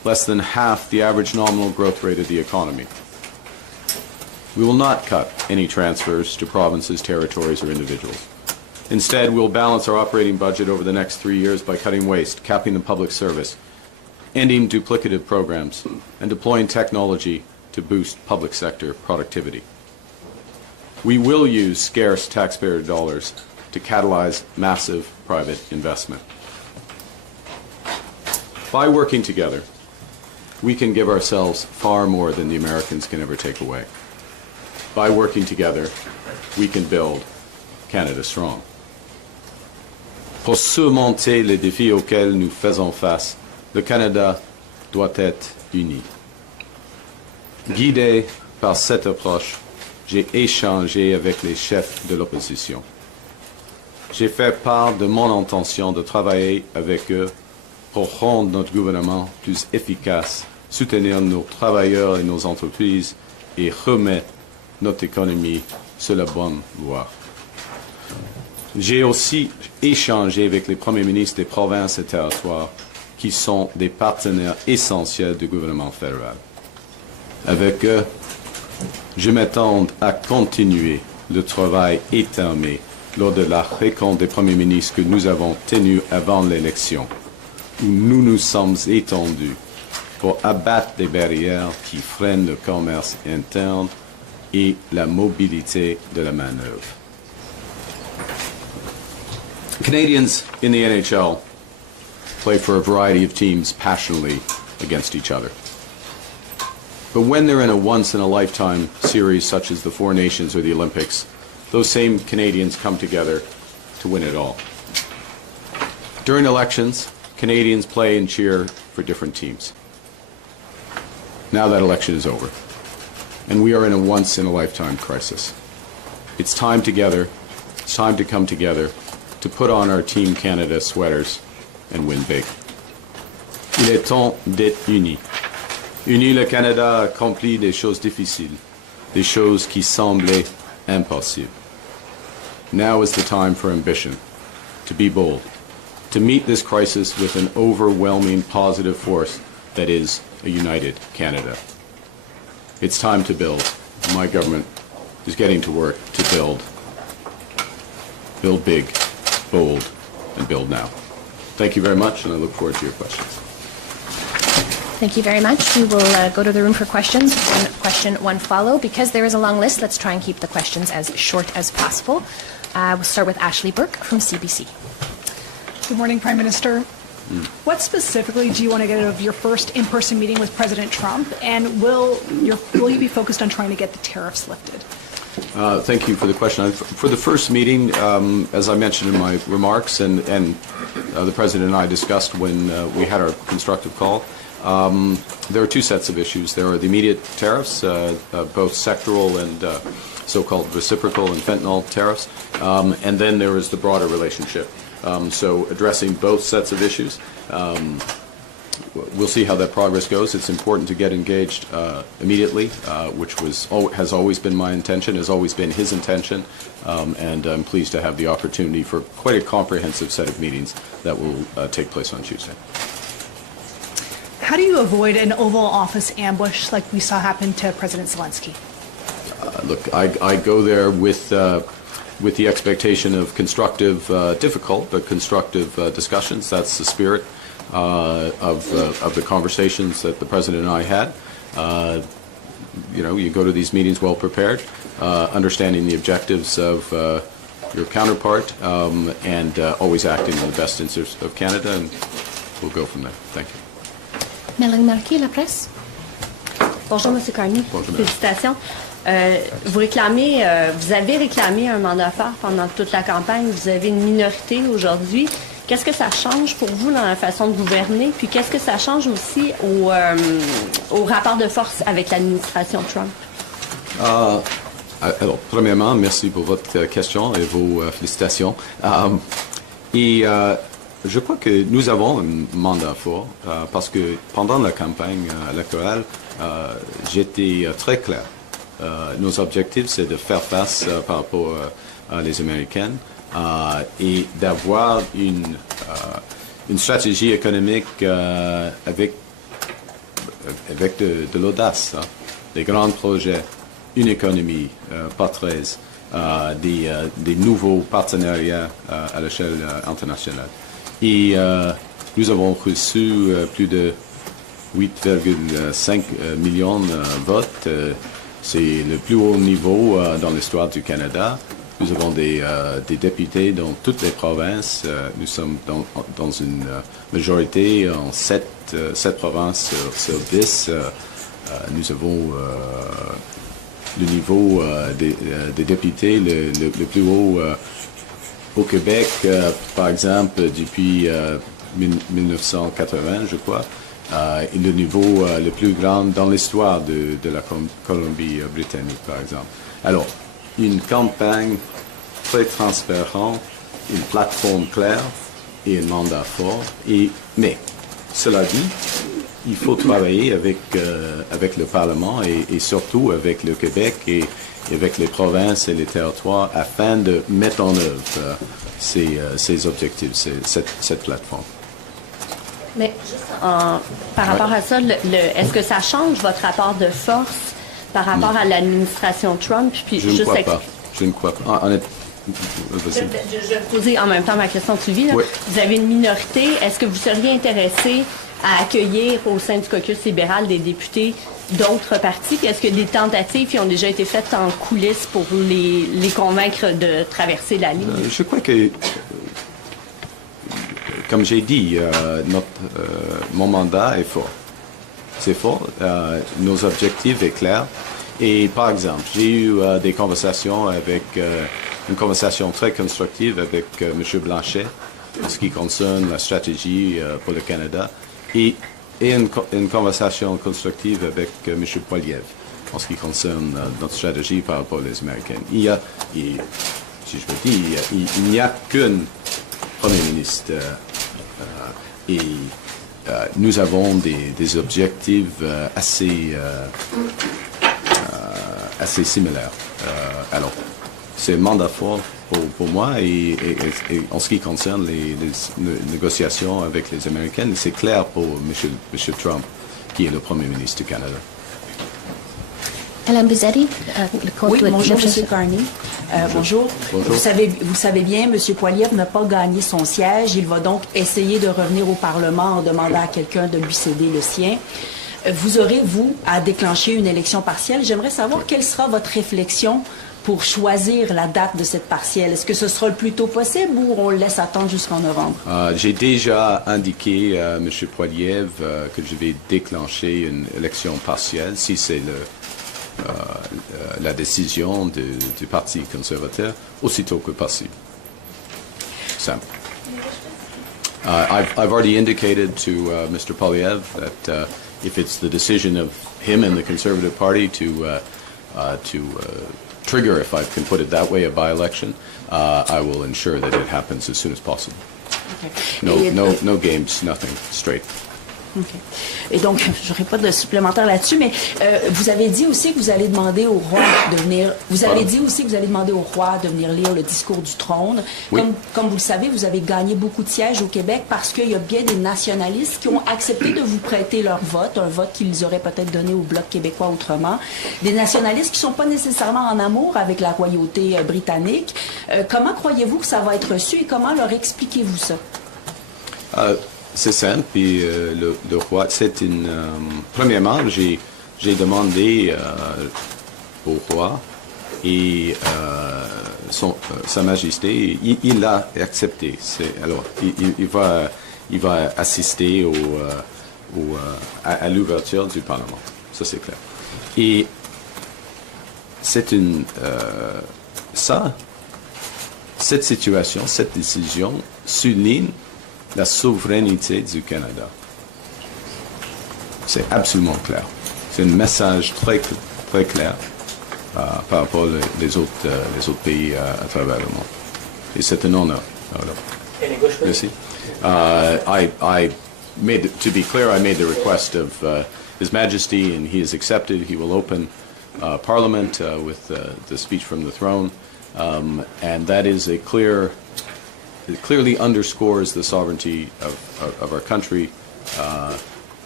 less than half the average nominal growth rate of the economy. We will not cut any transfers to provinces, territories, or individuals. Instead, we'll balance our operating budget over the next 3 years by cutting waste, capping the public service, ending duplicative programs, and deploying technology to boost public sector productivity. We will use scarce taxpayer dollars to catalyze massive private investment. By working together, we can give ourselves far more than the Americans can ever take away. By working together, we can build Canada strong. Pour surmonter les défis auxquels nous faisons face, le Canada doit être uni. Guidé par cette approche, j'ai échangé avec les chefs de l'opposition. J'ai fait part de mon intention de travailler avec eux pour rendre notre gouvernement plus efficace, soutenir nos travailleurs et nos entreprises et remettre notre économie sur la bonne voie. J'ai aussi échangé avec les premiers ministres des provinces et territoires qui sont des partenaires essentiels du gouvernement fédéral. Avec eux, je m'attends à continuer le travail étamé lors de la rencontre des premiers ministres que nous avons tenue avant l'élection, où nous nous sommes étendus pour abattre les barrières qui freinent le commerce interne et la mobilité de la main-d'œuvre. Canadians in the NHL play for a variety of teams passionately against each other. But when they're in a once-in-a-lifetime series such as the Four Nations or the Olympics, those same Canadians come together to win it all. During elections, Canadians play and cheer for different teams. Now that election is over, and we are in a once-in-a-lifetime crisis. It's time together, it's time to come together to put on our Team Canada sweaters and win big. Il est temps d'être unis. Unis, le Canada a accompli des choses difficiles, des choses qui semblaient impossibles. Now is the time for ambition, to be bold, to meet this crisis with an overwhelming positive force that is a united Canada. It's time to build. My government is getting to work to build. Build big, bold, and build now. Thank you very much, and I look forward to your questions. Thank you very much. We will go to the room for questions. One question, one follow. Because there is a long list, let's try and keep the questions as short as possible. We'll start with Ashley Burke from CBC. Good morning, Prime Minister. What specifically do you want to get out of your first in-person meeting with President Trump, and will you be focused on trying to get the tariffs lifted? Thank you for the question. For the first meeting, as I mentioned in my remarks, and the President and I discussed when we had our constructive call, there are two sets of issues. There are the immediate tariffs, both sectoral and so-called reciprocal and fentanyl tariffs, and then there is the broader relationship. So addressing both sets of issues. We'll see how that progress goes. It's important to get engaged immediately, which has always been my intention, has always been his intention, and I'm pleased to have the opportunity for quite a comprehensive set of meetings that will take place on Tuesday. How do you avoid an Oval Office ambush like we saw happen to President Zelensky? Look, I go there with the expectation of constructive, difficult, but constructive discussions. That's the spirit of the conversations that the President and I had. You go to these meetings well prepared, understanding the objectives of your counterpart, and always acting in the best interest of Canada, and we'll go from there. Thank you. Mélanie Marquis, La Presse. Bonjour, M. Carney. Bonjour, félicitations. Vous avez réclamé un mandat fort pendant toute la campagne. Vous avez une minorité aujourd'hui. Qu'est-ce que ça change pour vous dans la façon de gouverner? Puis qu'est-ce que ça change aussi au rapport de force avec l'administration Trump? Alors, premièrement, merci pour votre question et vos félicitations. Je crois que nous avons un mandat fort parce que pendant la campagne électorale, j'étais très clair. Nos objectifs, c'est de faire face par rapport les Américaines et d'avoir une stratégie économique avec avec de l'audace, hein, des grands projets, une économie pas 13, des nouveaux partenariats à l'échelle internationale. Et nous avons reçu plus de 8,5 millions de votes. C'est le plus haut niveau dans l'histoire du Canada. Nous avons des députés dans toutes les provinces. Nous sommes dans une majorité en 7 provinces sur 10. Nous avons le niveau des députés le plus haut au Québec, par exemple, depuis 1980, je crois. Et le niveau le plus grand dans l'histoire de la Colombie-Britannique, par exemple. Alors, une campagne très transparente, une plateforme claire et un mandat fort. Mais, cela dit, il faut travailler avec le Parlement et surtout avec le Québec et avec les provinces et les territoires afin de mettre en œuvre ces objectifs, cette plateforme. Mais juste par rapport à ça, est-ce que ça change votre rapport de force par rapport à l'administration Trump? Puis Je ne crois pas. Je ne crois pas. Je vais poser en même temps ma question de suivi. Oui. Vous avez une minorité. Est-ce que vous seriez intéressé à accueillir au sein du caucus libéral des députés d'autres partis? Puis est-ce que des tentatives qui ont déjà été faites en coulisses pour les convaincre de traverser la ligne? Je crois que, comme j'ai dit, mon mandat est fort. C'est fort. Nos objectifs sont clairs. Et par exemple, j'ai eu des conversations une conversation très constructive avec M. Blanchet en ce qui concerne la stratégie pour le Canada et une conversation constructive avec M. Poiliev en ce qui concerne notre stratégie par rapport aux Américains. Si je veux dire, il n'y a qu'un Premier ministre et nous avons des objectifs assez similaires. Alors, c'est un mandat fort pour moi et en ce qui concerne les négociations avec les Américains, c'est clair pour M. Trump, qui est le Premier ministre du Canada. Alain Bizzetti, oui, bonjour, M. Carney. Bonjour. Bonjour. Vous savez bien, M. Poiliev n'a pas gagné son siège. Il va donc essayer de revenir au Parlement en demandant à quelqu'un de lui céder le sien. Vous aurez, vous, à déclencher une élection partielle. J'aimerais savoir quelle sera votre réflexion pour choisir la date de cette partielle. Est-ce que ce sera le plus tôt possible ou on le laisse attendre jusqu'en novembre? J'ai déjà indiqué à M. Poiliev que je vais déclencher une élection partielle si c'est la décision du Parti conservateur aussitôt que possible. Simple. I've already indicated to Mr. Poiliev that if it's the decision of him and the Conservative Party to trigger, if I can put it that way, a by-election, I will ensure that it happens as soon as possible. Okay. No games, nothing, straight. Okay. Et donc, je n'aurai pas de supplémentaire là-dessus, mais vous avez dit aussi que vous allez demander au roi de venir. Vous avez dit aussi que vous allez demander au roi de venir lire le discours du trône. Oui. Comme vous le savez, vous avez gagné beaucoup de sièges au Québec parce qu'il y a bien des nationalistes qui ont accepté de vous prêter leur vote, un vote qu'ils auraient peut-être donné au Bloc québécois autrement. Des nationalistes qui ne sont pas nécessairement en amour avec la royauté britannique. Comment croyez-vous que ça va être reçu et comment leur expliquez-vous ça? C'est simple, puis le roi, c'est une... premièrement, j'ai demandé au roi et Sa Majesté, il a accepté. Alors, il va assister à l'ouverture du Parlement. Ça, c'est clair. Et c'est cette situation, cette décision souligne la souveraineté du Canada. C'est absolument clair. C'est un message très clair par rapport aux autres pays à travers le monde. Et c'est un honneur. Merci. To be clear, I made the request of His Majesty, and he has accepted. He will open Parliament with the speech from the throne, and that is it clearly underscores the sovereignty of our country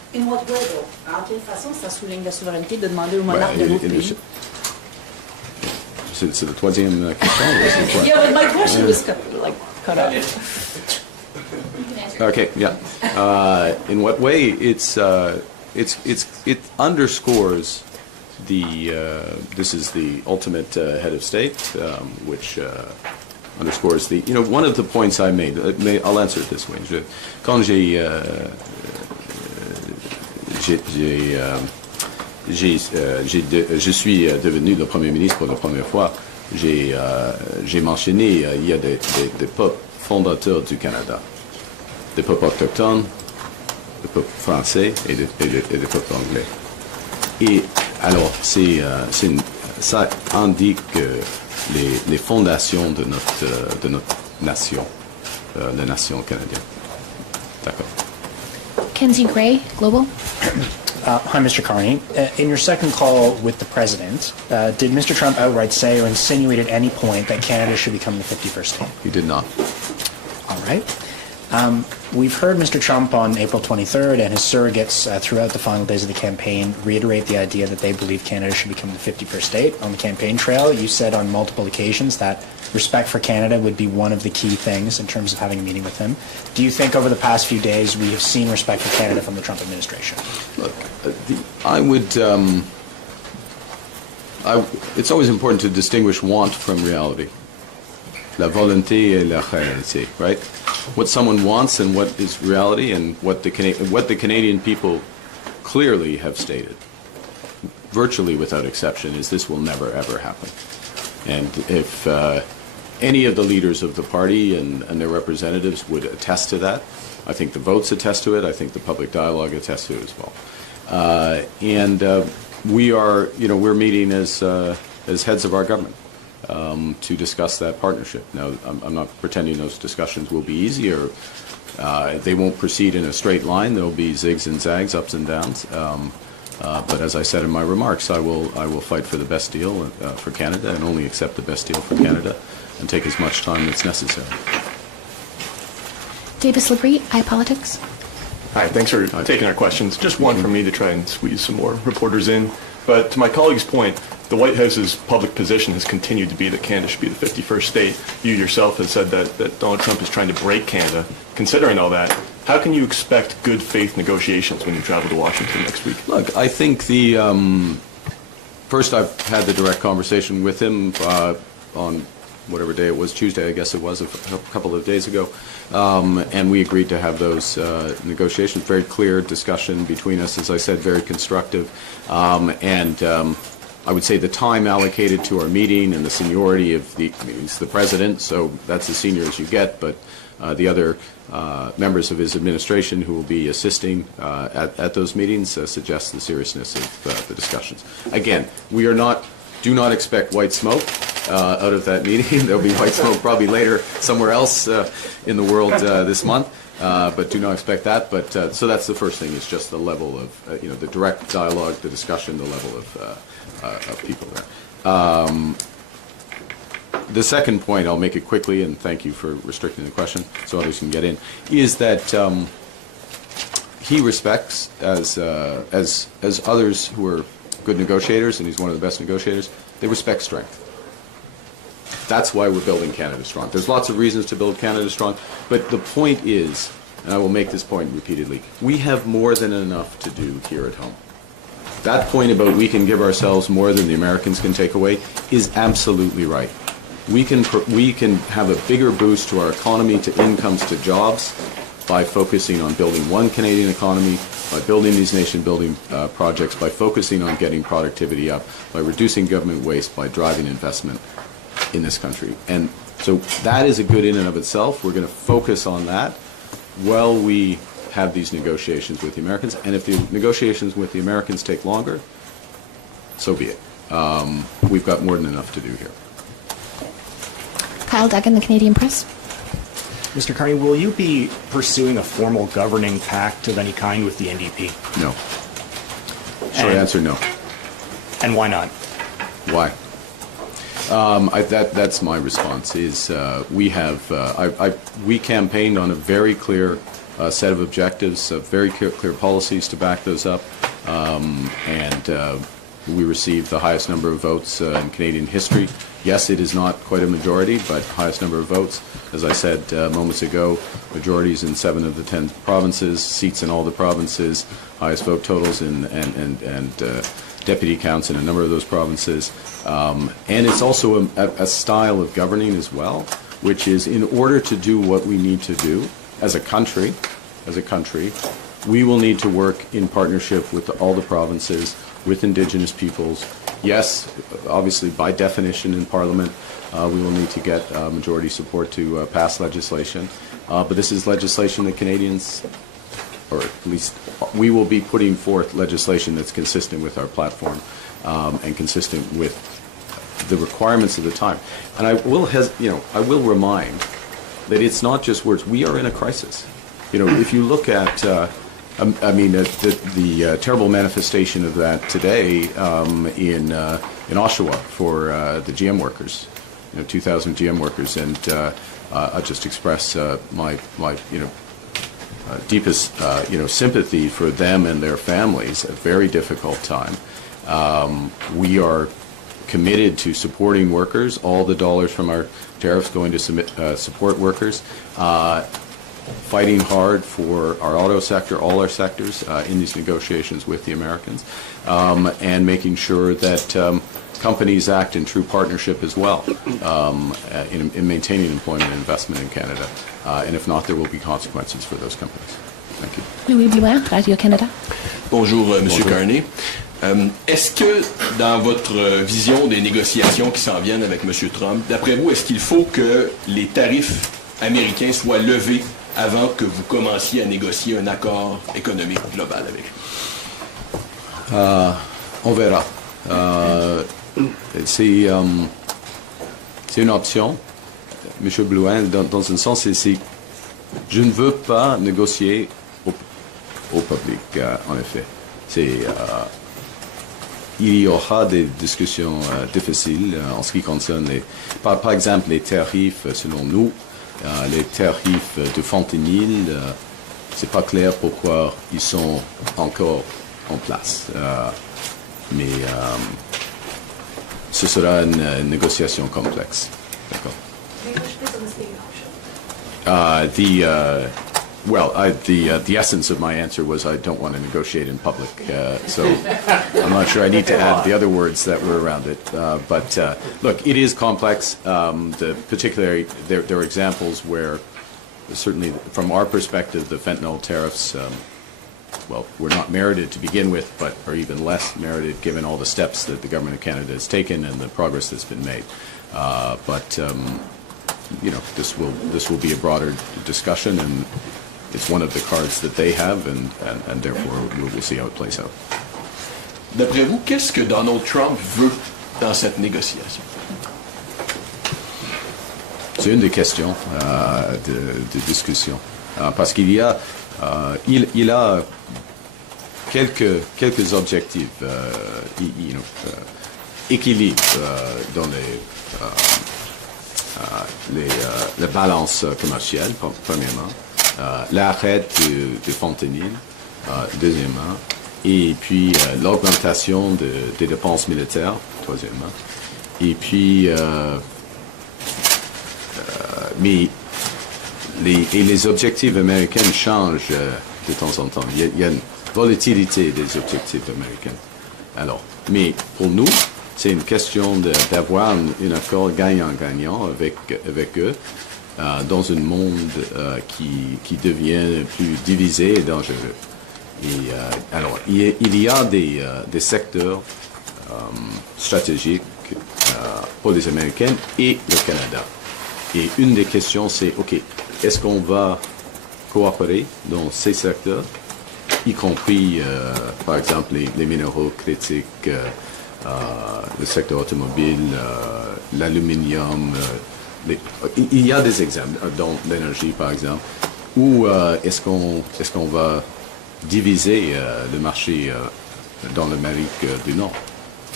In what way, though? En quelle façon ça souligne la souveraineté de demander aux monarques de notre pays? C'est la troisième question. Yeah, but my question was cut off. Okay, yeah. In what way? It underscores this is the ultimate head of state, which underscores one of the points I made. I'll answer it this way. Quand je suis devenu le Premier ministre pour la première fois, j'ai mentionné il y a des peuples fondateurs du Canada, des peuples autochtones, des peuples français et des peuples anglais. Et alors, ça indique les fondations de notre nation, la nation canadienne. D'accord. Kenzie Gray, Global. Hi, Mr. Carney. In your second call with the president, did Mr. Trump outright say or insinuate at any point that Canada should become the 51st state? He did not. All right. We've heard Mr. Trump on April 23rd and his surrogates throughout the final days of the campaign reiterate the idea that they believe Canada should become the 51st state. On the campaign trail, you said on multiple occasions that respect for Canada would be one of the key things in terms of having a meeting with him. Do you think over the past few days we have seen respect for Canada from the Trump administration? Look, it's always important to distinguish want from reality. La volonté et la réalité, right? What someone wants and what is reality, and what the Canadian people clearly have stated, virtually without exception, is this will never ever happen. And if any of the leaders of the party and their representatives would attest to that, I think the votes attest to it. I think the public dialogue attests to it as well. We're meeting as heads of our government. To discuss that partnership. Now, I'm not pretending those discussions will be easy, or they won't proceed in a straight line. There will be zigs and zags, ups and downs. But as I said in my remarks, I will fight for the best deal for Canada, and only accept the best deal for Canada, and take as much time as necessary. Davis Labrie, iPolitics. Hi, thanks for taking our questions. Just one from me to try and squeeze some more reporters in. But to my colleague's point, the White House's public position has continued to be that Canada should be the 51st state. You yourself have said that Donald Trump is trying to break Canada. Considering all that, how can you expect good faith negotiations when you travel to Washington next week? Look, I think first I've had the direct conversation with him on whatever day it was, Tuesday I guess it was, a couple of days ago, and we agreed to have those negotiations. Very clear discussion between us, as I said, very constructive, and I would say the time allocated to our meeting and the seniority of he's the president, so that's as senior as you get, but the other members of his administration who will be assisting at those meetings suggests the seriousness of the discussions. Again, do not expect white smoke out of that meeting. There'll be white smoke probably later somewhere else in the world this month, but do not expect that. But so that's the first thing, is just the level of the direct dialogue, the discussion, the level of people there. The second point, I'll make it quickly, and thank you for restricting the question so others can get in, is that he respects, as others who are good negotiators, and he's one of the best negotiators, they respect strength. That's why we're building Canada strong. There's lots of reasons to build Canada strong, but the point is, and I will make this point repeatedly, we have more than enough to do here at home. That point about we can give ourselves more than the Americans can take away is absolutely right. We can have a bigger boost to our economy, to incomes, to jobs, by focusing on building one Canadian economy, by building these nation-building projects, by focusing on getting productivity up, by reducing government waste, by driving investment in this country. And so that is a good in and of itself. We're going to focus on that while we have these negotiations with the Americans. And if the negotiations with the Americans take longer, so be it. We've got more than enough to do here. Kyle Duggan, the Canadian Press. Mr. Carney, will you be pursuing a formal governing pact of any kind with the NDP? No. Short answer, no. And why not? Why? That's my response. Is we campaigned on a very clear set of objectives, very clear policies to back those up, and we received the highest number of votes in Canadian history. Yes, it is not quite a majority, but highest number of votes. As I said moments ago, majorities in 7 of the 10 provinces, seats in all the provinces, highest vote totals and deputy counts in a number of those provinces. And it's also a style of governing as well, which is in order to do what we need to do as a country, we will need to work in partnership with all the provinces, with Indigenous peoples. Yes, obviously, by definition in Parliament, we will need to get majority support to pass legislation. But this is legislation that Canadians, or at least we will be putting forth legislation that's consistent with our platform and consistent with the requirements of the time. And I will remind that it's not just words. We are in a crisis. If you look at the terrible manifestation of that today in Oshawa for the GM workers, 2,000 GM workers, and I'll just express my deepest sympathy for them and their families. A very difficult time. We are committed to supporting workers. All the dollars from our tariffs going to support workers. Fighting hard for our auto sector, all our sectors in these negotiations with the Americans, and making sure that companies act in true partnership as well in maintaining employment and investment in Canada. And if not, there will be consequences for those companies. Thank you. Louis Blouin, Radio-Canada. Bonjour, Monsieur Carney. Est-ce que dans votre vision des négociations qui s'en viennent avec Monsieur Trump, d'après vous, est-ce qu'il faut que les tarifs américains soient levés avant que vous commenciez à négocier un accord économique global avec lui? On verra. C'est une option, M. Blouin, dans un sens, je ne veux pas négocier au public, en effet. Il y aura des discussions difficiles en ce qui concerne, par exemple, les tarifs, selon nous. Les tarifs de fentanyl, c'est pas clair pourquoi ils sont encore en place. Mais ce sera une négociation complexe. D'accord. The essence of my answer was I don't want to negotiate in public, so I'm not sure I need to add the other words that were around it. But look, it is complex. Particularly, there are examples where, certainly from our perspective, the fentanyl tariffs, were not merited to begin with, but are even less merited given all the steps that the government of Canada has taken and the progress that's been made. This will be a broader discussion, and it's one of the cards that they have, and therefore we'll see how it plays out. D'après vous, qu'est-ce que Donald Trump veut dans cette négociation? C'est une des questions de discussion, parce qu'il y a il a quelques objectifs, équilibre dans la balance commerciale, premièrement, l'arrêt du fentanyl, deuxièmement, et puis l'augmentation des dépenses militaires, troisièmement, et puis mais les objectifs américains changent de temps en temps. Il y a une volatilité des objectifs américains. Alors, mais pour nous, c'est une question d'avoir un accord gagnant-gagnant avec eux dans un monde qui devient plus divisé et dangereux. Et, alors, il y a des secteurs stratégiques pour les Américains et le Canada. Et une des questions, c'est, OK, est-ce qu'on va coopérer dans ces secteurs, y compris, par exemple, les minéraux critiques, le secteur automobile, l'aluminium. Il y a des exemples, dans l'énergie, par exemple, où est-ce qu'on va diviser le marché dans l'Amérique du Nord.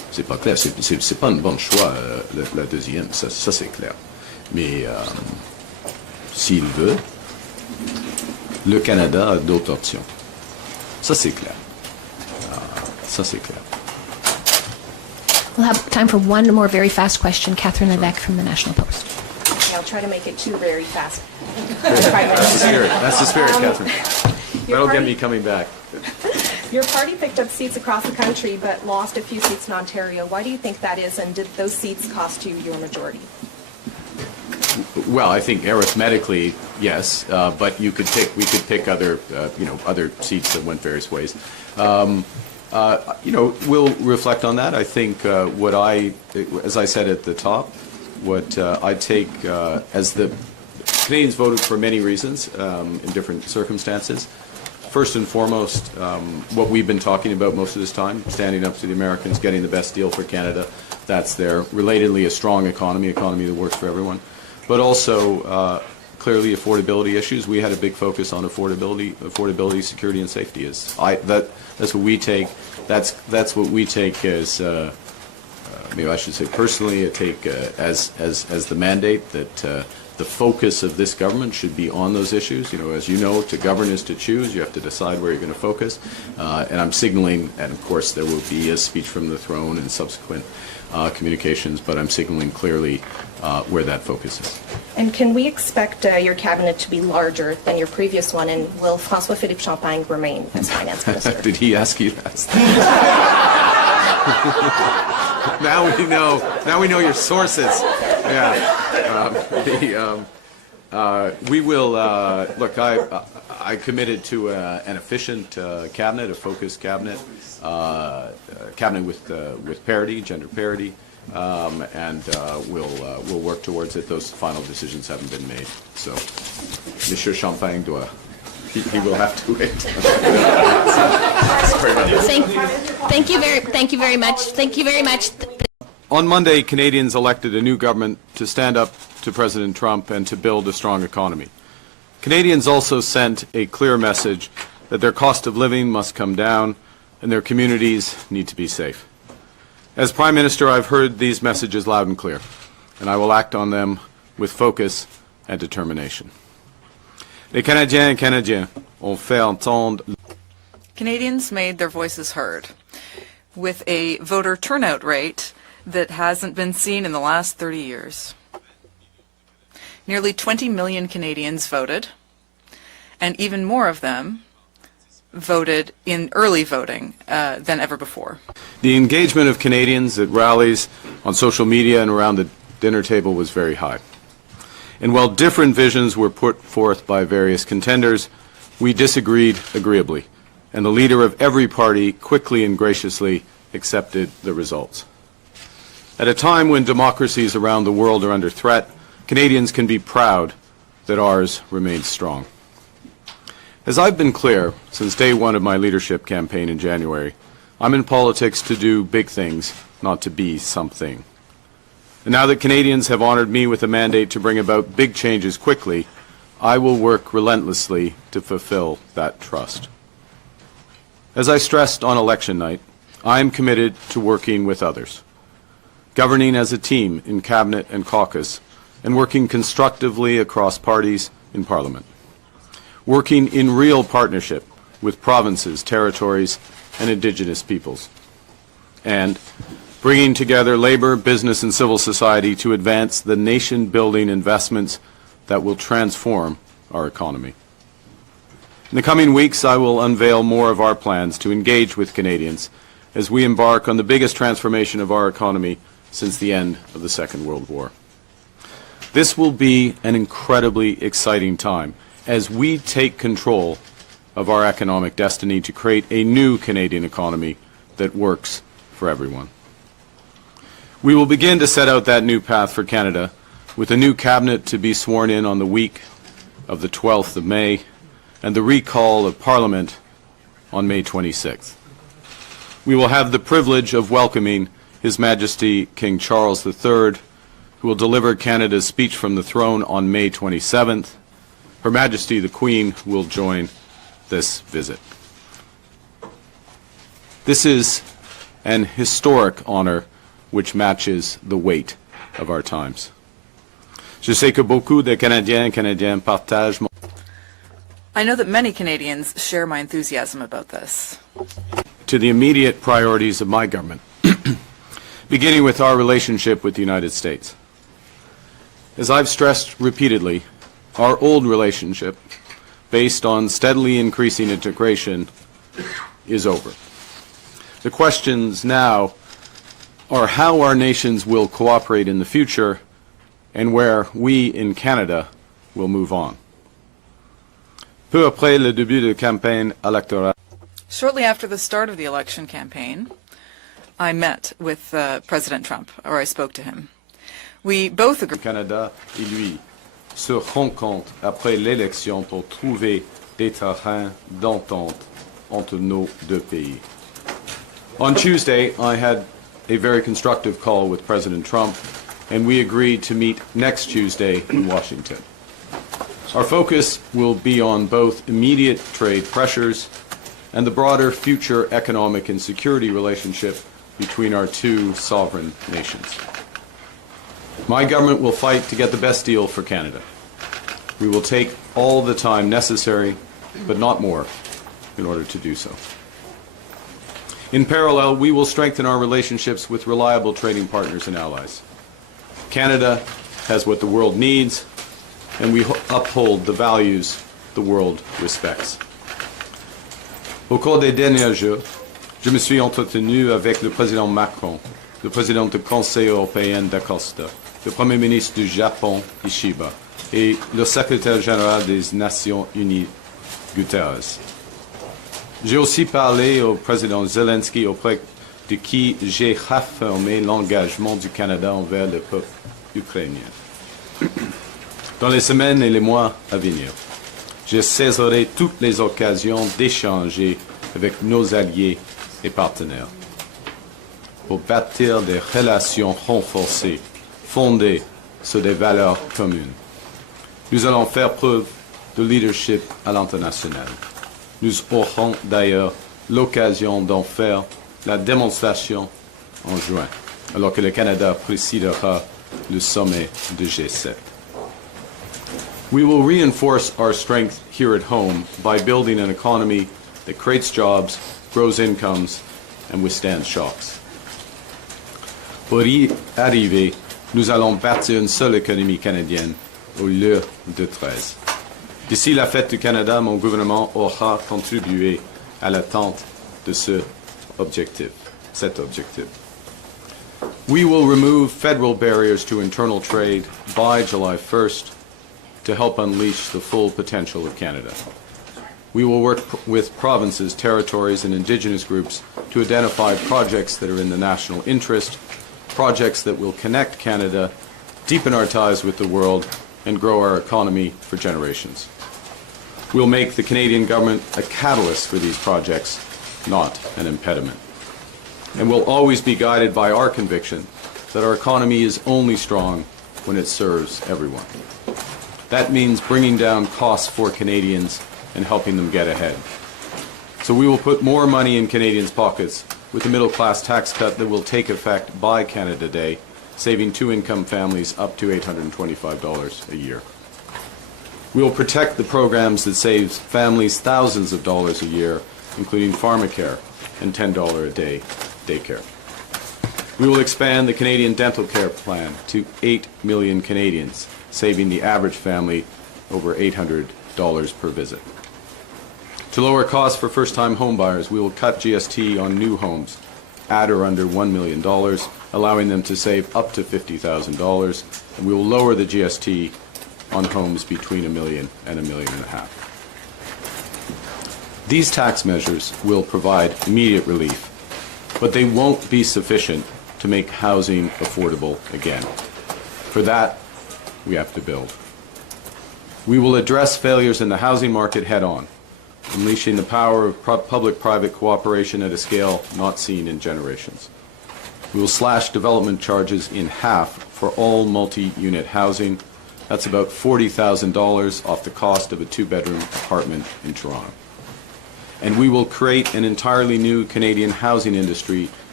c'est pas clair. C'est pas un bon choix, la deuxième, ça c'est clair. Mais s'il veut, le Canada a d'autres options. Ça c'est clair. Ça c'est clair. We'll have time for one more very fast question. Catherine Levesque from the National Post. Okay, I'll try to make it two very fast. That's the spirit. That's the spirit, Catherine. That'll get party- me coming back. Your party picked up seats across the country but lost a few seats in Ontario. Why do you think that is, and did those seats cost you your majority? Well, I think arithmetically, yes, but we could pick other, other seats that went various ways. We'll reflect on that. I think as I said at the top, what I take as the Canadians voted for many reasons in different circumstances. First and foremost, what we've been talking about most of this time, standing up to the Americans, getting the best deal for Canada, that's there. Relatedly, a strong economy that works for everyone. But also, clearly, affordability issues. We had a big focus on affordability, security, and safety. That's what we take. That's what we take as, maybe I should say personally, I take as the mandate that the focus of this government should be on those issues. As you know, to govern is to choose. You have to decide where you're going to focus. And I'm signaling, and of course there will be a speech from the throne and subsequent communications, but I'm signaling clearly where that focus is. And can we expect your cabinet to be larger than your previous one, and will François-Philippe Champagne remain as finance minister? Did he ask you that? Now we know your sources. Yeah. We will look. I committed to an efficient cabinet, a focused cabinet, cabinet with parity, gender parity, and we'll work towards it. Those final decisions haven't been made, so Monsieur Champagne doit. He will have to wait. Thank you very much. Thank you very much. On Monday, Canadians elected a new government to stand up to President Trump and to build a strong economy. Canadians also sent a clear message that their cost of living must come down and their communities need to be safe. As Prime Minister, I've heard these messages loud and clear, and I will act on them with focus and determination. Les Canadiens et Canadiennes ont fait entendre. Canadians made their voices heard with a voter turnout rate that hasn't been seen in the last 30 years. Nearly 20 million Canadians voted, and even more of them voted in early voting than ever before. The engagement of Canadians at rallies, on social media, and around the dinner table was very high. And while different visions were put forth by various contenders, we disagreed agreeably, and the leader of every party quickly and graciously accepted the results. At a time when democracies around the world are under threat, Canadians can be proud that ours remains strong. As I've been clear since day one of my leadership campaign in January, I'm in politics to do big things, not to be something. And now that Canadians have honored me with a mandate to bring about big changes quickly, I will work relentlessly to fulfill that trust. As I stressed on election night, I am committed to working with others, governing as a team in Cabinet and caucus, and working constructively across parties in Parliament, working in real partnership with provinces, territories, and Indigenous peoples, and bringing together labor, business, and civil society to advance the nation-building investments that will transform our economy. In the coming weeks, I will unveil more of our plans to engage with Canadians as we embark on the biggest transformation of our economy since the end of the Second World War. This will be an incredibly exciting time as we take control of our economic destiny to create a new Canadian economy that works for everyone. We will begin to set out that new path for Canada with a new cabinet to be sworn in on the week of the 12th of May and the recall of Parliament on May 26th. We will have the privilege of welcoming His Majesty King Charles III, who will deliver Canada's speech from the throne on May 27th. Her Majesty the Queen will join this visit. This is and historic honor which matches the weight of our times. Je sais que beaucoup de Canadiens et Canadiennes partagent mon... I know that many Canadians share my enthusiasm about this. To the immediate priorities of my government, beginning with our relationship with the United States. As I've stressed repeatedly, our old relationship, based on steadily increasing integration, is over. The questions now are how our nations will cooperate in the future and where we in Canada will move on. Peu après le début de campagne électorale. Shortly after the start of the election campaign, I met with President Trump, or I spoke to him. We both agreed. Canada et lui se rencontrent après l'élection pour trouver des terrains d'entente entre nos deux pays. On Tuesday, I had a very constructive call with President Trump, and we agreed to meet next Tuesday in Washington. Our focus will be on both immediate trade pressures and the broader future economic and security relationship between our two sovereign nations. My government will fight to get the best deal for Canada. We will take all the time necessary, but not more, in order to do so. In parallel, we will strengthen our relationships with reliable trading partners and allies. Canada has what the world needs, and we uphold the values the world respects. Au cours des derniers jours, je me suis entretenu avec le président Macron, le président du Conseil européen d'Acosta, le Premier ministre du Japon, Ishiba, et le secrétaire général des Nations Unies, Guterres. J'ai aussi parlé au président Zelensky, auprès de qui j'ai réaffirmé l'engagement du Canada envers le peuple ukrainien. Dans les semaines et les mois à venir, je saisirai toutes les occasions d'échanger avec nos alliés et partenaires pour bâtir des relations renforcées, fondées sur des valeurs communes. Nous allons faire preuve de leadership à l'international. Nous aurons d'ailleurs l'occasion d'en faire la démonstration en juin, alors que le Canada présidera le sommet de G7. We will reinforce our strength here at home by building an economy that creates jobs, grows incomes, and withstands shocks. Pour y arriver, nous allons bâtir une seule économie canadienne au lieu de 13. D'ici la fête du Canada, mon gouvernement aura contribué à l'atteinte de cet objectif. We will remove federal barriers to internal trade by July 1st to help unleash the full potential of Canada. We will work with provinces, territories, and Indigenous groups to identify projects that are in the national interest, projects that will connect Canada, deepen our ties with the world, and grow our economy for generations. We'll make the Canadian government a catalyst for these projects, not an impediment. And we'll always be guided by our conviction that our economy is only strong when it serves everyone. That means bringing down costs for Canadians and helping them get ahead. So we will put more money in Canadians' pockets with the middle-class tax cut that will take effect by Canada Day, saving two-income families up to $825 a year. We will protect the programs that save families thousands of dollars a year, including pharmacare and $10 a day daycare. We will expand the Canadian Dental Care Plan to 8 million Canadians, saving the average family over $800 per visit. To lower costs for first-time homebuyers, we will cut GST on new homes at or under $1 million, allowing them to save up to $50,000, and we will lower the GST on homes between $1 million and $1.5 million. These tax measures will provide immediate relief, but they won't be sufficient to make housing affordable again. For that, we have to build. We will address failures in the housing market head-on, unleashing the power of public-private cooperation at a scale not seen in generations. We will slash development charges in half for all multi-unit housing. That's about $40,000 off the cost of a two-bedroom apartment in Toronto. And we will create an entirely new Canadian housing industry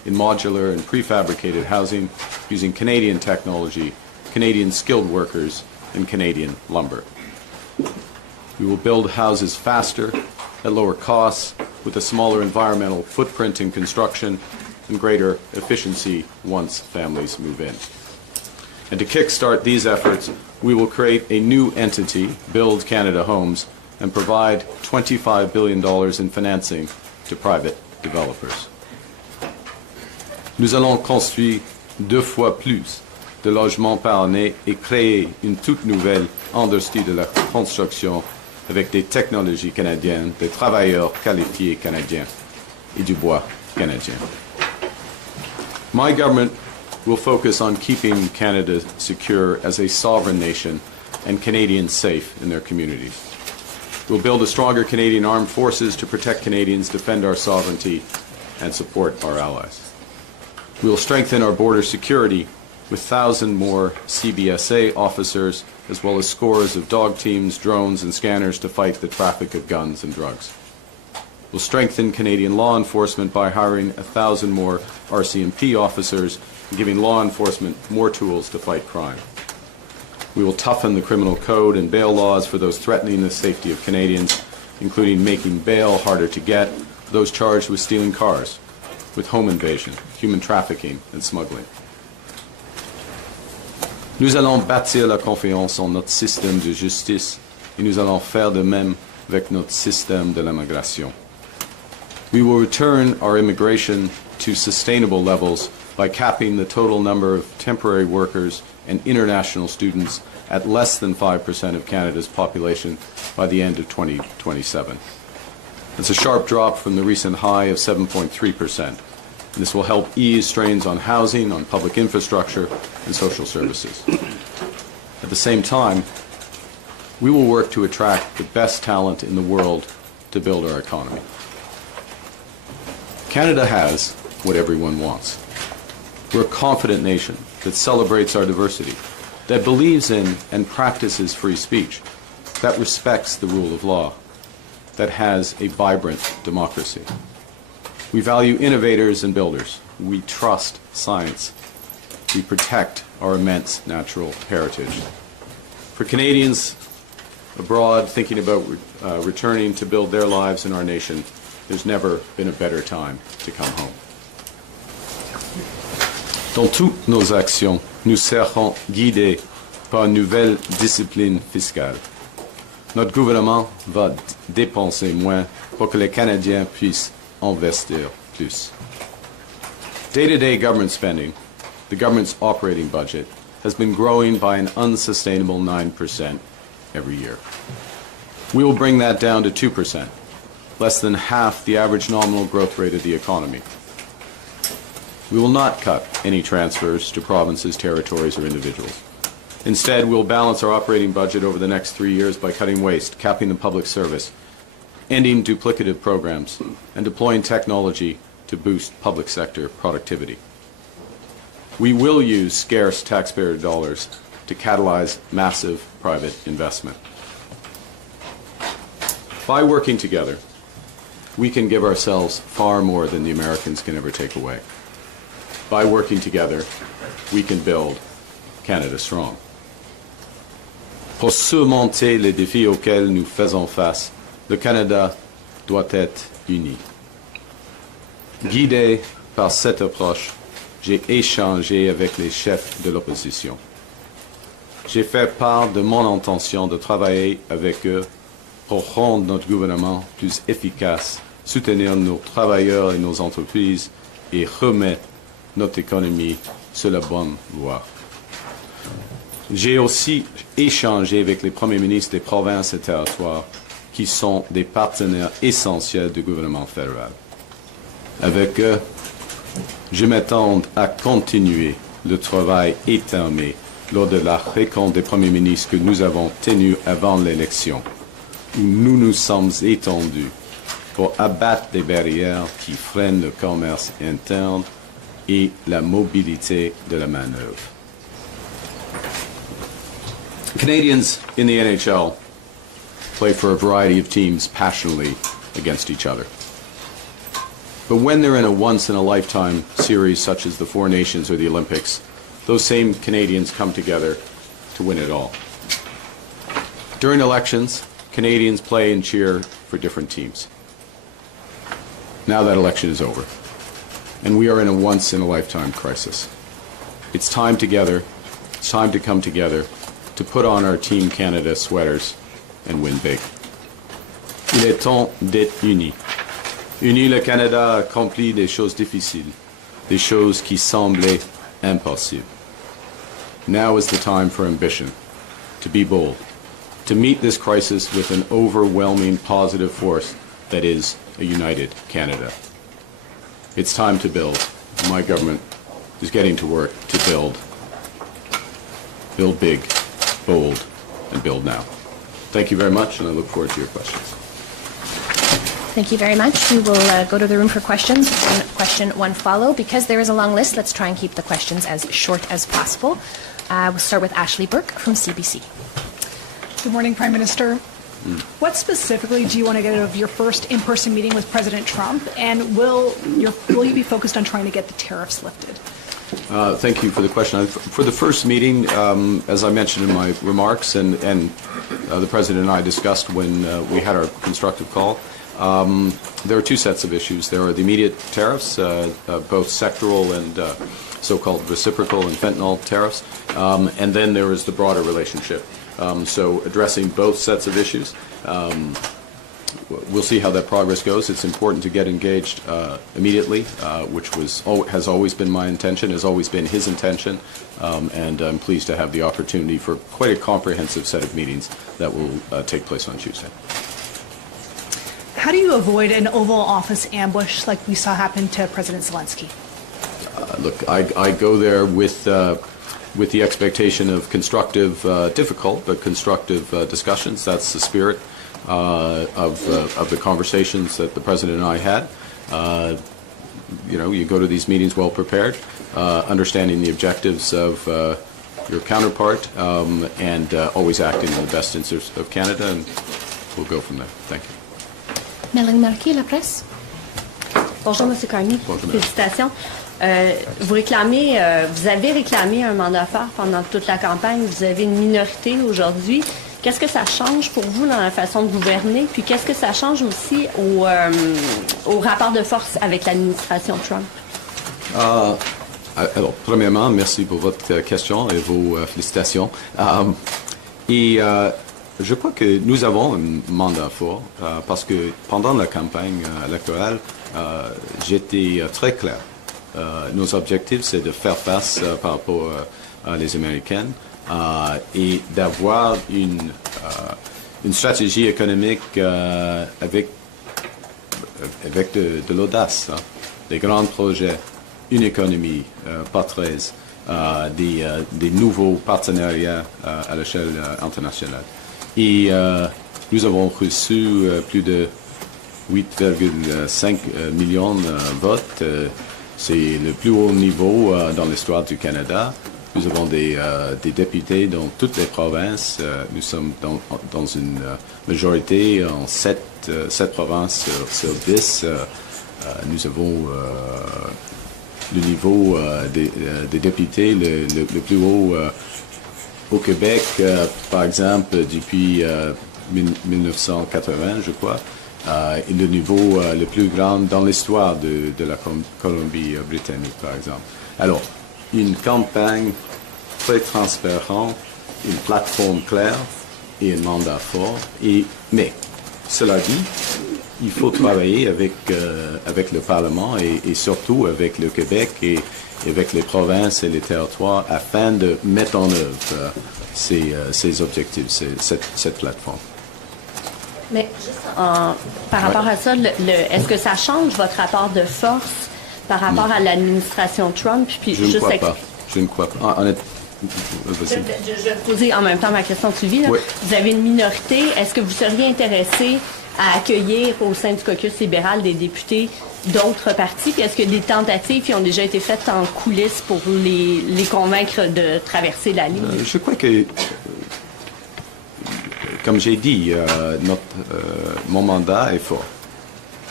in modular and prefabricated housing using Canadian technology, Canadian skilled workers, and Canadian lumber. We will build houses faster, at lower costs, with a smaller environmental footprint in construction and greater efficiency once families move in. And to kickstart these efforts, we will create a new entity, Build Canada Homes, and provide $25 billion in financing to private developers. Nous allons construire 2 fois plus de logements par année et créer une toute nouvelle industrie de la construction avec des technologies canadiennes, des travailleurs qualifiés canadiens et du bois canadien. My government will focus on keeping Canada secure as a sovereign nation and Canadians safe in their communities. We'll build a stronger Canadian armed forces to protect Canadians, defend our sovereignty, and support our allies. We will strengthen our border security with 1,000 more CBSA officers, as well as scores of dog teams, drones, and scanners to fight the traffic of guns and drugs. We'll strengthen Canadian law enforcement by hiring 1,000 more RCMP officers and giving law enforcement more tools to fight crime. We will toughen the criminal code and bail laws for those threatening the safety of Canadians, including making bail harder to get for those charged with stealing cars, with home invasion, human trafficking, and smuggling. Nous allons bâtir la confiance en notre système de justice et nous allons faire de même avec notre système de l'immigration. We will return our immigration to sustainable levels by capping the total number of temporary workers and international students at less than 5% of Canada's population by the end of 2027. It's a sharp drop from the recent high of 7.3%. This will help ease strains on housing, on public infrastructure, and social services. At the same time, we will work to attract the best talent in the world to build our economy. Canada has what everyone wants. We're a confident nation that celebrates our diversity, that believes in and practices free speech, that respects the rule of law, that has a vibrant democracy. We value innovators and builders. We trust science. We protect our immense natural heritage. For Canadians abroad thinking about returning to build their lives in our nation, there's never been a better time to come home. Dans toutes nos actions, nous serons guidés par une nouvelle discipline fiscale. Notre gouvernement va dépenser moins pour que les Canadiens puissent investir plus. Day-to-day government spending, the government's operating budget, has been growing by an unsustainable 9% every year. We will bring that down to 2%, less than half the average nominal growth rate of the economy. We will not cut any transfers to provinces, territories, or individuals. Instead, we'll balance our operating budget over the next 3 years by cutting waste, capping the public service, ending duplicative programs, and deploying technology to boost public sector productivity. We will use scarce taxpayer dollars to catalyze massive private investment. By working together, we can give ourselves far more than the Americans can ever take away. By working together, we can build Canada strong. Pour surmonter les défis auxquels nous faisons face, le Canada doit être uni. Guidé par cette approche, j'ai échangé avec les chefs de l'opposition. J'ai fait part de mon intention de travailler avec eux pour rendre notre gouvernement plus efficace, soutenir nos travailleurs et nos entreprises et remettre notre économie sur la bonne voie. J'ai aussi échangé avec les premiers ministres des provinces et territoires qui sont des partenaires essentiels du gouvernement fédéral. Avec eux, je m'attends à continuer le travail étamé lors de la rencontre des premiers ministres que nous avons tenue avant l'élection, où nous nous sommes étendus pour abattre les barrières qui freinent le commerce interne et la mobilité de la main-d'œuvre. Canadians in the NHL play for a variety of teams passionately against each other. But when they're in a once-in-a-lifetime series such as the Four Nations or the Olympics, those same Canadians come together to win it all. During elections, Canadians play and cheer for different teams. Now that election is over, and we are in a once-in-a-lifetime crisis. It's time together, it's time to come together to put on our Team Canada sweaters and win big. Il est temps d'être unis. Unis, le Canada a accompli des choses difficiles, des choses qui semblaient impossibles. Now is the time for ambition, to be bold, to meet this crisis with an overwhelming positive force that is a united Canada. It's time to build. My government is getting to work to build. Build big, bold, and build now. Thank you very much, and I look forward to your questions. Thank you very much. We will go to the room for questions. One question, one follow. Because there is a long list, let's try and keep the questions as short as possible. We'll start with Ashley Burke from CBC. Good morning, Prime Minister. What specifically do you want to get out of your first in-person meeting with President Trump, and will you be focused on trying to get the tariffs lifted? Thank you for the question. For the first meeting, as I mentioned in my remarks, and the President and I discussed when we had our constructive call, there are two sets of issues. There are the immediate tariffs, both sectoral and so-called reciprocal and fentanyl tariffs, and then there is the broader relationship. So addressing both sets of issues. We'll see how that progress goes. It's important to get engaged immediately, which has always been my intention, has always been his intention, and I'm pleased to have the opportunity for quite a comprehensive set of meetings that will take place on Tuesday. How do you avoid an Oval Office ambush like we saw happen to President Zelensky? Look, I go there with the expectation of constructive, difficult, but constructive discussions. That's the spirit of the conversations that the President and I had. You go to these meetings well prepared, understanding the objectives of your counterpart, and always acting in the best interest of Canada, and we'll go from there. Thank you. Mélanie Marquis, La Presse. Bonjour, M. Carney. Bonjour, félicitations. Vous avez réclamé un mandat fort pendant toute la campagne. Vous avez une minorité aujourd'hui. Qu'est-ce que ça change pour vous dans la façon de gouverner? Puis qu'est-ce que ça change aussi au rapport de force avec l'administration Trump? Alors, premièrement, merci pour votre question et vos félicitations. Je crois que nous avons un mandat fort parce que pendant la campagne électorale, j'étais très clair. Nos objectifs, c'est de faire face par rapport à les Américaines et d'avoir une stratégie économique avec de l'audace, des grands projets, une économie porteuse, des nouveaux partenariats à l'échelle internationale. Et nous avons reçu plus de 8,5 millions de votes. C'est le plus haut niveau dans l'histoire du Canada. Nous avons des députés dans toutes les provinces. Nous sommes dans une majorité en 7 provinces sur 10. Nous avons le niveau des députés le plus haut au Québec, par exemple, depuis 1980, je crois. Et le niveau le plus grand dans l'histoire de la Colombie-Britannique, par exemple. Alors, une campagne très transparente, une plateforme claire et un mandat fort. Mais, cela dit, il faut travailler avec le Parlement et surtout avec le Québec et avec les provinces et les territoires afin de mettre en œuvre ces objectifs, cette plateforme. Mais juste par rapport à ça, est-ce que ça change votre rapport de force par rapport à l'administration Trump? Puis Je ne crois pas. Je ne crois pas. Je vais poser en même temps ma question suivie. Oui. Vous avez une minorité. Est-ce que vous seriez intéressé à accueillir au sein du caucus libéral des députés d'autres partis? Puis est-ce que des tentatives qui ont déjà été faites en coulisses pour les convaincre de traverser la ligne? Je crois que, comme j'ai dit, mon mandat est fort.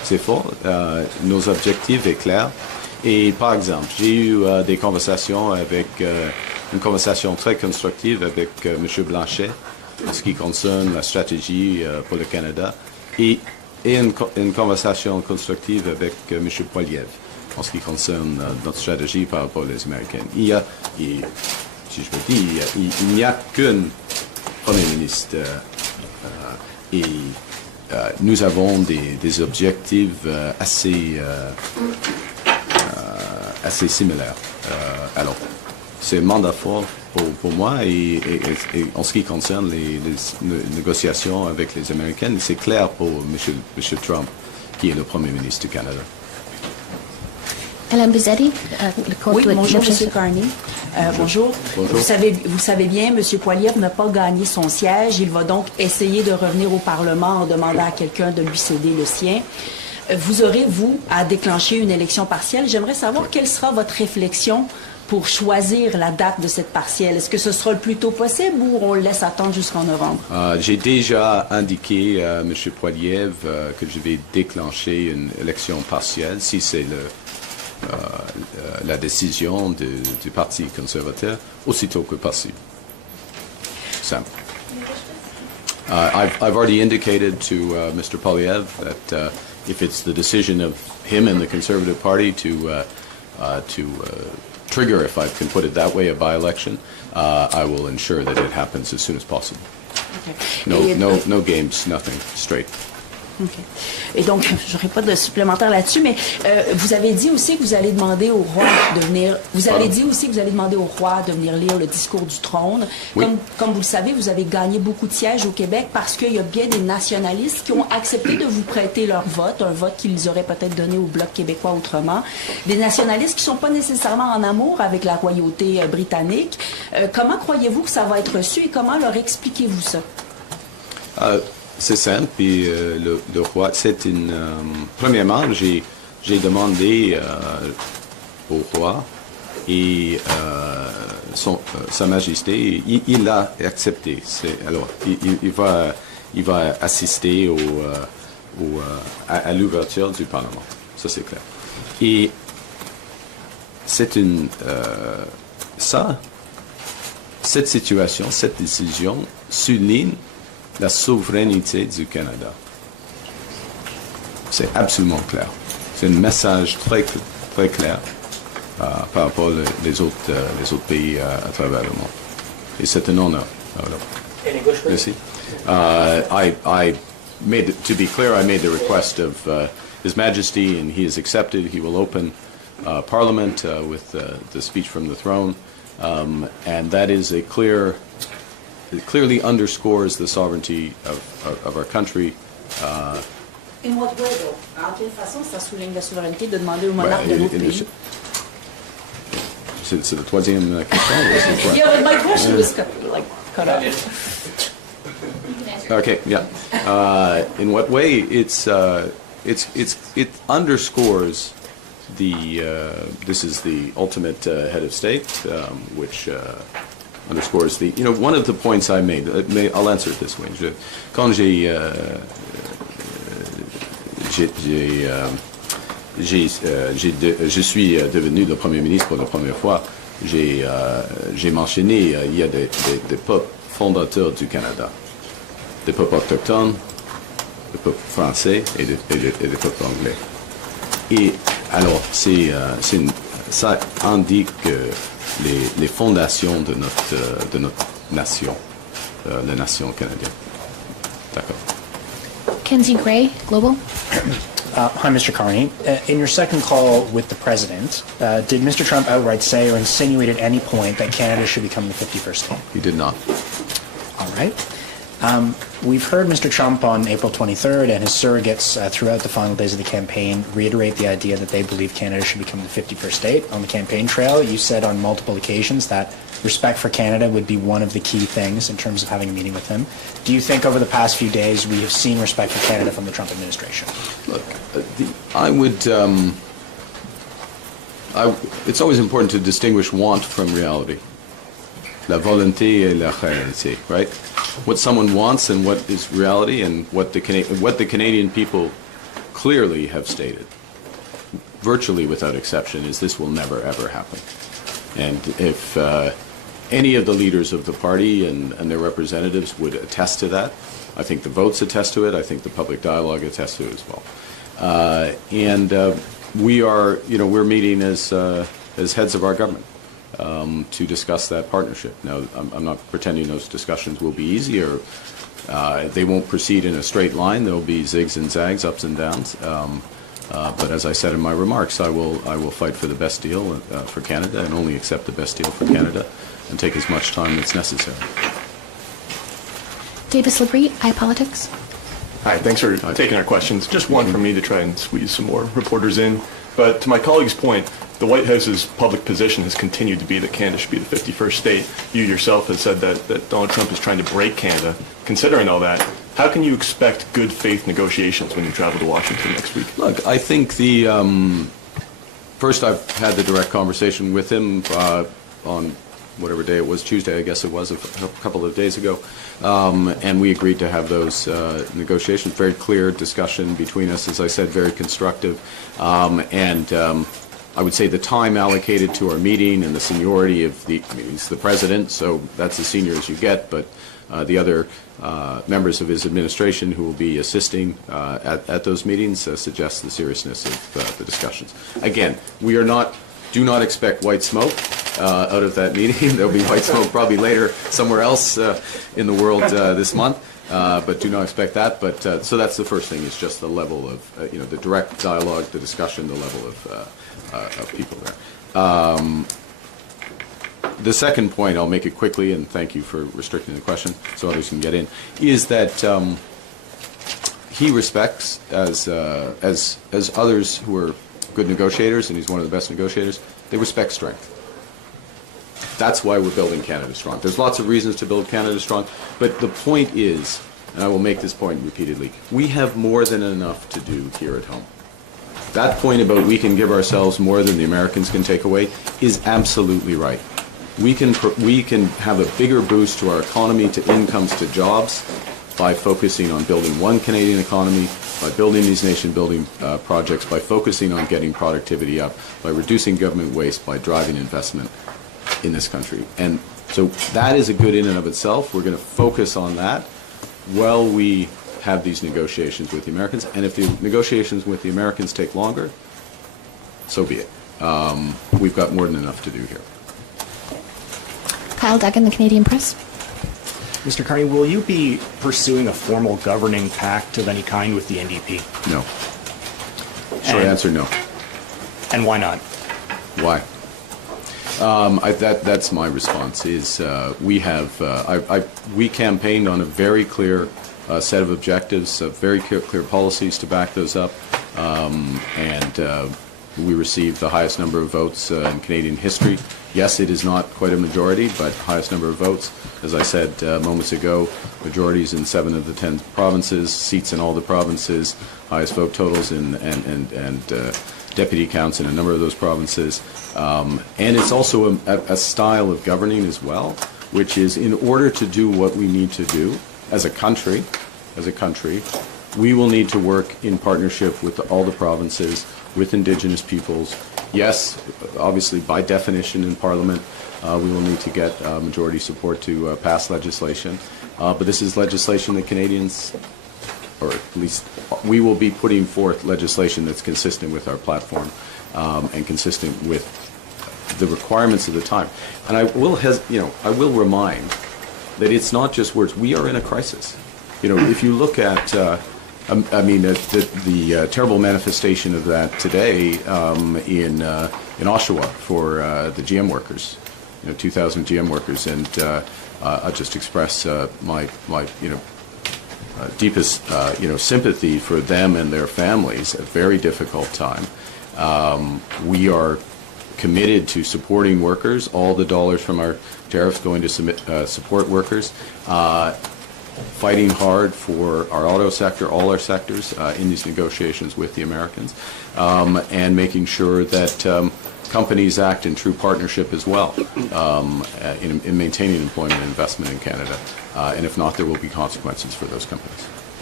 C'est fort. Nos objectifs est clair. Et par exemple, j'ai eu des conversations une conversation très constructive avec M. Blanchet en ce qui concerne la stratégie pour le Canada et une conversation constructive avec M. Poilievre en ce qui concerne notre stratégie par rapport aux Américains. Si je me dis, il n'y a qu'un Premier ministre et nous avons des objectifs assez similaires. Alors, c'est un mandat fort pour moi et en ce qui concerne les négociations avec les Américains, c'est clair pour M. Trump, qui est le Premier ministre du Canada. Alain Bizzetti, oui, bonjour, M. Carney. Bonjour. Bonjour. Vous savez bien, M. Poilievre n'a pas gagné son siège. Il va donc essayer de revenir au Parlement en demandant à quelqu'un de lui céder le sien. Vous aurez, vous, à déclencher une élection partielle. J'aimerais savoir quelle sera votre réflexion pour choisir la date de cette partielle. Est-ce que ce sera le plus tôt possible ou on le laisse attendre jusqu'en novembre? J'ai déjà indiqué à M. Poilievre que je vais déclencher une élection partielle si c'est la décision du Parti conservateur aussitôt que possible. Simple. I've already indicated to Mr. Poilievre that if it's the decision of him and the Conservative Party to trigger, if I can put it that way, a by-election, I will ensure that it happens as soon as possible. Okay. No games, nothing, straight. Okay. Et donc, je n'aurai pas de supplémentaire là-dessus, mais vous avez dit aussi que vous allez demander au roi de venir. Vous avez dit aussi que vous allez demander au roi de venir lire le discours du trône. Oui. Comme vous le savez, vous avez gagné beaucoup de sièges au Québec parce qu'il y a bien des nationalistes qui ont accepté de vous prêter leur vote, un vote qu'ils auraient peut-être donné au Bloc québécois autrement. Des nationalistes qui ne sont pas nécessairement en amour avec la royauté britannique. Comment croyez-vous que ça va être reçu et comment leur expliquez-vous ça? C'est simple, puis le roi, c'est une... premièrement, j'ai demandé au roi et Sa Majesté, il l'a accepté. Alors, il va assister à l'ouverture du Parlement. Ça, c'est clair. Et c'est cette situation, cette décision souligne la souveraineté du Canada. C'est absolument clair. C'est un message très clair par rapport aux autres pays à travers le monde. Et c'est un honneur. Merci. To be clear, I made the request of His Majesty, and he has accepted. He will open Parliament with the speech from the throne, and that is a it clearly underscores the sovereignty of our country. In what way, though? En quelle façon ça souligne la souveraineté de demander au monarque de notre pays? C'est la troisième question? Yeah, my question was cut off. Okay, yeah. In what way? It underscores this is the ultimate head of state, which underscores one of the points I made. I'll answer it this way. Quand je suis devenu le Premier ministre pour la première fois, j'ai mentionné il y a des peuples fondateurs du Canada, des peuples autochtones, des peuples français et des peuples anglais. Et alors, ça indique les fondations de notre nation, la nation canadienne. D'accord. Kenzie Gray, Global. Hi, Mr. Carney. In your second call with the President, did Mr. Trump outright say or insinuate at any point that Canada should become the 51st state? He did not. All right. We've heard Mr. Trump on April 23rd and his surrogates throughout the final days of the campaign reiterate the idea that they believe Canada should become the 51st state. On the campaign trail, you said on multiple occasions that respect for Canada would be one of the key things in terms of having a meeting with him. Do you think over the past few days we have seen respect for Canada from the Trump administration? Look, it's always important to distinguish want from reality. La volonté et la réalité, right? What someone wants and what is reality, and what the Canadian people clearly have stated, virtually without exception, is this will never, ever happen. And if any of the leaders of the party and their representatives would attest to that, I think the votes attest to it, I think the public dialogue attests to it as well. We are, we're meeting as heads of our government to discuss that partnership. Now, I'm not pretending those discussions will be easy or they won't proceed in a straight line. There will be zigs and zags, ups and downs. But as I said in my remarks, I will fight for the best deal for Canada and only accept the best deal for Canada and take as much time as necessary. Davis Labrie, iPolitics. Hi, thanks for taking our questions. Just one from me to try and squeeze some more reporters in. But to my colleague's point, the White House's public position has continued to be that Canada should be the 51st state. You yourself have said that Donald Trump is trying to break Canada. Considering all that, how can you expect good faith negotiations when you travel to Washington next week? Look, I think first I've had the direct conversation with him on whatever day it was, Tuesday I guess it was, a couple of days ago, and we agreed to have those negotiations. Very clear discussion between us, as I said, very constructive, and I would say the time allocated to our meeting and the seniority of he's the president, so that's as senior as you get, but the other members of his administration who will be assisting at those meetings suggests the seriousness of the discussions. Again, do not expect white smoke out of that meeting. There'll be white smoke probably later somewhere else in the world this month, but do not expect that. But so that's the first thing, is just the level of the direct dialogue, the discussion, the level of people there. The second point, I'll make it quickly, and thank you for restricting the question so others can get in, is that he respects, as others who are good negotiators, and he's one of the best negotiators, they respect strength. That's why we're building Canada strong. There's lots of reasons to build Canada strong, but the point is, and I will make this point repeatedly, we have more than enough to do here at home. That point about we can give ourselves more than the Americans can take away is absolutely right. We can have a bigger boost to our economy, to incomes, to jobs, by focusing on building one Canadian economy, by building these nation-building projects, by focusing on getting productivity up, by reducing government waste, by driving investment in this country. And so that is a good in and of itself. We're going to focus on that while we have these negotiations with the Americans. And if the negotiations with the Americans take longer, so be it. We've got more than enough to do here. Kyle Duggan, the Canadian Press. Mr. Carney, will you be pursuing a formal governing pact of any kind with the NDP? No. Short answer, no. And why not? Why? That's my response. Is we campaigned on a very clear set of objectives, very clear policies to back those up, and we received the highest number of votes in Canadian history. Yes, it is not quite a majority, but highest number of votes. As I said moments ago, majorities in 7 of the 10 provinces, seats in all the provinces, highest vote totals and deputy counts in a number of those provinces. And it's also a style of governing as well, which is, in order to do what we need to do as a country, we will need to work in partnership with all the provinces, with Indigenous peoples. Yes, obviously, by definition in Parliament, we will need to get majority support to pass legislation. But this is legislation that Canadians, or at least we will be putting forth legislation that's consistent with our platform and consistent with the requirements of the time. And I will remind that it's not just words. We are in a crisis. If you look at the terrible manifestation of that today in Oshawa for the GM workers, 2,000 GM workers, and I'll just express my deepest sympathy for them and their families. A very difficult time. We are committed to supporting workers. All the dollars from our tariffs going to support workers. Fighting hard for our auto sector, all our sectors, in these negotiations with the Americans, and making sure that companies act in true partnership as well in maintaining employment and investment in Canada. And if not, there will be consequences for those companies.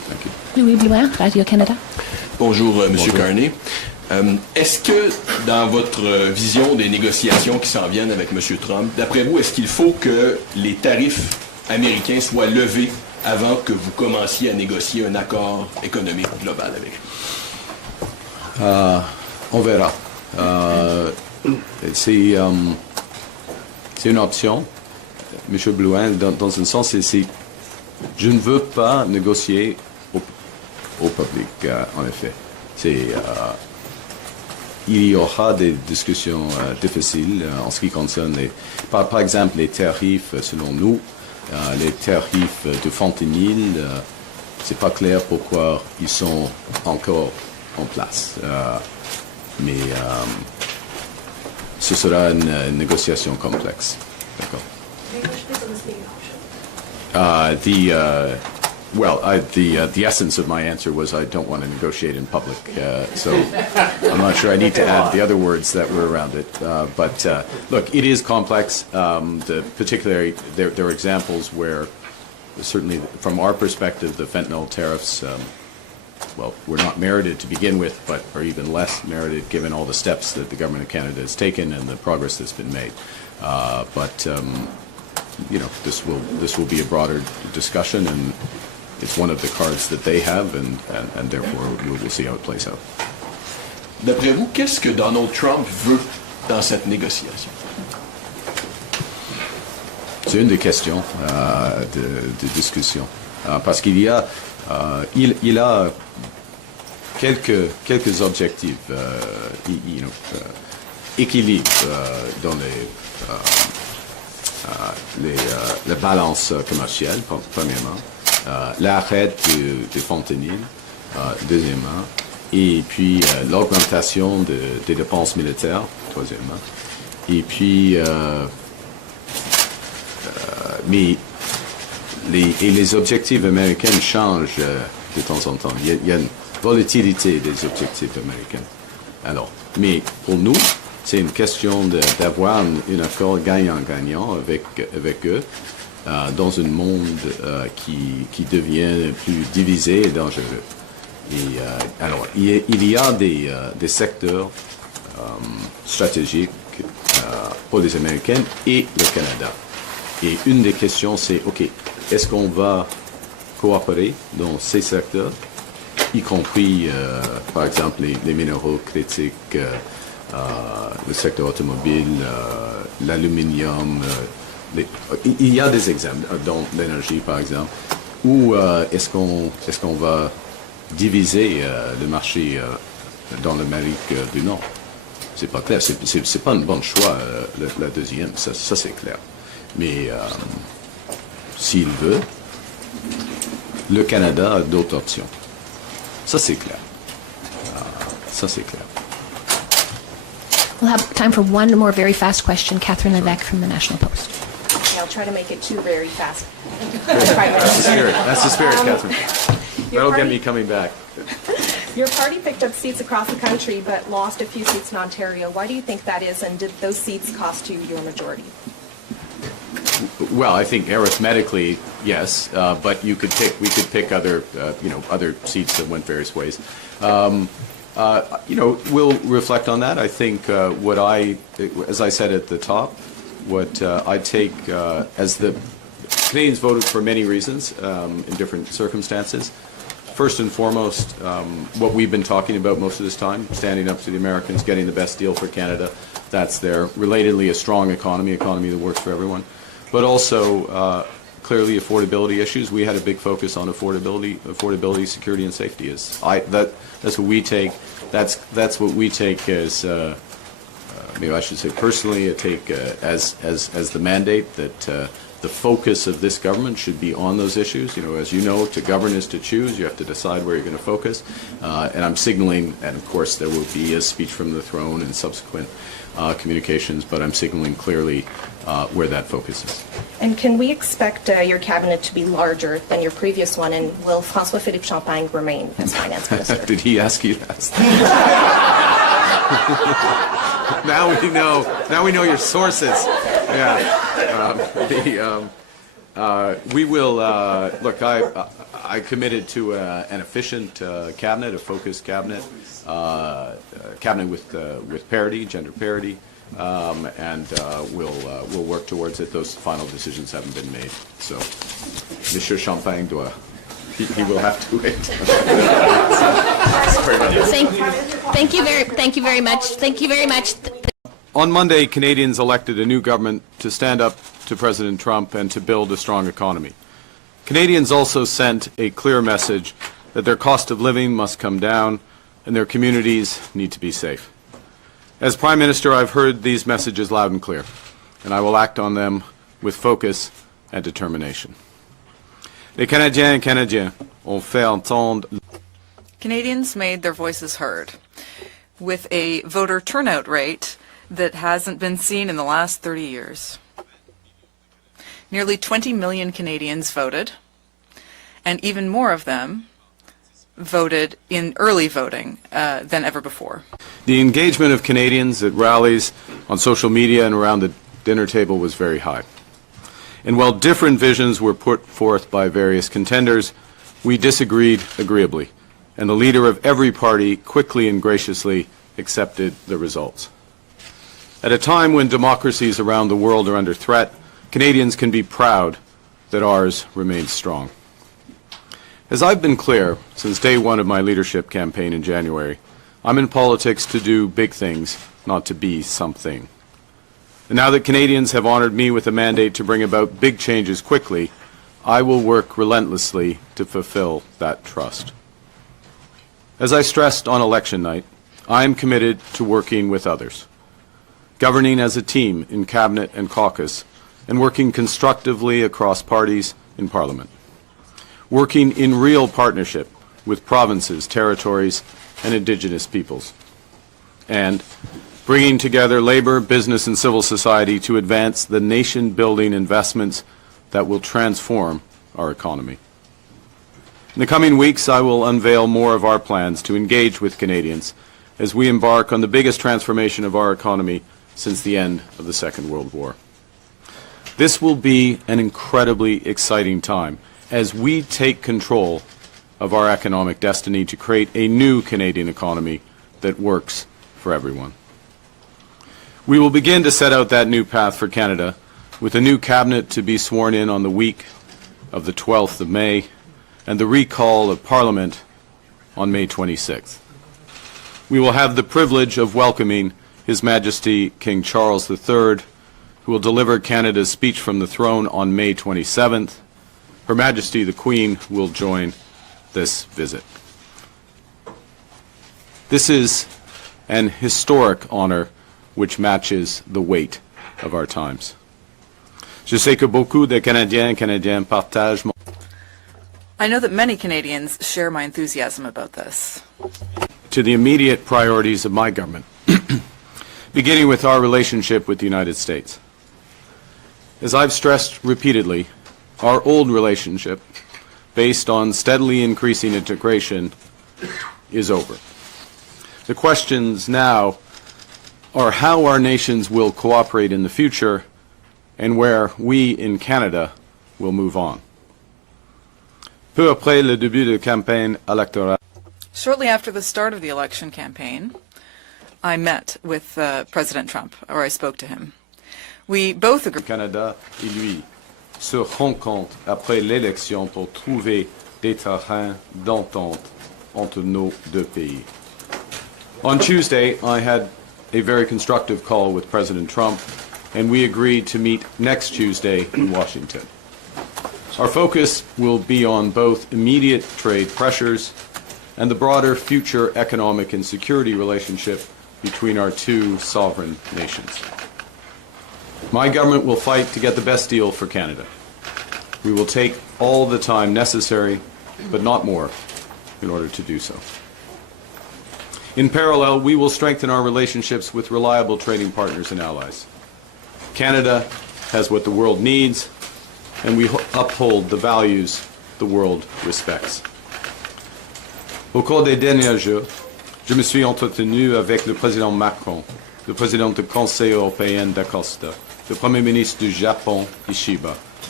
Thank you. Louis Blouin, Radio-Canada. Bonjour, Monsieur Carney. Est-ce que, dans votre vision des négociations qui s'en viennent avec M. Trump, d'après vous, est-ce qu'il faut que les tarifs américains soient levés avant que vous commenciez à négocier un accord économique global avec lui? On verra. C'est une option. M. Blouin, dans un sens, je ne veux pas négocier au public, en effet. Il y aura des discussions difficiles en ce qui concerne, par exemple, les tarifs, selon nous, les tarifs de fentanyl. C'est pas clair pourquoi ils sont encore en place. Mais ce sera une négociation complexe. D'accord. The essence of my answer was I don't want to negotiate in public, so I'm not sure I need to add the other words that were around it. But look, it is complex. Particularly, there are examples where, certainly from our perspective, the fentanyl tariffs, were not merited to begin with, but are even less merited given all the steps that the government of Canada has taken and the progress that's been made. This will be a broader discussion, and it's one of the cards that they have, and therefore we'll see how it plays out. D'après vous, qu'est-ce que Donald Trump veut dans cette négociation? C'est une des questions de discussion, parce qu'il y a il a quelques objectifs, équilibre dans la balance commerciale, premièrement, l'arrêt du fentanyl, deuxièmement, et puis l'augmentation des dépenses militaires, troisièmement, et puis mais les objectifs américains changent de temps en temps. Il y a une volatilité des objectifs américains. Alors, mais pour nous, c'est une question d'avoir un accord gagnant-gagnant avec eux dans un monde qui devient plus divisé et dangereux. Et alors, il y a des secteurs stratégiques pour les Américains et le Canada. Et une des questions, c'est, OK, est-ce qu'on va coopérer dans ces secteurs, y compris, par exemple, les minéraux critiques, le secteur automobile, l'aluminium. Il y a des exemples, dont l'énergie, par exemple. Ou est-ce qu'on va diviser le marché dans l'Amérique du Nord? C'est pas clair. C'est pas un bon choix, la deuxième. Ça c'est clair. Mais s'il veut, le Canada a d'autres options. Ça, c'est clair. Ça, c'est clair. We'll have time for one more very fast question. Catherine Levesque from the National Post. Okay, I'll try to make it two very fast. That's the spirit, Catherine. That'll get me coming back. Your party picked up seats across the country but lost a few seats in Ontario. Why do you think that is, and did those seats cost you your majority? Well, I think arithmetically, yes, but we could pick other seats that went various ways. We'll reflect on that. I think as I said at the top, what I take as the Canadians voted for many reasons in different circumstances. First and foremost, what we've been talking about most of this time, standing up to the Americans, getting the best deal for Canada, that's there. Relatedly, a strong economy that works for everyone. But also, clearly, affordability issues. We had a big focus on affordability, security, and safety. That's what we take. That's what we take as. Maybe I should say personally, I take as the mandate that the focus of this government should be on those issues. As you know, to govern is to choose. You have to decide where you're going to focus. And I'm signaling, and of course, there will be a speech from the throne and subsequent communications, but I'm signaling clearly where that focus is. And can we expect your cabinet to be larger than your previous one, and will François-Philippe Champagne remain as finance minister? Did he ask you that? Now we know your sources. Yeah. We will, look, I committed to an efficient cabinet, a focused cabinet, cabinet with parity, gender parity, and we'll work towards it. Those final decisions haven't been made. So, Monsieur Champagne doit, he will have to wait. Thank you very much. On Monday, Canadians elected a new government to stand up to President Trump and to build a strong economy. Canadians also sent a clear message that their cost of living must come down and their communities need to be safe. As Prime Minister, I've heard these messages loud and clear, and I will act on them with focus and determination. Les Canadiens et Canadiennes ont fait entendre. Canadians made their voices heard with a voter turnout rate that hasn't been seen in the last 30 years. Nearly 20 million Canadians voted, and even more of them voted in early voting than ever before. The engagement of Canadians at rallies, on social media and around the dinner table was very high. And while different visions were put forth by various contenders, we disagreed agreeably, and the leader of every party quickly and graciously accepted the results. At a time when democracies around the world are under threat, Canadians can be proud that ours remains strong. As I've been clear since day one of my leadership campaign in January, I'm in politics to do big things, not to be something. And now that Canadians have honored me with a mandate to bring about big changes quickly, I will work relentlessly to fulfill that trust. As I stressed on election night, I am committed to working with others, governing as a team in Cabinet and caucus, and working constructively across parties in Parliament, working in real partnership with provinces, territories, and Indigenous peoples, and bringing together labor, business, and civil society to advance the nation-building investments that will transform our economy. In the coming weeks, I will unveil more of our plans to engage with Canadians as we embark on the biggest transformation of our economy since the end of the Second World War. This will be an incredibly exciting time as we take control of our economic destiny to create a new Canadian economy that works for everyone. We will begin to set out that new path for Canada with a new cabinet to be sworn in on the week of the 12th of May and the recall of Parliament on May 26th. We will have the privilege of welcoming His Majesty King Charles III, who will deliver Canada's speech from the throne on May 27th. Her Majesty the Queen will join this visit. This is an historic honor which matches the weight of our times. Je sais que beaucoup de Canadiens et Canadiennes partagent mon... I know that many Canadians share my enthusiasm about this. To the immediate priorities of my government, beginning with our relationship with the United States. As I've stressed repeatedly, our old relationship, based on steadily increasing integration, is over. The questions now are how our nations will cooperate in the future and where we in Canada will move on. Peu après le début de campagne électorale. Shortly after the start of the election campaign, I met with President Trump, or I spoke to him. We both agreed. Canada et lui se rencontrent après l'élection pour trouver des terrains d'entente entre nos deux pays. On Tuesday, I had a very constructive call with President Trump, and we agreed to meet next Tuesday in Washington. Our focus will be on both immediate trade pressures and the broader future economic and security relationship between our two sovereign nations. My government will fight to get the best deal for Canada. We will take all the time necessary, but not more, in order to do so. In parallel, we will strengthen our relationships with reliable trading partners and allies. Canada has what the world needs, and we uphold the values the world respects. Au cours des derniers jours, je me suis entretenu avec le président Macron, le président du Conseil européen d'Acosta, le Premier ministre du Japon, Ishiba,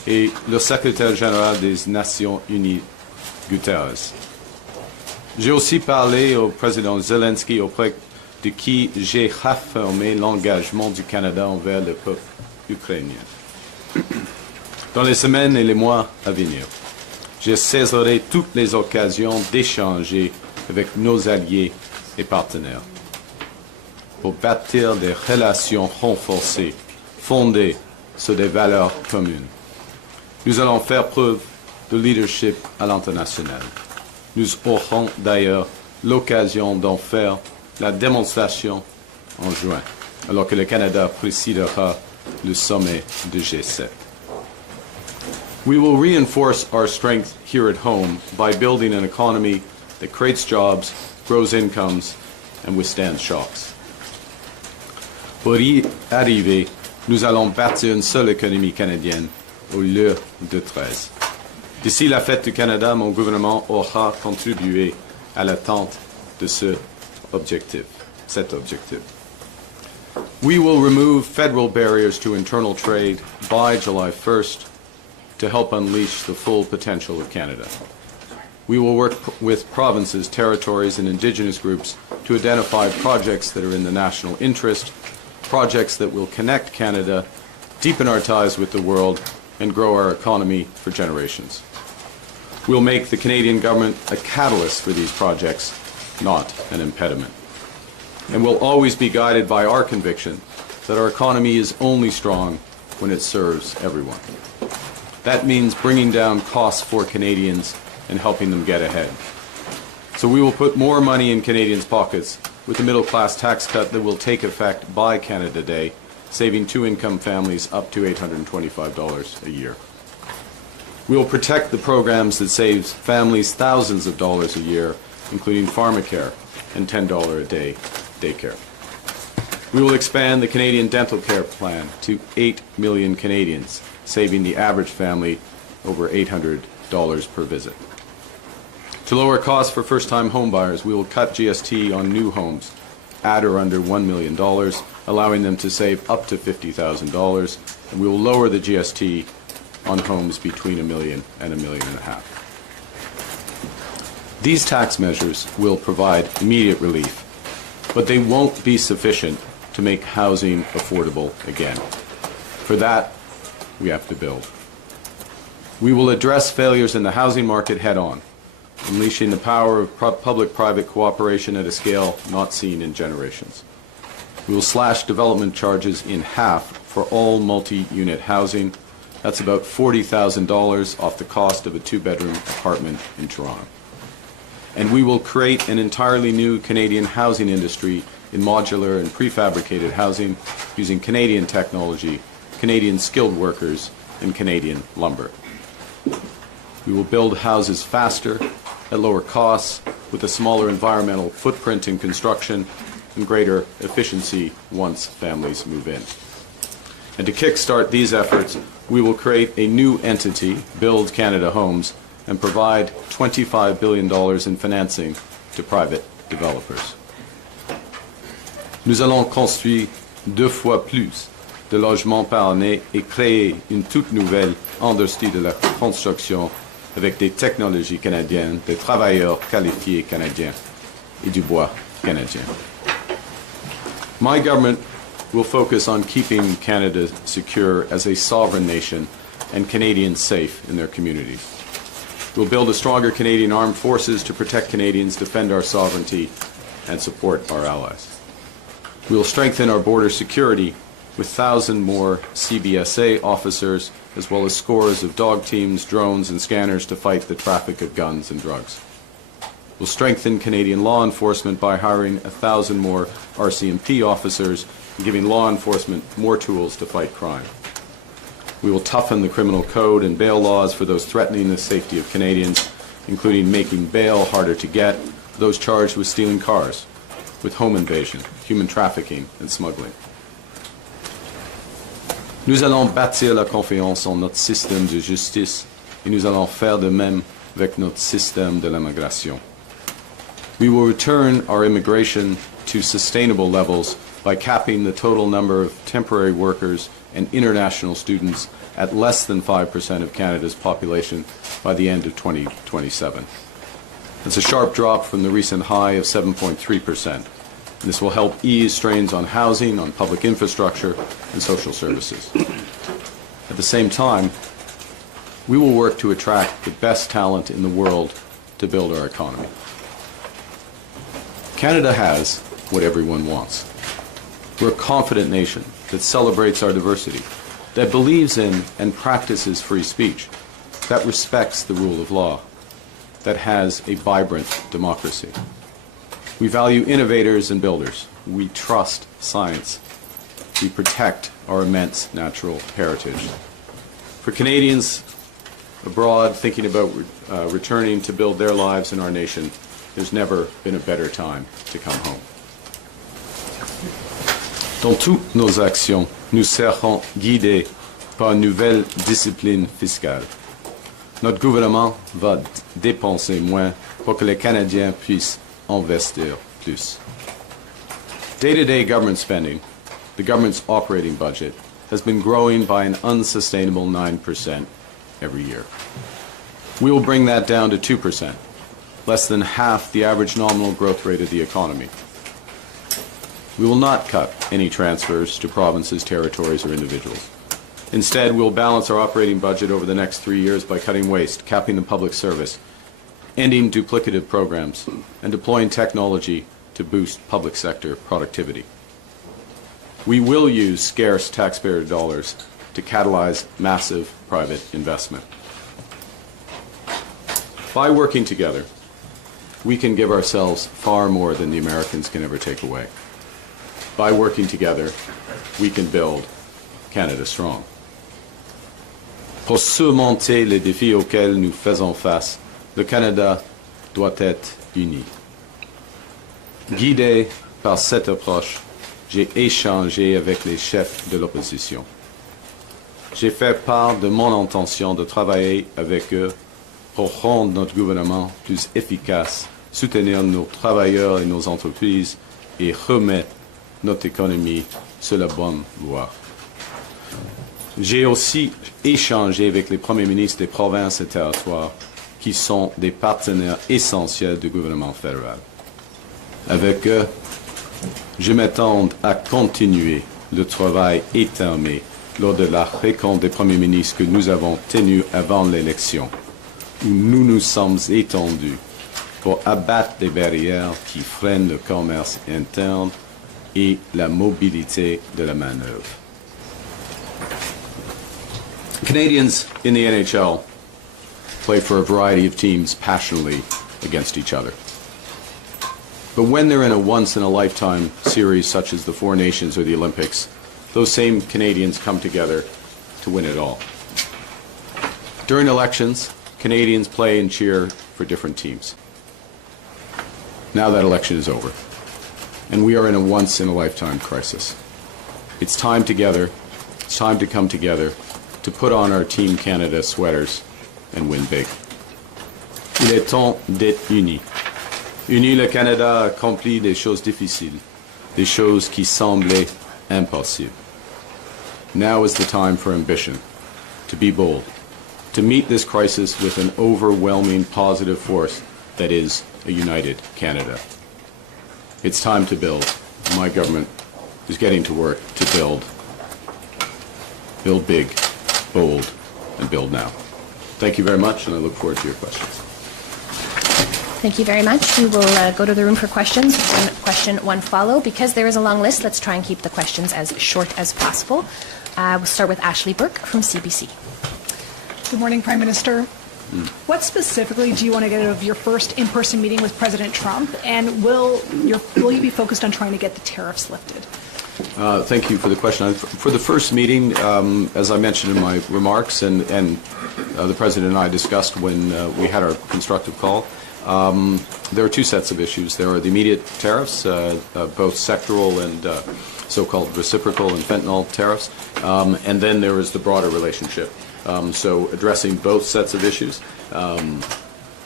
et le secrétaire général des Nations Unies, Guterres. J'ai aussi parlé au président Zelensky, auprès de qui j'ai réaffirmé l'engagement du Canada envers le peuple ukrainien. Dans les semaines et les mois à venir, je saisirai toutes les occasions d'échanger avec nos alliés et partenaires pour bâtir des relations renforcées, fondées sur des valeurs communes. Nous allons faire preuve de leadership à l'international. Nous aurons d'ailleurs l'occasion d'en faire la démonstration en juin, alors que le Canada présidera le sommet de G7. We will reinforce our strength here at home by building an economy that creates jobs, grows incomes, and withstands shocks. Pour y arriver, nous allons bâtir une seule économie canadienne au lieu de 13. D'ici la fête du Canada, mon gouvernement aura contribué à l'atteinte de cet objectif. We will remove federal barriers to internal trade by July 1st to help unleash the full potential of Canada. We will work with provinces, territories, and Indigenous groups to identify projects that are in the national interest, projects that will connect Canada, deepen our ties with the world, and grow our economy for generations. We'll make the Canadian government a catalyst for these projects, not an impediment. And we'll always be guided by our conviction that our economy is only strong when it serves everyone. That means bringing down costs for Canadians and helping them get ahead. So we will put more money in Canadians' pockets with the middle-class tax cut that will take effect by Canada Day, saving two-income families up to $825 a year. We will protect the programs that save families thousands of dollars a year, including pharmacare and $10 a day daycare. We will expand the Canadian Dental Care Plan to 8 million Canadians, saving the average family over $800 per visit. To lower costs for first-time homebuyers, we will cut GST on new homes at or under $1 million, allowing them to save up to $50,000, and we will lower the GST on homes between $1 million and $1.5 million. These tax measures will provide immediate relief, but they won't be sufficient to make housing affordable again. For that, we have to build. We will address failures in the housing market head-on, unleashing the power of public-private cooperation at a scale not seen in generations. We will slash development charges in half for all multi-unit housing. That's about $40,000 off the cost of a two-bedroom apartment in Toronto. And we will create an entirely new Canadian housing industry in modular and prefabricated housing using Canadian technology, Canadian skilled workers, and Canadian lumber. We will build houses faster, at lower costs, with a smaller environmental footprint in construction and greater efficiency once families move in. And to kickstart these efforts, we will create a new entity, Build Canada Homes, and provide $25 billion in financing to private developers. Nous allons construire 2 fois plus de logements par année et créer une toute nouvelle industrie de la construction avec des technologies canadiennes, des travailleurs qualifiés canadiens et du bois canadien. My government will focus on keeping Canada secure as a sovereign nation and Canadians safe in their communities. We'll build a stronger Canadian armed forces to protect Canadians, defend our sovereignty, and support our allies. We will strengthen our border security with 1,000 more CBSA officers, as well as scores of dog teams, drones, and scanners to fight the traffic of guns and drugs. We'll strengthen Canadian law enforcement by hiring 1,000 more RCMP officers and giving law enforcement more tools to fight crime. We will toughen the criminal code and bail laws for those threatening the safety of Canadians, including making bail harder to get for those charged with stealing cars, with home invasion, human trafficking, and smuggling. Nous allons bâtir la confiance en notre système de justice et nous allons faire de même avec notre système de l'immigration. We will return our immigration to sustainable levels by capping the total number of temporary workers and international students at less than 5% of Canada's population by the end of 2027. It's a sharp drop from the recent high of 7.3%. This will help ease strains on housing, on public infrastructure, and social services. At the same time, we will work to attract the best talent in the world to build our economy. Canada has what everyone wants. We're a confident nation that celebrates our diversity, that believes in and practices free speech, that respects the rule of law, that has a vibrant democracy. We value innovators and builders. We trust science. We protect our immense natural heritage. For Canadians abroad thinking about returning to build their lives in our nation, there's never been a better time to come home. Dans toutes nos actions, nous serons guidés par une nouvelle discipline fiscale. Notre gouvernement va dépenser moins pour que les Canadiens puissent investir plus. Day-to-day government spending, the government's operating budget, has been growing by an unsustainable 9% every year. We will bring that down to 2%, less than half the average nominal growth rate of the economy. We will not cut any transfers to provinces, territories, or individuals. Instead, we'll balance our operating budget over the next 3 years by cutting waste, capping the public service, ending duplicative programs, and deploying technology to boost public sector productivity. We will use scarce taxpayer dollars to catalyze massive private investment. By working together, we can give ourselves far more than the Americans can ever take away. By working together, we can build Canada strong. Pour surmonter les défis auxquels nous faisons face, le Canada doit être uni. Guidé par cette approche, j'ai échangé avec les chefs de l'opposition. J'ai fait part de mon intention de travailler avec eux pour rendre notre gouvernement plus efficace, soutenir nos travailleurs et nos entreprises et remettre notre économie sur la bonne voie. J'ai aussi échangé avec les premiers ministres des provinces et territoires qui sont des partenaires essentiels du gouvernement fédéral. Avec eux, je m'attends à continuer le travail étamé lors de la rencontre des premiers ministres que nous avons tenue avant l'élection, où nous nous sommes étendus pour abattre les barrières qui freinent le commerce interne et la mobilité de la main-d'œuvre. Canadians in the NHL play for a variety of teams passionately against each other. But when they're in a once-in-a-lifetime series such as the Four Nations or the Olympics, those same Canadians come together to win it all. During elections, Canadians play and cheer for different teams. Now that election is over, and we are in a once-in-a-lifetime crisis. It's time together, it's time to come together to put on our Team Canada sweaters and win big. Il est temps d'être unis. Unis, le Canada a accompli des choses difficiles, des choses qui semblaient impossibles. Now is the time for ambition, to be bold, to meet this crisis with an overwhelming positive force that is a united Canada. It's time to build. My government is getting to work to build big, bold, and build now. Thank you very much, and I look forward to your questions. Thank you very much. We will go to the room for questions. One question, one follow. Because there is a long list, let's try and keep the questions as short as possible. We'll start with Ashley Burke from CBC. Good morning, Prime Minister. What specifically do you want to get out of your first in-person meeting with President Trump, and will you be focused on trying to get the tariffs lifted? Thank you for the question. For the first meeting, as I mentioned in my remarks, and the President and I discussed when we had our constructive call, there are two sets of issues. There are the immediate tariffs, both sectoral and so-called reciprocal and fentanyl tariffs, and then there is the broader relationship. So addressing both sets of issues.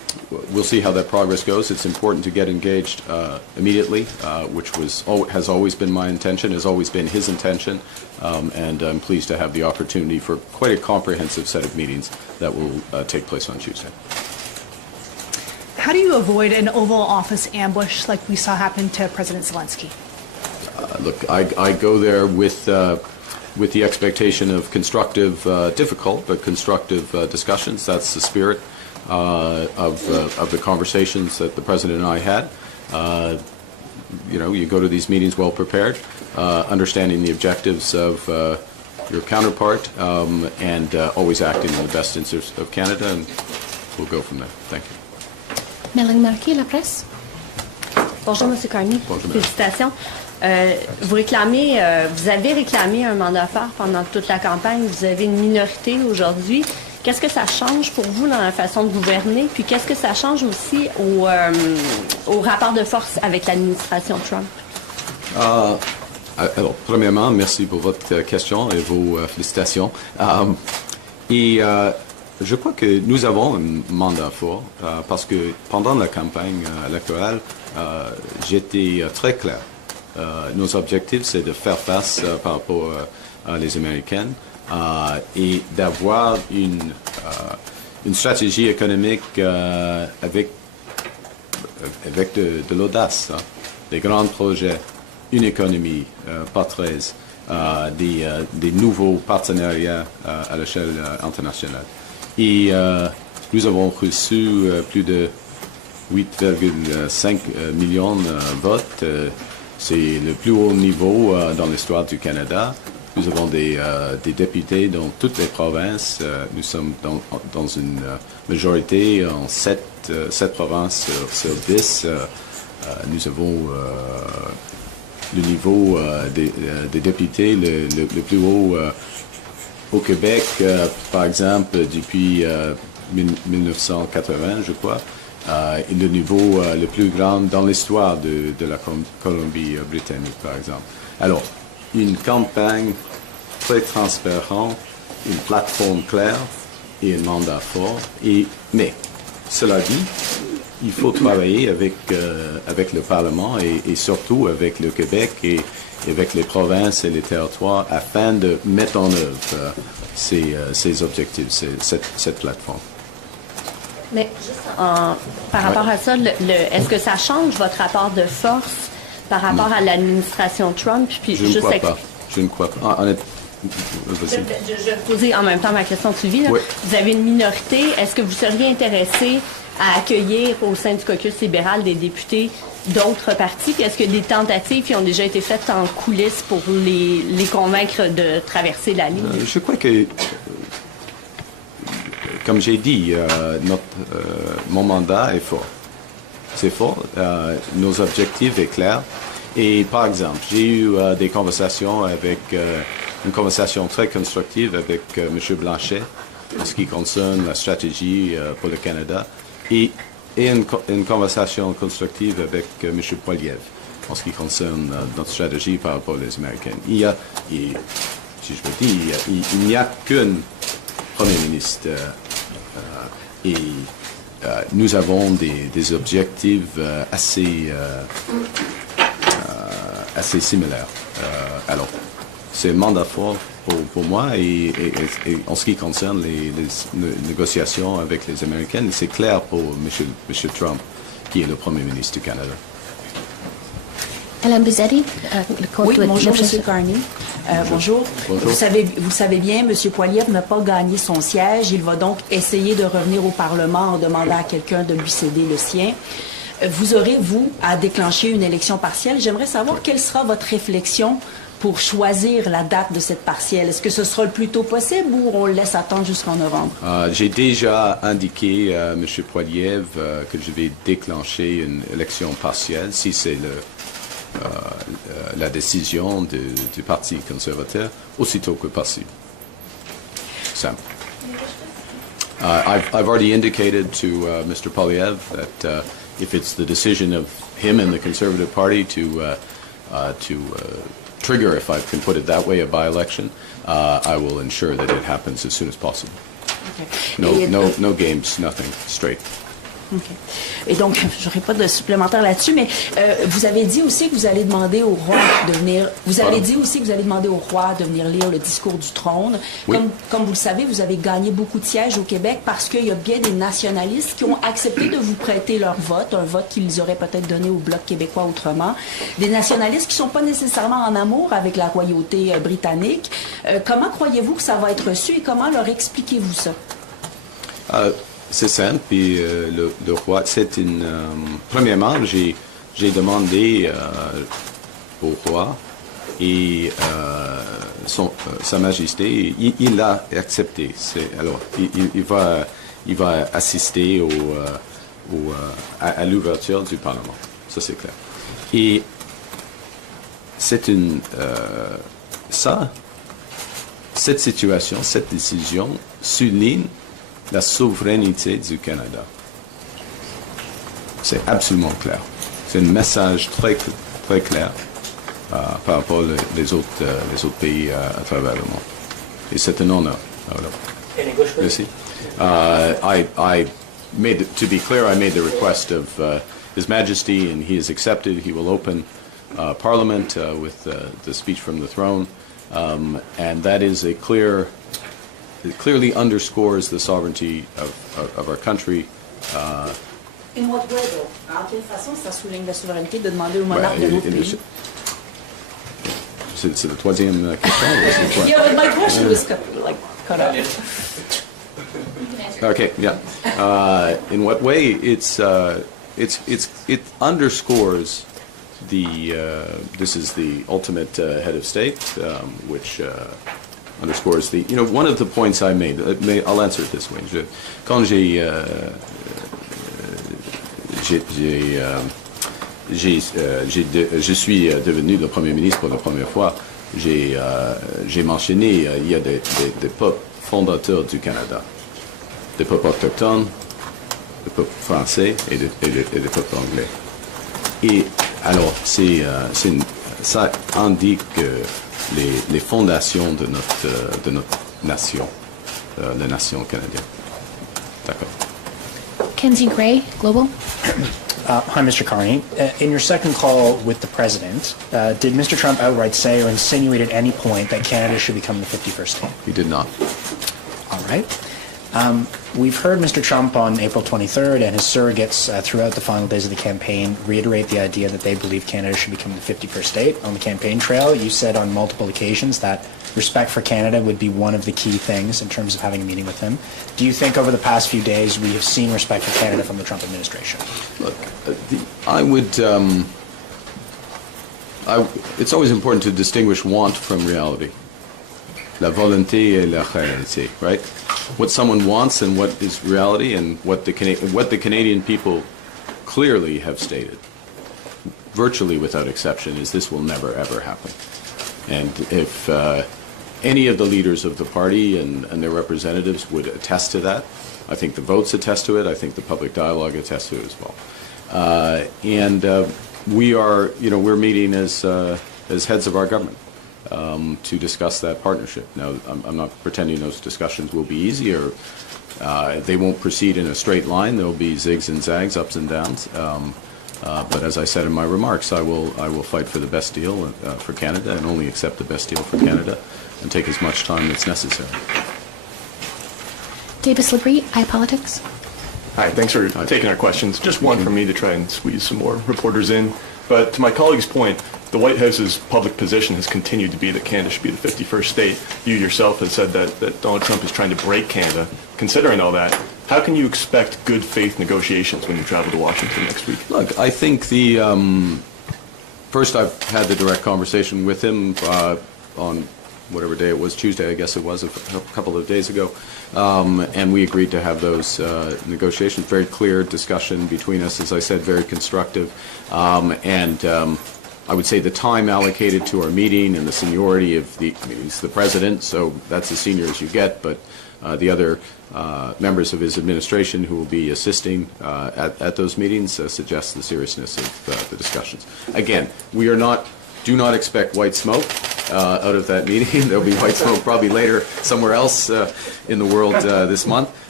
we'll see how that progress goes. It's important to get engaged immediately, which has always been my intention, has always been his intention, and I'm pleased to have the opportunity for quite a comprehensive set of meetings that will take place on Tuesday. How do you avoid an Oval Office ambush like we saw happen to President Zelensky? Look, I go there with the expectation of constructive, difficult, but constructive discussions. That's the spirit of the conversations that the President and I had. You go to these meetings well prepared, understanding the objectives of your counterpart, and always acting in the best interest of Canada, and we'll go from there. Thank you. Mélanie Marquis, La Presse. Bonjour, M. Carney. Bonjour, Félicitations. Vous avez réclamé un mandat fort pendant toute la campagne. Vous avez une minorité aujourd'hui. Qu'est-ce que ça change pour vous dans la façon de gouverner? Puis qu'est-ce que ça change aussi au rapport de force avec l'administration Trump? Alors, premièrement, merci pour votre question et vos félicitations. Je crois que nous avons un mandat fort parce que pendant la campagne électorale, j'étais très clair. Nos objectifs, c'est de faire face par rapport à les Américaines et d'avoir une stratégie économique avec de l'audace, des grands projets, une économie pas très, des nouveaux partenariats à l'échelle internationale. Et nous avons reçu plus de 8,5 millions de votes. C'est le plus haut niveau dans l'histoire du Canada. Nous avons des députés dans toutes les provinces. Nous sommes dans une majorité en 7 provinces sur 10. Nous avons le niveau des députés le plus haut au Québec, par exemple, depuis 1980, je crois. Le niveau le plus grand dans l'histoire de la Colombie-Britannique, par exemple. Alors, une campagne très transparente, une plateforme claire et un mandat fort. Mais, cela dit, il faut travailler avec le Parlement et surtout avec le Québec et avec les provinces et les territoires afin de mettre en œuvre ces objectifs, cette plateforme. Mais juste par rapport à ça, est-ce que ça change votre rapport de force par rapport à l'administration Trump? Puis Je ne crois pas. Je ne crois pas. Je vais poser en même temps ma question de suivi. Oui. Vous avez une minorité. Est-ce que vous seriez intéressé à accueillir au sein du caucus libéral des députés d'autres partis? Puis est-ce que des tentatives qui ont déjà été faites en coulisses pour les convaincre de traverser la ligne? Je crois que, comme j'ai dit, mon mandat est fort. C'est fort. Nos objectifs sont clairs. Et par exemple, j'ai eu des conversations une conversation très constructive avec M. Blanchet en ce qui concerne la stratégie pour le Canada et une conversation constructive avec M. Poiliev en ce qui concerne notre stratégie par rapport aux Américains. Si je veux dire, il n'y a qu'un Premier ministre et nous avons des objectifs assez similaires. Alors, c'est un mandat fort pour moi et en ce qui concerne les négociations avec les Américains, c'est clair pour M. Trump, qui est le Premier ministre du Canada. Alain Bizzetti, oui, bonjour, M. Carney. Bonjour. Bonjour. Vous le savez bien, M. Poiliev n'a pas gagné son siège. Il va donc essayer de revenir au Parlement en demandant à quelqu'un de lui céder le sien. Vous aurez, vous, à déclencher une élection partielle. J'aimerais savoir quelle sera votre réflexion pour choisir la date de cette partielle. Est-ce que ce sera le plus tôt possible ou on le laisse attendre jusqu'en novembre? J'ai déjà indiqué à M. Poiliev que je vais déclencher une élection partielle si c'est la décision du Parti conservateur aussitôt que possible. Simple. I've already indicated to Mr. Poiliev that if it's the decision of him and the Conservative Party to trigger, if I can put it that way, a by-election, I will ensure that it happens as soon as possible. Okay. No games, nothing, straight. OK. Et donc, je n'aurai pas de supplémentaire là-dessus, mais vous avez dit aussi que vous allez demander au roi de venir. Vous avez dit aussi que vous allez demander au roi de venir lire le discours du trône. Oui. Comme vous le savez, vous avez gagné beaucoup de sièges au Québec parce qu'il y a bien des nationalistes qui ont accepté de vous prêter leur vote, un vote qu'ils auraient peut-être donné au Bloc québécois autrement. Des nationalistes qui ne sont pas nécessairement en amour avec la royauté britannique. Comment croyez-vous que ça va être reçu et comment leur expliquez-vous ça? C'est simple, puis le roi, c'est une... premièrement, j'ai demandé au roi et Sa Majesté, il a accepté. Alors, il va assister à l'ouverture du Parlement. Ça, c'est clair. Et c'est cette situation, cette décision souligne la souveraineté du Canada. C'est absolument clair. C'est un message très, très clair par rapport aux autres pays à travers le monde. Et c'est un honneur. Merci. To be clear, I made the request of His Majesty, and he has accepted. He will open Parliament with the speech from the throne, and that is it clearly underscores the sovereignty of our country. In what way, though? En quelle façon ça souligne la souveraineté de demander au monarque de l'autre pays? C'est la troisième question? Yeah, my question was cut off. Okay, yeah. In what way? It underscores this is the ultimate head of state, which underscores one of the points I made. I'll answer it this way. Quand je suis devenu le Premier ministre pour la première fois, j'ai mentionné il y a des peuples fondateurs du Canada, des peuples autochtones, des peuples français et des peuples anglais. Et alors, ça indique les fondations de notre nation, la nation canadienne. D'accord. Kenzie Gray, Global. Hi, Mr. Carney. In your second call with the president, did Mr. Trump outright say or insinuate at any point that Canada should become the 51st state? He did not. All right. We've heard Mr. Trump on April 23rd and his surrogates throughout the final days of the campaign reiterate the idea that they believe Canada should become the 51st state. On the campaign trail, you said on multiple occasions that respect for Canada would be one of the key things in terms of having a meeting with him. Do you think over the past few days we have seen respect for Canada from the Trump administration? Look, it's always important to distinguish want from reality. La volonté et la réalité, right? What someone wants and what is reality, and what the Canadian people clearly have stated, virtually without exception, is this will never ever happen. And if any of the leaders of the party and their representatives would attest to that, I think the votes attest to it. I think the public dialogue attests to it as well. We are, we're meeting as heads of our government. To discuss that partnership. Now, I'm not pretending those discussions will be easy, or they won't proceed in a straight line. There will be zigs and zags, ups and downs. But as I said in my remarks, I will fight for the best deal for Canada, and only accept the best deal for Canada, and take as much time as necessary. Davis Labrie, iPolitics. Hi, thanks for taking our questions. Just one from me to try and squeeze some more reporters in. But to my colleague's point, the White House's public position has continued to be that Canada should be the 51st state. You yourself have said that Donald Trump is trying to break Canada. Considering all that, how can you expect good faith negotiations when you travel to Washington next week? Look, I think first I've had the direct conversation with him on whatever day it was, Tuesday I guess it was, a couple of days ago, and we agreed to have those negotiations. Very clear discussion between us, as I said, very constructive, I would say the time allocated to our meeting and the seniority of he's the president, so that's as senior as you get, but the other members of his administration who will be assisting at those meetings suggests the seriousness of the discussions. Again, do not expect white smoke out of that meeting. There'll be white smoke probably later somewhere else in the world this month.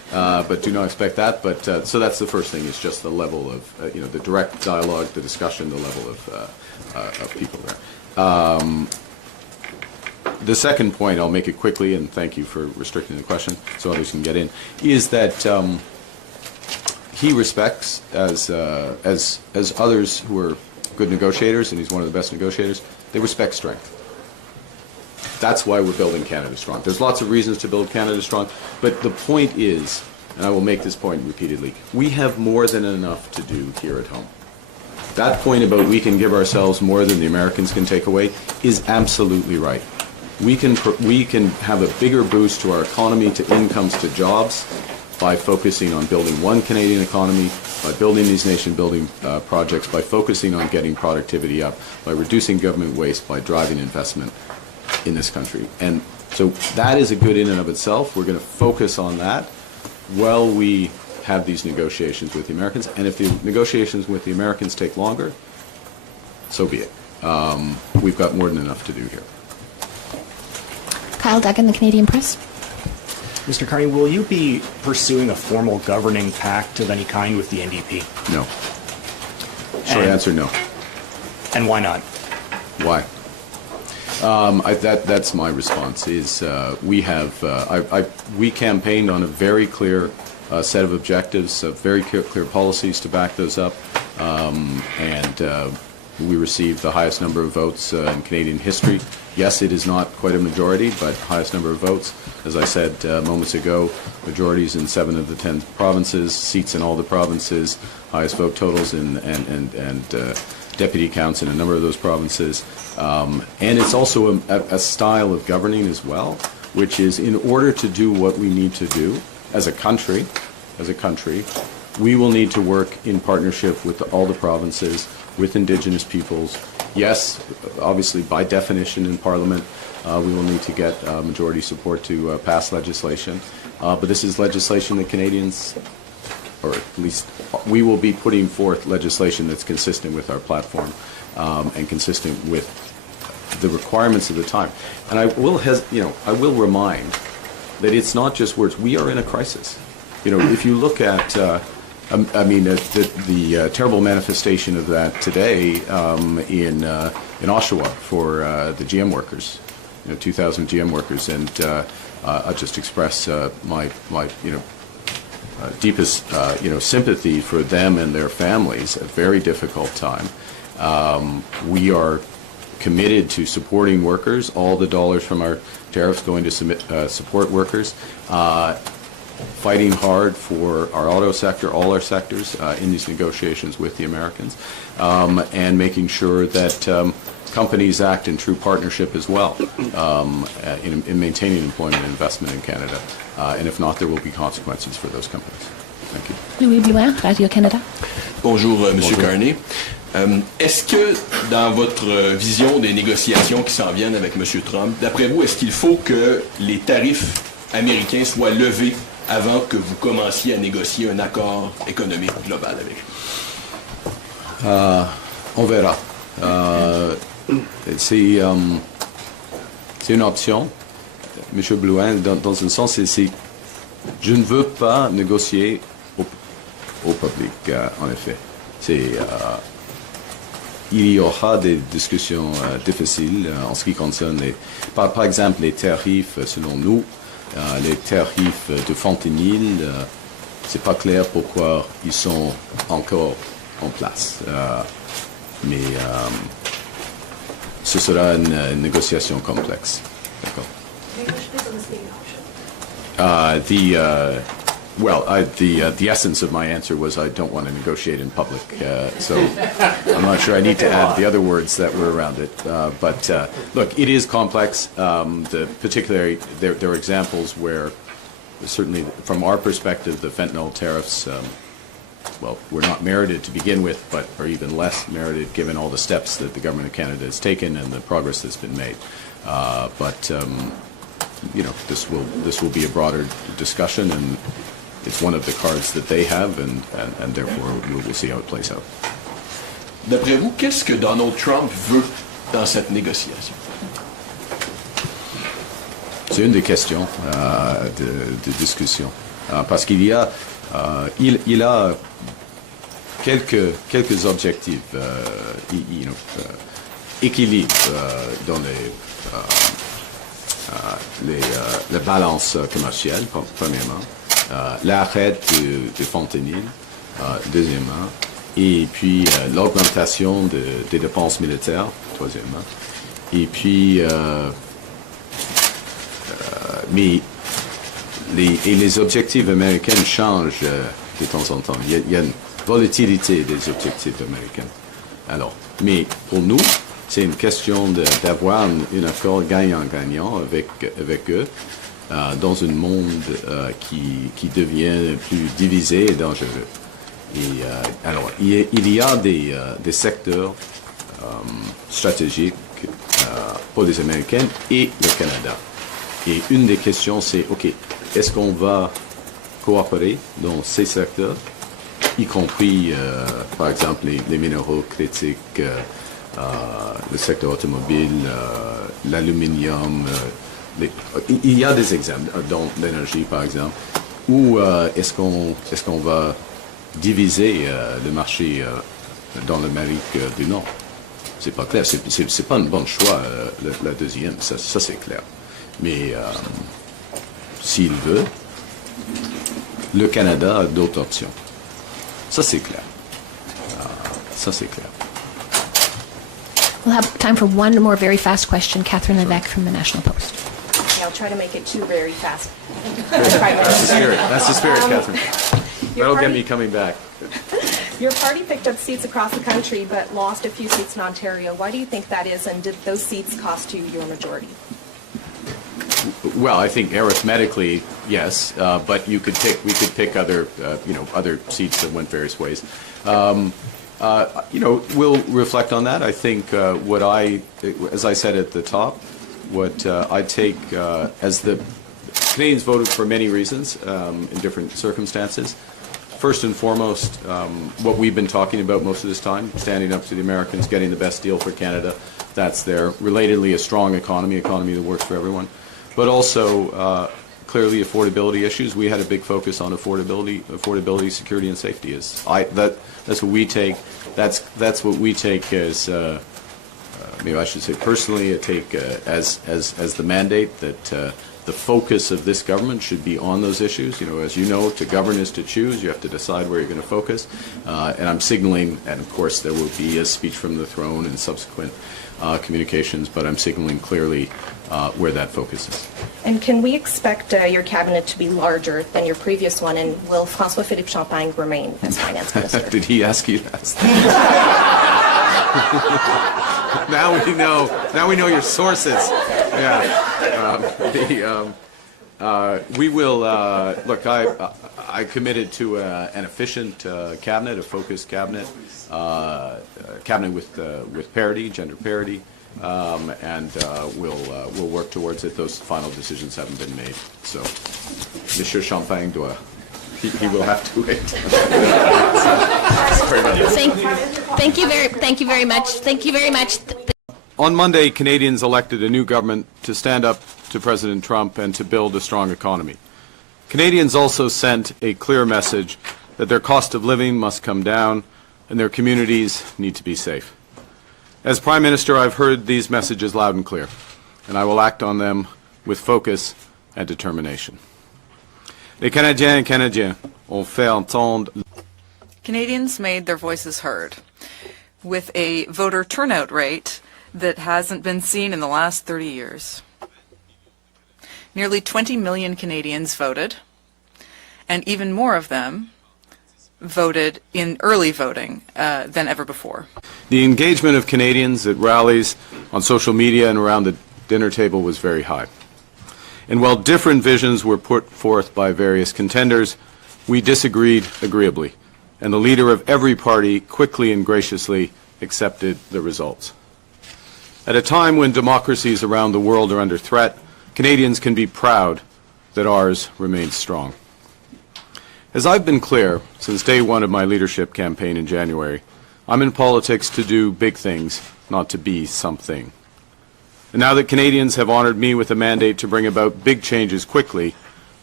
but do not expect that. But so that's the first thing, is just the level of, the direct dialogue, the discussion, the level of people there. The second point, I'll make it quickly, and thank you for restricting the question so others can get in, is that he respects, as others who are good negotiators, and he's one of the best negotiators, they respect strength. That's why we're building Canada Strong. There's lots of reasons to build Canada Strong, but the point is, and I will make this point repeatedly, we have more than enough to do here at home. That point about we can give ourselves more than the Americans can take away is absolutely right. We can have a bigger boost to our economy, to incomes, to jobs, by focusing on building one Canadian economy, by building these nation-building projects, by focusing on getting productivity up, by reducing government waste, by driving investment in this country. And so that is a good in and of itself. We're going to focus on that while we have these negotiations with the Americans. And if the negotiations with the Americans take longer, so be it. We've got more than enough to do here. Kyle Duggan, the Canadian Press. Mr. Carney, will you be pursuing a formal governing pact of any kind with the NDP? No. Short answer, no. And why not? Why? That's my response. Is we campaigned on a very clear set of objectives, very clear policies to back those up, and we received the highest number of votes in Canadian history. Yes, it is not quite a majority, but highest number of votes. As I said moments ago, majorities in 7 of the 10 provinces, seats in all the provinces, highest vote totals and deputy counts in a number of those provinces. And it's also a style of governing as well, which is, in order to do what we need to do as a country, we will need to work in partnership with all the provinces, with Indigenous peoples. Yes, obviously, by definition in Parliament, we will need to get majority support to pass legislation. But this is legislation that Canadians, or at least we will be putting forth legislation that's consistent with our platform and consistent with the requirements of the time. And I will remind that it's not just words. We are in a crisis. If you look at the terrible manifestation of that today in Oshawa for the GM workers, 2,000 GM workers, and I'll just express my deepest sympathy for them and their families. A very difficult time. We are committed to supporting workers. All the dollars from our tariffs going to support workers. Fighting hard for our auto sector, all our sectors, in these negotiations with the Americans, and making sure that companies act in true partnership as well in maintaining employment and investment in Canada. And if not, there will be consequences for those companies. Thank you. Louis Blouin, Radio-Canada. Bonjour, Monsieur Carney. Est-ce que, dans votre vision des négociations qui s'en viennent avec Monsieur Trump, d'après vous, est-ce qu'il faut que les tarifs américains soient levés avant que vous commenciez à négocier un accord économique global avec lui? On verra. C'est une option, M. Blouin, dans un sens, je ne veux pas négocier au public, en effet. Il y aura des discussions difficiles en ce qui concerne, par exemple, les tarifs, selon nous. Les tarifs de fentanyl, c'est pas clair pourquoi ils sont encore en place. Mais ce sera une négociation complexe. D'accord. The essence of my answer was I don't want to negotiate in public, so I'm not sure I need to add the other words that were around it. But look, it is complex. Particularly, there are examples where, certainly from our perspective, the fentanyl tariffs, were not merited to begin with, but are even less merited given all the steps that the government of Canada has taken and the progress that's been made. This will be a broader discussion, and it's one of the cards that they have, and therefore we'll see how it plays out. D'après vous, qu'est-ce que Donald Trump veut dans cette négociation? C'est une des questions de discussion. parce qu'il y a, il a quelques objectifs, équilibre dans la balance commerciale, premièrement, l'arrêt du fentanyl, deuxièmement, et puis l'augmentation des dépenses militaires, troisièmement, et puis mais les objectifs américains changent de temps en temps. Il y a une volatilité des objectifs américains. Alors, mais pour nous, c'est une question d'avoir un accord gagnant-gagnant avec eux dans un monde qui devient plus divisé et dangereux. Et alors, il y a des secteurs stratégiques pour les Américains et le Canada. Et une des questions, c'est, OK, est-ce qu'on va coopérer dans ces secteurs, y compris, par exemple, les minéraux critiques, le secteur automobile, l'aluminium. Il y a des exemples, dans l'énergie, par exemple, ou est-ce qu'on va diviser le marché dans l'Amérique du Nord? C'est pas clair. C'est pas un bon choix, la deuxième. Ça c'est clair. Mais s'il veut, le Canada a d'autres options. Ça c'est clair. Ça c'est clair. We'll have time for one more very fast question. Catherine Levesque from the National Post. Okay, I'll try to make it two very fast. That's the spirit, Catherine. That'll get me coming back. Your party picked up seats across the country but lost a few seats in Ontario. Why do you think that is, and did those seats cost you your majority? Well, I think arithmetically, yes, but we could pick other, other seats that went various ways. We'll reflect on that. I think as I said at the top, what I take as the Canadians voted for many reasons in different circumstances. First and foremost, what we've been talking about most of this time, standing up to the Americans, getting the best deal for Canada, that's there. Relatedly, a strong economy that works for everyone. But also, clearly, affordability issues. We had a big focus on affordability, security, and safety. That's what we take. That's what we take as, maybe I should say personally, I take as the mandate that the focus of this government should be on those issues. As you know, to govern is to choose. You have to decide where you're going to focus. And I'm signaling, and of course there will be a speech from the throne and subsequent communications, but I'm signaling clearly where that focus is. And can we expect your cabinet to be larger than your previous one, and will François-Philippe Champagne remain as finance minister? Did he ask you that? Now we know your sources. Yeah. We will look. I committed to an efficient cabinet, a focused cabinet, cabinet with parity, gender parity, and we'll work towards it. Those final decisions haven't been made, so Monsieur Champagne doit. He will have to wait. Thank you very much. On Monday, Canadians elected a new government to stand up to President Trump and to build a strong economy. Canadians also sent a clear message that their cost of living must come down and their communities need to be safe. As Prime Minister, I've heard these messages loud and clear, and I will act on them with focus and determination. Les Canadiens et Canadiennes ont fait entendre. Canadians made their voices heard with a voter turnout rate that hasn't been seen in the last 30 years. Nearly 20 million Canadians voted, and even more of them voted in early voting than ever before. The engagement of Canadians at rallies, on social media, and around the dinner table was very high. And while different visions were put forth by various contenders, we disagreed agreeably, and the leader of every party quickly and graciously accepted the results. At a time when democracies around the world are under threat, Canadians can be proud that ours remains strong. As I've been clear since day one of my leadership campaign in January, I'm in politics to do big things, not to be something. And now that Canadians have honored me with a mandate to bring about big changes quickly,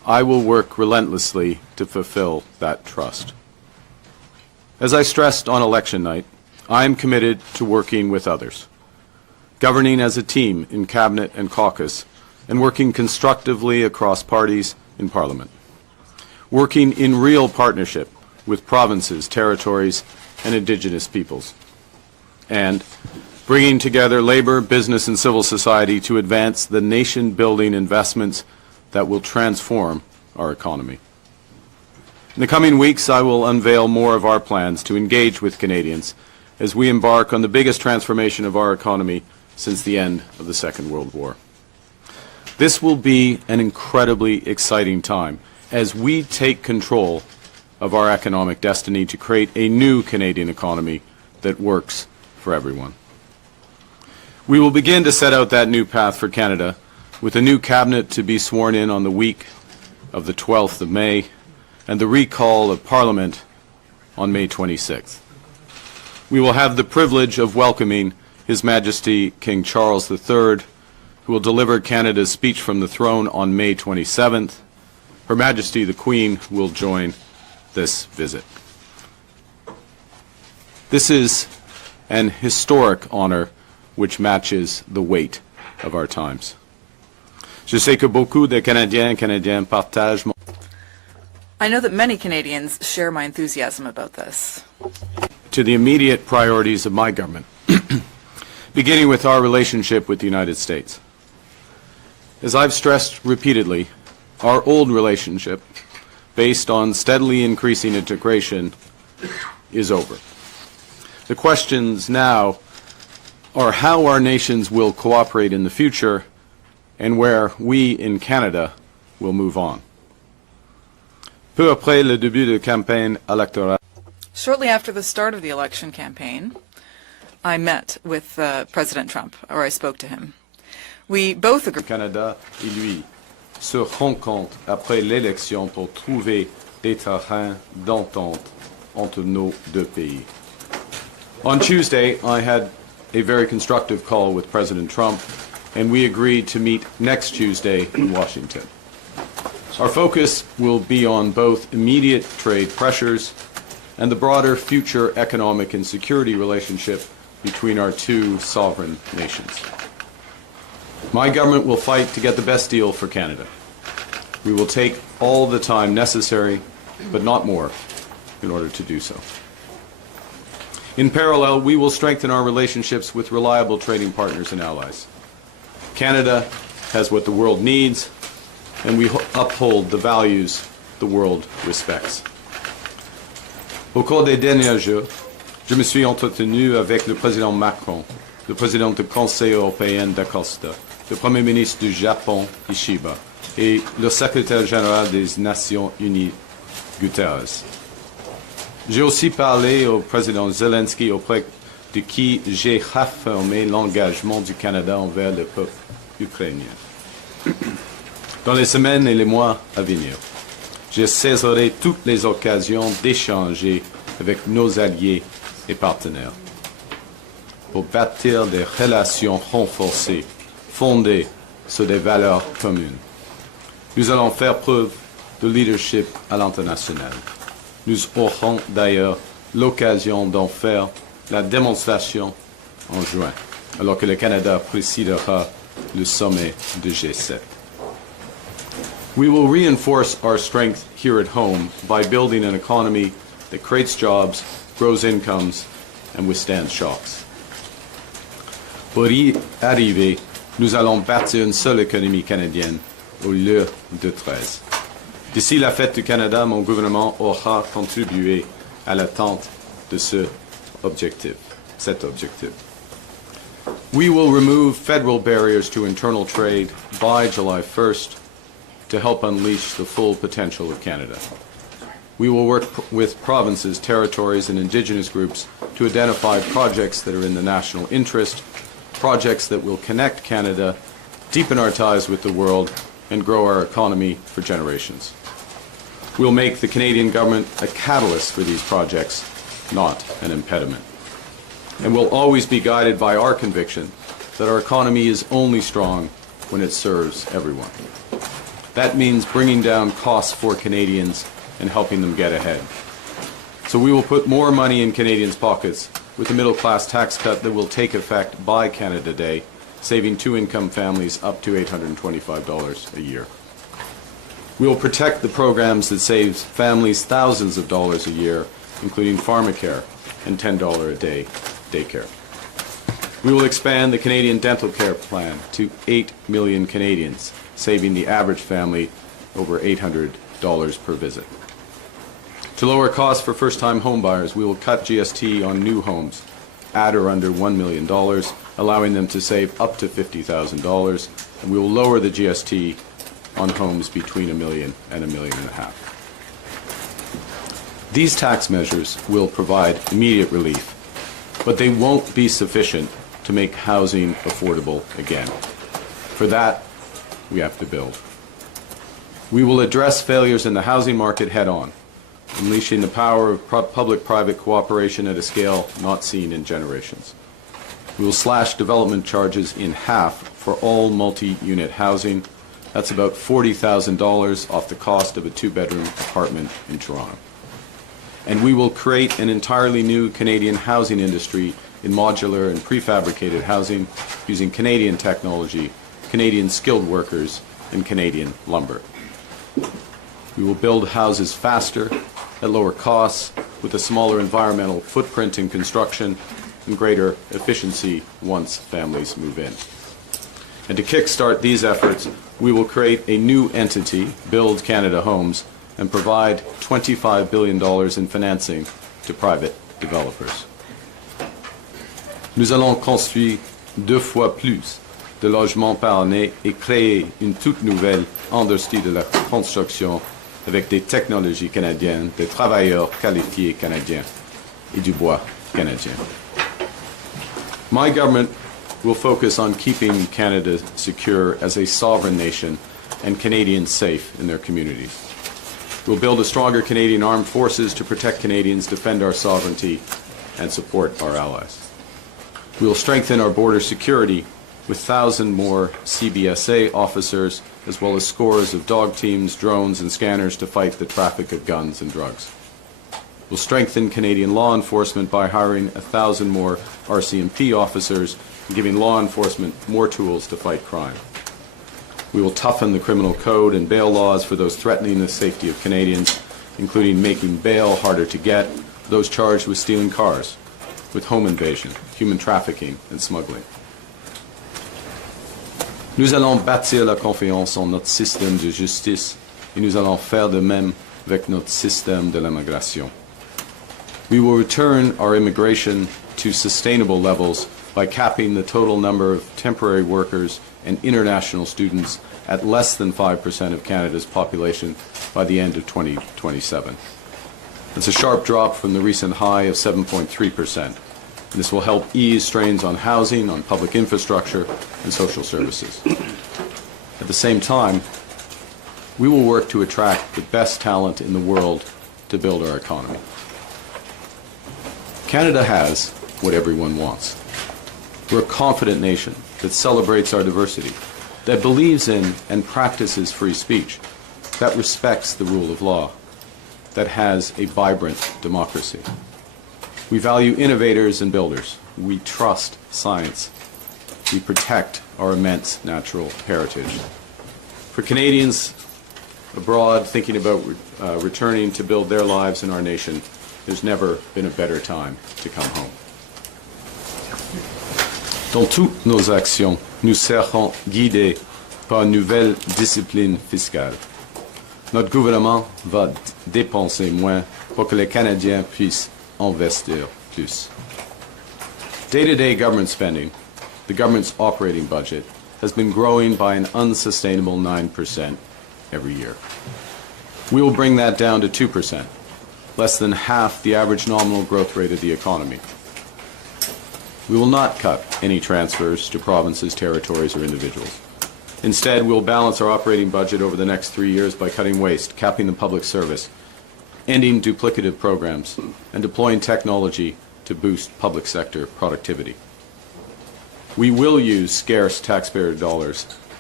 I will work relentlessly to fulfill that trust. As I stressed on election night, I am committed to working with others, governing as a team in Cabinet and caucus, and working constructively across parties in Parliament, working in real partnership with provinces, territories, and Indigenous peoples, and bringing together labor, business, and civil society to advance the nation-building investments that will transform our economy. In the coming weeks, I will unveil more of our plans to engage with Canadians as we embark on the biggest transformation of our economy since the end of the Second World War. This will be an incredibly exciting time as we take control of our economic destiny to create a new Canadian economy that works for everyone. We will begin to set out that new path for Canada with a new cabinet to be sworn in on the week of the 12th of May and the recall of Parliament on May 26th. We will have the privilege of welcoming His Majesty King Charles III, who will deliver Canada's speech from the throne on May 27th. Her Majesty the Queen will join this visit. This is an historic honor which matches the weight of our times. Je sais que beaucoup de Canadiens et Canadiennes partagent mon... I know that many Canadians share my enthusiasm about this. To the immediate priorities of my government, beginning with our relationship with the United States. As I've stressed repeatedly, our old relationship, based on steadily increasing integration, is over. The questions now are how our nations will cooperate in the future and where we in Canada will move on. Peu après le début de campagne électorale. Shortly after the start of the election campaign, I met with President Trump, or I spoke to him. We both agreed. Canada et lui se rencontrent après l'élection pour trouver des terrains d'entente entre nos deux pays. On Tuesday, I had a very constructive call with President Trump, and we agreed to meet next Tuesday in Washington. Our focus will be on both immediate trade pressures and the broader future economic and security relationship between our two sovereign nations. My government will fight to get the best deal for Canada. We will take all the time necessary, but not more, in order to do so. In parallel, we will strengthen our relationships with reliable trading partners and allies. Canada has what the world needs, and we uphold the values the world respects. Au cours des derniers jours, je me suis entretenu avec le président Macron, le président du Conseil européen d'Acosta, le Premier ministre du Japon, Ishiba, et le secrétaire général des Nations Unies, Guterres. J'ai aussi parlé au président Zelensky, auprès de qui j'ai réaffirmé l'engagement du Canada envers le peuple ukrainien. Dans les semaines et les mois à venir, je saisirai toutes les occasions d'échanger avec nos alliés et partenaires pour bâtir des relations renforcées, fondées sur des valeurs communes. Nous allons faire preuve de leadership à l'international. Nous aurons d'ailleurs l'occasion d'en faire la démonstration en juin, alors que le Canada présidera le sommet de G7. We will reinforce our strength here at home by building an economy that creates jobs, grows incomes, and withstands shocks. Pour y arriver, nous allons bâtir une seule économie canadienne au lieu de 13. D'ici la fête du Canada, mon gouvernement aura contribué à l'atteinte de cet objectif. We will remove federal barriers to internal trade by July 1st to help unleash the full potential of Canada. We will work with provinces, territories, and Indigenous groups to identify projects that are in the national interest, projects that will connect Canada, deepen our ties with the world, and grow our economy for generations. We'll make the Canadian government a catalyst for these projects, not an impediment. And we'll always be guided by our conviction that our economy is only strong when it serves everyone. That means bringing down costs for Canadians and helping them get ahead. So we will put more money in Canadians' pockets with a middle-class tax cut that will take effect by Canada Day, saving two-income families up to $825 a year. We will protect the programs that save families thousands of dollars a year, including pharmacare and $10 a day daycare. We will expand the Canadian dental care plan to 8 million Canadians, saving the average family over $800 per visit. To lower costs for first-time homebuyers, we will cut GST on new homes at or under $1 million, allowing them to save up to $50,000, and we will lower the GST on homes between $1 million and $1.5 million. These tax measures will provide immediate relief, but they won't be sufficient to make housing affordable again. For that, we have to build. We will address failures in the housing market head-on, unleashing the power of public-private cooperation at a scale not seen in generations. We will slash development charges in half for all multi-unit housing. That's about $40,000 off the cost of a two-bedroom apartment in Toronto. And we will create an entirely new Canadian housing industry in modular and prefabricated housing using Canadian technology, Canadian skilled workers, and Canadian lumber. We will build houses faster, at lower costs, with a smaller environmental footprint in construction and greater efficiency once families move in. And to kickstart these efforts, we will create a new entity, Build Canada Homes, and provide $25 billion in financing to private developers. Nous allons construire 2 fois plus de logements par année et créer une toute nouvelle industrie de la construction avec des technologies canadiennes, des travailleurs qualifiés canadiens et du bois canadien. My government will focus on keeping Canada secure as a sovereign nation and Canadians safe in their communities. We'll build a stronger Canadian armed forces to protect Canadians, defend our sovereignty, and support our allies. We will strengthen our border security with 1,000 more CBSA officers, as well as scores of dog teams, drones, and scanners to fight the traffic of guns and drugs. We'll strengthen Canadian law enforcement by hiring 1,000 more RCMP officers and giving law enforcement more tools to fight crime. We will toughen the criminal code and bail laws for those threatening the safety of Canadians, including making bail harder to get for those charged with stealing cars, with home invasion, human trafficking, and smuggling. Nous allons bâtir la confiance en notre système de justice et nous allons faire de même avec notre système de l'immigration. We will return our immigration to sustainable levels by capping the total number of temporary workers and international students at less than 5% of Canada's population by the end of 2027. It's a sharp drop from the recent high of 7.3%. This will help ease strains on housing, on public infrastructure, and social services. At the same time, we will work to attract the best talent in the world to build our economy. Canada has what everyone wants. We're a confident nation that celebrates our diversity, that believes in and practices free speech, that respects the rule of law, that has a vibrant democracy. We value innovators and builders. We trust science. We protect our immense natural heritage. For Canadians abroad thinking about returning to build their lives in our nation, there's never been a better time to come home. Dans toutes nos actions, nous serons guidés par une nouvelle discipline fiscale. Notre gouvernement va dépenser moins pour que les Canadiens puissent investir plus. Day-to-day government spending, the government's operating budget, has been growing by an unsustainable 9% every year. We will bring that down to 2%, less than half the average nominal growth rate of the economy. We will not cut any transfers to provinces, territories, or individuals. Instead, we will balance our operating budget over the next 3 years by cutting waste, capping the public service, ending duplicative programs, and deploying technology to boost public sector productivity. We will use scarce taxpayer dollars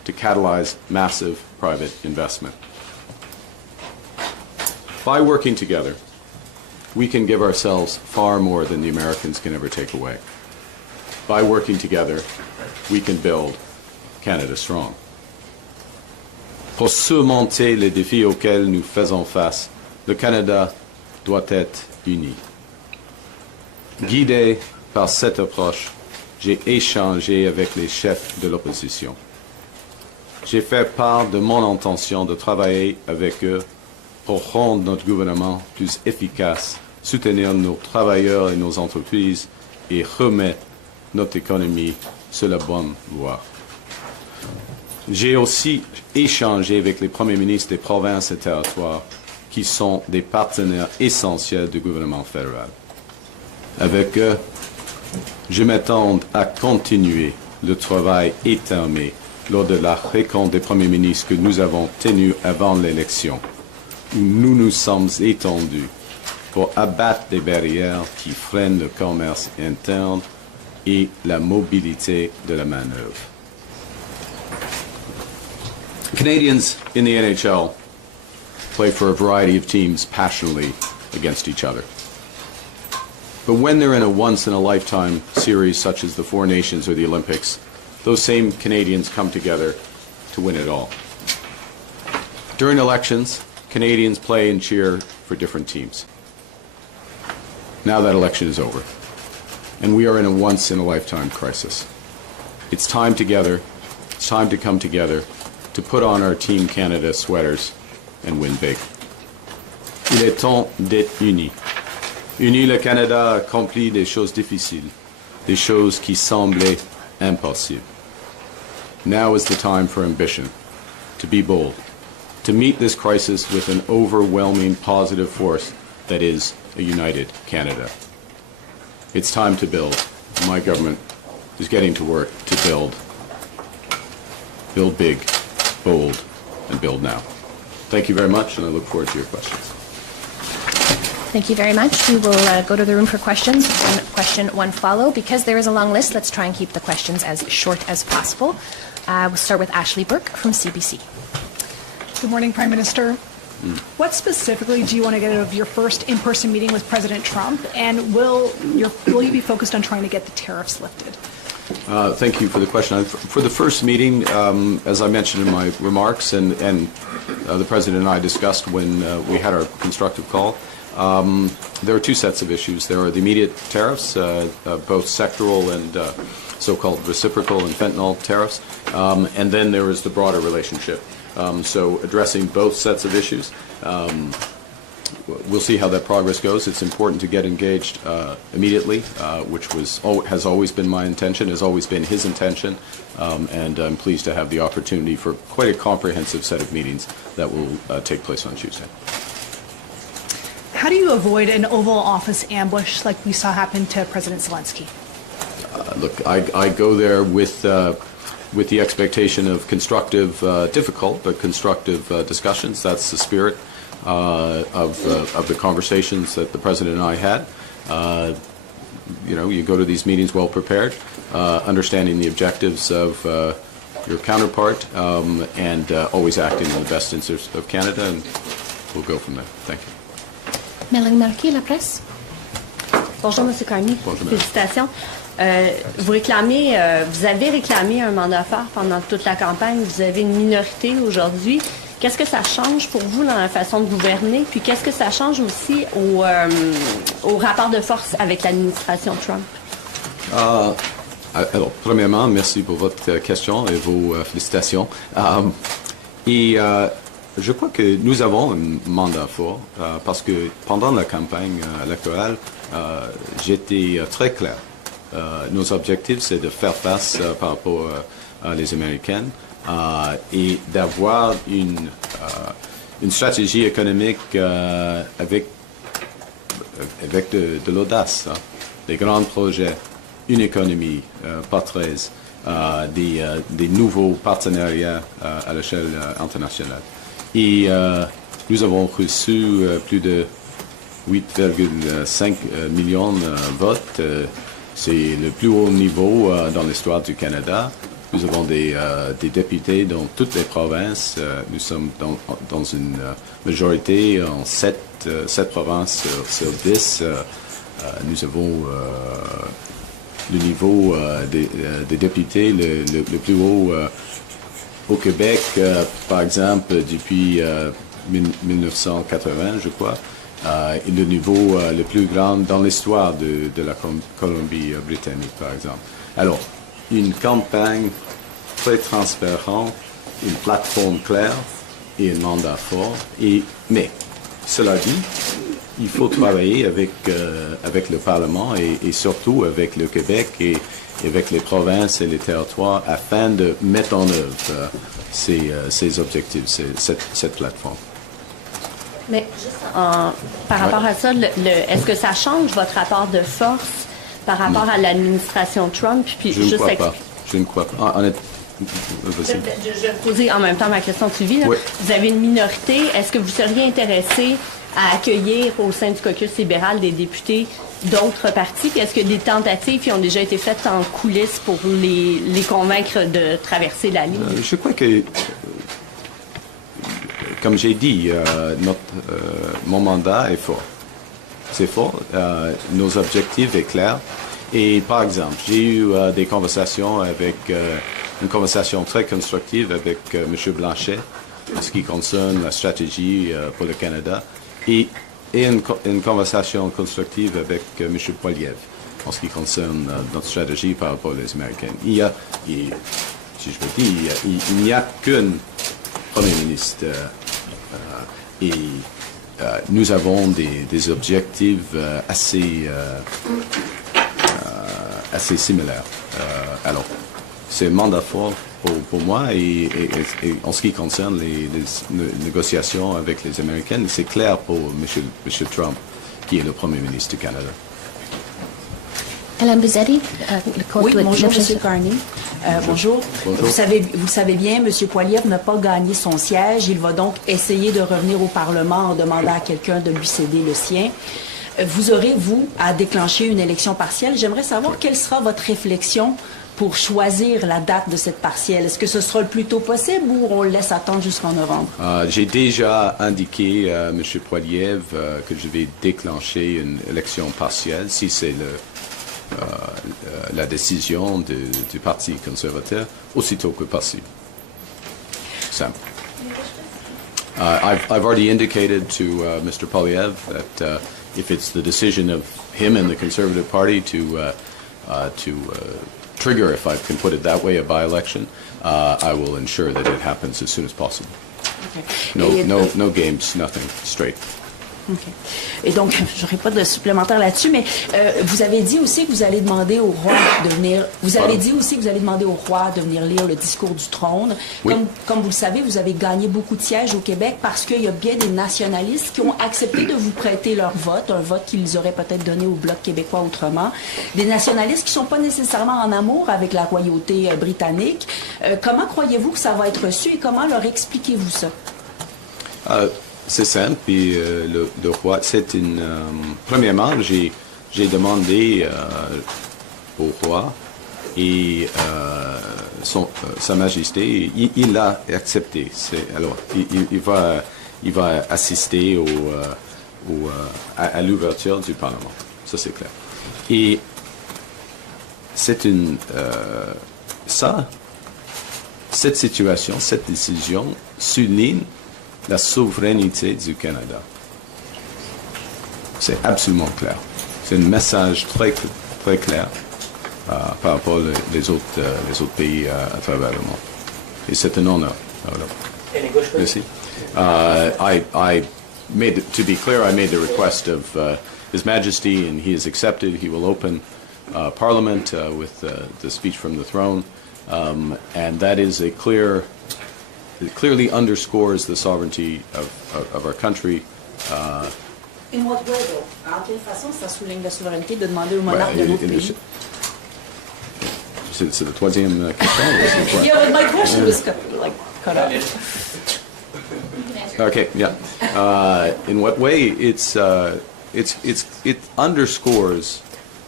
to catalyze massive private investment. By working together, we can give ourselves far more than the Americans can ever take away. By working together, we can build Canada strong. Pour surmonter les défis auxquels nous faisons face, le Canada doit être uni. Guidé par cette approche, j'ai échangé avec les chefs de l'opposition. J'ai fait part de mon intention de travailler avec eux pour rendre notre gouvernement plus efficace, soutenir nos travailleurs et nos entreprises et remettre notre économie sur la bonne voie. J'ai aussi échangé avec les premiers ministres des provinces et territoires qui sont des partenaires essentiels du gouvernement fédéral. Avec eux, je m'attends à continuer le travail étamé lors de la rencontre des premiers ministres que nous avons tenue avant l'élection, où nous nous sommes étendus pour abattre les barrières qui freinent le commerce interne et la mobilité de la main-d'œuvre. Canadians in the NHL play for a variety of teams passionately against each other. But when they're in a once-in-a-lifetime series such as the Four Nations or the Olympics, those same Canadians come together to win it all. During elections, Canadians play and cheer for different teams. Now that election is over, and we are in a once-in-a-lifetime crisis. It's time together, it's time to come together to put on our Team Canada sweaters and win big. Il est temps d'être unis. Unis, le Canada a accompli des choses difficiles, des choses qui semblaient impossibles. Now is the time for ambition, to be bold, to meet this crisis with an overwhelming positive force that is a united Canada. It's time to build. My government is getting to work to build big, bold, and build now. Thank you very much, and I look forward to your questions. Thank you very much. We will go to the room for questions. One question, one follow. Because there is a long list, let's try and keep the questions as short as possible. We'll start with Ashley Burke from CBC. Good morning, Prime Minister. What specifically do you want to get out of your first in-person meeting with President Trump, and will you be focused on trying to get the tariffs lifted? Thank you for the question. For the first meeting, as I mentioned in my remarks, and the President and I discussed when we had our constructive call, there are two sets of issues. There are the immediate tariffs, both sectoral and so-called reciprocal and fentanyl tariffs, and then there is the broader relationship. So addressing both sets of issues. We'll see how that progress goes. It's important to get engaged immediately, which has always been my intention, has always been his intention, and I'm pleased to have the opportunity for quite a comprehensive set of meetings that will take place on Tuesday. How do you avoid an Oval Office ambush like we saw happen to President Zelensky? Look, I go there with the expectation of constructive, difficult, but constructive discussions. That's the spirit of the conversations that the President and I had. You go to these meetings well prepared, understanding the objectives of your counterpart, and always acting in the best interest of Canada, and we'll go from there. Thank you. Mélanie Marquis, La Presse. Bonjour, M. Carney. Bonjour, félicitations. Vous avez réclamé un mandat fort pendant toute la campagne. Vous avez une minorité aujourd'hui. Qu'est-ce que ça change pour vous dans la façon de gouverner? Puis qu'est-ce que ça change aussi au rapport de force avec l'administration Trump? Alors, premièrement, merci pour votre question et vos félicitations. Je crois que nous avons un mandat fort parce que pendant la campagne électorale, j'étais très clair. Nos objectifs, c'est de faire face par rapport à les Américaines et d'avoir une stratégie économique avec de l'audace, des grands projets, une économie porteuse, des nouveaux partenariats à l'échelle internationale. Et nous avons reçu plus de 8,5 millions de votes. C'est le plus haut niveau dans l'histoire du Canada. Nous avons des députés dans toutes les provinces. Nous sommes dans une majorité en 7 provinces sur 10. Nous avons le niveau des députés le plus haut au Québec, par exemple, depuis 1980, je crois. Et le niveau le plus grand dans l'histoire de la Colombie-Britannique, par exemple. Alors, une campagne très transparente, une plateforme claire et un mandat fort. Mais, cela dit, il faut travailler avec le Parlement et surtout avec le Québec et avec les provinces et les territoires afin de mettre en œuvre ces objectifs, cette plateforme. Mais juste par rapport à ça, est-ce que ça change votre rapport de force par rapport à l'administration Trump? Puis Je ne crois pas. Je ne crois pas. Je vais poser en même temps ma question suivie. Oui. Vous avez une minorité. Est-ce que vous seriez intéressé à accueillir au sein du caucus libéral des députés d'autres partis? Puis est-ce que des tentatives qui ont déjà été faites en coulisses pour les convaincre de traverser la ligne? Je crois que, comme j'ai dit, mon mandat est fort. C'est fort. Nos objectifs sont clairs. Et par exemple, j'ai eu des conversations une conversation très constructive avec M. Blanchet en ce qui concerne la stratégie pour le Canada et une conversation constructive avec M. Poiliev en ce qui concerne notre stratégie par rapport aux Américains. Si je veux dire, il n'y a qu'un Premier ministre et nous avons des objectifs assez similaires. Alors, c'est un mandat fort pour moi et en ce qui concerne les négociations avec les Américains, c'est clair pour M. Trump, qui est le Premier ministre du Canada. Alain Bizzetti, oui, bonjour, M. Carney. Bonjour. Bonjour. Vous savez bien, M. Poiliev n'a pas gagné son siège. Il va donc essayer de revenir au Parlement en demandant à quelqu'un de lui céder le sien. Vous aurez, vous, à déclencher une élection partielle. J'aimerais savoir quelle sera votre réflexion pour choisir la date de cette partielle. Est-ce que ce sera le plus tôt possible ou on le laisse attendre jusqu'en novembre? J'ai déjà indiqué à M. Poiliev que je vais déclencher une élection partielle si c'est la décision du Parti conservateur aussitôt que possible. Simple. I've already indicated to Mr. Poiliev that if it's the decision of him and the Conservative Party to trigger, if I can put it that way, a by-election, I will ensure that it happens as soon as possible. Okay. No games, nothing, straight. Okay. Et donc, je n'aurai pas de supplémentaire là-dessus, mais vous avez dit aussi que vous allez demander au roi de venir. Vous avez dit aussi que vous allez demander au roi de venir lire le discours du trône. Oui. Comme vous le savez, vous avez gagné beaucoup de sièges au Québec parce qu'il y a bien des nationalistes qui ont accepté de vous prêter leur vote, un vote qu'ils auraient peut-être donné au Bloc québécois autrement. Des nationalistes qui ne sont pas nécessairement en amour avec la royauté britannique. Comment croyez-vous que ça va être reçu et comment leur expliquez-vous ça? C'est simple, puis le roi, c'est une... premièrement, j'ai demandé au roi et Sa Majesté, il l'a accepté. Alors, il va assister à l'ouverture du Parlement. Ça, c'est clair. Et c'est cette situation, cette décision souligne la souveraineté du Canada. C'est absolument clair. C'est un message très, très clair par rapport aux autres pays à travers le monde. Et c'est un honneur. Merci. To be clear, I made the request of His Majesty, and he has accepted. He will open Parliament with the speech from the throne, and that is a it clearly underscores the sovereignty of our country. In what way, though? En quelle façon ça souligne la souveraineté de demander au monarque de notre pays? C'est la troisième question. Yeah, my question was cut off. Okay, yeah. In what way? It underscores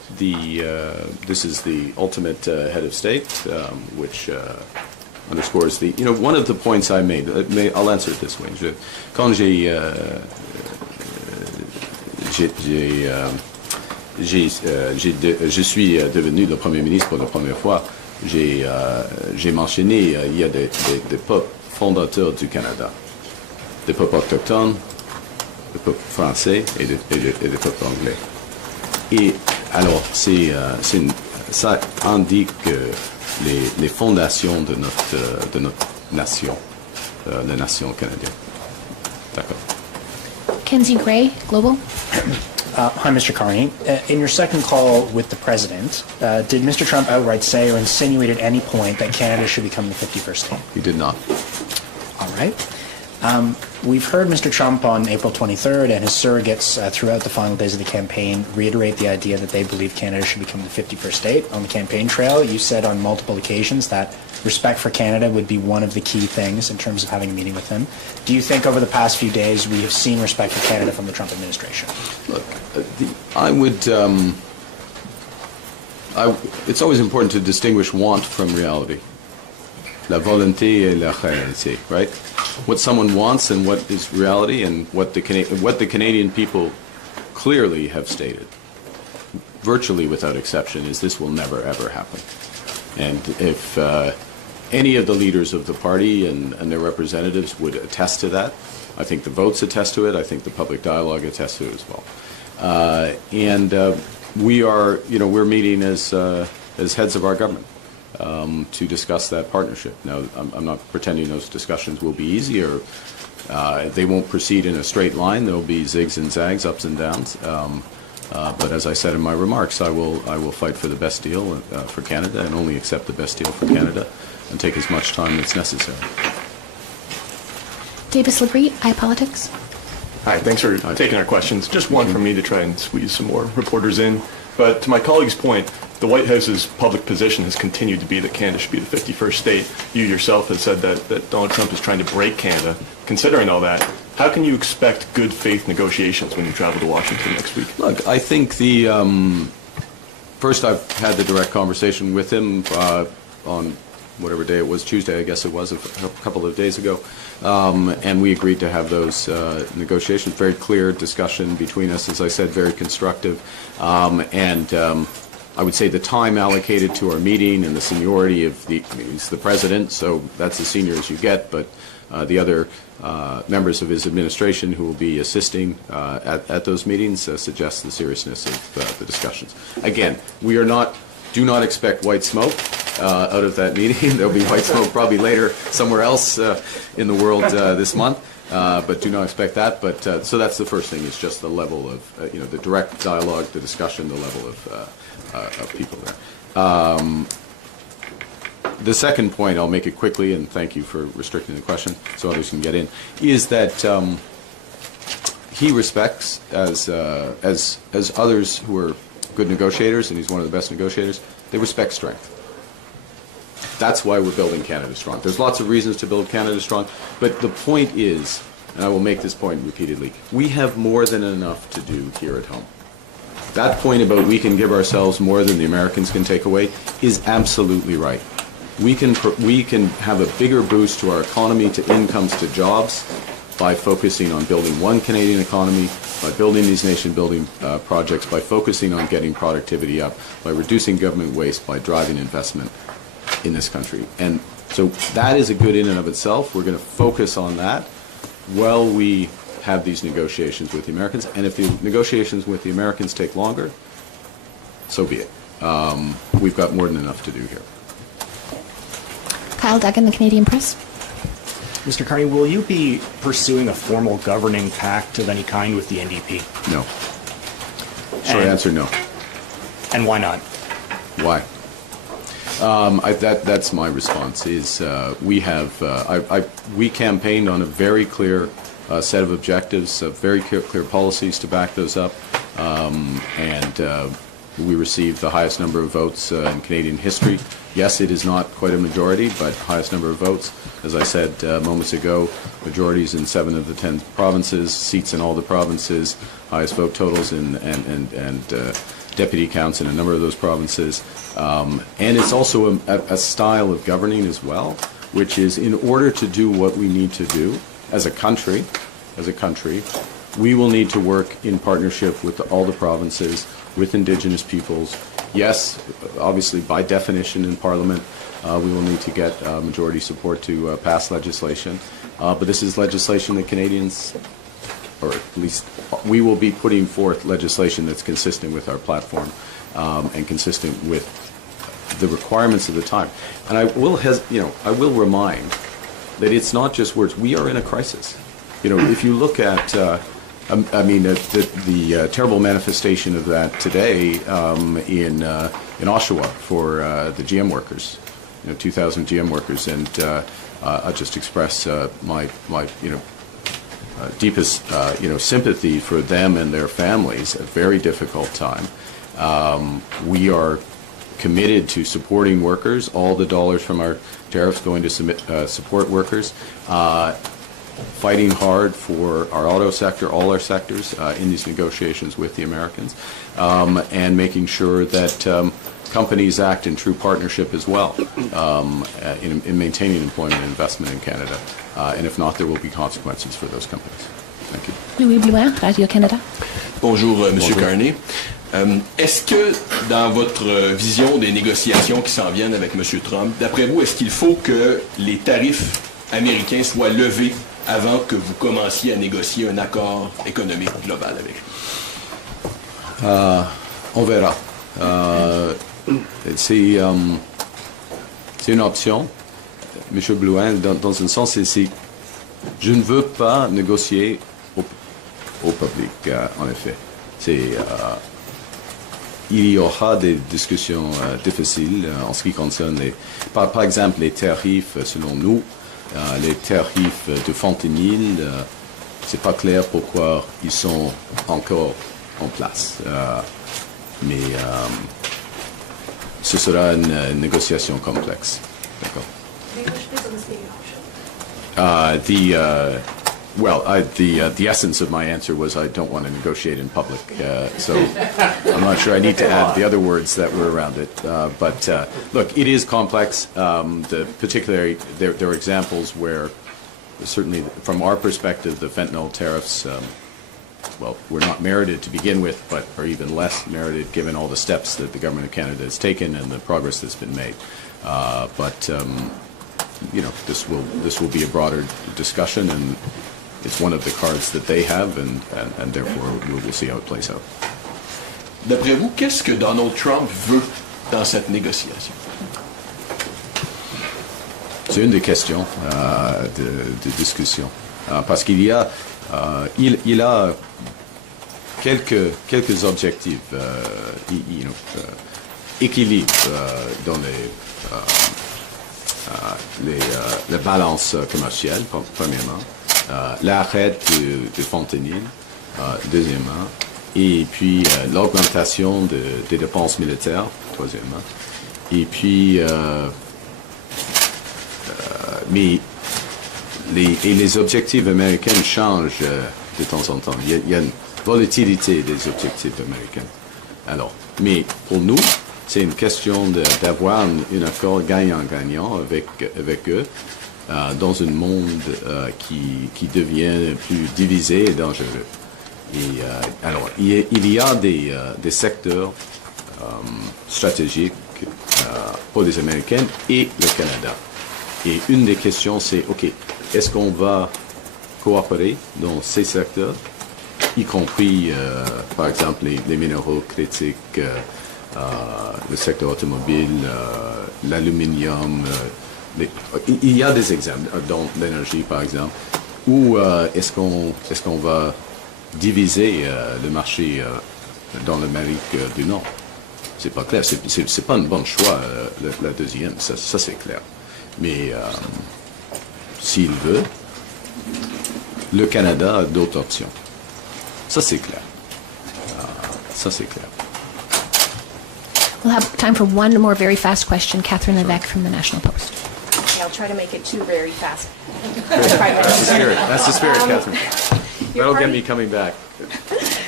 this is the ultimate head of state, which underscores the, one of the points I made. I'll answer it this way. Quand je suis devenu le Premier ministre pour la première fois, j'ai mentionné il y a des peuples fondateurs du Canada, des peuples autochtones, des peuples français et des peuples anglais. Et alors, ça indique les fondations de notre nation, la nation canadienne. D'accord. Kenzie Gray, Global. Hi, Mr. Carney. In your second call with the President, did Mr. Trump outright say or insinuate at any point that Canada should become the 51st state? He did not. All right. We've heard Mr. Trump on April 23rd and his surrogates throughout the final days of the campaign reiterate the idea that they believe Canada should become the 51st state. On the campaign trail, you said on multiple occasions that respect for Canada would be one of the key things in terms of having a meeting with him. Do you think over the past few days we have seen respect for Canada from the Trump administration? Look, it's always important to distinguish want from reality. La volonté et la réalité, right? What someone wants and what is reality, and what the Canadian people clearly have stated, virtually without exception, is this will never ever happen. And if any of the leaders of the party and their representatives would attest to that, I think the votes attest to it. I think the public dialogue attests to it as well. We are, we're meeting as heads of our government. To discuss that partnership. Now, I'm not pretending those discussions will be easy, or they won't proceed in a straight line. There will be zigs and zags, ups and downs. But as I said in my remarks, I will fight for the best deal for Canada, and only accept the best deal for Canada, and take as much time as necessary. Davis Labrie, iPolitics. Hi, thanks for taking our questions. Just one from me to try and squeeze some more reporters in. But to my colleague's point, the White House's public position has continued to be that Canada should be the 51st state. You yourself have said that Donald Trump is trying to break Canada. Considering all that, how can you expect good faith negotiations when you travel to Washington next week? Look, I think first I've had the direct conversation with him on whatever day it was, Tuesday I guess it was, a couple of days ago. And we agreed to have those negotiations. Very clear discussion between us, as I said, very constructive. I would say the time allocated to our meeting and the seniority of he's the president, so that's as senior as you get, but the other members of his administration who will be assisting at those meetings suggests the seriousness of the discussions. Again, do not expect white smoke out of that meeting. There'll be white smoke probably later somewhere else in the world this month. But do not expect that. But so that's the first thing, is just the level of the direct dialogue, the discussion, the level of people there. The second point, I'll make it quickly, and thank you for restricting the question so others can get in, is that he respects, as others who are good negotiators, and he's one of the best negotiators, they respect strength. That's why we're building Canada strong. There's lots of reasons to build Canada strong, but the point is, and I will make this point repeatedly, we have more than enough to do here at home. That point about we can give ourselves more than the Americans can take away is absolutely right. We can have a bigger boost to our economy, to incomes, to jobs, by focusing on building one Canadian economy, by building these nation-building projects, by focusing on getting productivity up, by reducing government waste, by driving investment in this country. And so that is a good in and of itself. We're going to focus on that while we have these negotiations with the Americans. And if the negotiations with the Americans take longer, so be it. We've got more than enough to do here. Kyle Duggan, the Canadian Press. Mr. Carney, will you be pursuing a formal governing pact of any kind with the NDP? No. Short answer, no. And why not? Why? That's my response. Is we campaigned on a very clear set of objectives, very clear policies to back those up, and we received the highest number of votes in Canadian history. Yes, it is not quite a majority, but highest number of votes. As I said moments ago, majorities in 7 of the 10 provinces, seats in all the provinces, highest vote totals, and deputy counts in a number of those provinces. And it's also a style of governing as well, which is in order to do what we need to do as a country, we will need to work in partnership with all the provinces, with Indigenous peoples. Yes, obviously, by definition in Parliament, we will need to get majority support to pass legislation. But this is legislation that Canadians, or at least we will be putting forth legislation that's consistent with our platform and consistent with the requirements of the time. And I will remind that it's not just words. We are in a crisis. If you look at, the terrible manifestation of that today in Oshawa for the GM workers, 2,000 GM workers, and I'll just express my deepest sympathy for them and their families. A very difficult time. We are committed to supporting workers. All the dollars from our tariffs going to support workers. Fighting hard for our auto sector, all our sectors in these negotiations with the Americans, and making sure that companies act in true partnership as well in maintaining employment and investment in Canada. And if not, there will be consequences for those companies. Thank you. Louis Blouin, Radio-Canada. Bonjour, Monsieur Carney. Est-ce que, dans votre vision des négociations qui s'en viennent avec M. Trump, d'après vous, est-ce qu'il faut que les tarifs américains soient levés avant que vous commenciez à négocier un accord économique global avec lui? On verra. C'est une option. M. Blouin, dans un sens, je ne veux pas négocier au public, en effet. Il y aura des discussions difficiles en ce qui concerne par exemple les tarifs, selon nous. Les tarifs de fentanyl, c'est pas clair pourquoi ils sont encore en place. Mais ce sera une négociation complexe. D'accord. The essence of my answer was I don't want to negotiate in public, so I'm not sure I need to add the other words that were around it. But look, it is complex. Particularly, there are examples where, certainly from our perspective, the fentanyl tariffs, were not merited to begin with, but are even less merited given all the steps that the government of Canada has taken and the progress that's been made. This will be a broader discussion, and it's one of the cards that they have, and therefore we'll see how it plays out. D'après vous, qu'est-ce que Donald Trump veut dans cette négociation? C'est une des questions de discussion, parce qu'il y a il a quelques objectifs, équilibre dans la balance commerciale, premièrement, l'arrêt de fentanyl, deuxièmement, et puis l'augmentation des dépenses militaires, troisièmement, et puis mais les objectifs américains changent de temps en temps. Il y a une volatilité des objectifs américains. Alors, mais pour nous, c'est une question d'avoir un accord gagnant-gagnant avec eux dans un monde qui devient plus divisé et dangereux. Et alors, il y a des secteurs stratégiques pour les Américains et le Canada. Et une des questions, c'est, OK, est-ce qu'on va coopérer dans ces secteurs, y compris, par exemple, les minéraux critiques, le secteur automobile, l'aluminium. Il y a des exemples, dans l'énergie, par exemple, ou est-ce qu'on va diviser le marché dans l'Amérique du Nord? C'est pas clair. C'est pas un bon choix, la deuxième. Ça c'est clair. Mais s'il veut, le Canada a d'autres options. Ça c'est clair. We'll have time for one more very fast question. Catherine Levesque from the National Post. Okay, I'll try to make it two very fast. That's the spirit, Catherine. That'll get me coming back.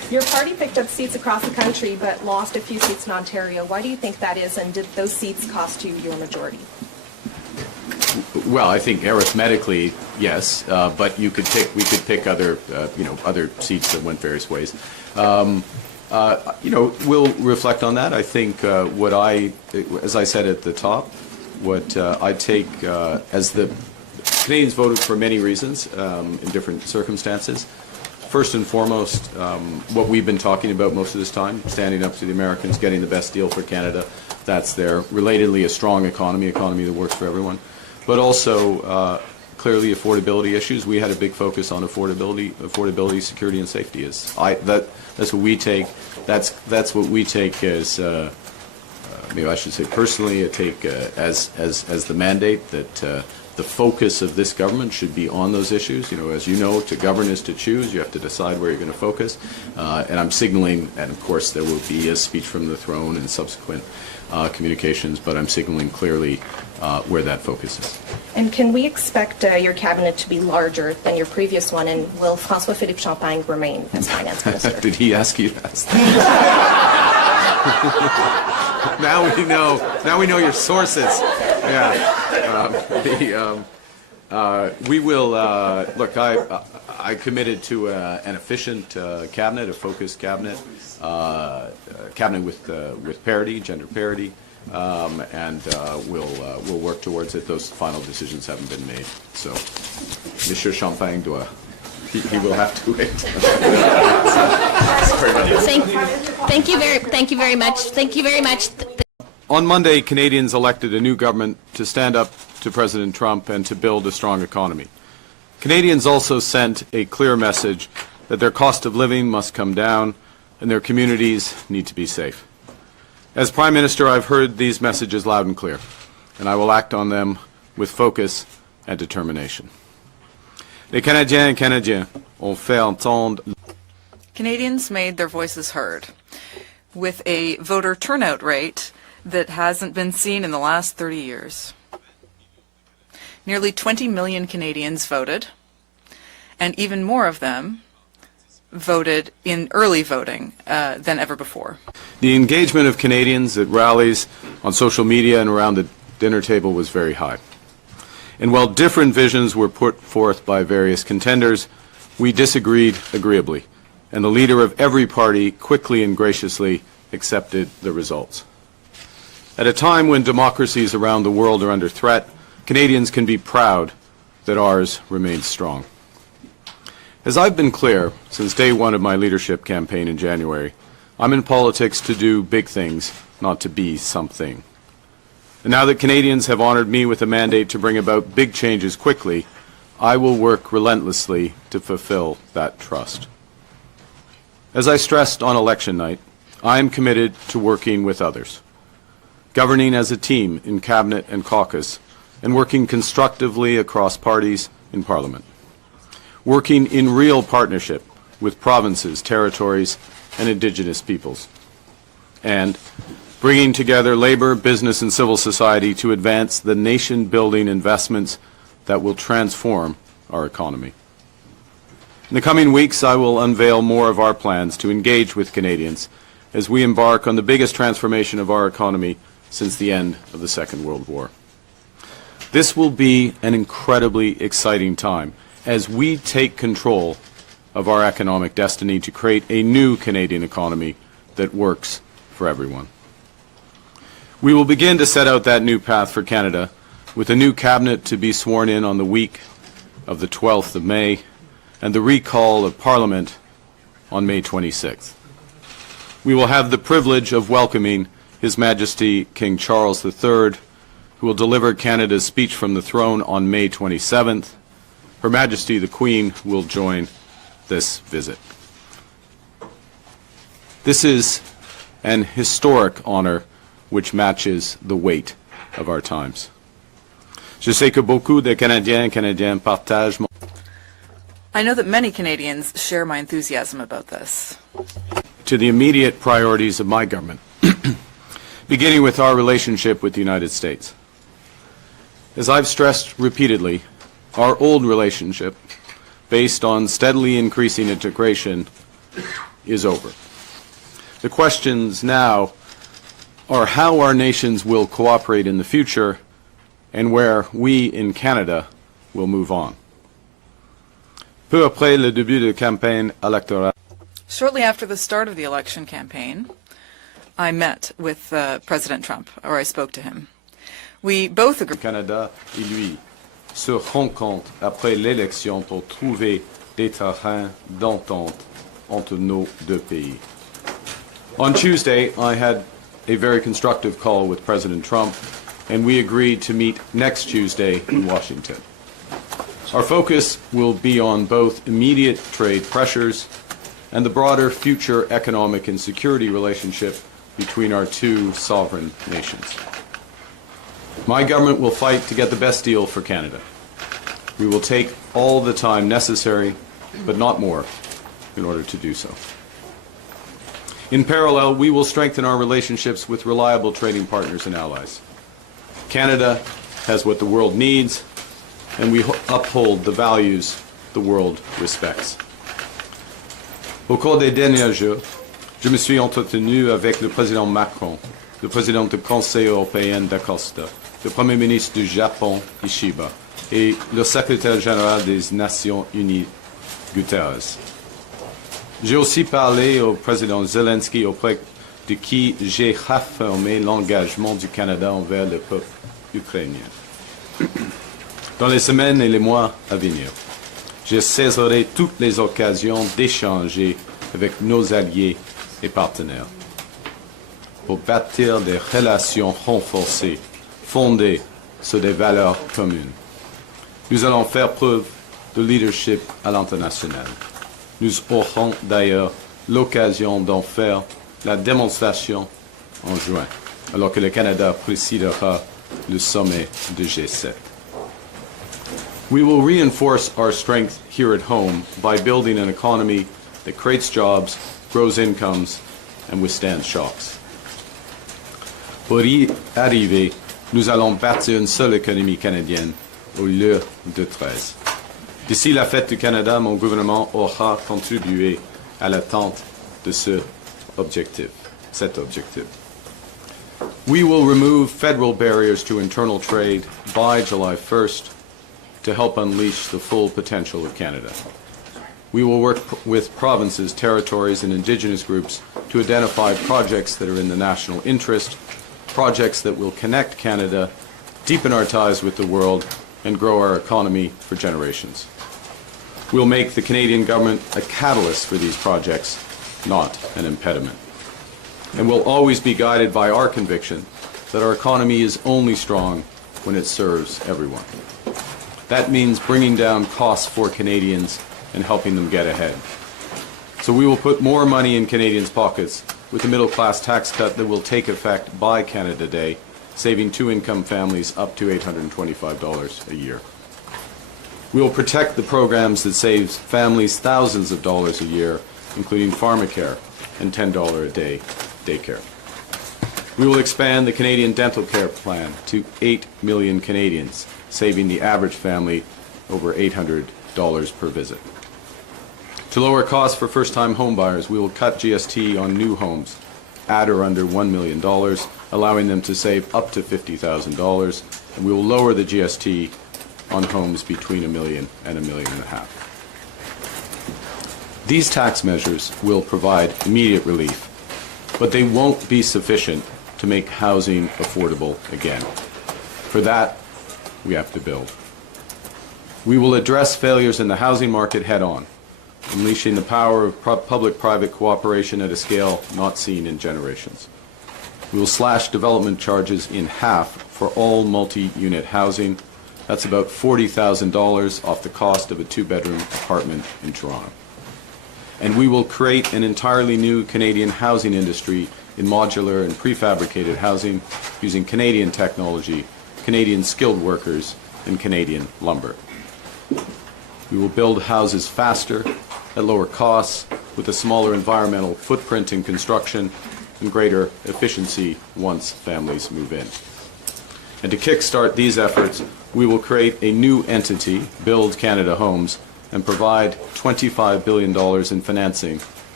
Your party picked up seats across the country but lost a few seats in Ontario. Why do you think that is, and did those seats cost you your majority? Well, I think arithmetically, yes, but we could pick other, other seats that went various ways. We'll reflect on that. I think as I said at the top, what I take as the Canadians voted for many reasons in different circumstances. First and foremost, what we've been talking about most of this time, standing up to the Americans, getting the best deal for Canada, that's there. Relatedly, a strong economy that works for everyone. But also, clearly, affordability issues. We had a big focus on affordability, security, and safety. That's what we take. That's what we take as, maybe I should say personally, as the mandate that the focus of this government should be on those issues. As you know, to govern is to choose. You have to decide where you're going to focus. And I'm signaling, and of course there will be a speech from the throne and subsequent communications, but I'm signaling clearly where that focus is. And can we expect your cabinet to be larger than your previous one, and will François-Philippe Champagne remain as finance minister? Did he ask you that? Now we know your sources. Yeah. We will look. I committed to an efficient cabinet, a focused cabinet, cabinet with parity, gender parity, and we'll work towards it. Those final decisions haven't been made, so Monsieur Champagne he will have to wait. Thank you very much. On Monday, Canadians elected a new government to stand up to President Trump and to build a strong economy. Canadians also sent a clear message that their cost of living must come down and their communities need to be safe. As Prime Minister, I've heard these messages loud and clear, and I will act on them with focus and determination. Les Canadiens et Canadiennes ont fait entendre. Canadians made their voices heard with a voter turnout rate that hasn't been seen in the last 30 years. Nearly 20 million Canadians voted, and even more of them voted in early voting than ever before. The engagement of Canadians at rallies, on social media, and around the dinner table was very high. And while different visions were put forth by various contenders, we disagreed agreeably, and the leader of every party quickly and graciously accepted the results. At a time when democracies around the world are under threat, Canadians can be proud that ours remains strong. As I've been clear since day one of my leadership campaign in January, I'm in politics to do big things, not to be something. And now that Canadians have honored me with a mandate to bring about big changes quickly, I will work relentlessly to fulfill that trust. As I stressed on election night, I am committed to working with others, governing as a team in Cabinet and caucus, and working constructively across parties in Parliament, working in real partnership with provinces, territories, and Indigenous peoples, and bringing together labor, business, and civil society to advance the nation-building investments that will transform our economy. In the coming weeks, I will unveil more of our plans to engage with Canadians as we embark on the biggest transformation of our economy since the end of the Second World War. This will be an incredibly exciting time as we take control of our economic destiny to create a new Canadian economy that works for everyone. We will begin to set out that new path for Canada with a new cabinet to be sworn in on the week of the 12th of May and the recall of Parliament on May 26th. We will have the privilege of welcoming His Majesty King Charles III, who will deliver Canada's speech from the throne on May 27th. Her Majesty the Queen will join this visit. This is an historic honor which matches the weight of our times. Je sais que beaucoup de Canadiens et Canadiennes partagent mon... I know that many Canadians share my enthusiasm about this. To the immediate priorities of my government, beginning with our relationship with the United States. As I've stressed repeatedly, our old relationship, based on steadily increasing integration, is over. The questions now are how our nations will cooperate in the future and where we in Canada will move on. Peu après le début de campagne électorale. Shortly after the start of the election campaign, I met with President Trump, or I spoke to him. We both agreed. Canada et lui se rencontrent après l'élection pour trouver des terrains d'entente entre nos deux pays. On Tuesday, I had a very constructive call with President Trump, and we agreed to meet next Tuesday in Washington. Our focus will be on both immediate trade pressures and the broader future economic and security relationship between our two sovereign nations. My government will fight to get the best deal for Canada. We will take all the time necessary, but not more, in order to do so. In parallel, we will strengthen our relationships with reliable trading partners and allies. Canada has what the world needs, and we uphold the values the world respects. Au cours des derniers jours, je me suis entretenu avec le président Macron, le président du Conseil européen d'Acosta, le Premier ministre du Japon, Ishiba, et le secrétaire général des Nations Unies, Guterres. J'ai aussi parlé au président Zelensky, auprès de qui j'ai réaffirmé l'engagement du Canada envers le peuple ukrainien. Dans les semaines et les mois à venir, je saisirai toutes les occasions d'échanger avec nos alliés et partenaires pour bâtir des relations renforcées, fondées sur des valeurs communes. Nous allons faire preuve de leadership à l'international. Nous aurons d'ailleurs l'occasion d'en faire la démonstration en juin, alors que le Canada présidera le sommet de G7. We will reinforce our strength here at home by building an economy that creates jobs, grows incomes, and withstands shocks. Pour y arriver, nous allons bâtir une seule économie canadienne au lieu de 13. D'ici la fête du Canada, mon gouvernement aura contribué à l'atteinte de cet objectif. We will remove federal barriers to internal trade by July 1st to help unleash the full potential of Canada. We will work with provinces, territories, and Indigenous groups to identify projects that are in the national interest, projects that will connect Canada, deepen our ties with the world, and grow our economy for generations. We'll make the Canadian government a catalyst for these projects, not an impediment. And we'll always be guided by our conviction that our economy is only strong when it serves everyone. That means bringing down costs for Canadians and helping them get ahead. So we will put more money in Canadians' pockets with the middle-class tax cut that will take effect by Canada Day, saving two-income families up to $825 a year. We will protect the programs that save families thousands of dollars a year, including pharmacare and $10 a day daycare. We will expand the Canadian Dental Care Plan to 8 million Canadians, saving the average family over $800 per visit. To lower costs for first-time homebuyers, we will cut GST on new homes at or under $1 million, allowing them to save up to $50,000, and we will lower the GST on homes between $1 million and $1.5 million. These tax measures will provide immediate relief, but they won't be sufficient to make housing affordable again. For that, we have to build. We will address failures in the housing market head-on, unleashing the power of public-private cooperation at a scale not seen in generations. We will slash development charges in half for all multi-unit housing. That's about $40,000 off the cost of a two-bedroom apartment in Toronto. And we will create an entirely new Canadian housing industry in modular and prefabricated housing using Canadian technology, Canadian skilled workers, and Canadian lumber. We will build houses faster, at lower costs, with a smaller environmental footprint in construction and greater efficiency once families move in. And to kickstart these efforts, we will create a new entity, Build Canada Homes, and provide $25 billion in financing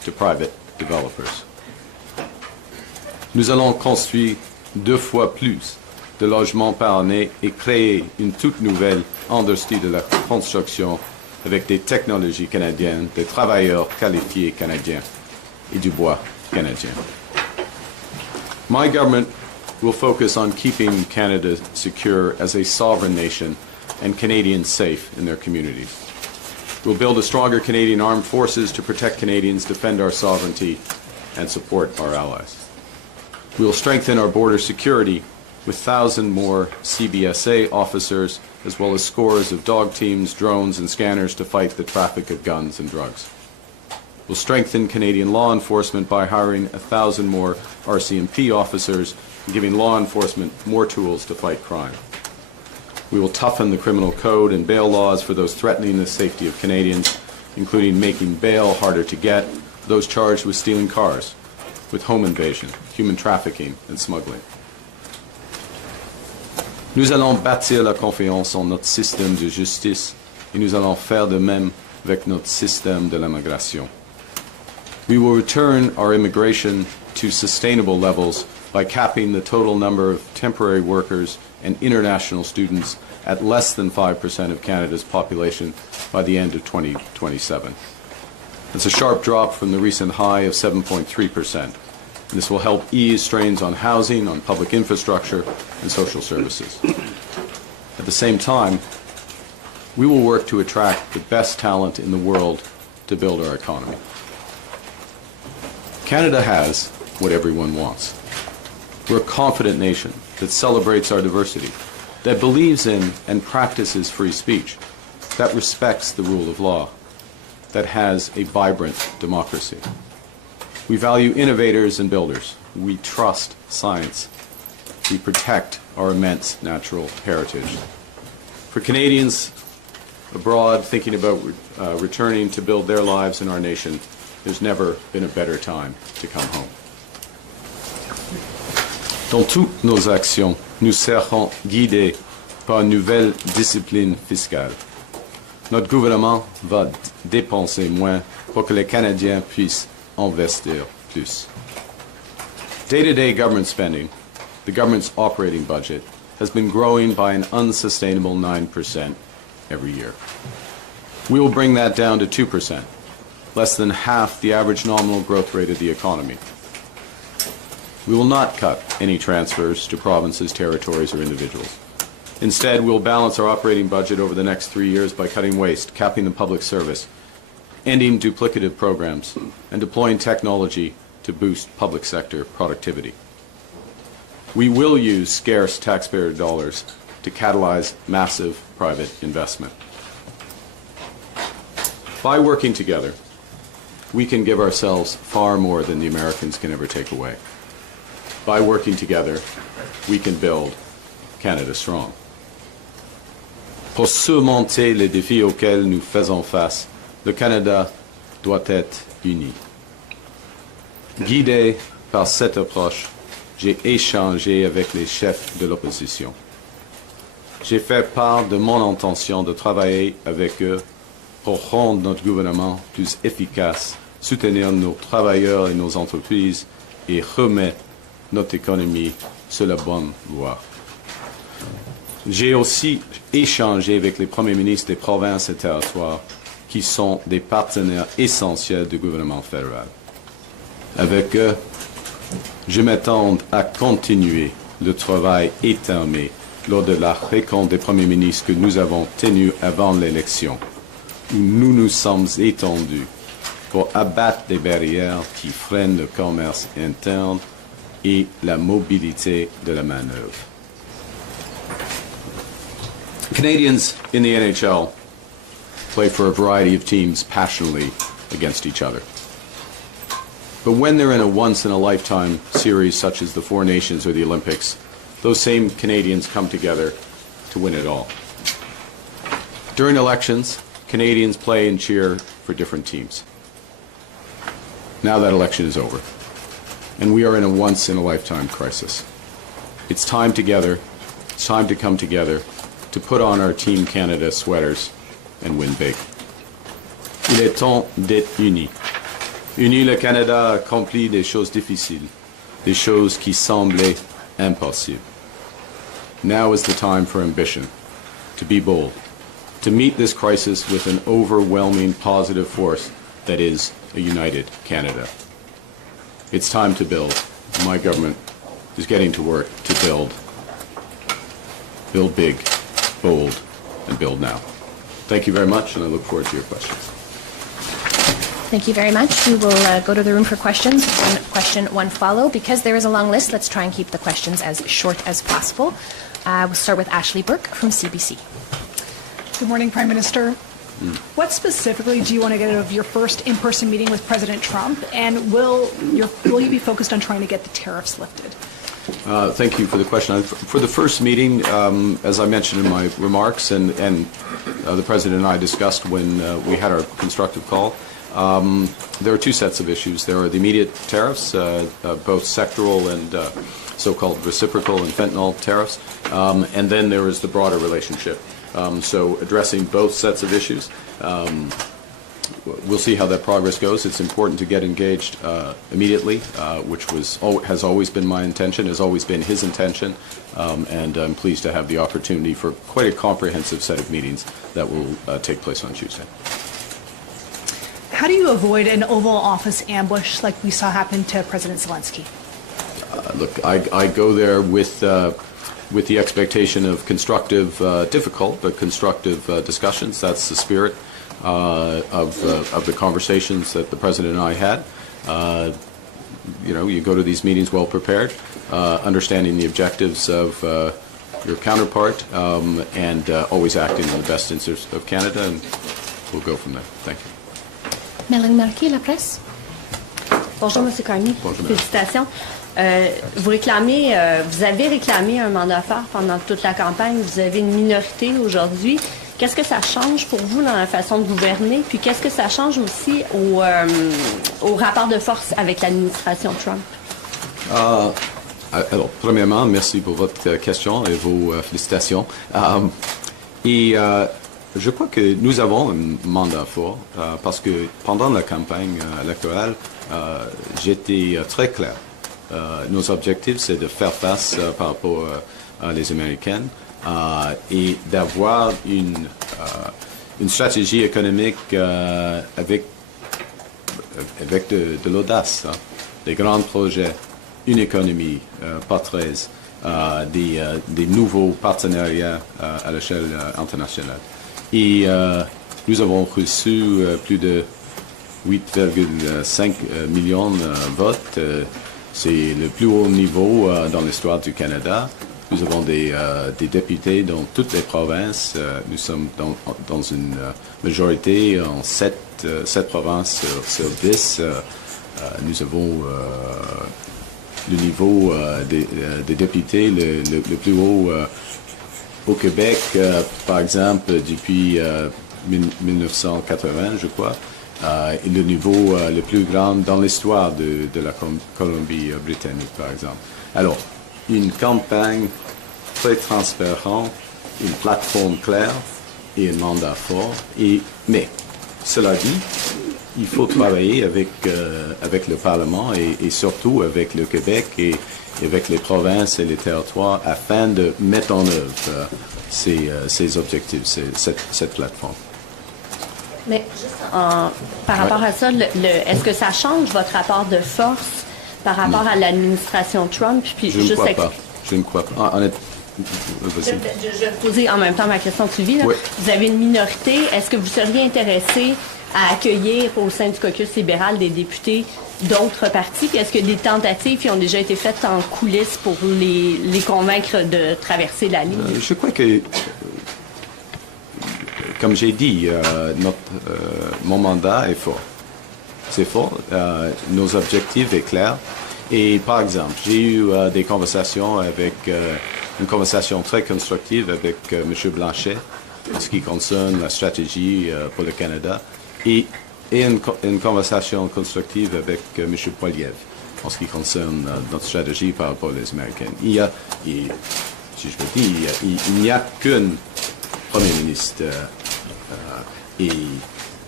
to private developers. Nous allons construire 2 fois plus de logements par année et créer une toute nouvelle industrie de la construction avec des technologies canadiennes, des travailleurs qualifiés canadiens et du bois canadien. My government will focus on keeping Canada secure as a sovereign nation and Canadians safe in their communities. We'll build a stronger Canadian armed forces to protect Canadians, defend our sovereignty, and support our allies. We will strengthen our border security with 1,000 more CBSA officers, as well as scores of dog teams, drones, and scanners to fight the traffic of guns and drugs. We'll strengthen Canadian law enforcement by hiring 1,000 more RCMP officers and giving law enforcement more tools to fight crime. We will toughen the criminal code and bail laws for those threatening the safety of Canadians, including making bail harder to get for those charged with stealing cars, with home invasion, human trafficking, and smuggling. Nous allons bâtir la confiance en notre système de justice et nous allons faire de même avec notre système de l'immigration. We will return our immigration to sustainable levels by capping the total number of temporary workers and international students at less than 5% of Canada's population by the end of 2027. It's a sharp drop from the recent high of 7.3%. This will help ease strains on housing, on public infrastructure, and social services. At the same time, we will work to attract the best talent in the world to build our economy. Canada has what everyone wants. We're a confident nation that celebrates our diversity, that believes in and practices free speech, that respects the rule of law, that has a vibrant democracy. We value innovators and builders. We trust science. We protect our immense natural heritage. For Canadians abroad thinking about returning to build their lives in our nation, there's never been a better time to come home. Dans toutes nos actions, nous serons guidés par une nouvelle discipline fiscale. Notre gouvernement va dépenser moins pour que les Canadiens puissent investir plus. Day-to-day government spending, the government's operating budget, has been growing by an unsustainable 9% every year. We will bring that down to 2%, less than half the average nominal growth rate of the economy. We will not cut any transfers to provinces, territories, or individuals. Instead, we'll balance our operating budget over the next 3 years by cutting waste, capping the public service, ending duplicative programs, and deploying technology to boost public sector productivity. We will use scarce taxpayer dollars to catalyze massive private investment. By working together, we can give ourselves far more than the Americans can ever take away. By working together, we can build Canada strong. Pour surmonter les défis auxquels nous faisons face, le Canada doit être uni. Guidé par cette approche, j'ai échangé avec les chefs de l'opposition. J'ai fait part de mon intention de travailler avec eux pour rendre notre gouvernement plus efficace, soutenir nos travailleurs et nos entreprises et remettre notre économie sur la bonne voie. J'ai aussi échangé avec les premiers ministres des provinces et territoires qui sont des partenaires essentiels du gouvernement fédéral. Avec eux, je m'attends à continuer le travail étamé lors de la rencontre des premiers ministres que nous avons tenue avant l'élection, où nous nous sommes étendus pour abattre les barrières qui freinent le commerce interne et la mobilité de la main-d'œuvre. Canadians in the NHL play for a variety of teams passionately against each other. But when they're in a once-in-a-lifetime series such as the Four Nations or the Olympics, those same Canadians come together to win it all. During elections, Canadians play and cheer for different teams. Now that election is over, and we are in a once-in-a-lifetime crisis. It's time together, it's time to come together to put on our Team Canada sweaters and win big. Il est temps d'être unis. Uni, le Canada a accompli des choses difficiles, des choses qui semblaient impossibles. Now is the time for ambition, to be bold, to meet this crisis with an overwhelming positive force that is a united Canada. It's time to build. My government is getting to work to build. Build big, bold, and build now. Thank you very much, and I look forward to your questions. Thank you very much. We will go to the room for questions. One question, one follow. Because there is a long list, let's try and keep the questions as short as possible. We'll start with Ashley Burke from CBC. Good morning, Prime Minister. What specifically do you want to get out of your first in-person meeting with President Trump, and will you be focused on trying to get the tariffs lifted? Thank you for the question. For the first meeting, as I mentioned in my remarks, and the President and I discussed when we had our constructive call, there are two sets of issues. There are the immediate tariffs, both sectoral and so-called reciprocal and fentanyl tariffs, and then there is the broader relationship. So addressing both sets of issues. We'll see how that progress goes. It's important to get engaged immediately, which has always been my intention, has always been his intention, and I'm pleased to have the opportunity for quite a comprehensive set of meetings that will take place on Tuesday. How do you avoid an Oval Office ambush like we saw happen to President Zelensky? Look, I go there with the expectation of constructive, difficult, but constructive discussions. That's the spirit of the conversations that the President and I had. You go to these meetings well prepared, understanding the objectives of your counterpart, and always acting in the best interest of Canada, and we'll go from there. Thank you. Mélanie Marquis, La Presse. Bonjour, M. Carney. Bonjour, félicitations. Vous avez réclamé un mandat fort pendant toute la campagne. Vous avez une minorité aujourd'hui. Qu'est-ce que ça change pour vous dans la façon de gouverner? Puis qu'est-ce que ça change aussi au rapport de force avec l'administration Trump? Alors, premièrement, merci pour votre question et vos félicitations. Je crois que nous avons un mandat fort parce que pendant la campagne électorale, j'étais très clair. Nos objectifs, c'est de faire face par rapport les Américaines et d'avoir une stratégie économique avec de l'audace, des grands projets, une économie porteuse, des nouveaux partenariats à l'échelle internationale. Et nous avons reçu plus de 8,5 millions de votes. C'est le plus haut niveau dans l'histoire du Canada. Nous avons des députés dans toutes les provinces. Nous sommes dans une majorité en 7 provinces sur 10. Nous avons le niveau des députés le plus haut au Québec, par exemple, depuis 1980, je crois. Le niveau le plus grand dans l'histoire de la Colombie-Britannique, par exemple. Alors, une campagne très transparente, une plateforme claire et un mandat fort. Mais, cela dit, il faut travailler avec le Parlement et surtout avec le Québec et avec les provinces et les territoires afin de mettre en œuvre ces objectifs, cette plateforme. Mais juste par rapport à ça, est-ce que ça change votre rapport de force par rapport à l'administration Trump? Puis Je ne crois pas. Je ne crois pas. Je vais poser en même temps ma question suivie. Oui. Vous avez une minorité. Est-ce que vous seriez intéressé à accueillir au sein du caucus libéral des députés d'autres partis? Puis est-ce que des tentatives qui ont déjà été faites en coulisses pour les convaincre de traverser la ligne? Je crois que, comme j'ai dit, mon mandat est fort. C'est fort. Nos objectifs sont clairs. Et par exemple, j'ai eu des conversations une conversation très constructive avec M. Blanchet en ce qui concerne la stratégie pour le Canada et une conversation constructive avec M. Poiliev en ce qui concerne notre stratégie par rapport aux Américains. Si je veux dire, il n'y a qu'un Premier ministre et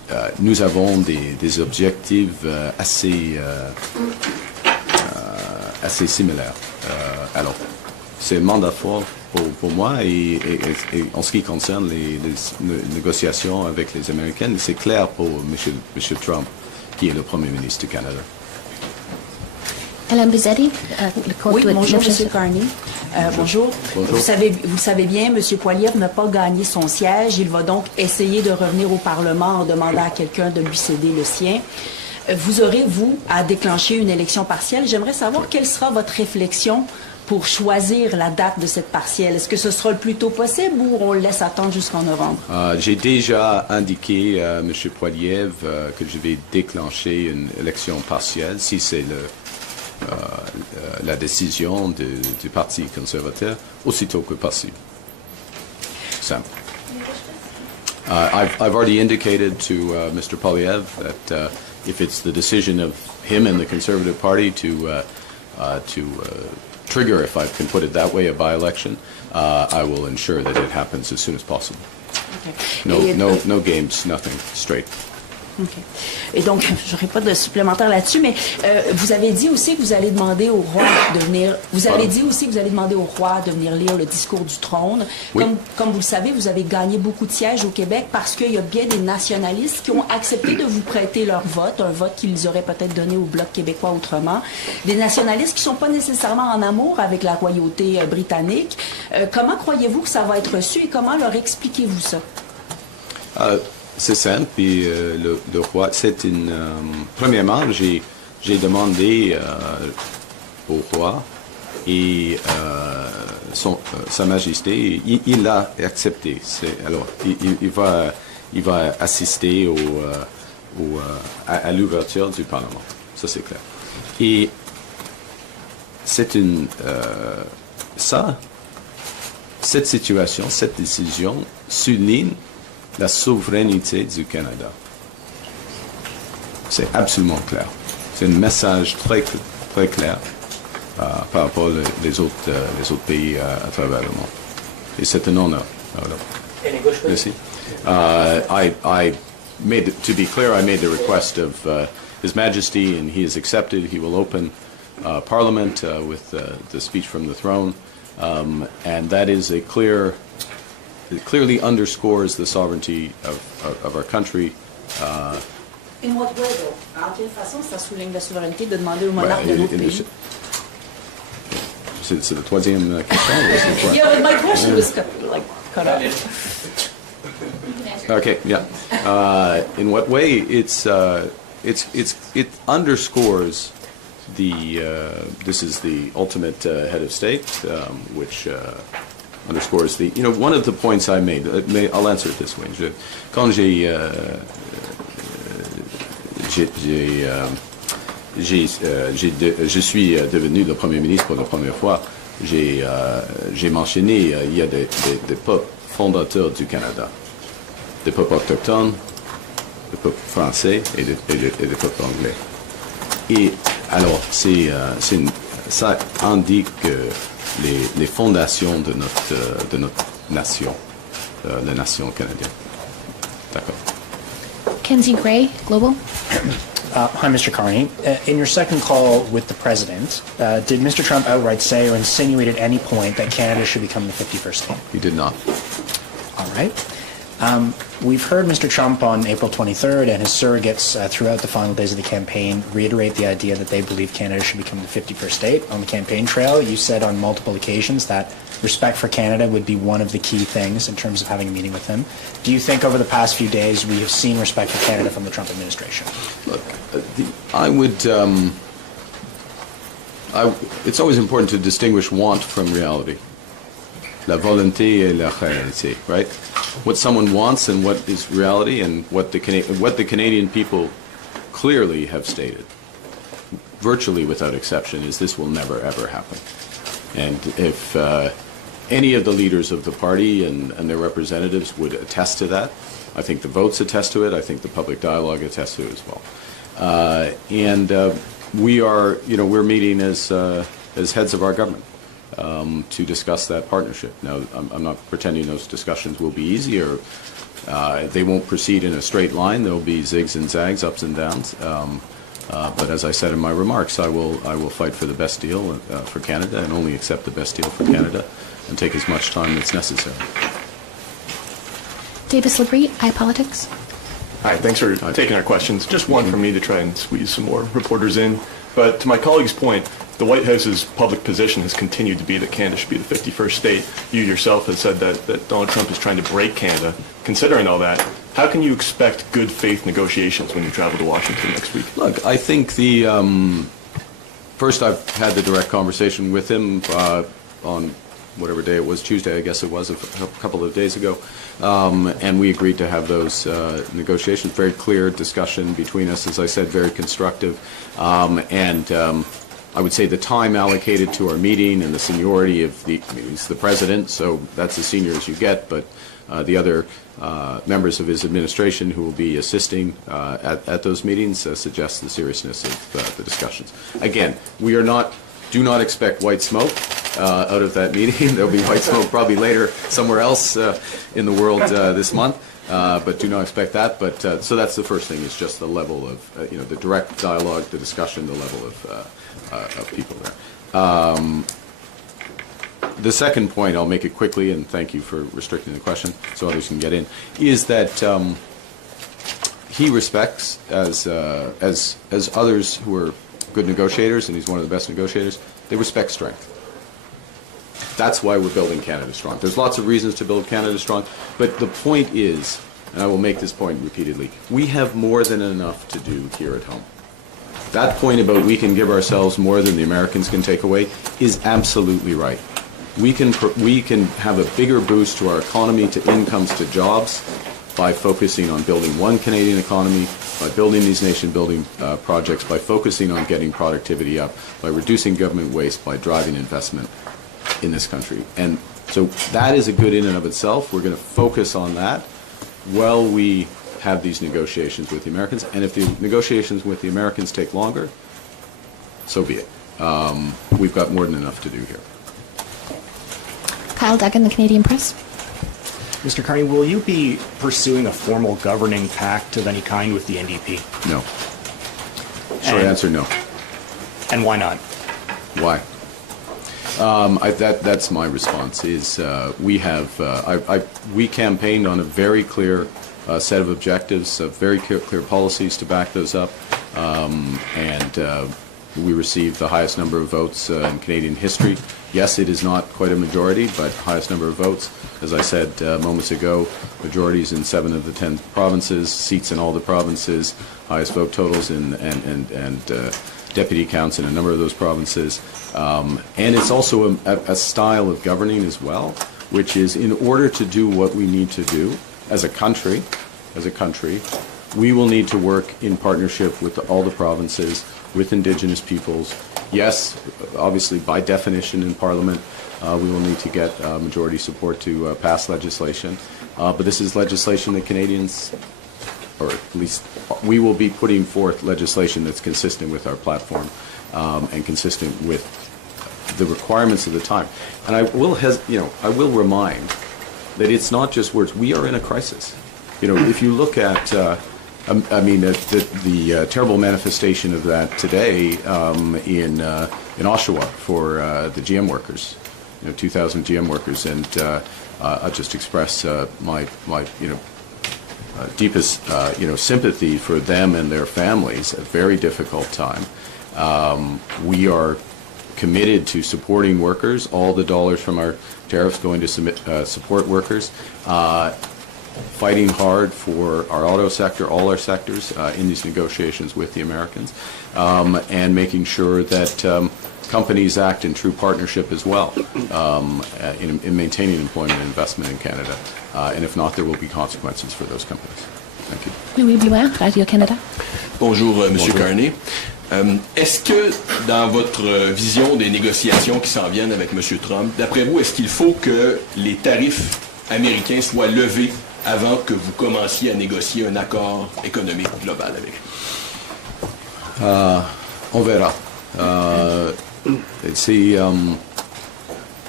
nous avons des objectifs assez similaires. Alors, c'est un mandat fort pour moi et en ce qui concerne les négociations avec les Américains, c'est clair pour M. Trump, qui est le Premier ministre du Canada. Alain Bizzetti, oui, bonjour, M. Carney. Bonjour. Bonjour. Vous savez bien, M. Poilievre n'a pas gagné son siège. Il va donc essayer de revenir au Parlement en demandant à quelqu'un de lui céder le sien. Vous aurez, vous, à déclencher une élection partielle. J'aimerais savoir quelle sera votre réflexion pour choisir la date de cette partielle. Est-ce que ce sera le plus tôt possible ou on le laisse attendre jusqu'en novembre? J'ai déjà indiqué à M. Poilievre que je vais déclencher une élection partielle si c'est la décision du Parti conservateur aussitôt que possible. Simple. I've already indicated to Mr. Poilievre that if it's the decision of him and the Conservative Party to trigger, if I can put it that way, a by-election, I will ensure that it happens as soon as possible. Okay. No games, nothing, straight. Okay. Et donc, je n'aurai pas de supplémentaire là-dessus, mais vous avez dit aussi que vous allez demander au roi de venir. Vous avez dit aussi que vous allez demander au roi de venir lire le discours du trône. Oui. Comme vous le savez, vous avez gagné beaucoup de sièges au Québec parce qu'il y a bien des nationalistes qui ont accepté de vous prêter leur vote, un vote qu'ils auraient peut-être donné au Bloc québécois autrement. Des nationalistes qui ne sont pas nécessairement en amour avec la royauté britannique. Comment croyez-vous que ça va être reçu et comment leur expliquez-vous ça? C'est simple, puis le roi, c'est une... premièrement, j'ai demandé au roi et Sa Majesté, il l'a accepté. Alors, il va assister à l'ouverture du Parlement. Ça, c'est clair. Et c'est une... cette situation, cette décision souligne la souveraineté du Canada. C'est absolument clair. C'est un message très clair par rapport aux autres pays à travers le monde. Et c'est un honneur. Merci. To be clear, I made the request of His Majesty, and he has accepted. He will open Parliament with the speech from the throne, and that is a it clearly underscores the sovereignty of our country. In what way, though? En quelle façon ça souligne la souveraineté de demander au monarque de notre pays? C'est la troisième question. Yeah, my question was cut off. Okay, yeah. In what way? It underscores this is the ultimate head of state, which underscores one of the points I made. I'll answer it this way. Quand je suis devenu le Premier ministre pour la première fois, j'ai mentionné il y a des peuples fondateurs du Canada, des peuples autochtones, des peuples français et des peuples anglais. Et alors, ça indique les fondations de notre nation, la nation canadienne. D'accord. Kenzie Gray, Global. Hi, Mr. Carney. In your second call with the President, did Mr. Trump outright say or insinuate at any point that Canada should become the 51st state? He did not. All right. We've heard Mr. Trump on April 23rd and his surrogates throughout the final days of the campaign reiterate the idea that they believe Canada should become the 51st state. On the campaign trail, you said on multiple occasions that respect for Canada would be one of the key things in terms of having a meeting with him. Do you think over the past few days we have seen respect for Canada from the Trump administration? Look, it's always important to distinguish want from reality. La volonté et la réalité, right? What someone wants and what is reality, and what the Canadian people clearly have stated, virtually without exception, is this will never ever happen. And if any of the leaders of the party and their representatives would attest to that, I think the votes attest to it. I think the public dialogue attests to it as well. We're meeting as heads of our government. to discuss that partnership. Now, I'm not pretending those discussions will be easy or they won't proceed in a straight line. There will be zigs and zags, ups and downs. But as I said in my remarks, I will fight for the best deal for Canada and only accept the best deal for Canada and take as much time as necessary. Davis Labrie, iPolitics. Hi, thanks for taking our questions. Just one from me to try and squeeze some more reporters in. But to my colleague's point, the White House's public position has continued to be that Canada should be the 51st state. You yourself have said that Donald Trump is trying to break Canada. Considering all that, how can you expect good faith negotiations when you travel to Washington next week? Look, I think first I've had the direct conversation with him on whatever day it was, Tuesday I guess it was, a couple of days ago, and we agreed to have those negotiations. Very clear discussion between us, as I said, very constructive, and I would say the time allocated to our meeting and the seniority of he's the president, so that's as senior as you get, but the other members of his administration who will be assisting at those meetings suggests the seriousness of the discussions. Again, do not expect white smoke out of that meeting. There'll be white smoke probably later somewhere else in the world this month, but do not expect that. But so that's the first thing, is just the level of the direct dialogue, the discussion, the level of people there. The second point, I'll make it quickly, and thank you for restricting the question so others can get in, is that he respects, as others who are good negotiators, and he's one of the best negotiators, they respect strength. That's why we're building Canada strong. There's lots of reasons to build Canada strong, but the point is, and I will make this point repeatedly, we have more than enough to do here at home. That point about we can give ourselves more than the Americans can take away is absolutely right. We can have a bigger boost to our economy, to incomes, to jobs, by focusing on building one Canadian economy, by building these nation-building projects, by focusing on getting productivity up, by reducing government waste, by driving investment in this country. And so that is a good in and of itself. We're going to focus on that while we have these negotiations with the Americans. And if the negotiations with the Americans take longer, so be it. We've got more than enough to do here. Kyle Duggan, the Canadian Press. Mr. Carney, will you be pursuing a formal governing pact of any kind with the NDP? No. Short answer, no. And why not? Why? That's my response. Is we campaigned on a very clear set of objectives, very clear policies to back those up, and we received the highest number of votes in Canadian history. Yes, it is not quite a majority, but highest number of votes. As I said moments ago, majorities in 7 of the 10 provinces, seats in all the provinces, highest vote totals and deputy counts in a number of those provinces. And it's also a style of governing as well, which is, in order to do what we need to do as a country, we will need to work in partnership with all the provinces, with Indigenous peoples. Yes, obviously, by definition in Parliament, we will need to get majority support to pass legislation. But this is legislation that Canadians, or at least we will be putting forth legislation that's consistent with our platform and consistent with the requirements of the time. And I will remind that it's not just words. We are in a crisis. If you look at the terrible manifestation of that today in Oshawa for the GM workers, 2,000 GM workers, and I'll just express my deepest sympathy for them and their families. A very difficult time. We are committed to supporting workers. All the dollars from our tariffs going to support workers. Fighting hard for our auto sector, all our sectors, in these negotiations with the Americans, and making sure that companies act in true partnership as well in maintaining employment and investment in Canada. And if not, there will be consequences for those companies. Thank you. Louis Blouin, Radio-Canada. Bonjour, Monsieur Carney. Est-ce que, dans votre vision des négociations qui s'en viennent avec Monsieur Trump, d'après vous, est-ce qu'il faut que les tarifs américains soient levés avant que vous commenciez à négocier un accord économique global avec lui? On verra.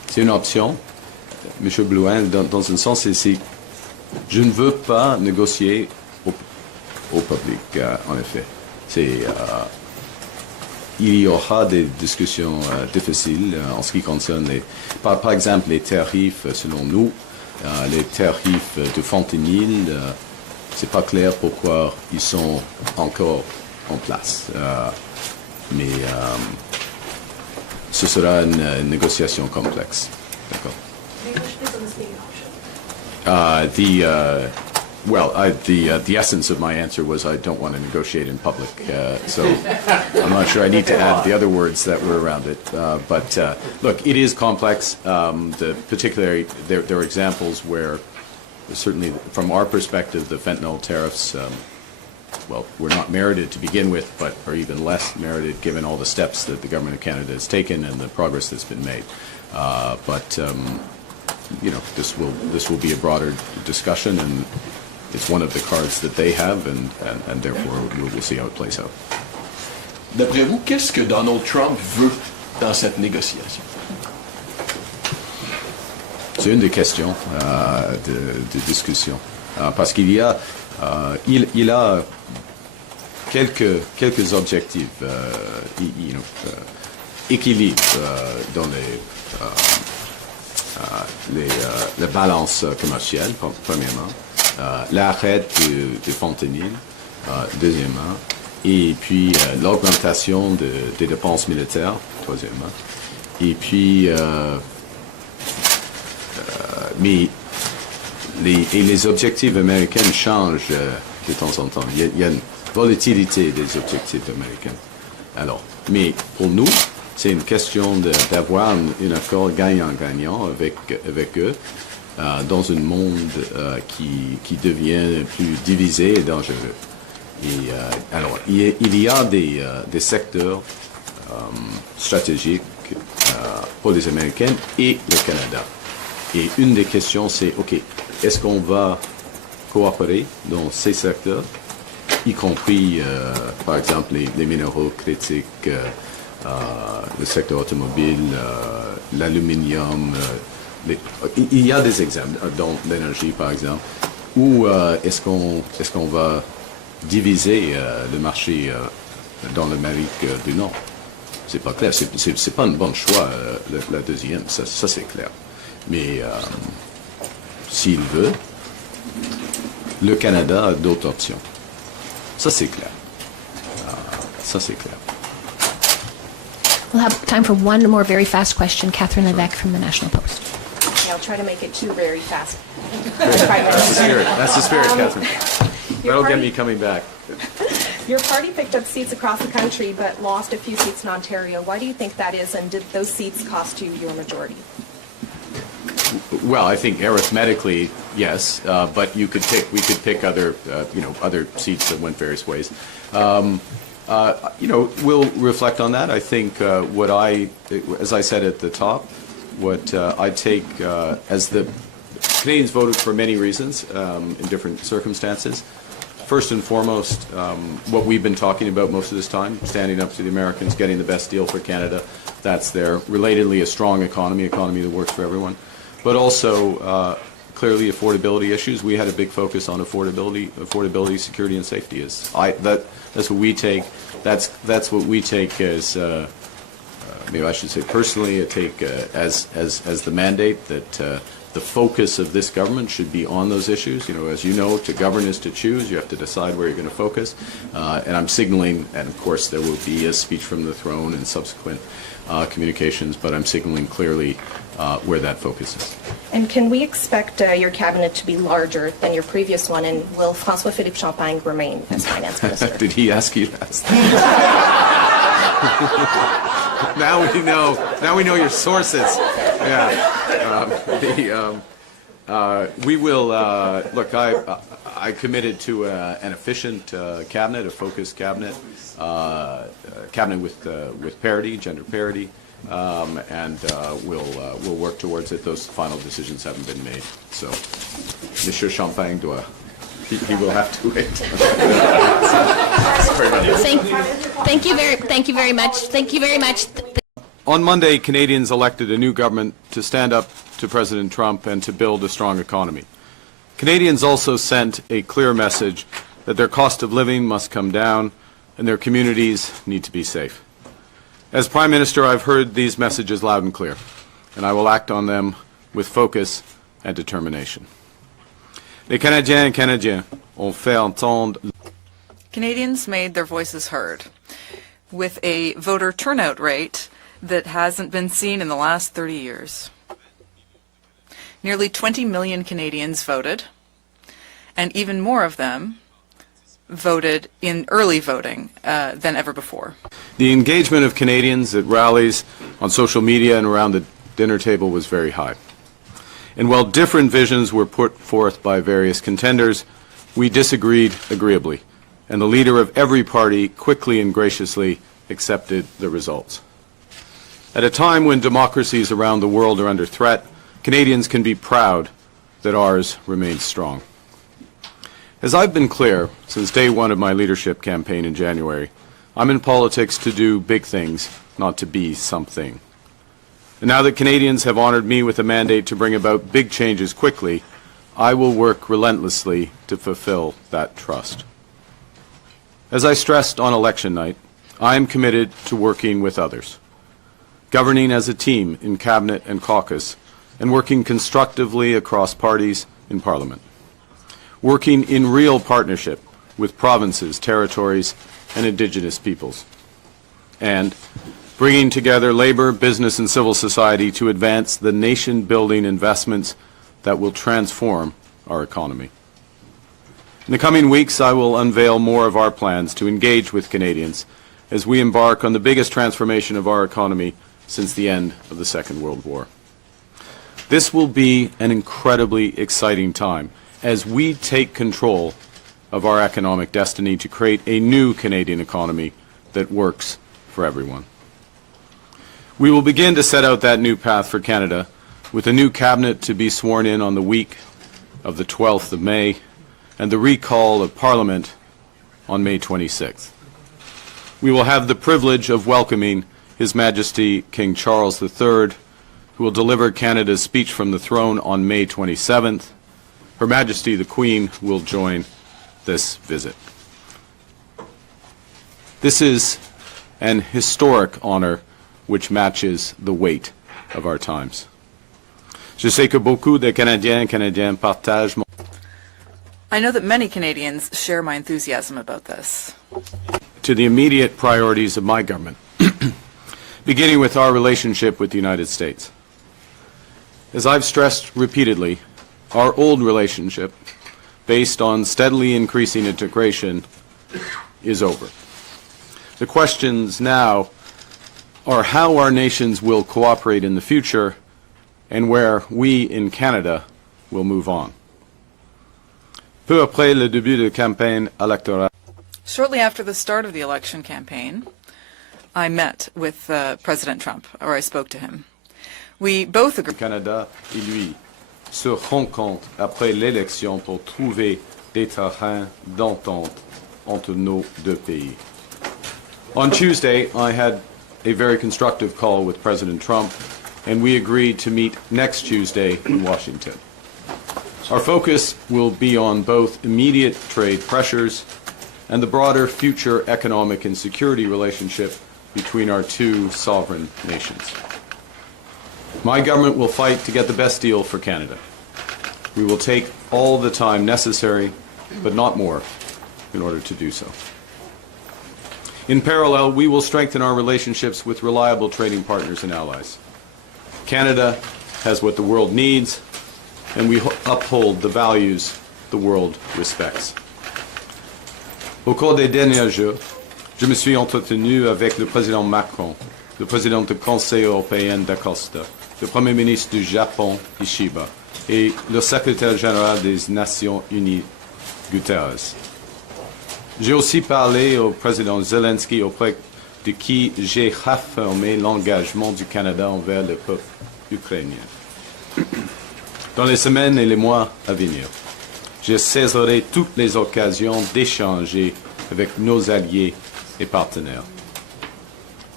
c'est une option. Monsieur Blouin, dans un sens, je ne veux pas négocier au public, en effet. Il y aura des discussions difficiles en ce qui concerne par exemple les tarifs, selon nous, les tarifs de fentanyl. C'est pas clair pourquoi ils sont encore en place. Mais ce sera une négociation complexe. D'accord. The essence of my answer was I don't want to negotiate in public, so I'm not sure I need to add the other words that were around it. But look, it is complex. Particularly, there are examples where, certainly from our perspective, the fentanyl tariffs, were not merited to begin with, but are even less merited given all the steps that the government of Canada has taken and the progress that's been made. This will be a broader discussion, and it's one of the cards that they have, and therefore we'll see how it plays out. D'après vous, qu'est-ce que Donald Trump veut dans cette négociation? C'est une des questions de discussion, parce qu'il y a, il a quelques objectifs, équilibre dans la balance commerciale, premièrement, l'arrêt du fentanyl, deuxièmement, et puis l'augmentation des dépenses militaires, troisièmement, et puis mais les objectifs américains changent de temps en temps. Il y a une volatilité des objectifs américains. Alors, mais pour nous, c'est une question d'avoir un accord gagnant-gagnant avec eux dans un monde qui devient plus divisé et dangereux. Et alors, il y a des secteurs stratégiques pour les Américains et le Canada. Et une des questions, c'est, OK, est-ce qu'on va coopérer dans ces secteurs, y compris, par exemple, les minéraux critiques, le secteur automobile, l'aluminium. Il y a des exemples, dans l'énergie, par exemple, ou est-ce qu'on va diviser le marché dans l'Amérique du Nord? C'est pas clair. C'est pas un bon choix, la deuxième. Ça c'est clair. Mais s'il veut, le Canada a d'autres options. Ça c'est clair. Ça c'est clair. We'll have time for one more very fast question. Catherine Levesque from the National Post. Okay, I'll try to make it two very fast. That's the spirit, Catherine. That'll get me coming back. Your party picked up seats across the country but lost a few seats in Ontario. Why do you think that is, and did those seats cost you your majority? Well, I think arithmetically, yes, but we could pick other, other seats that went various ways. We'll reflect on that. I think as I said at the top, what I take as the Canadians voted for many reasons in different circumstances. First and foremost, what we've been talking about most of this time, standing up to the Americans, getting the best deal for Canada, that's there. Relatedly, a strong economy that works for everyone. But also, clearly, affordability issues. We had a big focus on affordability, security, and safety. That's what we take. That's what we take as, maybe I should say personally, I take as the mandate that the focus of this government should be on those issues. As you know, to govern is to choose. You have to decide where you're going to focus. And I'm signaling, and of course there will be a speech from the throne and subsequent communications, but I'm signaling clearly where that focus is. And can we expect your cabinet to be larger than your previous one, and will François-Philippe Champagne remain as finance minister? Did he ask you that? Now we know your sources. Yeah. We will look. I committed to an efficient cabinet, a focused cabinet, cabinet with parity, gender parity, and we'll work towards it. Those final decisions haven't been made, so Monsieur Champagne doit. He will have to wait. Thank you very much. Thank you very much. On Monday, Canadians elected a new government to stand up to President Trump and to build a strong economy. Canadians also sent a clear message that their cost of living must come down and their communities need to be safe. As Prime Minister, I've heard these messages loud and clear, and I will act on them with focus and determination. Les Canadiens et Canadiennes ont fait entendre. Canadians made their voices heard with a voter turnout rate that hasn't been seen in the last 30 years. Nearly 20 million Canadians voted, and even more of them voted in early voting than ever before. The engagement of Canadians at rallies, on social media and around the dinner table was very high. And while different visions were put forth by various contenders, we disagreed agreeably, and the leader of every party quickly and graciously accepted the results. At a time when democracies around the world are under threat, Canadians can be proud that ours remains strong. As I've been clear since day one of my leadership campaign in January, I'm in politics to do big things, not to be something. And now that Canadians have honored me with a mandate to bring about big changes quickly, I will work relentlessly to fulfill that trust. As I stressed on election night, I am committed to working with others, governing as a team in Cabinet and caucus, and working constructively across parties in Parliament, working in real partnership with provinces, territories, and Indigenous peoples, and bringing together labor, business, and civil society to advance the nation-building investments that will transform our economy. In the coming weeks, I will unveil more of our plans to engage with Canadians as we embark on the biggest transformation of our economy since the end of the Second World War. This will be an incredibly exciting time as we take control of our economic destiny to create a new Canadian economy that works for everyone. We will begin to set out that new path for Canada with a new cabinet to be sworn in on the week of the 12th of May and the recall of Parliament on May 26th. We will have the privilege of welcoming His Majesty King Charles III, who will deliver Canada's speech from the throne on May 27th. Her Majesty the Queen will join this visit. This is an historic honor which matches the weight of our times. Je sais que beaucoup de Canadiens et Canadiennes partagent mon... I know that many Canadians share my enthusiasm about this. To the immediate priorities of my government, beginning with our relationship with the United States. As I've stressed repeatedly, our old relationship, based on steadily increasing integration, is over. The questions now are how our nations will cooperate in the future and where we in Canada will move on. Peu après le début de la campagne électorale. Shortly after the start of the election campaign, I met with President Trump, or I spoke to him. We both agreed. Canada et lui se rencontrent après l'élection pour trouver des terrains d'entente entre nos deux pays. On Tuesday, I had a very constructive call with President Trump, and we agreed to meet next Tuesday in Washington. Our focus will be on both immediate trade pressures and the broader future economic and security relationship between our two sovereign nations. My government will fight to get the best deal for Canada. We will take all the time necessary, but not more, in order to do so. In parallel, we will strengthen our relationships with reliable trading partners and allies. Canada has what the world needs, and we uphold the values the world respects. Au cours des derniers jours, je me suis entretenu avec le président Macron, le président du Conseil européen d'Acosta, le Premier ministre du Japon, Ishiba, et le secrétaire général des Nations Unies, Guterres. J'ai aussi parlé au président Zelensky, auprès de qui j'ai réaffirmé l'engagement du Canada envers le peuple ukrainien. Dans les semaines et les mois à venir, je saisirai toutes les occasions d'échanger avec nos alliés et partenaires.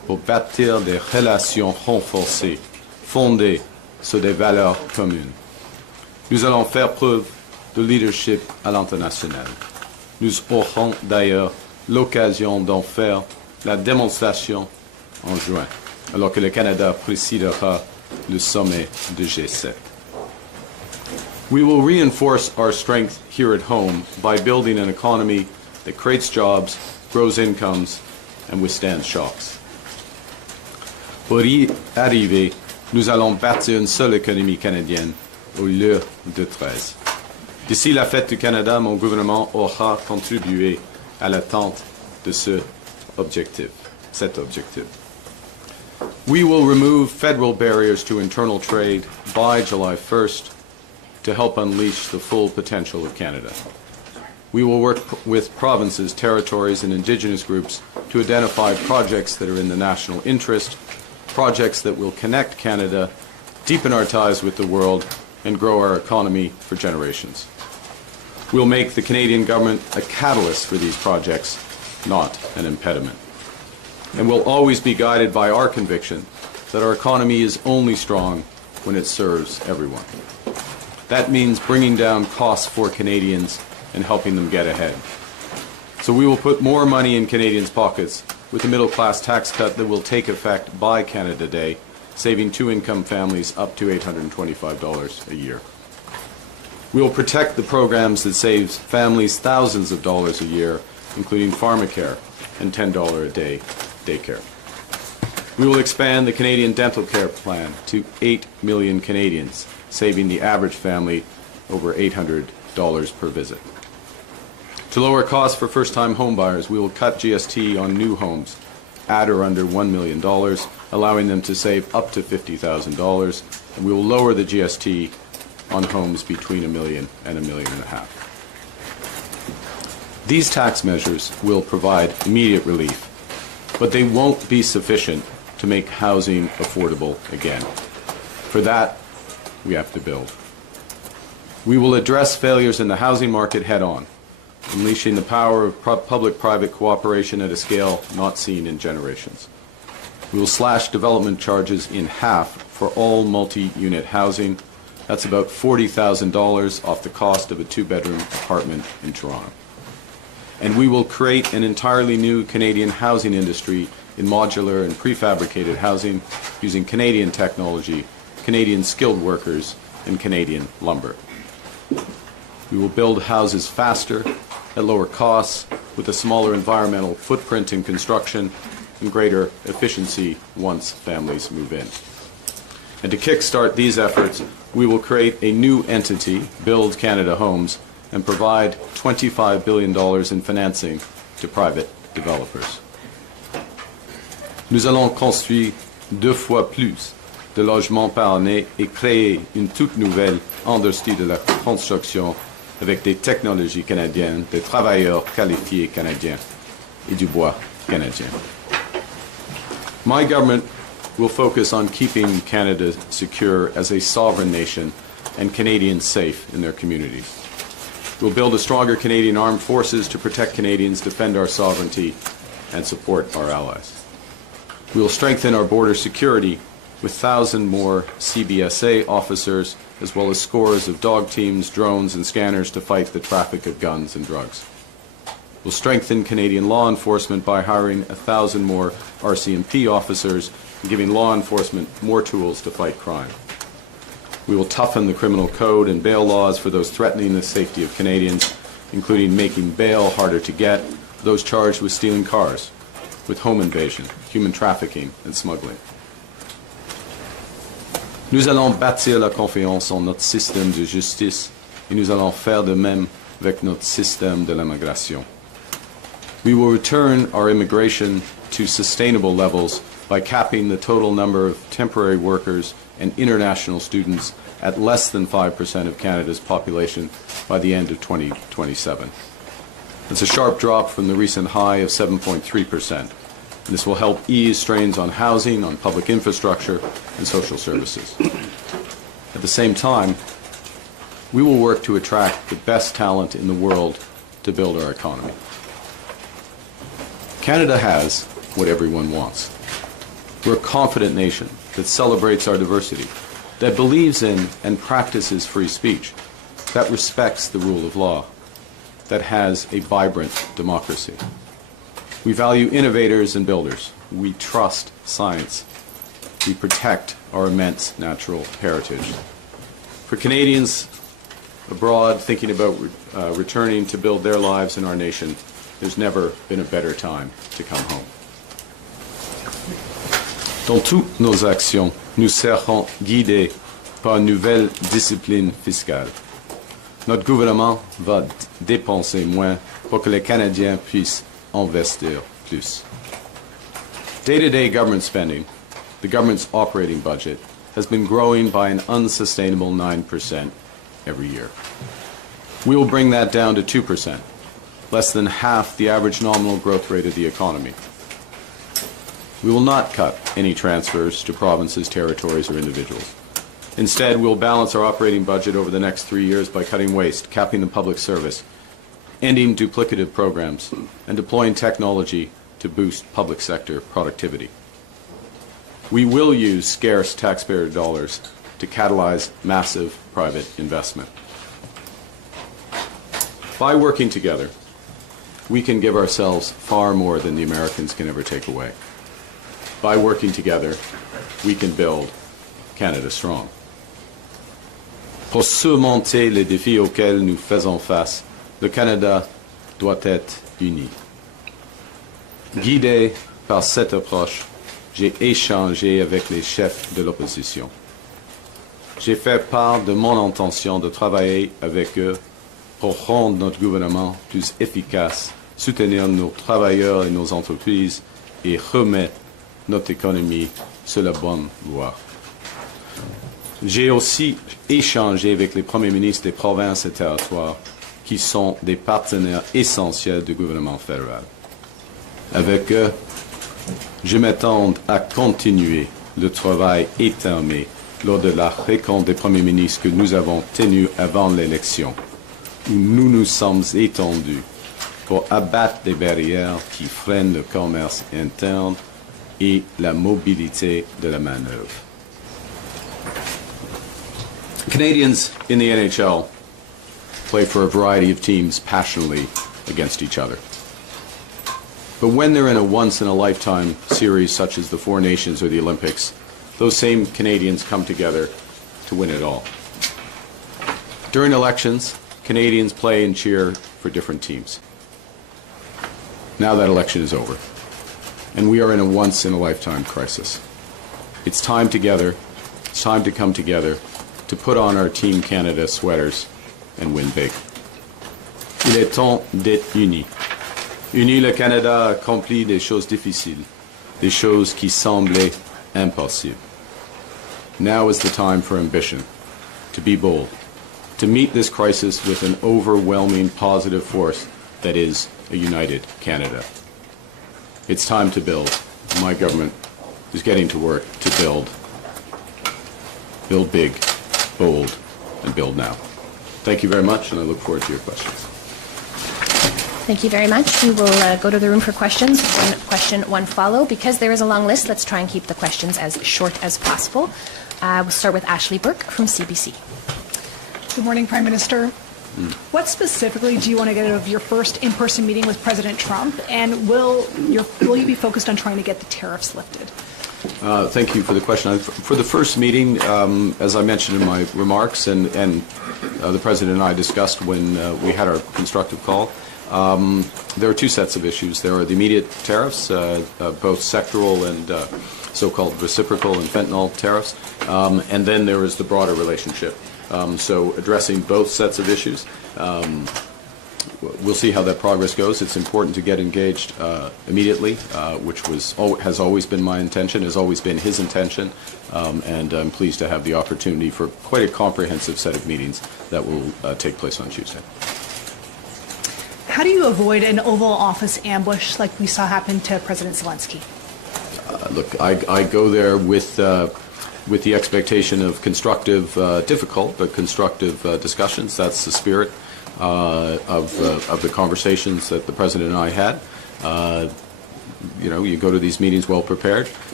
pour bâtir des relations renforcées, fondées sur des valeurs communes. Nous allons faire preuve de leadership à l'international. Nous aurons d'ailleurs l'occasion d'en faire la démonstration en juin, alors que le Canada présidera le sommet de G7. We will reinforce our strength here at home by building an economy that creates jobs, grows incomes, and withstands shocks. Pour y arriver, nous allons bâtir une seule économie canadienne au lieu de 13. D'ici la fête du Canada, mon gouvernement aura contribué à l'atteinte de cet objectif. We will remove federal barriers to internal trade by July 1st to help unleash the full potential of Canada. We will work with provinces, territories, and Indigenous groups to identify projects that are in the national interest, projects that will connect Canada, deepen our ties with the world, and grow our economy for generations. We'll make the Canadian government a catalyst for these projects, not an impediment. And we'll always be guided by our conviction that our economy is only strong when it serves everyone. That means bringing down costs for Canadians and helping them get ahead. So we will put more money in Canadians' pockets with a middle-class tax cut that will take effect by Canada Day, saving two-income families up to $825 a year. We will protect the programs that save families thousands of dollars a year, including pharmacare and $10 a day daycare. We will expand the Canadian Dental Care Plan to 8 million Canadians, saving the average family over $800 per visit. To lower costs for first-time homebuyers, we will cut GST on new homes at or under $1 million, allowing them to save up to $50,000, and we will lower the GST on homes between $1 million and $1.5 million. These tax measures will provide immediate relief, but they won't be sufficient to make housing affordable again. For that, we have to build. We will address failures in the housing market head-on, unleashing the power of public-private cooperation at a scale not seen in generations. We will slash development charges in half for all multi-unit housing. That's about $40,000 off the cost of a two-bedroom apartment in Toronto. And we will create an entirely new Canadian housing industry in modular and prefabricated housing using Canadian technology, Canadian skilled workers, and Canadian lumber. We will build houses faster, at lower costs, with a smaller environmental footprint in construction and greater efficiency once families move in. And to kickstart these efforts, we will create a new entity, Build Canada Homes, and provide $25 billion in financing to private developers. Nous allons construire 2 fois plus de logements par année et créer une toute nouvelle industrie de la construction avec des technologies canadiennes, des travailleurs qualifiés canadiens et du bois canadien. My government will focus on keeping Canada secure as a sovereign nation and Canadians safe in their communities. We'll build a stronger Canadian armed forces to protect Canadians, defend our sovereignty, and support our allies. We will strengthen our border security with 1,000 more CBSA officers, as well as scores of dog teams, drones, and scanners to fight the traffic of guns and drugs. We'll strengthen Canadian law enforcement by hiring 1,000 more RCMP officers and giving law enforcement more tools to fight crime. We will toughen the criminal code and bail laws for those threatening the safety of Canadians, including making bail harder to get for those charged with stealing cars, with home invasion, human trafficking, and smuggling. Nous allons bâtir la confiance en notre système de justice et nous allons faire de même avec notre système de l'immigration. We will return our immigration to sustainable levels by capping the total number of temporary workers and international students at less than 5% of Canada's population by the end of 2027. It's a sharp drop from the recent high of 7.3%. This will help ease strains on housing, on public infrastructure, and social services. At the same time, we will work to attract the best talent in the world to build our economy. Canada has what everyone wants. We're a confident nation that celebrates our diversity, that believes in and practices free speech, that respects the rule of law, that has a vibrant democracy. We value innovators and builders. We trust science. We protect our immense natural heritage. For Canadians abroad thinking about returning to build their lives in our nation, there's never been a better time to come home. Dans toutes nos actions, nous serons guidés par une nouvelle discipline fiscale. Notre gouvernement va dépenser moins pour que les Canadiens puissent investir plus. Day-to-day government spending, the government's operating budget, has been growing by an unsustainable 9% every year. We will bring that down to 2%, less than half the average nominal growth rate of the economy. We will not cut any transfers to provinces, territories, or individuals. Instead, we'll balance our operating budget over the next 3 years by cutting waste, capping the public service, ending duplicative programs, and deploying technology to boost public sector productivity. We will use scarce taxpayer dollars to catalyze massive private investment. By working together, we can give ourselves far more than the Americans can ever take away. By working together, we can build Canada strong. Pour surmonter les défis auxquels nous faisons face, le Canada doit être uni. Guidé par cette approche, j'ai échangé avec les chefs de l'opposition. J'ai fait part de mon intention de travailler avec eux pour rendre notre gouvernement plus efficace, soutenir nos travailleurs et nos entreprises et remettre notre économie sur la bonne voie. J'ai aussi échangé avec les premiers ministres des provinces et territoires qui sont des partenaires essentiels du gouvernement fédéral. Avec eux, je m'attends à continuer le travail étamé lors de la rencontre des premiers ministres que nous avons tenue avant l'élection, où nous nous sommes étendus pour abattre les barrières qui freinent le commerce interne et la mobilité de la main-d'œuvre. Canadians in the NHL play for a variety of teams passionately against each other. But when they're in a once-in-a-lifetime series such as the Four Nations or the Olympics, those same Canadians come together to win it all. During elections, Canadians play and cheer for different teams. Now that election is over, and we are in a once-in-a-lifetime crisis. It's time together, it's time to come together to put on our Team Canada sweaters and win big. Il est temps d'être unis. Unis, le Canada a accompli des choses difficiles, des choses qui semblaient impossibles. Now is the time for ambition, to be bold, to meet this crisis with an overwhelming positive force that is a united Canada. It's time to build. My government is getting to work to build. Build big, bold, and build now. Thank you very much, and I look forward to your questions. Thank you very much. We will go to the room for questions. One question, one follow. Because there is a long list, let's try and keep the questions as short as possible. We'll start with Ashley Burke from CBC. Good morning, Prime Minister. What specifically do you want to get out of your first in-person meeting with President Trump, and will you be focused on trying to get the tariffs lifted? Thank you for the question. For the first meeting, as I mentioned in my remarks, and the President and I discussed when we had our constructive call, there are two sets of issues. There are the immediate tariffs, both sectoral and so-called reciprocal and fentanyl tariffs, and then there is the broader relationship. So addressing both sets of issues. We'll see how that progress goes. It's important to get engaged immediately, which has always been my intention, has always been his intention, and I'm pleased to have the opportunity for quite a comprehensive set of meetings that will take place on Tuesday. How do you avoid an Oval Office ambush like we saw happen to President Zelensky? Look, I go there with the expectation of constructive, difficult, but constructive discussions. That's the spirit of the conversations that the President and I had. You go to these meetings well prepared.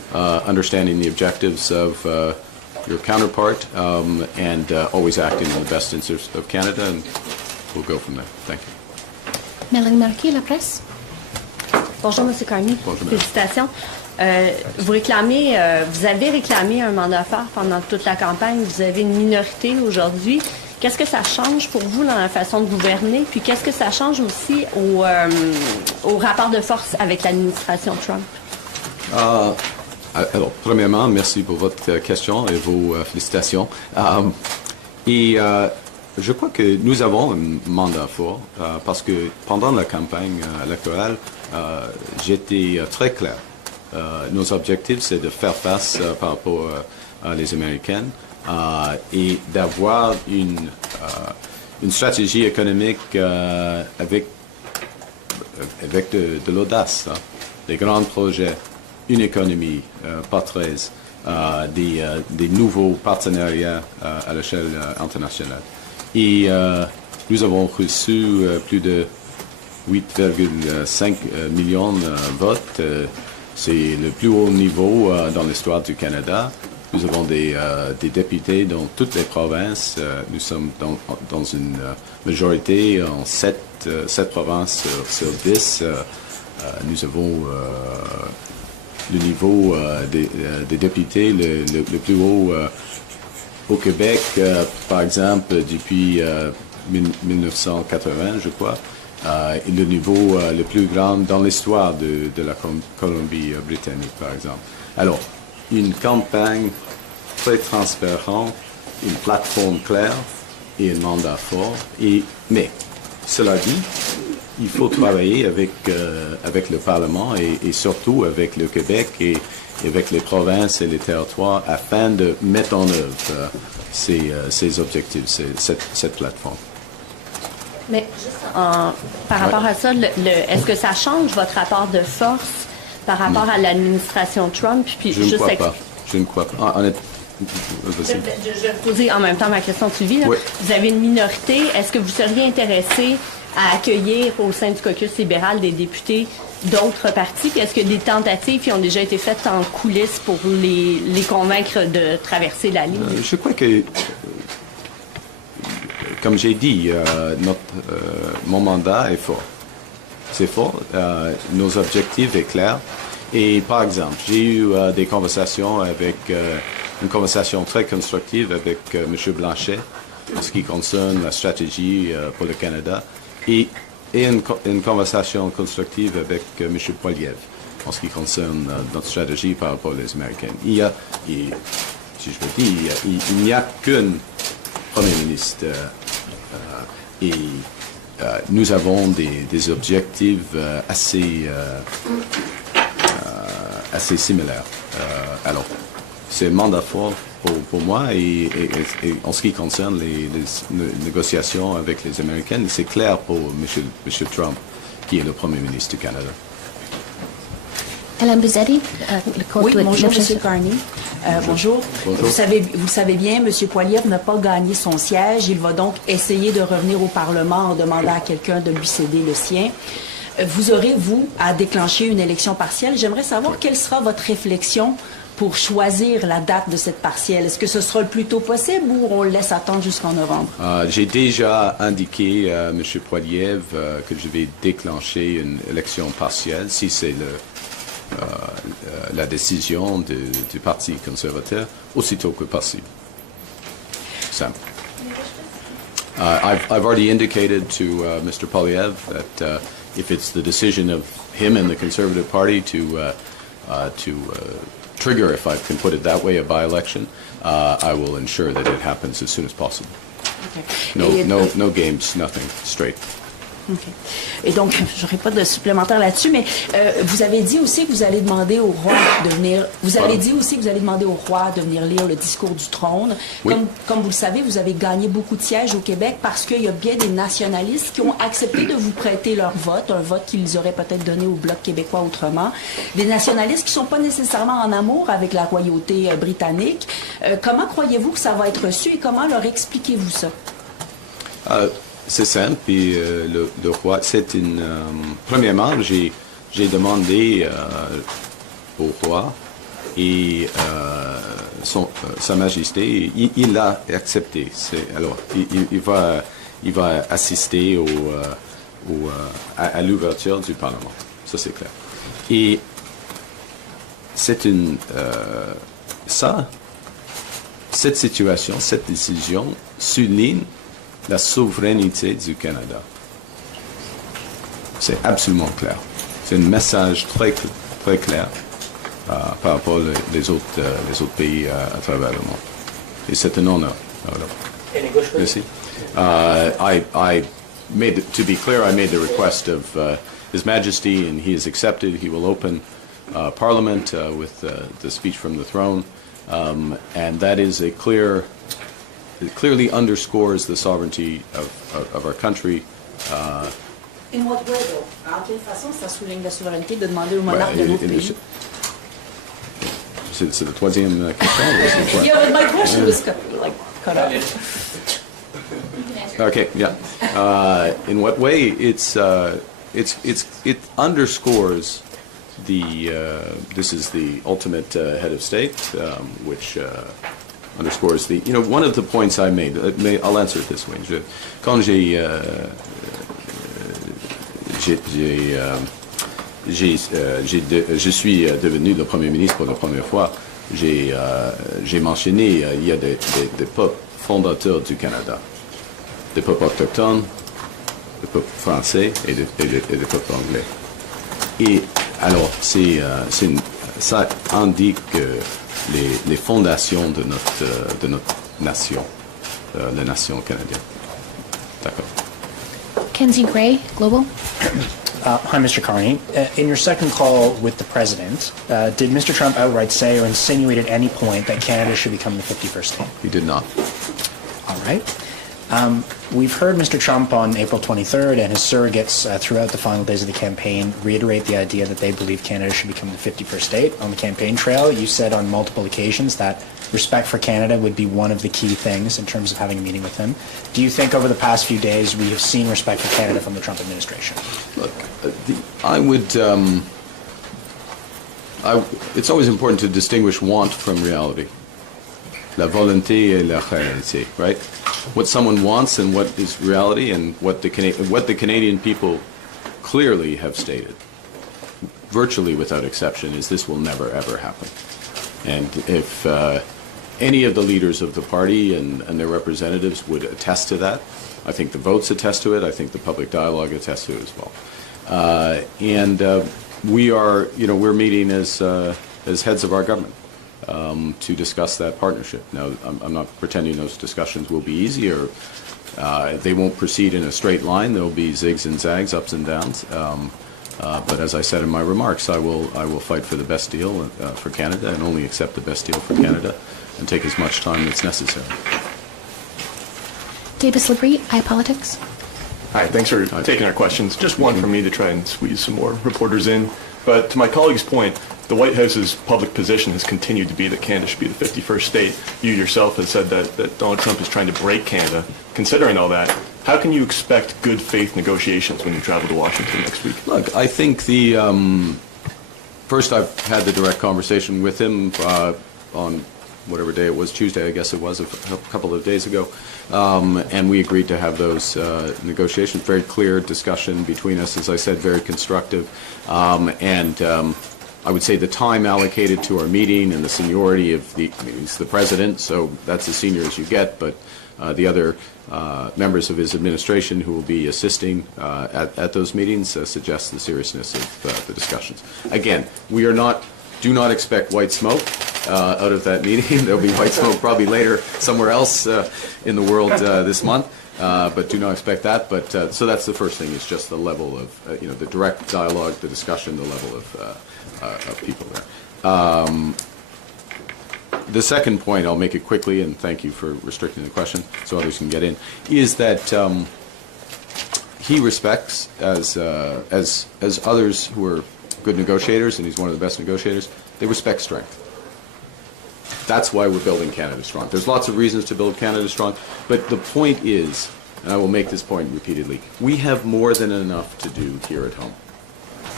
understanding the objectives of your counterpart, and always acting in the best interest of Canada, and we'll go from there. Thank you. Mélanie Marquis, La Presse. Bonjour, M. Carney. Bonjour, Félicitations. Vous avez réclamé un mandat fort pendant toute la campagne. Vous avez une minorité aujourd'hui. Qu'est-ce que ça change pour vous dans la façon de gouverner? Puis qu'est-ce que ça change aussi au rapport de force avec l'administration Trump? Alors, premièrement, merci pour votre question et vos félicitations. Je crois que nous avons un mandat fort parce que pendant la campagne électorale, j'étais très clair. Nos objectifs, c'est de faire face par rapport à les Américaines et d'avoir une stratégie économique avec de l'audace, des grands projets, une économie pas 13, des nouveaux partenariats à l'échelle internationale. Et nous avons reçu plus de 8,5 millions de votes. C'est le plus haut niveau dans l'histoire du Canada. Nous avons des députés dans toutes les provinces. Nous sommes dans une majorité en 7 provinces sur 10. Nous avons le niveau des députés le plus haut au Québec, par exemple, depuis 1980, je crois, le niveau le plus grand dans l'histoire de la Colombie-Britannique, par exemple. Alors, une campagne très transparente, une plateforme claire et un mandat fort. Mais, cela dit, il faut travailler avec le Parlement et surtout avec le Québec et avec les provinces et les territoires afin de mettre en œuvre ces objectifs, cette plateforme. Mais juste par rapport à ça, est-ce que ça change votre rapport de force par rapport à l'administration Trump? Puis Je ne crois pas. Je ne crois pas. Je vais poser en même temps ma question de suivi. Oui. Vous avez une minorité. Est-ce que vous seriez intéressé à accueillir au sein du caucus libéral des députés d'autres partis? Puis est-ce que des tentatives qui ont déjà été faites en coulisses pour les convaincre de traverser la ligne? Je crois que, comme j'ai dit, mon mandat est fort. C'est fort. Nos objectifs sont clairs. Et par exemple, j'ai eu des conversations une conversation très constructive avec M. Blanchet en ce qui concerne la stratégie pour le Canada et une conversation constructive avec M. Poilievre en ce qui concerne notre stratégie par rapport aux Américains. Si je veux dire, il n'y a qu'un Premier ministre et nous avons des objectifs assez similaires. Alors, c'est un mandat fort pour moi et en ce qui concerne les négociations avec les Américains, c'est clair pour M. Trump, qui est le Premier ministre du Canada. Alain Bizzetti, oui, bonjour, M. Carney. Bonjour. Bonjour. Vous le savez bien, M. Poilievre n'a pas gagné son siège. Il va donc essayer de revenir au Parlement en demandant à quelqu'un de lui céder le sien. Vous aurez, vous, à déclencher une élection partielle. J'aimerais savoir quelle sera votre réflexion pour choisir la date de cette partielle. Est-ce que ce sera le plus tôt possible ou on le laisse attendre jusqu'en novembre? J'ai déjà indiqué à M. Poilievre que je vais déclencher une élection partielle si c'est la décision du Parti conservateur aussitôt que possible. Simple. I've already indicated to Mr. Poilievre that if it's the decision of him and the Conservative Party to trigger, if I can put it that way, a by-election, I will ensure that it happens as soon as possible. Okay. No games, nothing, straight. Okay. Et donc, je n'aurai pas de supplémentaire là-dessus, mais vous avez dit aussi que vous allez demander au roi de venir. Vous avez dit aussi que vous allez demander au roi de venir lire le discours du trône. Oui. Comme vous le savez, vous avez gagné beaucoup de sièges au Québec parce qu'il y a bien des nationalistes qui ont accepté de vous prêter leur vote, un vote qu'ils auraient peut-être donné au Bloc québécois autrement. Des nationalistes qui ne sont pas nécessairement en amour avec la royauté britannique. Comment croyez-vous que ça va être reçu et comment leur expliquez-vous ça? C'est simple, puis le roi, c'est premièrement, j'ai demandé au roi Et Sa Majesté, il l'a accepté. Alors, il va assister à l'ouverture du Parlement. Ça, c'est clair. Et c'est cette situation, cette décision souligne la souveraineté du Canada. C'est absolument clair. C'est un message très clair par rapport aux autres pays à travers le monde. Et c'est un honneur. Merci. To be clear, I made the request of His Majesty, and he has accepted. He will open Parliament with the speech from the throne, and that is it clearly underscores the sovereignty of our country. In what way, though? En quelle façon ça souligne la souveraineté de demander au monarque de l'autre pays? C'est la troisième question. Yeah, my question was cut off. Okay, yeah. In what way? It underscores this is the ultimate head of state, which underscores one of the points I made. I'll answer it this way. Quand je suis devenu le Premier ministre pour la première fois, j'ai mentionné il y a des peuples fondateurs du Canada, des peuples autochtones, des peuples français et des peuples anglais. Et alors, ça indique les fondations de notre nation, la nation canadienne. D'accord. Kenzie Gray, Global. Hi, Mr. Carney. In your second call with the President, did Mr. Trump outright say or insinuate at any point that Canada should become the 51st state? He did not. All right. We've heard Mr. Trump on April 23rd and his surrogates throughout the final days of the campaign reiterate the idea that they believe Canada should become the 51st state. On the campaign trail, you said on multiple occasions that respect for Canada would be one of the key things in terms of having a meeting with him. Do you think over the past few days we have seen respect for Canada from the Trump administration? Look, it's always important to distinguish want from reality. La volonté et la réalité, right? What someone wants and what is reality, and what the Canadian people clearly have stated, virtually without exception, is this will never ever happen. And if any of the leaders of the party and their representatives would attest to that, I think the votes attest to it. I think the public dialogue attests to it as well. We're meeting as heads of our government. To discuss that partnership. Now, I'm not pretending those discussions will be easy, or they won't proceed in a straight line. There will be zigs and zags, ups and downs. But as I said in my remarks, I will fight for the best deal for Canada, and only accept the best deal for Canada, and take as much time as necessary. Davis Labrie, iPolitics. Hi, thanks for taking our questions. Just one from me to try and squeeze some more reporters in. But to my colleague's point, the White House's public position has continued to be that Canada should be the 51st state. You yourself have said that Donald Trump is trying to break Canada. Considering all that, how can you expect good faith negotiations when you travel to Washington next week? Look, I think first I've had the direct conversation with him on whatever day it was, Tuesday I guess it was, a couple of days ago, and we agreed to have those negotiations. Very clear discussion between us, as I said, very constructive, I would say the time allocated to our meeting and the seniority of he's the president, so that's as senior as you get, but the other members of his administration who will be assisting at those meetings suggests the seriousness of the discussions. Again, do not expect white smoke out of that meeting. There'll be white smoke probably later somewhere else in the world this month. But do not expect that. But so that's the first thing. Is just the level of the direct dialogue, the discussion, the level of people there. The second point, I'll make it quickly, and thank you for restricting the question so others can get in, is that he respects as others who are good negotiators, and he's one of the best negotiators. They respect strength. That's why we're building Canada strong. There's lots of reasons to build Canada strong, but the point is, and I will make this point repeatedly, we have more than enough to do here at home.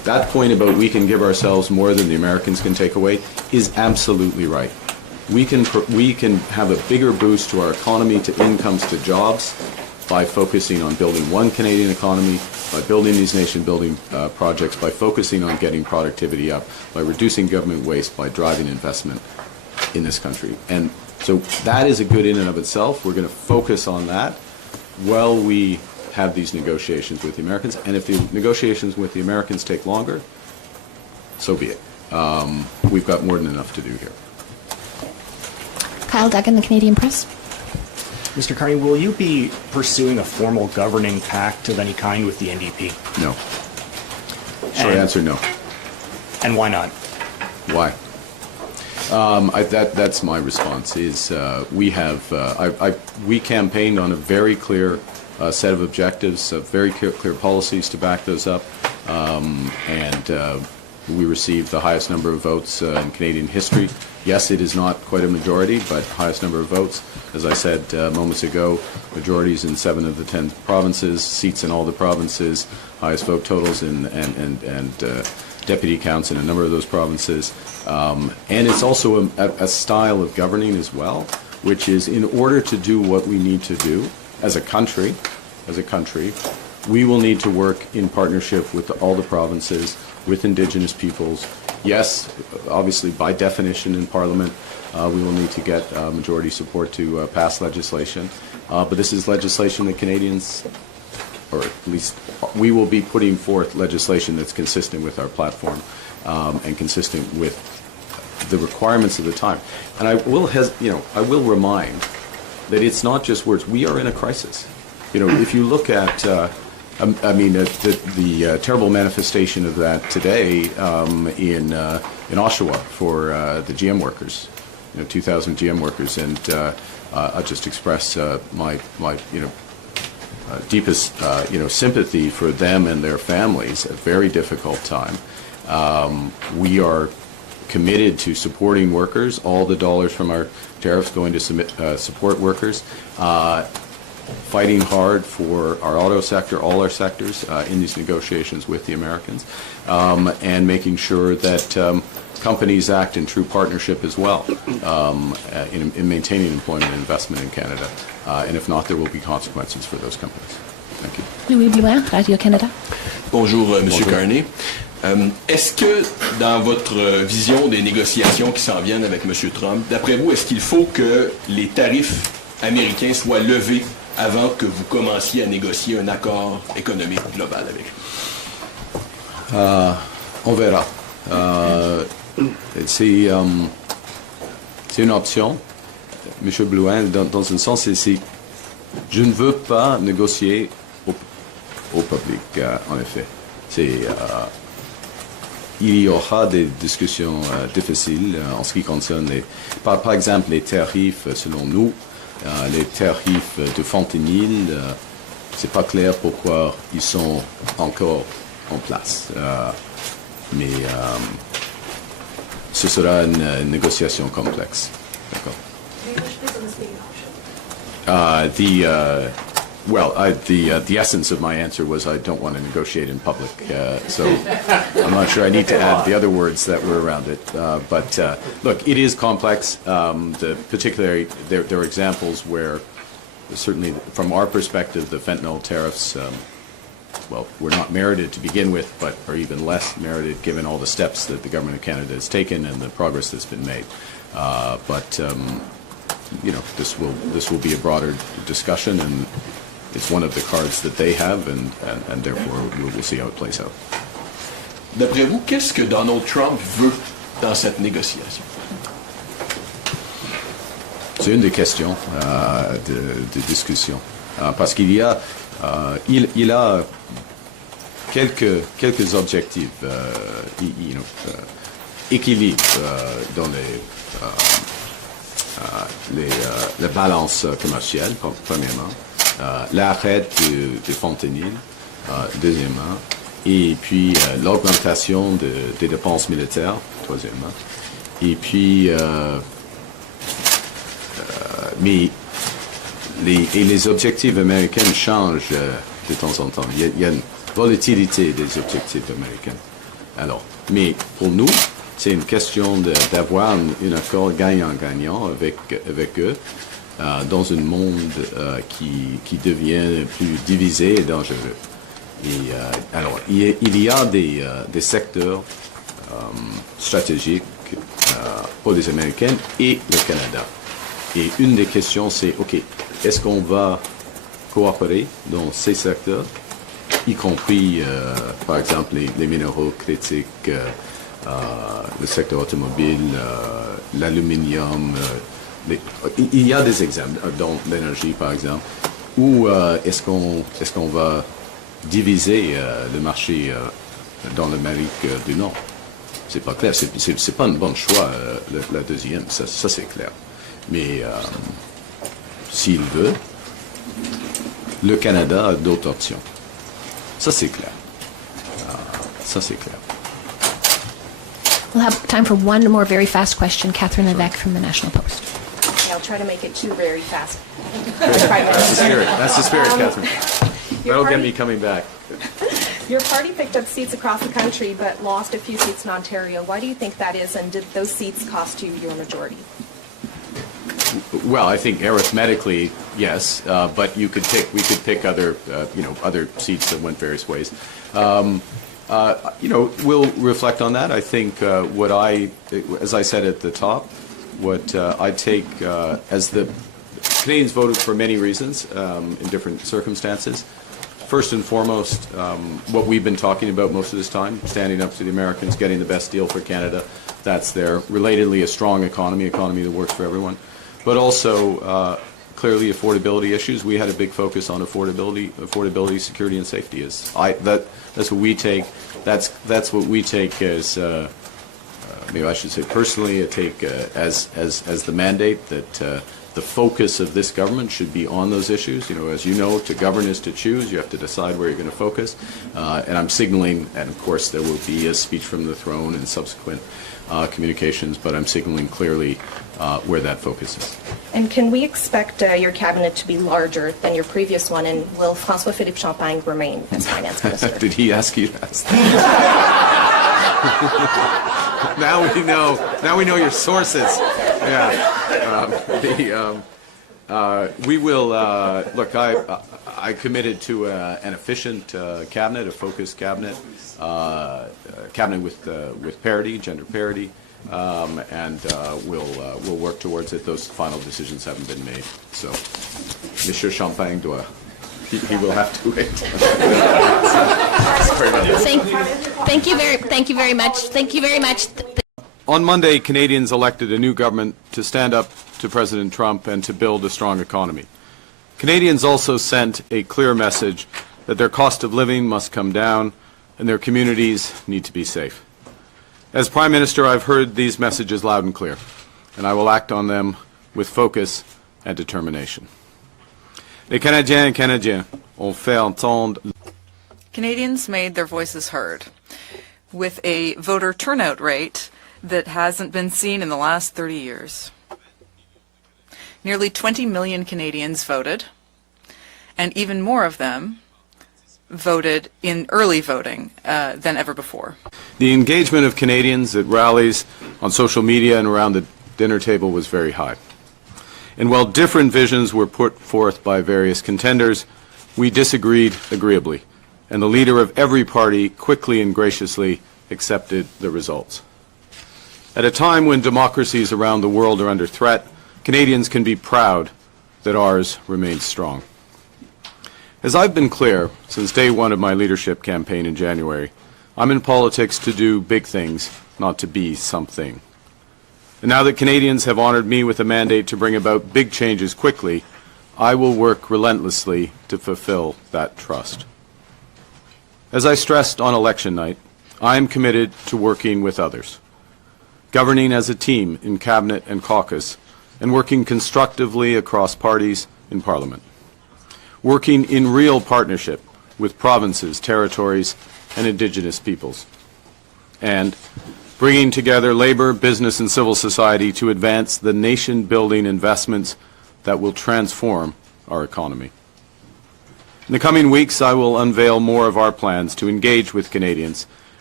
that point about we can give ourselves more than the Americans can take away is absolutely right. We can have a bigger boost to our economy, to incomes, to jobs, by focusing on building one Canadian economy, by building these nation-building projects, by focusing on getting productivity up, by reducing government waste, by driving investment in this country. And so that is a good in and of itself. We're going to focus on that while we have these negotiations with the Americans. And if the negotiations with the Americans take longer, so be it. We've got more than enough to do here. Kyle Duggan, the Canadian Press. Mr. Carney, will you be pursuing a formal governing pact of any kind with the NDP? No. Short answer, no. And why not? Why? That's my response. Is we campaigned on a very clear set of objectives, very clear policies to back those up, and we received the highest number of votes in Canadian history. Yes, it is not quite a majority, but highest number of votes. As I said moments ago, majorities in 7 of the 10 provinces, seats in all the provinces, highest vote totals and deputy counts in a number of those provinces. And it's also a style of governing as well, which is in order to do what we need to do as a country, we will need to work in partnership with all the provinces, with Indigenous peoples. Yes, obviously, by definition in Parliament, we will need to get majority support to pass legislation. But this is legislation that Canadians, or at least we will be putting forth legislation that's consistent with our platform and consistent with the requirements of the time. And I will remind that it's not just words. We are in a crisis. If you look at the terrible manifestation of that today in Oshawa for the GM workers, 2,000 GM workers, and I'll just express my deepest sympathy for them and their families. A very difficult time. We are committed to supporting workers. All the dollars from our tariffs going to support workers. Fighting hard for our auto sector, all our sectors, in these negotiations with the Americans, and making sure that companies act in true partnership as well in maintaining employment and investment in Canada. And if not, there will be consequences for those companies. Thank you. Louis Blouin, Radio-Canada. Bonjour, Monsieur Carney. Est-ce que, dans votre vision des négociations qui s'en viennent avec Monsieur Trump, d'après vous, est-ce qu'il faut que les tarifs américains soient levés avant que vous commenciez à négocier un accord économique global avec lui? On verra. C'est une option, M. Blouin, dans un sens, je ne veux pas négocier au public, en effet. Il y aura des discussions difficiles en ce qui concerne, par exemple, les tarifs, selon nous. Les tarifs de fentanyl, c'est pas clair pourquoi ils sont encore en place. Mais ce sera une négociation complexe. D'accord. The essence of my answer was I don't want to negotiate in public, so I'm not sure I need to add the other words that were around it. But look, it is complex. Particularly, there are examples where, certainly from our perspective, the fentanyl tariffs, were not merited to begin with, but are even less merited given all the steps that the government of Canada has taken and the progress that's been made. This will be a broader discussion, and it's one of the cards that they have, and therefore we'll see how it plays out. D'après vous, qu'est-ce que Donald Trump veut dans cette négociation? C'est une des questions de discussion, parce qu'il y a il a quelques objectifs, équilibre dans la balance commerciale, premièrement, l'arrêt du fentanyl, deuxièmement, et puis l'augmentation des dépenses militaires, troisièmement, et puis mais les objectifs américains changent de temps en temps. Il y a une volatilité des objectifs américains. Alors, mais pour nous, c'est une question d'avoir un accord gagnant-gagnant avec eux dans un monde qui devient plus divisé et dangereux. Et, alors, il y a des secteurs stratégiques pour les Américains et le Canada. Et une des questions, c'est, OK, est-ce qu'on va coopérer dans ces secteurs, y compris, par exemple, les minéraux critiques, le secteur automobile, l'aluminium. Il y a des exemples, dans l'énergie, par exemple, où est-ce qu'on va diviser le marché dans l'Amérique du Nord? C'est pas clair, c'est pas un bon choix, la deuxième, ça c'est clair. Mais s'il veut, le Canada a d'autres options. Ça c'est clair. Ça c'est clair. We'll have time for one more very fast question. Catherine Levesque from the National Post. Okay, I'll try to make it two very fast. That's the spirit, Catherine. That'll get party- me coming back. Your party picked up seats across the country but lost a few seats in Ontario. Why do you think that is, and did those seats cost you your majority? Well, I think arithmetically, yes, but we could pick other, other seats that went various ways. We'll reflect on that. I think as I said at the top, what I take as the Canadians voted for many reasons in different circumstances. First and foremost, what we've been talking about most of this time, standing up to the Americans, getting the best deal for Canada, that's there. Relatedly, a strong economy that works for everyone. But also, clearly, affordability issues. We had a big focus on affordability, security, and safety. That's what we take. That's what we take as, maybe I should say personally, I take as the mandate that the focus of this government should be on those issues. As you know, to govern is to choose. You have to decide where you're going to focus. And I'm signaling, and of course there will be a speech from the throne and subsequent communications, but I'm signaling clearly where that focus is. And can we expect your cabinet to be larger than your previous one, and will François-Philippe Champagne remain as finance minister? Did he ask you that? Now we know your sources. Yeah. We will look. I committed to an efficient cabinet, a focused cabinet, cabinet with parity, gender parity, and we'll work towards it. Those final decisions haven't been made, so Monsieur Champagne doit. He will have to wait. Sorry about that. Thank you very much. On Monday, Canadians elected a new government to stand up to President Trump and to build a strong economy. Canadians also sent a clear message that their cost of living must come down and their communities need to be safe. As Prime Minister, I've heard these messages loud and clear, and I will act on them with focus and determination. Les Canadiens et Canadiennes ont fait entendre. Canadians made their voices heard with a voter turnout rate that hasn't been seen in the last 30 years. Nearly 20 million Canadians voted, and even more of them voted in early voting than ever before. The engagement of Canadians at rallies, on social media, and around the dinner table was very high. And while different visions were put forth by various contenders, we disagreed agreeably, and the leader of every party quickly and graciously accepted the results. At a time when democracies around the world are under threat, Canadians can be proud that ours remains strong. As I've been clear since day one of my leadership campaign in January, I'm in politics to do big things, not to be something. And now that Canadians have honored me with a mandate to bring about big changes quickly, I will work relentlessly to fulfill that trust. As I stressed on election night, I am committed to working with others, governing as a team in Cabinet and caucus, and working constructively across parties in Parliament, working in real partnership with provinces, territories, and Indigenous peoples, and bringing together labor, business, and civil society to advance the nation-building investments that will transform our economy. In the coming weeks, I will unveil more of our plans to engage with Canadians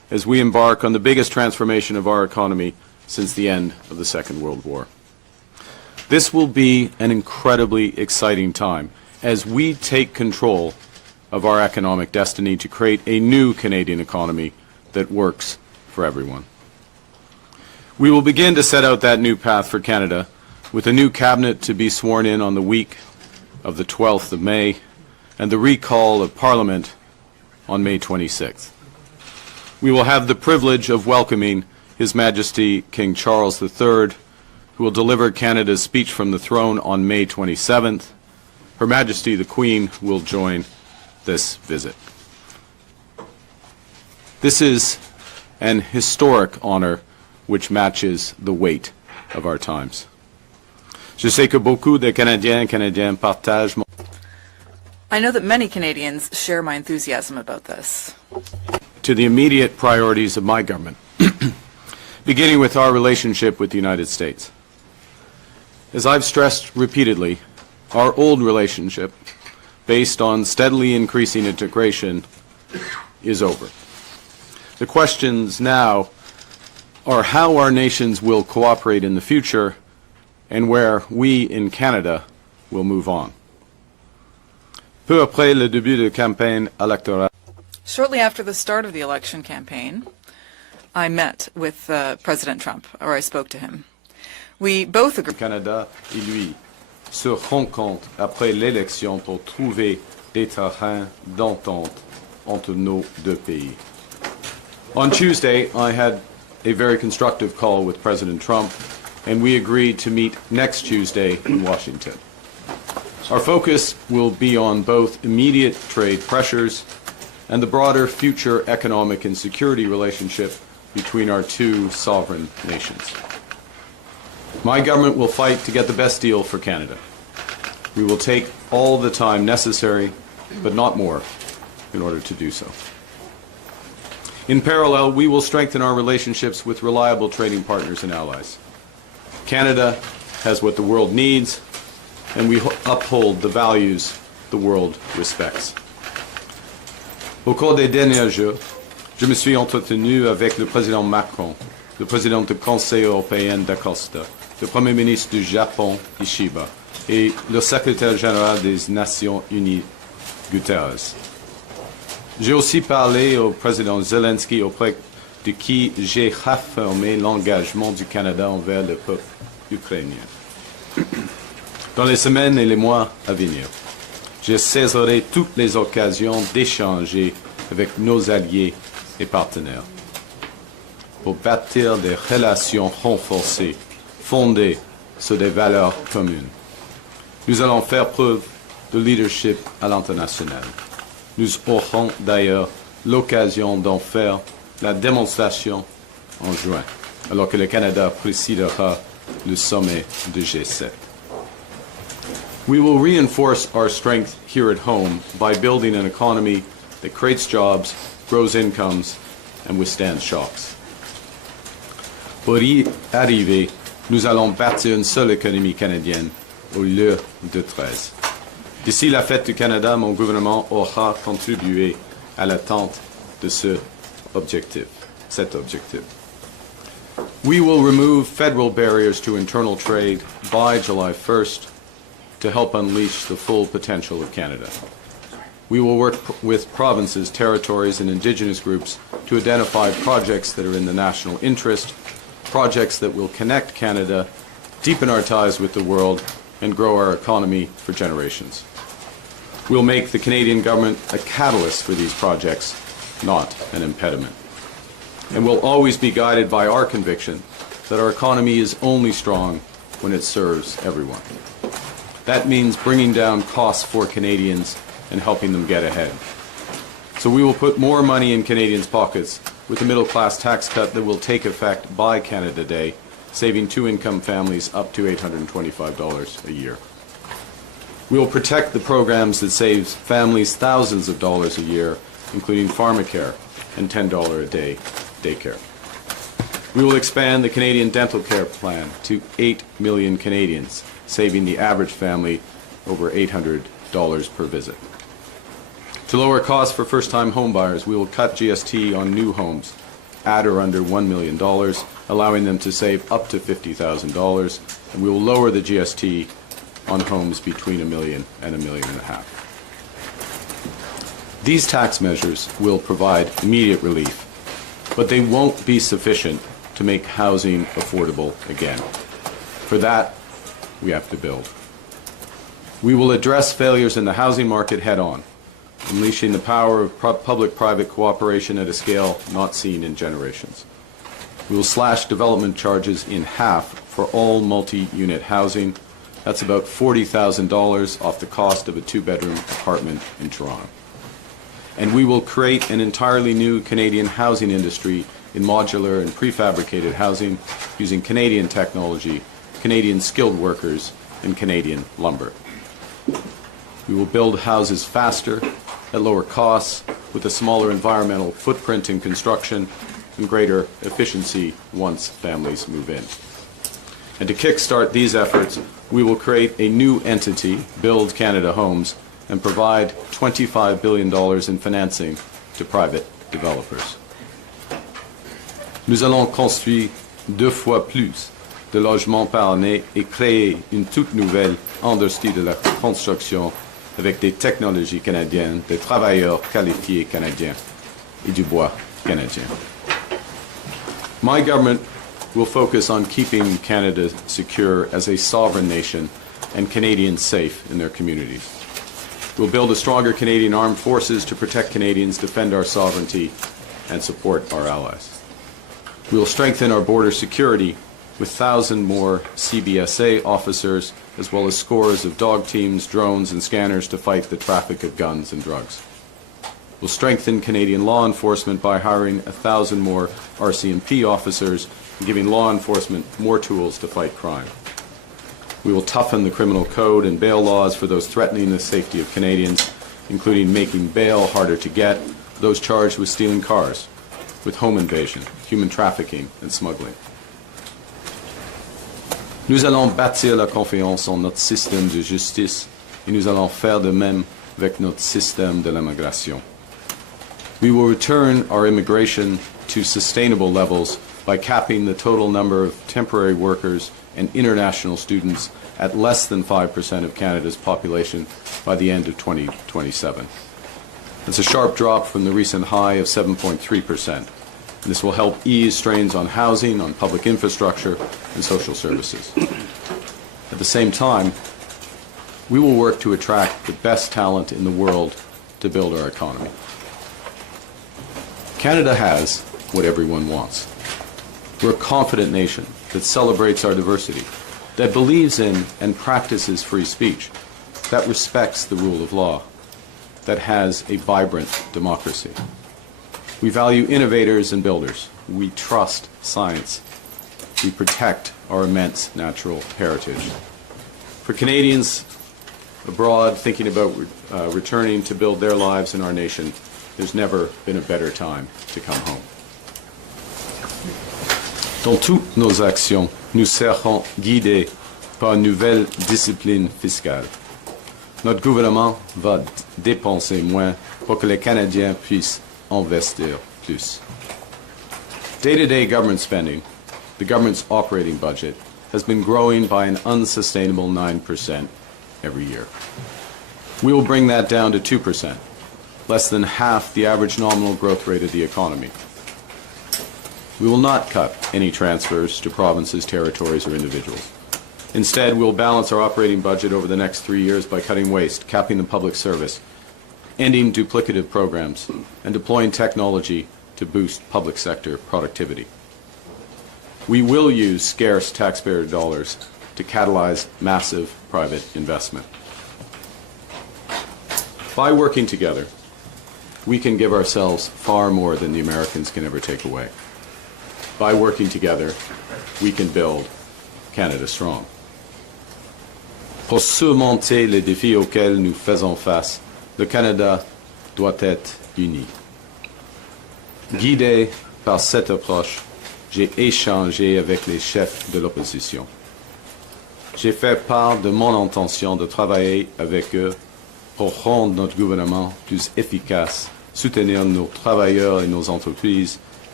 as we embark on the biggest transformation of our economy since the end of the Second World War. This will be an incredibly exciting time as we take control of our economic destiny to create a new Canadian economy that works for everyone. We will begin to set out that new path for Canada with a new cabinet to be sworn in on the week of the 12th of May and the recall of Parliament on May 26th. We will have the privilege of welcoming His Majesty King Charles III, who will deliver Canada's speech from the throne on May 27th. Her Majesty the Queen will join this visit. This is an historic honor which matches the weight of our times. Je sais que beaucoup de Canadiens et Canadiennes partagent mon... I know that many Canadians share my enthusiasm about this. To the immediate priorities of my government, beginning with our relationship with the United States. As I've stressed repeatedly, our old relationship, based on steadily increasing integration, is over. The questions now are how our nations will cooperate in the future and where we in Canada will move on. Peu après le début de campagne électorale. Shortly after the start of the election campaign, I met with President Trump, or I spoke to him. We both agreed. Canada et lui se rencontrent après l'élection pour trouver des terrains d'entente entre nos deux pays. On Tuesday, I had a very constructive call with President Trump, and we agreed to meet next Tuesday in Washington. Our focus will be on both immediate trade pressures and the broader future economic and security relationship between our two sovereign nations. My government will fight to get the best deal for Canada. We will take all the time necessary, but not more, in order to do so. In parallel, we will strengthen our relationships with reliable trading partners and allies. Canada has what the world needs, and we uphold the values the world respects. Au cours des derniers jours, je me suis entretenu avec le président Macron, le président du Conseil européen d'Acosta, le Premier ministre du Japon, Ishiba, et le secrétaire général des Nations Unies, Guterres. J'ai aussi parlé au président Zelensky, auprès de qui j'ai réaffirmé l'engagement du Canada envers le peuple ukrainien. Dans les semaines et les mois à venir, je saisirai toutes les occasions d'échanger avec nos alliés et partenaires pour bâtir des relations renforcées fondées sur des valeurs communes. Nous allons faire preuve de leadership à l'international. Nous aurons d'ailleurs l'occasion d'en faire la démonstration en juin, alors que le Canada présidera le sommet de G7. We will reinforce our strength here at home by building an economy that creates jobs, grows incomes, and withstands shocks. Pour y arriver, nous allons bâtir une seule économie canadienne au lieu de 13. D'ici la fête du Canada, mon gouvernement aura contribué à l'atteinte de cet objectif. We will remove federal barriers to internal trade by July 1st to help unleash the full potential of Canada. We will work with provinces, territories, and Indigenous groups to identify projects that are in the national interest, projects that will connect Canada, deepen our ties with the world, and grow our economy for generations. We'll make the Canadian government a catalyst for these projects, not an impediment. And we'll always be guided by our conviction that our economy is only strong when it serves everyone. That means bringing down costs for Canadians and helping them get ahead. So we will put more money in Canadians' pockets with the middle-class tax cut that will take effect by Canada Day, saving two-income families up to $825 a year. We will protect the programs that save families thousands of dollars a year, including pharmacare and $10 a day daycare. We will expand the Canadian Dental Care Plan to 8 million Canadians, saving the average family over $800 per visit. To lower costs for first-time homebuyers, we will cut GST on new homes at or under $1 million, allowing them to save up to $50,000, and we will lower the GST on homes between $1 million and $1.5 million. These tax measures will provide immediate relief, but they won't be sufficient to make housing affordable again. For that, we have to build. We will address failures in the housing market head-on, unleashing the power of public-private cooperation at a scale not seen in generations. We will slash development charges in half for all multi-unit housing. That's about $40,000 off the cost of a two-bedroom apartment in Toronto. And we will create an entirely new Canadian housing industry in modular and prefabricated housing using Canadian technology, Canadian skilled workers, and Canadian lumber. We will build houses faster, at lower costs, with a smaller environmental footprint in construction and greater efficiency once families move in. And to kickstart these efforts, we will create a new entity, Build Canada Homes, and provide $25 billion in financing to private developers. Nous allons construire 2 fois plus de logements par année et créer une toute nouvelle industrie de la construction avec des technologies canadiennes, des travailleurs qualifiés canadiens et du bois canadien. My government will focus on keeping Canada secure as a sovereign nation and Canadians safe in their communities. We'll build a stronger Canadian armed forces to protect Canadians, defend our sovereignty, and support our allies. We will strengthen our border security with 1,000 more CBSA officers, as well as scores of dog teams, drones, and scanners to fight the traffic of guns and drugs. We'll strengthen Canadian law enforcement by hiring 1,000 more RCMP officers and giving law enforcement more tools to fight crime. We will toughen the criminal code and bail laws for those threatening the safety of Canadians, including making bail harder to get for those charged with stealing cars, with home invasion, human trafficking, and smuggling. Nous allons bâtir la confiance en notre système de justice et nous allons faire de même avec notre système de l'immigration. We will return our immigration to sustainable levels by capping the total number of temporary workers and international students at less than 5% of Canada's population by the end of 2027. It's a sharp drop from the recent high of 7.3%. This will help ease strains on housing, on public infrastructure, and social services. At the same time, we will work to attract the best talent in the world to build our economy. Canada has what everyone wants. We're a confident nation that celebrates our diversity, that believes in and practices free speech, that respects the rule of law, that has a vibrant democracy. We value innovators and builders. We trust science. We protect our immense natural heritage. For Canadians abroad thinking about returning to build their lives in our nation, there's never been a better time to come home. Dans toutes nos actions, nous serons guidés par une nouvelle discipline fiscale. Notre gouvernement va dépenser moins pour que les Canadiens puissent investir plus. Day-to-day government spending, the government's operating budget, has been growing by an unsustainable 9% every year. We will bring that down to 2%, less than half the average nominal growth rate of the economy. We will not cut any transfers to provinces, territories, or individuals. Instead, we'll balance our operating budget over the next 3 years by cutting waste, capping the public service, ending duplicative programs, and deploying technology to boost public sector productivity. We will use scarce taxpayer dollars to catalyze massive private investment. By working together, we can give ourselves far more than the Americans can ever take away. By working together, we can build Canada strong. Pour surmonter les défis auxquels nous faisons face, le Canada doit être uni. Guidé par cette approche, j'ai échangé avec les chefs de l'opposition. J'ai fait part de mon intention de travailler avec eux pour rendre notre gouvernement plus efficace, soutenir nos travailleurs et nos entreprises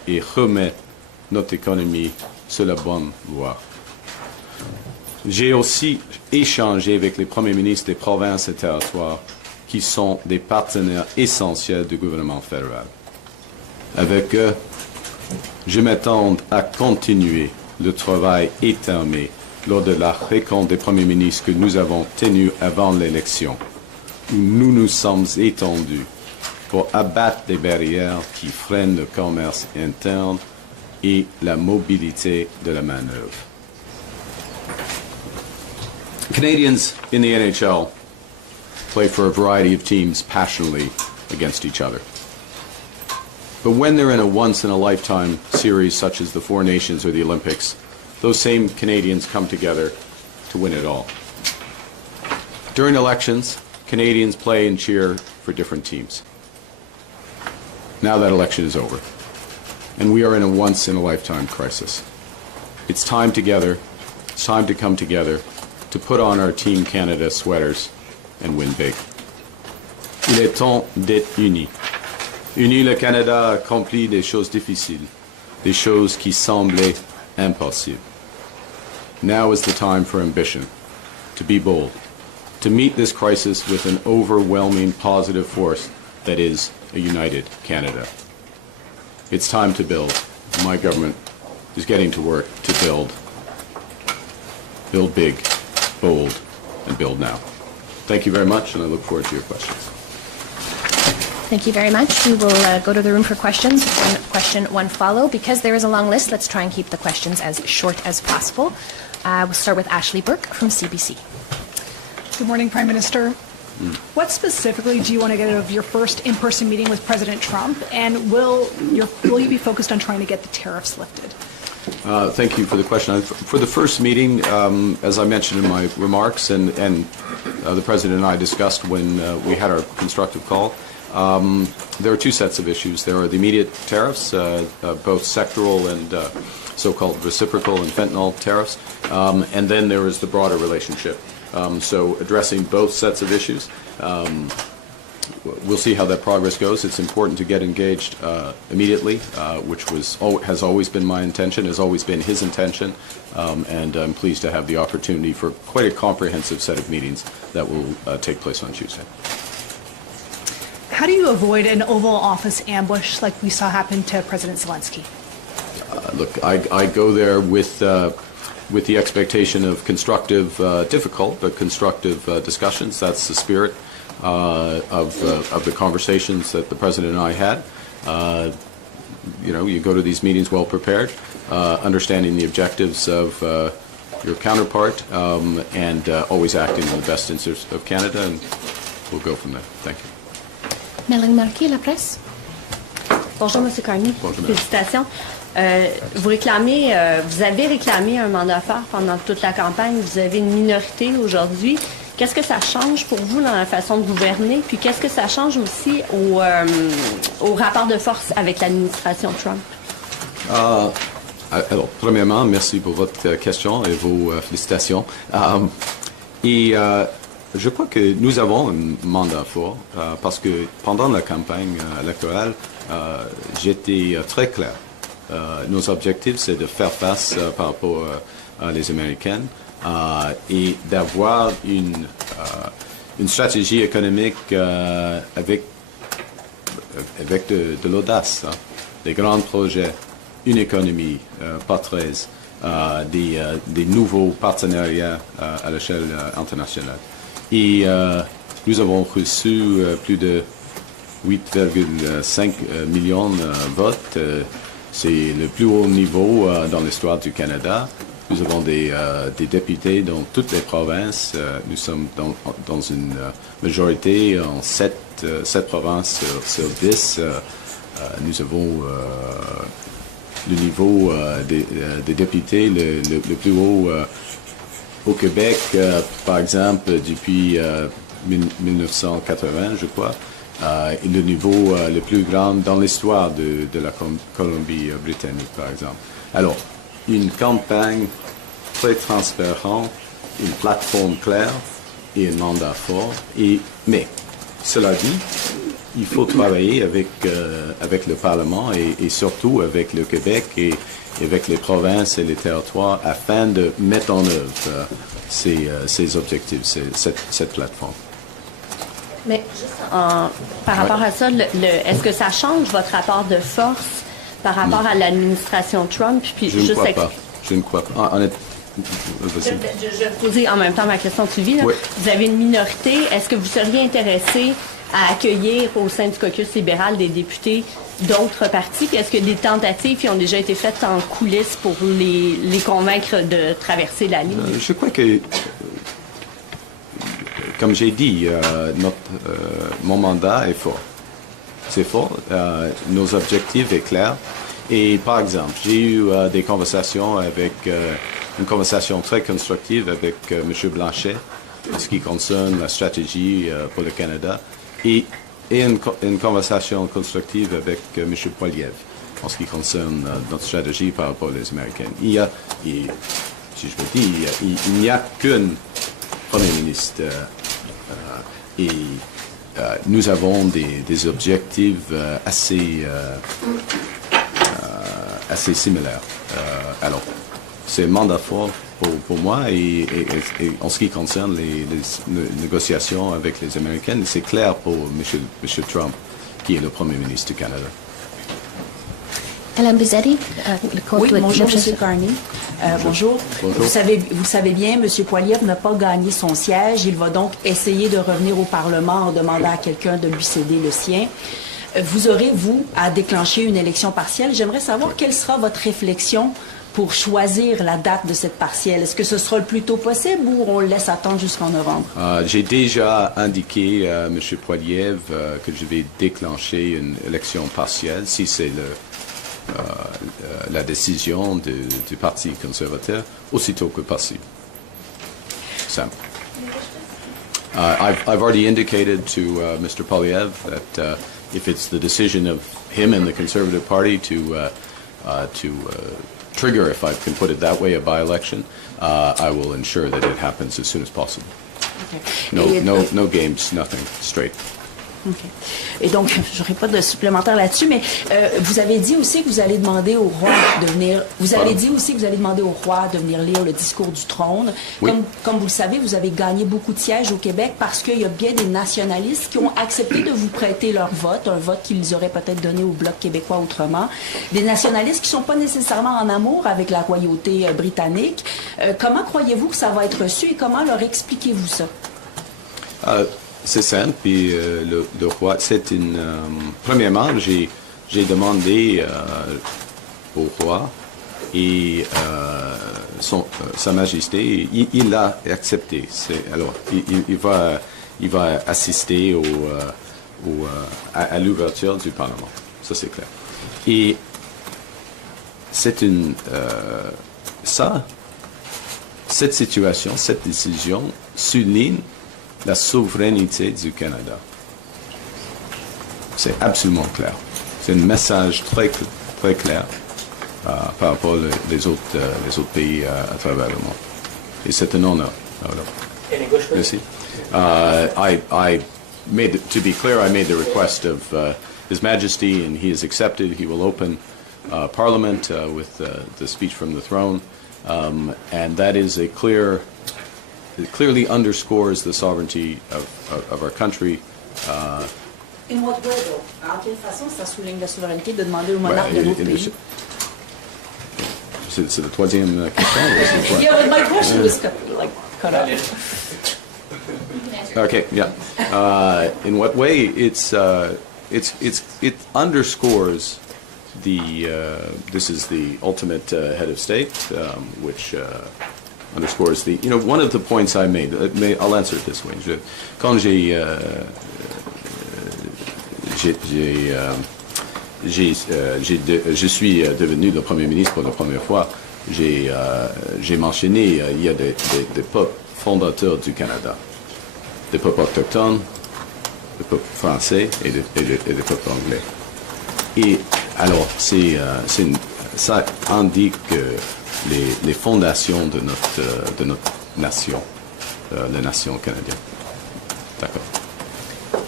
et remet notre économie sur la bonne voie. J'ai aussi échangé avec les premiers ministres des provinces et territoires qui sont des partenaires essentiels du gouvernement fédéral. Avec eux, je m'attends à continuer le travail étamé lors de la rencontre des premiers ministres que nous avons tenue avant l'élection, où nous nous sommes étendus pour abattre des barrières qui freinent le commerce interne et la mobilité de la main-d'œuvre. Canadians in the NHL play for a variety of teams passionately against each other. But when they're in a once-in-a-lifetime series such as the Four Nations or the Olympics, those same Canadians come together to win it all. During elections, Canadians play and cheer for different teams. Now that election is over, and we are in a once-in-a-lifetime crisis. It's time to come together to put on our Team Canada sweaters and win big. Il est temps d'être unis. Unis, le Canada a accompli des choses difficiles, des choses qui semblaient impossibles. Now is the time for ambition, to be bold, to meet this crisis with an overwhelming positive force that is a united Canada. It's time to build. My government is getting to work to build. Build big, bold, and build now. Thank you very much, and I look forward to your questions. Thank you very much. We will go to the room for questions. One question, one follow. Because there is a long list, let's try and keep the questions as short as possible. We'll start with Ashley Burke from CBC. Good morning, Prime Minister. What specifically do you want to get out of your first in-person meeting with President Trump, and will you be focused on trying to get the tariffs lifted? Thank you for the question. For the first meeting, as I mentioned in my remarks, and the President and I discussed when we had our constructive call, there are two sets of issues. There are the immediate tariffs, both sectoral and so-called reciprocal and fentanyl tariffs, and then there is the broader relationship. So addressing both sets of issues. We'll see how that progress goes. It's important to get engaged immediately, which has always been my intention, has always been his intention, and I'm pleased to have the opportunity for quite a comprehensive set of meetings that will take place on Tuesday. How do you avoid an Oval Office ambush like we saw happen to President Zelensky? Look, I go there with the expectation of constructive, difficult, but constructive discussions. That's the spirit of the conversations that the President and I had. You go to these meetings well prepared, understanding the objectives of your counterpart, and always acting in the best interest of Canada, and we'll go from there. Thank you. Mélanie Marquis, La Presse. Bonjour, M. Carney. Bonjour, félicitations. Vous avez réclamé un mandat fort pendant toute la campagne. Vous avez une minorité aujourd'hui. Qu'est-ce que ça change pour vous dans la façon de gouverner? Puis qu'est-ce que ça change aussi au rapport de force avec l'administration Trump? Alors, premièrement, merci pour votre question et vos félicitations. Je crois que nous avons un mandat fort parce que pendant la campagne électorale, j'étais très clair. Nos objectifs, c'est de faire face par rapport les Américains et d'avoir une stratégie économique avec de l'audace, des grands projets, une économie porteuse, des nouveaux partenariats à l'échelle internationale. Et nous avons reçu plus de 8,5 millions de votes. C'est le plus haut niveau dans l'histoire du Canada. Nous avons des députés dans toutes les provinces. Nous sommes dans une majorité en 7 provinces sur 10. Nous avons le niveau des députés le plus haut au Québec, par exemple, depuis 1980, je crois. Le niveau le plus grand dans l'histoire de la Colombie-Britannique, par exemple. Alors, une campagne très transparente, une plateforme claire et un mandat fort. Mais, cela dit, il faut travailler avec le Parlement et surtout avec le Québec et avec les provinces et les territoires afin de mettre en œuvre ces objectifs, cette plateforme. Mais juste par rapport à ça, est-ce que ça change votre rapport de force par rapport à l'administration Trump? Puis Je ne crois pas. Je ne crois pas. Je vais poser en même temps ma question de suivi. Oui. Vous avez une minorité. Est-ce que vous seriez intéressé à accueillir au sein du caucus libéral des députés d'autres partis? Puis est-ce que des tentatives qui ont déjà été faites en coulisses pour les convaincre de traverser la ligne? Je crois que, comme j'ai dit, mon mandat est fort. C'est fort. Nos objectifs sont clairs. Et par exemple, j'ai eu des conversations une conversation très constructive avec M. Blanchet en ce qui concerne la stratégie pour le Canada et une conversation constructive avec M. Poiliev en ce qui concerne notre stratégie par rapport aux Américains. Si je veux dire, il n'y a qu'un Premier ministre et nous avons des objectifs assez similaires. Alors, c'est un mandat fort pour moi et en ce qui concerne les négociations avec les Américains, c'est clair pour M. Trump, qui est le Premier ministre du Canada. Alain Bizzetti, oui, bonjour, M. Carney. Bonjour. Bonjour. Vous savez bien, M. Poiliev n'a pas gagné son siège. Il va donc essayer de revenir au Parlement en demandant à quelqu'un de lui céder le sien. Vous aurez, vous, à déclencher une élection partielle. J'aimerais savoir quelle sera votre réflexion pour choisir la date de cette partielle. Est-ce que ce sera le plus tôt possible ou on le laisse attendre jusqu'en novembre? J'ai déjà indiqué à M. Poiliev que je vais déclencher une élection partielle si c'est la décision du Parti conservateur aussitôt que possible. Simple. I've already indicated to Mr. Poiliev that if it's the decision of him and the Conservative Party to trigger, if I can put it that way, a by-election, I will ensure that it happens as soon as possible. Okay. No games, nothing, straight. Okay. Et donc, je n'aurai pas de supplémentaire là-dessus, mais vous avez dit aussi que vous allez demander au roi de venir. Vous avez dit aussi que vous allez demander au roi de venir lire le discours du trône. Oui. Comme vous le savez, vous avez gagné beaucoup de sièges au Québec parce qu'il y a bien des nationalistes qui ont accepté de vous prêter leur vote, un vote qu'ils auraient peut-être donné au Bloc québécois autrement. Des nationalistes qui ne sont pas nécessairement en amour avec la royauté britannique. Comment croyez-vous que ça va être reçu et comment leur expliquez-vous ça? C'est simple, puis le roi, c'est une... premièrement, j'ai demandé au roi et Sa Majesté, il l'a accepté. Alors, il va assister à l'ouverture du Parlement. Ça, c'est clair. Et c'est cette situation, cette décision souligne la souveraineté du Canada. C'est absolument clair. C'est un message très, très clair par rapport aux autres pays à travers le monde. Et c'est un honneur. Merci. To be clear, I made the request of His Majesty, and he has accepted. He will open Parliament with the speech from the throne, and that is a it clearly underscores the sovereignty of our country. In what way, though? En quelle façon ça souligne la souveraineté de demander au monarque de notre pays? C'est la troisième question. Yeah, my question was cut off. Okay, yeah. In what way? It underscores this is the ultimate head of state, which underscores one of the points I made. I'll answer it this way. Quand je suis devenu le Premier ministre pour la première fois, j'ai mentionné il y a des peuples fondateurs du Canada, des peuples autochtones, des peuples français et des peuples anglais. Et alors, ça indique les fondations de notre nation, la nation canadienne. D'accord.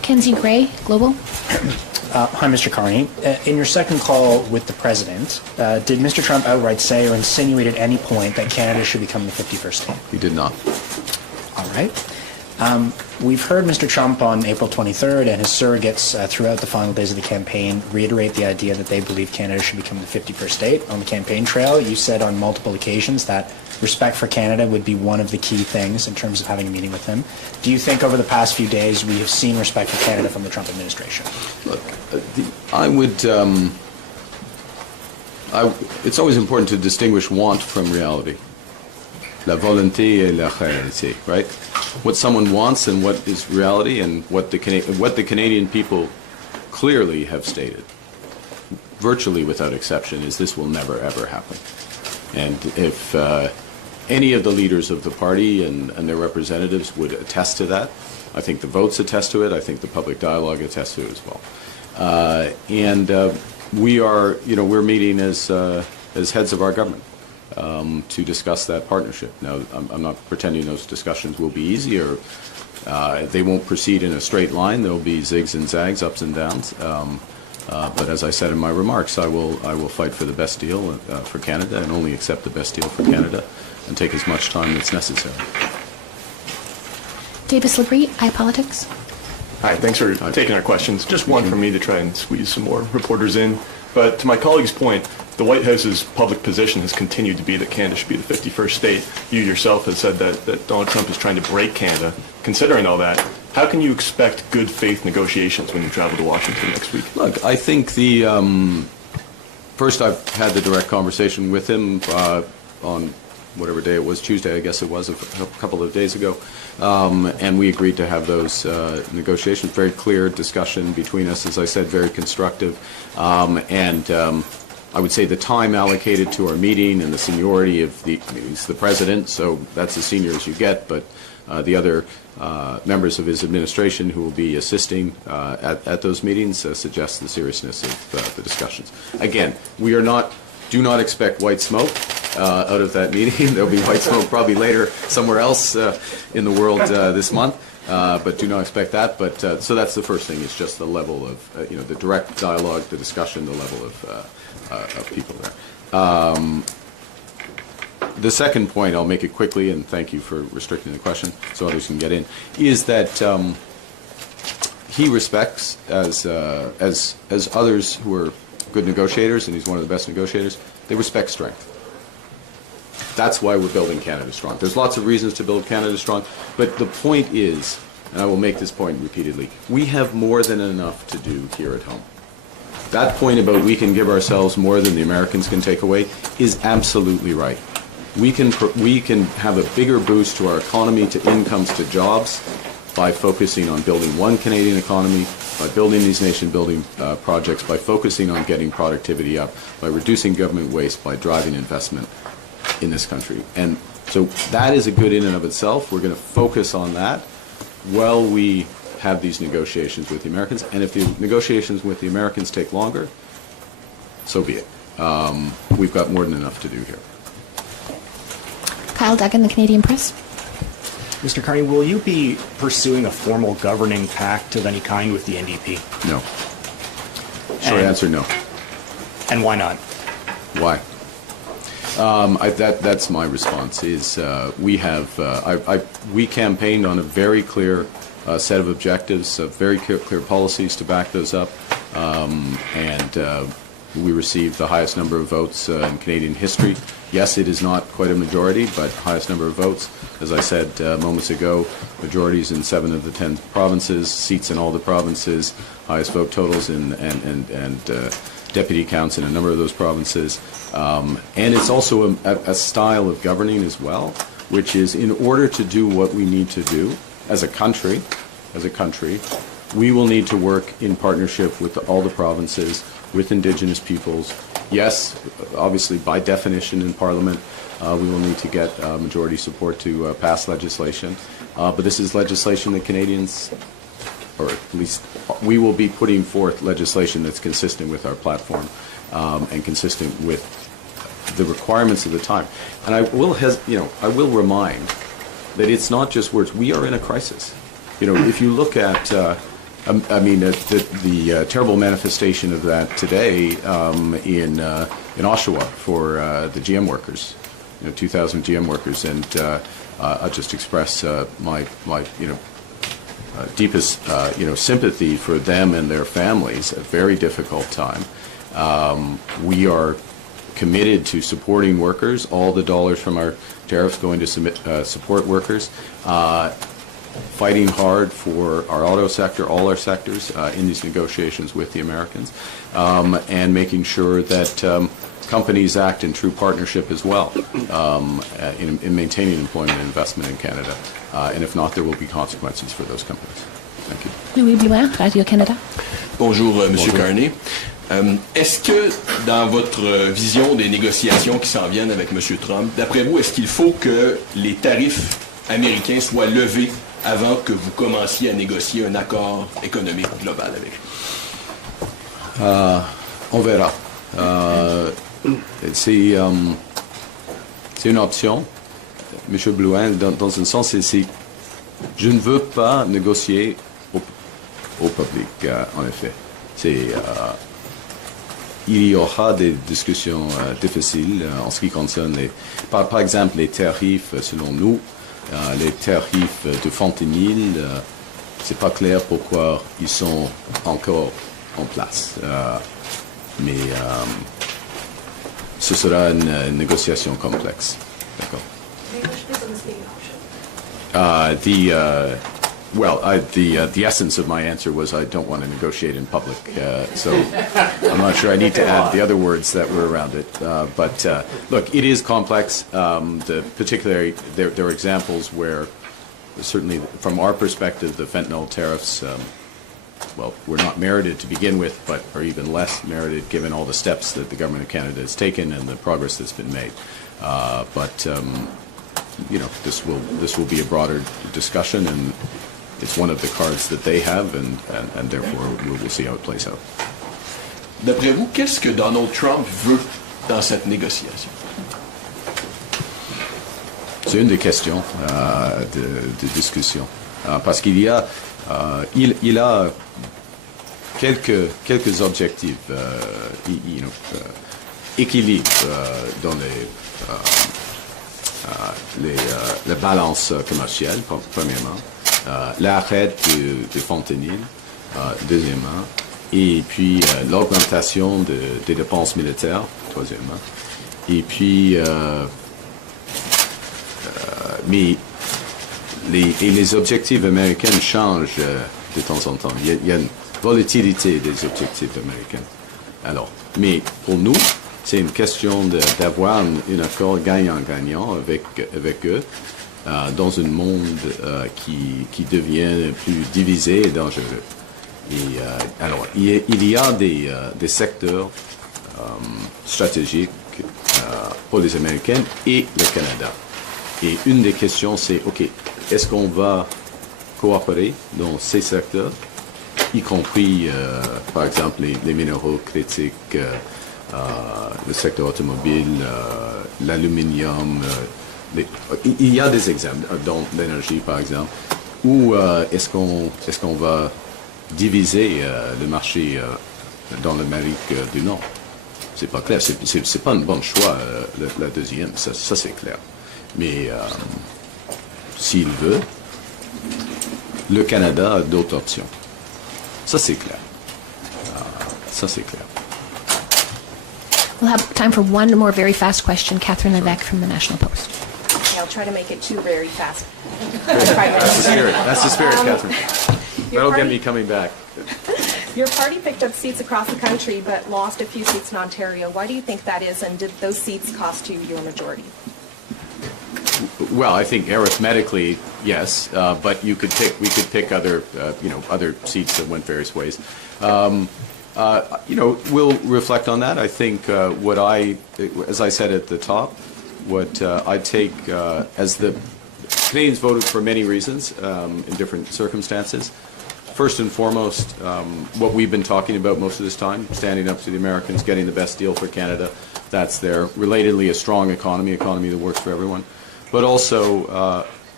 Kenzie Gray, Global. Hi, Mr. Carney. In your second call with the President, did Mr. Trump outright say or insinuate at any point that Canada should become the 51st state? He did not. All right. We've heard Mr. Trump on April 23rd and his surrogates throughout the final days of the campaign reiterate the idea that they believe Canada should become the 51st state. On the campaign trail, you said on multiple occasions that respect for Canada would be one of the key things in terms of having a meeting with him. Do you think over the past few days we have seen respect for Canada from the Trump administration? Look, I would. It's always important to distinguish want from reality. La volonté et la réalité, right? What someone wants and what is reality, and what the Canadian people clearly have stated, virtually without exception, is this will never ever happen. And if any of the leaders of the party and their representatives would attest to that, I think the votes attest to it. I think the public dialogue attests to it as well. We are, we're meeting as heads of our government to discuss that partnership. Now, I'm not pretending those discussions will be easy, or they won't proceed in a straight line. There will be zigs and zags, ups and downs. But as I said in my remarks, I will fight for the best deal for Canada, and only accept the best deal for Canada, and take as much time as necessary. Davis Labrie, iPolitics. Hi, thanks for taking our questions. Just one from me to try and squeeze some more reporters in. But to my colleague's point, the White House's public position has continued to be that Canada should be the 51st state. You yourself have said that Donald Trump is trying to break Canada. Considering all that, how can you expect good faith negotiations when you travel to Washington next week? Look, I think first I've had the direct conversation with him on whatever day it was, Tuesday I guess it was, a couple of days ago, and we agreed to have those negotiations. Very clear discussion between us, as I said, very constructive, and I would say the time allocated to our meeting and the seniority of he's the president, so that's as senior as you get, but the other members of his administration who will be assisting at those meetings suggests the seriousness of the discussions. Again, do not expect white smoke out of that meeting. There'll be white smoke probably later somewhere else in the world this month, but do not expect that. But so that's the first thing, is just the level of the direct dialogue, the discussion, the level of people there. The second point, I'll make it quickly, and thank you for restricting the question so others can get in, is that he respects, as others who are good negotiators, and he's one of the best negotiators, they respect strength. That's why we're building Canada strong. There's lots of reasons to build Canada strong, but the point is, and I will make this point repeatedly, we have more than enough to do here at home. That point about we can give ourselves more than the Americans can take away is absolutely right. We can have a bigger boost to our economy, to incomes, to jobs, by focusing on building one Canadian economy, by building these nation-building projects, by focusing on getting productivity up, by reducing government waste, by driving investment in this country. And so that is a good in and of itself. We're going to focus on that while we have these negotiations with the Americans. And if the negotiations with the Americans take longer, so be it. We've got more than enough to do here. Kyle Duggan, the Canadian Press. Mr. Carney, will you be pursuing a formal governing pact of any kind with the NDP? No. Short answer, no. And why not? Why? That's my response. Is we campaigned on a very clear set of objectives, very clear policies to back those up, and we received the highest number of votes in Canadian history. Yes, it is not quite a majority, but highest number of votes. As I said moments ago, majorities in 7 of the 10 provinces, seats in all the provinces, highest vote totals and deputy counts in a number of those provinces. And it's also a style of governing as well, which is, in order to do what we need to do as a country, we will need to work in partnership with all the provinces, with Indigenous peoples. Yes, obviously, by definition in Parliament, we will need to get majority support to pass legislation. But this is legislation that Canadians, or at least we will be putting forth legislation that's consistent with our platform and consistent with the requirements of the time. And I will remind that it's not just words. We are in a crisis. If you look at I mean, the terrible manifestation of that today in Oshawa for the GM workers, 2,000 GM workers, and I'll just express my deepest sympathy for them and their families. A very difficult time. We are committed to supporting workers. All the dollars from our tariffs going to support workers. Fighting hard for our auto sector, all our sectors in these negotiations with the Americans, and making sure that companies act in true partnership as well in maintaining employment and investment in Canada. And if not, there will be consequences for those companies. Thank you. Louis Blouin, Radio-Canada. Bonjour, Monsieur Carney. Est-ce que, dans votre vision des négociations qui s'en viennent avec Monsieur Trump, d'après vous, est-ce qu'il faut que les tarifs américains soient levés avant que vous commenciez à négocier un accord économique global avec lui? On verra. C'est une option. Monsieur Blouin, dans un sens, je ne veux pas négocier au public, en effet. Il y aura des discussions difficiles en ce qui concerne par exemple les tarifs, selon nous. Les tarifs de fentanyl, c'est pas clair pourquoi ils sont encore en place. Mais ce sera une négociation complexe. D'accord. The essence of my answer was I don't want to negotiate in public, so I'm not sure I need to add the other words that were around it. But look, it is complex. Particularly, there are examples where, certainly from our perspective, the fentanyl tariffs, were not merited to begin with, but are even less merited given all the steps that the government of Canada has taken and the progress that's been made. This will be a broader discussion, and it's one of the cards that they have, and therefore we'll see how it plays out. D'après vous, qu'est-ce que Donald Trump veut dans cette négociation? C'est une des questions de discussion, parce qu'il y a, il a quelques objectifs, équilibre dans la balance commerciale, premièrement, l'arrêt du fentanyl, deuxièmement, et puis l'augmentation des dépenses militaires, troisièmement, et puis mais les objectifs américains changent de temps en temps. Il y a une volatilité des objectifs américains. Alors, mais pour nous, c'est une question d'avoir un accord gagnant-gagnant avec eux dans un monde qui devient plus divisé et dangereux. Et, alors, il y a des secteurs stratégiques pour les Américains et le Canada. Et une des questions, c'est, OK, est-ce qu'on va coopérer dans ces secteurs, y compris, par exemple, les minéraux critiques, le secteur automobile, l'aluminium. Il y a des exemples, dans l'énergie par exemple, ou est-ce qu'on va diviser le marché dans l'Amérique du Nord? C'est pas clair, c'est pas un bon choix, la deuxième, ça c'est clair. Mais s'il veut, le Canada a d'autres options. Ça c'est clair. Ça c'est clair. We'll have time for one more very fast question. Catherine Levesque from the National Post. Okay, I'll try to make it two very fast. That's the spirit, Catherine. That'll get me coming back. Your party picked up seats across the country but lost a few seats in Ontario. Why do you think that is, and did those seats cost you your majority? Well, I think arithmetically, yes, but we could pick other, other seats that went various ways. We'll reflect on that. I think as I said at the top, what I take as the Canadians voted for many reasons in different circumstances. First and foremost, what we've been talking about most of this time, standing up to the Americans, getting the best deal for Canada. That's there. Relatedly, a strong economy that works for everyone. But also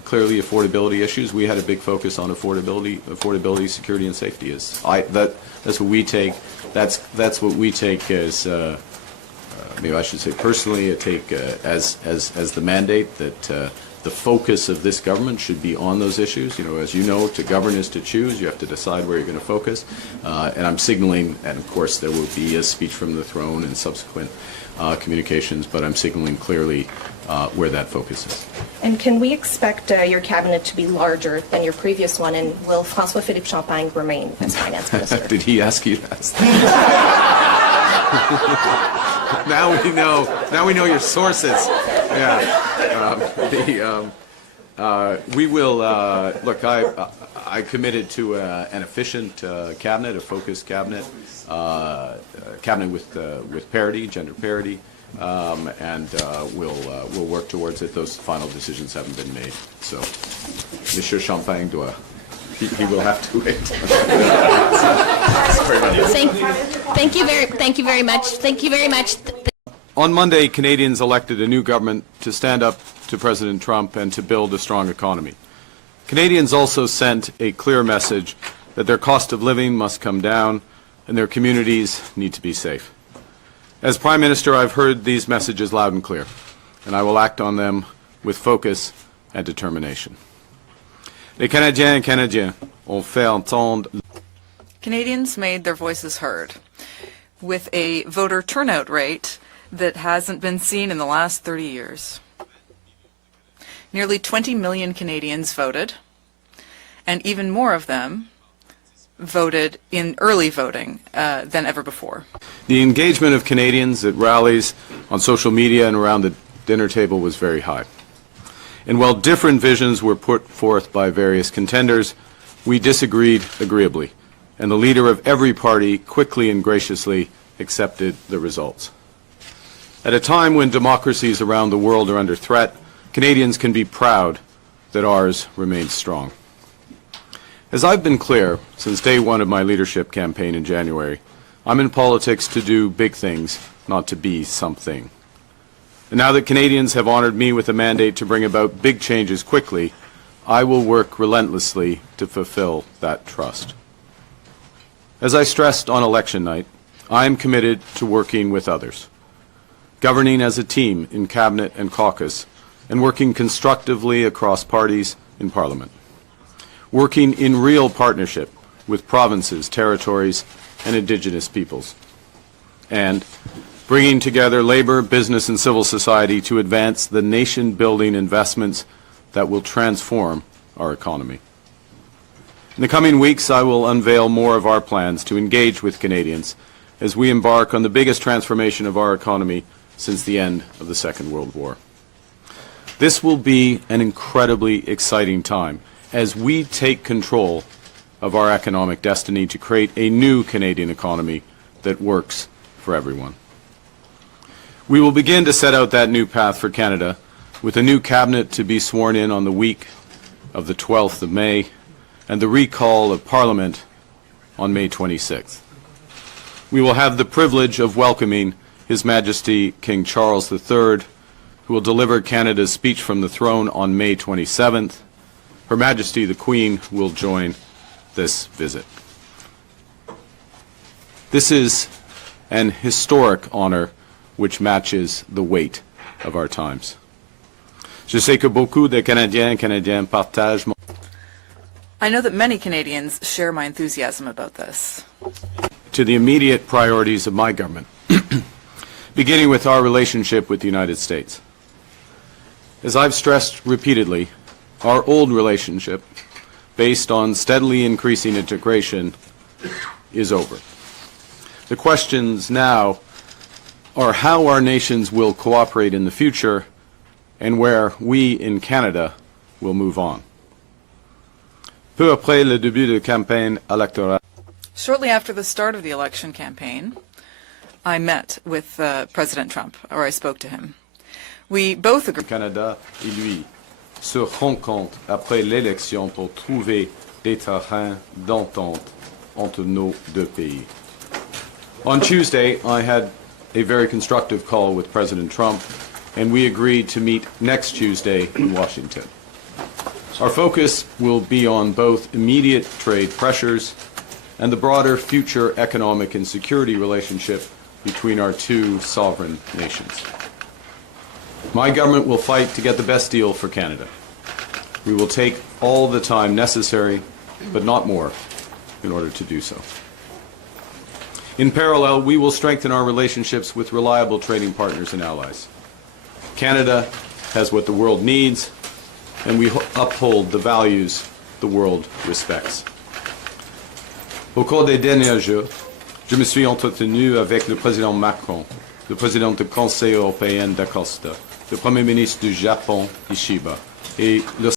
clearly affordability issues. We had a big focus on affordability, security, and safety. That's what we take. That's what we take as maybe I should say personally. I take as the mandate that the focus of this government should be on those issues. As you know, to govern is to choose. You have to decide where you're going to focus. And I'm signaling, and of course there will be a speech from the throne and subsequent communications, but I'm signaling clearly where that focus is. And can we expect your cabinet to be larger than your previous one, and will François-Philippe Champagne remain as finance minister? Did he ask you that? Now we know your sources. Yeah. We will look. I committed to an efficient cabinet, a focused cabinet, cabinet with parity, gender parity, and we'll work towards it. Those final decisions haven't been made, so Monsieur Champagne he will have to wait. Thank you very much. Thank you very much. On Monday, Canadians elected a new government to stand up to President Trump and to build a strong economy. Canadians also sent a clear message that their cost of living must come down and their communities need to be safe. As Prime Minister, I've heard these messages loud and clear, and I will act on them with focus and determination. Les Canadiens et Canadiennes ont fait entendre. Canadians made their voices heard with a voter turnout rate that hasn't been seen in the last 30 years. Nearly 20 million Canadians voted, and even more of them voted in early voting than ever before. The engagement of Canadians at rallies, on social media, and around the dinner table was very high. And while different visions were put forth by various contenders, we disagreed agreeably, and the leader of every party quickly and graciously accepted the results. At a time when democracies around the world are under threat, Canadians can be proud that ours remains strong. As I've been clear since day one of my leadership campaign in January, I'm in politics to do big things, not to be something. And now that Canadians have honored me with a mandate to bring about big changes quickly, I will work relentlessly to fulfill that trust. As I stressed on election night, I am committed to working with others, governing as a team in Cabinet and caucus, and working constructively across parties in Parliament, working in real partnership with provinces, territories, and Indigenous peoples, and bringing together labor, business, and civil society to advance the nation-building investments that will transform our economy. In the coming weeks, I will unveil more of our plans to engage with Canadians as we embark on the biggest transformation of our economy since the end of the Second World War. This will be an incredibly exciting time as we take control of our economic destiny to create a new Canadian economy that works for everyone. We will begin to set out that new path for Canada with a new cabinet to be sworn in on the week of the 12th of May and the recall of Parliament on May 26th. We will have the privilege of welcoming His Majesty King Charles III, who will deliver Canada's speech from the throne on May 27th. Her Majesty the Queen will join this visit. This is an historic honor which matches the weight of our times. Je sais que beaucoup de Canadiens et Canadiennes partagent mon... I know that many Canadians share my enthusiasm about this. To the immediate priorities of my government, beginning with our relationship with the United States. As I've stressed repeatedly, our old relationship, based on steadily increasing integration, is over. The questions now are how our nations will cooperate in the future and where we in Canada will move on. Peu après le début de campagne électorale. Shortly after the start of the election campaign, I met with President Trump, or I spoke to him. We both agreed. Canada et lui se rencontrent après l'élection pour trouver des terrains d'entente entre nos deux pays. On Tuesday, I had a very constructive call with President Trump, and we agreed to meet next Tuesday in Washington. Our focus will be on both immediate trade pressures and the broader future economic and security relationship between our two sovereign nations. My government will fight to get the best deal for Canada. We will take all the time necessary, but not more, in order to do so. In parallel, we will strengthen our relationships with reliable trading partners and allies. Canada has what the world needs, and we uphold the values the world respects. Au cours des derniers jours, je me suis entretenu avec le président Macron, le président du Conseil européen d'Acosta, le Premier ministre du Japon, Ishiba, et le